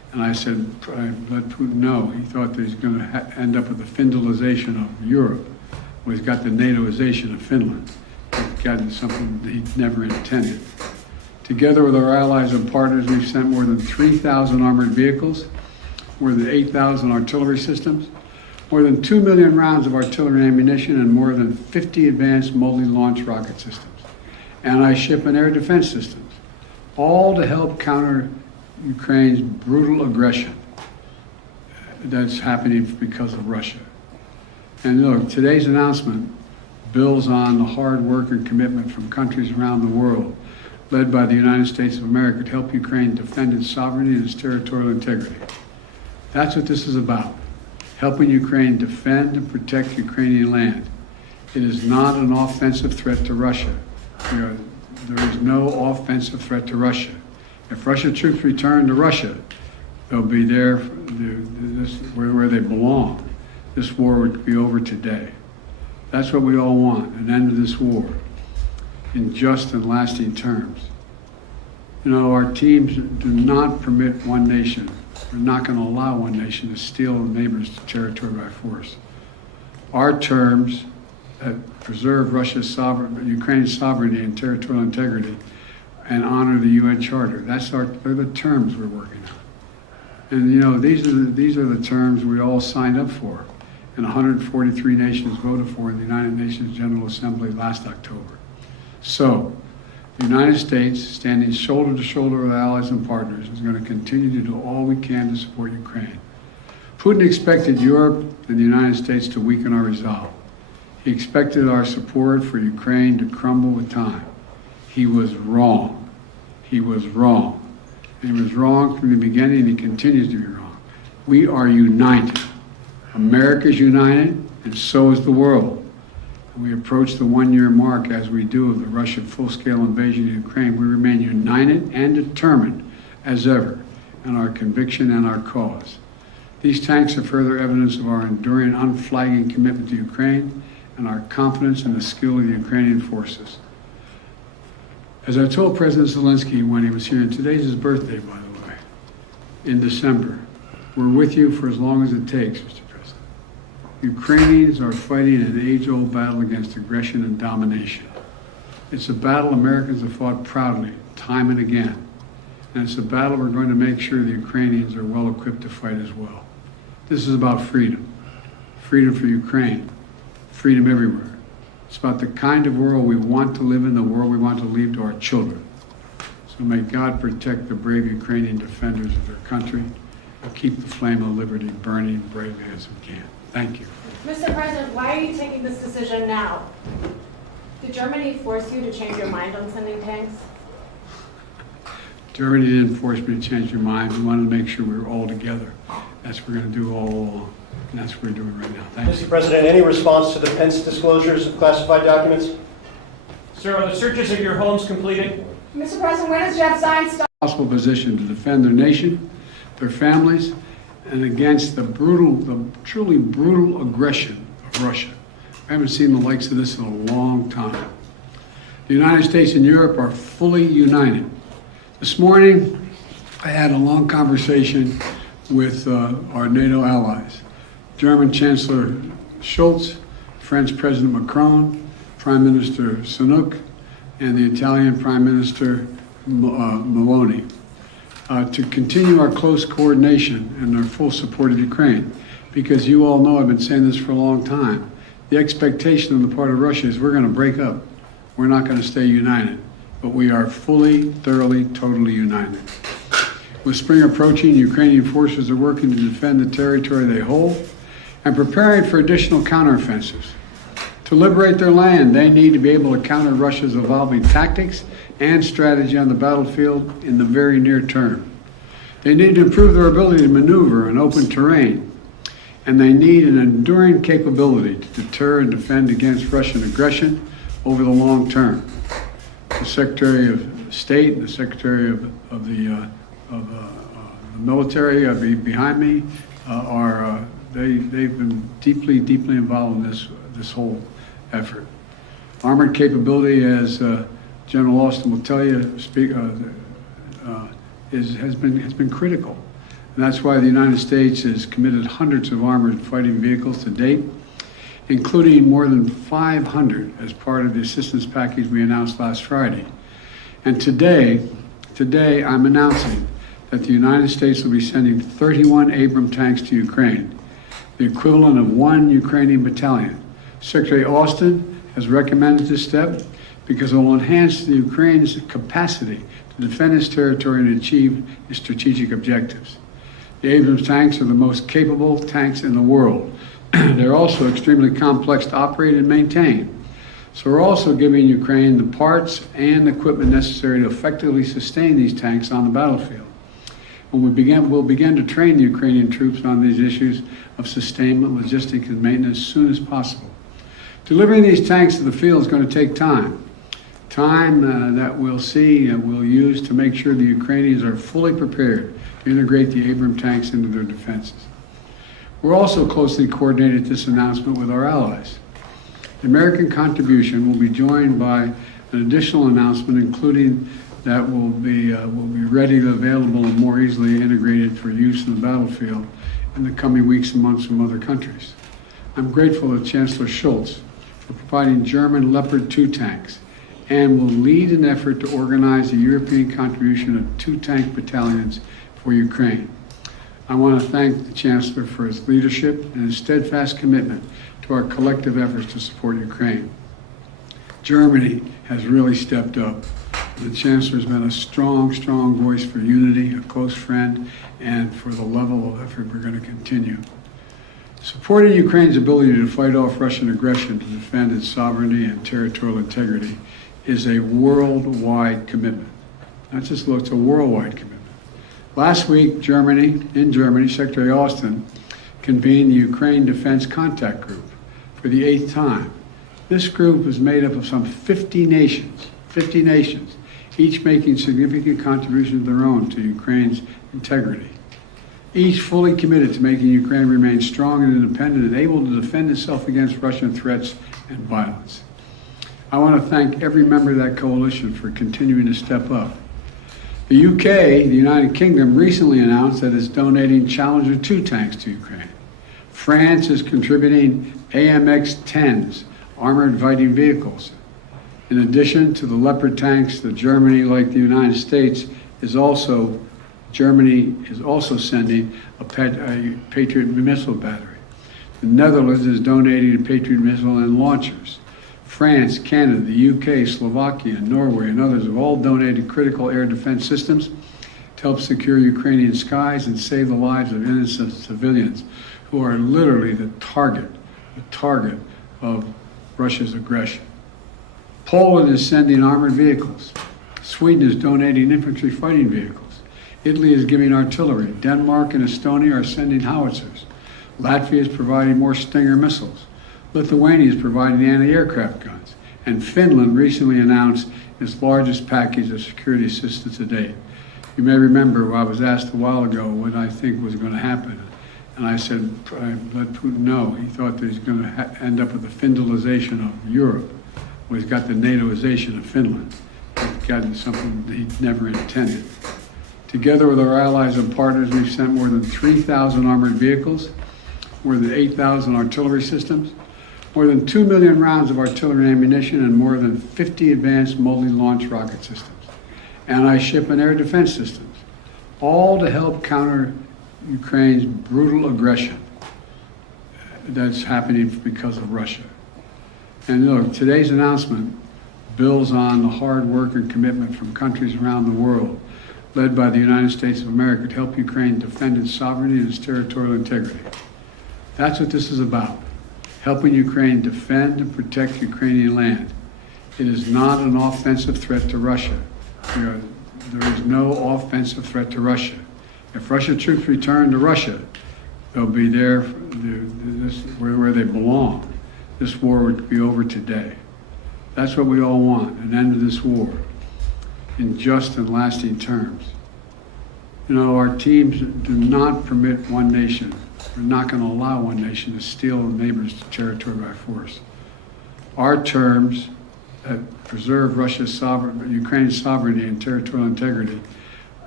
And I said, I let Putin know. He thought that he's going to end up with the Finlandization of Europe. Well, he's got the NATOization of Finland. He's gotten something that he never intended. Together with our allies and partners, we've sent more than 3,000 armored vehicles, more than 8,000 artillery systems, more than 2 million rounds of artillery ammunition, and more than 50 advanced multi-launch rocket systems, anti-ship and air defense systems, all to help counter Ukraine's brutal aggression that's happening because of Russia. And look, today's announcement builds on the hard work and commitment from countries around the world, led by the United States of America, to help Ukraine defend its sovereignty and its territorial integrity. That's what this is about, helping Ukraine defend and protect Ukrainian land. It is not an offensive threat to Russia. There is no offensive threat to Russia. If Russian troops return to Russia, they'll be there where they belong. This war would be over today. That's what we all want, an end to this war in just and lasting terms. You know, our teams do not permit one nation. We're not going to allow one nation to steal a neighbor's territory by force. Our terms that preserve Ukraine's sovereignty and territorial integrity and honor the UN Charter. They're the terms we're working on. And you know, these are the terms we all signed up for, and 143 nations voted for in the United Nations General Assembly last October. So, the United States, standing shoulder to shoulder with allies and partners, is going to continue to do all we can to support Ukraine. Putin expected Europe and the United States to weaken our resolve. He expected our support for Ukraine to crumble with time. He was wrong. He was wrong. And he was wrong from the beginning, and he continues to be wrong. We are united. America is united, and so is the world. We approach the one-year mark, as we do, of the Russian full-scale invasion of Ukraine. We remain united and determined as ever in our conviction and our cause. These tanks are further evidence of our enduring, unflagging commitment to Ukraine and our confidence in the skill of the Ukrainian forces. As I told President Zelenskyy when he was here, and today's his birthday, by the way, in December, we're with you for as long as it takes, Mr. President. Ukrainians are fighting an age-old battle against aggression and domination. It's a battle Americans have fought proudly, time and again. And it's a battle we're going to make sure the Ukrainians are well equipped to fight as well. This is about freedom. Freedom for Ukraine. Freedom everywhere. It's about the kind of world we want to live in, the world we want to leave to our children. So may God protect the brave Ukrainian defenders of their country and keep the flame of liberty burning bravely as we can. Thank you. Mr. President, why are you taking this decision now? Did Germany force you to change your mind on sending tanks? Germany didn't force me to change your mind. We wanted to make sure we were all together. That's what we're going to do all along. And that's what we're doing right now. Thank you. Mr. President, any response to the Pence disclosures of classified documents? Sir, are the searches of your homes completed? Mr. President, when does Jeff Zients start? Possible position to defend their nation, their families, and against the truly brutal aggression of Russia. I haven't seen the likes of this in a long time. The United States and Europe are fully united. This morning, I had a long conversation with our NATO allies. German Chancellor Scholz, French President Macron, Prime Minister Sunak, and the Italian Prime Minister Meloni, to continue our close coordination and our full support of Ukraine. Because you all know, I've been saying this for a long time, the expectation on the part of Russia is we're going to break up. We're not going to stay united. But we are fully, thoroughly, totally united. With spring approaching, Ukrainian forces are working to defend the territory they hold and preparing for additional counteroffensives. To liberate their land, they need to be able to counter Russia's evolving tactics and strategy on the battlefield in the very near term. They need to improve their ability to maneuver in open terrain, and they need an enduring capability to deter and defend against Russian aggression over the long term. The Secretary of State and the Secretary of the military behind me they've been deeply involved in this whole effort. Armored capability, as General Austin will tell you, has been critical. And that's why the United States has committed hundreds of armored fighting vehicles to date, including more than 500 as part of the assistance package we announced last Friday. And today I'm announcing that the United States will be sending 31 Abrams tanks to Ukraine, the equivalent of 1 Ukrainian battalion. Secretary Austin has recommended this step because it will enhance the Ukraine's capacity to defend its territory and achieve its strategic objectives. The Abrams tanks are the most capable tanks in the world. They're also extremely complex to operate and maintain. So we're also giving Ukraine the parts and equipment necessary to effectively sustain these tanks on the battlefield. When we'll begin to train the Ukrainian troops on these issues of sustainment, logistics, and maintenance as soon as possible. Delivering these tanks to the field is going to take time. Time that we'll use to make sure the Ukrainians are fully prepared to integrate the Abrams tanks into their defenses. We're also closely coordinated this announcement with our allies. The American contribution will be joined by an additional announcement, including that will be readily available and more easily integrated for use in the battlefield in the coming weeks and months from other countries. I'm grateful to Chancellor Scholz for providing German Leopard 2 tanks and will lead an effort to organize a European contribution of 2 tank battalions for Ukraine. I want to thank the Chancellor for his leadership and his steadfast commitment to our collective efforts to support Ukraine. Germany has really stepped up. The Chancellor has been a strong voice for unity, a close friend, and for the level of effort we're going to continue. Supporting Ukraine's ability to fight off Russian aggression to defend its sovereignty and territorial integrity is a worldwide commitment. Not just it's a worldwide commitment. Last week, in Germany, Secretary Austin convened the Ukraine Defense Contact Group for the 8th time. This group is made up of some 50 nations, each making significant contributions of their own to Ukraine's integrity. Each fully committed to making Ukraine remain strong and independent and able to defend itself against Russian threats and violence. I want to thank every member of that coalition for continuing to step up. The UK, the United Kingdom, recently announced that it's donating Challenger 2 tanks to Ukraine. France is contributing AMX-10s, armored fighting vehicles. In addition to the Leopard tanks, Germany, like the United States, Germany is also sending a Patriot missile battery. The Netherlands is donating a Patriot missile and launchers. France, Canada, the UK, Slovakia, Norway, and others have all donated critical air defense systems to help secure Ukrainian skies and save the lives of innocent civilians who are literally the target of Russia's aggression. Poland is sending armored vehicles. Sweden is donating infantry fighting vehicles. Italy is giving artillery. Denmark and Estonia are sending howitzers. Latvia is providing more Stinger missiles. Lithuania is providing anti-aircraft guns. And Finland recently announced its largest package of security assistance to date. You may remember I was asked a while ago what I think was going to happen. And I said, I let Putin know. He thought that he's going to end up with the Finlandization of Europe. Well, he's got the NATOization of Finland. He's gotten something that he never intended. Together with our allies and partners, we've sent more than 3,000 armored vehicles, more than 8,000 artillery systems, more than 2 million rounds of artillery ammunition, and more than 50 advanced multi-launch rocket systems, anti-ship and air defense systems, all to help counter Ukraine's brutal aggression that's happening because of Russia. And look, today's announcement builds on the hard work and commitment from countries around the world, led by the United States of America, to help Ukraine defend its sovereignty and its territorial integrity. That's what this is about, helping Ukraine defend and protect Ukrainian land. It is not an offensive threat to Russia. There is no offensive threat to Russia. If Russian troops return to Russia, they'll be there where they belong. This war would be over today. That's what we all want, an end to this war in just and lasting terms. You know, our teams do not permit one nation. We're not going to allow one nation to steal a neighbor's territory by force. Our terms that preserve Ukraine's sovereignty and territorial integrity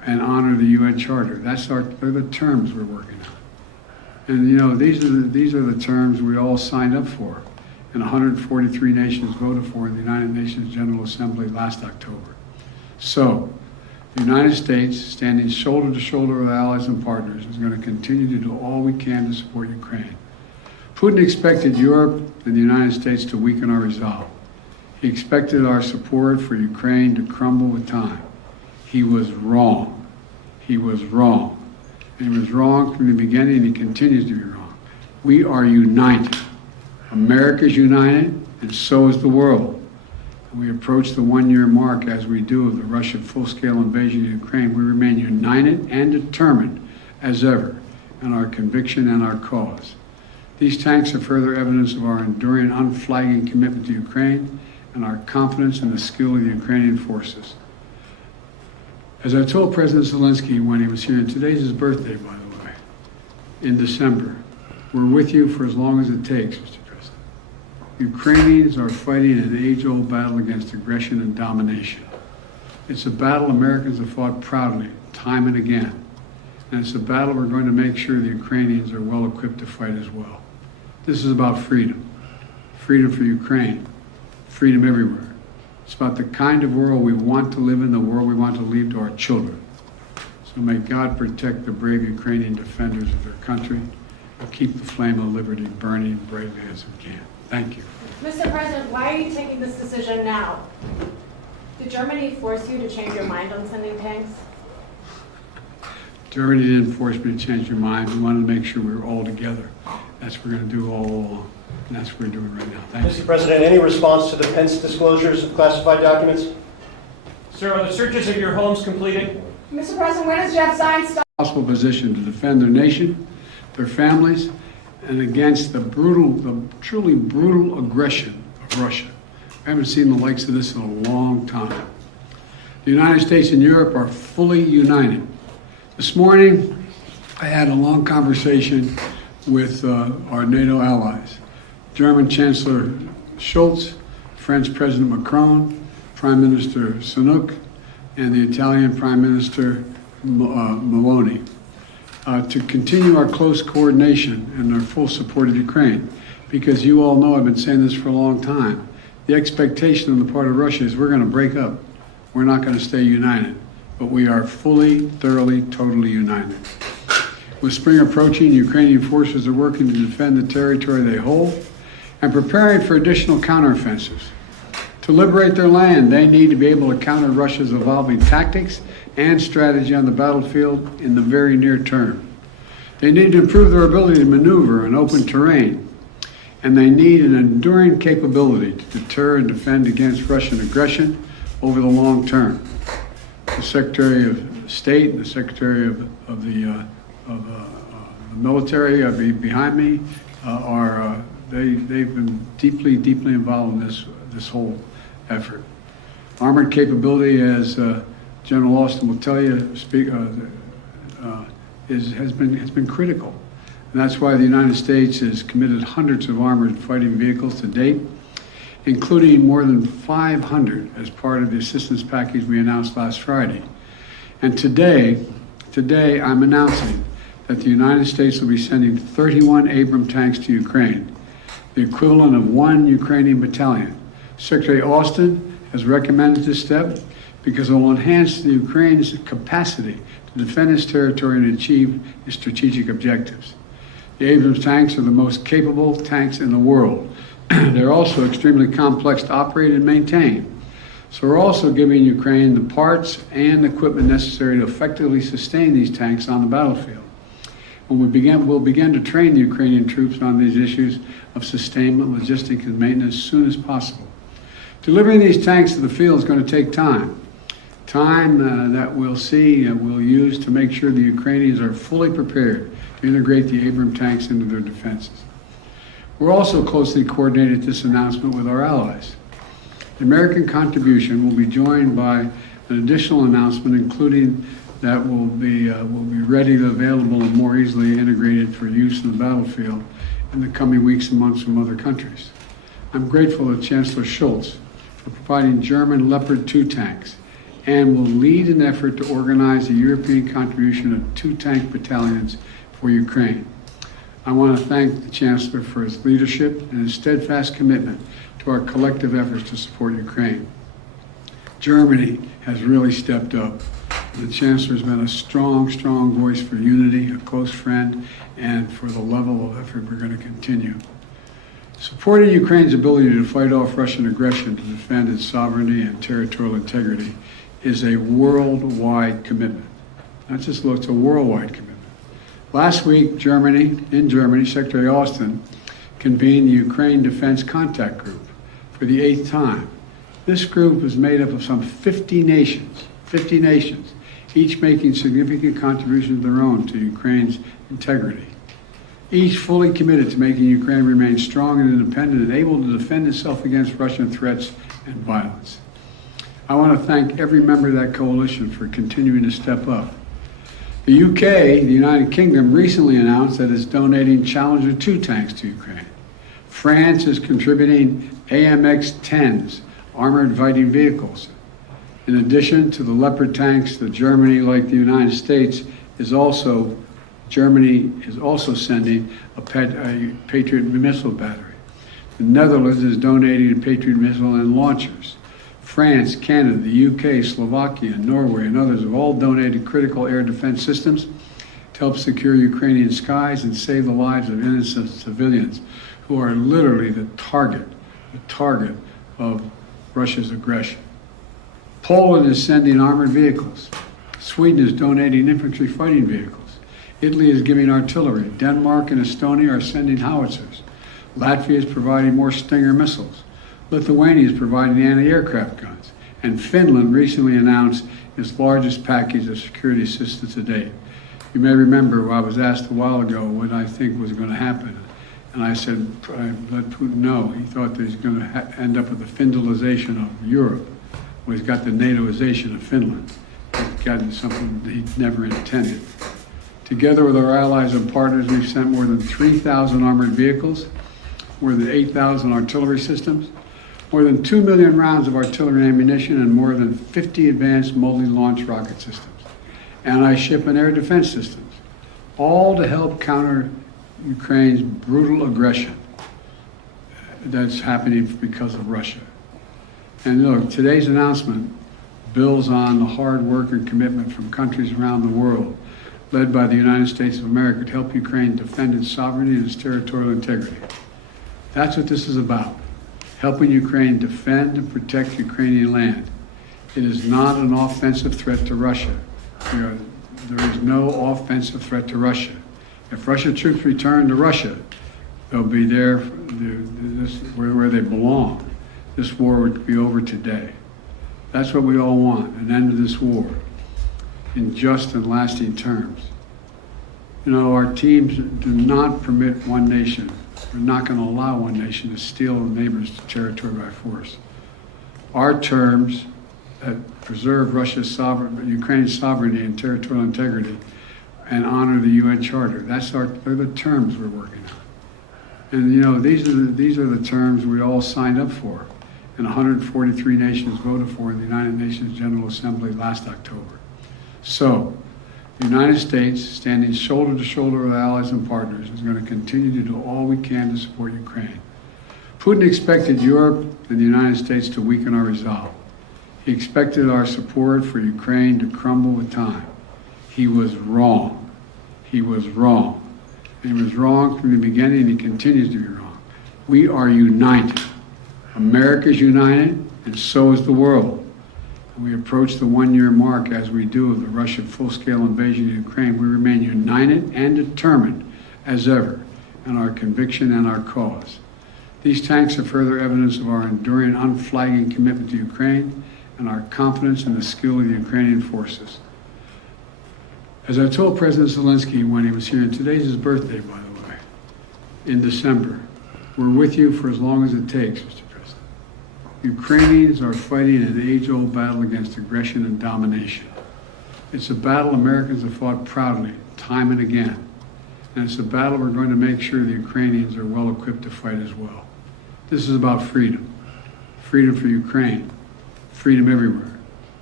and honor the UN Charter. They're the terms we're working on. And you know, these are the terms we all signed up for, and 143 nations voted for in the United Nations General Assembly last October. So, the United States, standing shoulder to shoulder with allies and partners, is going to continue to do all we can to support Ukraine. Putin expected Europe and the United States to weaken our resolve. He expected our support for Ukraine to crumble with time. He was wrong. He was wrong. And he was wrong from the beginning, and he continues to be wrong. We are united. America is united, and so is the world. And we approach the one-year mark, as we do, of the Russian full-scale invasion of Ukraine. We remain united and determined as ever in our conviction and our cause. These tanks are further evidence of our enduring, unflagging commitment to Ukraine and our confidence in the skill of the Ukrainian forces. As I told President Zelenskyy when he was here, and today's his birthday, by the way, in December, we're with you for as long as it takes, Mr. President. Ukrainians are fighting an age-old battle against aggression and domination. It's a battle Americans have fought proudly, time and again. And it's a battle we're going to make sure the Ukrainians are well equipped to fight as well. This is about freedom. Freedom for Ukraine. Freedom everywhere. It's about the kind of world we want to live in, the world we want to leave to our children. So may God protect the brave Ukrainian defenders of their country and keep the flame of liberty burning bravely as we can. Thank you. Mr. President, why are you taking this decision now? Did Germany force you to change your mind on sending tanks? Germany didn't force me to change your mind. We wanted to make sure we were all together. That's what we're going to do all along. And that's what we're doing right now. Thank you. Mr. President, any response to the Pence disclosures of classified documents? Sir, are the searches of your homes completed? Mr. President, when does Jeff Zients stop? Possible position to defend their nation, their families, and against the truly brutal aggression of Russia. I haven't seen the likes of this in a long time. The United States and Europe are fully united. This morning, I had a long conversation with our NATO allies. German Chancellor Scholz, French President Macron, Prime Minister Sunak, and the Italian Prime Minister Meloni, to continue our close coordination and our full support of Ukraine. Because you all know, I've been saying this for a long time, the expectation on the part of Russia is we're going to break up. We're not going to stay united. But we are fully, thoroughly, totally united. With spring approaching, Ukrainian forces are working to defend the territory they hold and preparing for additional counteroffensives. To liberate their land, they need to be able to counter Russia's evolving tactics and strategy on the battlefield in the very near term. They need to improve their ability to maneuver in open terrain, and they need an enduring capability to deter and defend against Russian aggression over the long term. The Secretary of State and the Secretary of the military behind me they've been deeply involved in this whole effort. Armored capability, as General Austin will tell you, has been critical, and that's why the United States has committed hundreds of armored fighting vehicles to date, including more than 500 as part of the assistance package we announced last Friday. And today I'm announcing that the United States will be sending 31 Abrams tanks to Ukraine, the equivalent of 1 Ukrainian battalion. Secretary Austin has recommended this step because it will enhance the Ukraine's capacity to defend its territory and achieve its strategic objectives. The Abrams tanks are the most capable tanks in the world. They're also extremely complex to operate and maintain. So we're also giving Ukraine the parts and equipment necessary to effectively sustain these tanks on the battlefield. We'll begin to train the Ukrainian troops on these issues of sustainment, logistics, and maintenance as soon as possible. Delivering these tanks to the field is going to take time. Time that we'll use to make sure the Ukrainians are fully prepared to integrate the Abrams tanks into their defenses. We're also closely coordinated this announcement with our allies. The American contribution will be joined by an additional announcement, including that will be ready, available, and more easily integrated for use in the battlefield in the coming weeks and months from other countries. I'm grateful to Chancellor Scholz for providing German Leopard 2 tanks and will lead an effort to organize the European contribution of 2 tank battalions for Ukraine. I want to thank the Chancellor for his leadership and his steadfast commitment to our collective efforts to support Ukraine. Germany has really stepped up. The Chancellor has been a strong voice for unity, a close friend, and for the level of effort we're going to continue. Supporting Ukraine's ability to fight off Russian aggression to defend its sovereignty and territorial integrity is a worldwide commitment. Not just it's a worldwide commitment. Last week, in Germany, Secretary Austin convened the Ukraine Defense Contact Group for the 8th time. This group is made up of some 50 nations, each making significant contributions of their own to Ukraine's integrity. Each fully committed to making Ukraine remain strong and independent and able to defend itself against Russian threats and violence. I want to thank every member of that coalition for continuing to step up. The UK, the United Kingdom, recently announced that it's donating Challenger 2 tanks to Ukraine. France is contributing AMX-10s, armored fighting vehicles. In addition to the Leopard tanks, Germany, like the United States, Germany is also sending a Patriot missile battery. The Netherlands is donating a Patriot missile and launchers. France, Canada, the UK, Slovakia, Norway, and others have all donated critical air defense systems to help secure Ukrainian skies and save the lives of innocent civilians who are literally the target of Russia's aggression. Poland is sending armored vehicles. Sweden is donating infantry fighting vehicles. Italy is giving artillery. Denmark and Estonia are sending howitzers. Latvia is providing more Stinger missiles. Lithuania is providing anti-aircraft guns. And Finland recently announced its largest package of security assistance to date. You may remember I was asked a while ago what I think was going to happen. And I said, I let Putin know. He thought that he's going to end up with the Finlandization of Europe. Well, he's got the NATOization of Finland. He's gotten something that he never intended. Together with our allies and partners, we've sent more than 3,000 armored vehicles, more than 8,000 artillery systems, more than 2 million rounds of artillery ammunition, and more than 50 advanced multi-launch rocket systems, anti-ship and air defense systems, all to help counter Ukraine's brutal aggression that's happening because of Russia. And look, today's announcement builds on the hard work and commitment from countries around the world, led by the United States of America, to help Ukraine defend its sovereignty and its territorial integrity. That's what this is about, helping Ukraine defend and protect Ukrainian land. It is not an offensive threat to Russia. There is no offensive threat to Russia. If Russian troops return to Russia, they'll be there where they belong. This war would be over today. That's what we all want, an end to this war in just and lasting terms. You know, our teams do not permit one nation. We're not going to allow one nation to steal a neighbor's territory by force. Our terms that preserve Ukraine's sovereignty and territorial integrity and honor the UN Charter. They're the terms we're working on. And you know, these are the terms we all signed up for, and 143 nations voted for in the United Nations General Assembly last October. So, the United States, standing shoulder to shoulder with allies and partners, is going to continue to do all we can to support Ukraine. Putin expected Europe and the United States to weaken our resolve. He expected our support for Ukraine to crumble with time. He was wrong. He was wrong. And he was wrong from the beginning, and he continues to be wrong. We are united. America is united, and so is the world. We approach the one-year mark, as we do, of the Russian full-scale invasion of Ukraine. We remain united and determined as ever in our conviction and our cause. These tanks are further evidence of our enduring, unflagging commitment to Ukraine and our confidence in the skill of the Ukrainian forces. As I told President Zelenskyy when he was here, and today's his birthday, by the way, in December, we're with you for as long as it takes, Mr. President. Ukrainians are fighting an age-old battle against aggression and domination. It's a battle Americans have fought proudly, time and again. And it's a battle we're going to make sure the Ukrainians are well equipped to fight as well. This is about freedom. Freedom for Ukraine. Freedom everywhere.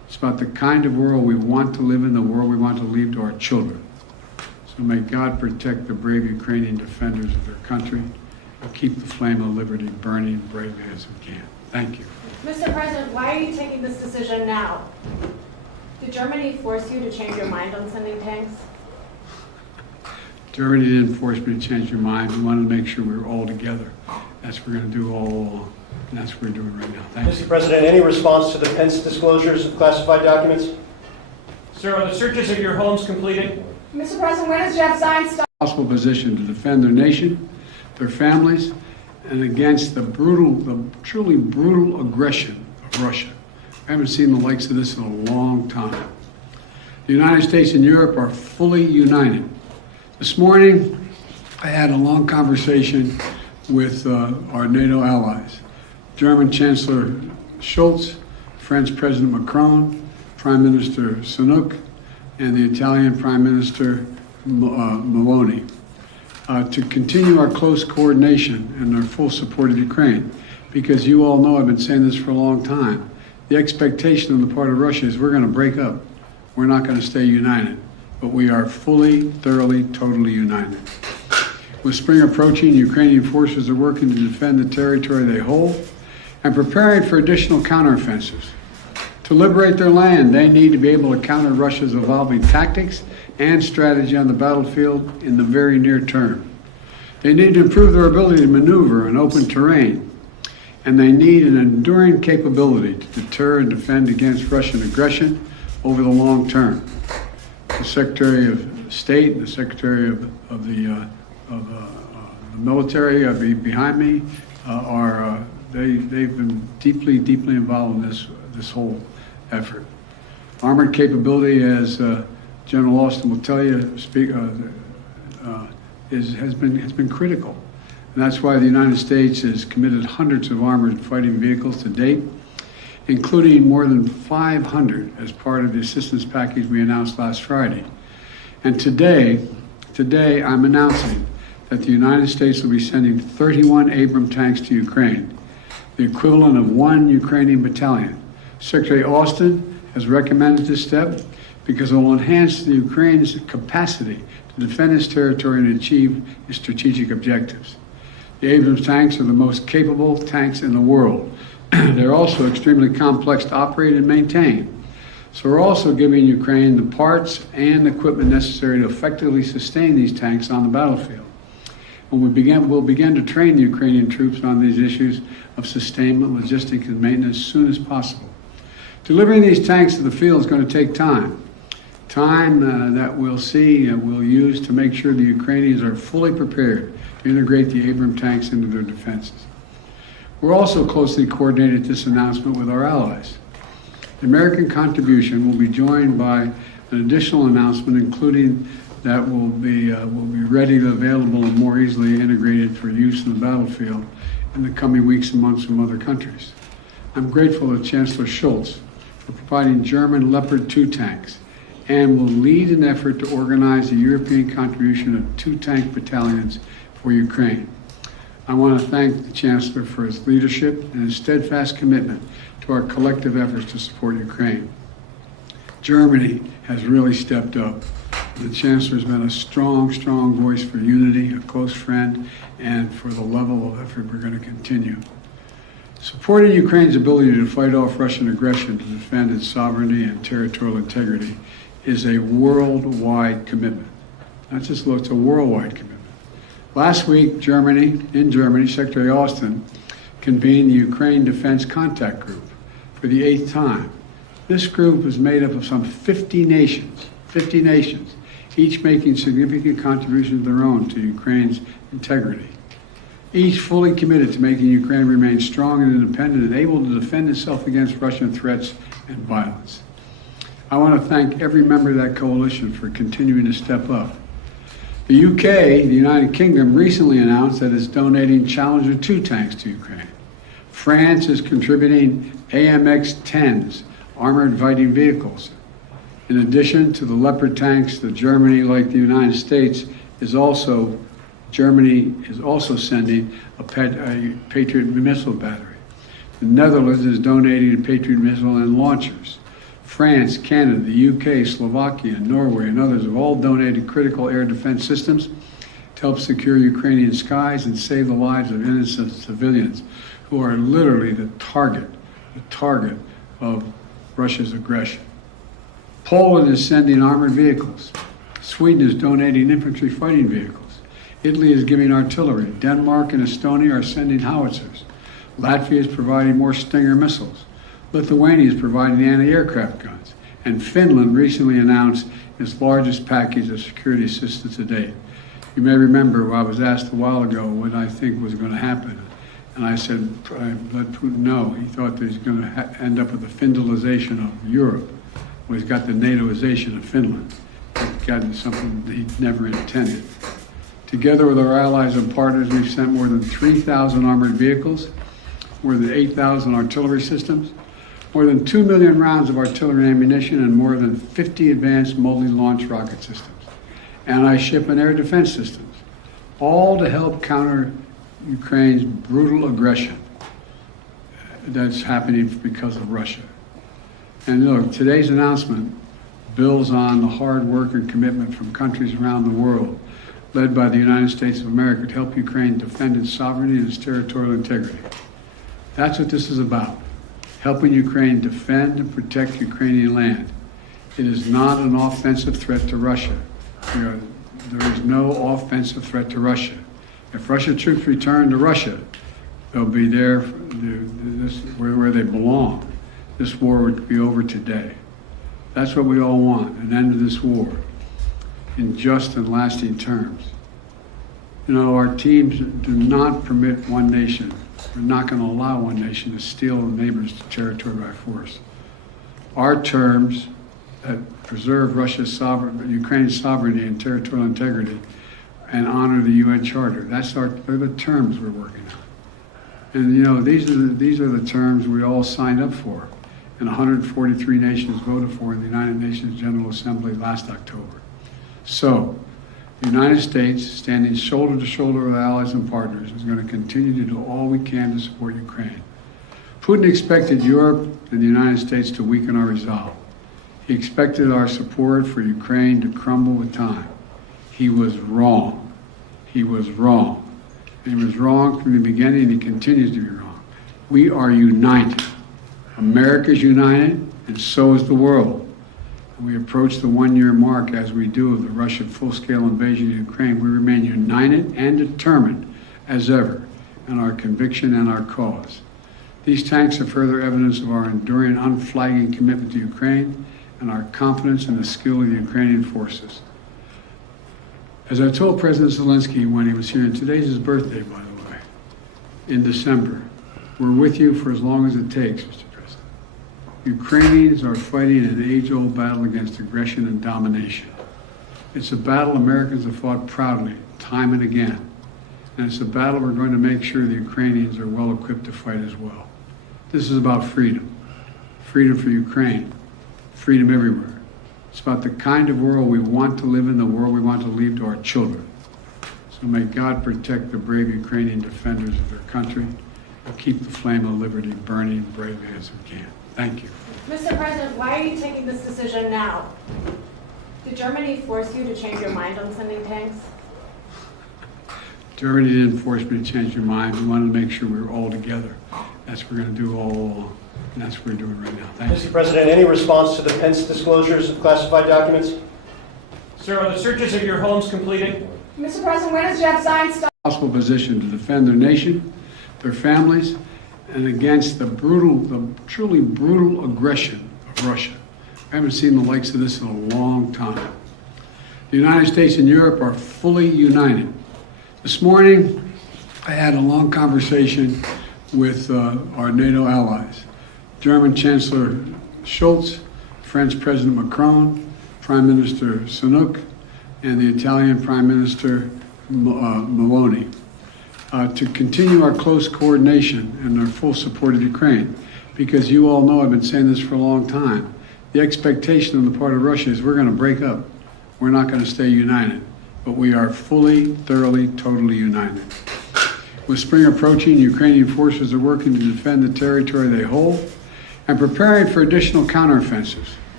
It's about the kind of world we want to live in, the world we want to leave to our children. So may God protect the brave Ukrainian defenders of their country and keep the flame of liberty burning bravely as we can. Thank you. Mr. President, why are you taking this decision now? Did Germany force you to change your mind on sending tanks? Germany didn't force me to change your mind. We wanted to make sure we were all together. That's what we're going to do all along. And that's what we're doing right now. Thank you. Mr. President, any response to the Pence disclosures of classified documents? Sir, are the searches of your homes completed? Mr. President, when does Jeff Zients stop? Possible position to defend their nation, their families, and against the truly brutal aggression of Russia. I haven't seen the likes of this in a long time. The United States and Europe are fully united. This morning, I had a long conversation with our NATO allies. German Chancellor Scholz, French President Macron, Prime Minister Sunak, and the Italian Prime Minister Meloni, to continue our close coordination and our full support of Ukraine. Because you all know, I've been saying this for a long time, the expectation on the part of Russia is we're going to break up. We're not going to stay united. But we are fully, thoroughly, totally united. With spring approaching, Ukrainian forces are working to defend the territory they hold and preparing for additional counteroffensives. To liberate their land, they need to be able to counter Russia's evolving tactics and strategy on the battlefield in the very near term. They need to improve their ability to maneuver in open terrain, and they need an enduring capability to deter and defend against Russian aggression over the long term. The Secretary of State and the Secretary of the military behind me they've been deeply involved in this whole effort. Armored capability, as General Austin will tell you, has been critical, and that's why the United States has committed hundreds of armored fighting vehicles to date, including more than 500 as part of the assistance package we announced last Friday. And today I'm announcing that the United States will be sending 31 Abrams tanks to Ukraine, the equivalent of 1 Ukrainian battalion. Secretary Austin has recommended this step because it will enhance the Ukraine's capacity to defend its territory and achieve its strategic objectives. The Abrams tanks are the most capable tanks in the world. They're also extremely complex to operate and maintain. So we're also giving Ukraine the parts and equipment necessary to effectively sustain these tanks on the battlefield. And we'll begin to train the Ukrainian troops on these issues of sustainment, logistics, and maintenance as soon as possible. Delivering these tanks to the field is going to take time. Time that we'll use to make sure the Ukrainians are fully prepared to integrate the Abrams tanks into their defenses. We're also closely coordinated this announcement with our allies. The American contribution will be joined by an additional announcement, including that will be ready, available, and more easily integrated for use in the battlefield in the coming weeks and months from other countries. I'm grateful to Chancellor Scholz for providing German Leopard 2 tanks and will lead an effort to organize a European contribution of 2 tank battalions for Ukraine. I want to thank the Chancellor for his leadership and his steadfast commitment to our collective efforts to support Ukraine. Germany has really stepped up. The Chancellor has been a strong voice for unity, a close friend, and for the level of effort we're going to continue. Supporting Ukraine's ability to fight off Russian aggression to defend its sovereignty and territorial integrity is a worldwide commitment. Not just it's a worldwide commitment. Last week, in Germany, Secretary Austin convened the Ukraine Defense Contact Group for the 8th time. This group is made up of some 50 nations, each making significant contributions of their own to Ukraine's integrity. Each fully committed to making Ukraine remain strong and independent and able to defend itself against Russian threats and violence. I want to thank every member of that coalition for continuing to step up. The UK, the United Kingdom, recently announced that it's donating Challenger 2 tanks to Ukraine. France is contributing AMX-10s, armored fighting vehicles. In addition to the Leopard tanks, Germany, like the United States, Germany is also sending a Patriot missile battery. The Netherlands is donating a Patriot missile and launchers. France, Canada, the UK, Slovakia, Norway, and others have all donated critical air defense systems to help secure Ukrainian skies and save the lives of innocent civilians who are literally the target of Russia's aggression. Poland is sending armored vehicles. Sweden is donating infantry fighting vehicles. Italy is giving artillery. Denmark and Estonia are sending howitzers. Latvia is providing more Stinger missiles. Lithuania is providing anti-aircraft guns. And Finland recently announced its largest package of security assistance to date. You may remember I was asked a while ago what I think was going to happen. And I said, I let Putin know. He thought that he's going to end up with the Finlandization of Europe. Well, he's got the NATOization of Finland. He's gotten something that he never intended. Together with our allies and partners, we've sent more than 3,000 armored vehicles, more than 8,000 artillery systems, more than 2 million rounds of artillery ammunition, and more than 50 advanced multi-launch rocket systems, anti-ship and air defense systems, all to help counter Ukraine's brutal aggression that's happening because of Russia. And look, today's announcement builds on the hard work and commitment from countries around the world, led by the United States of America, to help Ukraine defend its sovereignty and its territorial integrity. That's what this is about, helping Ukraine defend and protect Ukrainian land. It is not an offensive threat to Russia. There is no offensive threat to Russia. If Russian troops return to Russia, they'll be there where they belong. This war would be over today. That's what we all want, an end to this war in just and lasting terms. You know, our teams do not permit one nation. We're not going to allow one nation to steal a neighbor's territory by force. Our terms that preserve Ukraine's sovereignty and territorial integrity and honor the UN Charter. They're the terms we're working on. And you know, these are the terms we all signed up for, and 143 nations voted for in the United Nations General Assembly last October. So, the United States, standing shoulder to shoulder with allies and partners, is going to continue to do all we can to support Ukraine. Putin expected Europe and the United States to weaken our resolve. He expected our support for Ukraine to crumble with time. He was wrong. He was wrong. And he was wrong from the beginning, and he continues to be wrong. We are united. America is united, and so is the world. We approach the one-year mark, as we do, of the Russian full-scale invasion of Ukraine. We remain united and determined as ever in our conviction and our cause. These tanks are further evidence of our enduring, unflagging commitment to Ukraine and our confidence in the skill of the Ukrainian forces. As I told President Zelenskyy when he was here, and today's his birthday, by the way, in December, we're with you for as long as it takes, Mr. President. Ukrainians are fighting an age-old battle against aggression and domination. It's a battle Americans have fought proudly, time and again. And it's a battle we're going to make sure the Ukrainians are well equipped to fight as well. This is about freedom. Freedom for Ukraine. Freedom everywhere. It's about the kind of world we want to live in, the world we want to leave to our children. So may God protect the brave Ukrainian defenders of their country and keep the flame of liberty burning bravely as we can. Thank you. Mr. President, why are you taking this decision now? Did Germany force you to change your mind on sending tanks? Germany didn't force me to change your mind. We wanted to make sure we were all together. That's what we're going to do all along. And that's what we're doing right now. Thank you. Mr. President, any response to the Pence disclosures of classified documents? Sir, are the searches of your homes completed? Mr. President, when does Jeff Zients start? Possible position to defend their nation, their families, and against the truly brutal aggression of Russia. I haven't seen the likes of this in a long time. The United States and Europe are fully united. This morning, I had a long conversation with our NATO allies. German Chancellor Scholz, French President Macron, Prime Minister Sunak, and the Italian Prime Minister Meloni, to continue our close coordination and our full support of Ukraine. Because you all know, I've been saying this for a long time, the expectation on the part of Russia is we're going to break up. We're not going to stay united. But we are fully, thoroughly, totally united. With spring approaching, Ukrainian forces are working to defend the territory they hold and preparing for additional counteroffensives.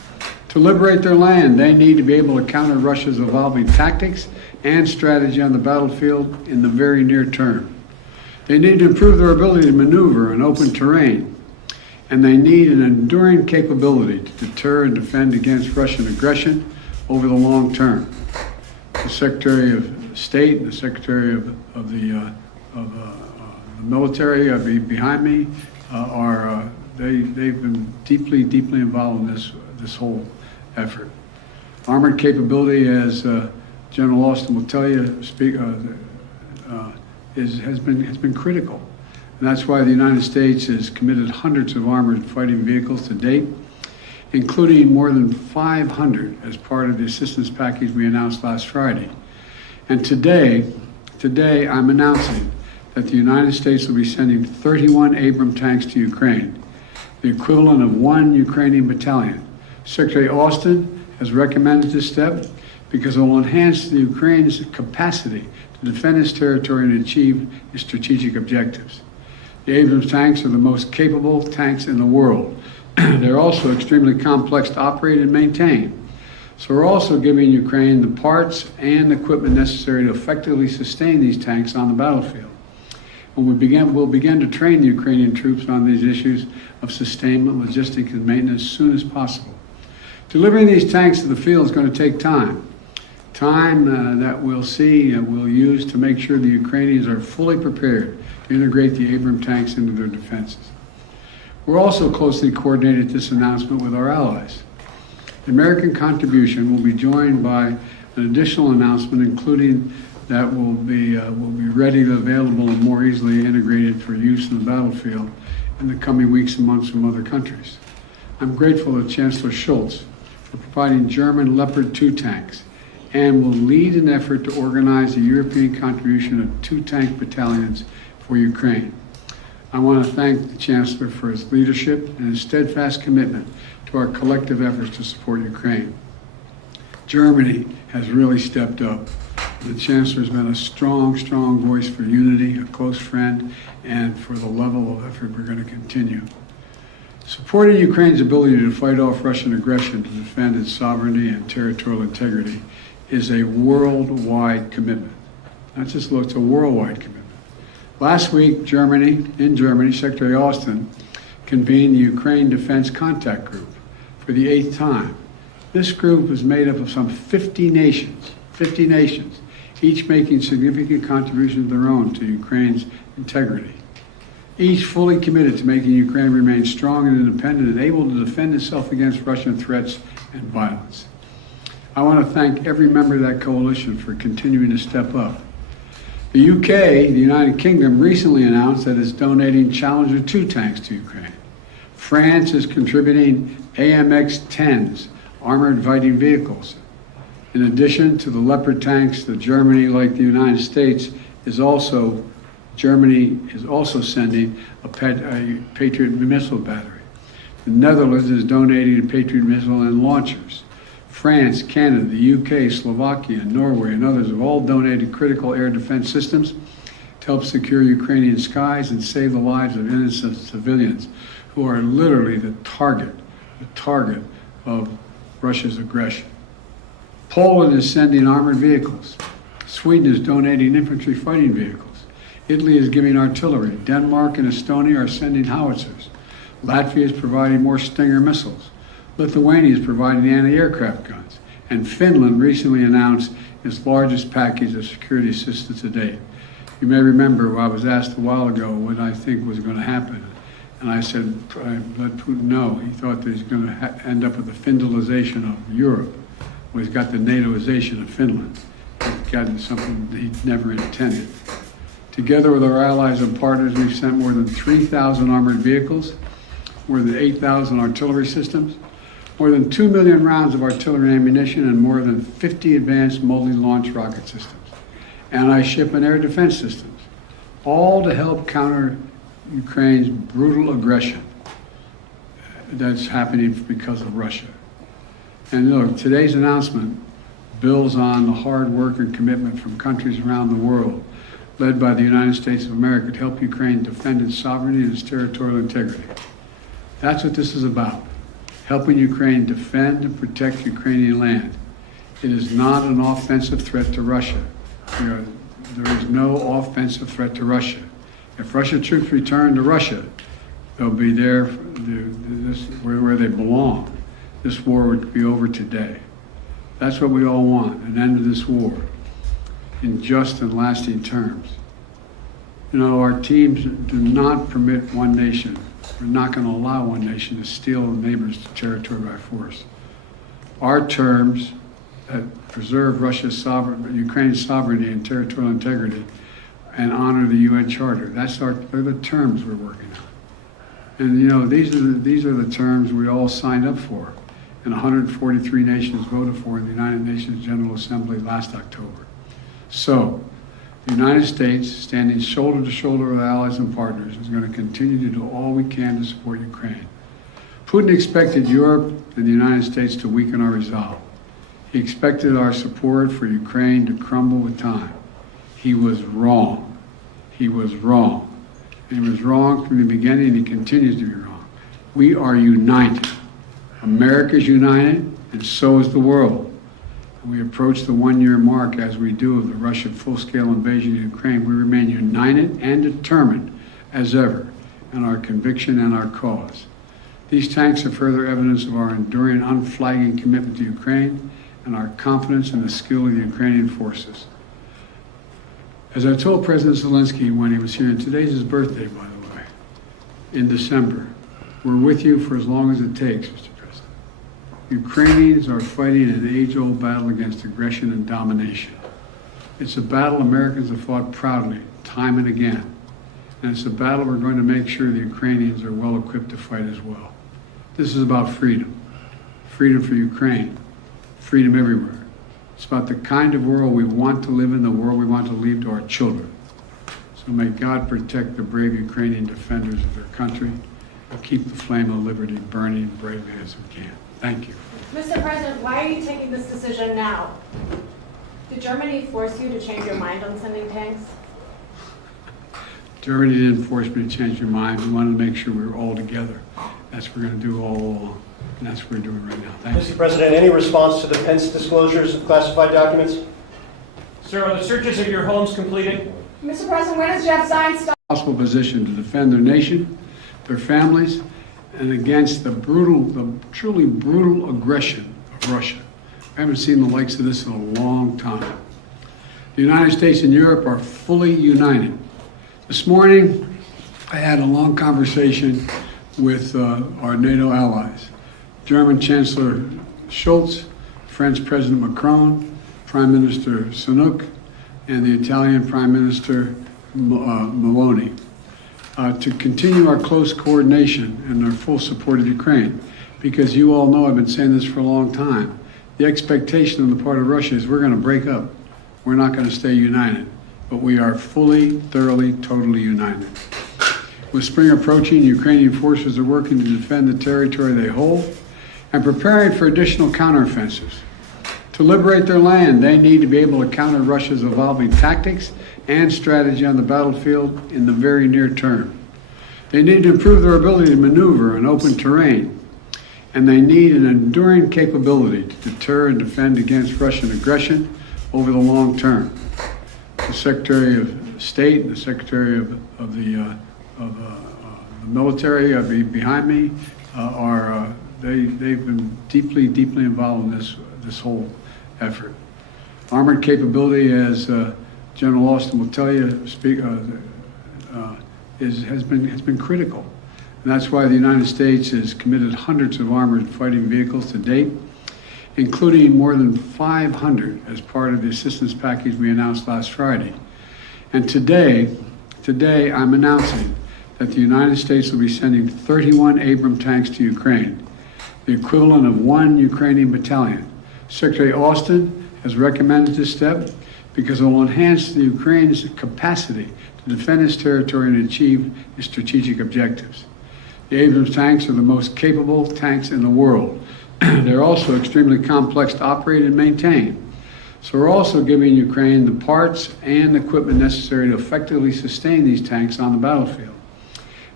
To liberate their land, they need to be able to counter Russia's evolving tactics and strategy on the battlefield in the very near term. They need to improve their ability to maneuver in open terrain, and they need an enduring capability to deter and defend against Russian aggression over the long term. The Secretary of State and the Secretary of the military behind me they've been deeply involved in this whole effort. Armored capability, as General Austin will tell you, has been critical. And that's why the United States has committed hundreds of armored fighting vehicles to date, including more than 500 as part of the assistance package we announced last Friday. And today I'm announcing that the United States will be sending 31 Abrams tanks to Ukraine, the equivalent of 1 Ukrainian battalion. Secretary Austin has recommended this step because it will enhance the Ukraine's capacity to defend its territory and achieve its strategic objectives. The Abrams tanks are the most capable tanks in the world. They're also extremely complex to operate and maintain. So we're also giving Ukraine the parts and equipment necessary to effectively sustain these tanks on the battlefield. And we'll begin to train the Ukrainian troops on these issues of sustainment, logistics, and maintenance as soon as possible. Delivering these tanks to the field is going to take time. Time that we'll use to make sure the Ukrainians are fully prepared to integrate the Abrams tanks into their defenses. We're also closely coordinated this announcement with our allies. The American contribution will be joined by an additional announcement, including that will be readily available and more easily integrated for use in the battlefield in the coming weeks and months from other countries. I'm grateful to Chancellor Schultz for providing German Leopard 2 tanks and will lead an effort to organize a European contribution of 2 tank battalions for Ukraine. I want to thank the Chancellor for his leadership and his steadfast commitment to our collective efforts to support Ukraine. Germany has really stepped up. The Chancellor has been a strong voice for unity, a close friend, and for the level of effort we're going to continue. Supporting Ukraine's ability to fight off Russian aggression to defend its sovereignty and territorial integrity is a worldwide commitment. Not just it's a worldwide commitment. Last week, in Germany, Secretary Austin convened the Ukraine Defense Contact Group for the 8th time. This group is made up of some 50 nations, each making significant contributions of their own to Ukraine's integrity. Each fully committed to making Ukraine remain strong and independent and able to defend itself against Russian threats and violence. I want to thank every member of that coalition for continuing to step up. The UK, the United Kingdom, recently announced that it's donating Challenger 2 tanks to Ukraine. France is contributing AMX-10s, armored fighting vehicles. In addition to the Leopard tanks, Germany, like the United States, Germany is also sending a Patriot missile battery. The Netherlands is donating a Patriot missile and launchers. France, Canada, the UK, Slovakia, Norway, and others have all donated critical air defense systems to help secure Ukrainian skies and save the lives of innocent civilians who are literally the target of Russia's aggression. Poland is sending armored vehicles. Sweden is donating infantry fighting vehicles. Italy is giving artillery. Denmark and Estonia are sending howitzers. Latvia is providing more Stinger missiles. Lithuania is providing anti-aircraft guns. And Finland recently announced its largest package of security assistance to date. You may remember I was asked a while ago what I think was going to happen. And I said, I let Putin know. He thought that he's going to end up with the Finlandization of Europe. Well, he's got the NATOization of Finland. He's gotten something that he never intended. Together with our allies and partners, we've sent more than 3,000 armored vehicles, more than 8,000 artillery systems, more than 2 million rounds of artillery ammunition, and more than 50 advanced multi-launch rocket systems, anti-ship and air defense systems, all to help counter Ukraine's brutal aggression that's happening because of Russia. And look, today's announcement builds on the hard work and commitment from countries around the world, led by the United States of America, to help Ukraine defend its sovereignty and its territorial integrity. That's what this is about. helping Ukraine defend and protect Ukrainian land. It is not an offensive threat to Russia. There is no offensive threat to Russia. If Russian troops return to Russia, they'll be there where they belong. This war would be over today. That's what we all want, an end to this war in just and lasting terms. You know, our teams do not permit one nation. We're not going to allow one nation to steal a neighbor's territory by force. Our terms that preserve Ukraine's sovereignty and territorial integrity and honor the UN Charter. They're the terms we're working on. And you know, these are the terms we all signed up for, and 143 nations voted for in the United Nations General Assembly last October. So, the United States, standing shoulder to shoulder with allies and partners, is going to continue to do all we can to support Ukraine. Putin expected Europe and the United States to weaken our resolve. He expected our support for Ukraine to crumble with time. He was wrong. He was wrong. And he was wrong from the beginning, and he continues to be wrong. We are united. America is united, and so is the world. We approach the one-year mark, as we do, of the Russian full-scale invasion of Ukraine. We remain united and determined as ever in our conviction and our cause. These tanks are further evidence of our enduring, unflagging commitment to Ukraine and our confidence in the skill of the Ukrainian forces. As I told President Zelenskyy when he was here, and today's his birthday, by the way, in December, we're with you for as long as it takes, Mr. President. Ukrainians are fighting an age-old battle against aggression and domination. It's a battle Americans have fought proudly, time and again. And it's a battle we're going to make sure the Ukrainians are well equipped to fight as well. This is about freedom. Freedom for Ukraine. Freedom everywhere. It's about the kind of world we want to live in, the world we want to leave to our children. So may God protect the brave Ukrainian defenders of their country and keep the flame of liberty burning bravely as we can. Thank you. Mr. President, why are you taking this decision now? Did Germany force you to change your mind on sending tanks? Germany didn't force me to change your mind. We wanted to make sure we were all together. That's what we're going to do all along. And that's what we're doing right now. Thank you. Mr. President, any response to the Pence disclosures of classified documents? Sir, are the searches of your homes completed? Mr. President, when does Jeff Zients stop? Possible position to defend their nation, their families, and against the truly brutal aggression of Russia. I haven't seen the likes of this in a long time. The United States and Europe are fully united. This morning, I had a long conversation with our NATO allies. German Chancellor Scholz, French President Macron, Prime Minister Sunak, and the Italian Prime Minister Meloni, to continue our close coordination and our full support of Ukraine. Because you all know, I've been saying this for a long time, the expectation on the part of Russia is we're going to break up. We're not going to stay united. But we are fully, thoroughly, totally united. With spring approaching, Ukrainian forces are working to defend the territory they hold and preparing for additional counteroffensives. To liberate their land, they need to be able to counter Russia's evolving tactics and strategy on the battlefield in the very near term. They need to improve their ability to maneuver in open terrain, and they need an enduring capability to deter and defend against Russian aggression over the long term. The Secretary of State and the Secretary of the military behind me they've been deeply involved in this whole effort. Armored capability, as General Austin will tell you, has been critical, and that's why the United States has committed hundreds of armored fighting vehicles to date, including more than 500 as part of the assistance package we announced last Friday. And today I'm announcing that the United States will be sending 31 Abrams tanks to Ukraine, the equivalent of 1 Ukrainian battalion. Secretary Austin has recommended this step because it will enhance the Ukraine's capacity to defend its territory and achieve its strategic objectives. The Abrams tanks are the most capable tanks in the world. They're also extremely complex to operate and maintain. So we're also giving Ukraine the parts and equipment necessary to effectively sustain these tanks on the battlefield.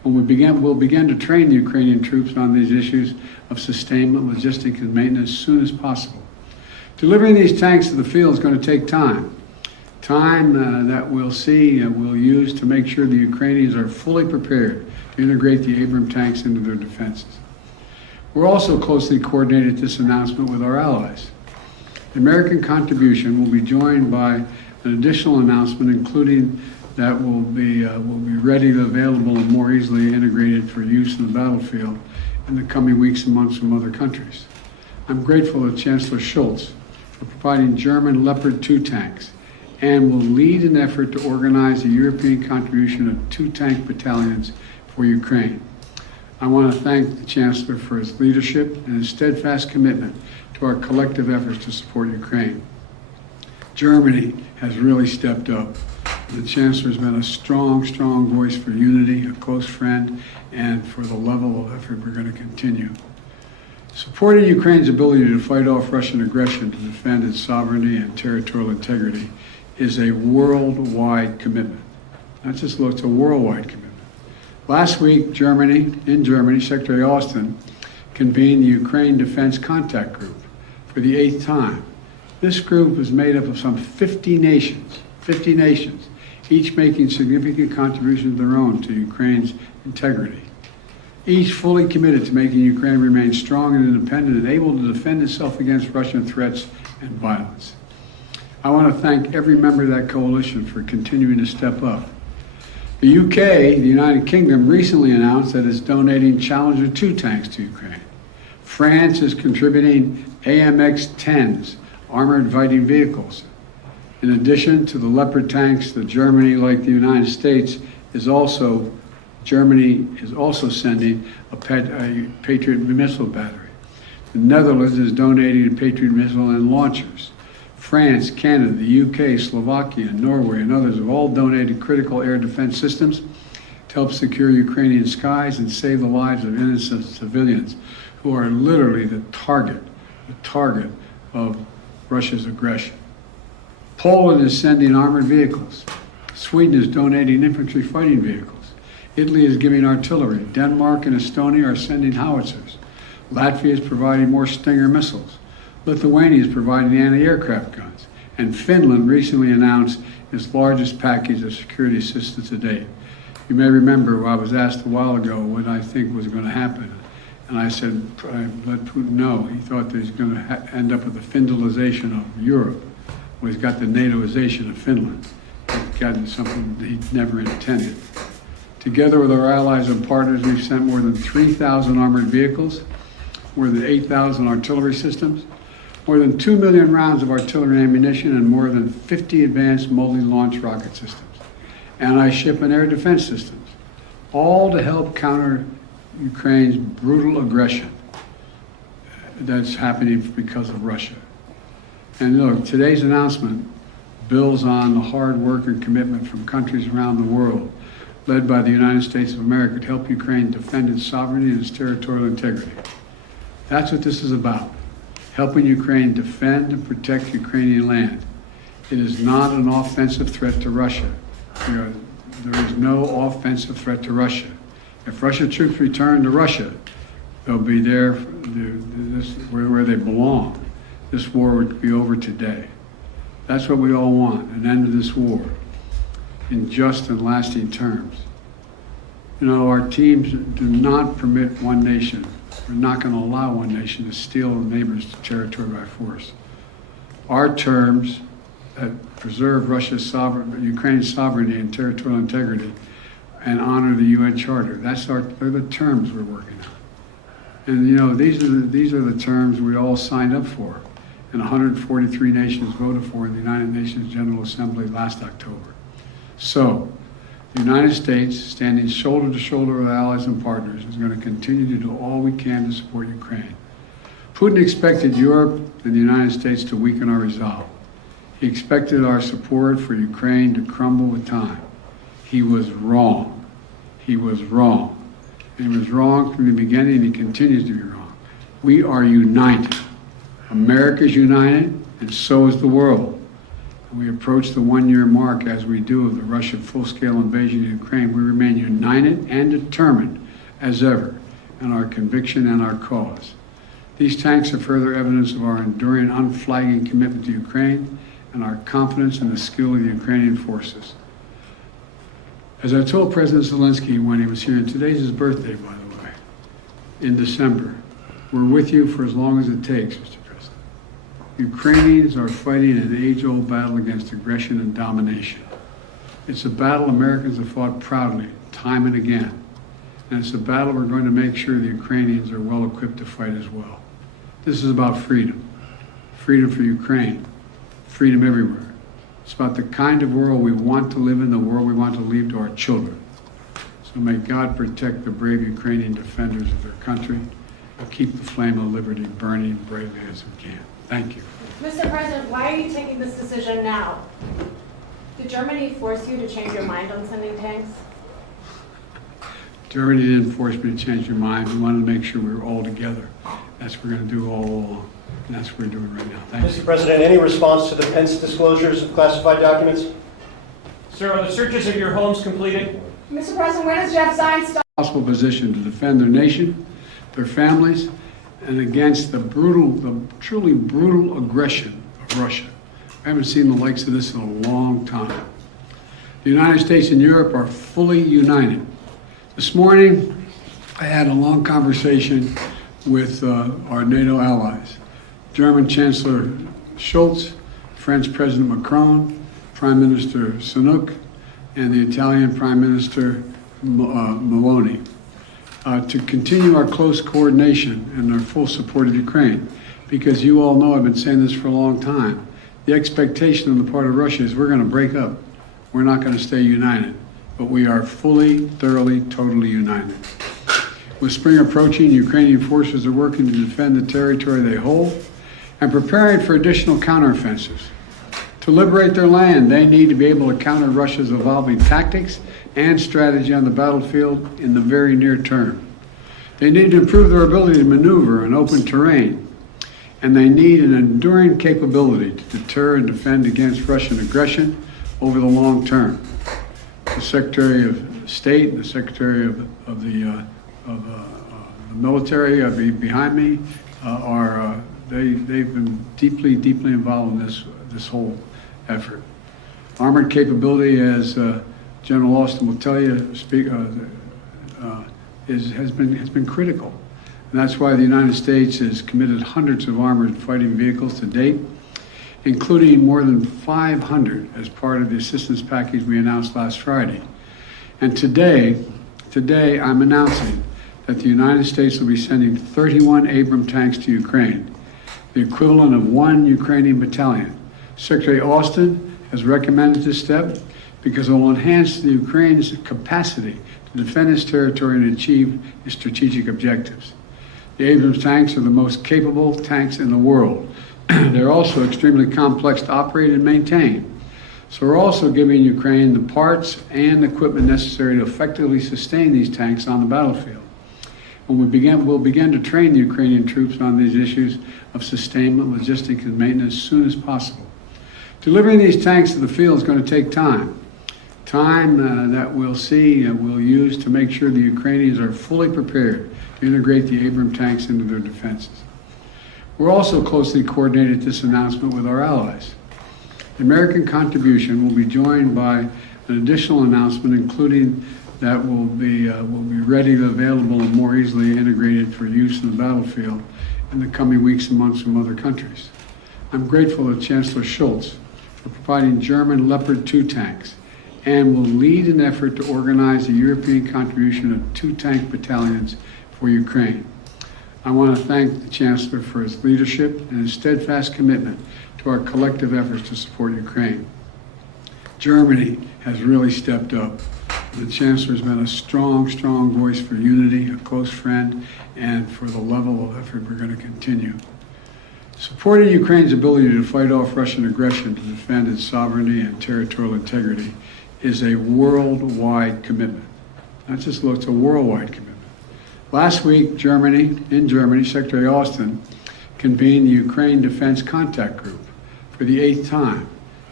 We'll begin to train the Ukrainian troops on these issues of sustainment, logistics, and maintenance as soon as possible. Delivering these tanks to the field is going to take time. Time that we'll use to make sure the Ukrainians are fully prepared to integrate the Abrams tanks into their defenses. We're also closely coordinated this announcement with our allies. The American contribution will be joined by an additional announcement, including that will be readily available and more easily integrated for use in the battlefield in the coming weeks and months from other countries. I'm grateful to Chancellor Scholz for providing German Leopard 2 tanks and will lead an effort to organize a European contribution of 2 tank battalions for Ukraine. I want to thank the Chancellor for his leadership and his steadfast commitment to our collective efforts to support Ukraine. Germany has really stepped up. The Chancellor has been a strong voice for unity, a close friend, and for the level of effort we're going to continue. Supporting Ukraine's ability to fight off Russian aggression to defend its sovereignty and territorial integrity is a worldwide commitment. Not just it's a worldwide commitment. Last week, in Germany, Secretary Austin convened the Ukraine Defense Contact Group for the 8th time. This group is made up of some 50 nations, each making significant contributions of their own to Ukraine's integrity. Each fully committed to making Ukraine remain strong and independent and able to defend itself against Russian threats and violence. I want to thank every member of that coalition for continuing to step up. The UK, the United Kingdom, recently announced that it's donating Challenger 2 tanks to Ukraine. France is contributing AMX-10s, armored fighting vehicles. In addition to the Leopard tanks, Germany, like the United States, Germany is also sending a Patriot missile battery. The Netherlands is donating a Patriot missile and launchers. France, Canada, the UK, Slovakia, Norway, and others have all donated critical air defense systems to help secure Ukrainian skies and save the lives of innocent civilians who are literally the target of Russia's aggression. Poland is sending armored vehicles. Sweden is donating infantry fighting vehicles. Italy is giving artillery. Denmark and Estonia are sending howitzers. Latvia is providing more Stinger missiles. Lithuania is providing anti-aircraft guns. And Finland recently announced its largest package of security assistance to date. You may remember I was asked a while ago what I think was going to happen. And I said, I let Putin know. He thought that he's going to end up with the Finlandization of Europe. Well, he's got the NATOization of Finland. He's gotten something that he never intended. Together with our allies and partners, we've sent more than 3,000 armored vehicles, more than 8,000 artillery systems, more than 2 million rounds of artillery ammunition, and more than 50 advanced multi-launch rocket systems, anti-ship and air defense systems, all to help counter Ukraine's brutal aggression that's happening because of Russia. And look, today's announcement builds on the hard work and commitment from countries around the world, led by the United States of America, to help Ukraine defend its sovereignty and its territorial integrity. That's what this is about. Helping Ukraine defend and protect Ukrainian land. It is not an offensive threat to Russia. There is no offensive threat to Russia. If Russian troops return to Russia, they'll be there where they belong. This war would be over today. That's what we all want, an end to this war in just and lasting terms. You know, our teams do not permit one nation. We're not going to allow one nation to steal a neighbor's territory by force. Our terms that preserve Ukraine's sovereignty and territorial integrity and honor the UN Charter. They're the terms we're working on. And you know, these are the terms we all signed up for, and 143 nations voted for in the United Nations General Assembly last October. So, the United States, standing shoulder to shoulder with allies and partners, is going to continue to do all we can to support Ukraine. Putin expected Europe and the United States to weaken our resolve. He expected our support for Ukraine to crumble with time. He was wrong. He was wrong. And he was wrong from the beginning, and he continues to be wrong. We are united. America is united, and so is the world. we approach the one-year mark as we do of the Russian full-scale invasion of Ukraine, we remain united and determined as ever in our conviction and our cause. These tanks are further evidence of our enduring, unflagging commitment to Ukraine and our confidence in the skill of the Ukrainian forces. As I told President Zelenskyy when he was here, and today's his birthday, by the way, in December, we're with you for as long as it takes, Mr. President. Ukrainians are fighting an age-old battle against aggression and domination. It's a battle Americans have fought proudly, time and again. And it's a battle we're going to make sure the Ukrainians are well equipped to fight as well. This is about freedom. Freedom for Ukraine. Freedom everywhere. It's about the kind of world we want to live in, the world we want to leave to our children. So may God protect the brave Ukrainian defenders of their country and keep the flame of liberty burning bravely as we can. Thank you. Mr. President, why are you taking this decision now? Did Germany force you to change your mind on sending tanks? Germany didn't force me to change your mind. We wanted to make sure we were all together. That's what we're going to do all along. And that's what we're doing right now. Thank you. Mr. President, any response to the Pence disclosures of classified documents? Sir, are the searches of your homes completed? Mr. President, when does Jeff Zients start? Possible position to defend their nation, their families, and against the truly brutal aggression of Russia. I haven't seen the likes of this in a long time. The United States and Europe are fully united. This morning, I had a long conversation with our NATO allies. German Chancellor Scholz, French President Macron, Prime Minister Sunak, and the Italian Prime Minister Meloni, to continue our close coordination and our full support of Ukraine. Because you all know, I've been saying this for a long time, the expectation on the part of Russia is we're going to break up. We're not going to stay united. But we are fully, thoroughly, totally united. With spring approaching, Ukrainian forces are working to defend the territory they hold and preparing for additional counteroffensives. To liberate their land, they need to be able to counter Russia's evolving tactics and strategy on the battlefield in the very near term. They need to improve their ability to maneuver in open terrain, and they need an enduring capability to deter and defend against Russian aggression over the long term. The Secretary of State and the Secretary of the military behind me they've been deeply involved in this whole effort. Armored capability, as General Austin will tell you, has been critical, and that's why the United States has committed hundreds of armored fighting vehicles to date, including more than 500 as part of the assistance package we announced last Friday. And today I'm announcing that the United States will be sending 31 Abrams tanks to Ukraine, the equivalent of 1 Ukrainian battalion. Secretary Austin has recommended this step because it will enhance the Ukraine's capacity to defend its territory and achieve its strategic objectives. The Abrams tanks are the most capable tanks in the world. They're also extremely complex to operate and maintain. So we're also giving Ukraine the parts and equipment necessary to effectively sustain these tanks on the battlefield. When we'll begin to train the Ukrainian troops on these issues of sustainment, logistics, and maintenance as soon as possible. Delivering these tanks to the field is going to take time. Time that we'll use to make sure the Ukrainians are fully prepared to integrate the Abrams tanks into their defenses. We're also closely coordinated this announcement with our allies. The American contribution will be joined by an additional announcement, including that will be ready, available, and more easily integrated for use in the battlefield in the coming weeks and months from other countries. I'm grateful to Chancellor Scholz for providing German Leopard 2 tanks and will lead an effort to organize a European contribution of 2 tank battalions for Ukraine. I want to thank the Chancellor for his leadership and his steadfast commitment to our collective efforts to support Ukraine. Germany has really stepped up. The Chancellor has been a strong voice for unity, a close friend, and for the level of effort we're going to continue. Supporting Ukraine's ability to fight off Russian aggression to defend its sovereignty and territorial integrity is a worldwide commitment. Not just it's a worldwide commitment. Last week, in Germany, Secretary Austin convened the Ukraine Defense Contact Group for the 8th time.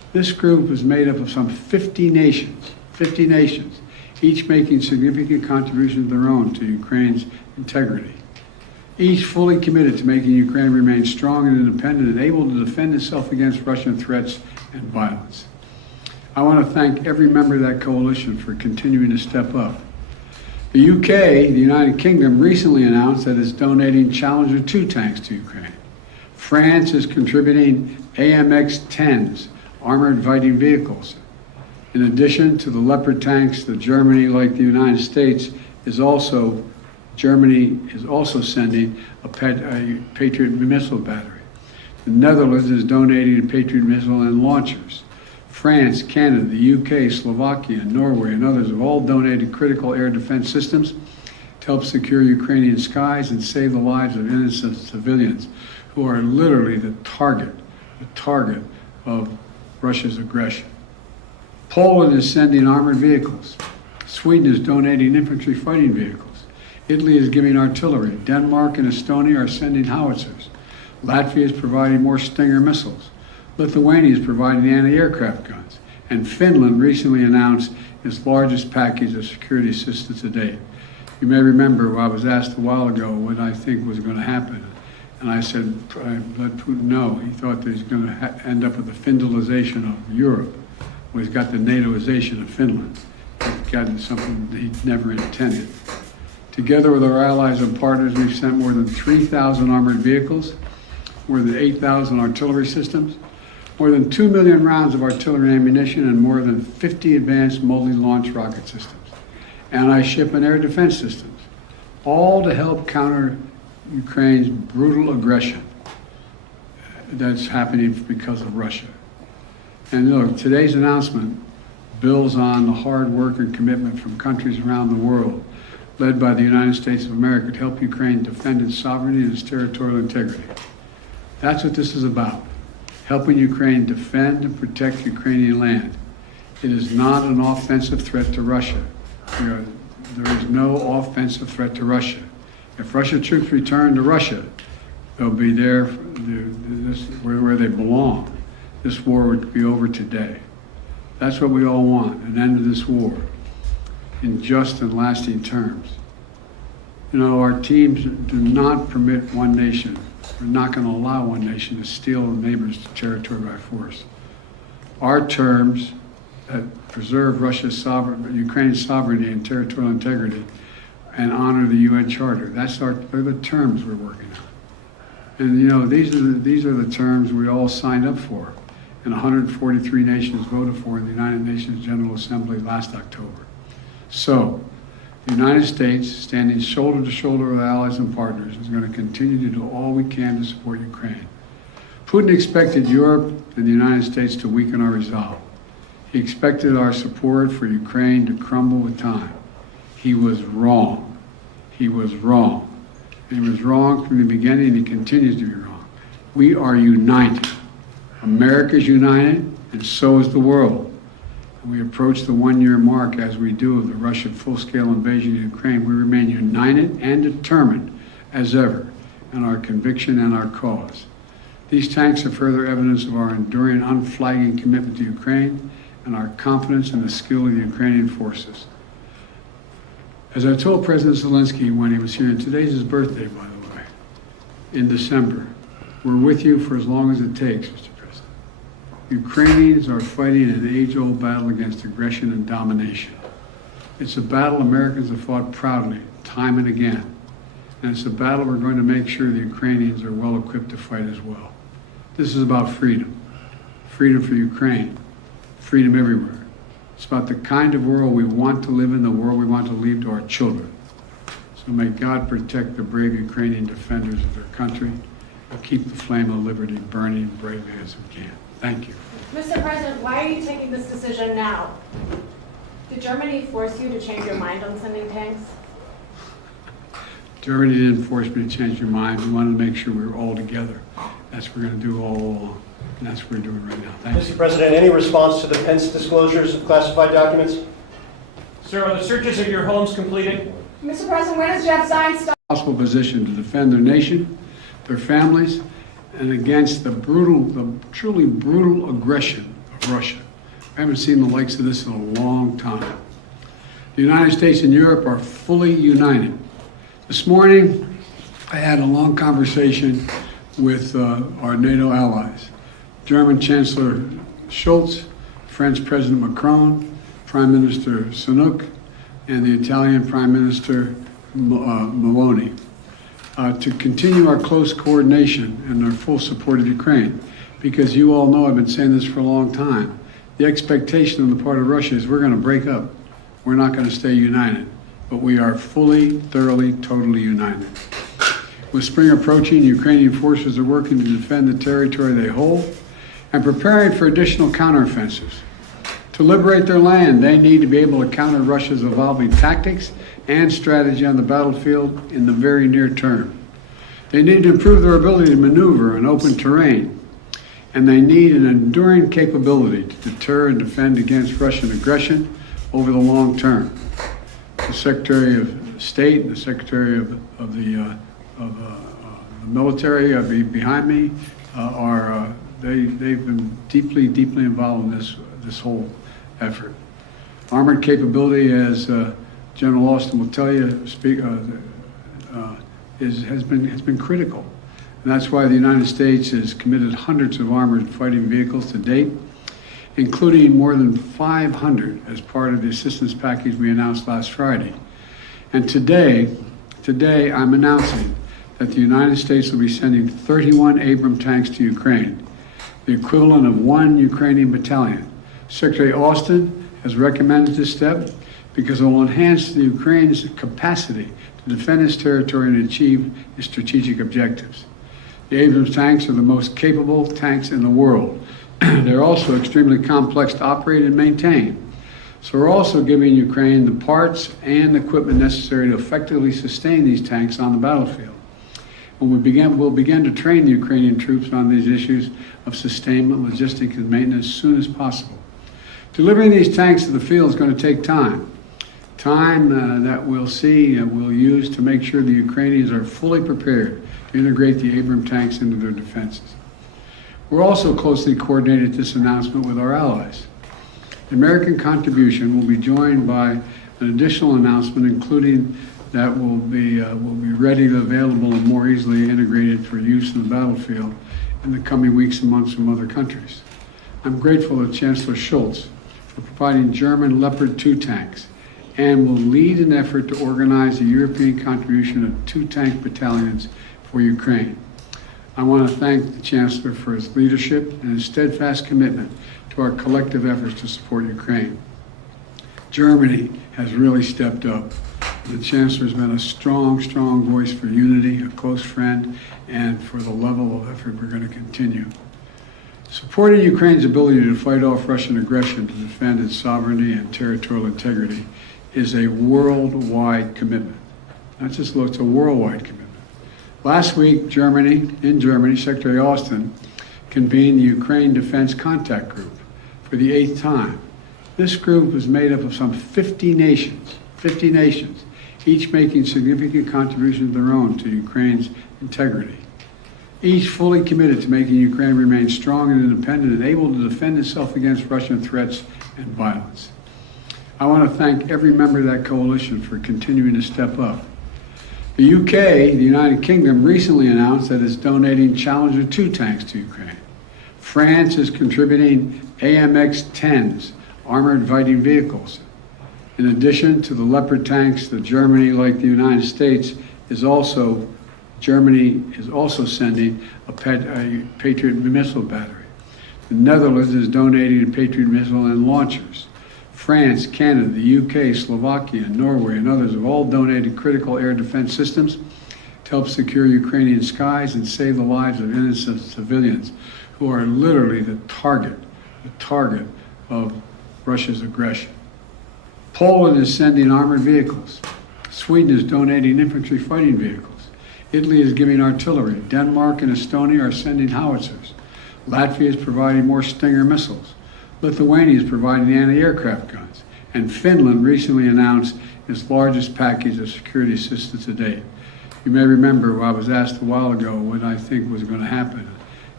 This group is made up of some 50 nations, each making significant contributions of their own to Ukraine's integrity. Each fully committed to making Ukraine remain strong and independent and able to defend itself against Russian threats and violence. I want to thank every member of that coalition for continuing to step up. The UK, the United Kingdom, recently announced that it's donating Challenger 2 tanks to Ukraine. France is contributing AMX-10s, armored fighting vehicles. In addition to the Leopard tanks, Germany, like the United States, Germany is also sending a Patriot missile battery. The Netherlands is donating a Patriot missile and launchers. France, Canada, the UK, Slovakia, Norway, and others have all donated critical air defense systems to help secure Ukrainian skies and save the lives of innocent civilians who are literally the target of Russia's aggression. Poland is sending armored vehicles. Sweden is donating infantry fighting vehicles. Italy is giving artillery. Denmark and Estonia are sending howitzers. Latvia is providing more Stinger missiles. Lithuania is providing anti-aircraft guns. And Finland recently announced its largest package of security assistance to date. You may remember I was asked a while ago what I think was going to happen. And I said, I let Putin know. He thought that he's going to end up with the Finlandization of Europe. Well, he's got the NATOization of Finland. He's gotten something that he never intended. Together with our allies and partners, we've sent more than 3,000 armored vehicles, more than 8,000 artillery systems, more than 2 million rounds of artillery ammunition, and more than 50 advanced multi-launch rocket systems, anti-ship and air defense systems, all to help counter Ukraine's brutal aggression that's happening because of Russia. And look, today's announcement builds on the hard work and commitment from countries around the world, led by the United States of America, to help Ukraine defend its sovereignty and its territorial integrity. That's what this is about, helping Ukraine defend and protect Ukrainian land. It is not an offensive threat to Russia. There is no offensive threat to Russia. If Russian troops return to Russia, they'll be there where they belong. This war would be over today. That's what we all want, an end to this war in just and lasting terms. You know, our teams do not permit one nation. We're not going to allow one nation to steal a neighbor's territory by force. Our terms that preserve Ukraine's sovereignty and territorial integrity and honor the UN Charter. They're the terms we're working on. And you know, these are the terms we all signed up for, and 143 nations voted for in the United Nations General Assembly last October. So, the United States, standing shoulder to shoulder with allies and partners, is going to continue to do all we can to support Ukraine. Putin expected Europe and the United States to weaken our resolve. He expected our support for Ukraine to crumble with time. He was wrong. He was wrong. And he was wrong from the beginning, and he continues to be wrong. We are united. America is united, and so is the world. And we approach the one-year mark, as we do, of the Russian full-scale invasion of Ukraine. We remain united and determined as ever in our conviction and our cause. These tanks are further evidence of our enduring, unflagging commitment to Ukraine and our confidence in the skill of the Ukrainian forces. As I told President Zelenskyy when he was here, and today's his birthday, by the way, in December, we're with you for as long as it takes, Mr. President. Ukrainians are fighting an age-old battle against aggression and domination. It's a battle Americans have fought proudly, time and again. And it's a battle we're going to make sure the Ukrainians are well equipped to fight as well. This is about freedom. Freedom for Ukraine. Freedom everywhere. It's about the kind of world we want to live in, the world we want to leave to our children. So may God protect the brave Ukrainian defenders of their country and keep the flame of liberty burning bravely as we can. Thank you. Mr. President, why are you taking this decision now? Did Germany force you to change your mind on sending tanks? Germany didn't force me to change your mind. We wanted to make sure we were all together. That's what we're going to do all along. And that's what we're doing right now. Thank you. Mr. President, any response to the Pence disclosures of classified documents? Sir, are the searches of your homes completed? Mr. President, when does Jeff Zion start? Possible position to defend their nation, their families, and against the truly brutal aggression of Russia. I haven't seen the likes of this in a long time. The United States and Europe are fully united. This morning, I had a long conversation with our NATO allies. German Chancellor Scholz, French President Macron, Prime Minister Sunak, and the Italian Prime Minister Meloni, to continue our close coordination and our full support of Ukraine. Because you all know, I've been saying this for a long time, the expectation on the part of Russia is we're going to break up. We're not going to stay united, but we are fully, thoroughly, totally united. With spring approaching, Ukrainian forces are working to defend the territory they hold and preparing for additional counteroffensives. To liberate their land, they need to be able to counter Russia's evolving tactics and strategy on the battlefield in the very near term. They need to improve their ability to maneuver in open terrain, and they need an enduring capability to deter and defend against Russian aggression over the long term. The Secretary of State and the Secretary of the military behind me they've been deeply involved in this whole effort. Armored capability, as General Austin will tell you, has been critical. And that's why the United States has committed hundreds of armored fighting vehicles to date, including more than 500 as part of the assistance package we announced last Friday. And today I'm announcing that the United States will be sending 31 Abrams tanks to Ukraine, the equivalent of 1 Ukrainian battalion. Secretary Austin has recommended this step because it will enhance the Ukraine's capacity to defend its territory and achieve its strategic objectives. The Abrams tanks are the most capable tanks in the world. They're also extremely complex to operate and maintain. So we're also giving Ukraine the parts and equipment necessary to effectively sustain these tanks on the battlefield. We'll begin to train the Ukrainian troops on these issues of sustainment, logistics, and maintenance as soon as possible. Delivering these tanks to the field is going to take time. Time that we'll use to make sure the Ukrainians are fully prepared to integrate the Abrams tanks into their defenses. We're also closely coordinated this announcement with our allies. The American contribution will be joined by an additional announcement, including that will be readily available and more easily integrated for use in the battlefield in the coming weeks and months from other countries. I'm grateful to Chancellor Scholz for providing German Leopard 2 tanks and will lead an effort to organize a European contribution of 2 tank battalions for Ukraine. I want to thank the Chancellor for his leadership and his steadfast commitment to our collective efforts to support Ukraine. Germany has really stepped up. The Chancellor has been a strong voice for unity, a close friend, and for the level of effort we're going to continue. Supporting Ukraine's ability to fight off Russian aggression to defend its sovereignty and territorial integrity is a worldwide commitment. Not just it's a worldwide commitment. Last week, in Germany, Secretary Austin convened the Ukraine Defense Contact Group for the 8th time. This group was made up of some 50 nations, each making significant contributions of their own to Ukraine's integrity. Each fully committed to making Ukraine remain strong and independent and able to defend itself against Russian threats and violence. I want to thank every member of that coalition for continuing to step up. The UK, the United Kingdom, recently announced that it's donating Challenger 2 tanks to Ukraine. France is contributing AMX-10s, armored fighting vehicles. In addition to the Leopard tanks, Germany, like the United States, Germany is also sending a Patriot missile battery. The Netherlands is donating a Patriot missile and launchers. France, Canada, the UK, Slovakia, Norway, and others have all donated critical air defense systems to help secure Ukrainian skies and save the lives of innocent civilians who are literally the target of Russia's aggression. Poland is sending armored vehicles. Sweden is donating infantry fighting vehicles. Italy is giving artillery. Denmark and Estonia are sending howitzers. Latvia is providing more Stinger missiles. Lithuania is providing anti-aircraft guns. And Finland recently announced its largest package of security assistance to date. You may remember I was asked a while ago what I think was going to happen.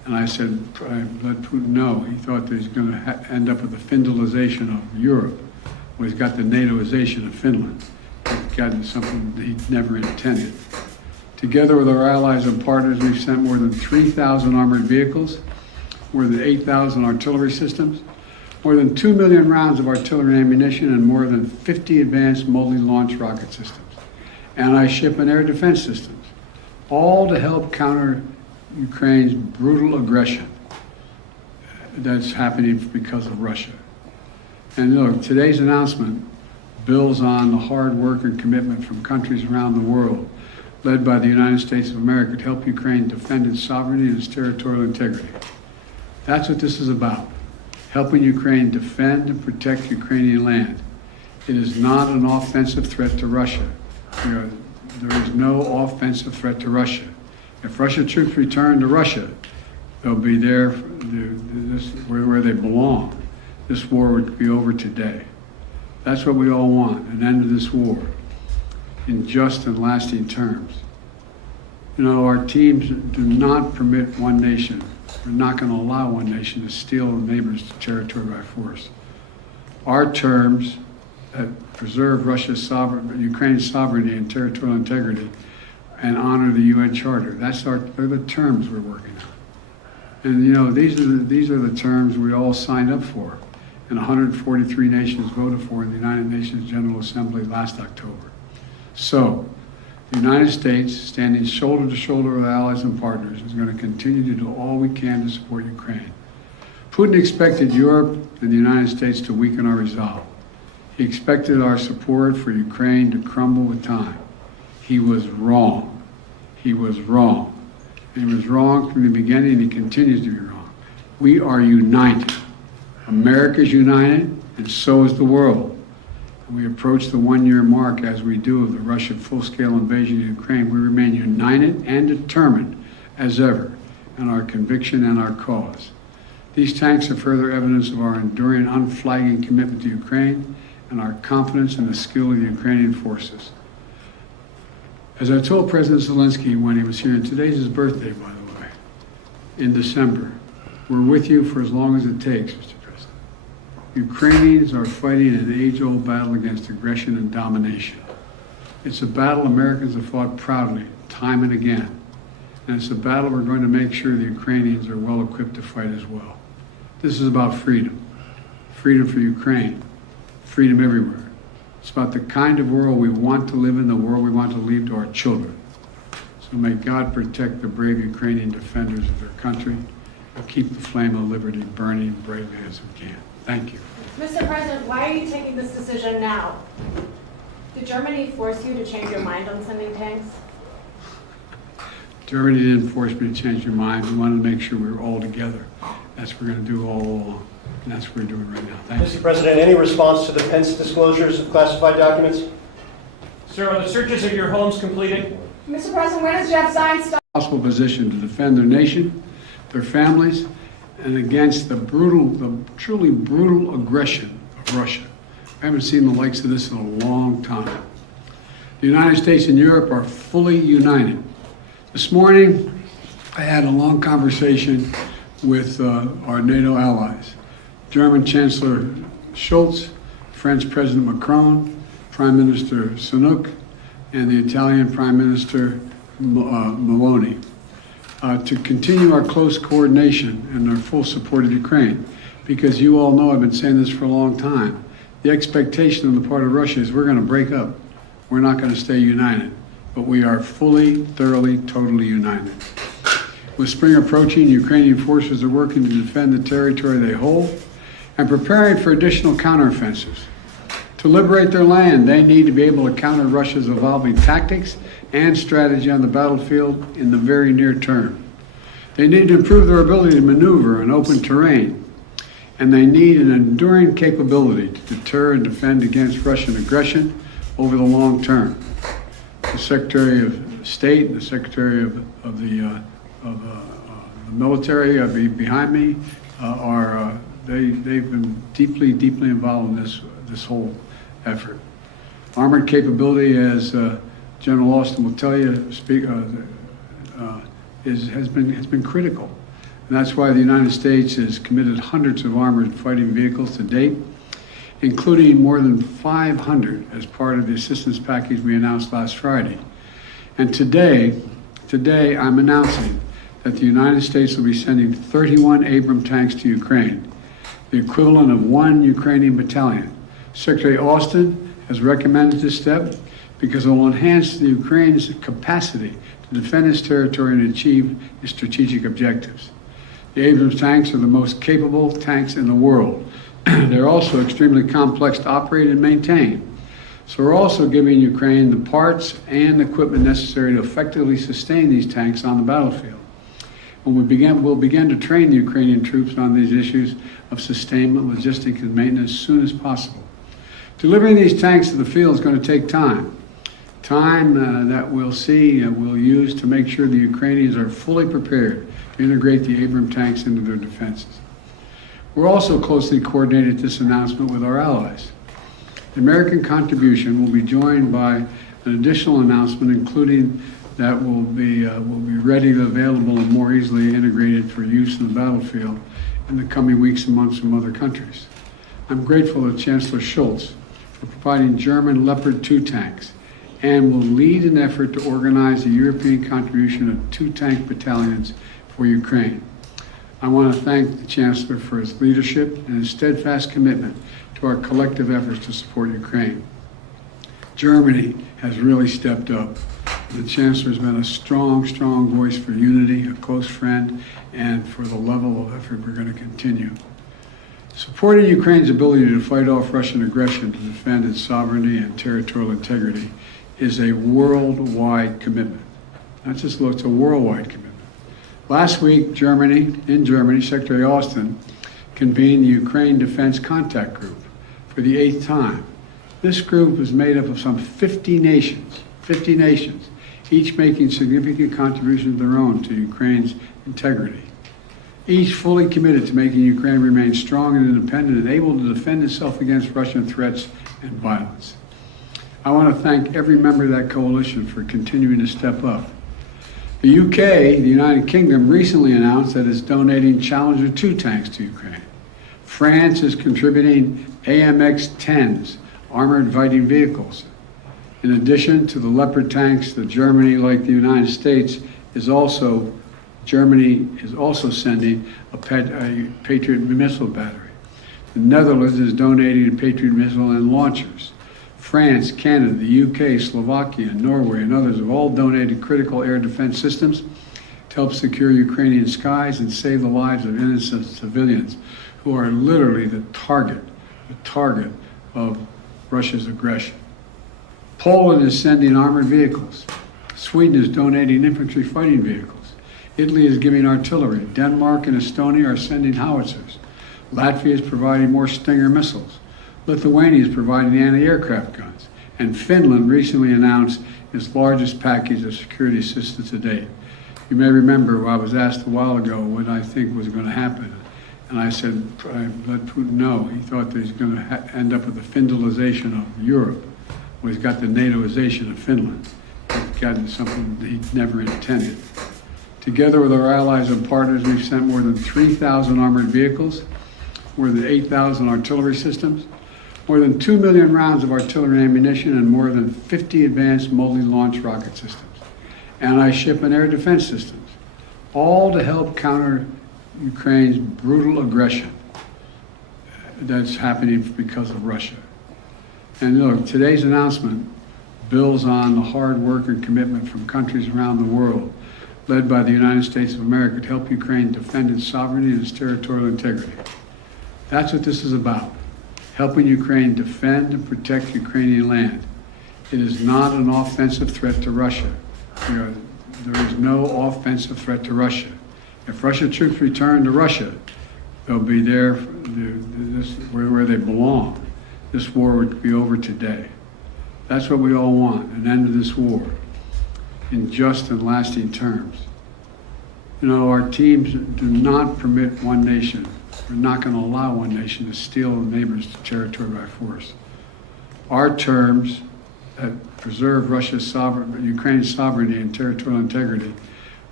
And I said, I let Putin know. He thought that he's going to end up with the Finlandization of Europe. Well, he's got the NATOization of Finland. He's gotten something that he never intended. Together with our allies and partners, we've sent more than 3,000 armored vehicles, more than 8,000 artillery systems, more than 2 million rounds of artillery ammunition, and more than 50 advanced multi-launch rocket systems, anti-ship and air defense systems, all to help counter Ukraine's brutal aggression that's happening because of Russia. And look, today's announcement builds on the hard work and commitment from countries around the world, led by the United States of America, to help Ukraine defend its sovereignty and its territorial integrity. That's what this is about, helping Ukraine defend and protect Ukrainian land. It is not an offensive threat to Russia. There is no offensive threat to Russia. If Russian troops return to Russia, they'll be there where they belong. This war would be over today. That's what we all want, an end to this war in just and lasting terms. You know, our teams do not permit one nation. We're not going to allow one nation to steal a neighbor's territory by force. Our terms that preserve Ukraine's sovereignty and territorial integrity and honor the UN Charter. They're the terms we're working on. And you know, these are the terms we all signed up for, and 143 nations voted for in the United Nations General Assembly last October. So, the United States, standing shoulder to shoulder with allies and partners, is going to continue to do all we can to support Ukraine. Putin expected Europe and the United States to weaken our resolve. He expected our support for Ukraine to crumble with time. He was wrong. He was wrong. And he was wrong from the beginning, and he continues to be wrong. We are united. America's united, and so is the world. And we approach the one-year mark, as we do, of the Russian full-scale invasion of Ukraine. We remain united and determined as ever in our conviction and our cause. These tanks are further evidence of our enduring, unflagging commitment to Ukraine and our confidence in the skill of the Ukrainian forces. As I told President Zelenskyy when he was here, and today's his birthday, by the way, in December, we're with you for as long as it takes, Mr. President. Ukrainians are fighting an age-old battle against aggression and domination. It's a battle Americans have fought proudly, time and again. And it's a battle we're going to make sure the Ukrainians are well equipped to fight as well. This is about freedom. Freedom for Ukraine. Freedom everywhere. It's about the kind of world we want to live in, the world we want to leave to our children. So may God protect the brave Ukrainian defenders of their country and keep the flame of liberty burning bravely as we can. Thank you. Mr. President, why are you taking this decision now? Did Germany force you to change your mind on sending tanks? Germany didn't force me to change your mind. We wanted to make sure we were all together. That's what we're going to do all along. And that's what we're doing right now. Thank you. Mr. President, any response to the Pence disclosures of classified documents? Sir, are the searches of your homes completed? Mr. President, when does Jeff Zients stop? Possible position to defend their nation, their families, and against the truly brutal aggression of Russia. I haven't seen the likes of this in a long time. The United States and Europe are fully united. This morning, I had a long conversation with our NATO allies. German Chancellor Scholz, French President Macron, Prime Minister Sunak, and the Italian Prime Minister Meloni, to continue our close coordination and our full support of Ukraine. Because you all know, I've been saying this for a long time, the expectation on the part of Russia is we're going to break up. We're not going to stay united. But we are fully, thoroughly, totally united. With spring approaching, Ukrainian forces are working to defend the territory they hold and preparing for additional counteroffensives. To liberate their land, they need to be able to counter Russia's evolving tactics and strategy on the battlefield in the very near term. They need to improve their ability to maneuver in open terrain, and they need an enduring capability to deter and defend against Russian aggression over the long term. The Secretary of State and the Secretary of the military behind me they've been deeply involved in this whole effort. Armored capability, as General Austin will tell you, has been critical. And that's why the United States has committed hundreds of armored fighting vehicles to date, including more than 500 as part of the assistance package we announced last Friday. And today I'm announcing that the United States will be sending 31 Abrams tanks to Ukraine, the equivalent of 1 Ukrainian battalion. Secretary Austin has recommended this step because it will enhance the Ukraine's capacity to defend its territory and achieve its strategic objectives. The Abrams tanks are the most capable tanks in the world. They're also extremely complex to operate and maintain. So we're also giving Ukraine the parts and equipment necessary to effectively sustain these tanks on the battlefield. When we'll begin to train the Ukrainian troops on these issues of sustainment, logistics, and maintenance as soon as possible. Delivering these tanks to the field is going to take time. Time that we'll use to make sure the Ukrainians are fully prepared to integrate the Abrams tanks into their defenses. We're also closely coordinated this announcement with our allies. The American contribution will be joined by an additional announcement, including that will be readily available and more easily integrated for use in the battlefield in the coming weeks and months from other countries. I'm grateful to Chancellor Scholz for providing German Leopard 2 tanks and will lead an effort to organize a European contribution of 2 tank battalions for Ukraine. I want to thank the Chancellor for his leadership and his steadfast commitment to our collective efforts to support Ukraine. Germany has really stepped up. The Chancellor has been a strong voice for unity, a close friend, and for the level of effort we're going to continue. Supporting Ukraine's ability to fight off Russian aggression to defend its sovereignty and territorial integrity is a worldwide commitment. Not just it's a worldwide commitment. Last week, in Germany, Secretary Austin convened the Ukraine Defense Contact Group for the 8th time. This group is made up of some 50 nations, each making significant contributions of their own to Ukraine's integrity. Each fully committed to making Ukraine remain strong and independent and able to defend itself against Russian threats and violence. I want to thank every member of that coalition for continuing to step up. The UK, the United Kingdom, recently announced that it's donating Challenger 2 tanks to Ukraine. France is contributing AMX-10s, armored fighting vehicles. In addition to the Leopard tanks that Germany, like the United States, Germany is also sending a Patriot missile battery. The Netherlands is donating a Patriot missile and launchers. France, Canada, the UK, Slovakia, Norway, and others have all donated critical air defense systems to help secure Ukrainian skies and save the lives of innocent civilians who are literally the target of Russia's aggression. Poland is sending armored vehicles. Sweden is donating infantry fighting vehicles. Italy is giving artillery. Denmark and Estonia are sending howitzers. Latvia is providing more Stinger missiles. Lithuania is providing anti-aircraft guns. And Finland recently announced its largest package of security assistance to date. You may remember I was asked a while ago what I think was going to happen. And I said, I let Putin know. He thought that he's going to end up with the Finlandization of Europe. Well, he's got the NATOization of Finland. He's gotten something that he never intended. Together with our allies and partners, we've sent more than 3,000 armored vehicles, more than 8,000 artillery systems, more than 2 million rounds of artillery ammunition, and more than 50 advanced multi-launch rocket systems, anti-ship and air defense systems, all to help counter Ukraine's brutal aggression that's happening because of Russia. And look, today's announcement builds on the hard work and commitment from countries around the world, led by the United States of America, to help Ukraine defend its sovereignty and its territorial integrity. That's what this is about, helping Ukraine defend and protect Ukrainian land. It is not an offensive threat to Russia. There is no offensive threat to Russia. If Russian troops return to Russia, they'll be there where they belong. This war would be over today. That's what we all want, an end to this war in just and lasting terms. You know, our teams do not permit one nation. We're not going to allow one nation to steal a neighbor's territory by force. Our terms that preserve Ukraine's sovereignty and territorial integrity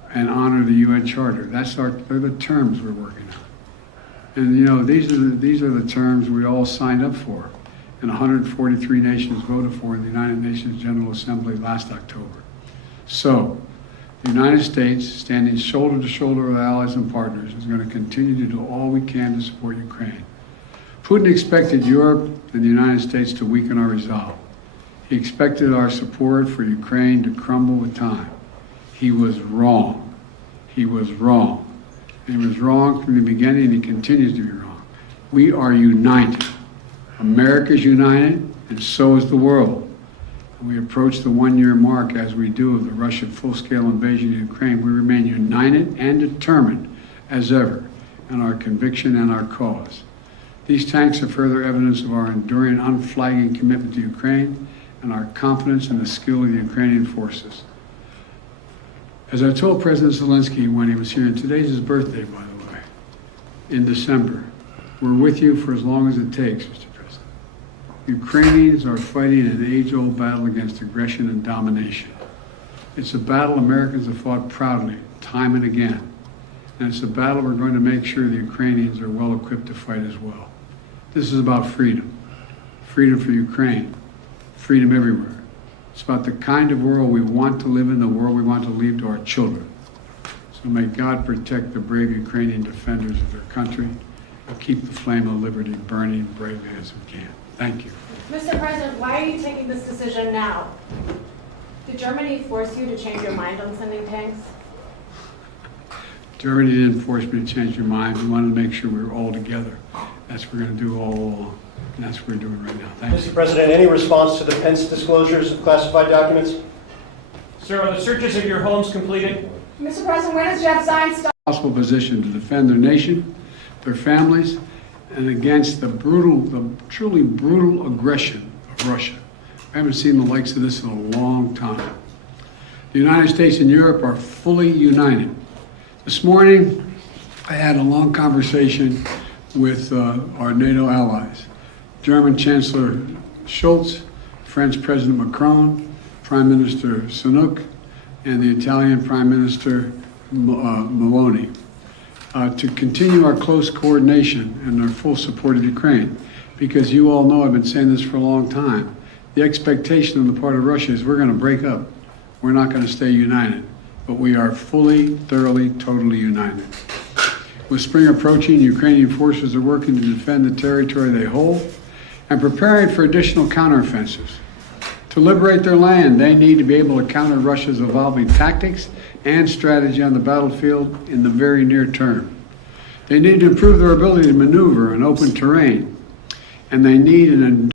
and honor the UN Charter. They're the terms we're working on. And you know, these are the terms we all signed up for, and 143 nations voted for in the United Nations General Assembly last October. So, the United States, standing shoulder to shoulder with allies and partners, is going to continue to do all we can to support Ukraine. Putin expected Europe and the United States to weaken our resolve. He expected our support for Ukraine to crumble with time. He was wrong. He was wrong. And he was wrong from the beginning, and he continues to be wrong. We are united. America is united, and so is the world. And we approach the one-year mark, as we do, of the Russian full-scale invasion of Ukraine. We remain united and determined as ever in our conviction and our cause. These tanks are further evidence of our enduring, unflagging commitment to Ukraine and our confidence in the skill of the Ukrainian forces. As I told President Zelenskyy when he was here, and today's his birthday, by the way, in December, we're with you for as long as it takes, Mr. President. Ukrainians are fighting an age-old battle against aggression and domination. It's a battle Americans have fought proudly, time and again. And it's a battle we're going to make sure the Ukrainians are well equipped to fight as well. This is about freedom. Freedom for Ukraine. Freedom everywhere. It's about the kind of world we want to live in, the world we want to leave to our children. So may God protect the brave Ukrainian defenders of their country and keep the flame of liberty burning bravely as we can. Thank you. Mr. President, why are you taking this decision now? Did Germany force you to change your mind on sending tanks? Germany didn't force me to change your mind. We wanted to make sure we were all together. That's what we're going to do all along. And that's what we're doing right now. Thank you. Mr. President, any response to the Pence disclosures of classified documents? Sir, are the searches of your homes completed? Mr. President, when does Jeff Zients start? Possible position to defend their nation, their families, and against the truly brutal aggression of Russia. I haven't seen the likes of this in a long time. The United States and Europe are fully united. This morning, I had a long conversation with our NATO allies. German Chancellor Scholz, French President Macron, Prime Minister Sunak, and the Italian Prime Minister Meloni, to continue our close coordination and our full support of Ukraine. Because you all know, I've been saying this for a long time, the expectation on the part of Russia is we're going to break up. We're not going to stay united. But we are fully, thoroughly, totally united. With spring approaching, Ukrainian forces are working to defend the territory they hold and preparing for additional counteroffensives. To liberate their land, they need to be able to counter Russia's evolving tactics and strategy on the battlefield in the very near term. They need to improve their ability to maneuver in open terrain, and they need an